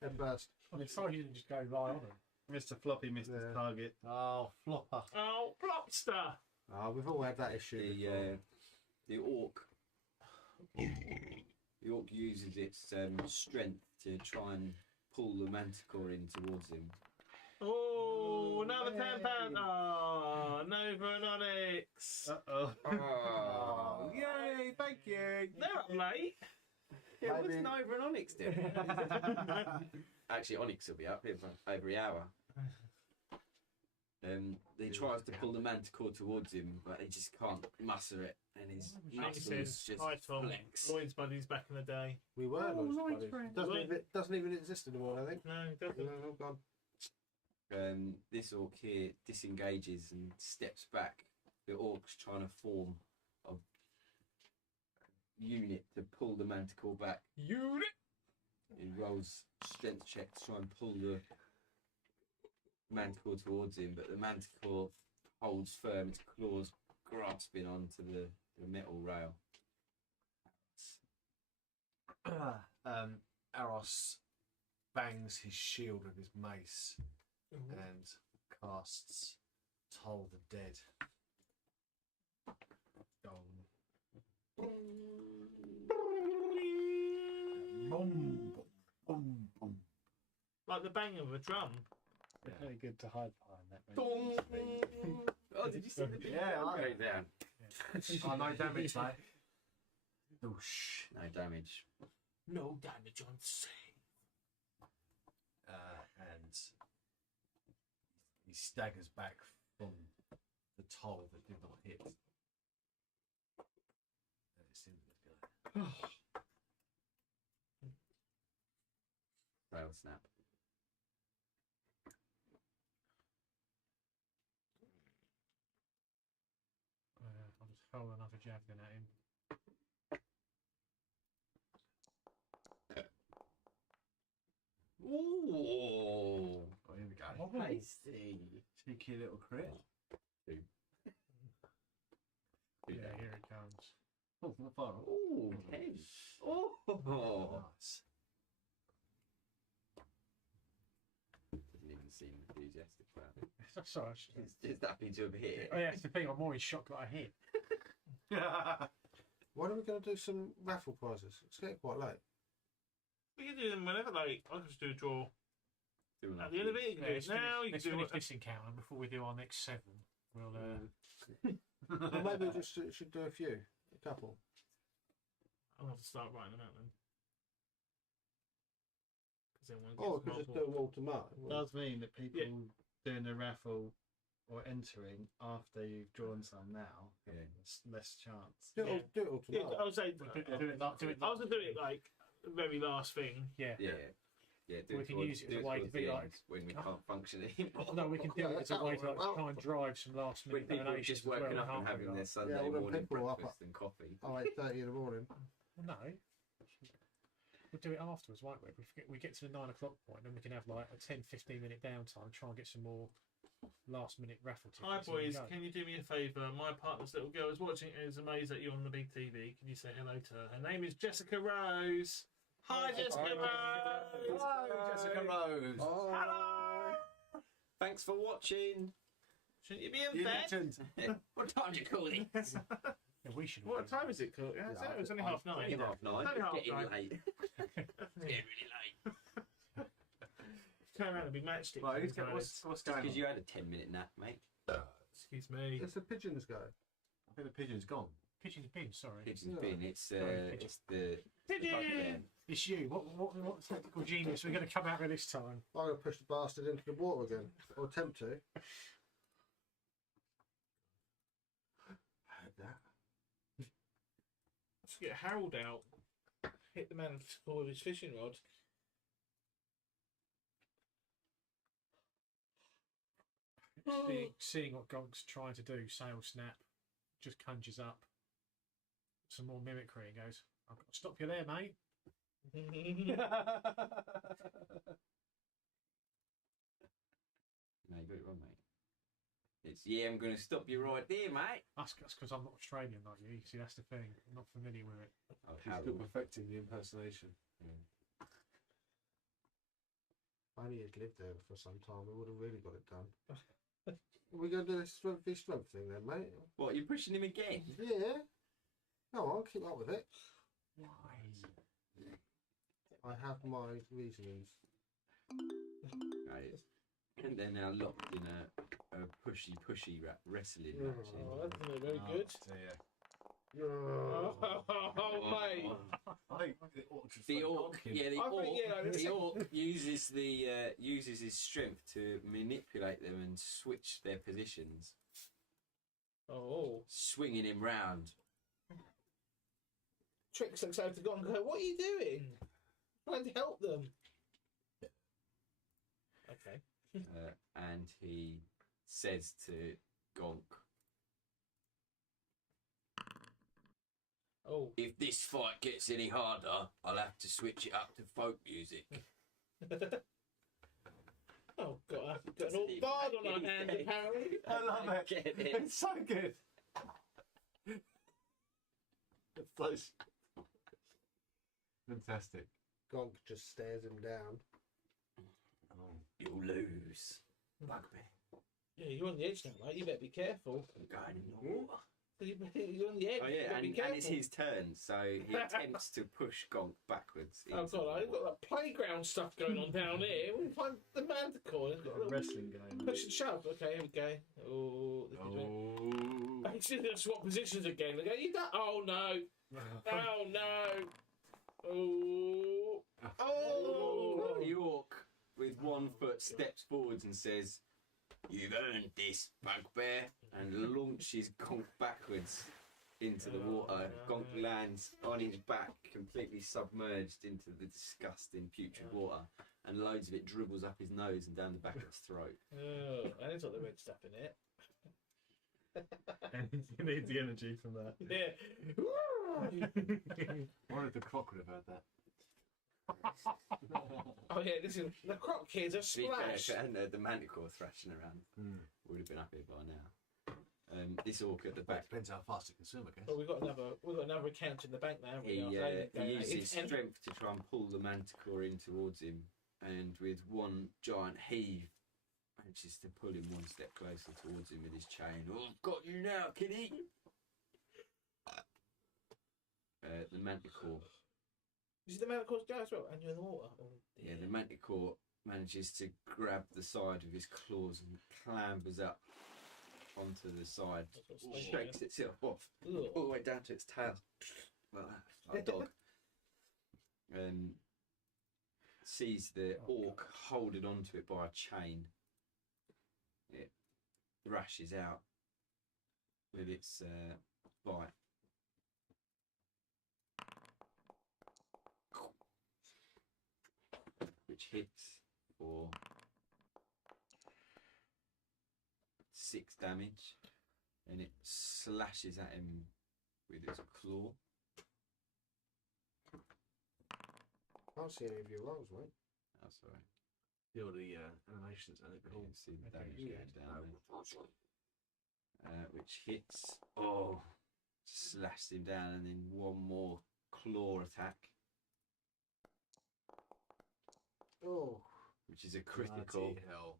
head first. I mean, sorry, you didn't just go lie on him. Mr. Floppy missed his target. Oh, flopper. Oh, Plopster. Oh, we've all had that issue before. The orc. The orc uses its strength to try and pull the manticore in towards him. Oh, another £10. Oh, Nova and Onyx. Uh-oh. Oh, Yay, thank you. They're up late. yeah, what's Maybe- Nova and Onyx doing? Actually, Onyx will be up here for every hour. He tries to pull the manticore towards him, but he just can't muster it, and his Amy muscles says, just hi Tom, flex. Lloyd's buddies back in the day. We were Oh, Lloyd's Lloyd's buddies. friend. Doesn't even exist anymore, I think. No, it doesn't. No, gone. This orc here disengages and steps back. The orc's trying to form a unit to pull the manticore back. Unit! He rolls strength check to try and pull the manticore towards him, but the manticore holds firm, its claws grasping onto the metal rail. Aros bangs his shield with his mace and casts Toll the Dead. Like the bang of a drum. Very good to hide behind that. Oh, did you see the big Yeah, drum I- go down? Oh, no damage, mate. Whoosh. No damage. No damage on save. And he staggers back from the toll that did not hit. And it's in the guy. Rail snap. I'll just throw another javelin at him. Ooh. Oh, here we go. Tasty. Cheeky little crit. Yeah, here it comes. Oh, not far off. Ooh, 10. Oh. Nice. Doesn't even seem enthusiastic about it. Sorry. He's just happy to have hit. Oh, yeah, it's the thing. I'm more in shock that I hit. When are we going to do some raffle prizes? It's getting quite late. We can do them whenever, like, I can just do a draw. Doing At the end of it, you can do it now, you can let's do finish it. this encounter before we do our next 7. We'll Or maybe we just should do a few. A couple. I'll have to start writing them out then. Because then one Oh, gets we could just do multiple. them all tomorrow. It does mean that people doing a raffle or entering after you've drawn some now, there's less chance. Do it all Yeah, tomorrow. I was saying, do it I was going to do it like the very last thing. Yeah. Yeah. Yeah, we can use it as a way to be like when we can't function anymore. No, we can do it as a way to like try and drive some last When minute people are donations. just woken up and having their Sunday morning breakfast and coffee. Oh, 8:30 in the morning. No, we'll do it afterwards, won't we? We get to the 9 o'clock point, then we can have like a 10-15 minute downtime, try and get some more last minute raffle tickets. Hi and then boys, go. can you do me a favour? My partner's little girl is watching and is amazed at you on the big TV. Can you say hello to her? Her name is Jessica Rose. Hi, Jessica Rose. Hello, Jessica Rose. Hello. Thanks for watching. Shouldn't you be in bed? What time do you call it? Yeah, we should. What time is it, Cook? Yeah, it's only half 9. Only half 9. Only half Getting 9. late. It's getting really late. Turn around and be matchstick. Right, what's going on? Because you had a 10-minute nap, mate. Excuse me. It's the pigeons go. I think the pigeon's gone. Pigeon's bin, sorry. Pigeon's bin. It's it's the Pigeon. It's you. What technical genius we're going to come out with this time? I'm going to push the bastard into the water again, or attempt to. Heard that. Let's get Harold out. Hit the man with his fishing rod. Seeing what Gonk's trying to do, sail snap, just conjures up some more mimicry and goes, "I've got to stop you there, mate." No, you got it wrong, mate. It's I'm going to stop you right there, mate. That's because I'm not Australian like you. See, that's the thing. I'm not familiar with it. Oh, She's still perfecting the impersonation. If only he'd lived there for some time, we would have really got it done. Are we going to do this strength v strength thing then, mate? What, you're pushing him again? Yeah. No, I'll keep up with it. Why? I have my reasonings. Right. And they're now locked in a pushy wrestling match. Oh, that's not very good. Dear. Oh, mate. I think The orc, the orc uses uses his strength to manipulate them and switch their positions. Oh. Swinging him round. Tricks looks over to go and go, what are you doing? Trying to help them. Okay. And he says to Gonk, "Oh, if this fight gets any harder, I'll have to switch it up to folk music." Oh God, I've got an old bard on our hands apparently. I love it. It's so good. It's close. Fantastic. Gonk just stares him down. You'll lose, Bugbear. Yeah, you're on the edge now, mate. You better be careful. I'm going in the water. You're on the edge. Oh You yeah, better be and careful. it's his turn, so he attempts to push Gonk backwards. Oh into God, the I've got water. that playground stuff going on down here. We find the manticore. It's got a little Wrestling game. push and shove. Okay, here we go. Oh, this is it. He's just gonna swap positions again. They go, you don't. Oh no! Oh no! Oh! Oh! The orc, with one foot, steps forwards and says, "You've earned this, Bugbear," and launches Gonk backwards into the water. Gonk lands on his back, completely submerged into the disgusting putrid water, and loads of it dribbles up his nose and down the back of his throat. Oh, and it's got the red stuff in it. And he needs the energy from that. Yeah. One of the croc would have heard that. Oh yeah, listen, the croc kids are To be fair, splash. and the manticore thrashing around would have been up here by now. This orc at the back, Depends how fast it can swim, I guess. Well, we've got another account in the bank now. haven't we? he Our uses it's empty. strength to try and pull the manticore in towards him, and with one giant heave, manages to pull him one step closer towards him with his chain. "Oh, I've got you now, kitty!" The manticore. Is the manticore's go as well? And you're in the water. Oh, Yeah, the manticore manages to grab the side of his claws and clambers up onto the side, That's what's shakes itself off Ugh. all the way down to its tail, like a dog. Sees the orc holding onto it by a chain. It thrashes out with its bite. which hits for 6 damage, and it slashes at him with its claw. Can't see any of your rolls, mate. That's all right. Feel the animations and it You cool. can see the damage Yeah. going down there. Which hits, slashed him down, and then one more claw attack, which is a critical. Bloody hell.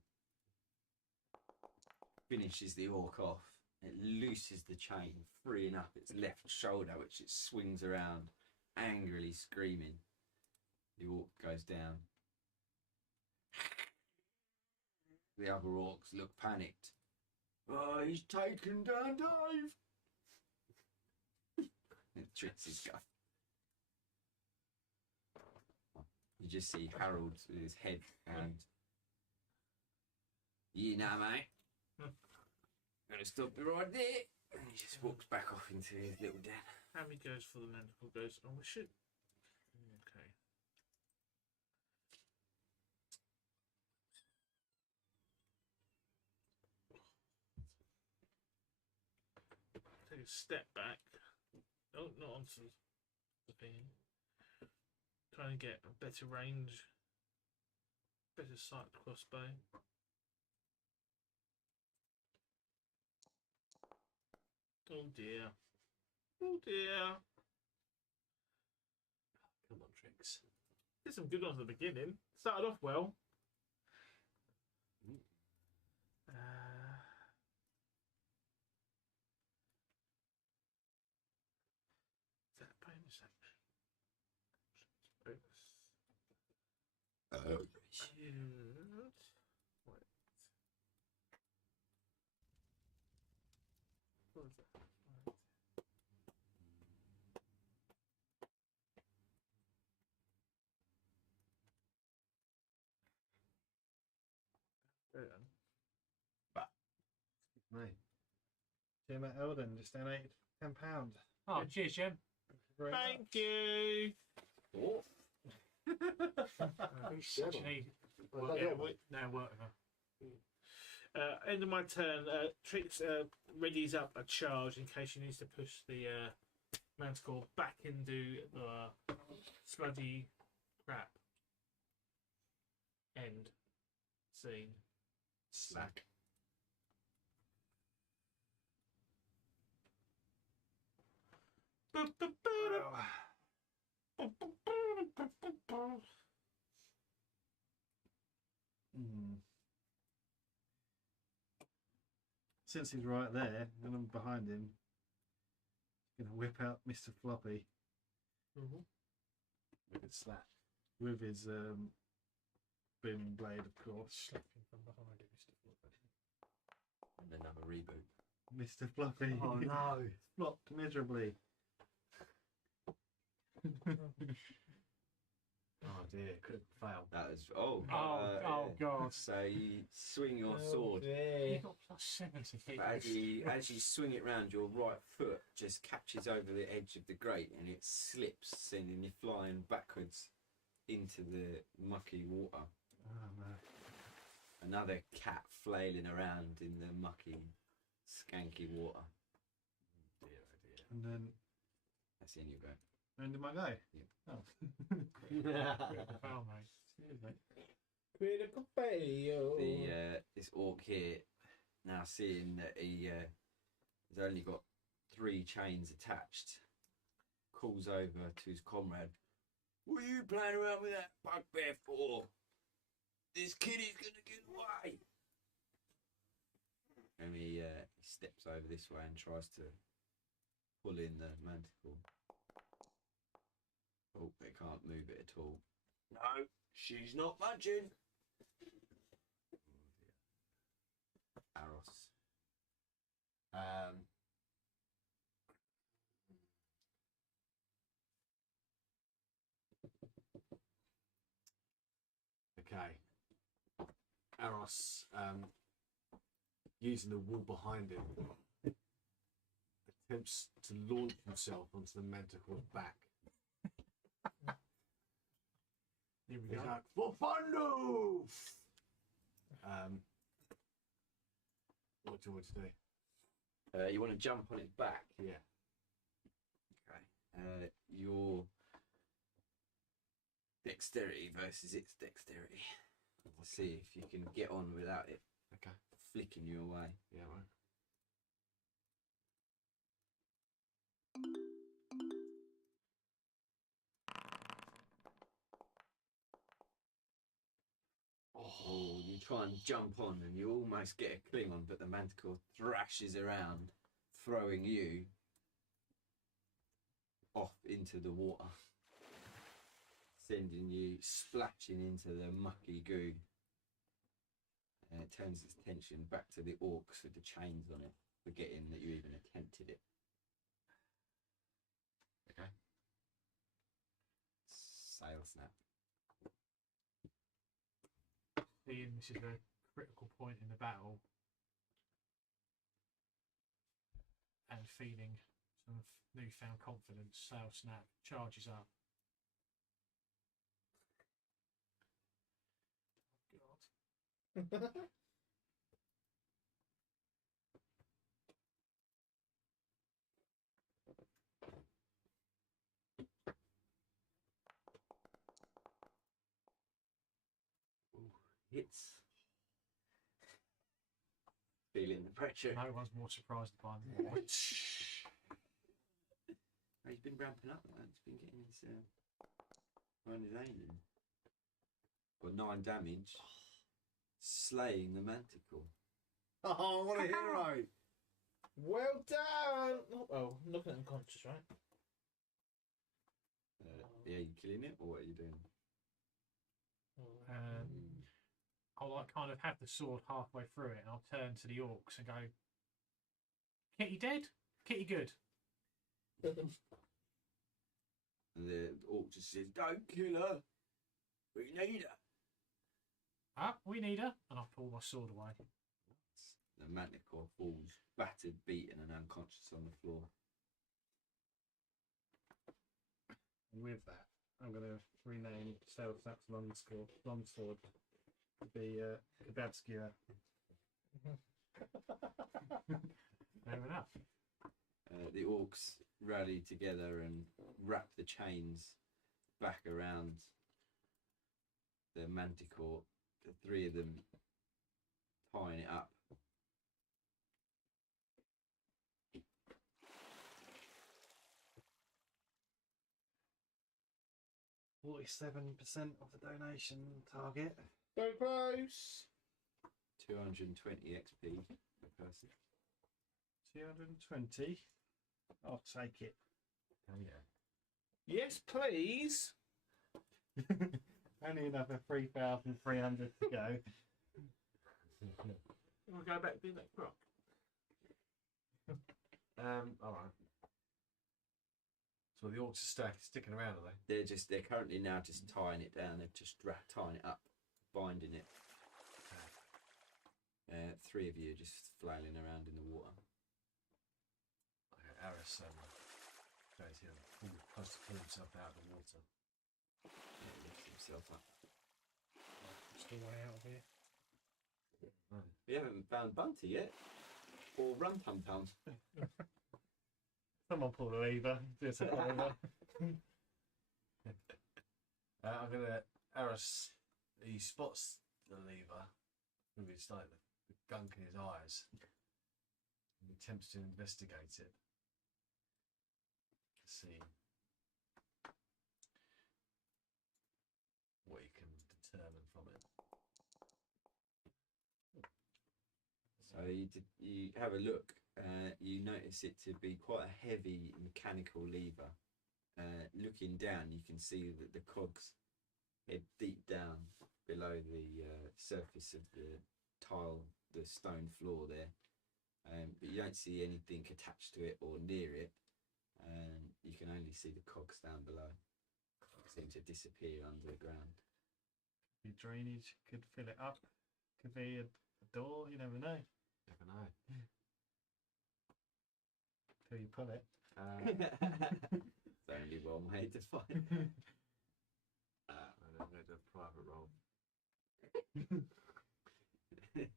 Finishes the orc off. It looses the chain, freeing up its left shoulder, which it swings around, angrily screaming. The orc goes down. The other orcs look panicked. Oh, he's taken down Dave! It tricks his guy. You just see Harold with his head and... You know, mate. Gonna stop you right there. And he just walks back off into his little den. Hammy goes for the manticle, goes, oh, we should. Okay. Take a step back. Oh, not onto the thing. Trying to get a better range. Better sight crossbow. Oh dear. Oh dear. Come on, Tricks. Did some good ones at the beginning. Started off well. Is that a bonus action? Bonus. Good. Wait. What is that? Right. Mate. Jim at Eldon just donated £10. Oh, cheers, Jim. Thank you. Oh. Such an easy. No work enough. End of my turn. Trix readies up a charge in case she needs to push the manticore back into the sludgy crap. End scene. Slack. Since he's right there and I'm behind him, he's gonna whip out Mr. Floppy With its slap. with his booming blade, of course. Slapping from behind him, Mr. Floppy. And another reboot. Mr. Floppy. Oh no! Flopped miserably. Oh dear, could fail. That was God! So you swing your sword. You got plus 70. But as you swing it round, your right foot just catches over the edge of the grate and it slips, sending you flying backwards into the mucky water. Oh no. Another cat flailing around in the mucky, skanky water. Oh dear, oh dear. And then That's the end you go. when did I go? Yeah. Oh. Foul, mate. Cheers, mate. Critical fail. This orc here, now seeing that he's only got 3 chains attached, calls over to his comrade. What are you playing around with that bugbear for? This kiddie's gonna get away. And he steps over this way and tries to pull in the manticle. Oh, they can't move it at all. No, she's not budging. Aros. Okay. Aros, using the wall behind him, attempts to launch himself onto the manticle's back. Here we He's go. like, for Fundu! What do you want to do? You want to jump on its back? Yeah. Okay. Your dexterity versus its dexterity. To see if you can get on without it flicking you away. Yeah, right. Oh, you try and jump on and you almost get a cling on, but the manticore thrashes around, throwing you off into the water, sending you splashing into the mucky goo. And it turns its attention back to the orcs with the chains on it, forgetting that you even attempted it. Okay. Sail snap. Seeing this is a critical point in the battle, and feeling some newfound confidence, Sail Snap charges up. Oh God. Hits. Feeling the pressure. No one's more surprised by me. He's been ramping up, man. He's been getting his aiming. Got 9 damage, slaying the manticore. Oh, what a hero! Well done. Oh, I'm looking at unconscious, right? Yeah, you killing it, or what are you doing? I'll like kind of have the sword halfway through it, and I'll turn to the orcs and go, "Kitty dead? Kitty good?" And the orc just says, "Don't kill her. We need her." Ah, we need her, and I pull my sword away. The manticore falls battered, beaten, and unconscious on the floor. And with that, I'm going to rename Sail Snap's longsword to be Kebabskewer. Fair enough. The orcs rally together and wrap the chains back around the manticore. The 3 of them tying it up. %47% of the donation target. Go close. 220 XP per person. 220. I'll take it. Oh, yeah. Yes, please. Only another 3,300 to go. We'll go back to that rock. Alright. So the orcs are sticking around, are they? They're currently now just tying it down. They're just tying it up, binding it. 3 of you are just flailing around in the water. Okay, Aris goes here and tries to pull himself out of the water. Yeah, lifts himself up. Still way out of here. We haven't found Bunty yet, or Rum Tum Tum. Someone pull the lever. Just a lever. I'm gonna Aris. He spots the lever with his like the gunk in his eyes, and he attempts to investigate it. See what he can determine from it. So you have a look. You notice it to be quite a heavy mechanical lever. Looking down, you can see that the cogs head deep down below the surface of the tile, the stone floor there. But you don't see anything attached to it or near it. You can only see the cogs down below. They seem to disappear under the ground. Be drainage, could fill it up. Could be a door, you never know. Never know. Till you pull it. It's only one way to find it. And I'm going to do a private roll. Okay.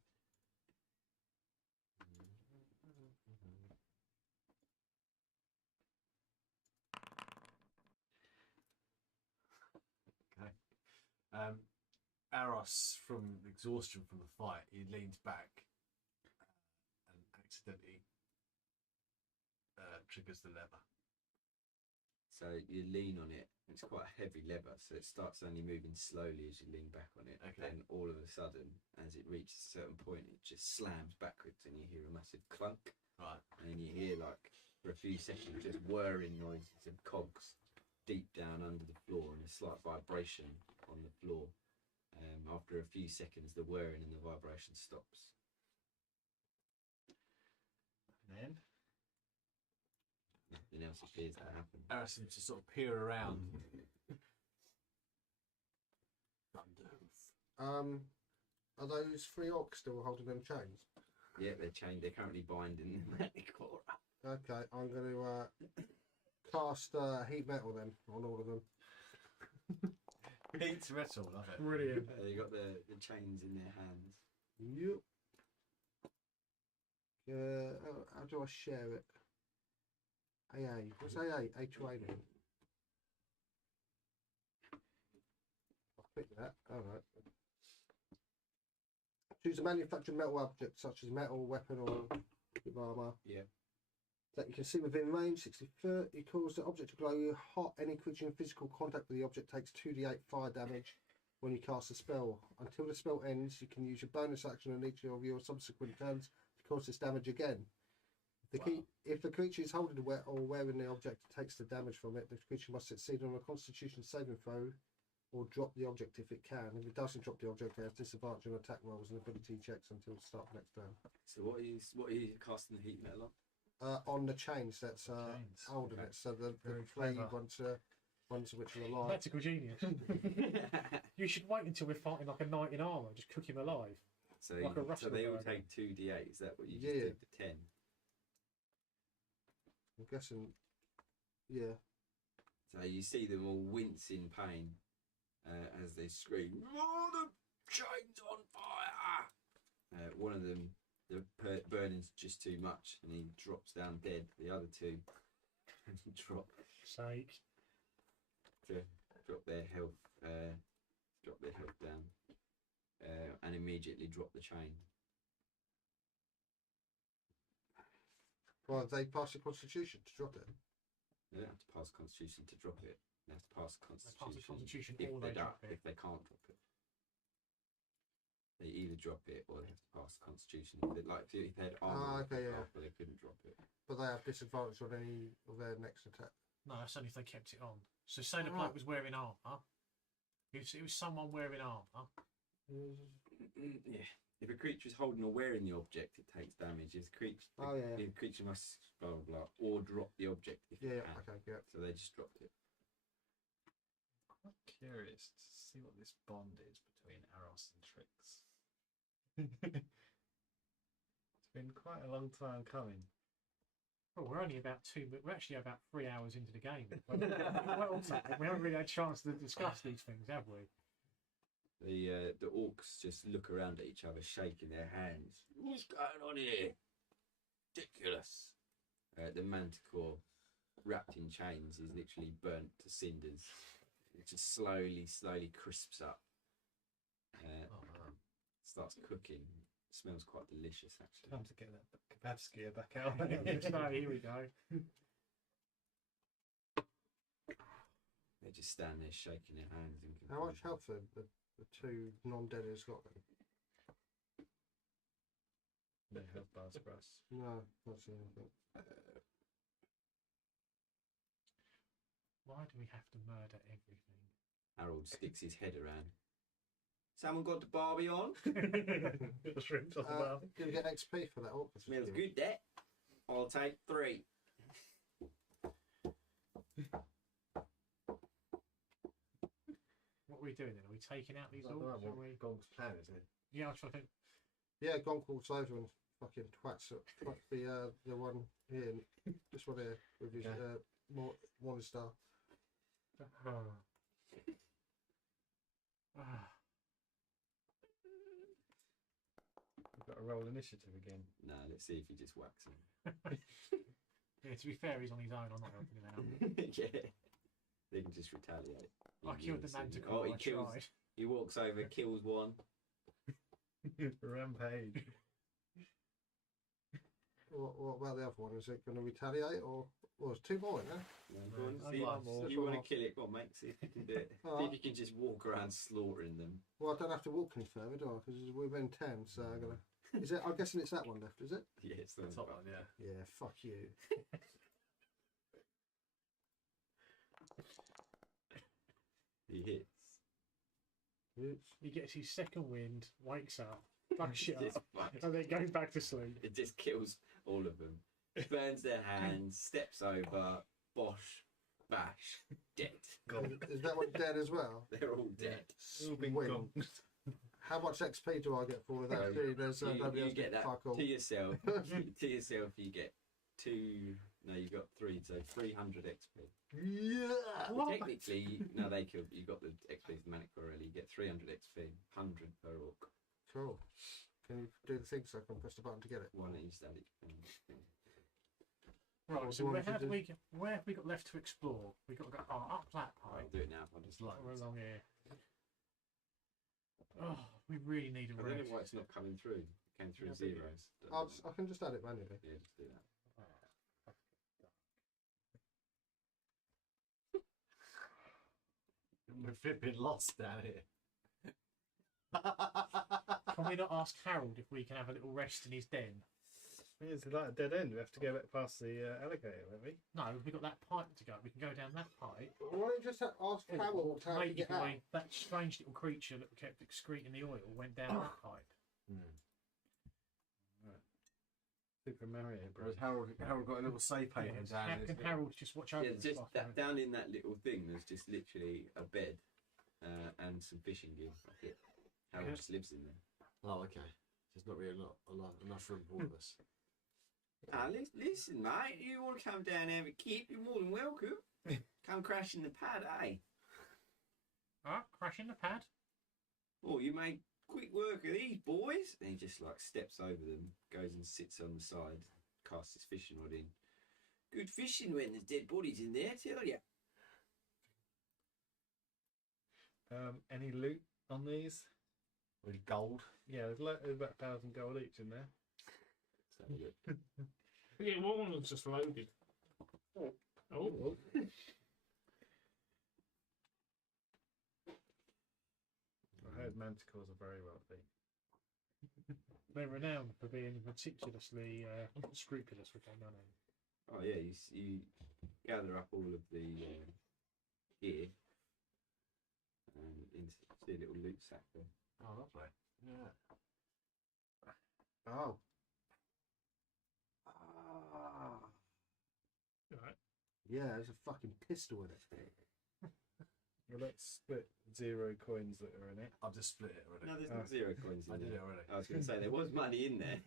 Aros, from exhaustion from the fight, he leans back and accidentally triggers the lever. So you lean on it. It's quite a heavy lever, so it starts only moving slowly as you lean back on it. Okay. Then all of a sudden, as it reaches a certain point, it just slams backwards, and you hear a massive clunk. Right. And you hear, like, for a few seconds, just whirring noises of cogs deep down under the floor, and a slight vibration on the floor. After a few seconds, the whirring and the vibration stops. And then nothing else appears to happen. Aros seems to sort of peer around. Are those three orcs still holding them chains? Yeah, they're chained. They're currently binding the manticore up. Okay, I'm going to cast heat metal then on all of them. Heat metal, love it. Brilliant. They got the chains in their hands. Yep. How do I share it? AA. What's AA? A2A mean? I'll pick that. Alright. Choose a manufactured metal object such as metal, weapon, or armour. Yeah. That you can see within range, 60 foot. You cause the object to glow hot. Any creature in physical contact with the object takes 2d8 fire damage when you cast a spell. Until the spell ends, you can use your bonus action on each of your subsequent turns to cause this damage again. If the creature is holding or wearing the object takes the damage from it, the creature must succeed on a Constitution saving throw or drop the object if it can. If it doesn't drop the object, it has disadvantage on attack rolls and ability checks until the start of next turn. So what are you casting the heat metal on? On the chains that's holding it, so the three ones which are alive. Tactical genius. You should wait until we're fighting like a knight in armour, just cook him alive. So, like a so they all Russian take 2d8. Is that what you just did to 10? I'm guessing, yeah. So you see them all wince in pain as they scream, "Oh, the chain's on fire!" One of them, the burning's just too much, and he drops down dead. The other two drop their health, down, and immediately drop the chain. Well, they pass the Constitution to drop it. They don't have to pass Constitution to drop it. They have to pass Constitution or they drop it. if they can't drop it. They either drop it or they have to pass Constitution. If they had armor, but they couldn't drop it. But they have disadvantage on any of their next attack. No, that's only if they kept it on. So say the bloke was wearing armour. It was someone wearing armour. Yeah. If a creature is holding or wearing the object, it takes damage. If the creature must blah blah blah or drop the object if it can. Okay, yeah. So they just dropped it. I'm curious to see what this bond is between Aros and Trix. It's been quite a long time coming. Well, we're only we're actually about 3 hours into the game. We haven't really had a chance to discuss these things, have we? The orcs just look around at each other, shaking their hands. What's going on here? Ridiculous. The manticore, wrapped in chains, is literally burnt to cinders. It just slowly crisps up. Starts cooking. Smells quite delicious, actually. Time to get that kebab skier back out. Here we go. They just stand there shaking their hands. How much health have the two non-deaders got then? No health bars for us. No, not seeing anything. Why do we have to murder everything? Harold sticks his head around. Someone got the Barbie on? The shrimps on the Barbie. Gonna get XP for that orc. Smells good, that. I'll take 3. What are we doing then? Are we taking out these orcs? Gong's plan, isn't it? Yeah, I think. Yeah, Gonk walks over and fucking twats the one here, this one here with his one star. We've got to roll initiative again. No, let's see if he just whacks him. Yeah, to be fair, he's on his own. I'm not helping him out. Yeah. They can just retaliate. I killed the He wants to- manticore. he I kills. tried. He walks over, kills one. Rampage. What about the other one? Is it going to retaliate or? Well, it's 2 more, isn't it? No, go on, Only see, one more. you want to kill it? Go on, mate. See if you can do it. See Alright. if you can just walk around slaughtering them. Well, I don't have to walk any further, do I? Because we've been 10, so I'm gonna. Is it? I'm guessing it's that one left, is it? Yeah, it's the Top one, yeah. Yeah. Fuck you. He hits. He gets his second wind, wakes up, fucks shit Just up, fucks. and then goes back to sleep. It just kills all of them. Burns their hands, steps over, bosh, bash, dead. Is that one dead as well? They're all dead. All been Sweet. gone. How much XP do I get for all of that? So Really, there's nobody you else get that fuck all. to yourself. To yourself, you get 2. No, you got 3, so 300 XP. Yeah. Technically, no, they killed. You got the XP for the manic already. You get 300 XP, 100 per orc. Cool. Can you do the thing so I can press the button to get it? One each that each. Right, What so do you where want me to have, do? where have we got left to explore? We've got to go up that I'll pipe, do it now. I'll just like. or along here. Oh, we really need a I don't rest. know why it's not coming through. It came through Yeah, zeros. I can just add it manually. Yeah, just do that. We've been lost down here. Can we not ask Harold if we can have a little rest in his den? It's like a dead end. We have to go back past the alligator, won't we? No, we've got that pipe to go. We can go down that pipe. Why don't you just ask Harold how to Maybe get out? that strange little creature that kept excreting the oil went down that pipe. Super Mario Whereas Bros. Harold got a little safe haven Yes. down How here. can Harold just watch over Yeah, the just stuff? that, down in that little thing. There's just literally a bed and some fishing gear. That's it. Harold just lives in there. Oh, okay. There's not really enough room for all of us. Listen, mate. You want to come down and have a kip? You're more than welcome. Come crash in the pad, eh? Crash in the pad. Oh, you made quick work of these boys. And he just like steps over them, goes and sits on the side, casts his fishing rod in. Good fishing when there's dead bodies in there, tell ya. Any loot on these? With gold. Yeah, there's about 1,000 gold each in there. Let's have a look. Yeah, one was just loaded. Oh. I heard manticores are very wealthy. They're renowned for being meticulously scrupulous with their money. Oh yeah, you gather up all of the gear and into see a little loot sack there. Oh, lovely. Yeah. Oh. Right. Yeah, there's a fucking pistol in it. Well, let's split 0 coins that are in it. I've just split it already. No, there's not 0 coins in I did there. it already. I was going to say there was money in there.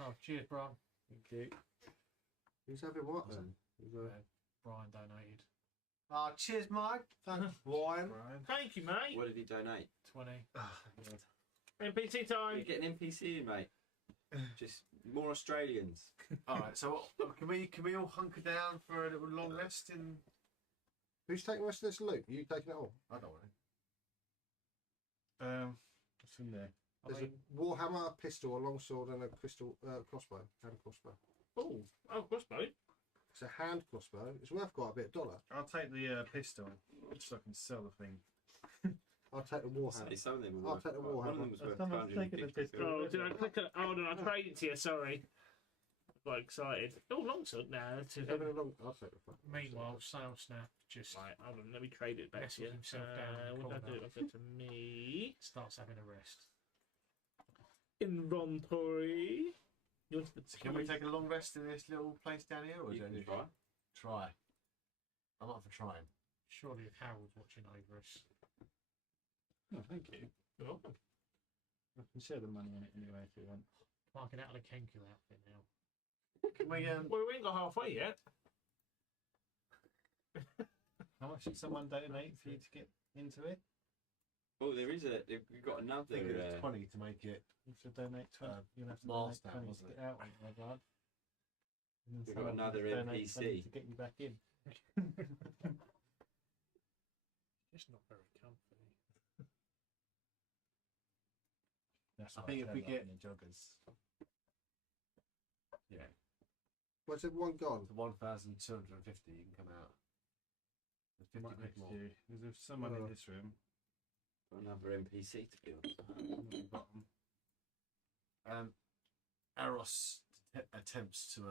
Oh, cheers, Brian. Thank you. Who's having what then? Brian donated. Oh, cheers, Mike. Thanks, Brian. Thank you, mate. What did he donate? 20. NPC time. You get an NPC in, mate. Just more Australians. All right. So can we all hunker down for a little long rest in? Who's taking the rest of this loot? Are you taking it all? I don't want What's in there? There's a warhammer, a pistol, a longsword, and a crystal crossbow. Hand crossbow. Oh, crossbow. It's a hand crossbow. It's worth quite a bit of dollar. I'll take the pistol, just so I can sell the thing. I'll take the warhammer. Say some of them were I'll worth, take the one of warhammer. them was worth Someone's taking the 250 pistol. Oh, did I click it? Oh, no, I traded it to you. Sorry. Got excited. Oh, longsword now. Having a long. I'll take the fucking. Meanwhile, Sale Snap just Right, hold on. Let me trade it back to you. Wrestles himself down in the What did I corner. do? I said to me. starts having a rest. Inventory. You wanted the to. Can we take a long rest in this little place down here, or You is can it try. Try. I'm up for trying. Surely if Harold's watching over us. Oh, thank you. You're welcome. I can share the money on it anyway if you want. Can't get out of the Kenku outfit now. Can we? Well, we ain't got halfway yet. How much did someone donate for you to get into it? Oh, there is a. We've got I another. think it was 20 to make it. You have to donate 20. You'll have to Miles donate down, 20 to wasn't get it? out on the grant. And then We've got someone another has to donate 20 NPC. to get you back in. It's not very comfy. That's I why think if we turn up get- in the joggers. Yeah. What's everyone gone? To 1,250, you can come out. There's 50 Right quid next more. to you. There's someone in this room. Got another NPC to build. On the bottom. Eros attempts to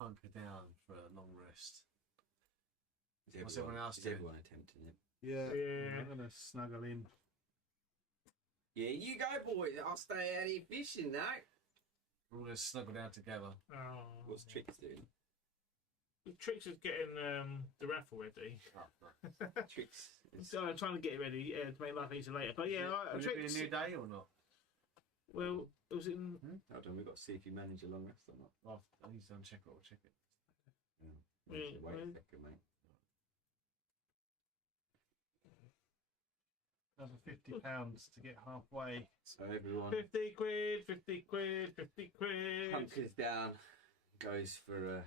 hunker down for a long rest. What's everyone else is doing? everyone attempting it? Yeah. I'm going to snuggle in. Yeah, you go, boys. I'll stay out here fishing now. We're all going to snuggle down together. Oh. What's Trix doing? The Trix is getting the raffle ready. Trix is... So I'm trying to get it ready to make life easier later. But yeah, Will it be a Trix. new day or not? Well, it was in. Hold on, we've got to see if you manage a long rest or not. I need to uncheck it. I'll check it. Wait a second, mate. Another £50 to get halfway. So everyone 50 quid, 50 quid, 50 quid. hunkers down, goes for a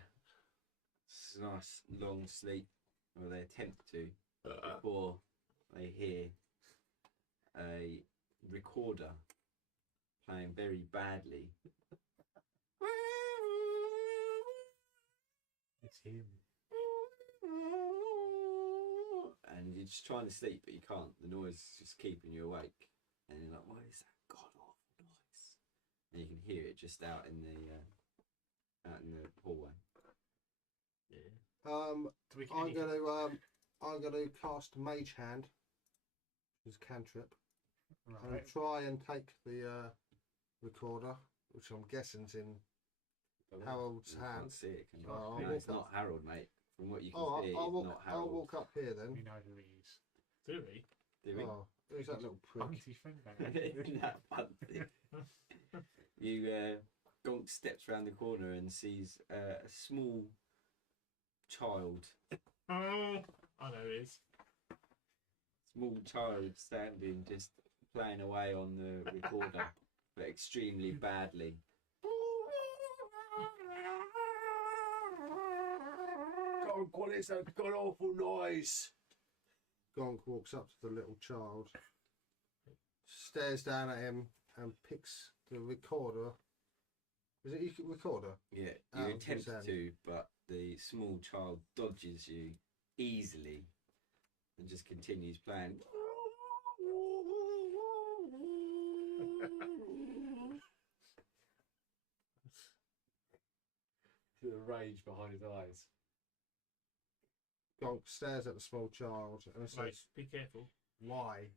nice long sleep, or they attempt to, before they hear a recorder playing very badly. It's him. And you're just trying to sleep, but you can't. The noise is just keeping you awake. And you're like, what is that god awful noise? And you can hear it just out in the hallway. Yeah. I'm gonna cast Mage Hand, which is a cantrip, and Right. try and take the recorder, which I'm guessing's in Harold's You hand. can't see it, can you? Oh, No, I'll it's walk not Harold, mate. From what you can Oh, see, I'll it's walk. not I'll Harold. walk up here then. We know who he is. Do we? Do we? Oh, who's that little prick? Bunty finger. Isn't that funny? You Gonk steps around the corner and sees a small child. Oh, I know it is. Small child standing, just playing away on the recorder, but extremely badly. God, what is that god awful noise? Gonk walks up to the little child, stares down at him, and picks the recorder. Is it your recorder? Yeah, Out you of his attempt hand. to, but the small child dodges you easily and just continues playing. The rage behind his eyes. Gonk stares at the small child and says, Right, be careful. "Why?"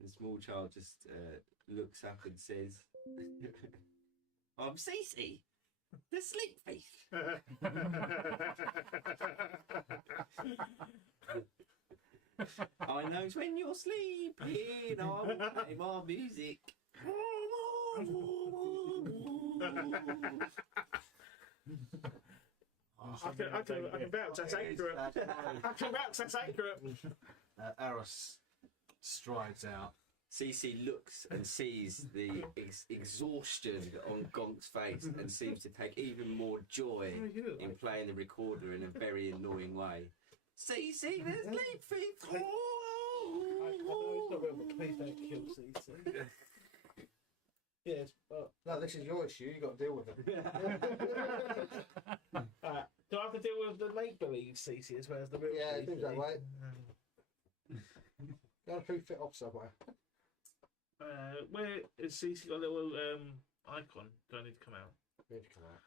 The small child just looks up and says, I'm Cece, the sleep thief. I knows when you're sleeping, I will play my music. I can vouch that's accurate. I can vouch that's accurate. Eros strides out. Cece looks and sees the exhaustion on Gonk's face and seems to take even more joy in playing the recorder in a very annoying way. Cece, the sleep thief! I know it's not real, but please don't kill Cece. Yes, but No, this is your issue. You got to deal with it. do I have to deal with the make-believe Cece as well as the real? Yeah, it seems that Cece? way. Got to proof it off somewhere. Where is Cece got a little icon? Do I need to come out? Need to come out.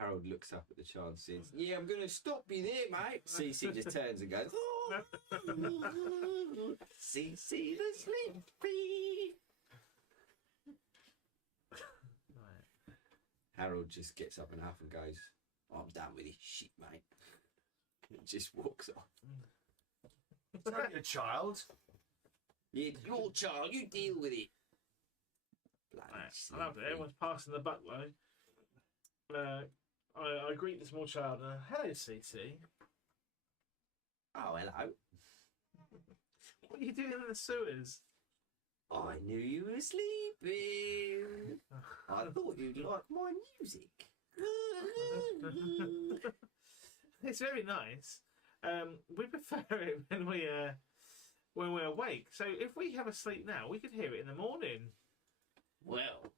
Harold looks up at the child and says, yeah, I'm going to stop you there, mate. Cece just turns and goes, Cece the sleep thief. Right. Harold just gets up and huff and goes, I'm done with this shit, mate. And just walks off. It's not your child. Yeah, it's your child, you deal with it. Right. I love it. Everyone's passing the buck though. I greet the small child. Hello, Cece. Oh, hello. What are you doing in the sewers? I knew you were sleeping. I thought you'd like my music. It's very nice. We prefer it when we're awake. So if we have a sleep now, we could hear it in the morning. Well,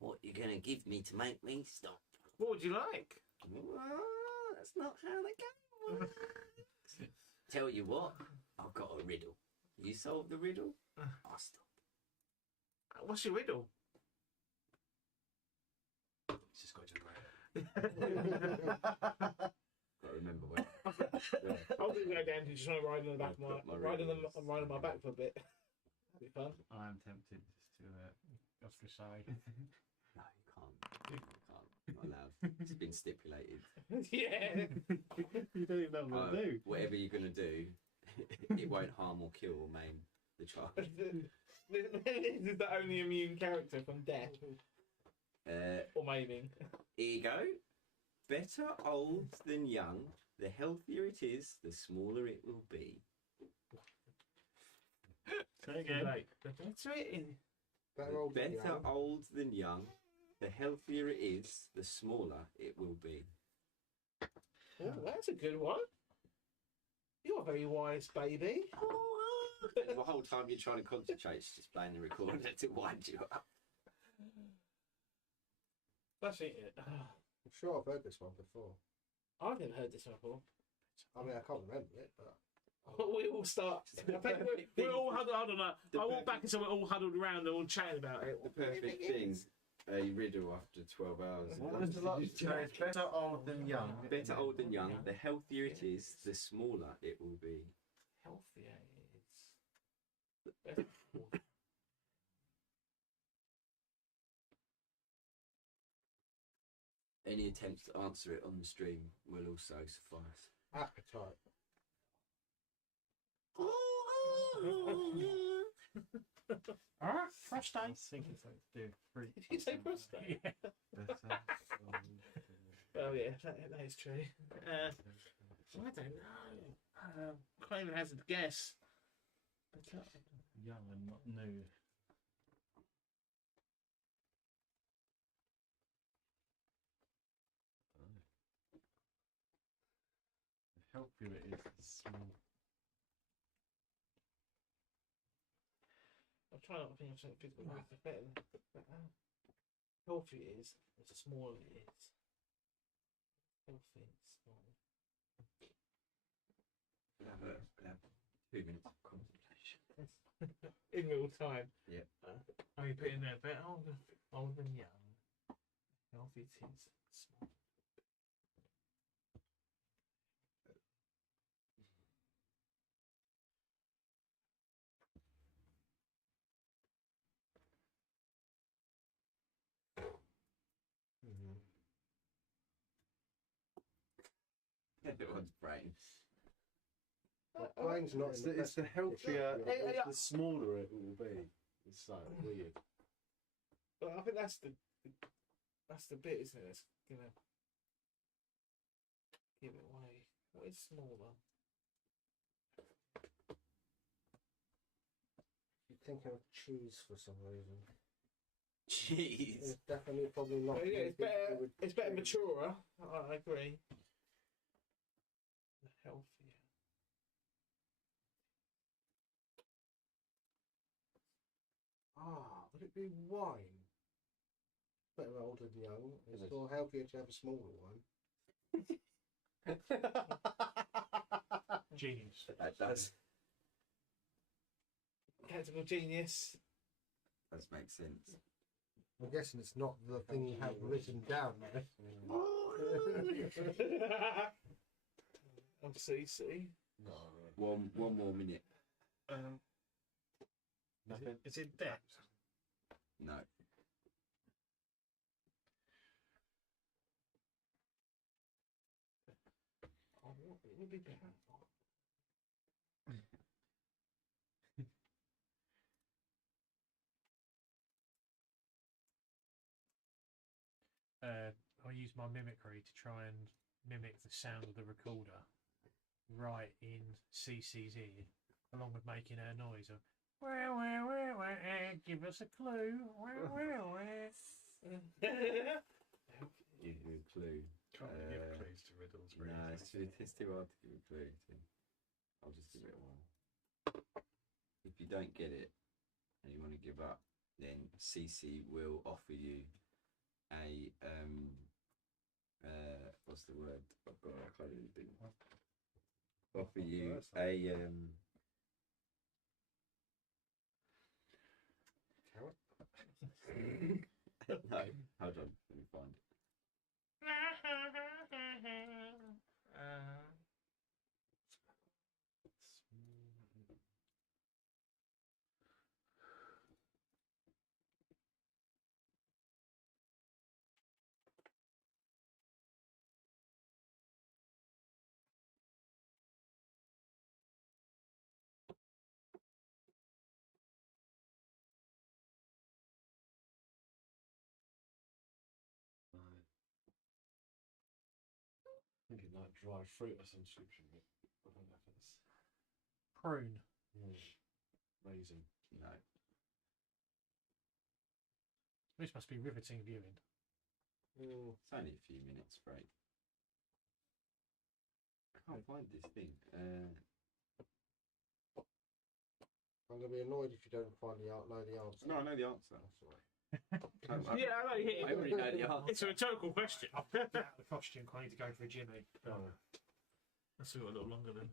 what you gonna give me to make me stop? What would you like? Well, that's not how the game works. Tell you what, I've got a riddle. You solve the riddle, I'll stop. What's your riddle? It's just got to Got to remember when. I'll do that again. Just trying to ride on the back of ride on my back for a bit. That'd be fun. I am tempted to ostracise. No, you can't. You can't. Not allowed. It's been stipulated. Yeah. You don't even know what to do. Whatever you're going to do, it won't harm or kill or maim the child. This is the only immune character from death. Or maiming. Here you go. Better old than young. The healthier it is, the smaller it will be. Say again. The better it is. Better old than young. The healthier it is, the smaller it will be. Oh, that's a good one. You're a very wise baby. The whole time you're trying to concentrate, it's just playing the recorder to wind you up. That's it. I'm sure I've heard this one before. I've never heard this one before. I mean, I can't remember it, but we all start. We're all huddled. Hold on. I walk back and so we're all huddled around and all chatting about it. The perfect thing. A riddle after 12 hours. What was the last? It's better old than young. Better old than young. The healthier it is, the smaller it will be. Healthier it is. Any attempts to answer it on the stream will also suffice. appetite. Prostate. I was thinking something to do with fruit. Did you say prostate? Yeah. Oh yeah, that is true. I don't know. Can't even hazard a guess. Young and not new. The healthier it is, the small. I'm trying not to think of something physical. It's better than healthy it is, the smaller it is. Healthy and small. We'll have 2 minutes of contemplation. In real time. Yeah. You put in there, better old than young. Healthy it is, small. Everyone's brain. Brain's not. It's the healthier, the smaller it will be. It's so weird. But I think that's the bit, isn't it? That's gonna give it away. What is smaller? You're thinking of cheese for some reason. Cheese. It's definitely probably not. Yeah, it's better maturer. I agree. Healthier. Would it be wine? Better old than young. It's still healthier to have a smaller one. Genius. That does. Tactical genius. Does make sense. I'm guessing it's not the thing you have written down there. I'm CC. No. One more minute. Is it depth? No. Oh, what would be better? I use my mimicry to try and mimic the sound of the recorder right in CC's ear along with making her noise of wah, give us a clue. Give you a clue. Can't really give clues to riddles, really. No, it's too hard to give a clue to. I'll just give it a while. If you don't get it and you want to give up, then CC will offer you a what's the word? Oh God, I can't even think. Offer you a carrot. No, hold on, let me find it. I think it like dried fruit or some description. I don't know if it's Prune. raisin. No. This must be riveting viewing. It's only a few minutes break. I can't find this thing. I'm going to be annoyed if you don't know the answer. No, I know the answer. That's all right. Yeah, I know. I already know the answer. It's a rhetorical question. I've picked out the costume. I need to go for a Jimmy. Let's see what a little longer then.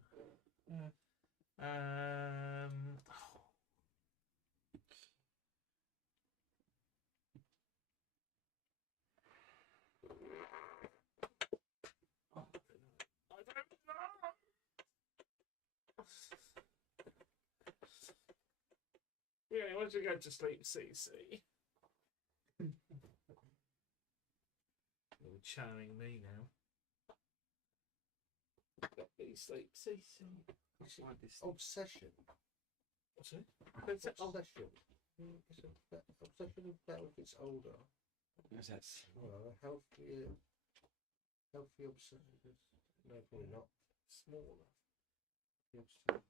Yeah, once you go to sleep, CC. You're channeling me now. Please sleep, CC. Obsession. What's it? Obsession. It's obsession is better if it's older. What's that? Well, healthy obsession is... No, probably not. Smaller. The obsession.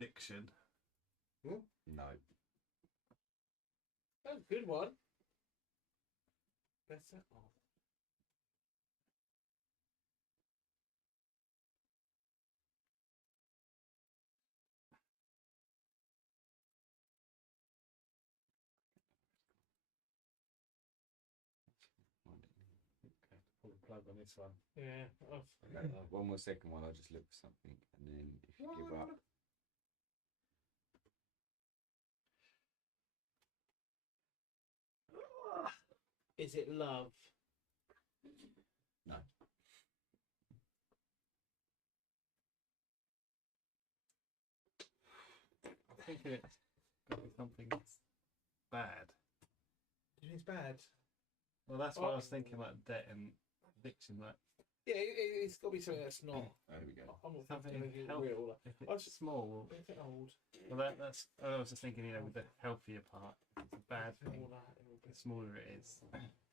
Addiction. No. That's a good one. Better off. Okay, pull the plug on this one. Yeah. Okay, one more second while I just look for something, and then if you give up. Is it love? No. I think it's got to be something bad. Do you think it's bad? Well, that's what I was thinking, like debt and addiction. Like, Yeah, it's got to be something that's not. There we go. I'm not something thinking healthy. real. If I it's just small, a bit old. well, that's. I was just thinking, with the healthier part, it's a bad thing. All that, The smaller it is,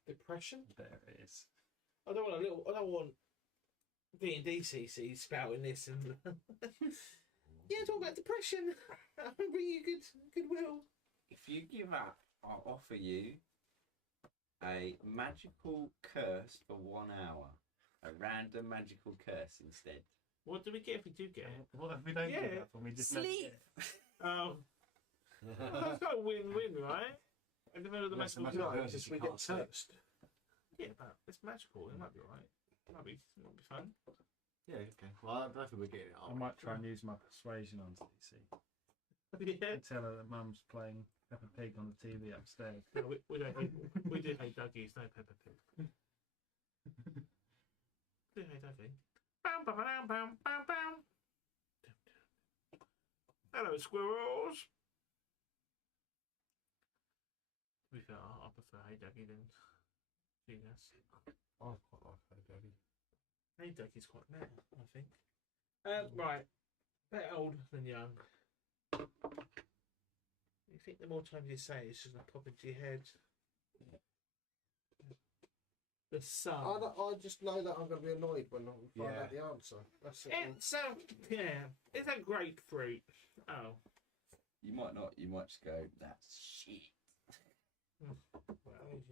depression. the better it is. I don't want D&D CC spouting this and yeah, talk about depression. I'll bring you goodwill. If you give up, I'll offer you a magical curse for 1 hour. A random magical curse instead. What do we get if we do get it? What if we don't get that? We just never Sleep. get That's not a win-win, right? I never know the Unless the magical magical curse. curse is we get toast. Yeah, but it's magical. It might be alright. It might be fun. Yeah, okay. Well, I don't think we're getting it. I might try and use my persuasion on CC. Yeah. And tell her that Mum's playing Peppa Pig on the TV upstairs. No, we don't hate. We do hate Dougies, no Peppa Pig. We do hate Dougie. Bam, bam, bam, bam, bam, bam. Hello, squirrels. To be fair, I prefer Hey Dougie than Genius. I quite like Hey Dougie. Hey Dougie's quite mad, I think. Right. Better old than young. You think the more times you say it's just gonna pop into your head? The sun. I just know that I'm going to be annoyed when I find out the answer. That's it. It's it's a grapefruit. Oh. You might not. You might just go, that's shit.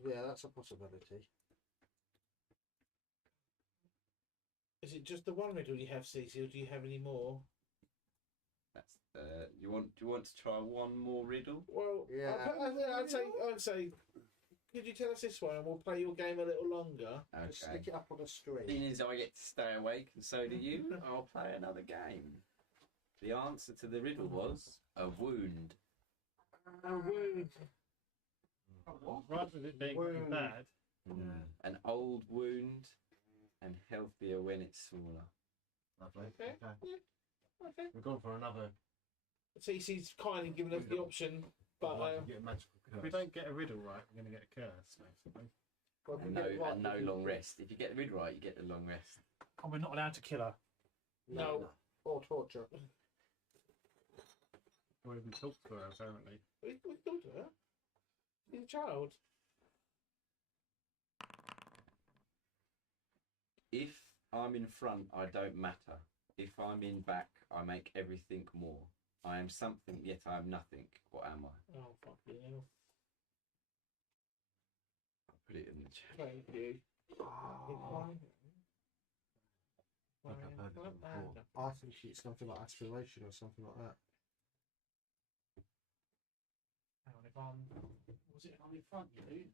Yeah, that's a possibility. Is it just the one riddle you have, Cece, or do you have any more? That's do you want to try one more riddle? Well, yeah. I'd say, could you tell us this one and we'll play your game a little longer? Okay. Just stick it up on the screen. Seeing as I get to stay awake and so do you, I'll play another game. The answer to the riddle was a wound. A wound. Rather than it being really bad. An old wound and healthier when it's smaller. Lovely. Okay. Yeah. Okay. We've gone for another. Cece's kindly given us the option, but Get a magical curse. If we don't get a riddle right, we're going to get a curse, basically. Well, And no long rest. If you get the riddle right, you get the long rest. And we're not allowed to kill her. No. Or torture. Or even talk to her, apparently. We talked to her. She's a child. If I'm in front, I don't matter. If I'm in back, I make everything more. I am something, yet I am nothing. What am I? Oh, fuck you. I'll put it in the chat. Thank you. I think it's something like aspiration or something like that. Hang on, if was it on in front, you do?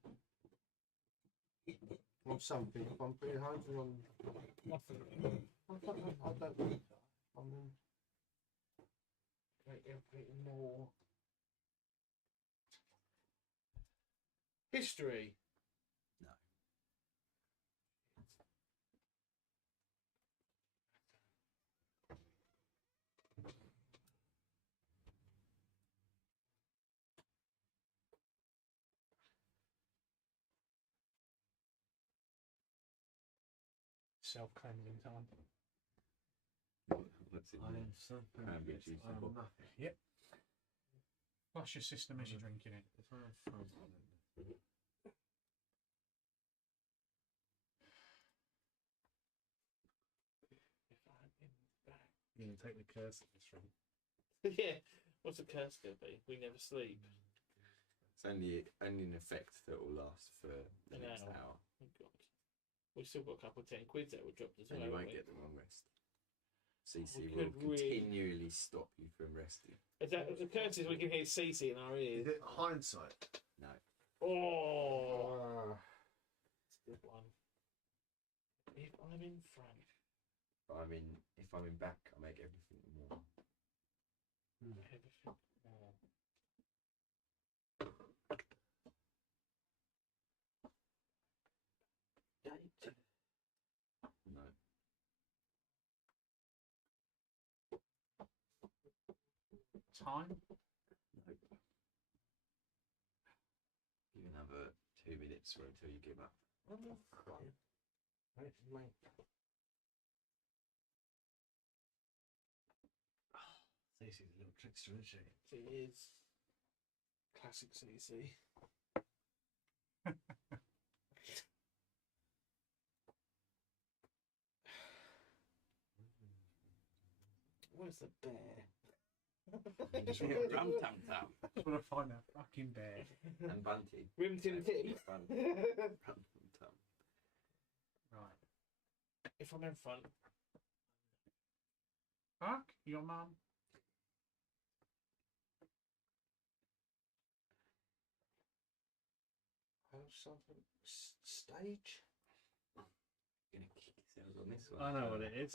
Or something. If I'm putting hands on nothing. I don't know. I mean, Make everything more. History. No. Self-cleansing time. What's it? I am something. Cranberry Yes, juice I and am bubble. nothing. Yep. Flush your system as you're drinking it. If I am something. You're going to take the curse at this rate. Yeah. What's the curse going to be? We never sleep. It's only an effect that will last for the An next hour. hour. Oh, God. We've still got a couple of 10 quids that were dropped as well. And you won't haven't we? get the long rest. CC We will could really- continually stop you from resting. Is that the curses we can hear Cece in our ears? Is it hindsight? No. Oh. It's a good one. If I'm in front. If I'm in back, I make everything more. Everything more. Date. No. Time. Nope. You can have a 2 minutes or until you give up. Stacey's a little trickster, isn't she? She is. Classic Cece. Where's the bear? Just rum tum tum. Just want to find that fucking bear. And Bunty. Rim Tim Tim. Rum tum tum. Right. If I'm in front. Fuck your mum. Something. Stage? You're gonna kick yourselves on this one. I know what it is.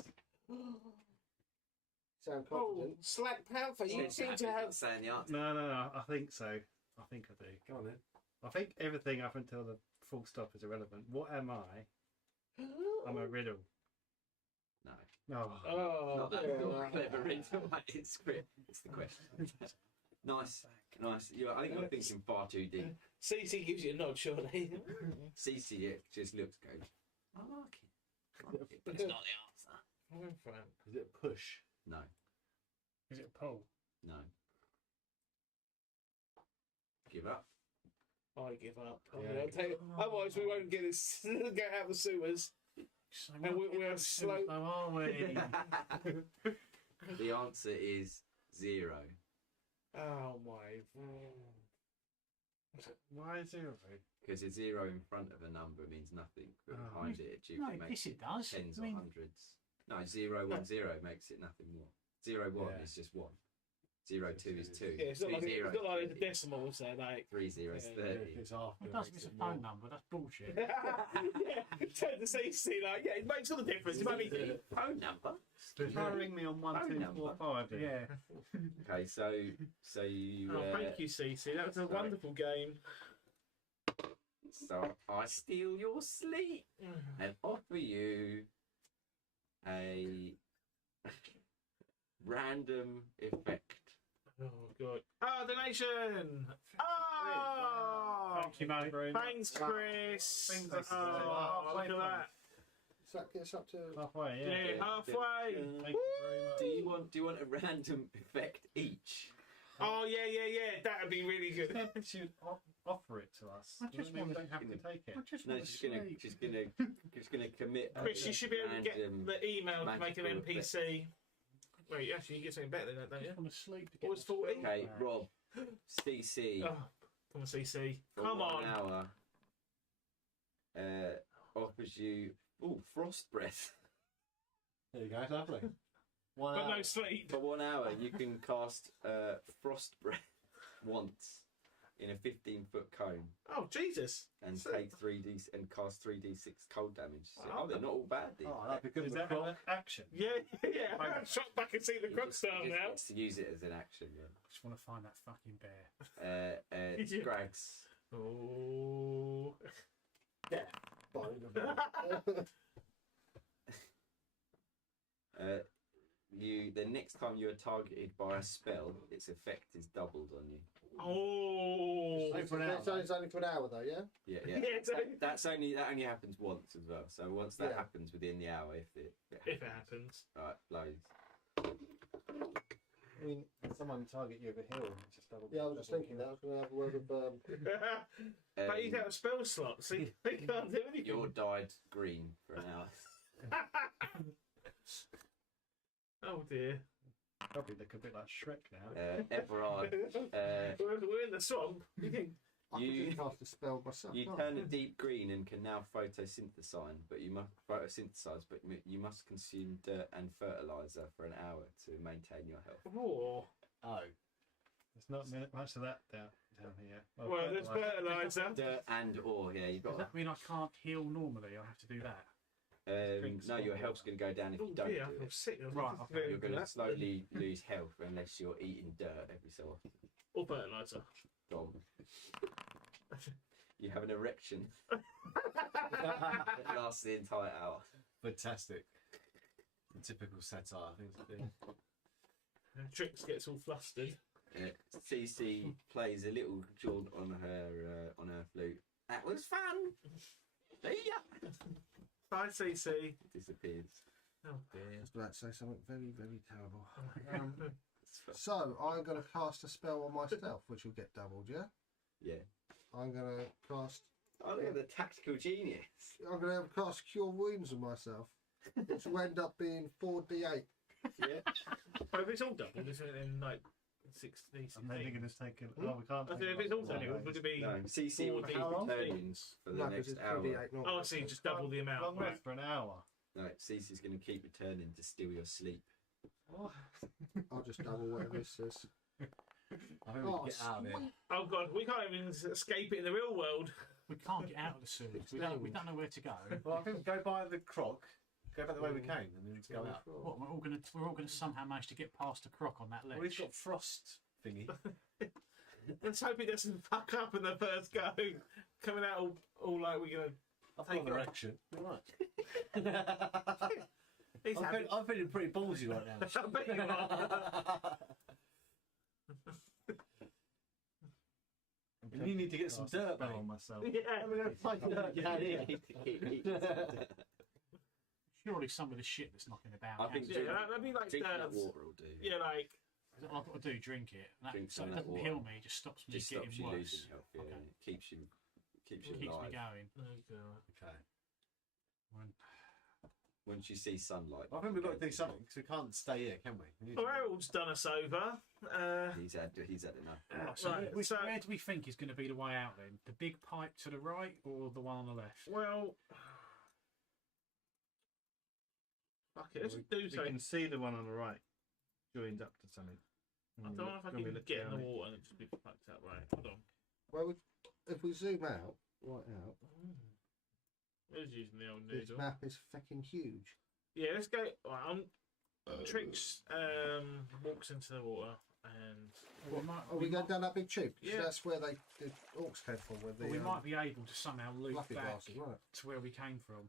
Sound Oh, confident? Slack Panther, you seem to have. saying the answer. No, I think so. I think I do. Go on then. I think everything up until the full stop is irrelevant. What am I? I'm a riddle. No. No. Oh, Not that yeah. clever riddle. It's the question. Nice. I think you're thinking far too deep. Cece gives you a nod, surely. CC just looks, goes, I like it. But it's not the answer. I'm in front. Is it a push? No. Is it a pull? No. Give up. I give up. Yeah. Otherwise, we won't get out the sewers. So And we're slow. are we? The answer is 0. Oh my. Why 0? Because a 0 in front of a number means nothing, but Oh. behind it, a No, duplicate makes yes, it does. tens I mean- or hundreds. No, 0, 1, 0 makes it nothing more. 0, 1 Yeah. is just 1. 0, 2 is 2. Yeah, it's not 3, like 0 it's not like is the 30. decimals there, like. 3, 0 is Yeah. 30. If it's after, It it does. makes It's a it phone more. number. That's bullshit. Yeah, turn the CC like, yeah, it makes all the difference. It might be Phone number. Try and ring me on 1245. then. yeah. Okay, so you. Oh, thank you, CC. That was a sorry. wonderful game. So I steal your sleep and offer you a random effect. Oh god. Oh, donation! Oh! Thank you, mate. Very much. Thanks, Chris. Things are Oh, look halfway at through. that. So that gets up to. Halfway, yeah. Yeah, halfway. Thank you very much. Do you want a random effect each? Oh yeah. That'd be really good. If you offer it to us, I just we want don't have to take it. I just No, want to sleep. she's gonna commit. Chris, you should be able to get random the email to make an magical effect. NPC. Wait, actually, you get something better than that, don't I you? just want to sleep. To What was 40? Okay, Rob, CC Oh, come on, CC. for Come 1 on. hour offers you frost breath. There you go, lovely. One But hour. no sleep. For 1 hour, you can cast frost breath once in a 15-foot cone Oh, Jesus. and So- take 3d and cast 3d6 cold damage. So, Oh, they're not all bad. These. Oh, that'd be good Is with that the an action? Yeah. I'm shot back and see the He crop just- star he just now. gets to use it as an action. I just want to find that fucking bear. Yeah. Yeah. Scrags. Oh. The next time you are targeted by a spell, its effect is doubled on you. Oh. It's only for an hour though, yeah. Yeah. Yeah, That only happens once as well. So once that Yeah. happens within the hour, if it happens. right, blows. I mean, someone target you over here and just double. Yeah, I was just thinking that. I was going to have a word of. But he's out of spell slots, so he can't do anything. You're dyed green for an hour. Oh dear. Probably look a bit like Shrek now. Everard, We're in the swamp. You think? I You- could cast a spell myself. you can't turn I? a deep green and can now photosynthesize, but you must consume dirt and fertilizer for an hour to maintain your health. Oh. Oh. There's not much of that down here. Well, there's fertilizer. Dirt and ore, yeah, you've Does got. that mean I can't heal normally? I have to do that. No, your health's going to go down if you Oh don't dear, do I'm it. sick. Right, okay. You're going to slowly lose health unless you're eating dirt every so often. Or fertilizer. Dom. You have an erection. It lasts the entire hour. Fantastic. The typical satire, I think. It's been. Trix gets all flustered. CC plays a little jaunt on her flute. That was fun. See ya. Bye, CC. Disappears. Oh dear. I was about to say something very, very terrible. So I'm going to cast a spell on myself, which will get doubled. Yeah. Yeah. I'm going to cast. Oh, look at the tactical genius. I'm going to cast Cure Wounds on myself, which will end up being 4d8. Yeah. But if it's all doubled, isn't it then like 60? I'm only going to take it. Oh, we can't. I think if it's all doubled, would it be? No, CC will keep How long? returning for the No, 'cause next it's hour. 4d8 not. Oh, I see. Just double the amount. Long Right. rest for an hour. No, CC's going to keep returning to steal your sleep. I'll just double whatever it says. I think we can get out of here. Oh god, we can't even escape it in the real world. We can't get out of the sewers. We don't know where to go. Well, I think go by the croc, go back the way we came, and then go out. What, we're all gonna somehow manage to get past the croc on that ledge. Well, he's got frost thingy. Let's hope it doesn't fuck up in the first go. Coming out all like we're gonna. I've Take got it. an erection. All right. He's happy. I'm feeling pretty ballsy right now. I bet you are. And you need to get some dirt, Spell mate. on myself. Yeah. I'm going to find dirt down here. Surely some of the shit that's knocking about. I think Yeah, that'd be like drinking that dirt. water will do. Yeah, like All I've got to do, drink it. Drink So some it of that doesn't water. heal me, it just stops me Just getting stops you worse. losing health. Yeah, Okay. it keeps you Keeps alive. me going. Okay. Once you see sunlight. I think we've got to do something because we can't stay here, can we? We need to- Well, Harold's done us over. He's had enough. Right, so Right, where do we think is going to be the way out then? The big pipe to the right or the one on the left? Well, fuck it, let's do We something. can see the one on the right joined up to something. I don't know if I When we can look get in down the it. water and it just be fucked up. Right, hold on. Well, if we zoom out, right out, Who's using the old this noodle? map is fucking huge. Yeah, let's go. Right, Trix walks into the water and. Are we going down that big tube? 'Cause Yeah. that's where the orcs came from. Where But we might be able to somehow loop fluffy back glasses, right? to where we came from.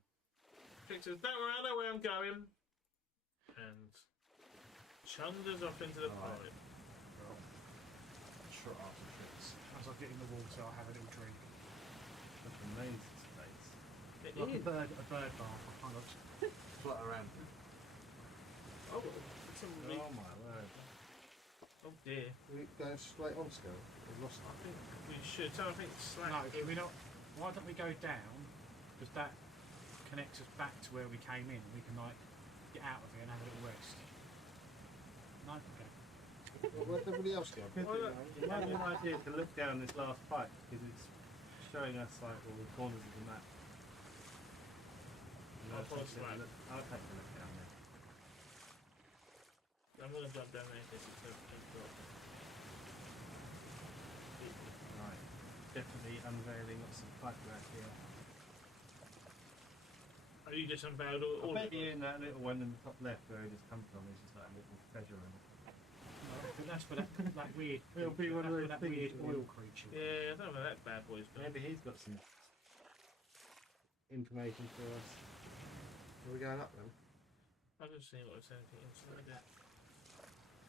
Trix says, "Don't worry, I know where I'm going," and chunders off into the pipe. Shut up, Fritz. As I get in the water, I'll have a little drink. That's amazing space. It Like is. a bird bath. I kind of Flutter around. Oh, it's a Oh leak. my word. Oh dear. We going straight on still. We've lost I think we should. So I think slack. No, can we not? Why don't we go down? Because that connects us back to where we came in. We can like get out of here and have a little rest. No, okay. Well, where's everybody else going? It might be an idea to look down this last pipe because it's showing us like all the corners of the map. And I'll follow take a slack. look- I'll take a look down there. I'm gonna jump down there. This is Right. Definitely unveiling lots of pipework here. Are you just unveiled all I of bet you them? in that little one in the top left where it just come from is just like a little treasure room. But that's for that weird. It'll be one of those that things weird that oil we- creature. Yeah, I don't know where that bad boy's gone. Maybe he's got some information for us. Are we going up then? I'm just seeing what it's anything inside it.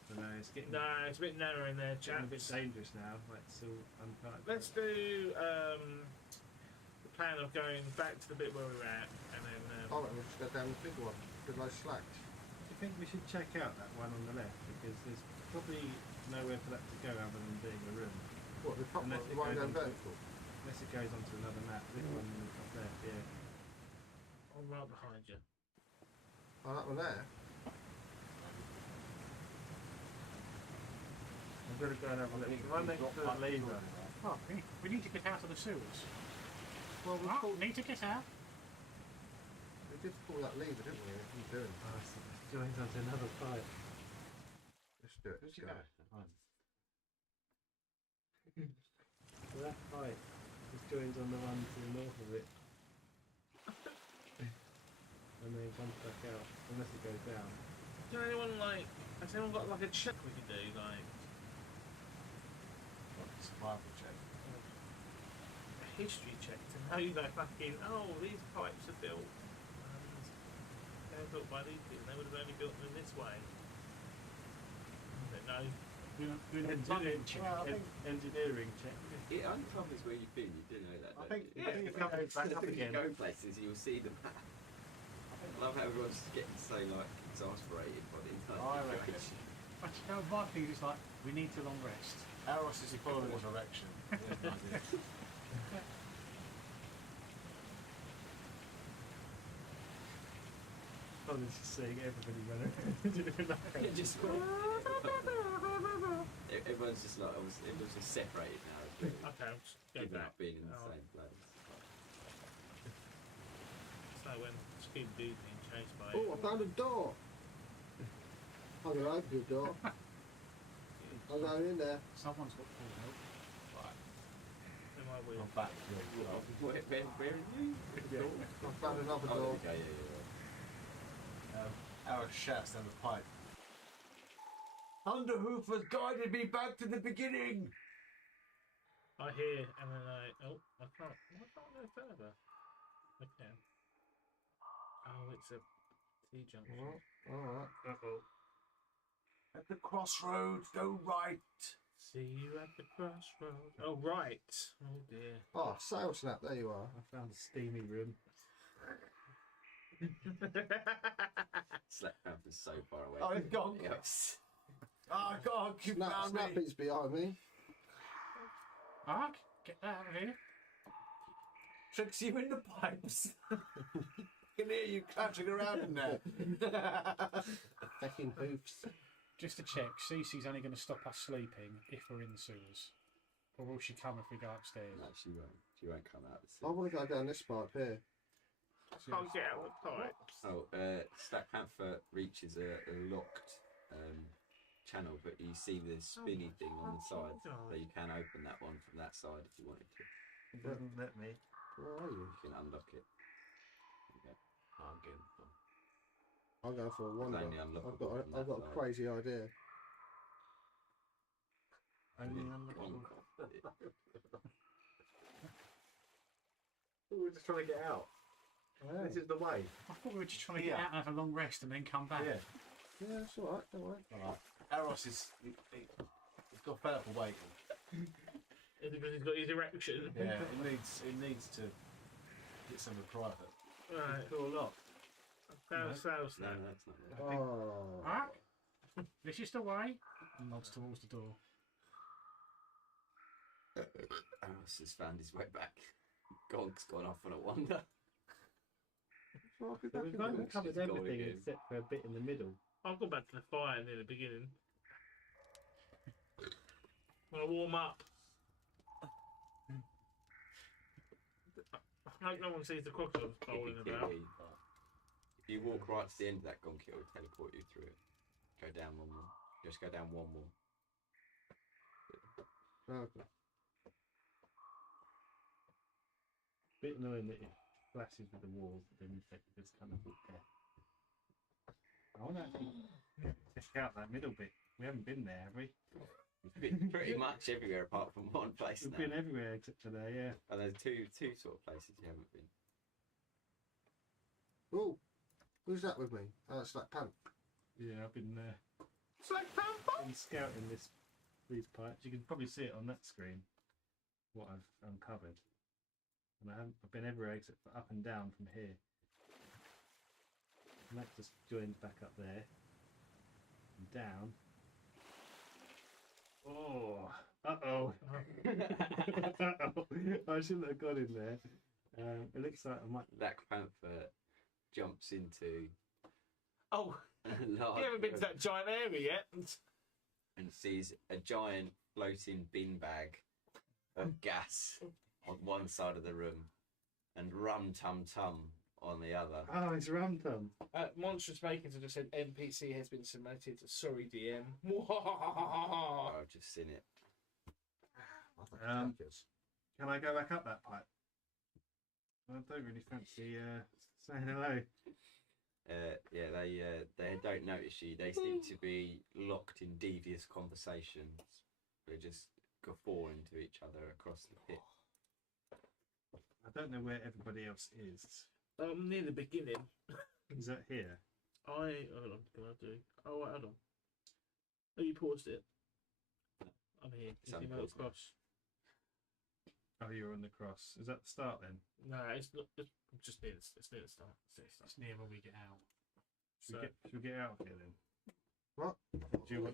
I don't know, it's getting, No, it's a bit narrow in there, getting a bit chaps. dangerous now. Like still untied. Let's do the plan of going back to the bit where we were at, and then. I reckon we'll just go down the big one. Good low slacked. Do you think we should check out that one on the left because there's probably nowhere for that to go other than being a room. What, the top one? Unless The it one goes going onto- vertical? Unless it goes onto another map. This one in the top left, yeah. I'm right behind you. Oh, that one there? I've got to go and have a look. The one next to the lever. Oh, we need to get out of the sewers. Well, we Oh, need to get out. did pull that lever, didn't we? What are you doing? Oh, it's joins onto another pipe. Let's do it. Let's go. So that pipe just joins on the one to the north of it. And then comes back out, unless it goes down. Do anyone has anyone got like a check we can do, like Survival check. a history check to know, fucking, these pipes are built, and they're built by these people. They would have only built them in this way. I don't know. Engineering check. Engineering check. It uncovers where you've been. You do know that. I don't think you? if it comes back up If again. you go places, you'll see the map. I love how everyone's getting so exasperated by the entire I reckon. situation. Actually, no, my thing is like we need to long rest. Aros is following a direction. There's an idea. Colin's just seeing everybody running. It just everyone's just like everyone's just separated now. Okay, I'll just go Giving back. up being in the Oh. same place. It's like when Scooby Doo's being chased by. Oh, I found a door. I'm going to open the door. I'm going in there. Someone's got full help. Am I weird? I'm back. Where are you? I found another Oh, door. okay, yeah. Aros shouts down the pipe. Underhoof has guided me back to the beginning. I hear, and then I can't. Why can't I go further? Okay. Oh, it's a T junction. Alright. Uh-oh. At the crossroads, go right. See you at the crossroads. Oh, right. Oh, dear. Oh, sail snap, there you are. I found a steamy room. Slap Panther's so far away. Oh, it's gone. Yes. Oh God, you found me. Snappy's behind me. Ark, get out of here. Tricks you in the pipes. I can hear you clutching around in there. Fucking hoofs. Just to check, Cece's only going to stop us sleeping if we're in the sewers. Or will she come if we go upstairs? No, she won't. She won't come out. I want to go down this pipe here. Can't get out of the pipe. Oh, Stack Panther reaches a locked channel, but you see the spinny thing on the side, so you can open that one from that side if you wanted to. It doesn't let me. Where are you? You can unlock it. Okay. I'm getting. I'll go for a wander. only unlockable from I've got a that crazy idea. Only unlockable. We're just trying to get out. Oh. This is the way. I thought we were just trying to get out and have a long rest and then come back. Yeah. Yeah, it's alright, don't worry. Alright. Eros is. He's got fed up of waiting. Is it because he's got his erection? Yeah, it needs to get somewhere private. Right. It's all locked. Found a sales No, now. that's not it. Oh. Ark, this is the way. And nods towards the door. Eros has found his way back. Gonk's gone off on a wander. Well, So we've kind of covered She's gone everything again. except for a bit in the middle. I'll go back to the fire near the beginning. Want to warm up? I hope no one sees the crocodiles bowling about. If you walk right to the end of that gonk, it'll teleport you through it. Go down one more. Just go down one more. Okay. Bit annoying that it flashes with the walls, but then you just kind of walk there. I want to actually check out that middle bit. We haven't been there, have we? We've been pretty much everywhere apart from one place We've now. been everywhere except for there, yeah. And there's two sort of places you haven't been. Oh, who's that with me? Oh, it's like Pant. Yeah, I've been Slack Panther! been scouting these pipes. You can probably see it on that screen, what I've uncovered. And I've been everywhere except for up and down from here. And that just joins back up there. And down. Oh, uh-oh. Uh-oh. I shouldn't have gone in there. It looks like I might... Black Panther jumps into Oh, a you large haven't been to room that giant area yet. and sees a giant floating bin bag of gas on one side of the room and Rum Tum Tum on the other. Oh, it's Rum Tum. Monstrous Bacons have just said NPC has been submitted. Sorry, DM. I've just seen it. Can I go back up that pipe? I don't really fancy saying hello. Yeah, they don't notice you. They seem to be locked in devious conversations. They just guffaw into each other across the pit. I don't know where everybody else is. Near the beginning. Is that here? Hold on, can I do? Oh, wait, hold on. Oh, you paused it. I'm here. It's If you unpaused now. across. Oh, you're on the cross. Is that the start then? No, it's not. It's just near the start. It's near the start. It's near when we get out. Should we get out of here then? What? Do you want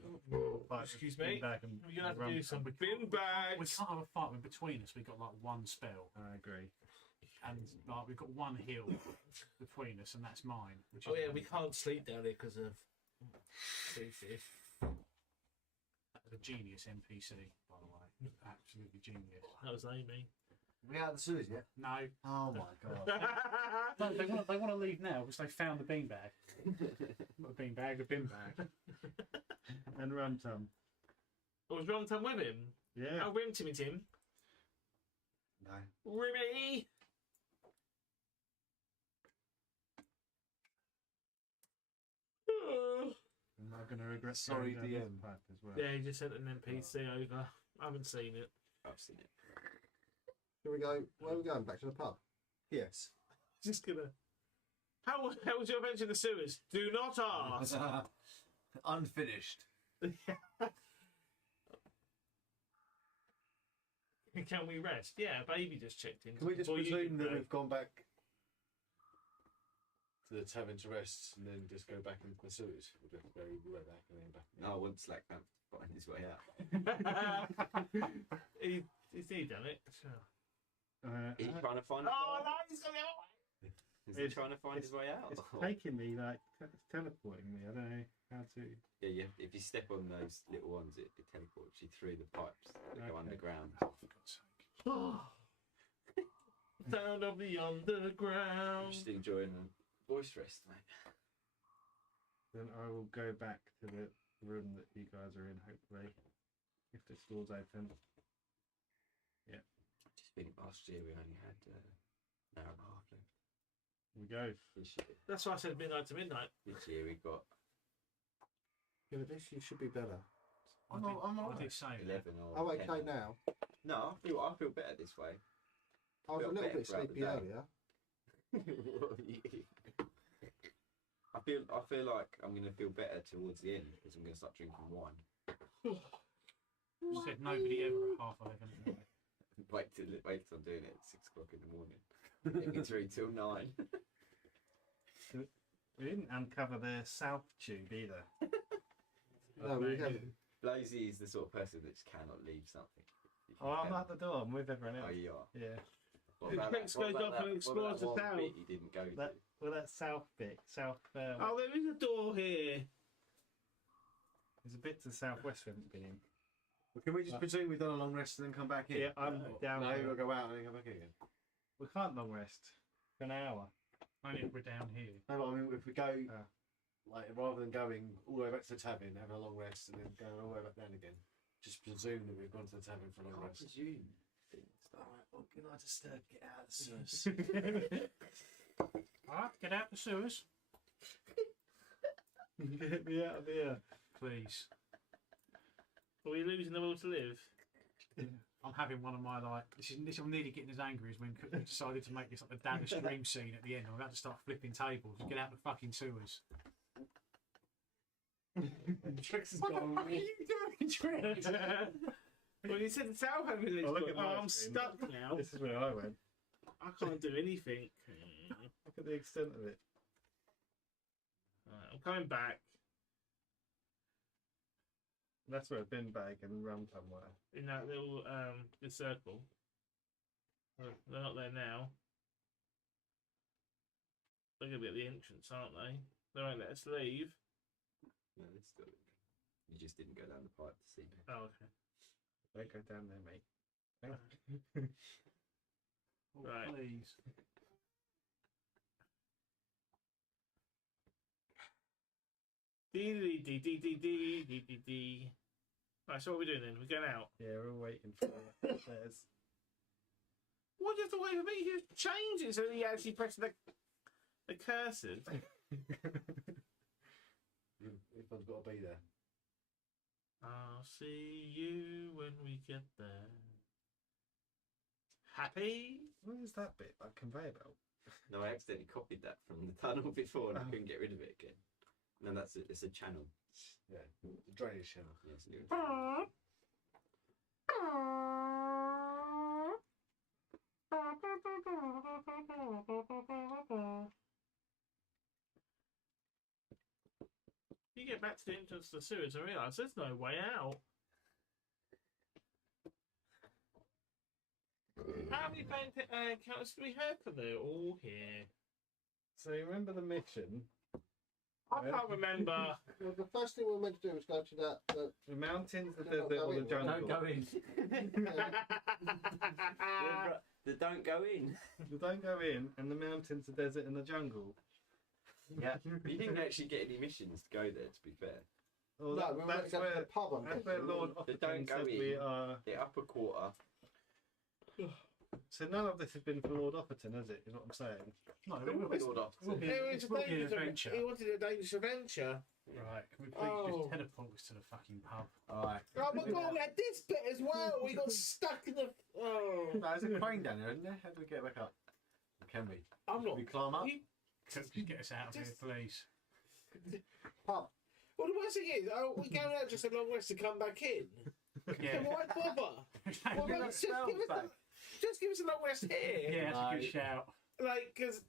Excuse me? Back and We're going to have to Rum do Tum? some bin We bags. can't have a fight in between us. We've got like one spell. I agree. And like we've got one hill between us, and that's mine. Which Oh, is yeah, we can't sleep down here because of. That was a genius NPC, by the way. Absolutely genius. That was Amy. We out of the sewers yet? No. Oh my God. No, they want to leave now because they found the beanbag. Not a beanbag, a bin bag. And Rum Tum. Oh, was Ron Tom with him? Yeah. Oh, Rim Timmy Tim. No. Rimmy! Am I going to regret Sorry, going down this DM. pipe as well? Yeah, he just sent an NPC over. I haven't seen it. I've seen it. Here we go. Where are we going? Back to the pub? Yes. Just gonna. How was your adventure in the sewers? Do not ask. Unfinished. Can we rest? Yeah, baby just checked in. Can we just Before you presume that go. we've gone back to the tavern to rest and then just go back into the sewers? Or just go right back and then back? No, I want Slack Panther to find his way out. He's done it. Is he trying to find? Oh no, he's got it away. Is he trying to find his way out? It's taking me like it's teleporting me. I don't know how to. Yeah, if you step on those little ones, it teleports you through the pipes that go underground. Oh, for God's sake. Sound of the underground. I'm just enjoying the voice rest, mate. Then I will go back to the room that you guys are in, hopefully, if the door's open. Yeah. I just think last year we only had an hour and a half left. We go. This year, That's why I said midnight to midnight. this year we got Yeah, but this year should be better. I did say 11 or Oh, 10 okay or- now. No, I feel better this way. I was a Felt little better bit throughout the sleepy day. earlier. I feel like I'm gonna feel better towards the end because I'm gonna start drinking wine. Said nobody ever at 11:30. Wait till I'm doing it at 6 o'clock in the morning. Get me through till 9. We didn't uncover the South Tube either. No, we haven't. Blazy is the sort of person that just cannot leave something. If you Oh, I'm can- at the door. I'm with everyone else. Oh, you are. Yeah. What about that- Next what goes about off that- and what about explores that the one town. bit you didn't go to? That south bit. Oh, there is a door here. There's a bit to the southwest we haven't been in. Well, can we just presume we've done a long rest and then come back in? Yeah, I'm down No, there. we'll go out and then come back in again. We can't long rest for an hour. Only if we're down here. No, but I mean, if we go, like, rather than going all the way back to the tavern, having a long rest, and then going all the way back down again, just presume that we've gone to the tavern for a long rest. Presume. Alright, well, can I just get out of the sewers? Alright, get out the sewers. Get me out of here. Please. Are we losing the will to live? I'm having one of my I'm nearly getting as angry as when Cook decided to make this like the down the stream scene at the end. I'm about to start flipping tables. Get out the fucking sewers. Trix has What the gone. fuck are you doing, Trix? Well, you said the South having this. Oh, look at my I'm screen. stuck now. This is where I went. I can't do anything. Look at the extent of it. Right, I'm coming back. That's where a bin bag and rum somewhere. In that little the circle. They're not there now. They're gonna be at the entrance, aren't they? They won't let us leave. No, it's still. You just didn't go down the pipe to see me. Oh, okay. Don't go down there, mate. Oh, Right. please. D. Right, so what are we doing then? We're going out. Yeah, we're all waiting for there's What do you have to wait for me to change it so that you actually press the cursor? Everyone's got to be there. I'll see you when we get there. Happy? What is that bit? Like conveyor belt? No, I accidentally copied that from the tunnel before and I couldn't get rid of it again. No, that's it. It's a channel. Yeah, the drainage channel. Yes, new. You get back to the entrance to the sewers and realise there's no way out. How many encounters do we have for there? All here. So you remember the mission? I can't remember. Well, the first thing we were meant to do was go to that. The mountains, the Don't desert, go or the in. jungle? Don't go in. The don't go in. The don't go in, and the mountains, the desert, and the jungle. Yeah, but you didn't actually get any missions to go there. To be fair, Well, No, we were meant that's to go to where the pub. I'm that's where guessing. Lord The Offerton don't go said in. we are. the upper quarter. So none of this has been for Lord Offerton, has it? Is what I'm saying. No, It will be Lord Offerton. It will be an adventure. He wanted a dangerous adventure. Right, can we please Oh. just teleport us to the fucking pub? Alright. Oh my god, we had this bit as well. We got stuck in the. Oh. There's a crane down there, isn't there? How do we get back up? Or can we? I'm not. Can we climb up? You- Just get us out of here, please. Pub. Well, the worst thing is, we go out just a long rest to come back in. Yeah. Then why bother? Well, Get that just, spell give us back. just give us a long rest here. Yeah, that's a good No. shout. Like, because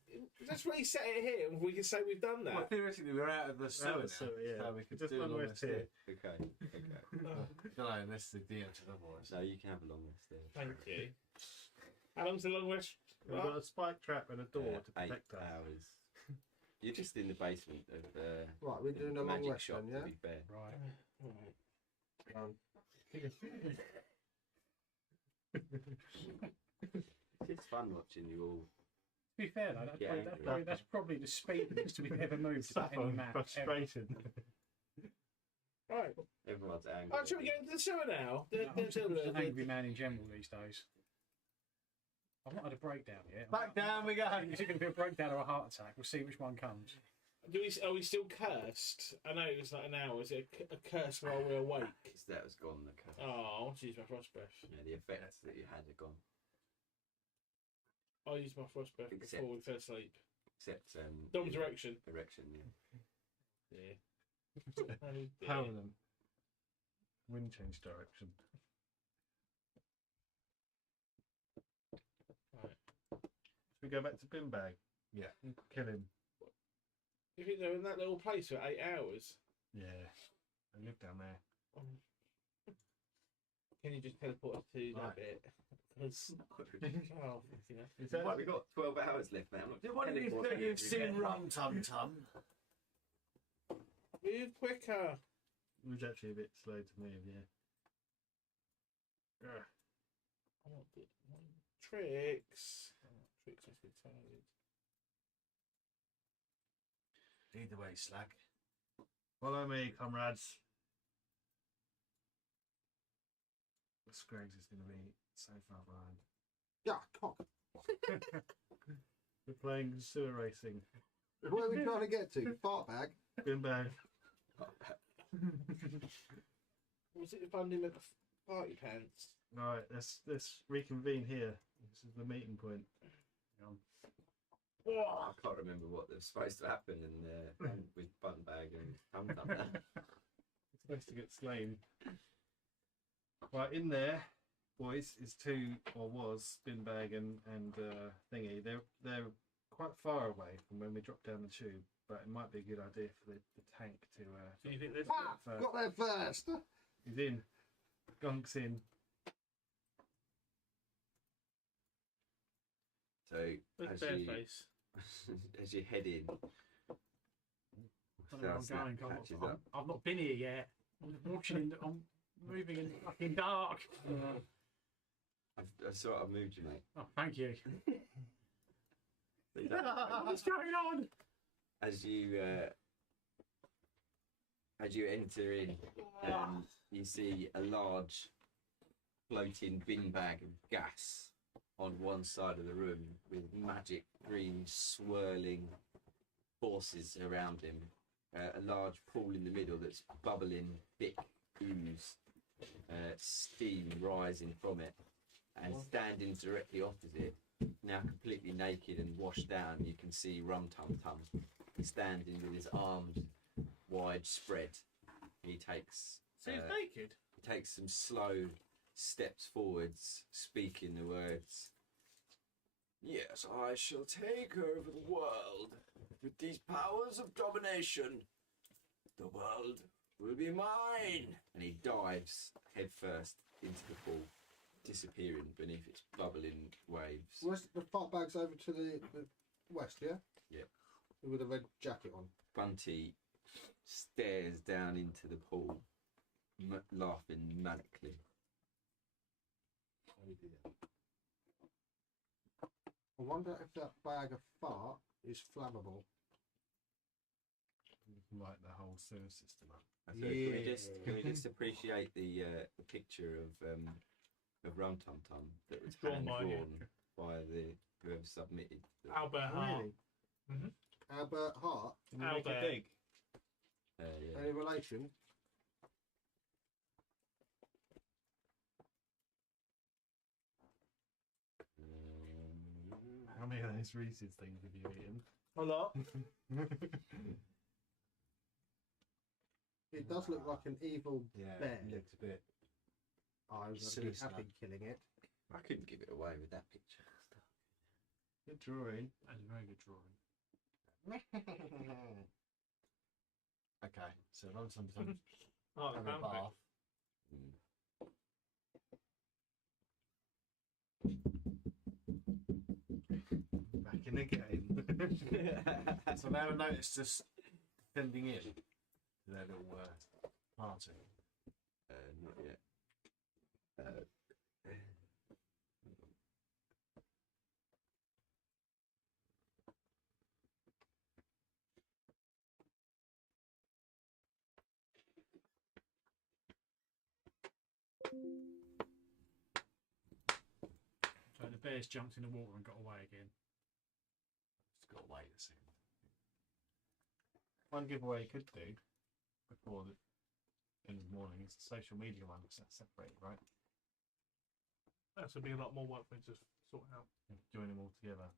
let's reset it here and we can say we've done that. Well, theoretically, we're out of the sewer now, sewer, yeah. so we could Just do one long rest rest here. here. Okay. No, unless the DM says otherwise. So you can have a long rest there. Thank you. How long's the long rest? We've got a spike trap and a door to 8 protect us. hours. You're just in the basement of Right, we're doing a long magic rest shop, then, yeah? to be fair. Right. It's fun watching you all. To be fair, though, Yeah, that's probably the speediest we've ever moved to any map. Frustration. Right. Everyone's angry. Oh, should we go into the sewer now? I'm just an angry man in general these days. I've not had a breakdown yet. Back down we go. Is it going to be a breakdown or a heart attack? We'll see which one comes. Are we still cursed? I know it's like an hour. Is it a curse while we're awake? That was gone, the curse. Oh, I want to use my frost breath. Yeah, the effects that you had are gone. I'll use my frost breath before we fell asleep. Except Dom's erection. Erection, yeah. Yeah. Oh, dear. Permanent. Wind change direction. Right. Should we go back to bin bag? Yeah. Kill him. You think they're in that little place for 8 hours? Yeah. I live down there. Can you just teleport us to that Right. bit? 'Cause- oh, you know. Is that Well, we've got 12 hours left now. I'm not Do one of you teleporting think you've everywhere. seen Rum Tum Tum? Move quicker. It was actually a bit slow to move, yeah. Ugh. I want tricks. Oh, tricks must be tired. Either way, slag. Follow me, comrades. Scraggs is going to be so far behind. Yeah, cock. We're playing sewer racing. Where are we trying to get to? Fart bag? Bin bag. Was it funding at the party pants? Right, let's reconvene here. This is the meeting point. Hang on. I can't remember what was supposed to happen with Button Bag and Tum Tum. It's supposed to get slain. Right, in there, boys, is was bin bag and thingy. They're quite far away from when we drop down the tube, but it might be a good idea for the tank to. Do you think there's Got there first. He's in. Gunk's in. So With bare face. as you head in, I don't know where I'm Snap going. catches up. I've not been here yet. I'm moving in the fucking dark. I sort of moved you, mate. Oh, thank you. What's going on? As you enter in, you see a large floating bin bag of gas on one side of the room with magic green swirling forces around him. A large pool in the middle that's bubbling thick ooze, steam rising from it, and standing directly opposite, now completely naked and washed down, you can see Rum Tum Tum standing with his arms wide spread. He takes So he's naked? He takes some slow steps forwards, speaking the words, "Yes, I shall take over the world. With these powers of domination, the world will be mine." And he dives headfirst into the pool, disappearing beneath its bubbling waves. Where's the fart bag's over to the west, yeah? Yep. With a red jacket on. Bunty stares down into the pool, laughing manically. Oh dear. I wonder if that bag of fart is flammable. Light the whole sewer system up. So can we just appreciate the picture of Rum Tum Tum that was Drawn hand by you. drawn by whoever submitted Albert Hart. Really? Albert Hart? Can you make it Albert. big? yeah. Any relation? How many of those Reese's things have you eaten? A lot. It does look like an evil Yeah, bear. it looks a bit. I was Silly happy slug. killing it. I couldn't give it away with that picture. Good drawing. That's a very good drawing. Okay, so run sometimes. Oh, have the a bath. Back in the game. So they haven't noticed us defending in their little party. Not yet. So the bears jumped in the water and got away again. Just got to wait a second. One giveaway you could do before the end of the morning is the social media one, because that's separated, right? That would be a lot more work for me to sort out. Join them all together.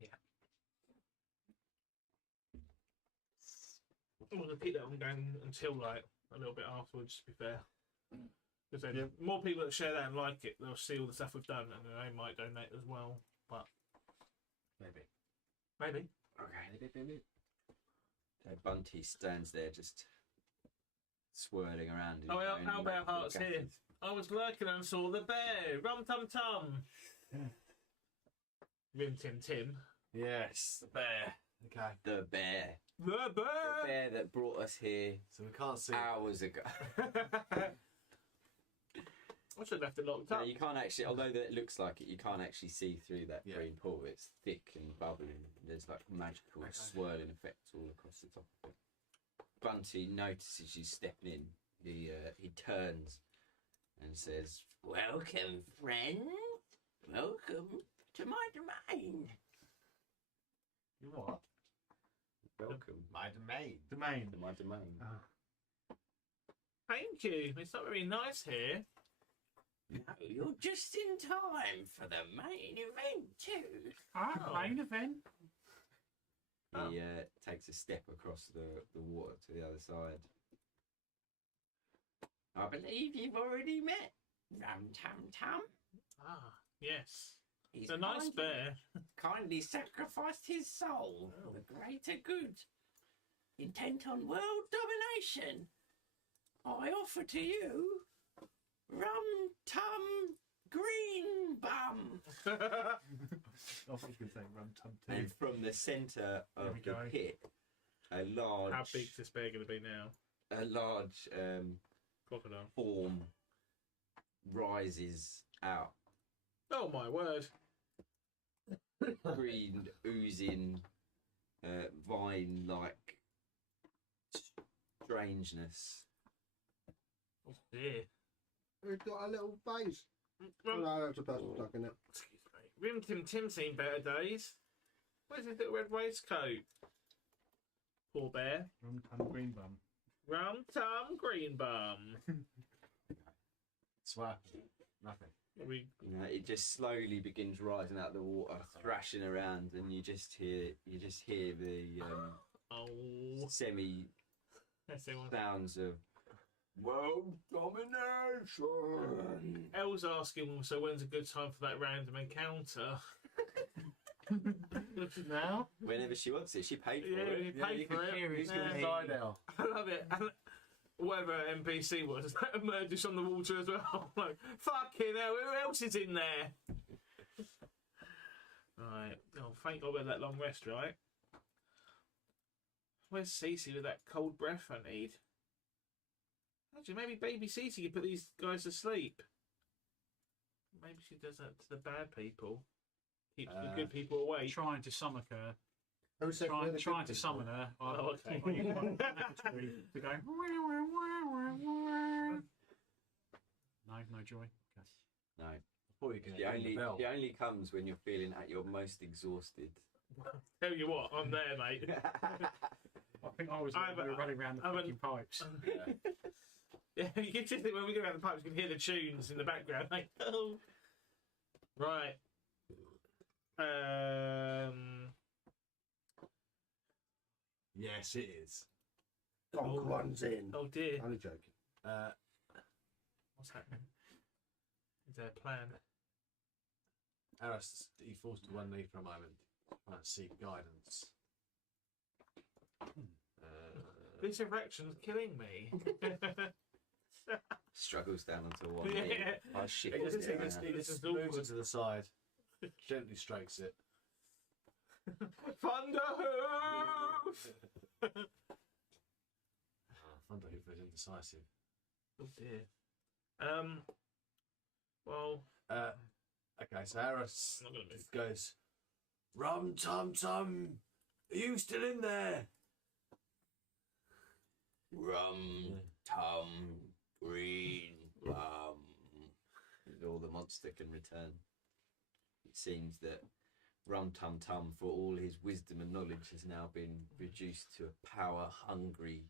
Yeah. I'm going to keep that on going until like a little bit afterwards, to be fair. Because then more people that share that and like it, they'll see all the stuff we've done and then they might donate as well. But Maybe. Okay. Maybe. So Bunty stands there just swirling around. oh, how about Hearts here? I was lurking and saw the bear. Rum tum tum. Rim Tim Tim. Yes, the bear. Okay. The bear. The bear. The bear that brought us here So we can't see. hours ago. I should have left it locked No, up. you can't actually, although it looks like it, you can't actually see through that Yeah. green pool. It's thick and bubbling. There's like magical swirling effects all across the top of it. Bunty notices you stepping in. He turns and says, "Welcome, friend. Welcome to my domain." You what? Welcome. My domain. Domain. To my domain. Thank you. It's not very nice here. No, you're just in time for the main event too. Main event. He takes a step across the water to the other side. I believe you've already met Rum Tum Tum. Ah, yes. He's It's a nice bear. kindly sacrificed his soul for the greater good. Intent on world domination, I offer to you Rum Tum Green Bum. I thought you could say rum tum tum. And from the centre of we the go. pit, a large, How big's this bear going to be now? a large Crocodile. form rises out. Oh my word. Green, oozing, vine-like strangeness. Oh dear. We've got a little base. Oh, Rum, no, that's a personal plug in it. excuse me. Rim Tim Tim seen better days. Where's his little red waistcoat? Poor bear. Rum tum green bum. Rum Tum Green Bum. Swap. Nothing. We It just slowly begins rising out of the water, thrashing around, and you just hear the oh. semi Let's see one. sounds of world domination. Elle's asking, so when's a good time for that random encounter? Now? Whenever she wants it, she paid for Yeah, it. you paid for it. Who's going to Yeah. die now? I love it. And whatever NPC was, that emerges from the water as well. Like, fucking hell, who else is in there? Right. Oh, thank God we had that long rest, right? Where's Cece with that cold breath I need? Actually, maybe baby Cece could put these guys to sleep. Maybe she does that to the bad people. Keeps the good people away. Trying to summon her. Who's that for the Trying good to people? summon her. Oh, okay. To go. No joy. Okay. No, Thought you were going to ring the bell. she only comes when you're feeling at your most exhausted. Tell you what, I'm there, mate. I think I was I've- we were running around the I've- fucking pipes. Yeah, you can just think when we go around the pipes, you can hear the tunes in the background. Like, oh. Right. Yes, it is. Donk runs in. Oh dear. Only joking. What's happening? Is there a plan? Aris, he falls to one knee for a moment, trying to seek guidance. This erection's killing me. Struggles down onto one. Yeah. knee. Oh shit! He just This is moves awkward. it to the side, gently strokes it. Thunderhoof! Thunderhoof is indecisive. Oh dear. Well. Okay, so Aris I'm not gonna move. goes, Rum Tum Tum, are you still in there? Rum, tum, green, rum. All the monster can return. It seems that Rum Tum Tum, for all his wisdom and knowledge, has now been reduced to a power-hungry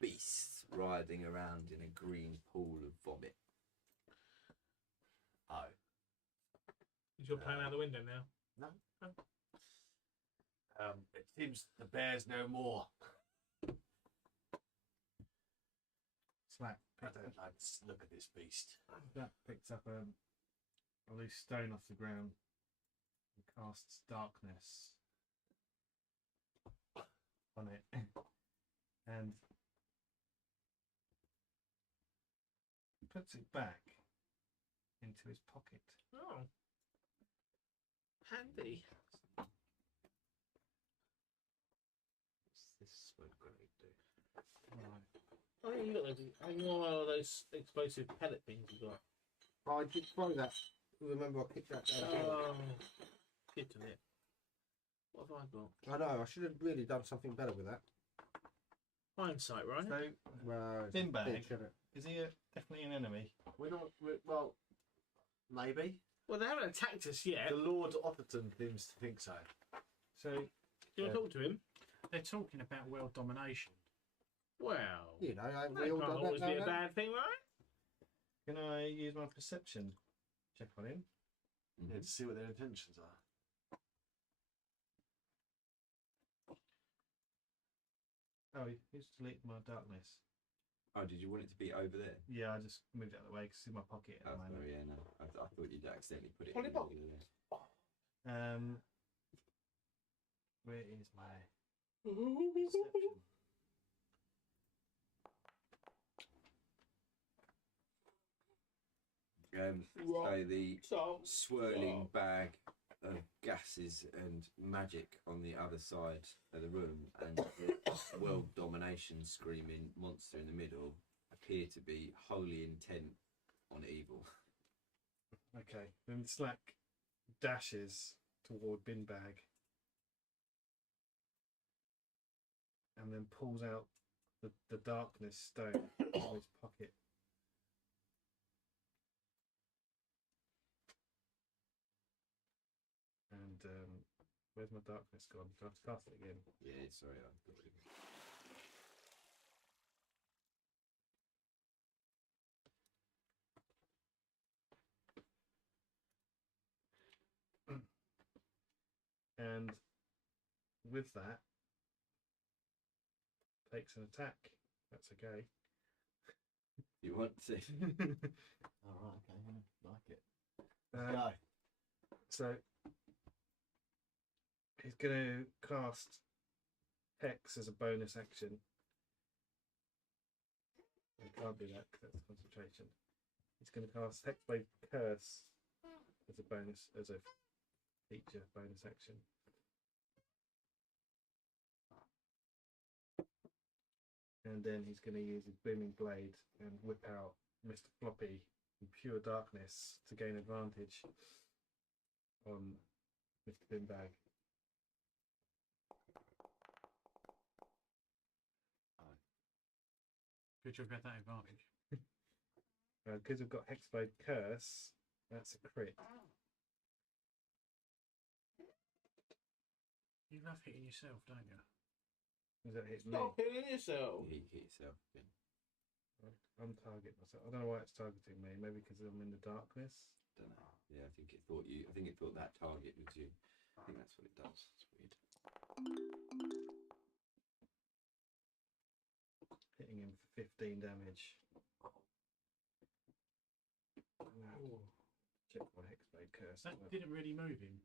beast riding around in a green pool of vomit. Oh. Is your plan out the window now? No. It seems the bear's no more. Slack. I don't like to look at this beast. That picks up a loose stone off the ground and casts darkness on it, and puts it back into his pocket. Oh. Handy. What's this smoke grenade do? Right. Oh, yeah, you got those. You know one of those explosive pellet things you got. I did throw that. Remember, I kicked that down. Oh, kidding it. What have I got? I know. I should have really done something better with that. Hindsight, right? So, Well, Bin Bag, bitch, isn't it? is he definitely an enemy? Well, maybe. Well, they haven't attacked us yet. The Lord Otterton seems to think so. So, Do you want to talk to him? They're talking about world domination. Well, You know, that we all can't done always that. be a now, bad thing, right? can I use my perception check on him? Yeah, to see what their intentions are. Oh, he's deleted my darkness. Oh, did you want it to be over there? Yeah, I just moved it out of the way because it's in my pocket at Oh, the moment. yeah, no. I thought you'd accidentally put it Pull in it up. the middle there. Where is my perception? So the swirling bag of gases and magic on the other side of the room and the world domination screaming monster in the middle appear to be wholly intent on evil. Okay, then Slack dashes toward Bin Bag and then pulls out the darkness stone from his pocket. And where's my darkness gone? Do I have to cast it again? Yeah, sorry, I thought it. And with that, takes an attack. That's okay. You want to? All right, okay, yeah, like it. Let's Um, go. So he's going to cast Hex as a bonus action. I can't do that because that's concentration. He's going to cast Hexblade Curse as a bonus, as a feature bonus action. And then he's going to use his Booming Blade and whip out Mr. Floppy in pure darkness to gain advantage on Mr. Binbag. Good job you had that advantage. Because we've got Hexblade Curse, that's a crit. You love hitting yourself, don't you? Does that hit me? Stop hitting yourself. You hit yourself. Yeah. I'm targeting myself. I don't know why it's targeting me. Maybe because I'm in the darkness. Don't know. Yeah, I think it thought you. I think it thought that target was you. I think that's what it does. It's weird. Hitting him for 15 damage. check my hexblade curse. That didn't really move him.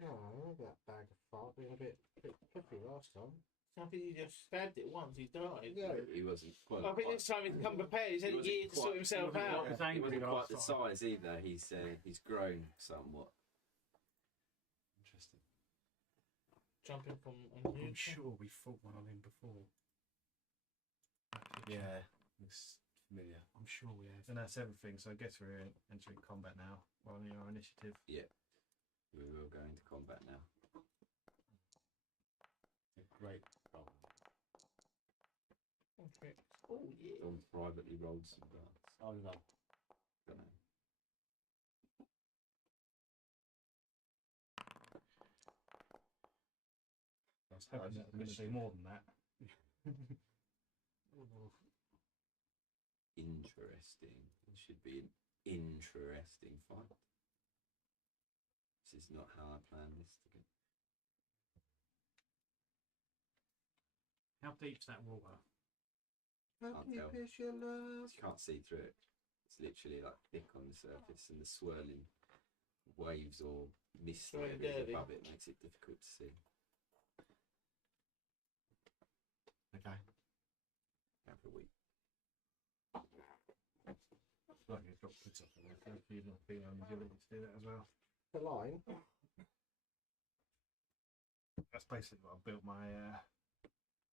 No, that bag of fart being a bit fluffy last time. I think he just stabbed it once, he died. Yeah. He wasn't quite. I think this time he's come prepared. He's had a year to sort himself out. He wasn't quite the size either. He's grown somewhat. Interesting. Jumping from I'm sure we fought one on him before. Yeah, looks familiar. I'm sure we have. And that's everything. So I guess we're entering combat now. We're on our initiative. Yeah, we will go into combat now. Great problem. Okay. Oh yeah. Someone privately rolled some darts. Oh no. Don't know. I was hoping that was going to do more than that. Interesting. It should be an interesting fight. This is not how I planned this to go. How deep's that water? How Can't tell. deep is your love? You can't see through it. It's literally like thick on the surface, and the swirling waves or mist Very whatever is dirty. above it makes it difficult to see. Okay. Have a week. Like it's got puts up in there. So if you've not been on the ability to do that as well. The line. That's basically what I built my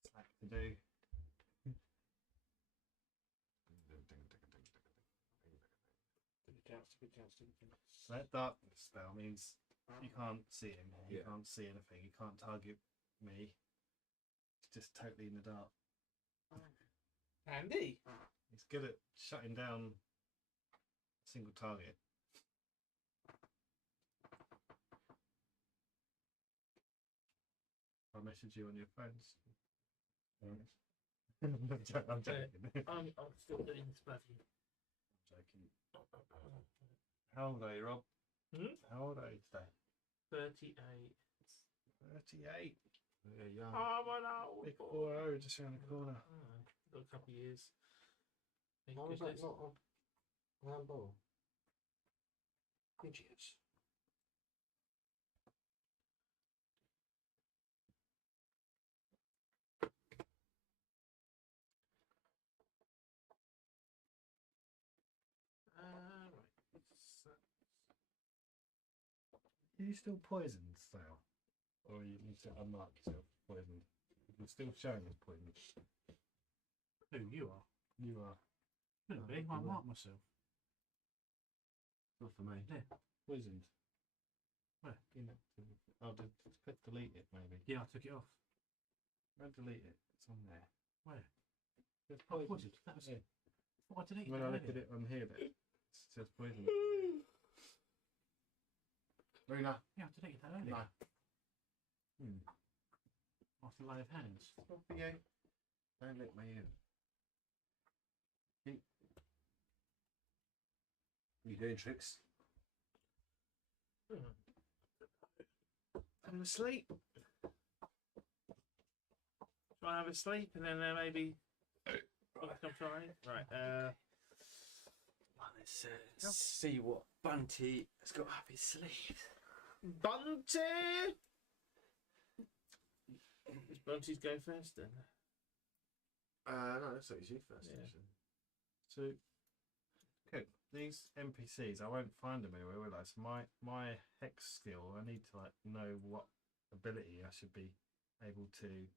slack to do. So that darkness spell means you can't see him, you can't see anything, you can't target me. It's just totally in the dark. Andy. He's good at shutting down a single target. I'll message you on your phones. I'm joking. I'm still doing this bloody. Joking. How old are you, Rob? Hmm? How old are you today? 38. 38. Yeah, young. Oh, my old Big boy. 4-0 just around the corner. Got a couple of years. Thank Why was that goodness. not a handball? Idiots. Right. Are you still poisoned, Sale? Or you need to unmark yourself poisoned? You're still showing as poisoned. Who, you are? You are. Couldn't be. I marked myself. Not for me. There. Poisoned. Where? Inactive. Oh, click delete it maybe. Yeah, I took it off. Don't delete it. It's on there. Where? It's Oh, poisoned. was it? That was Yeah. Oh, I deleted When that I look at earlier. it on here, it says poisoned. Rena. Yeah, I deleted that earlier. No. After lay of hands. It's not for you. Don't lick my ear. You doing tricks? I'm asleep. Try and have a sleep and then maybe I'm trying. Right. Let's see what Bunty has got up his sleeve. Bunty! Does Bunty's go first then? No, looks like it's you first. Yeah. Actually. So, okay, these NPCs, I won't find them anywhere, will I? So my hex skill, I need to like know what ability I should be able to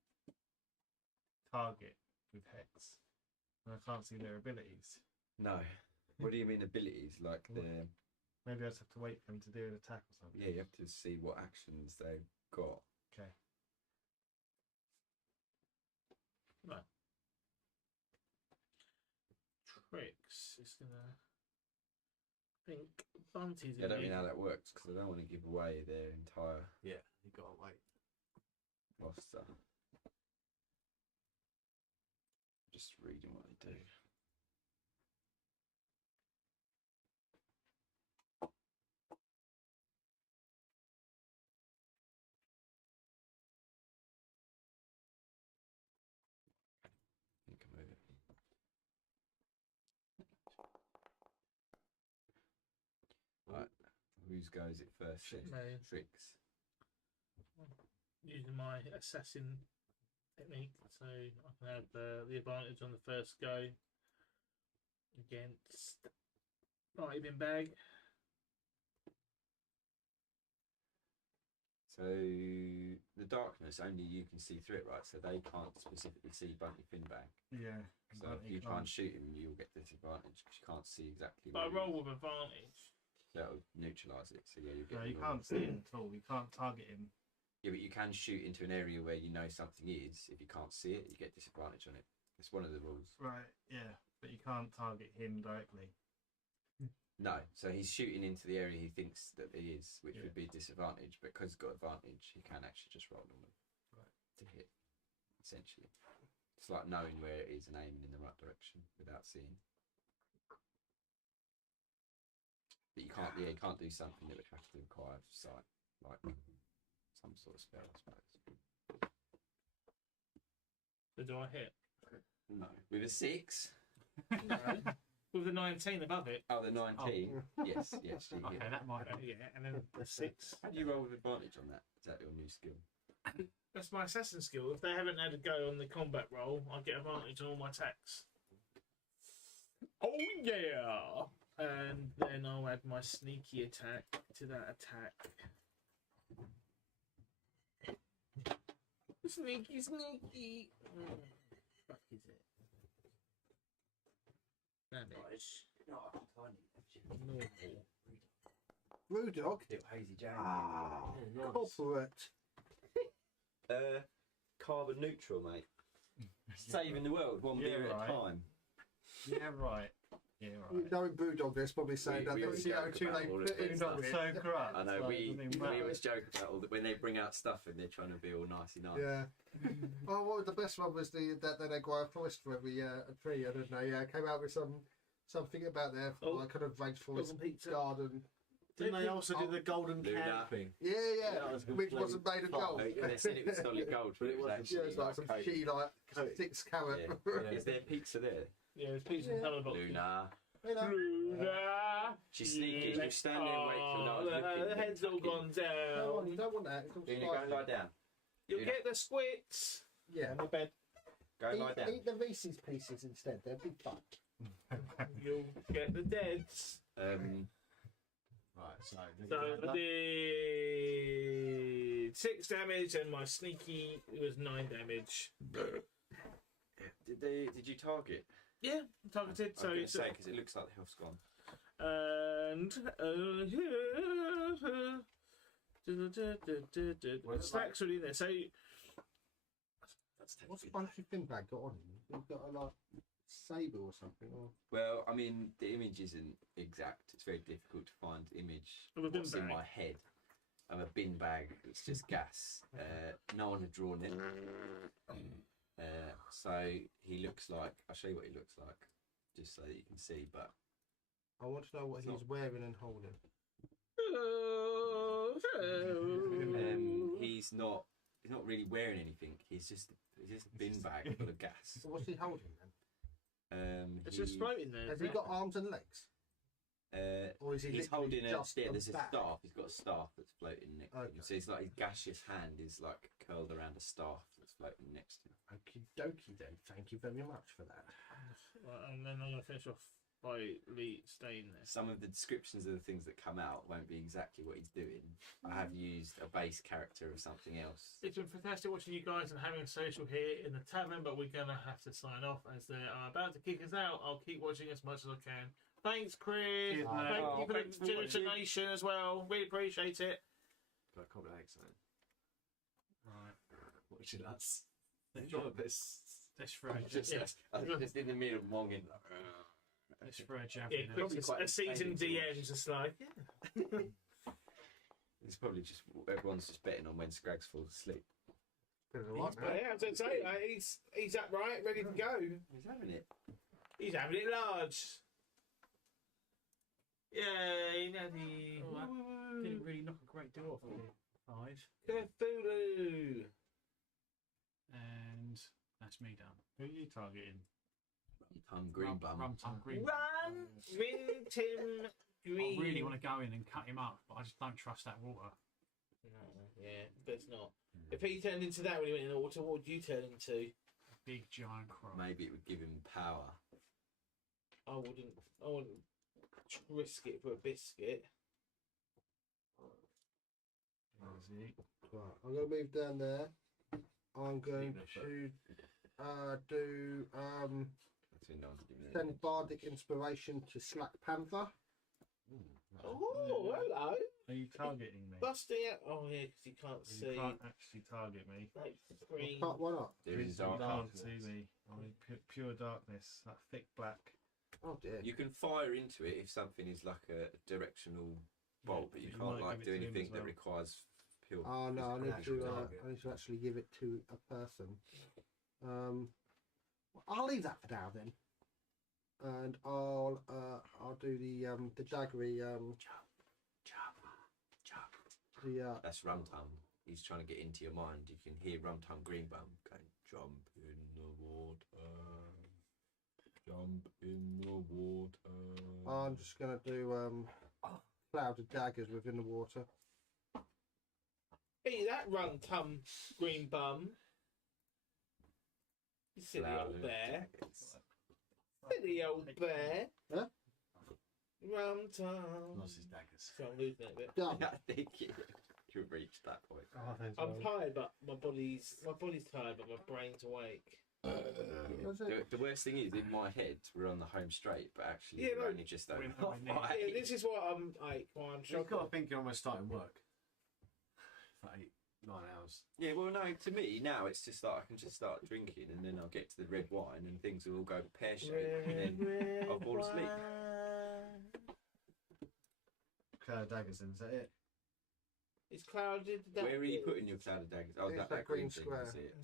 target with hex. And I can't see their abilities. No. What do you mean abilities? Like the Maybe I just have to wait for them to do an attack or something. yeah, you have to see what actions they've got. Okay. Right. Tricks. It's gonna. I think Bunty's. I don't mean how that works because I don't want to give away their entire Yeah, you got to wait. roster. Just reading what they do. You can move it. Whose goes it first? then? Me. Tricks. Using my assassin technique, so I can have the advantage on the first go against Party Bin Bag. So the darkness, only you can see through it, right? So they can't specifically see Bunty Finbag. Yeah. So if you try and shoot him, you'll get disadvantage because you can't see exactly. But I where he roll is. with advantage. That'll neutralise it. So yeah, you get. No, you the can't normal. see him at all. You can't target him. Yeah, but you can shoot into an area where you know something is. If you can't see it, you get disadvantage on it. It's one of the rules. Right. Yeah, but you can't target him directly. No, so he's shooting into the area he thinks that he is, which Yeah. would be disadvantage. But because he's got advantage, he can actually just roll on them to hit. Essentially, it's like knowing where it is and aiming in the right direction without seeing. But you can't. Yeah, you can't do something that would have to require sight, like some sort of spell, I suppose. So do I hit? No, with a 6. No. With the 19 above it. Oh, the 19. Yes, yes. You Okay, hit. that might. Yeah, and then the 6. How do you roll with advantage on that? Is that your new skill? That's my assassin skill. If they haven't had a go on the combat roll, I get advantage on all my attacks. Oh yeah! And then I'll add my sneaky attack to that attack. Sneaky, sneaky. Fuck is it? Damage. Normal. Brewdog. Little hazy jam. Ah, corporate. Carbon neutral, mate. Saving the world one beer at a time. Yeah, right. Yeah, right. Knowing Brewdog, there's probably saying that We the always joke CO2 about they all of put this in stuff. it. So corrupt. I know, Like, we doesn't matter. always joke about all that when they bring out stuff and they're trying to be all nicey nice. Yeah. Oh, what was the best one was that they grow a forest for every a tree. I don't know. Yeah, came out with something about their like kind of rainforest garden. Didn't they also do the golden Luna. camping? Yeah, yeah. That was Which complete wasn't made of gold. And they said it was solid gold, but it was Yeah, actually it's like some coke. shitty like 6 carat. Yeah. Is there pizza there? Yeah, there's pizza in colour boxes. Luna. Luna. She's sneaky. She's standing and wait till no one's looking. The head's all gone No, down. you don't want that. It's all Luna, go and lie spicy. down. You'll Luna. get the squits. Yeah. On the bed. Go and lie down. Eat the Reese's pieces instead. They're big fun. You'll get the deads. Right, so So I did 6 damage and my sneaky was 9 damage. Did you target? Yeah, targeted. I So was going to it's say because it looks like the health's gone. and stacks already in there. So What's Bunty Finbag got on him? He's got a like sabre or something. Or... Well, I mean, the image isn't exact. It's very difficult to find image Of a bin what's in bag. my head of a bin bag. It's just gas. No one had drawn it. So he looks like. I'll show you what he looks like, just so that you can see. But I want to know what It's he's not- wearing and holding. he's not. He's not really wearing anything. He's just a bin bag full of gas. So what's he holding then? it's just floating there. Has he got arms and legs? Or is he He's literally holding a just a there's a bag? staff. He's got a staff that's floating next to him. Okay. So it's like his gaseous hand is like curled around a staff that's floating next to him. Okie dokie then. Thank you very much for that. Right, and then I'm going to finish off by Lee staying there. Some of the descriptions of the things that come out won't be exactly what he's doing. I have used a base character of something else. It's been fantastic watching you guys and having a social here in the tavern, but we're going to have to sign off as they are about to kick us out. I'll keep watching as much as I can. Thanks, Chris. Cheers, Thank mate. you for Thanks the for watching. donation as well. Really appreciate it. But I can't be excellent. Right. Watching us. Let's throw a Just, just in the middle, monging. let's throw a javelin. Yeah, out. Chris, quite a seasoned entertaining to DM's just like, yeah. It's probably just everyone's just betting on when Scrags falls asleep. Bit of a lot now. Yeah, I was going to say, he's upright, ready to go. He's having it. He's having it large. Yay, Naddy. Oh, that didn't really knock a great deal off. did it? 5. Cthulhu. And that's me done. Who are you targeting? Green bum. Rum tum green. Run, Rin Tim green. I really want to go in and cut him up, but I just don't trust that water. No, yeah, best not. If he turned into that when he went in the water, what would you turn into? A big giant croc. Maybe it would give him power. I wouldn't risk it for a biscuit. Right, I'm going to move down there. I'm going to do send Bardic Inspiration to Slack Panther. Oh, hello. Are you targeting me? Busting out. Oh, yeah, because you can't see. You can't actually target me. Green. Why not? There is You can't darkness. see me. I'm in pure darkness, that thick black. Oh dear. You can fire into it if something is like a directional bolt, but you you can't might like give it do to him anything as that well. requires pure. Oh no, I need physical to. target. I need to actually give it to a person. I'll leave that for now then, and I'll do the daggery. That's Rumtum. He's trying to get into your mind. You can hear Rumtum Greenbum going, "Jump in the water, jump in the water." I'm just gonna do cloud of daggers within the water. Hey, that Rum-Tum green bum. You silly old bear. Silly old bear. Huh? Rum-Tum. Lost his daggers. So I'm losing it a bit. Done. I think you've reached that point. I'm tired, but my body's tired, but my brain's awake. The worst thing is, in my head, we're on the home straight, but actually, Yeah, we're no, only just over. Yeah, this is what I'm like. Why I'm You've got to struggling. think you're almost starting work for 8-9 hours. Yeah, well, no, to me now it's just like I can just start drinking, and then I'll get to the red wine, and things will all go pear shaped, and then I'll fall asleep. Cloud of daggers, then, is that it? It's clouded. Where are you putting your cloud of daggers? Oh, It's that green thing. square. I see it.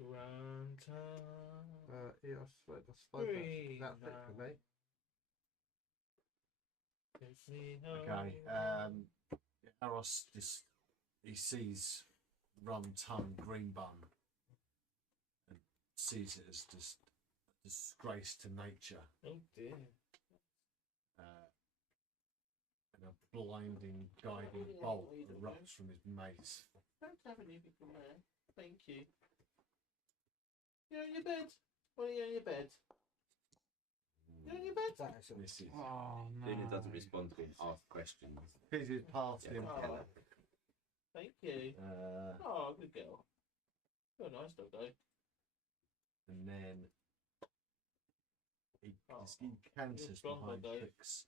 Rum-Tum. Yeah, I suppose that's it for me. Okay. Eros he sees Rum-Tum Greenbum and sees it as just a disgrace to nature. Oh dear. And a blinding, guiding bolt erupts from his mace. Don't have anything from there. Thank you. You're on your bed. What are you on your bed? You're on your bed? This is Oh no. Luna doesn't respond to being asked questions. his party and Oh. Keller. Thank you. Oh, good girl. You're a nice dog, though. And then he Oh, encounters you're strong, behind though. Hicks.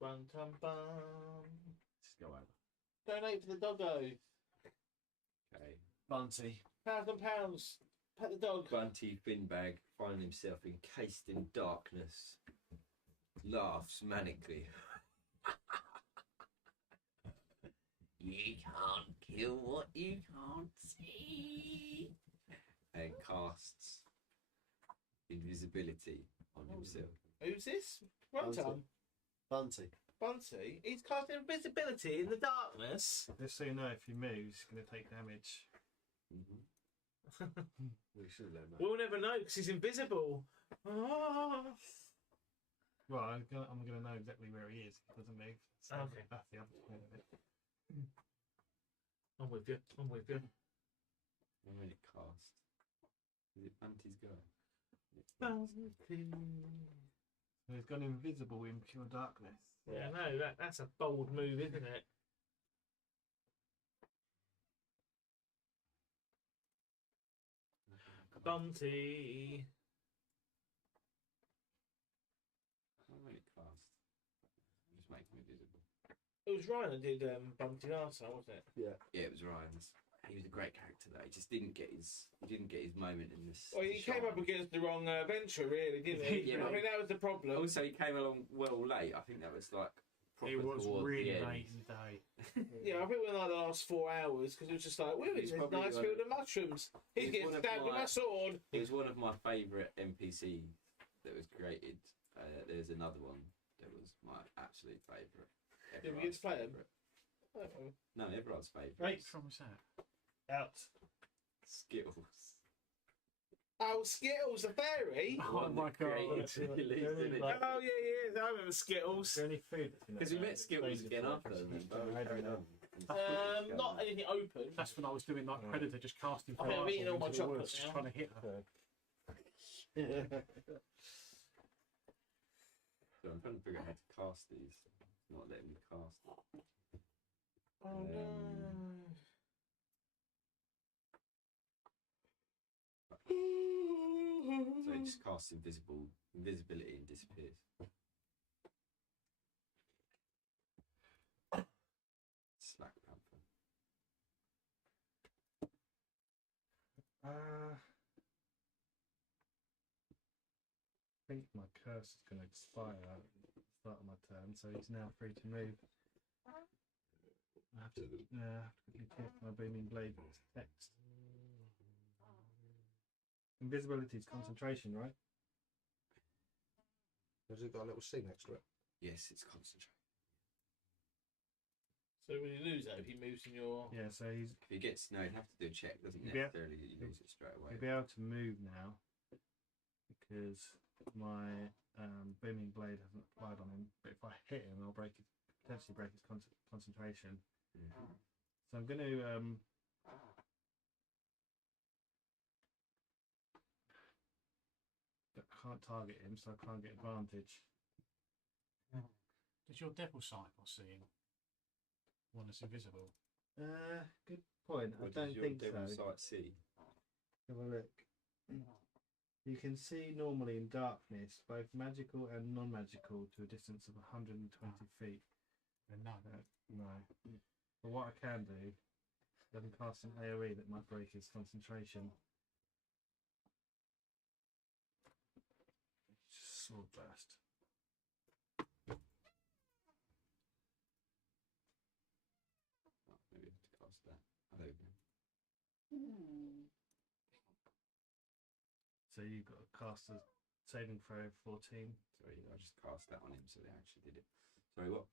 Rum-Tum-Bum. Just go over. Donate to the doggos. Okay. Bunty. £1,000. Pet the dog. Bunty Finbag, finding himself encased in darkness, laughs manically. You can't kill what you can't see. And casts invisibility on himself. Who's this? Rum-Tum. Bunty. Bunty. He's casting invisibility in the darkness. Just so you know, if he moves, he's going to take damage. We should have learned that. We'll never know because he's invisible. Ah. Well, I'm gonna know exactly where he is if he doesn't move. So Okay. that's the other point of it. I'm with you. I'm with you. When will it cast? Is it Bunty's go? Bunty. So he's gone invisible in pure darkness. Yeah, no, that's a bold move, isn't it? Bunty. How will it cast? Just make him invisible. It was Ryan that did Bunty last time, wasn't it? Yeah. Yeah, it was Ryan's. He was a great character though. He just didn't get his moment in this. Well, he came up against the wrong venture, really, didn't he? Yeah, I mean, that was the problem. Also, he came along well late. I think that was like. It was towards really the end. late in the day. Yeah, I think we're in like the last 4 hours because it was just like, we're in He's this probably nice one- field of mushrooms. He's He's getting one of stabbed with my- my sword. It was one of my favourite NPCs that was created. There's another one that was my absolute favourite. Did we get to play him? Favourite. No, everyone's favourite. Right from that. Out. Skittles. Oh, Skittles, the fairy. Oh my god! Oh yeah, I remember Skittles. Any food? Because we met Skittles again after, and then carried on. Not anything open. That's when I was doing like Predator, just casting. I think I'm eating all my into the chocolate woods, now. trying to hit her. So I'm trying to figure out how to cast these. It's not letting me cast. Oh no. So it just casts invisibility and disappears. Slack Panther. I think my curse is going to expire at the start of my turn, so he's now free to move. I have to quickly test my booming blade text. Invisibility is concentration, right? Has it got a little C next to it? Yes, it's concentrate. So when you lose that, if he moves in your... Yeah, so he's... If he gets... No, he'd have to do a check, doesn't He'll necessarily that you lose it straight away. He'll be able to move now because my booming blade hasn't applied on him. But if I hit him, I'll potentially break his concentration. Mm-hmm. So I'm going to... I can't target him, so I can't get advantage. Does your devil sight not seeing one that's invisible? Good point. I don't think so. Sight see? Have a look. You can see normally in darkness, both magical and non-magical, to a distance of 120 feet. No. No. But what I can do, I can cast an AoE that might break his concentration. Sword burst. Maybe I have to cast that. Over. So you've got to cast a saving throw of 14. Sorry, I just cast that on him, so they actually did it. Sorry, what?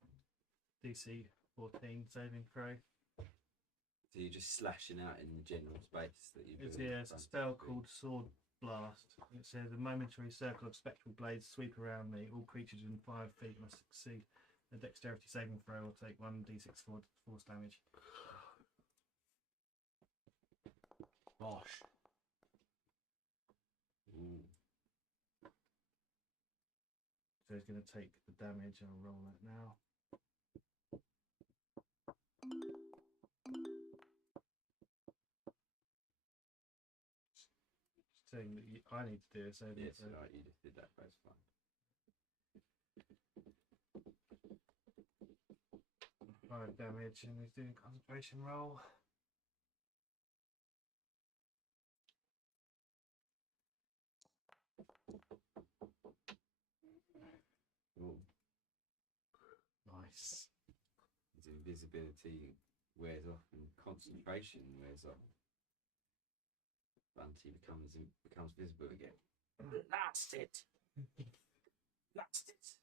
DC 14 saving throw. So you're just slashing out in the general space that you've It's a spell called Sword Blast. It says a momentary circle of spectral blades sweep around me. All creatures within 5 feet must succeed a dexterity saving throw or take 1d6 force damage. Bosh. Ooh. So he's going to take the damage. I'll roll that now. Saying that I need to do a saving Yes, throw. right, you just did that, that's fine. 5 damage, and he's doing concentration roll. Ooh. Nice. His invisibility wears off and concentration wears off. Bunty becomes visible again. Blast it! Blast it!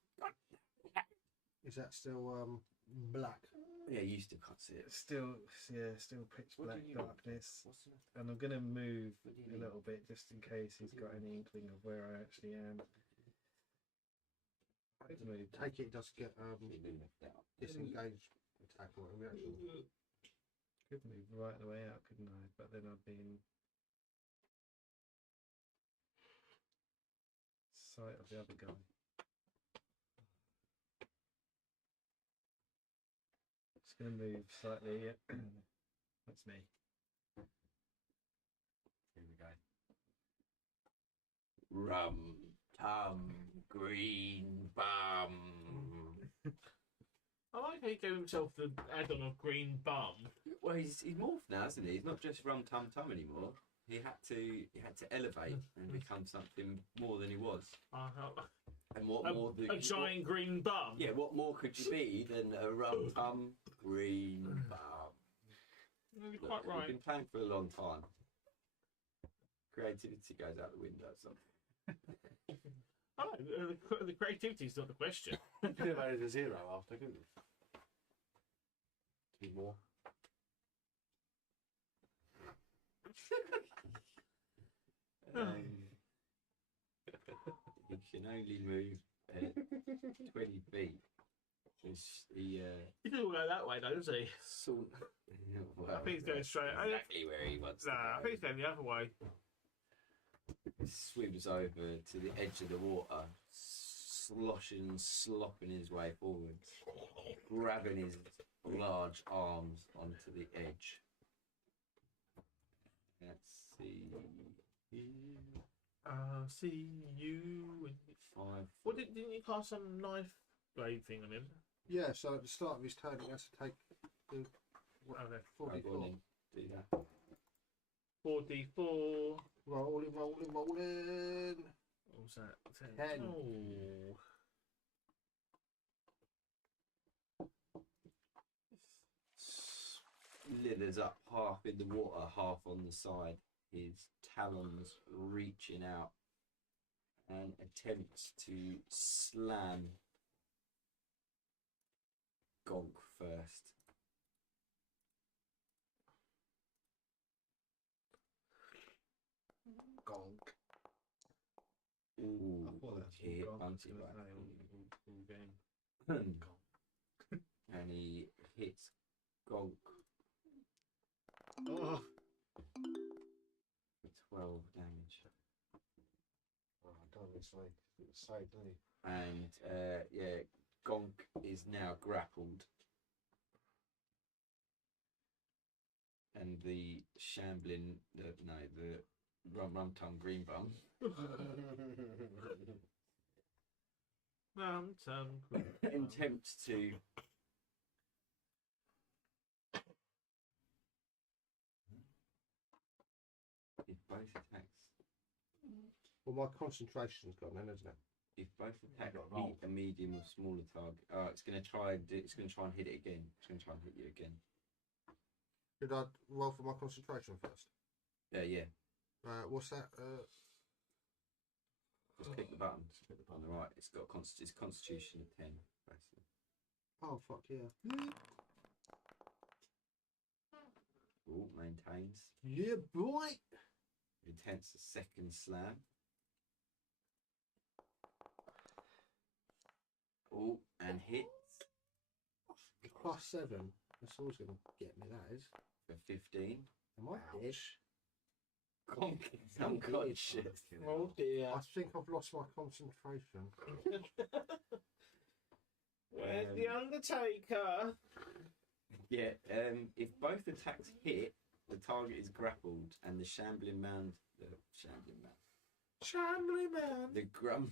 Is that still black? Yeah, you still can't see it. Still pitch black darkness. And I'm going to move a little bit just in case he's got any inkling of where I actually am. Take it does get disengaged attack or reaction. Could move right the way out, couldn't I? But then I've been sight of the other guy. Just going to move slightly. That's me. Here we go. Rum, tum, green bum. I like how he gave himself the add-on of green bum. Well, he's morphed now, isn't he? He's not just rum tum tum anymore. He had to elevate and become something more than he was. And what more? A giant green bum. Yeah, what more could you be than a rum tum green bum? You're quite right. We've been playing for a long time. Creativity goes out the window. Oh, the creativity is not the question. You could have added a 0 after, couldn't you? 2 more. He can only move 20 feet. He doesn't go that way, though, does he? Well, I think he's going straight. Exactly where he wants to go. I think he's going the other way. He swims over to the edge of the water, sloshing and slopping his way forward, grabbing his large arms onto the edge. Let's see. I'll see you. What didn't you cast some knife blade thing on him? Yeah, so at the start of his turn, he has to take the 44. Do that. 4d4. Rolling. What was that? 10. Oh. Slithers up half in the water, half on the side. His talons reaching out and attempts to slam Gonk first. Gonk. Ooh, I thought that's hit all Bunty gone. back. All game. And he hits Gonk Oh. for 12 damage. Oh, obviously. It was saved, didn't he? And yeah, Gonk is now grappled. And the shambling, the rum tum green bum. Attempts to if both attacks. Well, my concentration's gone then, isn't it? If both attacks hit a medium or smaller target, it's going to try and hit it again. It's going to try and hit you again. Should I roll for my concentration first? Yeah. What's that? Just click the button. On the right, it's got it's Constitution of 10, basically. Oh fuck yeah! Oh, maintains. Yeah, boy. Intents a second slam. Oh, and hits +7. That's always going to get me. That is. for 15. Am I dead? Unconscious. Oh dear. I think I've lost my concentration. Where's the Undertaker? Yeah, if both attacks hit, the target is grappled, and the shambling man, the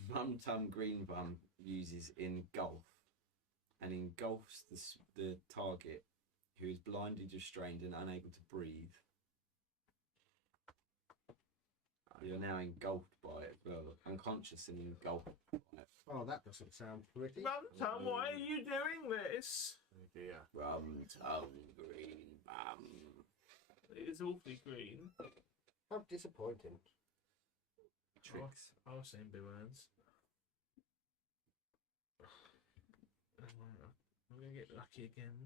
rum tum green bum uses engulf, and engulfs the target, who is blinded, restrained, and unable to breathe. You're now engulfed by it, well, unconscious and engulfed by it. Oh, that doesn't sound pretty. Rum Tum, why are you doing this? Oh dear. Rum tum green bum. It is awfully green. How disappointing. Tricks. I'll say Booans. I'm going to get lucky again.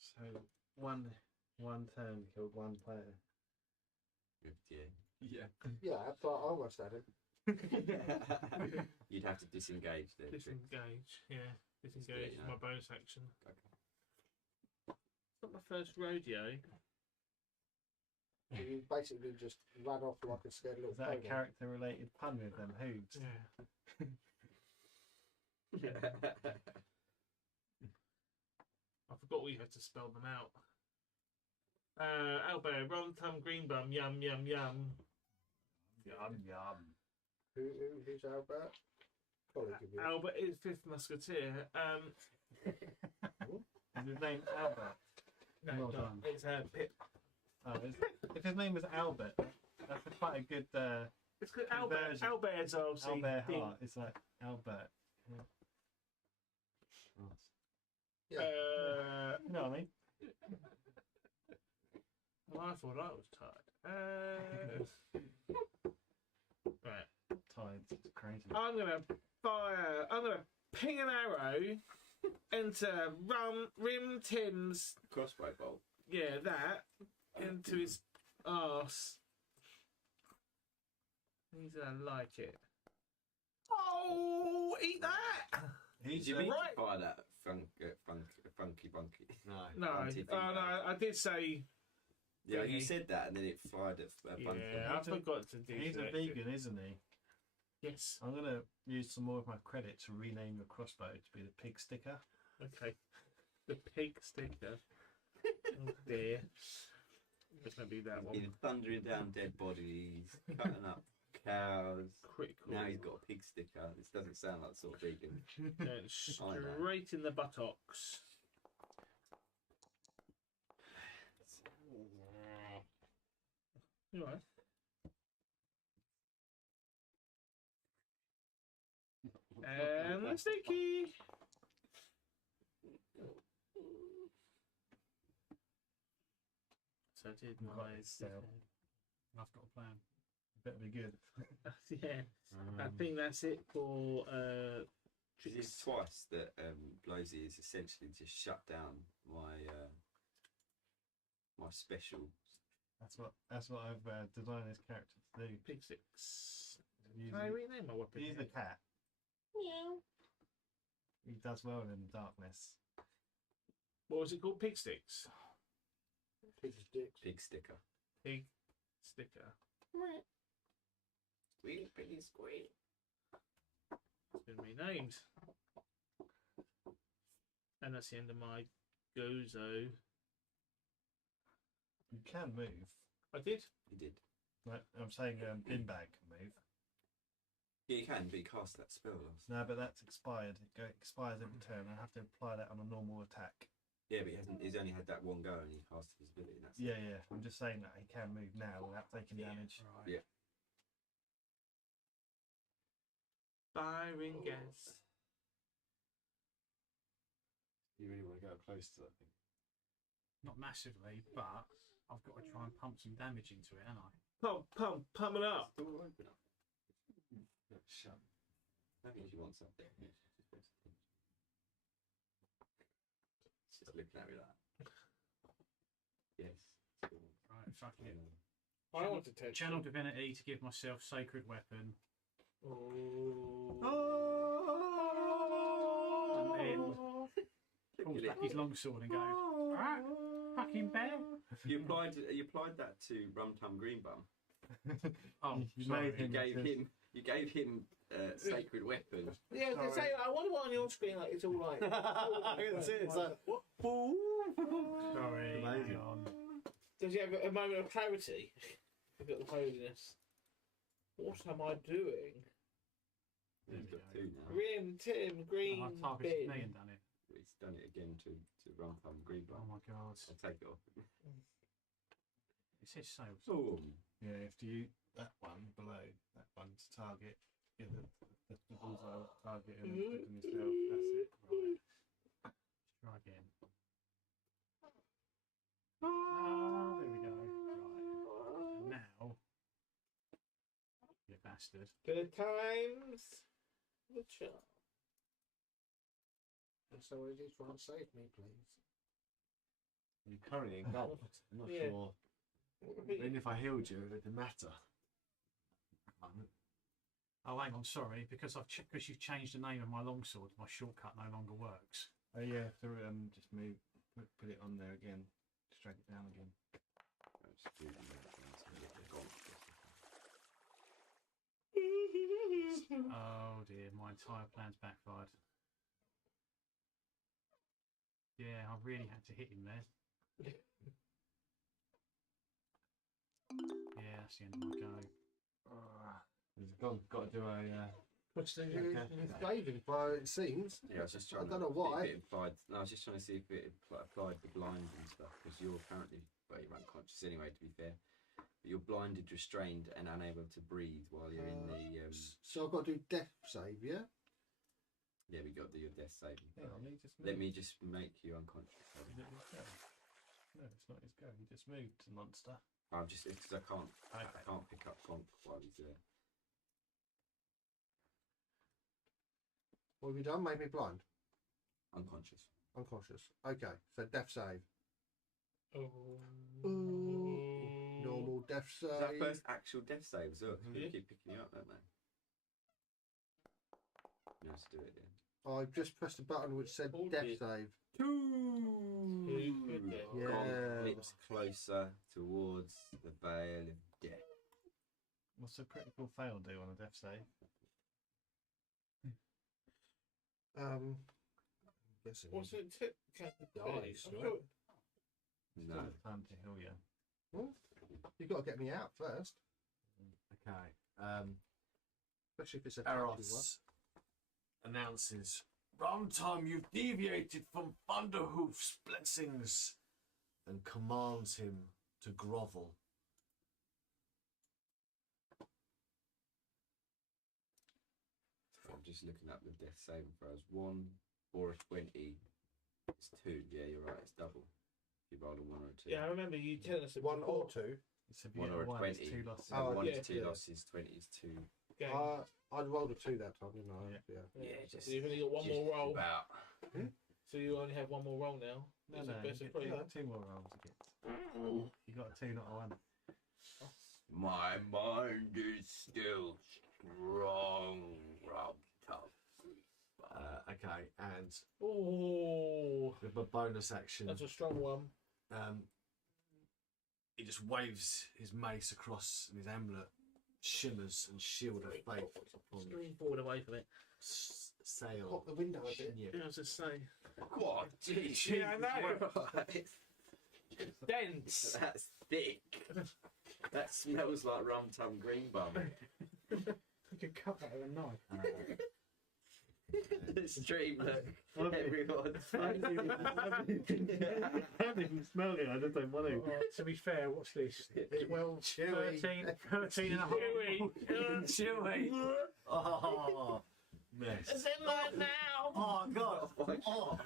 So one turn killed one player. Yeah. Yeah, I thought I almost had it. You'd have to disengage then. Disengage, yeah. Disengage Yeah, is you my know. bonus action. Okay. It's not my first rodeo. You basically just ran off like a scared little Is that a pony. character-related pun with them hooves? Yeah. I forgot we had to spell them out. Albert, Rum Tum Green Bum, yum yum yum. Yum. Who's Albert? Colin, give you. Albert is Fifth Musketeer. Is his name Albert? No, Well it's not. done. It's Pip. Oh, if his name was Albert, that's quite a good. It's good. Albert. Conversion. Albert's obviously. Albert thing. Hart. It's like Albert. Yeah. You know what I mean? Well, I thought I was tired. Right. Tired. It's crazy. I'm gonna fire. I'm gonna ping an arrow into Rim Tim's Crossbow bolt. yeah, that into his arse. He's gonna like it. Oh, eat that! Did you mean to buy that funky bunky? No, I did say. Yeah, you said that, and then it fired a bunch. Yeah, I forgot to do. He's a vegan, isn't he? Yes. I'm gonna use some more of my credit to rename the crossbow to be the pig sticker. Okay. The pig sticker. Oh dear. It's gonna be that one. He's thundering down dead bodies, cutting up cows. Critical. Now he's got a pig sticker. This doesn't sound like sort of vegan. Then straight in the buttocks. You alright? And the sticky. So I did my. I've got a plan. Better be good. Yeah, I think that's it for. It's twice that Blowsy has essentially just shut down my my special. That's what I've designed this character to do. Pig six. Can I rename my weapon? He's a cat. Meow. He does well in the darkness. What was it called? Pig sticks. Pig sticks. Pig sticker. Pig sticker. Squeal, piggy, squeal. It's been renamed. And that's the end of my Gozo. You can move. I did. You did. Right, I'm saying bin bag can move. Yeah, you can, but you cast that spell last. No, but that's expired. It expires every turn. I have to apply that on a normal attack. Yeah, but he's only had that one go and he cast his ability. That's Yeah. I'm just saying that he can move now without taking damage. Right. Yeah. Firing gas. You really want to go close to that thing? Not massively, but I've got to try and pump some damage into it, haven't I? Pump it up. Door open up. No, shut. That means you want something. It's just looking at me like that. Yes. Right, fuck it. I want to take Channel Divinity to give myself Sacred Weapon. And then pulls back his longsword and goes, "Ah, fucking bear." You applied that to Rumtum Greenbum. Oh, You gave him Sacred Weapon. Yeah, I was going to say, I wonder what on your screen like it's all like. I can see it. It's like what? Sorry. Amazing. Hang on. Does he have a moment of clarity? Look at the holiness. What am I doing? He's got two now. Green, Tim, green, I targeted bin. me and done it. He's done it again to Rumtum Greenbum. Oh my god. I'll take it off. It says sales. Oh. Yeah, if you that one below, that one to target, yeah, the bullseye target and then click on yourself. That's it. Right. Try again. Oh, there we go. Right. Now, you bastard. Good times. The charm. So will you try and save me, please? You're currently engulfed. I'm not Yeah. sure. Even if I healed you, it wouldn't matter. Oh, hang on, sorry, because you've changed the name of my longsword, my shortcut no longer works. Oh yeah, so just move, put it on there again, just drag it down again. Oh dear, my entire plan's backfired. Yeah, I really had to hit him there. Yeah, that's the end of my go. Got to do a. Which they saving, but it seems. Yeah, I was just trying. I don't know why. It implied, no, I was just trying to see if it applied the blind and stuff because you're apparently, well, you're unconscious anyway. To be fair, but you're blinded, restrained, and unable to breathe while you're in the. So I've got to do death save, yeah. Yeah, we got to do your death saving. Let me just make you unconscious. No, it's not his go. He just moved to monster. I'm just because I can't pick up Conk while he's there. What have you done? Made me blind. Unconscious. Unconscious. Okay, so death save. Ooh. Normal death save. Is that first actual death save as well? Yeah. They keep picking you up, don't they? You have to do it then. I just pressed a button which said death save. Yeah. Lips closer towards the veil of death. What's a critical fail do on a death save? Guessing. What's it? Dice, I'm right? sure. No. Still have time to heal you. Well, you've got to get me out first. Okay. Especially if it's a tactical one. Eros announces, Runtime, you've deviated from Thunderhoof's blessings, and commands him to grovel. I'm just looking up the death saving throws. 1 or a 20. It's 2. Yeah, you're right. It's double. You roll a 1 or a 2. Yeah, I remember you telling us it 1 before. or 2. It's a 1 or a 20. It's 2 losses. Oh, 1 yeah. is 2 losses. 20 is 2. Game. I rolled a 2 that time, didn't I? Yeah. Yeah. So you've only got one more roll. About. So you only have one more roll now. No, Is no, it you best of get three? 2 more rolls again. You got a 2, not a 1. My mind is still strong, Okay, and Oh, with my bonus action, that's a strong one. he just waves his mace across, and his amulet shimmers and shield of faith upon Lean forward away from it. sail. Pop the window a bit. Yeah, I was just saying. What? Jeez. Yeah, I know. Dense. That's thick. That smells like rum tum green bum. You could cut that with a knife. Stream, look. Everyone's I can't even smell it, I just don't want to. To be fair, what's this? 12, Chewy. 13 and a half. chewy. Oh, mess. Is it mine now? Oh, God. Oh,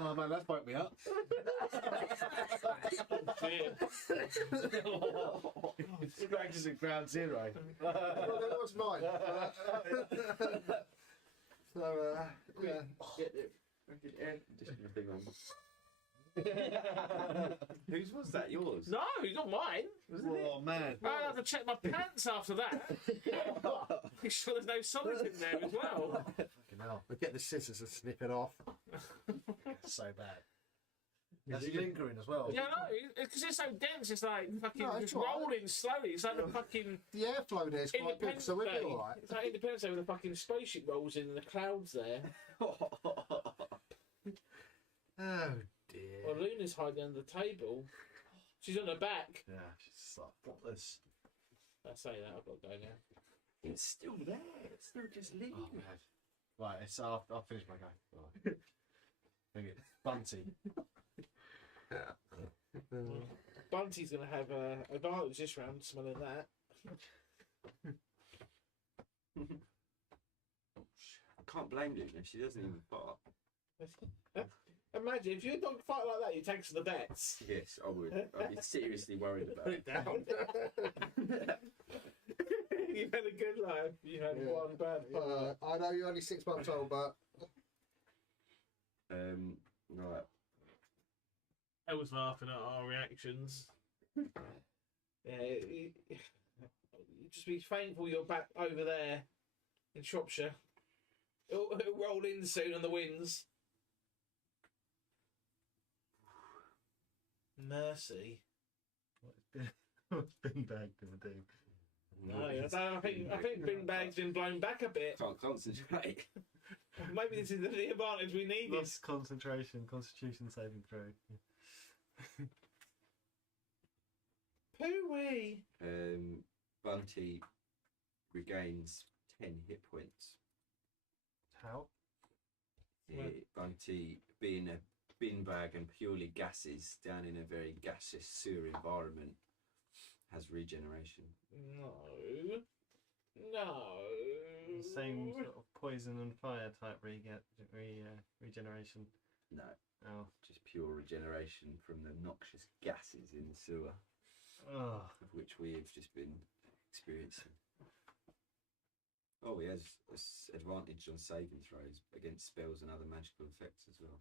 oh man, that woke me up. Scratches at ground zero. Well, that was mine. Yeah. Get the fucking air conditioner thing on. Whose was that? Yours? No, it's not mine. Oh, man. I'll have to check my pants after that. Make sure there's no solid in there as well. Fucking hell. But get the scissors and snip it off. So bad. That's lingering as well. Yeah, no, because it's so dense, it's like fucking No, it's just all right. rolling slowly. It's like the fucking The airflow there's quite good, Independence so we'll be Day. alright. It's like Independence Day when the fucking spaceship rolls in and the clouds there. Oh dear. Well, Luna's hiding under the table. She's on her back. Yeah, she's just like, thoughtless. I say that, I've got to go now. It's still there. It's still just leaving. Oh, man. Right, it's, I'll finish my game. Right. Bring it. Bunty. Bunty's going to have advantage this round, smelling that. I can't blame Luna. She doesn't even bark. Imagine if you had a dog fight like that, you'd take to the vets. Yes, I would. I'd be seriously worried about it. Down. You've had a good life. You had one bad part. I know you're only 6 months old, but Right. I was laughing at our reactions. Yeah, you just be thankful you're back over there in Shropshire. It'll roll in soon on the winds. Mercy. What's Beanbag gonna do? No, I think Bin Bag's been blown back a bit. Can't concentrate. Maybe this is the advantage we needed. Lost concentration, constitution saving throw. Pooey. Bunty regains 10 hit points. How? Bunty, being a bin bag and purely gases down in a very gaseous sewer environment, has regeneration. No. Same sort of poison and fire type regeneration. No. Oh. Just pure regeneration from the noxious gases in the sewer, Oh. of which we have just been experiencing. Oh, he has advantage on saving throws against spells and other magical effects as well.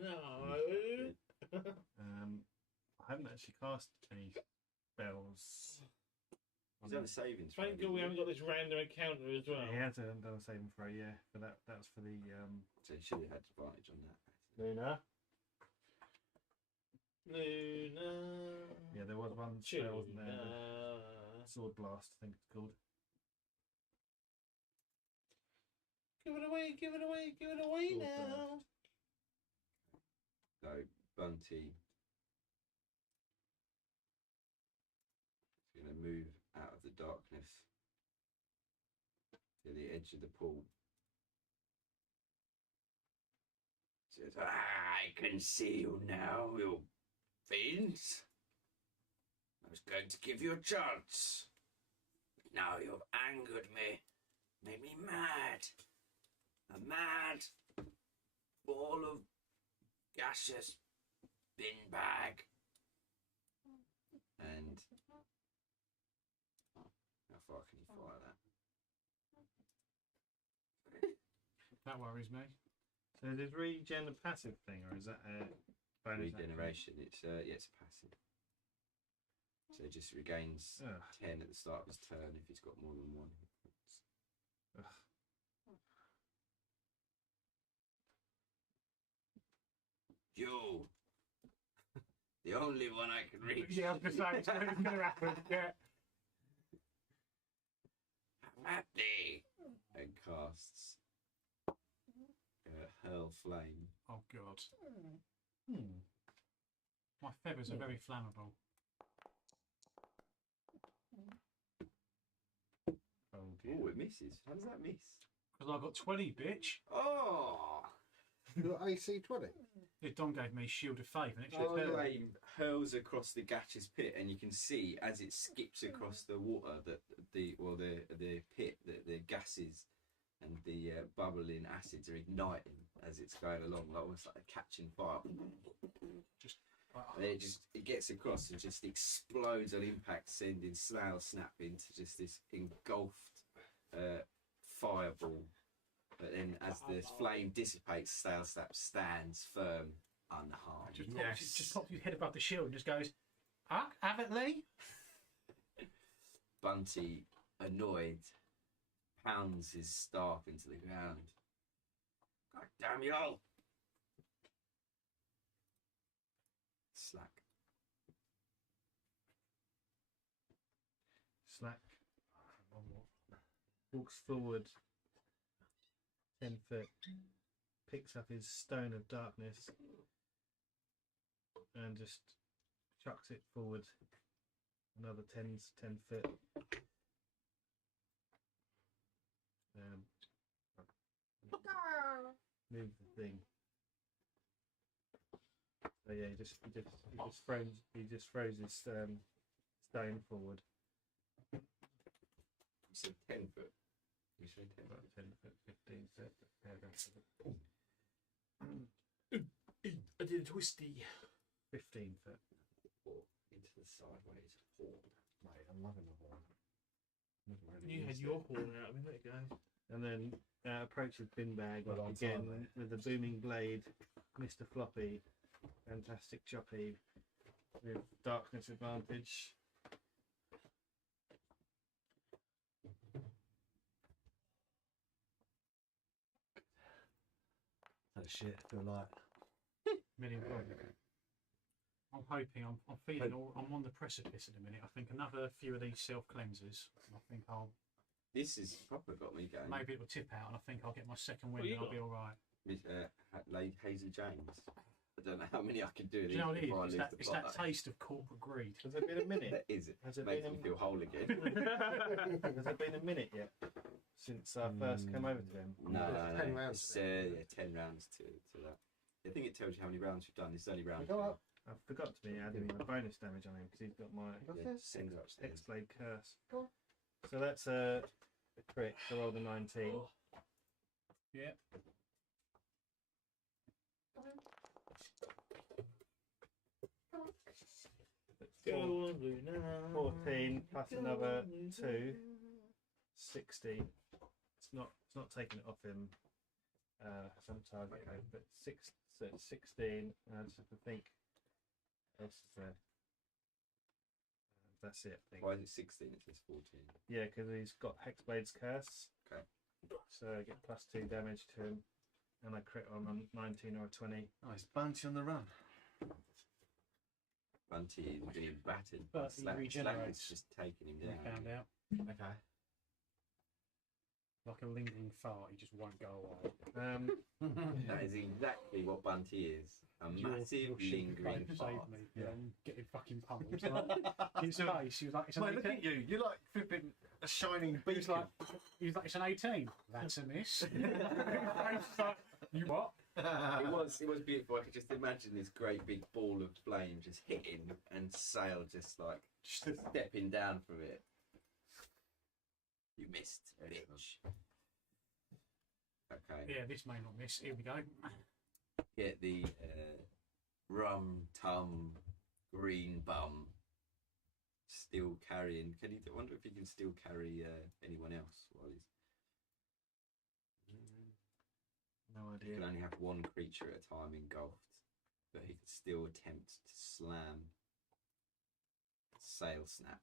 No. I haven't actually cast any spells. He's done a saving throw. Thank God we haven't got this random encounter as well. He has done a saving throw, yeah. But that was for the So he should have had advantage on that. Luna. Luna. Yeah, there was one spell, wasn't there? The Sword Blast, I think it's called. Give it away, give it away, give it away Sword now. So Bunty is going to move out of the darkness to the edge of the pool. Says, I can see you now, you fiends. I was going to give you a chance. But now you've angered me, made me mad. A mad ball of gaseous bin bag. And how far can you fire that? That worries me. So is regen a passive thing, or is that a bonus Regeneration? It's it's passive. So it just regains 10 at the start of his turn if he's got more than one hit points. You, the only one I can reach. Yeah, I was going to say, it's going to happen. Yeah. Happy. And casts Hurl Flame. Oh, God. My feathers are very flammable. Oh, it misses. How does that miss? Because I got 20, bitch. Oh! You got AC 20? Yeah, Dom gave me Shield of Faith. And it The flame hurls across the gaseous pit, and you can see as it skips across the water that the pit, the gases and the bubbling acids are igniting as it's going along, like almost like catching fire. And it gets across and just explodes on impact, sending Snail Snap into just this engulfed fireball. But then, as the flame dissipates, Snail Snap stands firm, unharmed. Just pops his head above the shield and just goes, haven't they? Bunty, annoyed, pounds his staff into the ground. God damn you all! Slack. Slack walks forward 10 foot, picks up his Stone of Darkness and just chucks it forward another 10 foot. Move the thing. So yeah, he just throws his stone forward. You said 10 foot. You said 10 foot. 10 foot, 15 foot. Yeah, that's I did a twisty. 15 foot. Or into the sideways horn. Mate, I'm loving the horn. You had your horn out. I mean, there you go. And then approaches Bin Bag Well, on again time, with the booming blade. Mr. Floppy, fantastic choppy with darkness advantage. That shit, I feel like. Million points. I'm hoping, I'm feeling, I'm on the precipice at the minute. I think another few of these self cleansers. I think I'll. This has proper got me going. Maybe it will tip out, and I think I'll get my second win, and I'll be all right. Lady Hazel James. I don't know how many I can do. Do you know what it before I is? lose the It's plot. that taste of corporate greed. Has it been a minute? Is it? Has it Makes been me feel whole again. Has it been a minute yet since I first came over to him? No, 10 rounds. It's, yeah, 10 rounds to that. I think it tells you how many rounds you've done. It's only round. I forgot to be adding my bonus damage on him because he's got my send upstairs. X-Blade Curse. So that's a crit. So roll the 19. Yeah. Go on, Luna. 14 plus another 2. 60. It's not taking it off him. Some target, but So it's 16. I just have to think. What else is there? That's it. I think. Why is it 16? It says 14. Yeah, because he's got Hexblade's Curse. Okay. So I get +2 damage to him, and I crit on a 19 or a 20. Nice bounty on the run. Bunty is being battered. But he Slack is regenerates. just taking him We down. found out. Okay. Like a lingering fart, he just won't go away. That is exactly what Bunty is. A massive your lingering saved fart. me from getting fucking pummeled. Like, his face, he was like, it's an Mate, look 18. at you. You're like flipping a shining He was beacon. like, it's an 18. That's a miss. Like, you what? It was beautiful. I could just imagine this great big ball of flame just hitting and Sail just like stepping down from it. You missed, bitch. Okay. Yeah, this may not miss. Here we go. Get the rum tum green bum still carrying. Can he? I wonder if he can still carry anyone else while he's. No He idea. can only have one creature at a time engulfed, but he could still attempt to slam. Sail snap.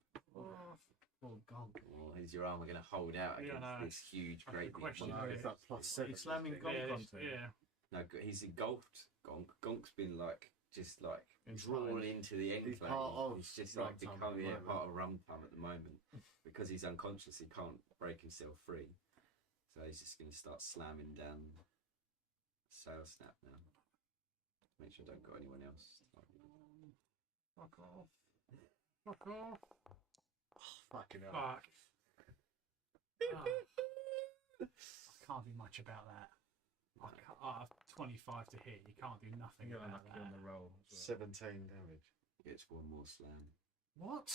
Oh god. Or is your armor going to hold out Yeah, against no, this huge, that's great the big question. monster? No, it's that +7. He's slamming Gonk Yeah, onto him. yeah. No, he's engulfed Gonk. Gonk's been like just like Entwined. drawn into the He's enclave. part of He's just like Rum Tum at becoming the moment. part of Rum Tum at the moment because he's unconscious. He can't break himself free, so he's just going to start slamming down. Sail snap now. Make sure I don't got anyone else. Fuck off. Fuck off. Fucking hell. Fuck. Ah. I can't do much about that. I can't, 25 to hit. You can't do nothing You're about unlucky on that. the roll as well. 17 damage. Gets one more slam. What?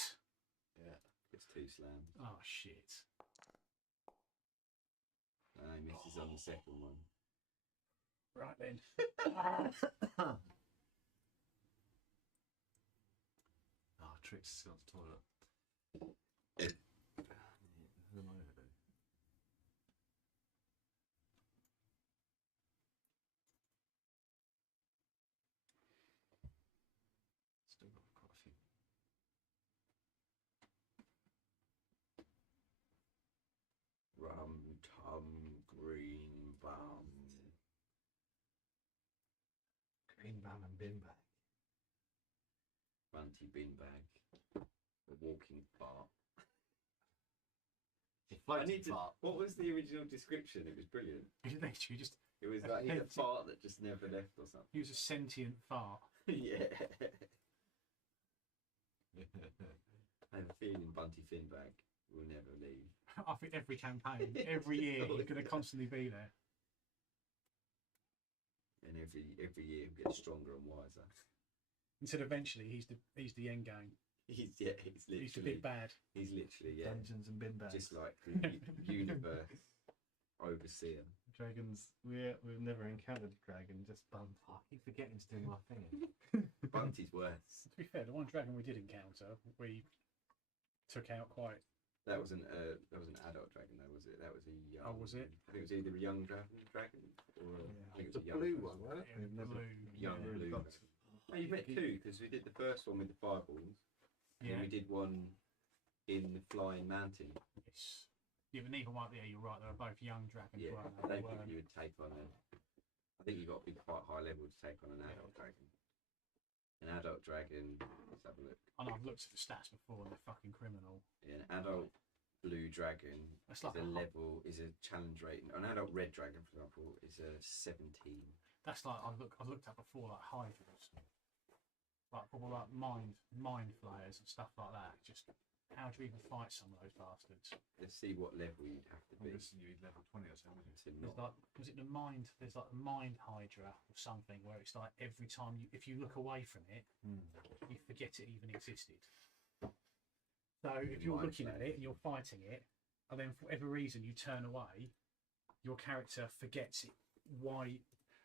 Yeah. Gets 2 slams. Oh shit. And he misses on the second one. Right then. Oh, Trix is on the toilet. Who am I going to do? Still got quite a few. Rum tum green bum. Green bum and bin bag. Bunty beanbag. A walking fart. I need to. What was the original description? It was brilliant. You literally just. It was like he had a fart that just never left or something. He was a sentient fart. Yeah. I have a feeling Bunty Finbag will never leave. I think every campaign, every year, he's going to constantly be there. And every year he'll get stronger and wiser. Until eventually he's the end game. He's literally. He's the big bad. He's literally Dungeons and bin bags. just like the universe overseer. Dragons. We've never encountered a dragon. Just bum. I keep forgetting to do my thing. Bunty's worse. To be fair, the one dragon we did encounter, we took out quite. That was an adult dragon though, was it? That was a young. Oh, was it? I think it was either a young dragon or I think it was The a young blue person. one, wasn't it? Yeah, We've never blue. Young blue. Oh, you met 2 because we did the first one with the fireballs. Yeah. And we did one in the flying mountain. Yes. Yeah, but neither one. Yeah, you're right. They were both young dragons. Yeah, weren't I they? don't think you would take on a. I think you got to be quite high level to take on an adult dragon. An adult dragon. Let's have a look. I know I've looked at the stats before, and they're fucking criminal. Yeah, an adult blue dragon That's is like a a level is a challenge rating. An adult red dragon, for example, is a 17. That's like I've looked at before, like hydras, like probably like mind flayers and stuff like that. Just how do you even fight some of those bastards? Let's see what level you'd have to I'm be guessing you'd level 20 or something. to There's not. like was it the mind? There's like the mind hydra or something where it's like every time if you look away from it, you forget it even existed. So if you're Mind looking at it and you're fighting it, and then for whatever reason you turn away, your character forgets it. Why?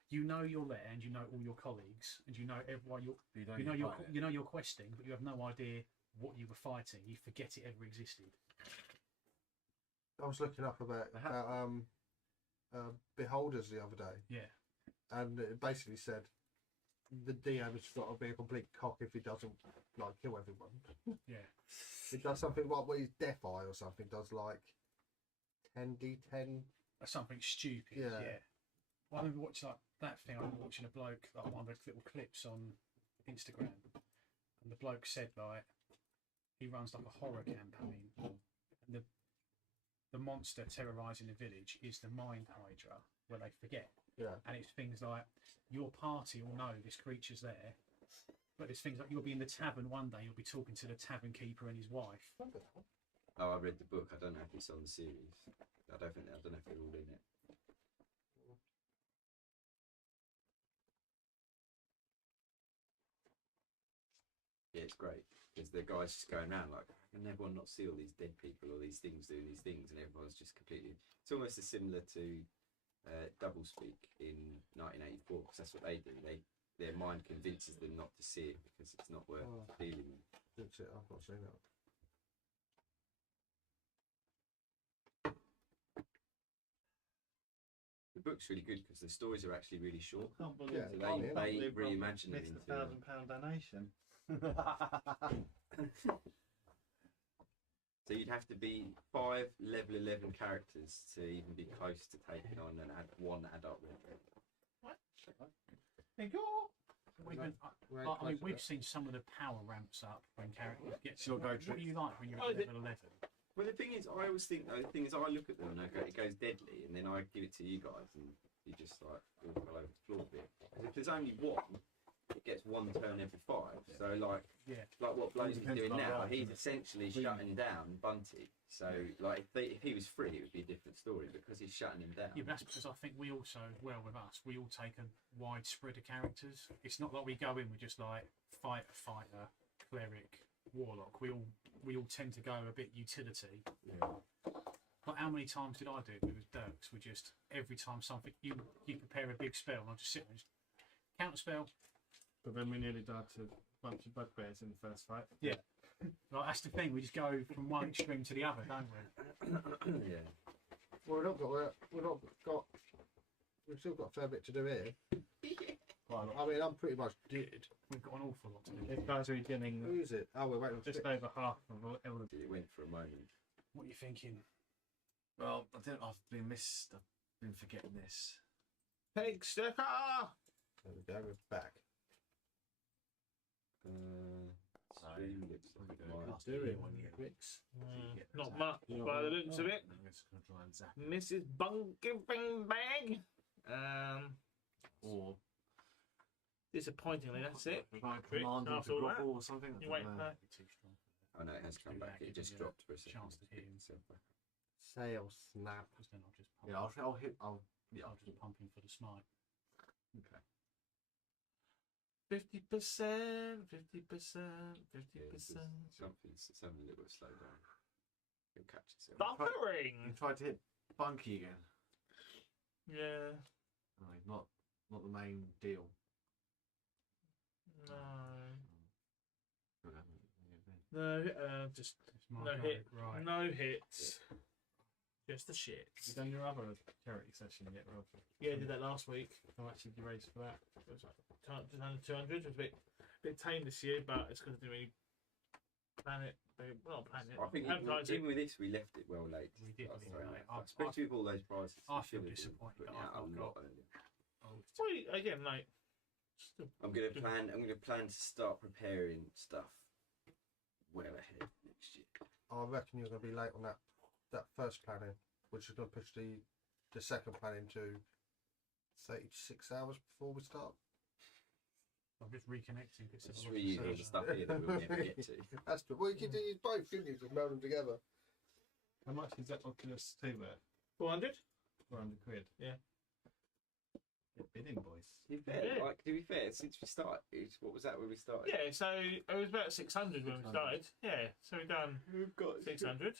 You know you're there, and you know all your colleagues, and you know everyone. You know you're questing, but you have no idea what you were fighting. You forget it ever existed. I was looking up about beholders the other day. Yeah. And it basically said the DM has got to be a complete cock if he doesn't like kill everyone. Yeah. He does something like where he's Death Eye or something. Does like 10d10. Or something stupid. Yeah. Well, I remember watching like that thing. I remember watching a bloke, like one of the little clips on Instagram, and the bloke said like he runs like a horror campaign, and the monster terrorising the village is the Mind Hydra, where they forget. Yeah. And it's things like your party will know this creature's there, but it's things like you'll be in the tavern one day, you'll be talking to the tavern keeper and his wife. Oh, I read the book. I don't know if it's on the series. I don't know if they're all in it. Yeah, it's great because the guy's just going around like, can everyone not see all these dead people or these things doing these things, and everyone's just completely. It's almost as similar to Doublespeak in 1984 because that's what they do. Their mind convinces them not to see it because it's not worth dealing with. That's it. I've not seen that. The book's really good because the stories are actually really short. Can't believe So they reimagine them missed into. £1,000 donation. So you'd have to be 5 level 11 characters to even be close to taking on and add one adult. What? I mean, we've seen some of the power ramps up when characters get. What do you like when you're at level 11? Well, the thing is, I always think though, the thing is, I look at them and I go, it goes deadly, and then I give it to you guys, and you just like walk all over the floor a bit. Because if there's only one, it gets one turn every 5. So like what Blaze is doing now, he's essentially shutting down Bunty. So like if he was free, it would be a different story because he's shutting him down. Yeah, but that's because I think we also, well, with us, we all take a wide spread of characters. It's not like we go in with just like fighter, cleric, warlock. We all tend to go a bit utility. Yeah. Like how many times did I do it with Dirks? We just every time something you prepare a big spell, and I just sit there and just counter spell. But then we nearly died to a bunch of bugbears in the first fight. Yeah. Like that's the thing. We just go from one extreme to the other, don't we? Yeah. Well, we've still got a fair bit to do here. I mean, I'm pretty much dead. We've got an awful lot to do. These guys are beginning. Who is it? Oh, we're waiting just over half of Elder. It went for a moment. What are you thinking? Well, I've been forgetting this. Pig sticker! There we go, we're back. Stream looks like it might. Doing one year. Not much by the looks of it. Mrs. Bunky Bing Bang. Or disappointingly, that's it. Command After all that, or something. you wait for Oh no, it has come back. It just dropped for a second. Chance to hit itself back. Sales snap. Because then I'll just pump. Yeah, I'll hit. I'll just pump him for the smite. Okay. 50%, 50%, 50%. Something's having a little bit slow down. You'll catch itself. Buffering! You tried to hit Bunky again. Yeah. Not the main deal. No. No, just no hit. Right. No hits. Just the shit. Have you done your other charity session yet, Rob? Yeah, I did that last week. How much did you raise for that? It was like just under 200. It was a bit tame this year, but it's going to do any planet. Well, not planet. I think even with this, we left it well late. We did leave it late. Especially with all those prizes. I feel disappointed that I've not got. Well, again, like. I'm gonna plan to start preparing stuff well ahead next year. I reckon you're going to be late on that first planning, which is going to push the second planning to 36 hours before we start. I'm just reconnecting. It's Just reusing all the stuff here that we'll never get to. That's true. Well, you can do both, couldn't you? Just meld them together. How much is that Oculus 2 worth? 400? 400 quid. Yeah. Get bidding, boys. To be fair, since we started, what was that when we started? Yeah, so it was about 600 when we started. Yeah, so we've done 600.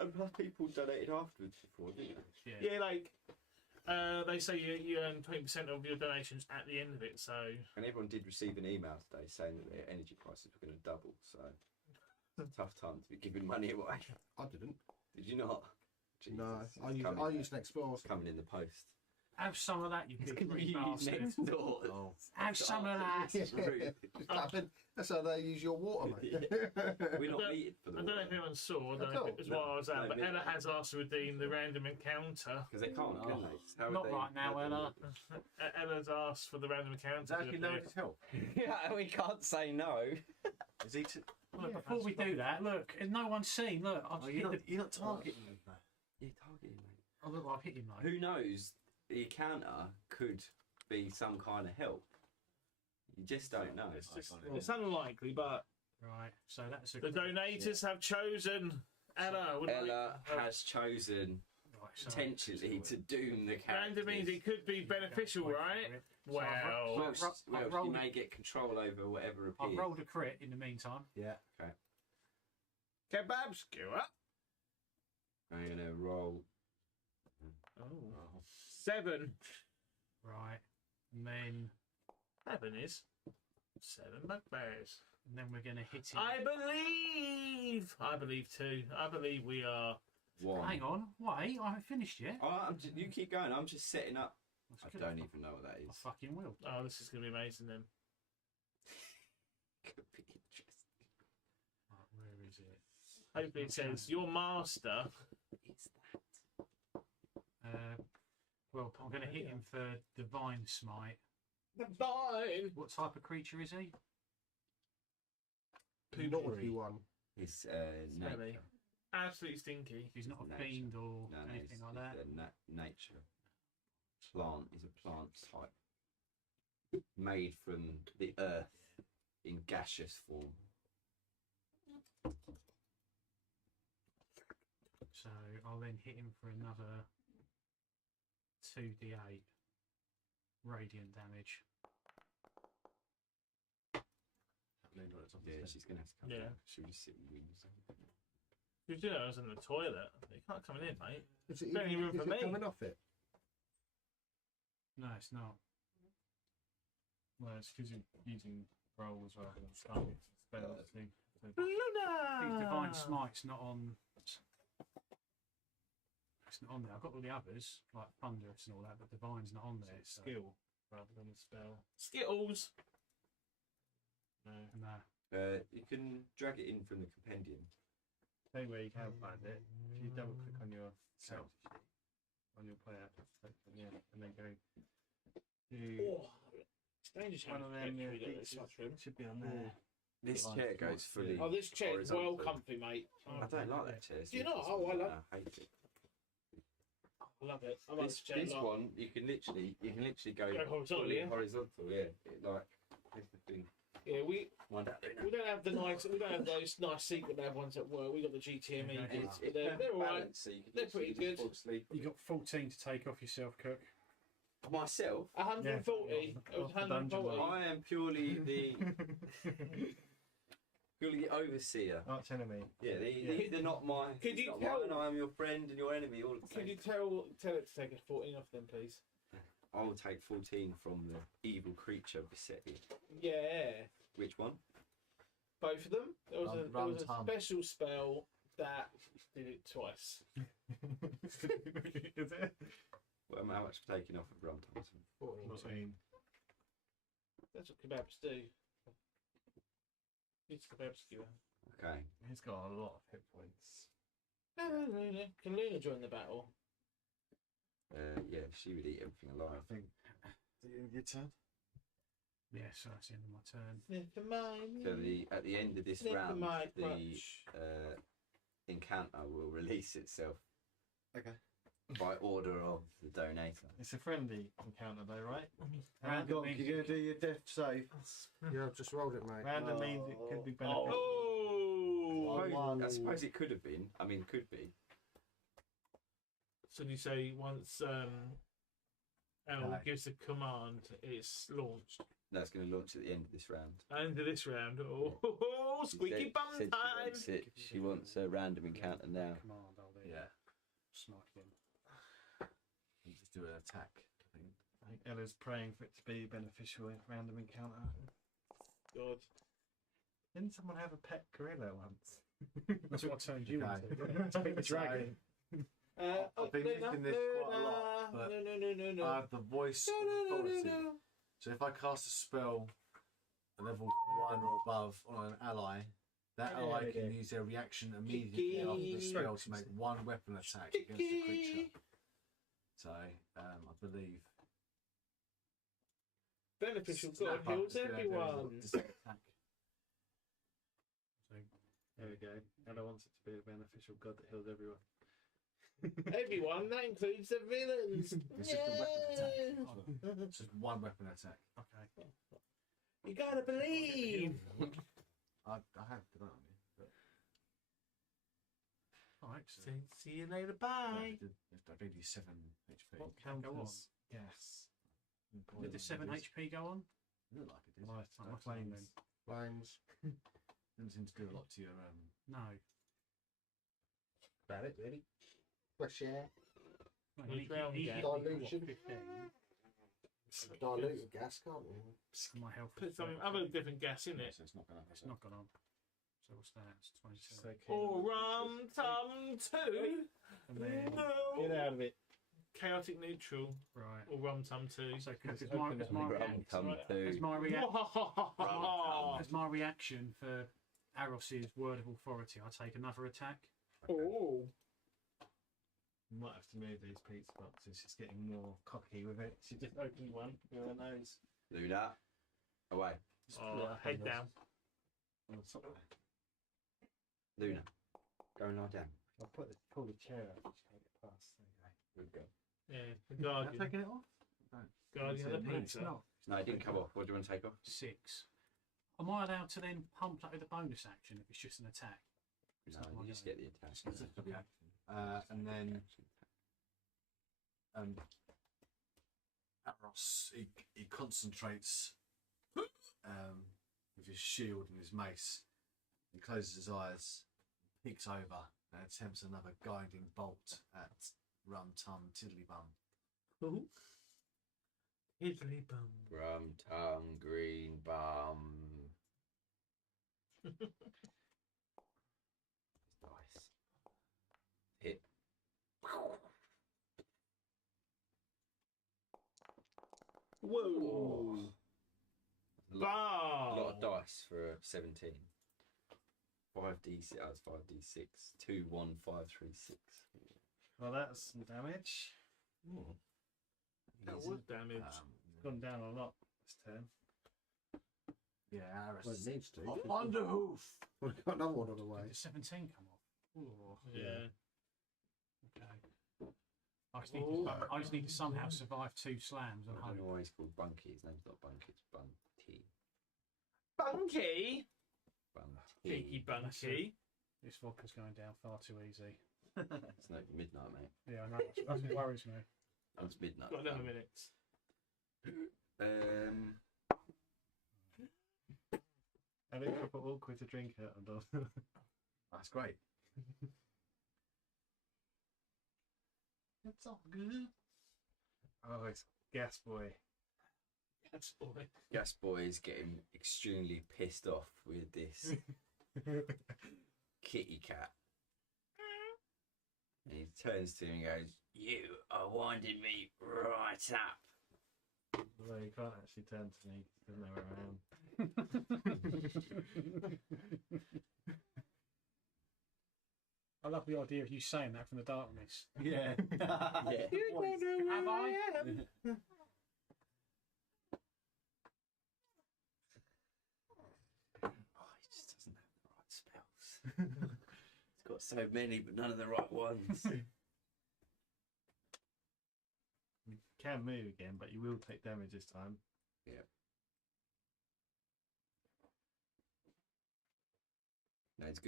And plus people donated afterwards before, didn't they? Yeah, like they say you earn 20% of your donations at the end of it. So and everyone did receive an email today saying that their energy prices were going to double. So it's a tough time to be giving money away. I didn't. Did you not? Jesus, no, I use Next Explorer. Coming in the post. Have some of that, you big green bastard. next door. Have some of that. That's how they use your water, mate. We're not needed for the I don't know water. if anyone saw, I don't know if it was No, while I was out, no, but me- Ella has asked to redeem the random encounter. Because they can't, can they? How would Not they- right now, how do Ella. Ella's asked for the random encounter. Is that to actually no appear. his help? Yeah, we can't say no. Is he? Look, before we do that, look, there's no one seen. Look, I've Oh, hit the. you're not targeting him, though. You're targeting, mate. Oh, look, I've hit him, though. Who knows? The encounter could be some kind of help. You just don't know. It's unlikely, but Right, so that's a. the donators have chosen Ella. Ella has chosen Right, so potentially to doom the character. Random means it could be beneficial, right? Well, She may get control over whatever I've appears. rolled a crit in the meantime. Yeah. Okay. kebab skewer. I'm going to roll. Oh. 7. Right, and then 7 is 7 bugbears. and then we're going to hit him. I believe too. I believe we are. One. Hang on, wait, I haven't finished yet. Oh, you keep going. I'm just setting up. That's I good. don't even know what that I is. fucking will. Oh, this is going to be amazing then. Could be interesting. Right, where is it? Hopefully it says your master. It's that. Well, I'm going to hit him for Divine Smite. Divine. What type of creature is he? Naughty one. It's Smelly. nature. Absolutely stinky. He's not a Nature. fiend or No, anything it's, like that. it's a nature. Plant is a plant type. Made from the earth in gaseous form. So I'll then hit him for another 2d8 radiant damage. Yeah, she's going to have to come Yeah. down. She'll just sit with wings. You do know I was in the toilet. You can't come in, mate. Is it, Don't any room is for it me. coming off it? No, it's not. Well, it's because you're using rolls rather than targets and spells. I think Divine Smite's not on. It's not on there. I've got all the others, like Thunderous and all that, but Divine's not on there. So. Skill rather than a spell. Skittles. No. No. You can drag it in from the compendium. Tell you where you can find it. If you double click on your self sheet, on your player, yeah, and then go to It's dangerous one having of a them. picture Yeah, of this much room. it should be on there. This chair goes fully. Oh, this chair is well horizontal. comfy, mate. I don't like that chair. Do you not? Oh, I love it. I hate it. I love it. I like This, this chair. this a lot. one, you can literally go Go horizontal, fully yeah? horizontal, yeah. It, like, here's the thing. Yeah, we One don't have the nice, we don't have those nice secret lab ones at work. We got the GTME. It's, but they're all right. balanced, so you can They're pretty literally good. just fall asleep. You got 14 to take off yourself, Cook. Myself, 140. It was Off the dungeon 140. one. I am purely the overseer. Arch enemy. Yeah, they're not my. Could you not tell- mine, I am your friend and your enemy all at the Could same you tell it to take a 14 off them, please? I will take 14 from the evil creature beset you. Yeah, Which one? both of them. There was a Rum-tum. special spell that did it twice. Is it? Well, how much taking off of Rum Thompson? 14. That's what kebabs do. It's kebab skewer. Okay. He's got a lot of hit points. Can Luna join the battle? Yeah, she would eat everything alive. I think. Your turn? Yeah, so that's the end of my turn. Never mind. So at the end of this Never round, mind the much. encounter will release itself Okay. by order of the donator. It's a friendly encounter though, right? Random means you're going to do your death save. Yeah, I've just rolled it, mate. Random means it could be beneficial. Oh! I suppose it could have been. I mean, could be. So you say once Al gives the command, it's launched. That's going to launch at the end of this round. End of this round. Oh, squeaky bum Said time! she wants a random encounter now. Command, I'll then Yeah. smite him. You just do an attack. I think. I think Ella's praying for it to be beneficial in random encounter. God. Didn't someone have a pet gorilla once? That's what I turned you Okay. into. Take the dragon. I've been using this quite a lot. but no. I have the voice of authority. So if I cast a spell at level 1 or above on an ally, that ally can use their reaction immediately after the spell to make one weapon attack against the creature. So, I believe. Beneficial God heals everyone. Attack. So, there we go. And I want it to be a beneficial god that heals everyone. Everyone, that includes the villains. It's just a weapon attack. It's just one weapon attack. Okay. You gotta believe. I have to know. Alright, See you later. Bye. I gave you 7 HP. What Go on. counters? Yes. Did the 7 HP go on? Look like it did. Nice. Flames. Flames. Doesn't seem to do a lot to your No. About it, really. Fresh air. Well, Well, you drown can gas. what, Dilution. 15? Dilute gas, can't we? My health. Put some other different gas in it. So it's not going to It's not gone on. So what's that? It's 22. So Or rum tum two. And then No. get out of it. Chaotic neutral. Right. Or rum tum two. So It's is open my, it. is my, Rum tum two. as my reaction for Aros's word of authority, I take another attack. Oh. You might have to move these pizza boxes. She's getting more cocky with it. She just opened one with her nose. Do that. Away. Oh, head down. On the top there. Luna. Go and lie down. I'll pull the chair up. She can't get past. There you go. Good go. Yeah, the Am I guardian. taking it off? Guardian of the pizza. No, it didn't come off. What do you want to take off? 6. Am I allowed to then pump that with a bonus action if it's just an attack? No, you just get the attack. Okay. And then Aros, he concentrates with his shield and his mace. He closes his eyes, peeks over, and attempts another guiding bolt at Rum Tum Tiddlybum. Ooh. Italy bum. Rum tum green bum. Nice. Hit. Whoa. A Wow. lot of dice for a 17. 5d6. That was 5d6. 2, 1, 5, 3, 6. Well, that's some damage. That was damage. It's gone down a lot this turn. Yeah, Aros. Well, it needs to. Underhoof. We've got another one on the way. Did the 17 come off? Ooh. Yeah. Okay. I just need to somehow survive 2 slams and I don't know hope. why he's called Bunky. His name's not Bunky, it's Bunty. Bunky. Bunty. Cheeky Bunky. This vodka's going down far too easy. It's no midnight, mate. Yeah, I know. That's what worries me. It's midnight. Got 11 minutes. And it's proper awkward to drink it. That's great. It's all good. Oh, it's Gas Boy. Gas Boy. Gas Boy is getting extremely pissed off with this kitty cat. And he turns to him and goes, "You are winding me right up." Although he can't actually turn to me, he doesn't know where I am. I love the idea of you saying that from the darkness. Yeah. Yeah. You don't know where Am I? I am. Oh, he just doesn't have the right spells. He's got so many, but none of the right ones. You can move again, but you will take damage this time. Yeah. No, he's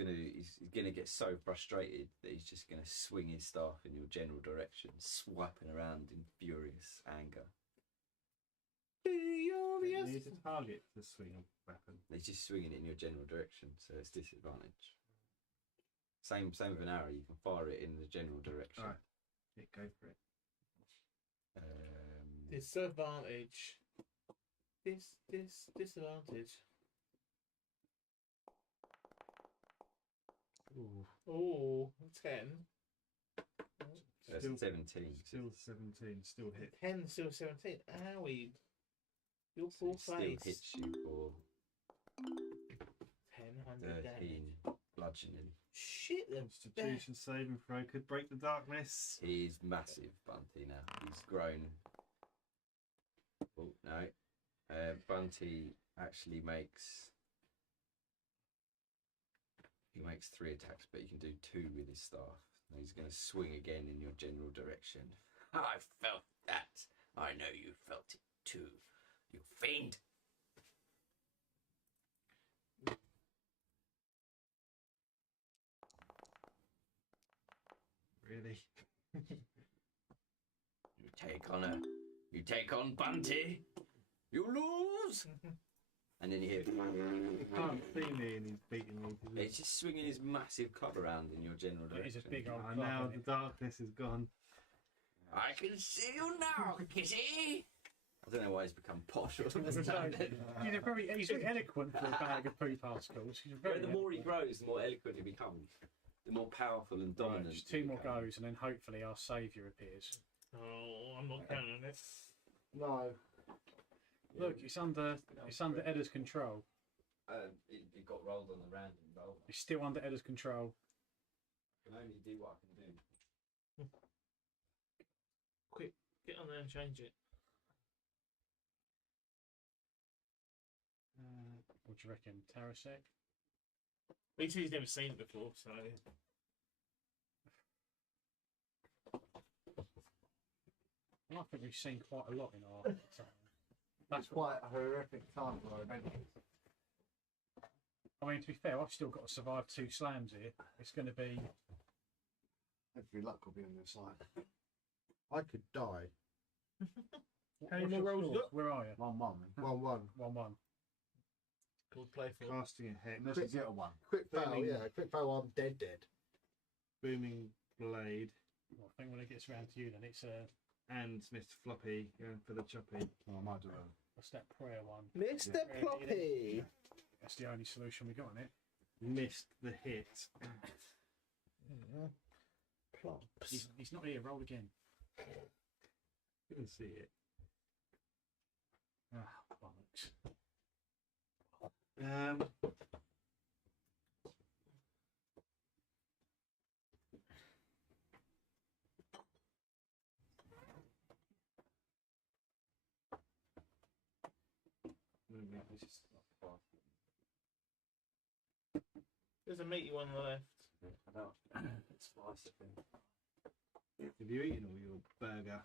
gonna get so frustrated that he's just gonna swing his staff in your general direction, swiping around in furious anger. You need to target to swing a weapon. He's just swinging it in your general direction, so it's disadvantage. Same with an arrow. You can fire it in the general direction. Alright. Yeah, go for it. Disadvantage. Disadvantage. Ooh. Oh, 10. So it's 17. Still 17. Still hit. 10, still 17. Owie. Your So poor it still face. hits you for 10, 100 damage. 13 bludgeoning. Shit, the Constitution saving throw could break the darkness. He's massive, Bunty, now. He's grown. Oh, no. Bunty actually makes... He makes 3 attacks, but he can do 2 with his staff. And he's going to swing again in your general direction. I felt that. I know you felt it too. You fiend. Really? You take on Bunty. You lose. And then you hear... He can't see me and he's beating me. He's just swinging his massive club around in your general direction. He's a big old And club, now isn't the darkness is gone. I can see you now, kitty. I don't know why he's become posh or something. He's very eloquent for a bag of poo particles. The more he grows, the more eloquent he becomes. The more powerful and dominant. Right, just 2 more goes, and then hopefully our saviour appears. Oh, I'm not counting on it. No. Look, it's under Edda's control. It got rolled on the random roll. It's still under Edda's control. I can only do what I can do. Quick, get on there and change it. What do you reckon, Tarasek? BT's never seen it before, so. Well, I think we've seen quite a lot in our time. That's quite a horrific time for our adventures. I mean, to be fair, I've still got to survive 2 slams here. It's going to be... Every luck will be on your side. I could die. How many more rolls you got? Where are you? 1-1. 1-1. 1-1. Good play for Casting a hex. Unless you get a 1. Quick fail, Booming. yeah. Quick fail, I'm dead. Booming blade. Well, I think when it gets around to you, then it's And Mr. Floppy going for the choppy. Oh, I might do it. what's that prayer one? Mr. Yeah. Ploppy! That's the only solution we got on it. Missed the hit. Plops. He's not here. Roll again. You can see it. Ah, bollocks. There's a meaty one on the left. I don't. It's spicy. Have you eaten all your burger?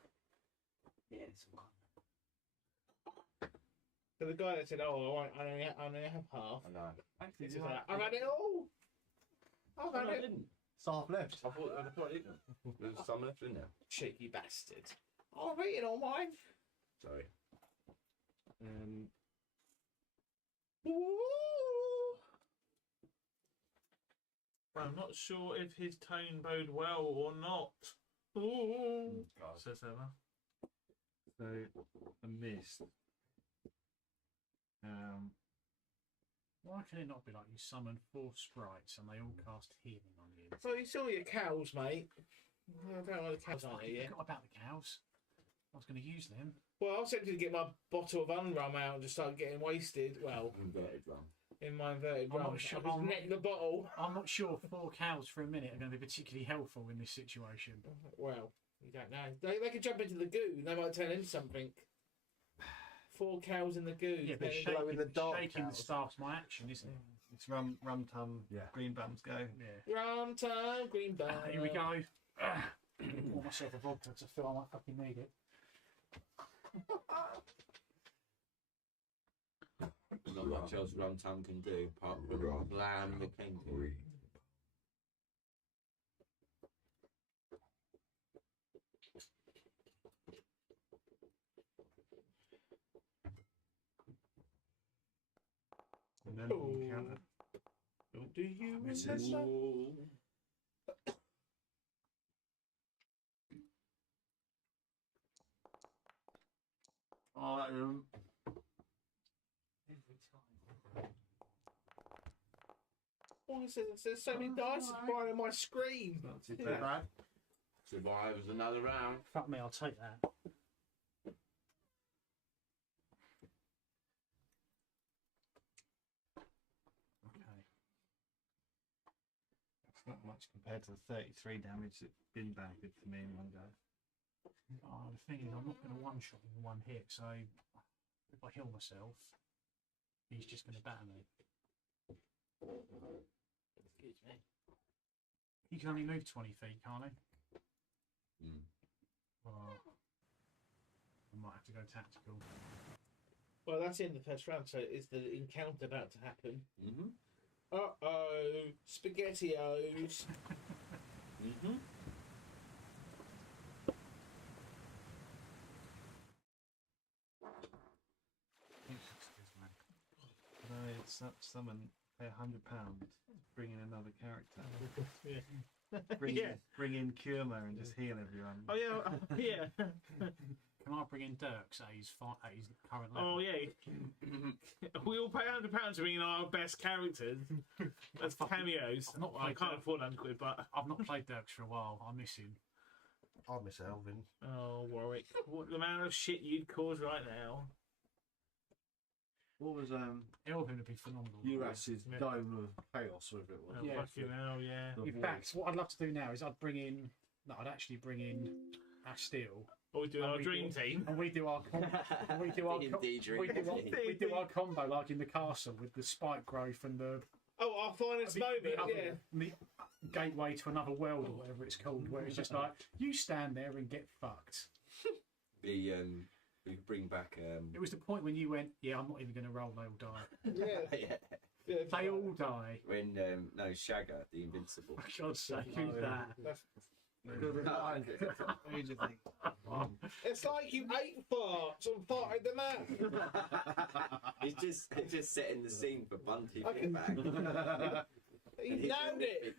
Yeah, it's all gone. So the guy that said, "Oh, I only have half." I know. He's just like, "I've had it all. I've had I it." didn't. It's half left. I thought I didn't. There's some left in there. Cheeky bastard. I've eaten all mine. Sorry. Ooh. Well, I'm not sure if his tone bode well or not. Ooh. Says Emma. So a miss. Why can it not be like you summon 4 sprites and they all cast healing on you? So you saw your cows, mate. I don't know the cows aren't here I yet. forgot about the cows. I was going to use them. Well, I was tempted to get my bottle of unrum out and just start getting wasted. Well, Inverted rum. in my inverted I'm rum. not sure- I just I'm- neck the bottle. I'm not sure 4 cows for a minute are going to be particularly helpful in this situation. Well, you don't know. They could jump into the goo. They might turn into something. 4 cows in the goo. Yeah, but Then- glow in the dark shaking the cows. staff's my action, isn't it? It's rum tum. Yeah. Green bums go. Yeah. Rum time, green bun. Here we go. Pour myself a vodka to feel I might fucking need it. Not much else Rum Tum can do apart from lamb the king. And then encounter. Do you Misses. remember? Oh, that room. Oh, there's so many dice behind my screen. Not too bad. Survives another round. Fuck me, I'll take that. Okay. That's not much compared to the 33 damage that Bin Bag did to me in one go. Oh, the thing is, I'm not going to one-shot him in one hit, so if I heal myself, he's just going to batter me. Excuse me. He can only move 20 feet, can't he? Oh, I might have to go tactical. Well, that's in the first round, so is the encounter about to happen? Mm-hmm. Uh-oh, SpaghettiOs. Mm-hmm. Excuse me. Could I summon, pay £100, bring in another character? Bring in Kurma and just heal everyone. Oh, yeah, yeah. Can I bring in Dirks at his current level? Oh, yeah. We all pay £100 to bring in our best characters as cameos. I can't afford £100, but... I've not played Dirks for a while. I miss him. I miss Elvin. Oh, Warwick. What the amount of shit you'd cause right now. What was Elvin would be phenomenal. Uras's Dome of Chaos, whatever it was. Oh, fucking hell, yeah. In fact, what I'd love to do now is I'd actually bring in Astil. Or we do our dream team. And we do our we do our combo like in the castle with the spike growth and the our finest moment, yeah. The gateway to another world or whatever it's called, where it's just like you stand there and get fucked. We could bring back. It was the point when you went, yeah, I'm not even going to roll. They all die. Yeah. They all die. When Shagger, the Invincible. For God's sake, who's that? It's like you ate farts and farted them out. He's just setting the scene for Bunty back. He nailed it.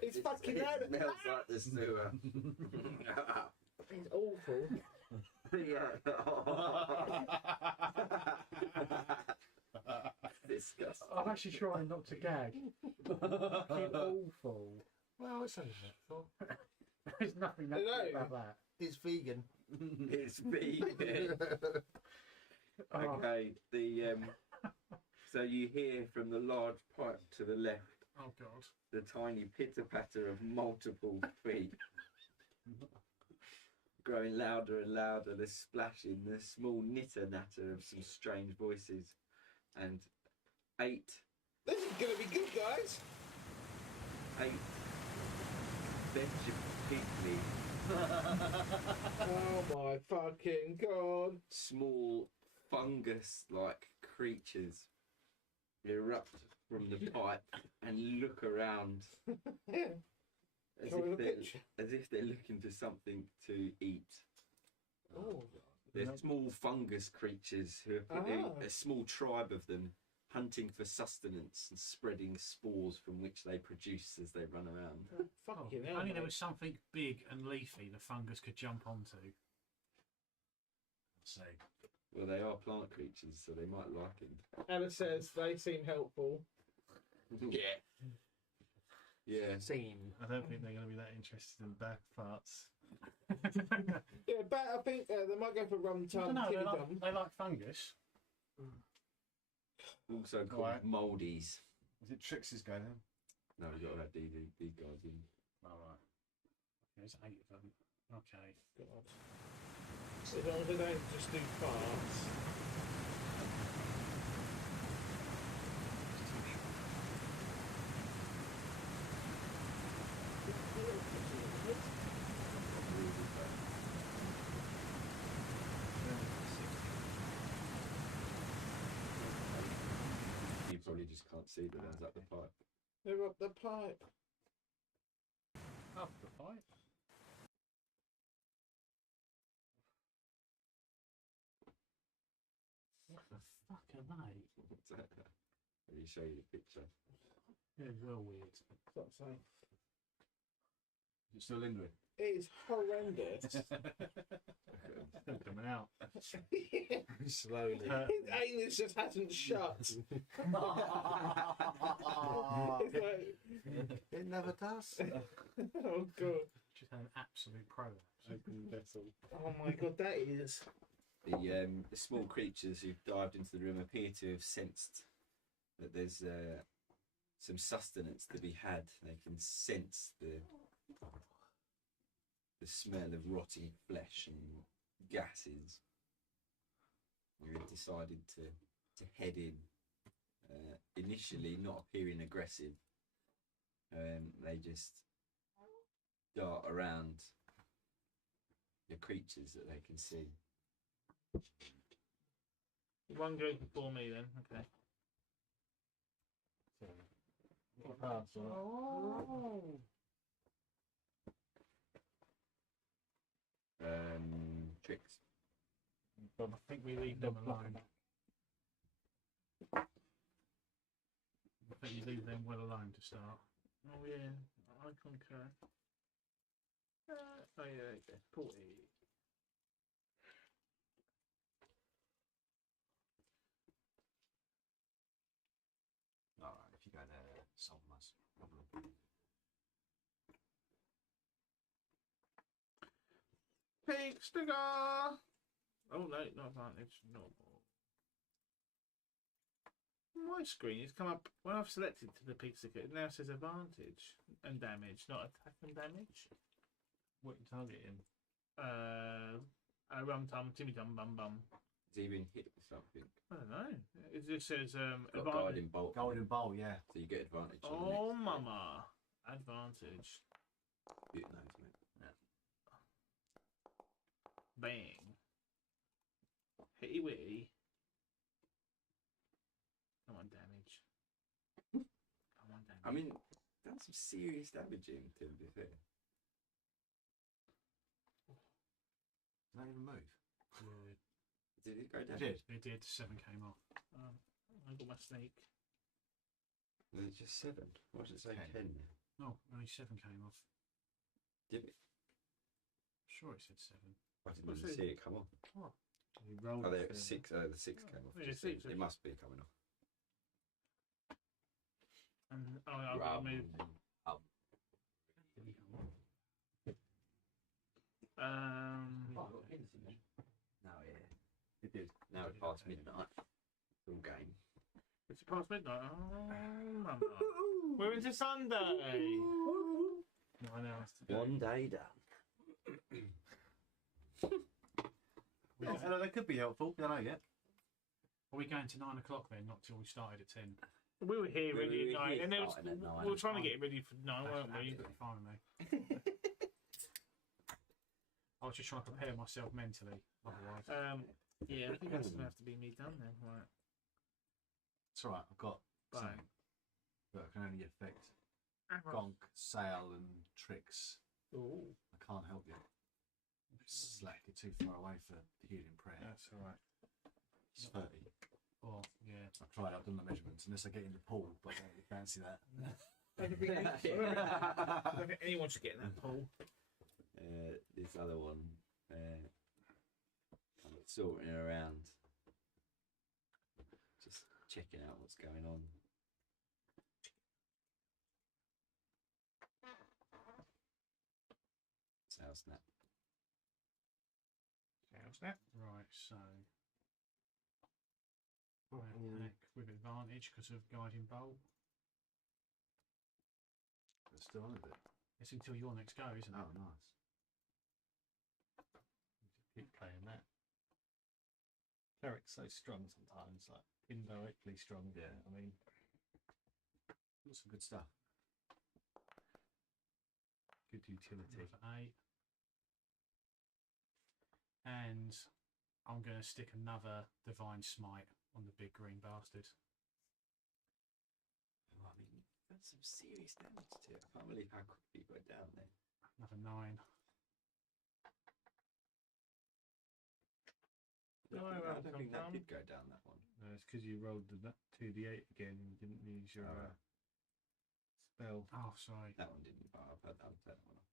He's fucking nailed it. Smells like the sewer. It's awful. Disgusting. I'm actually trying not to gag. Fucking awful. Well, it's only natural. There's nothing natural about that. It's vegan. It's vegan. Okay, so you hear from the large pipe to the left. Oh God. The tiny pitter patter of multiple feet. Growing louder and louder, the splashing, the small nitter natter of some strange voices, and 8. This is gonna be good, guys. 8 Benjamin Oh my fucking God. Small fungus-like creatures erupt from the pipe and look around as if they're looking for something to eat. Oh. They're small fungus creatures who are a small tribe of them hunting for sustenance and spreading spores from which they produce as they run around. Fucking If hell, only there mate. was something big and leafy the fungus could jump onto. So, Well, they are plant creatures, so they might like him. Ella says they seem helpful. Yeah. Yeah. Scene. I don't think they're going to be that interested in back farts. Yeah, but I think they might go for rum tum. No, kitty dum. they like fungus. Also called Right. mouldies. was it Trixie's go then? No, we've got to have these guys in. Alright. There's 8 of them. Okay. God. As long as they don't just do farts. You probably just can't see the ones up the pipe. They're up the pipe. Up the pipe. What the fuck are they? Let me show you the picture. They're well weird. Stop saying. Is it still lingering? It's horrendous. Still coming out. Slowly. His anus just hasn't shut. It's like, It never does. oh God. become an absolute pro. Open vessel. Oh my god, that is. The small creatures who've dived into the room appear to have sensed that there's some sustenance to be had. They can sense the smell of rotting flesh and gases. They've decided to head in. Initially, not appearing aggressive, they just dart around the creatures that they can see. One goes before me then, okay. Oh. Tricks. I think we leave them alone. I think you leave them well alone to start. Oh yeah, I concur. Oh yeah, there you go. 40. Alright, if you go there, solve my problem. Pink sticker! Oh no, not advantage, normal. My screen has come up when I've selected to the pink sticker. It now says advantage and damage, not attack and damage. What are you targeting? Rum tum, timmy tum bum bum. Has he been hit with something? I don't know. It just says Got advantage. guiding bolt. Golden bowl, yeah. So you get advantage. on the Oh next mama, advantage. hit. Beaut knows, mate. Bang. Hitty witty. Come on, damage. Come on, damage. I mean, done some serious damaging, to be fair. Did that even move? Yeah, Did it go down? It did. it did. 7 came off. I got my snake. Was it just 7? Why should it say 10? 10. No, only 7 came off. Did it? Sure, it said 7. I didn't even see it come off. You rolled Oh, there it. it was 6. Oh, the 6 came off. Yeah, just 6, then. It okay. must be coming off. And I've got to move. No, yeah. It did. Now it's past midnight. Full game. It's past midnight. Oh, mama. We're into Sunday. 9 hours to go. One day done. Hello, that could be helpful. Don't know yet. Are we going to 9 o'clock then? Not till we started at 10. We were here We ready were at 9, here and then starting at 9. we were trying to get ready for 9, That's weren't we? absolutely fine with me. I was just trying to prepare myself mentally. Otherwise, Yeah, I think that's going to have to be me done then. Right. It's alright, I've got Bang. something that can only affect gonk, sail, and tricks. Ooh. I can't help you. Slack, you're too far away for healing prayer. That's alright. It's 30. oh yeah. I've tried, I've done the measurements, unless I get in the pool, but I don't really fancy that. I don't think anyone should get in that pool. This other one, I'm sorting around, just checking out what's going on. Sail snap. How's that? Right, so. Attack with advantage because of guiding bolt. It's still on, is it? It's until your next go, isn't it? Oh, nice. Keep playing that. Cleric's so strong sometimes, like indirectly strong. Yeah. I mean, Got some good stuff. good utility. For 8. And I'm going to stick another Divine Smite on the big green bastard. Oh, I mean, that's some serious damage to it. I can't believe how quickly you got down there. Another 9. No, I well, don't think that come did go down, that one. No, it's because you rolled the 2d8 again and you didn't use your spell. Oh, sorry. That one didn't. Oh, I've had that one off.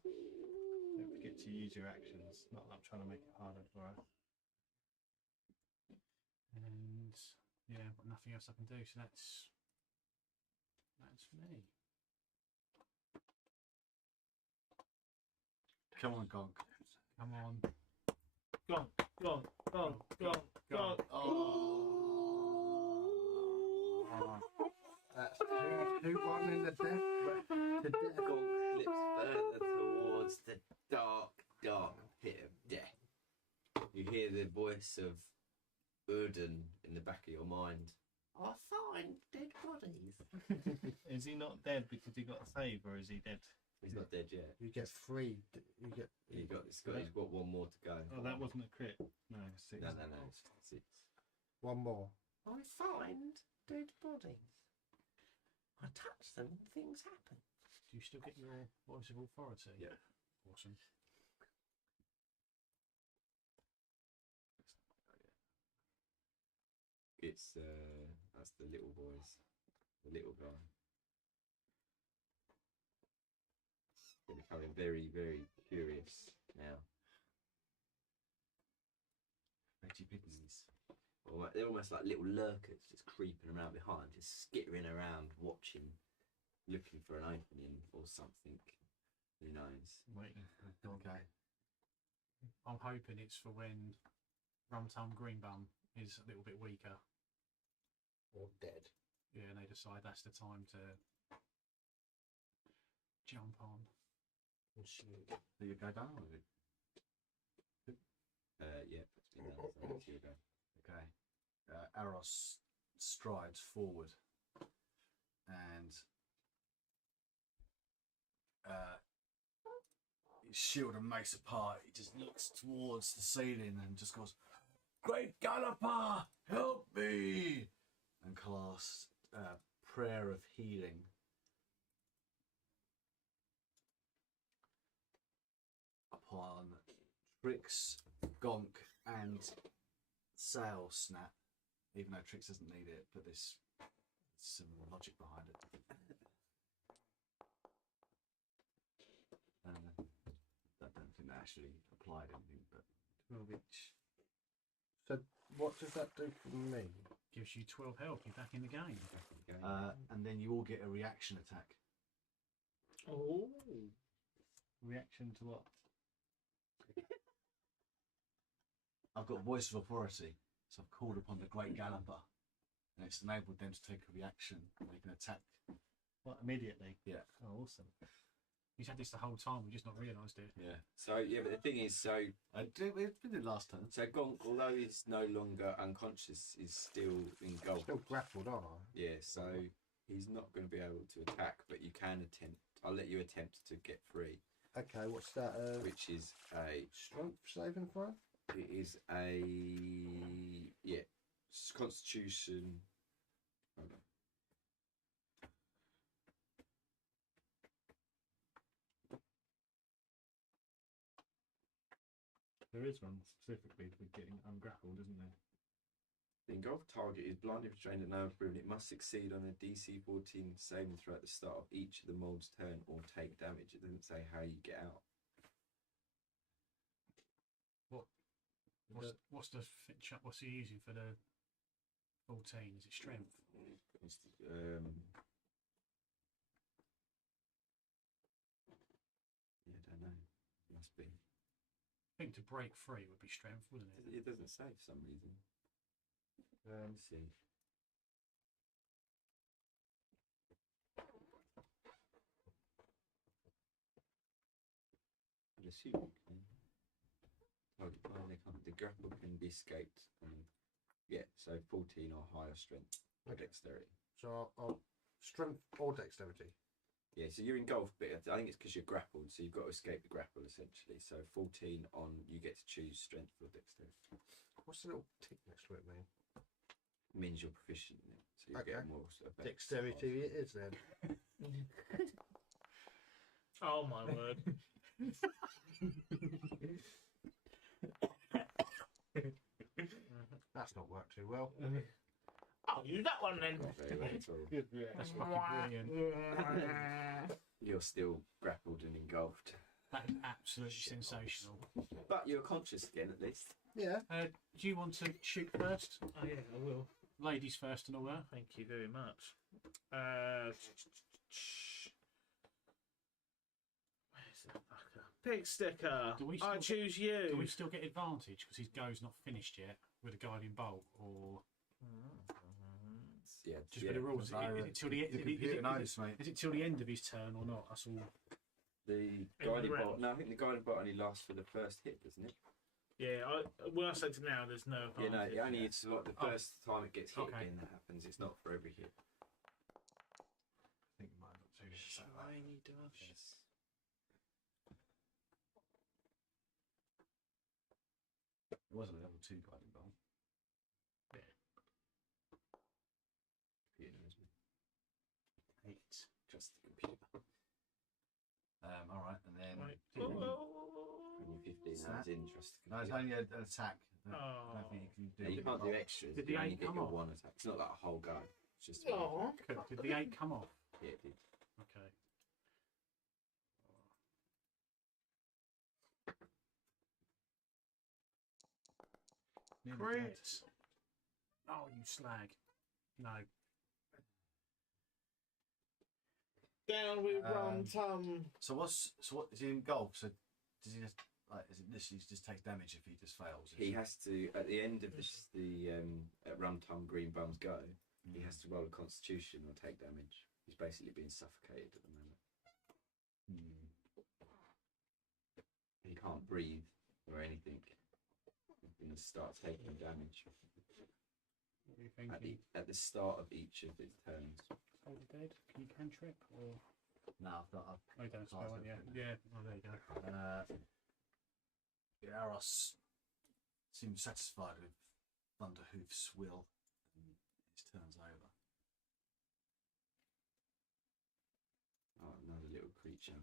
Don't forget to use your actions. Not that I'm trying to make it harder for us. And yeah, I've got nothing else I can do, so that's me. Come on, Gonk. Come on. Gone. That's 2-1 in the death. To death. Gonk slips further towards the dark pit of death. You hear the voice of Urden in the back of your mind. I find dead bodies. Is he not dead because he got a save, or is he dead? He's not dead yet. You get 3. You get. He's got one more to go. Oh, that wasn't a crit. No, 6. No, it's 6. One more. I find dead bodies. I touch them and things happen. Do you still get your voice of authority? Yeah. Awesome. It's that's the little boys, the little guy. They're becoming very, very curious now. Veggie piggies. They're almost like little lurkers, just creeping around behind, just skittering around, watching, looking for an opening or something. Who knows? Waiting. Okay. I'm hoping it's for when Rumtum Greenbum is a little bit weaker. Or dead. Yeah, and they decide that's the time to jump on. And shoot. Do you go down or is it? Yeah, puts me down. So it's you go. Okay. Aros strides forward and his shield and mace apart. He just looks towards the ceiling and just goes, "Great Galloper, help me!" and casts prayer of healing. Upon Trix, Gonk, and Sail Snap, even though Trix doesn't need it, but there's some logic behind it. I don't think that actually applied anything, but 12 each. So what does that do for me? Gives you 12 health. You're back in the game. And then you all get a reaction attack. Oh. Reaction to what? I've got voice of authority, so I've called upon the Great Galloper, and it's enabled them to take a reaction, and they can attack. What, immediately? Yeah. Oh, awesome. He's had this the whole time. We've just not realised it. Yeah. So yeah, but the thing is, we did last time. So Gonk, although he's no longer unconscious, is still engulfed. Still grappled, aren't I? Yeah. So he's not going to be able to attack, but you can attempt. I'll let you attempt to get free. Okay, what's that? Which is a strength saving throw? It is a Constitution. Hold on. There is one specifically for getting ungrappled, isn't there? The engulfed target is blinded, restrained, and no improvement. It must succeed on a DC 14 saving throw at the start of each of the mold's turn or take damage. It doesn't say how you get out. What's he using for the 14? Is it strength? It's, yeah, I don't know. Must be. I think to break free would be strength, wouldn't it? It doesn't say for some reason. Let's see. I'd assume you can. The grapple can be escaped. Yeah, so 14 or higher strength or dexterity. So I'll strength or dexterity. Yeah, so you're engulfed, but I think it's because you're grappled, so you've got to escape the grapple essentially. So 14 on, you get to choose strength or dexterity. What's the little tick next to it mean? It means you're proficient in it, so you get more sort of dexterity. It is then. Oh my word. That's not worked too well. I'll use that one then. That's fucking brilliant. You're still grappled and engulfed. That is absolutely sensational. But you're conscious again, at least. Yeah. Do you want to shoot first? Oh yeah, I will. Ladies first and all that. Thank you very much. Where's that fucker? Pig sticker. I choose you. Do we still get advantage because his go's not finished yet with a guiding bolt, or Yeah, just for the rules? Is it till the end? Is it till the end of his turn or not? That's all. The guiding bolt. No, I think the guiding bolt only lasts for the first hit, doesn't it? Yeah, when I say to now, there's no advantage. Yeah, no, it only it's like the first time it gets hit again that happens. It's not for every hit. I think it might not too Shiny Dush. Yes. It was a level 2 guiding bolt. Yeah. Computer knows me. 8. Just the computer. All right, and then Only 15 hours in, trust the no, it's computer. only an attack. I don't think you can do. No, you can't do extras. Did You the only 8 get come your off? one attack. It's not like a whole go. It's just Oh. Did the 8 come off? Yeah, it did. Okay. Crit. Oh, you slag. No. Down with Rum Tum. So what is he in golf? So does he just is it literally just takes damage if he just fails? He has to at the end of at Rum Tum Green Bum's go. He has to roll a Constitution or take damage. He's basically being suffocated at the moment. He can't breathe or anything. He's going to start taking damage What are you thinking? at the start of each of his turns. Hold the dead? Can you cantrip or? No, I've not. Oh, you don't spell it, yeah. Yeah, oh, there you go. Aros seems satisfied with Thunderhoof's will, and his turn's over. Oh, another little creature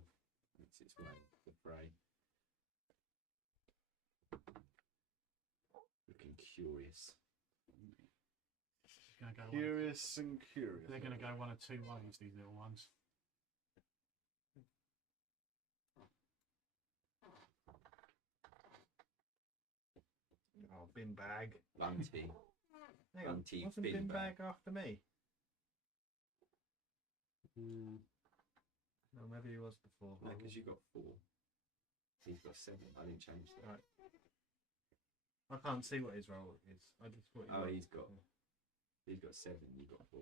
makes its way to the fray. Looking curious. Gonna go Curious and curious. They're going to go one of two ways, these little ones. Oh, bin bag. Bunty. Hang on, Bunty wasn't bin bag after me? No, maybe he was before. No, because you got 4. He's got 7. I didn't change that. Right. I can't see what his role is. I just thought He's got 7. You got 4.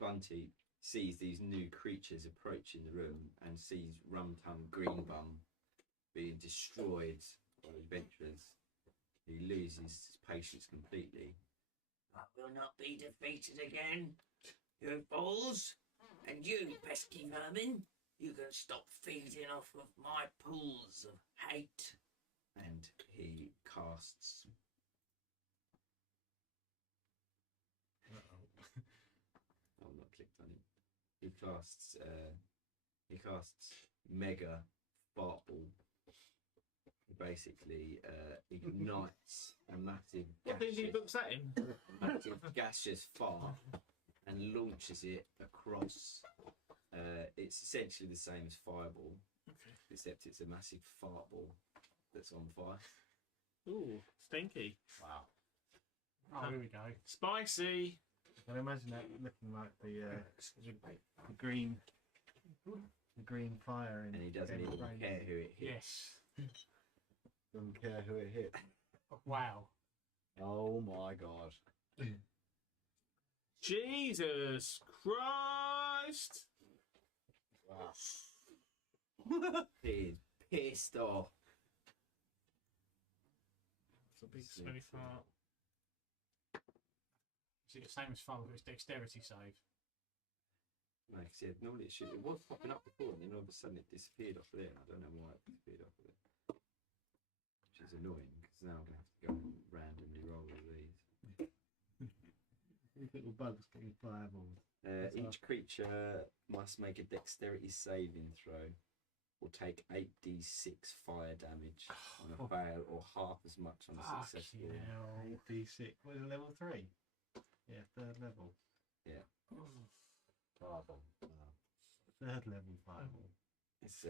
Bunty sees these new creatures approaching the room and sees Rum Tum Green Bum being destroyed by adventurers. He loses his patience completely. I will not be defeated again, you fools. And you, pesky vermin, you can stop feeding off of my pools of hate. And he casts. I've not clicked on it. He casts Mega Fartball. He basically ignites a massive What D&D book's that in? massive gaseous fart and launches it across. It's essentially the same as Fireball, except it's a massive fart ball that's on fire. Ooh, stinky. Wow. Oh, here we go. Spicy. I can imagine that looking like the green fire in. And he doesn't even care who it hits. Yes. Doesn't care who it hit. Wow. Oh my god. Jesus Christ. Wow. He's pissed off. It's a big smelly fart. Is it the same as fun with its dexterity save? No, because normally it was popping up before, and then all of a sudden it disappeared off there. I don't know why it disappeared off of there. Which is annoying, because now I'm going to have to go and randomly roll all these. These little bugs getting fireballs. Each creature must make a dexterity saving throw or take 8d6 fire damage on a fail or half as much on a successful. 8d6. What is it, level 3? Yeah, 3rd level. Yeah. Fireball. Wow. 3rd level fireball. It's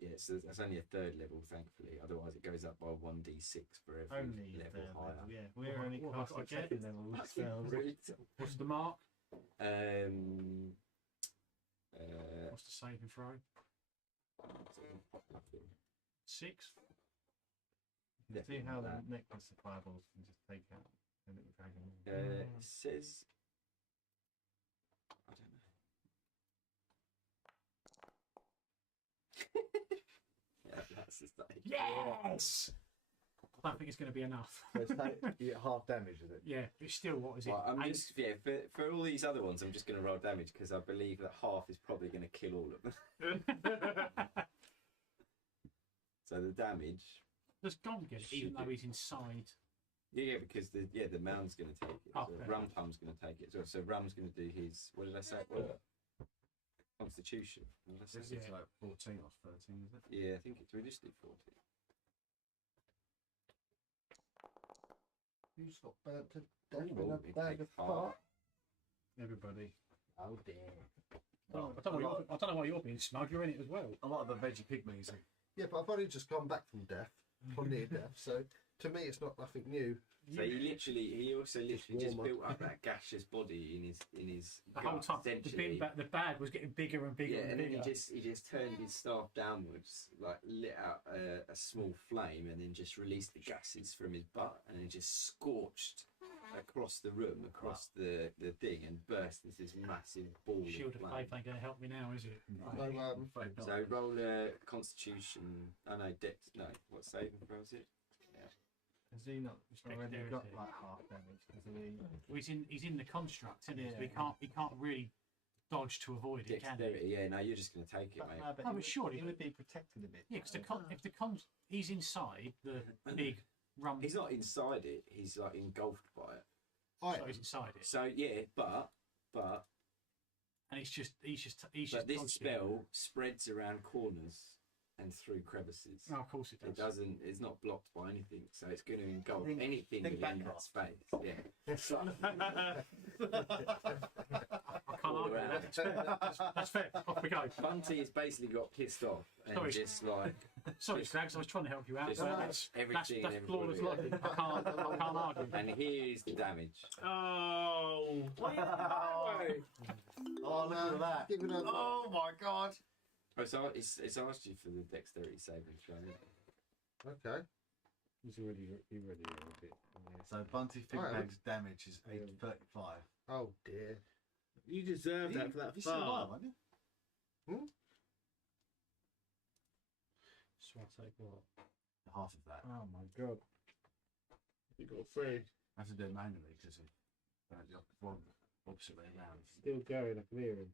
it's only a 3rd level, thankfully. Otherwise, it goes up by 1d6 for every Only level 3rd higher. level, yeah. We're only What cast have I at got 2nd level. What's the mark? Um. What's the saving throw? 6. See how the necklace of fireballs can just take out a little dragon. It says. I don't know. Yeah, that's the stage. Yes! I don't think it's going to be enough. So you get half damage with it. Yeah, it's still, what is it? Well, I'm just for all these other ones, I'm just going to roll damage because I believe that half is probably going to kill all of them. So the damage. Does Gom get it, even though he's inside? Yeah, because the mound's going to take it. Oh, So fair Rum Tum's going to take it. So Rum's going to do his. What did I say? Constitution. What did I say? It's like 14 or 13, is it? Yeah, I think it's realistic 14. Who's got burnt to death Ooh, in a it bag of takes half. fart? Everybody. Oh dear. I don't know why you're being smug. You're in it as well. A lot of the veggie pygmies. Yeah, but I've only just come back from death, from near death, so to me it's not nothing new. So he also literally just warmer. built up that gaseous body in his The whole gut, time, essentially. the bag was getting bigger and bigger Yeah, and and then bigger. he just turned his staff downwards, like lit out a small flame, and then just released the gases from his butt, and then just scorched across the room, across the thing, and burst into this massive ball Shield of of flame. Faith ain't going to help me now, is it? So roll a Constitution. Oh no, Dex. No, what saving throw is it? Has he not already got Dexterity. like half damage? Well, he's in the construct, isn't he? So Yeah. he can't really dodge to avoid it, can he? Dexterity. Yeah, no, you're just going to take it, mate. Oh, but surely he would be protected a bit. Yeah, because he's inside the big rum. He's not inside it. He's like engulfed by it. So he's inside it. So yeah, but And he's just but this dodging. spell spreads around corners and through crevices. Oh, of course it does. It doesn't. It's not blocked by anything, so it's going to engulf Think- anything think within back that space. Yeah. So, I can't argue with that. That's fair. Off we go. Bunty has basically got pissed off and Sorry. just like Sorry, Scrags, I was trying to help you out. just But that's everything and flawless everybody. logic. I can't argue. And here's the damage. Oh. Oh, look at that. Give it a Oh my god. Oh, so it's asked you for the dexterity saving throw. Okay. He's already a bit. So Bunty Alright, Figbag's damage is 835. Oh dear. You deserve that for that You still alive, fart. aren't you? So I take what? Half of that. Oh my god. You got 3. I have to do it manually because of the opposite way around. Still going, I can hear him.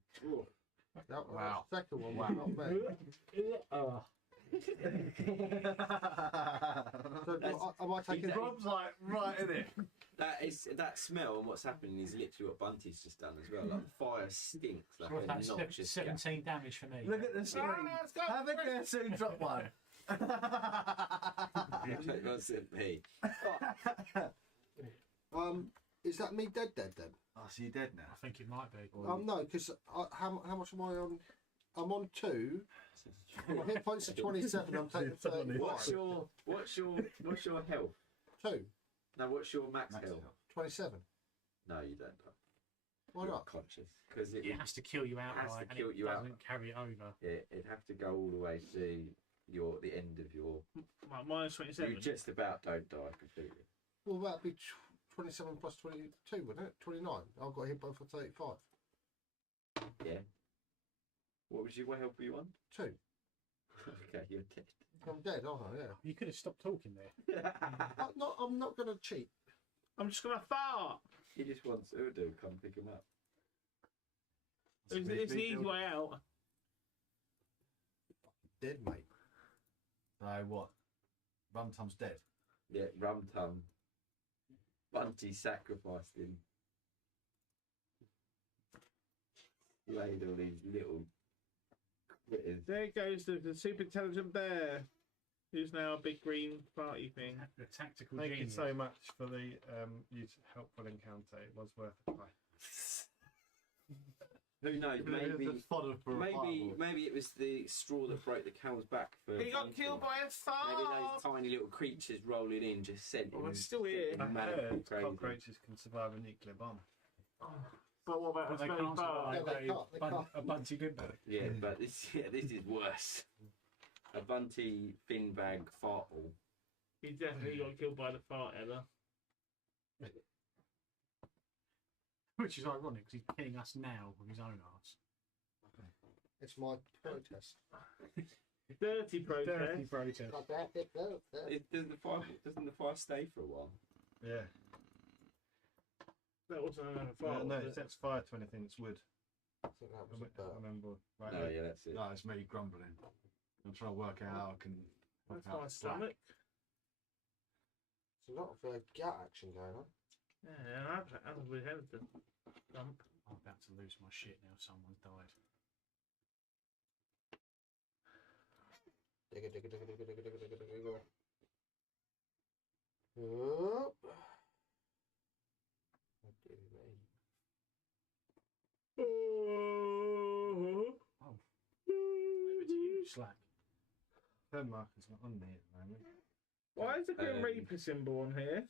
That was Wow. the second one, Wow. not me. Oh. So am I taking Rob's like right in it. That smell and what's happening is literally what Bunty's just done as well. Like the fire stinks like a That's noxious gas. 17 damage for me. Look at the screen. Have a guess who dropped one. That wasn't me. Is that me dead then? Oh, so you're dead now. I think it might be. No, because how much am I on? I'm on 2. My hit points are 27. I'm taking 31. What's your health? 2. No, what's your max health? 27. No, you don't. Why You're not? Conscious because It has to kill you outright, and it doesn't carry it over. It'd have to go all the way to the end of your. Minus 27. You just about don't die completely. Well, that'd be 27 plus 22, wouldn't it? 29. I've got hit by for 35. Yeah. What health were you on? 2. Okay, you're dead. I'm dead, aren't I? Yeah. You could have stopped talking there. I'm not going to cheat. I'm just going to fart. He just wants Urdu come pick him up. It's the easy way out. Dead, mate. So what? Rum Tum's dead. Yeah, Rum Tum. Bunty sacrificed him. Laid all these little critters. There goes the super intelligent bear, who's now a big green party thing. The tactical Thank genius. you so much for the helpful encounter. It was worth a try. Who knows? Maybe It's fodder for a fireball. maybe it was the straw that broke the camel's back for. He got Bunty. killed by a Maybe those fart. tiny little creatures rolling in just sent him. Oh, it's still here. I mad heard crazy. cockroaches can survive a nuclear bomb. But what about But a they smelly can't fart? No, they can't. survive a Bunty Bimbo. Yeah, but this is worse. a Bunty fin bag fartle. He definitely got killed by the fart Ella. Which is ironic because he's killing us now with his own arse. It's my protest. Dirty protest. Dirty protest. Doesn't the fire stay for a while? Yeah. That wasn't a fart. No, was it it? sets fire to anything that's wood. I think that was a I burp. remember. Right. No, yeah, that's it. No, it's me grumbling. I'm trying to work out how I can. That's work out my the slack. stomach. There's a lot of gut action going on. Yeah, I'm with Hamilton. Dump. I'm about to lose my shit now. Someone's died. Digga, digga, digga, digga, digga, digga, digga, digga. Oh. Oh, dear me. Oh. Over to you, Slack. Turn marker's not on me at the moment. Why is the Grim Reaper symbol on here?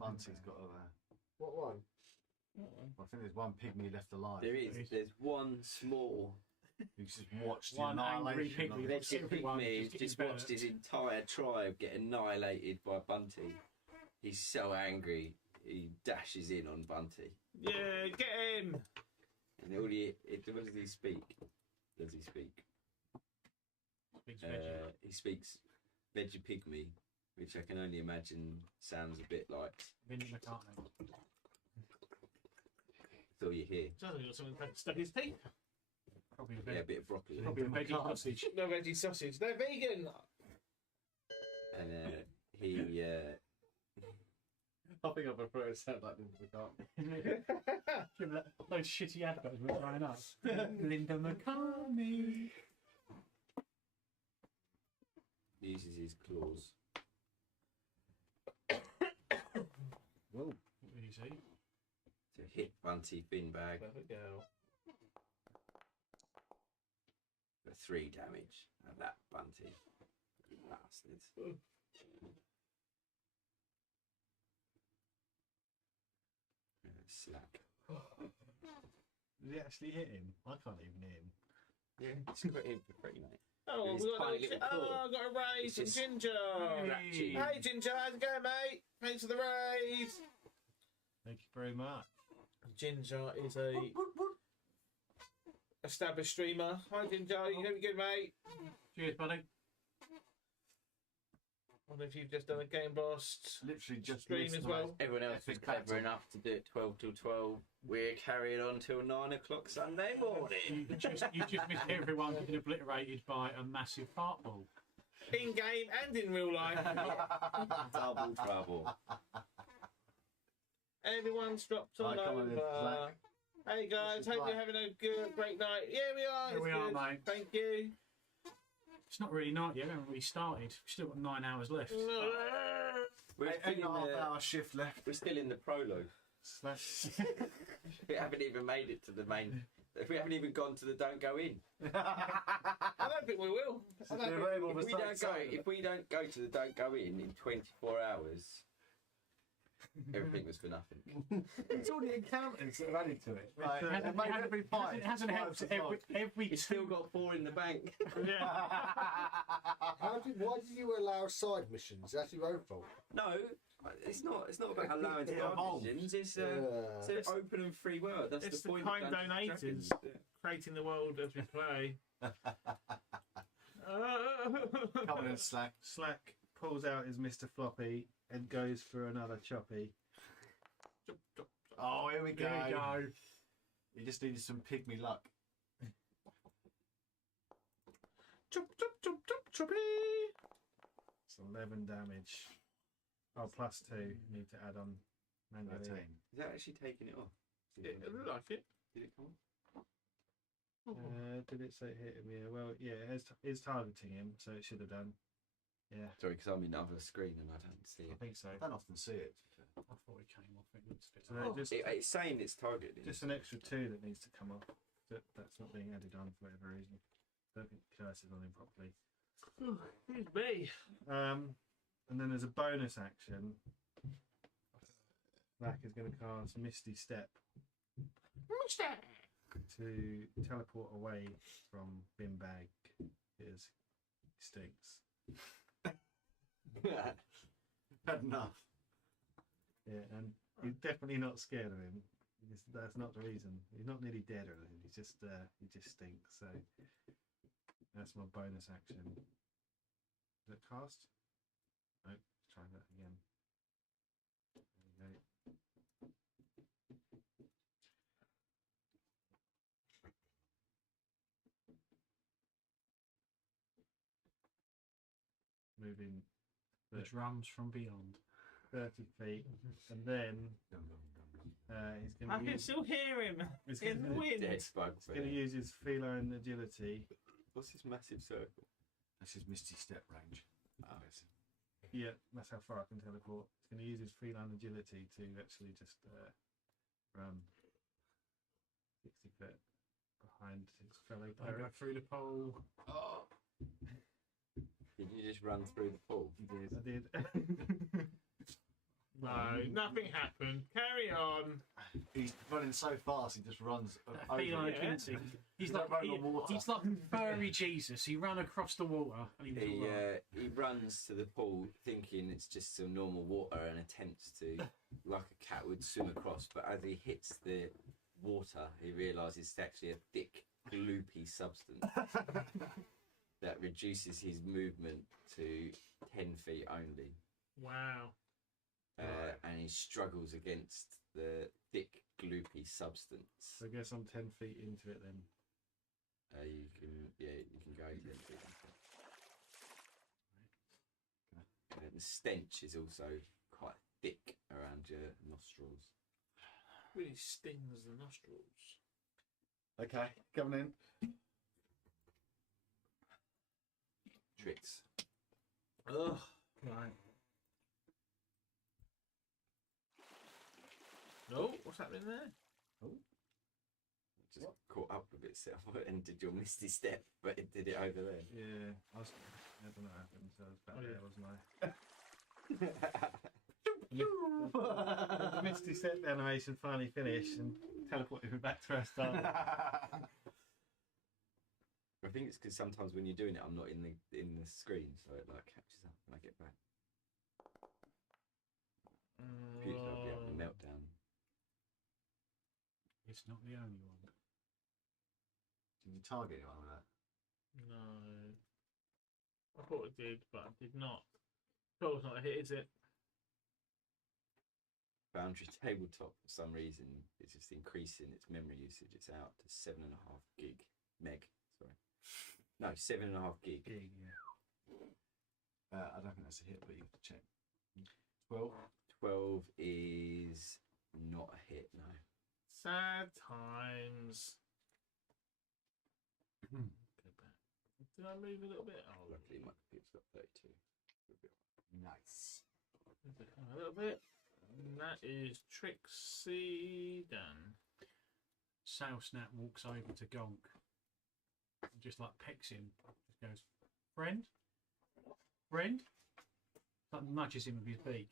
Bunty's got a. What one? I think there's one pygmy left alive. There is. There's one small. Who's just watched the One angry annihilation. pygmy of that's it. everyone Pygmy just just getting watched burnt. his entire tribe get annihilated by Bunty. He's so angry, he dashes in on Bunty. Yeah, get him! And all what does he speak? Does he speak? Speaks veggie. He speaks Veggie Pygmy, which I can only imagine sounds a bit like. Vinnie McCartney. That's all you hear. Sounds like he's got something stuck in his teeth. Probably a Yeah, a veggie. bit of broccoli. Probably a veggie sausage. No veggie sausage. They're vegan! And he. I think I prefer it sound like Linda McCartney. Give that those shitty adverts were trying up. Linda McCartney. Uses his claws. Whoa. What did you see? To hit Bunty bin bag Perfect girl. for 3 damage. And that Bunty. You bastards. Slack. Did he actually hit him? I can't even hit him. Yeah, it's quite him for free, mate. Oh, With his we got tiny a little oh, claw. I got a raise It's from just Ginger. scratchy. Hey Ginger, how's it going, mate? Thanks for the raise. Thank you very much. Ginger is a established streamer. Hi Ginger, you hope you're good, mate. Cheers, buddy. I wonder if you've just done a Gameblast Literally just stream missed as the well. Everyone else was clever enough to do it 12 till 12. We're carrying on till 9 o'clock Sunday morning. You just missed everyone getting obliterated by a massive fart ball. In game and in real life. Double trouble. Everyone's dropped on Hi, Colin, over. Black. Hey guys, What's hope your you're having a good, great night. Yeah, we are. Here it's we are, good. mate. Thank you. It's not really night yet. We haven't really started. We've still got 9 hours left. We're still, Eight and a half hour shift left. we're still in the prologue. We haven't even made it to the main. We haven't even gone to the don't go in. I don't think we will. I don't think If we don't go to the don't go in 24 hours, everything was for nothing. It's all the encounters that have added to it. Like, It hasn't- it made it every fight. It hasn't helped every It's still got 4 in the bank. Why did you allow side missions? That's your own fault. No, it's not. It's not about allowing It side evolved. missions. It's Yeah. an open and free world. That's It's the the point. kind of Dungeons and donators Dragons. creating the world as we play. Coming in slack. Slack pulls out his Mr. Floppy and goes for another choppy. Oh, here we go. Here we go. You just needed some pygmy luck. Chop, chop, chop, chop, choppy. It's 11 damage. Oh, plus 2. Need to add on manually. 13. Is that actually taking it off? It looked like it. Did it come off? Did it say hit him? Yeah, well, yeah, it's targeting him, so it should have done. Yeah, Sorry, because I'm in the other screen and I don't see I it. think so. I don't often see it. I thought it came off. It looks a bit. So just, It's saying it's targeted. just an extra 2 that needs to come off. That's not being added on for whatever reason. Don't think the curse is on him properly. Who's me? And then there's a bonus action. Black is going to cast Misty Step to teleport away from Bin Bag. Because stinks. Had enough. Yeah, and you're definitely not scared of him. That's not the reason. He's not nearly dead or anything. He just stinks. So that's my bonus action. Is it cast? No, let's try that again. There we go. Moving The drums from beyond. 30 feet, and then he's going I to can use. still hear him He's in the wind. He's going to use his feline agility. What's his massive circle? That's his Misty Step range. Oh. Yeah, that's how far I can teleport. He's going to use his feline agility to actually just run 60 foot behind his fellow I go pirate. through the pole. Oh. Did you just run through the pool? I did. No, nothing happened. Carry on. He's running so fast, he just runs over. Feline it. agility. He's Don't like run on water. he's like furry Jesus. He ran across the water and he was all right. He runs to the pool thinking it's just some normal water and attempts to, like a cat would, swim across. But as he hits the water, he realises it's actually a thick, gloopy substance that reduces his movement to 10 feet only. Wow. And he struggles against the thick, gloopy substance. So I guess I'm 10 feet into it then. You can go 10 feet into it. The stench is also quite thick around your nostrils. Really stings the nostrils. Okay, coming in. Tricks. Ugh. Right. No, what's happening there? Just caught up with itself and did your Misty Step, but it did it over there. Yeah, I don't know what happened, so I was back there, wasn't I? The Misty Step animation finally finished and teleported me back to where I started. I think it's because sometimes when you're doing it, I'm not in the screen, so it like catches up when I get back. Computer will be having a meltdown. It's not the only one. Did you target anyone with that? No. I thought it did, but I did not. 12's not a hit, is it? Boundary tabletop, for some reason, it's just increasing its memory usage. It's out to 7.5 meg. Sorry. No, 7.5 gig. Yeah. I don't think that's a hit, but you have to check. 12? 12 is not a hit, no. Sad times. Go back. Did I move a little bit? Oh, Luckily, my computer's got 32. Nice. A little bit. And that is Trixie done. Snap walks over to Gonk and just like pecks him. Just goes, friend? Friend? Like nudges him with his beak.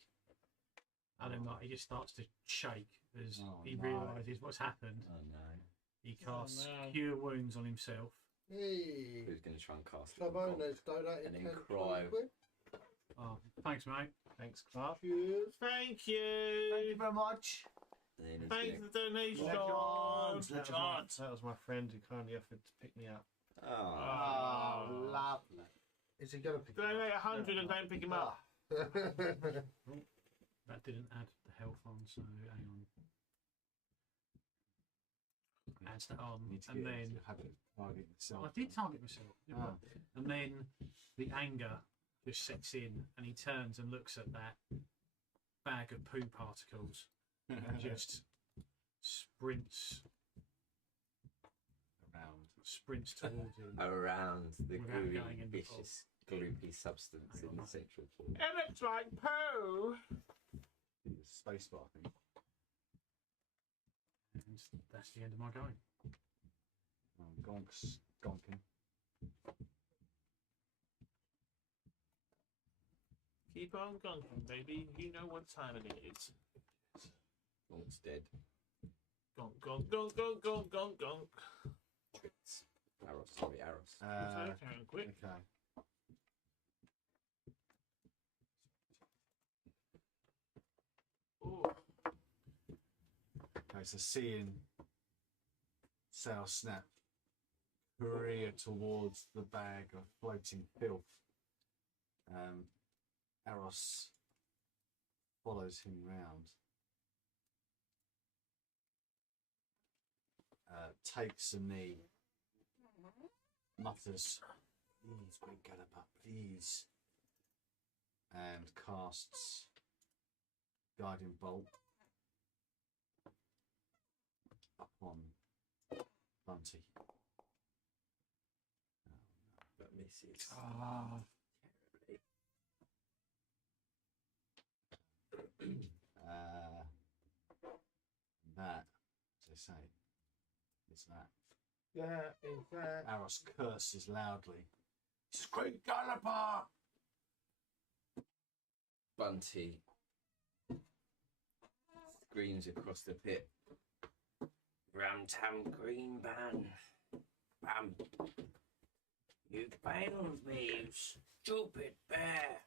And then like he just starts to shake as he realises what's happened. Oh no. He casts Cure Wounds on himself. Hey. Who's going to try and cast it? Clabono's donated And then 10 cry. quid. Oh, thanks, mate. Thanks, Clark. Cheers. Thank you. Thank you very much. And then he's Thanks for the donation. That was my friend who kindly offered to pick me up. Oh, lovely. Is he going to pick Donate 100 and don't pick him up. That didn't add the health on, so hang on. Adds that on, You need to and get then into the habit of targeting yourself. I did target myself. And then the anger just sets in, and he turns and looks at that bag of poo particles and just sprints towards him. Around the Without gooey, going in the vicious, gloopy substance in the central pool. It looks like poo. Space bar thing. And that's the end of my going. Gonk's gonking. Keep on gonking, baby. You know what time it is. Gonk's dead. Gonk, gonk, gonk, gonk, gonk, gonk, gonk. Tricks. Arrows, sorry, arrows. Quick. Okay. So seeing Sal Snap career towards the bag of floating filth, Eros follows him round, takes a knee, mutters, "Please, Great Galloper, please," and casts Guiding Bolt upon Bunty. But misses. That, as I say, is that. That is that. Aros curses loudly. "It's Great Galloper!" Bunty screams across the pit. Ram tam green ban. Bam. You failed me, you stupid bear.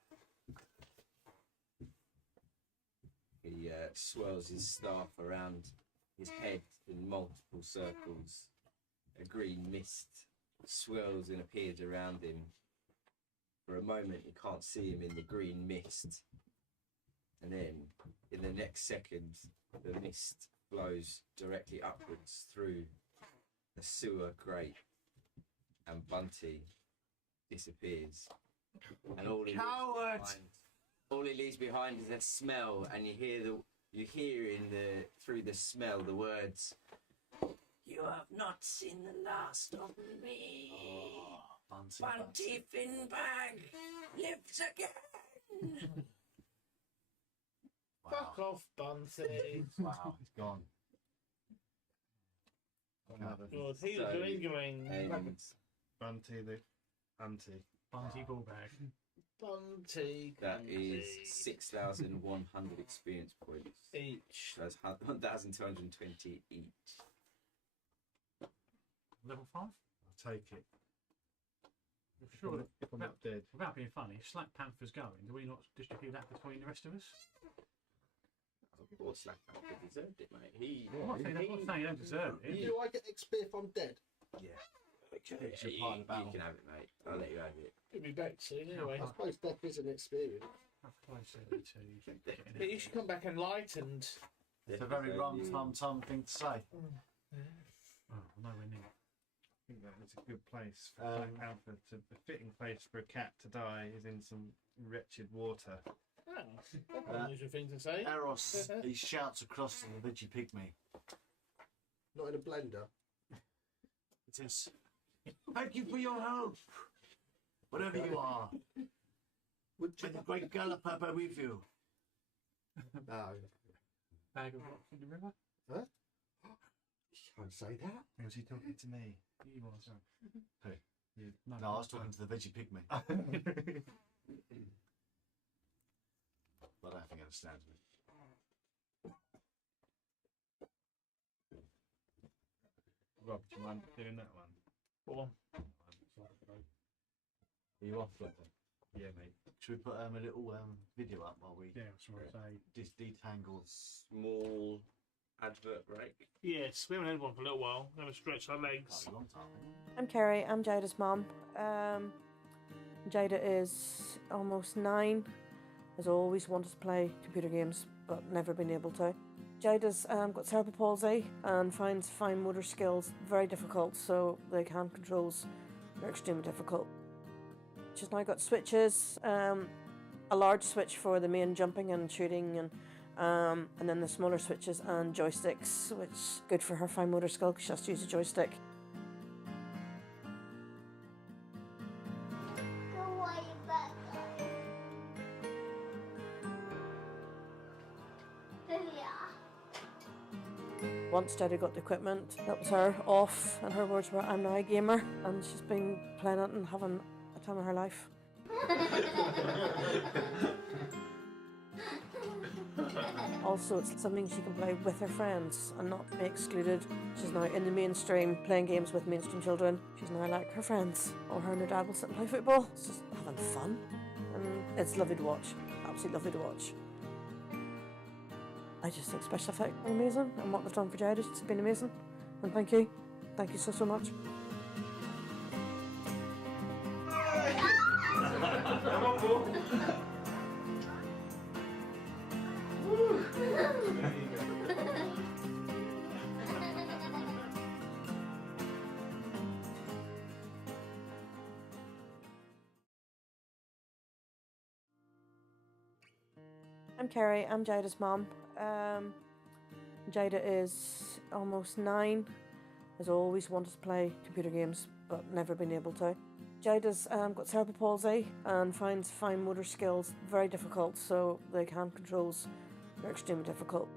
He swirls his staff around his head in multiple circles. A green mist swirls and appears around him. For a moment, you can't see him in the green mist. And then, in the next second, the mist blows directly upwards through the sewer grate, and Bunty disappears. And all he leaves behind is a smell, and you hear through the smell the words, You have not seen the last of me. Bunty Finbag lives again. Fuck off, Bunty. Wow, he's gone. God, he's lingering. Bunty the Bunty. Bunty ball bag. Bunty. That is 6,100 experience points. Each. That's 1,220 each. Level 5? I'll take it. Sure. If I'm not dead. Without being funny, if Slack Panther's going, do we not distribute that between the rest of us? Poor Slack Panther deserved it, mate. I'm not saying he don't deserve it. Do I get XP if I'm dead? Yeah. Okay. You can have it, mate. I'll let you have it. It'll be back soon anyway. I suppose death is an experience. How close are we to getting But it? you should come back enlightened. It's a very wrong tom thing to say. Oh, nowhere near. I think that is a good place for Black Panther to. A fitting place for a cat to die is in some wretched water. Oh, that's an unusual thing to say. Eros, he shouts across to the Vigi Pygmy. Not in a blender. It is, "Thank you for your help, whatever you are. May the Great Galloper be with you." No. Bag of rocks in the river? Huh? You can't say that. Was he talking to me? He was. Who? You. No, I was talking to the Vigi Pygmy. But I don't think he understands me. Rob, do you mind doing that one? Go on. Are you off, Doctor? Yeah, mate. Should we put a little video up while we detangle? Small advert break. Yes, we haven't had one for a little while. Never stretched our legs. I'm Kerry, I'm Jada's mum. Jada is almost 9. Has always wanted to play computer games, but never been able to. Jada's got cerebral palsy and finds fine motor skills very difficult, so the hand controls are extremely difficult. She's now got switches, a large switch for the main jumping and shooting, and then the smaller switches and joysticks, which is good for her fine motor skill because she has to use a joystick. Once Jada got the equipment, that was her off, and her words were, "I'm now a gamer," and she's been playing it and having a time of her life. Also, it's something she can play with her friends and not be excluded. She's now in the mainstream, playing games with mainstream children. She's now like her friends, or her and her dad will sit and play football. It's just having fun, and it's lovely to watch. Absolutely lovely to watch. I just think SpecialEffect are amazing, and what they've done for Jada has been amazing. And thank you. Thank you so, so much. Come on, Paul. I'm Kerry, I'm Jada's mum. Jada is almost 9, has always wanted to play computer games but never been able to. Jada's got cerebral palsy and finds fine motor skills very difficult, so the hand controls are extremely difficult.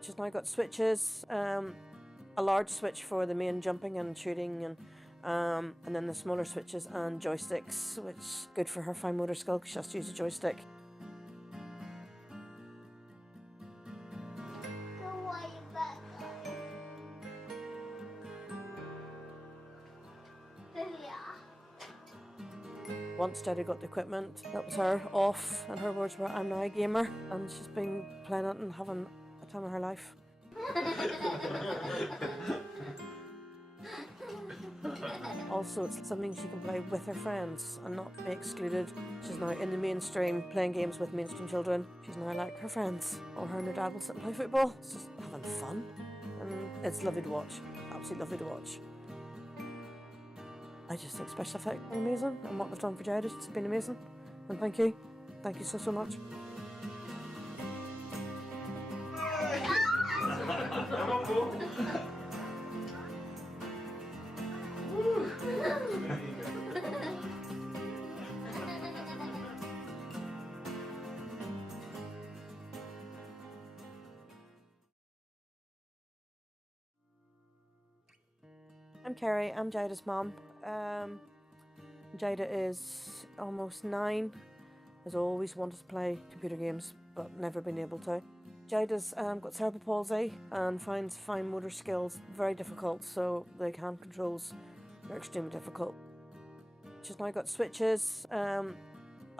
She's now got switches, a large switch for the main jumping and shooting, and then the smaller switches and joysticks, which is good for her fine motor skill because she has to use a joystick. Once Jada got the equipment, that was her off, and her words were, "I'm now a gamer," and she's been playing it and having a time of her life. Also, it's something she can play with her friends and not be excluded. She's now in the mainstream, playing games with mainstream children. She's now like her friends, or her and her dad will sit and play football. It's just having fun, and it's lovely to watch, absolutely lovely to watch. I just think SpecialEffect are amazing, and what they've done for Jada has been amazing. And thank you. Thank you so, so much. Come on, Paul. I'm Kerry, I'm Jada's mum. Jada is almost 9, has always wanted to play computer games but never been able to. Jada's got cerebral palsy and finds fine motor skills very difficult, so the hand controls are extremely difficult. She's now got switches, a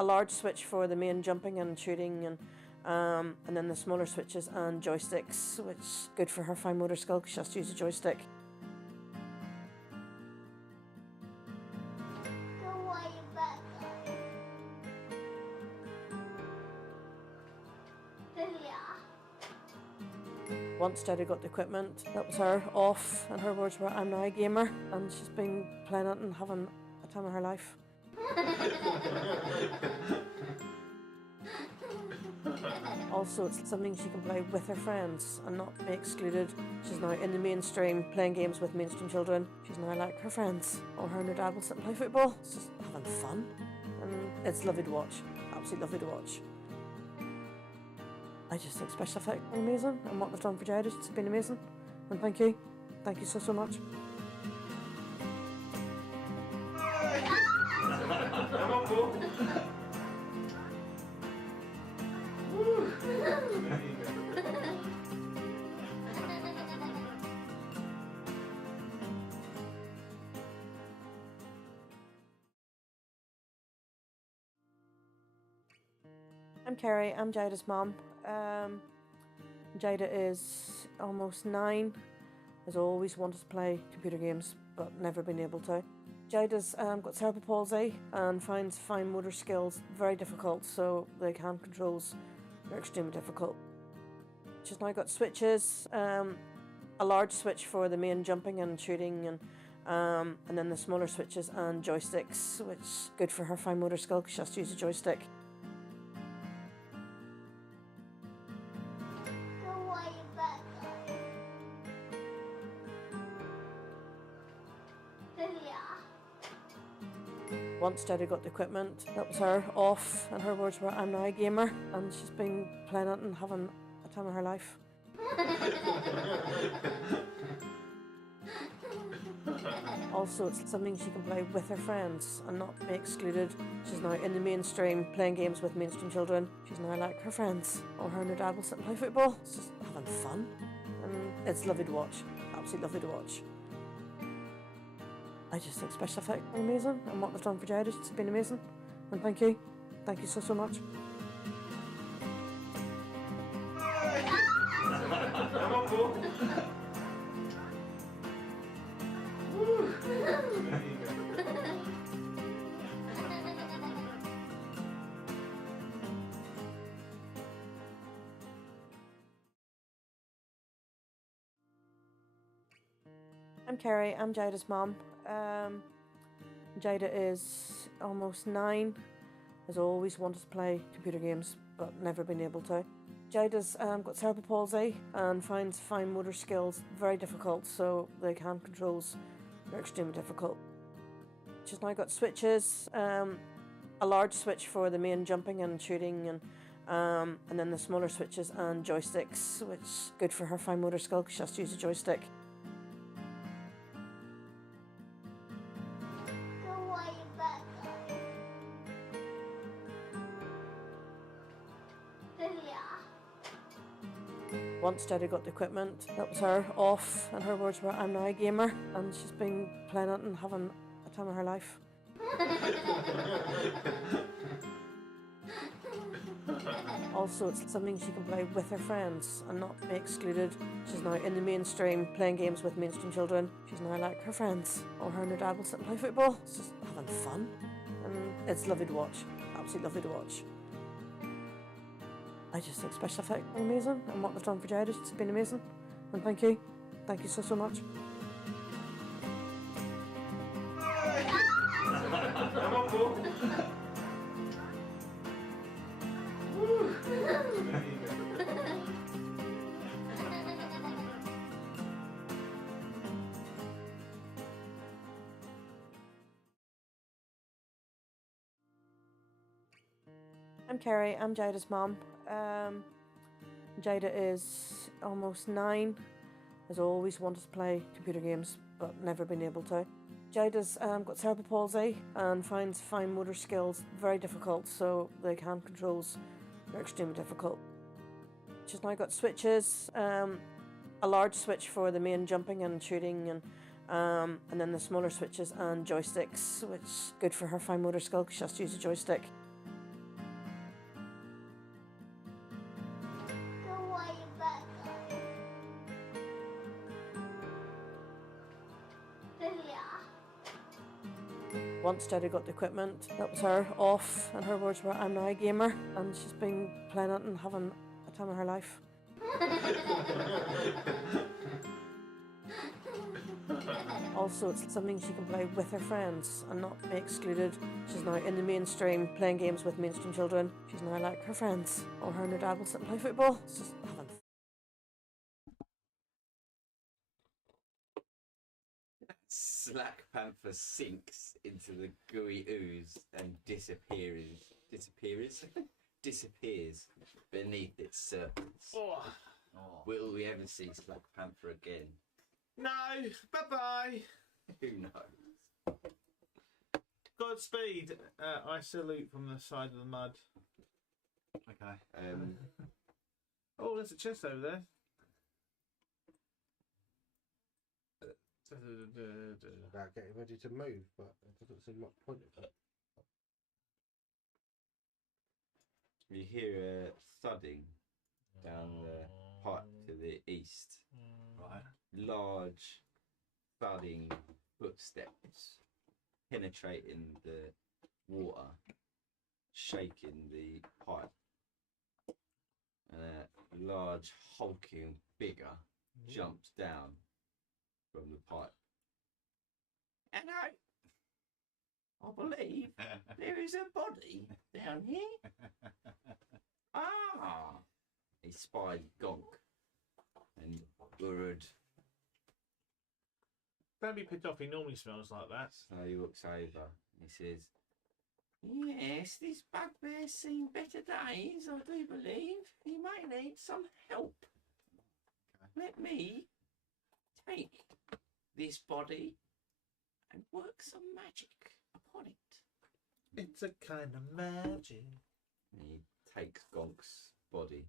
large switch for the main jumping and shooting, and then the smaller switches and joysticks, which is good for her fine motor skill because she has to use a joystick. Once Jada got the equipment, that was her off, and her words were, "I'm now a gamer," and she's been playing it and having a time of her life. Also, it's something she can play with her friends and not be excluded. She's now in the mainstream, playing games with mainstream children. She's now like her friends, or her and her dad will sit and play football. It's just having fun, and it's lovely to watch, absolutely lovely to watch. I just think SpecialEffect are amazing, and what they've done for Jada has been amazing. And thank you. Thank you so, so much. Come on, Paul. I'm Kerry, I'm Jada's mum. Jada is almost 9, has always wanted to play computer games but never been able to. Jada's got cerebral palsy and finds fine motor skills very difficult, so the hand controls are extremely difficult. She's now got switches, a large switch for the main jumping and shooting, and then the smaller switches and joysticks, which is good for her fine motor skill because she has to use a joystick. Once Jada got the equipment, that was her off, and her words were, "I'm now a gamer," and she's been playing it and having a time of her life. Also, it's something she can play with her friends and not be excluded. She's now in the mainstream, playing games with mainstream children. She's now like her friends, or her and her dad will sit and play football. It's just having fun, and it's lovely to watch, absolutely lovely to watch. I just think SpecialEffect are amazing, and what they've done for Jada has been amazing. And thank you. Thank you so, so much. I'm Kerry, I'm Jada's mum. Jada is almost 9, has always wanted to play computer games but never been able to. Jada's got cerebral palsy and finds fine motor skills very difficult, so the hand controls are extremely difficult. She's now got switches, a large switch for the main jumping and shooting, and then the smaller switches and joysticks, which is good for her fine motor skill because she has to use a joystick. Once Jada got the equipment, that was her off, and her words were, "I'm now a gamer," and she's been playing it and having a time of her life. Also, it's something she can play with her friends and not be excluded. She's now in the mainstream, playing games with mainstream children. She's now like her friends, or her and her dad will sit and play football. It's just having fun, and it's lovely to watch, absolutely lovely to watch. I just think Special Effect are amazing, and what they've done for Jada has been amazing. And thank you so much. I'm Kerry, I'm Jada's mum. Jada is almost 9, has always wanted to play computer games but never been able to. Jada's got cerebral palsy and finds fine motor skills very difficult, so the hand controls are extremely difficult. She's now got switches, a large switch for the main jumping and shooting, and then the smaller switches and joysticks, which is good for her fine motor skill because she has to use a joystick. Once Jada got the equipment, that was her off, and her words were, "I'm now a gamer," and she's been playing it and having a time of her life. Also, it's something she can play with her friends and not be excluded. She's now in the mainstream, playing games with mainstream children. She's now like her friends, or her and her dad will sit and play football. It's just having fun. Slack Panther sinks into the gooey ooze and disappears beneath its surface. Oh. Will we ever see Slack Panther again? No, bye-bye. Who knows? Godspeed. I salute from the side of the mud. Okay. Oh, there's a chest over there. About getting ready to move, but it doesn't seem much point in it. You hear a thudding down the pipe to the east. Right. Large thudding footsteps penetrating the water, shaking the pipe. And a large hulking figure jumps down from the pipe. Hello. I believe there is a body down here. Ah! He spied Gonk and Urud. Don't be pissed off, he normally smells like that. So he looks over and he says, "Yes, this bugbear's seen better days, I do believe. He may need some help. Let me take this body and work some magic upon it." It's a kind of magic. And he takes Gonk's body.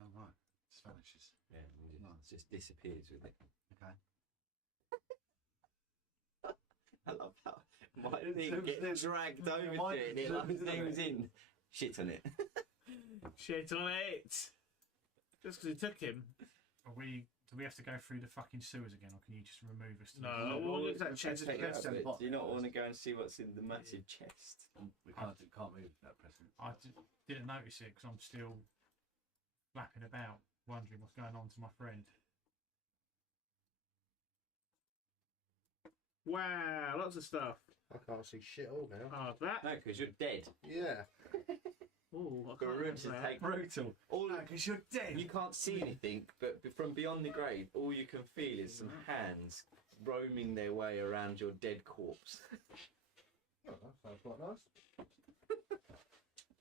Oh, right. Just vanishes. Yeah, and just disappears with it. Okay. I love how My thing gets dragged over to it and it like zooms in. Shit on it. Shit on it. Just because it took him. Do we have to go through the fucking sewers again, or can you just remove us? To No, we'll get that chest. Take it out of it. Do you not want to go and see what's in the massive chest? We can't move that present. I didn't notice it because I'm still flapping about, wondering what's going on to my friend. Wow, lots of stuff. I can't see shit all now. Oh, that? No, because you're dead. Yeah. Oh, I The can't roots remember take that. brutal. All because you're dead. You can't see anything, but from beyond the grave, all you can feel is some hands roaming their way around your dead corpse. Oh, that sounds quite nice.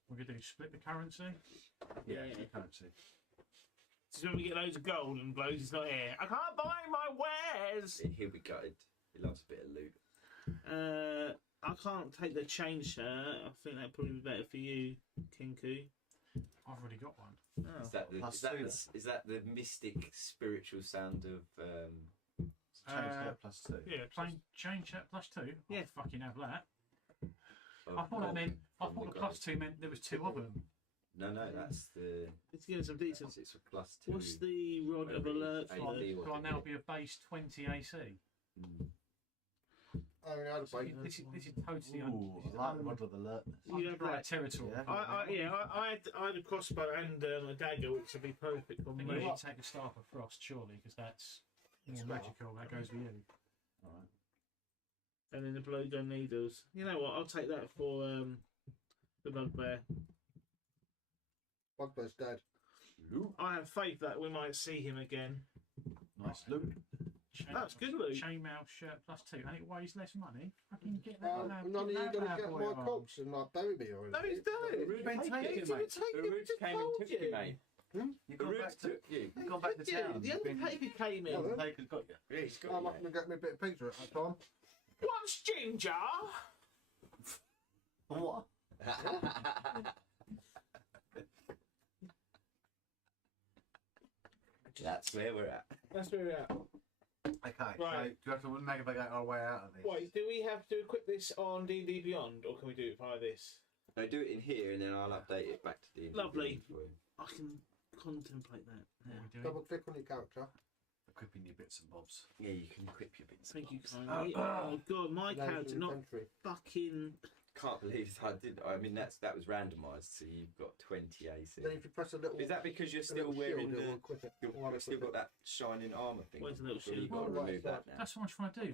We're going to do split the currency. Yeah. Currency. This is when we get loads of gold and blows he's not here. I can't buy my wares! He'll be gutted. He loves a bit of loot. I can't take the chain shirt. I think that'd probably be better for you, Kinku. I've already got one. Oh. Is that the mystic spiritual sound of Change that +2. Yeah, plain chain shirt +2. Yeah. I'll fucking have that. of I thought that meant. I from thought the the +2 meant there was 2 of them. No, that's the. Let's get some decent. It's a +2. What's the rod of Whatever it is, alert AD for? or So I'll whatever now it be a base 20 AC. Mm. I mean, I'd wait. This is totally Ooh, I like the model of alertness. You have right that. territory. Yeah. I had a crossbow and a dagger, which would be perfect for I me. think you need to take a staff of frost, surely, because that's more magical. That goes with you. Alright. And then the blowgun needles. You know what? I'll take that for the bugbear. Bugbear's dead. I have faith that we might see him again. Nice loot. That's good loot. Chainmail shirt +2, and it weighs less money. Fucking get that. None of you going to get my corpse and like bury me or anything. No, he's dead. Root's been taken, He mate. didn't take The him. roots Just came and told took you, mate. You've gone back to You've gone back to town. The Undertaker came in. Oh, really? Taker's got you. Yeah, he's got I'm you, not going to get me a bit of pizza at that time. What's ginger? What? That's where we're at. That's where we're at. Okay, Right. so do we have to navigate our way out of this? Wait, do we have to equip this on D&D Beyond, or can we do it via this? I do it in here and then I'll update it back to the Lovely. for you. I can contemplate that. What now. are we doing? Double click on your character. Equipping your bits and bobs. Yeah, you can equip your bits. and Thank you bobs. kindly. Oh god, my Loads of character not inventory. fucking. Can't believe I did. I mean, that was randomised, so you've got 20 AC. Then if you press a little. Is that because you're a still little wearing shield, it the? will equip it. You've still got that shining armour thing. Where's the little Or you've shield? got to Oh, right, remove that now. That's what I'm trying to do.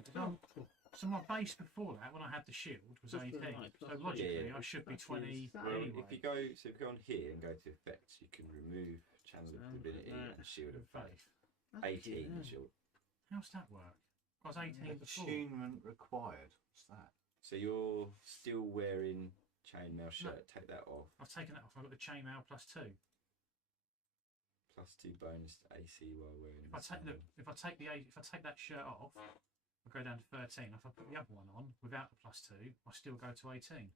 So my base before that, when I had the shield, was Just 18. the light, So plus logically, yeah. I should be 20 Well, anyway. if you go on here and go to effects, you can remove channel of divinity and shield of faith. 18 is your. How's that work? I was 18 before. Attunement required. What's that? So you're still wearing chainmail shirt. Take that off. I've taken that off. I've got the chainmail +2. +2 bonus to AC while wearing. If I take that shirt off, I go down to 13. If I put the other one on without the +2, I still go to 18.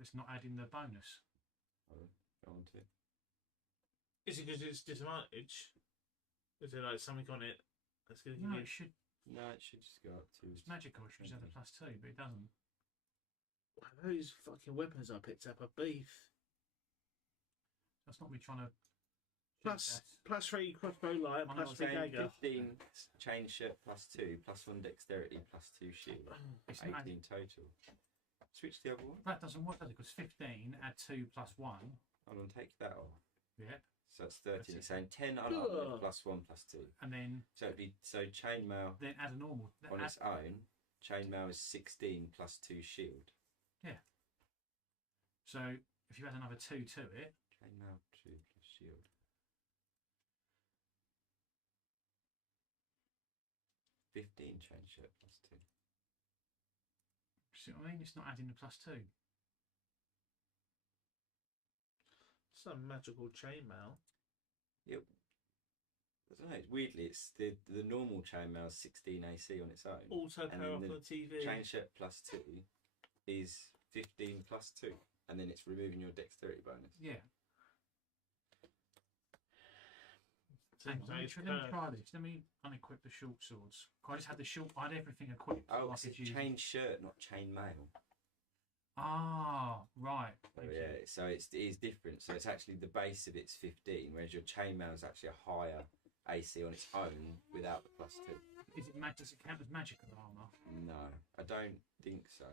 It's not adding the bonus. Go on to. Is it because it's disadvantage? Is there like something on it that's going to give No, you? it should. No, it should just go up to. It's magical. It should have the +2, but it doesn't. Wow, those fucking weapons I picked up are beef. That's not me trying to. +3 crossbow light, I know +3 dagger. 15 chain shirt +2, +1 dexterity, +2 shield. It's not 18 total. Switch the other one. That doesn't work, does it? Because 15 add 2 + 1. Hold on, take that off. Yep. So that's 13. That's it. It's saying 10 unarmed +1 +2. And then. So it'd be chainmail Then add a normal. on its own. Chainmail is 16 +2 shield. Yeah. So if you add another 2 to it. Chainmail 2 plus shield. $15 chain shirt +2. See what I mean? It's not adding the +2. Some magical chainmail. Yep. I don't know. Weirdly, it's the normal chainmail is 16 AC on its own. Auto and power then off on the TV. Chain shirt +2 is 15 +2, and then it's removing your dexterity bonus. Yeah. So Hang on, let me try this. Let me unequip the short swords. I just had the short. I had everything equipped. Oh, I it's could use. chain shirt, not chain mail. Ah, right. So, yeah, so it is different. So it's actually the base of it's 15, whereas your chainmail is actually a higher AC on its own without the +2. Is it does it count as magical armor? No, I don't think so.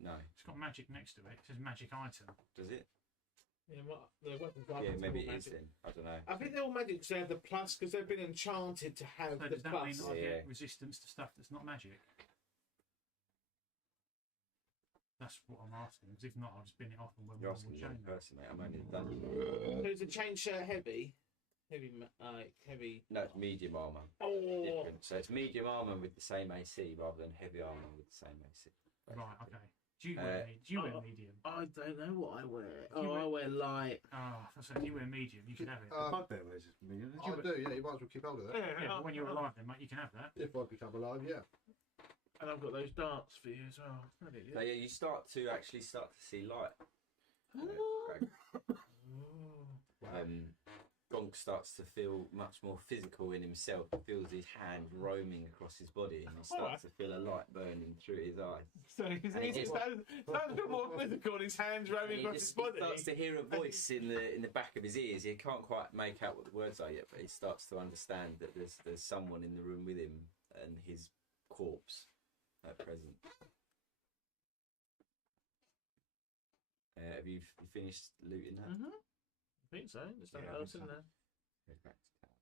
No. It's got magic next to it. It says magic item. Does it? Yeah, the weapons Yeah, maybe it magic. is then. I don't know. I think they're all magic because they have the plus, because they've been enchanted to have So the does that mean plus. that I get resistance to stuff that's not magic? That's what I'm asking. Because if not, I'll just bin it off and we'll You're asking the wrong person, mate. I'm only the dungeon. So is a chain shirt heavy? Heavy. No, it's medium armor. Oh. Different. So it's medium armor with the same AC rather than heavy armor with the same AC. Right. Okay. Do you wear medium? I don't know what I wear. I wear light. Oh, so if you wear medium, you can have it. Bugbear wears medium. I do, yeah. You might as well keep hold of that. Yeah, but when you're alive, then mate, you can have that. If I become alive, yeah. And I've got those darts for you as well. So yeah, you start to see light. Gonk starts to feel much more physical in himself. He feels his hand roaming across his body, and he starts to feel a light burning through his eyes. So he sounds a bit more physical, and his hands roaming across his body. He starts to hear a voice in the back of his ears. He can't quite make out what the words are yet, but he starts to understand that there's someone in the room with him and his corpse at present. Have you finished looting that? Mm-hmm. I think so. There's nothing else in there. Go back to town.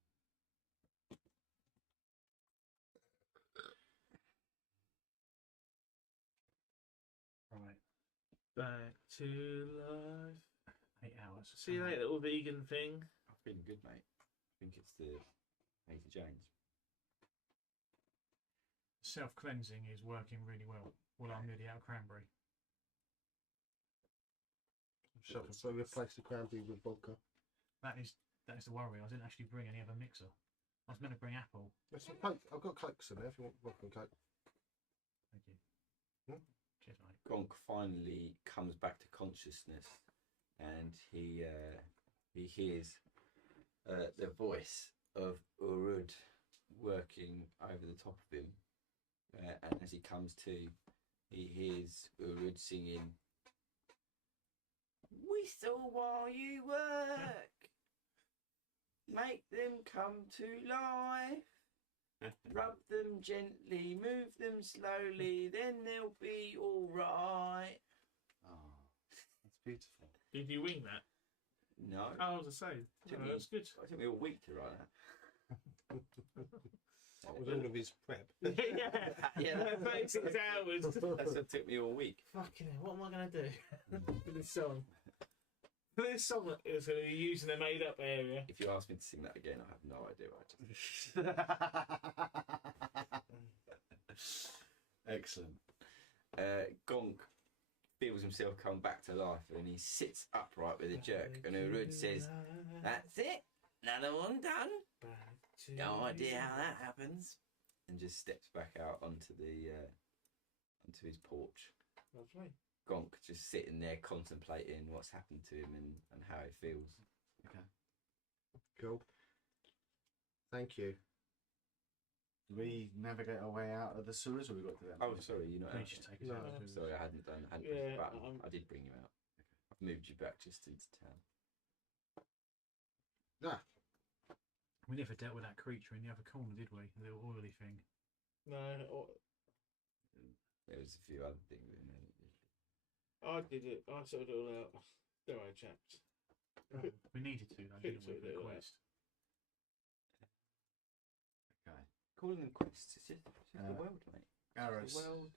Right. Back to life. 8 hours. See you later, little vegan thing. I'm feeling good, mate. I think it's the Hazy James. Self-cleansing is working really well. Well, I'm nearly out of cranberry. So replace the cranberry with vodka. That is the worry. I didn't actually bring any other mixer. I was meant to bring apple. There's some Coke. I've got Cokes in there if you want vodka and Coke. Thank you. Cheers, mate. Gonk finally comes back to consciousness, and he hears the voice of Urud working over the top of him, and as he comes to, he hears Urud singing, "Whistle while you work, make them come to life, rub them gently, move them slowly, then they'll be all right." Oh, that's beautiful. Did you wing that? No. Oh, I was to say. That's good. It took me a week to write that. That was all of his prep. yeah, 36 hours. That's what took me all week. Fucking hell, what am I going to do for this song? For this song is going to be used in a made-up area. If you ask me to sing that again, I have no idea what I just... Excellent. Gonk feels himself come back to life, and he sits upright with a jerk, and Urud says, "That's it, another one done. No idea how that happens," and just steps back out onto onto his porch. Lovely. Gonk just sitting there contemplating what's happened to him and how it feels. Okay. Cool. Thank you. Do we navigate our way out of the sewers, or we got to that? Oh, sorry, you're not out. Just take us No. out. Sorry, I hadn't pressed the button. I did bring you out. I've moved you back just into town. Ah. We never dealt with that creature in the other corner, did we? The little oily thing. No, There was a few other things in there. I did it. I sorted it all out. There I chaps. We needed to, though, didn't we, for the Sorted it all quest? Okay. Calling them quests, it's just the world, mate. Garrus The world.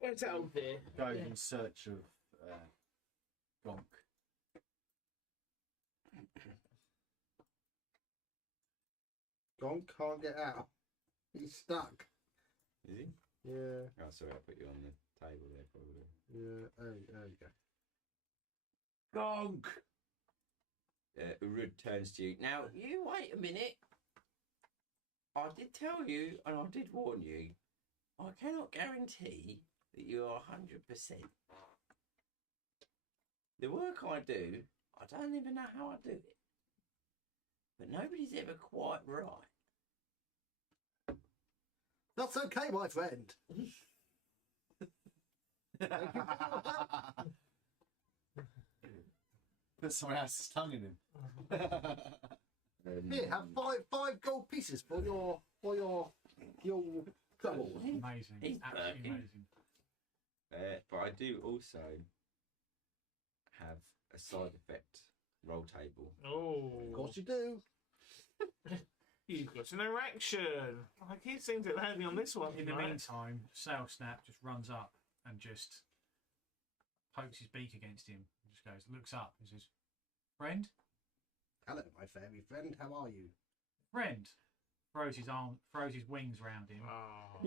Where's that old dear? goes in search of Gonk. Gonk can't get out. He's stuck. Is he? Yeah. Oh, sorry, I put you on the table there, probably. Yeah. Oh, there you go. Gonk! Urud turns to you. Now, you wait a minute. I did tell you, and I did warn you, I cannot guarantee that you are 100%. The work I do, I don't even know how I do it. but nobody's ever quite right. That's okay, my friend. Thank you. Put someone else's tongue in him. Here, have five gold pieces for your double. Amazing. He's Absolutely working. amazing. But I do also have a side effect roll table. Oh, Of course you do. you've got an erection. I keep seeing to land me on this one. In the tonight. meantime, Sail Snap just runs up and just pokes his beak against him. And just goes, looks up and says, "Friend, Hello, my fairy friend. How are you? friend." Throws his wings round him. Oh.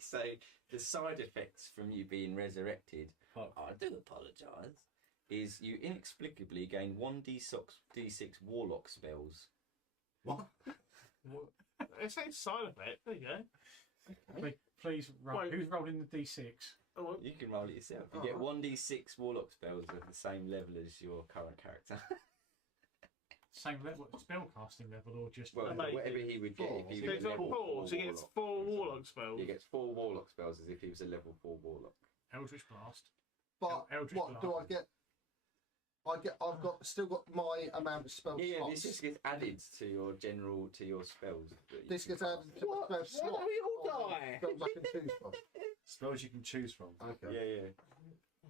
So the side effects from you being resurrected, I do apologise. is you inexplicably gain 1d6 warlock spells. What? It's a side effect. There you go. Please roll. Wait. Who's rolling the d6? Oh, You can roll it yourself. You get 1d6 warlock spells at the same level as your current character. Same level, spell casting level, or just Well, Amazing. whatever he would get if he so was he's a got level 4, so he gets 4 warlock spells. He gets 4 warlock spells as if he was a level 4 warlock. Eldritch Blast. But Eldritch what Blast. do I get? I've still got my amount of spell Yeah, slots. this just gets added to your spells. that you This can gets added cast. to my spell Why slot. don't we all die? Spells I can choose from. Spells you can choose from. Okay. Yeah.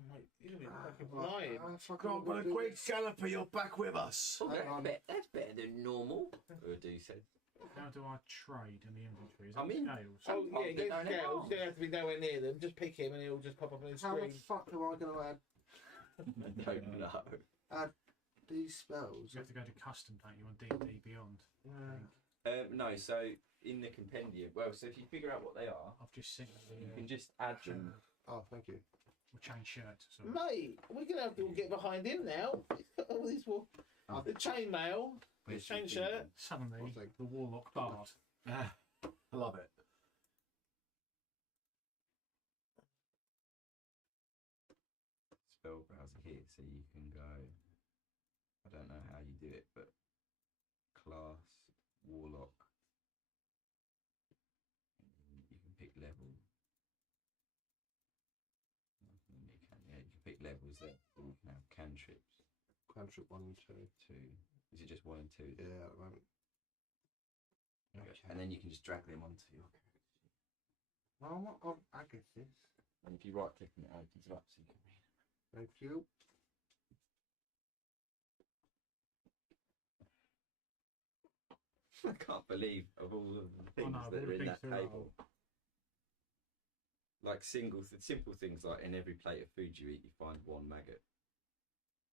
Oh, mate, you're gonna be fucking lying. Come on, but a great galloper, you're back with us. Oh, Hang on. that's better than normal. Do said. How do I trade in the inventory? Is I that mean- scales? Oh, yeah, go no, no. scales. You don't have to be nowhere near them. Just pick him and he'll just pop up on the How the screen. fuck am I going to I don't know. add these spells? You have to go to custom, don't you, on D&D Beyond? I think. No, so in the compendium, well, so if you figure out what they are, I've just seen you the, can just add them. Oh, thank you. we'll change shirt. Sorry. Mate, we're gonna have to all get behind him now. He's got all these the chainmail, his chain shirt. Suddenly, One thing. the Warlock Bard. I love it. Spell browser here, so you can go. I don't know how you do it, but class warlock. You can pick level. Yeah, you can pick levels that you can have cantrips. Cantrip 1 and 2. 2. Is it just 1 and 2? Yeah, at the moment. Okay. And then you can just drag them onto your character sheet. Well, I'm not on Agathis. And if you right click on it, it opens it up so you can read them. Thank you. I can't believe of all of the things no, that all are the in that things there are. table. Like simple things like in every plate of food you eat, you find 1 maggot.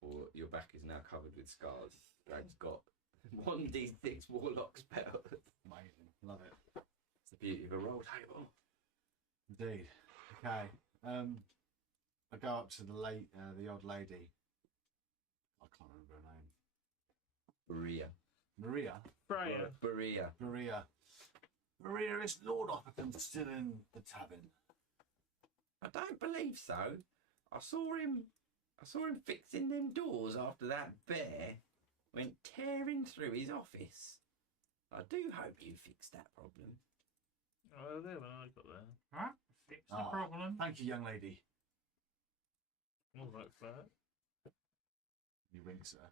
Or your back is now covered with scars. That's got 1d6 warlock spell. Amazing. Love it. It's the beauty of a roll table. Indeed. Okay. I go up to the old lady. I can't remember her name. Maria. Maria. Freya. Maria, is Lord Opperton still in the tavern? I don't believe so. I saw him fixing them doors after that bear went tearing through his office. I do hope you fixed that problem. Oh, there I got there. Alright, fix the Ah. problem. Thank you, young lady. All right, Freya. He winks at her.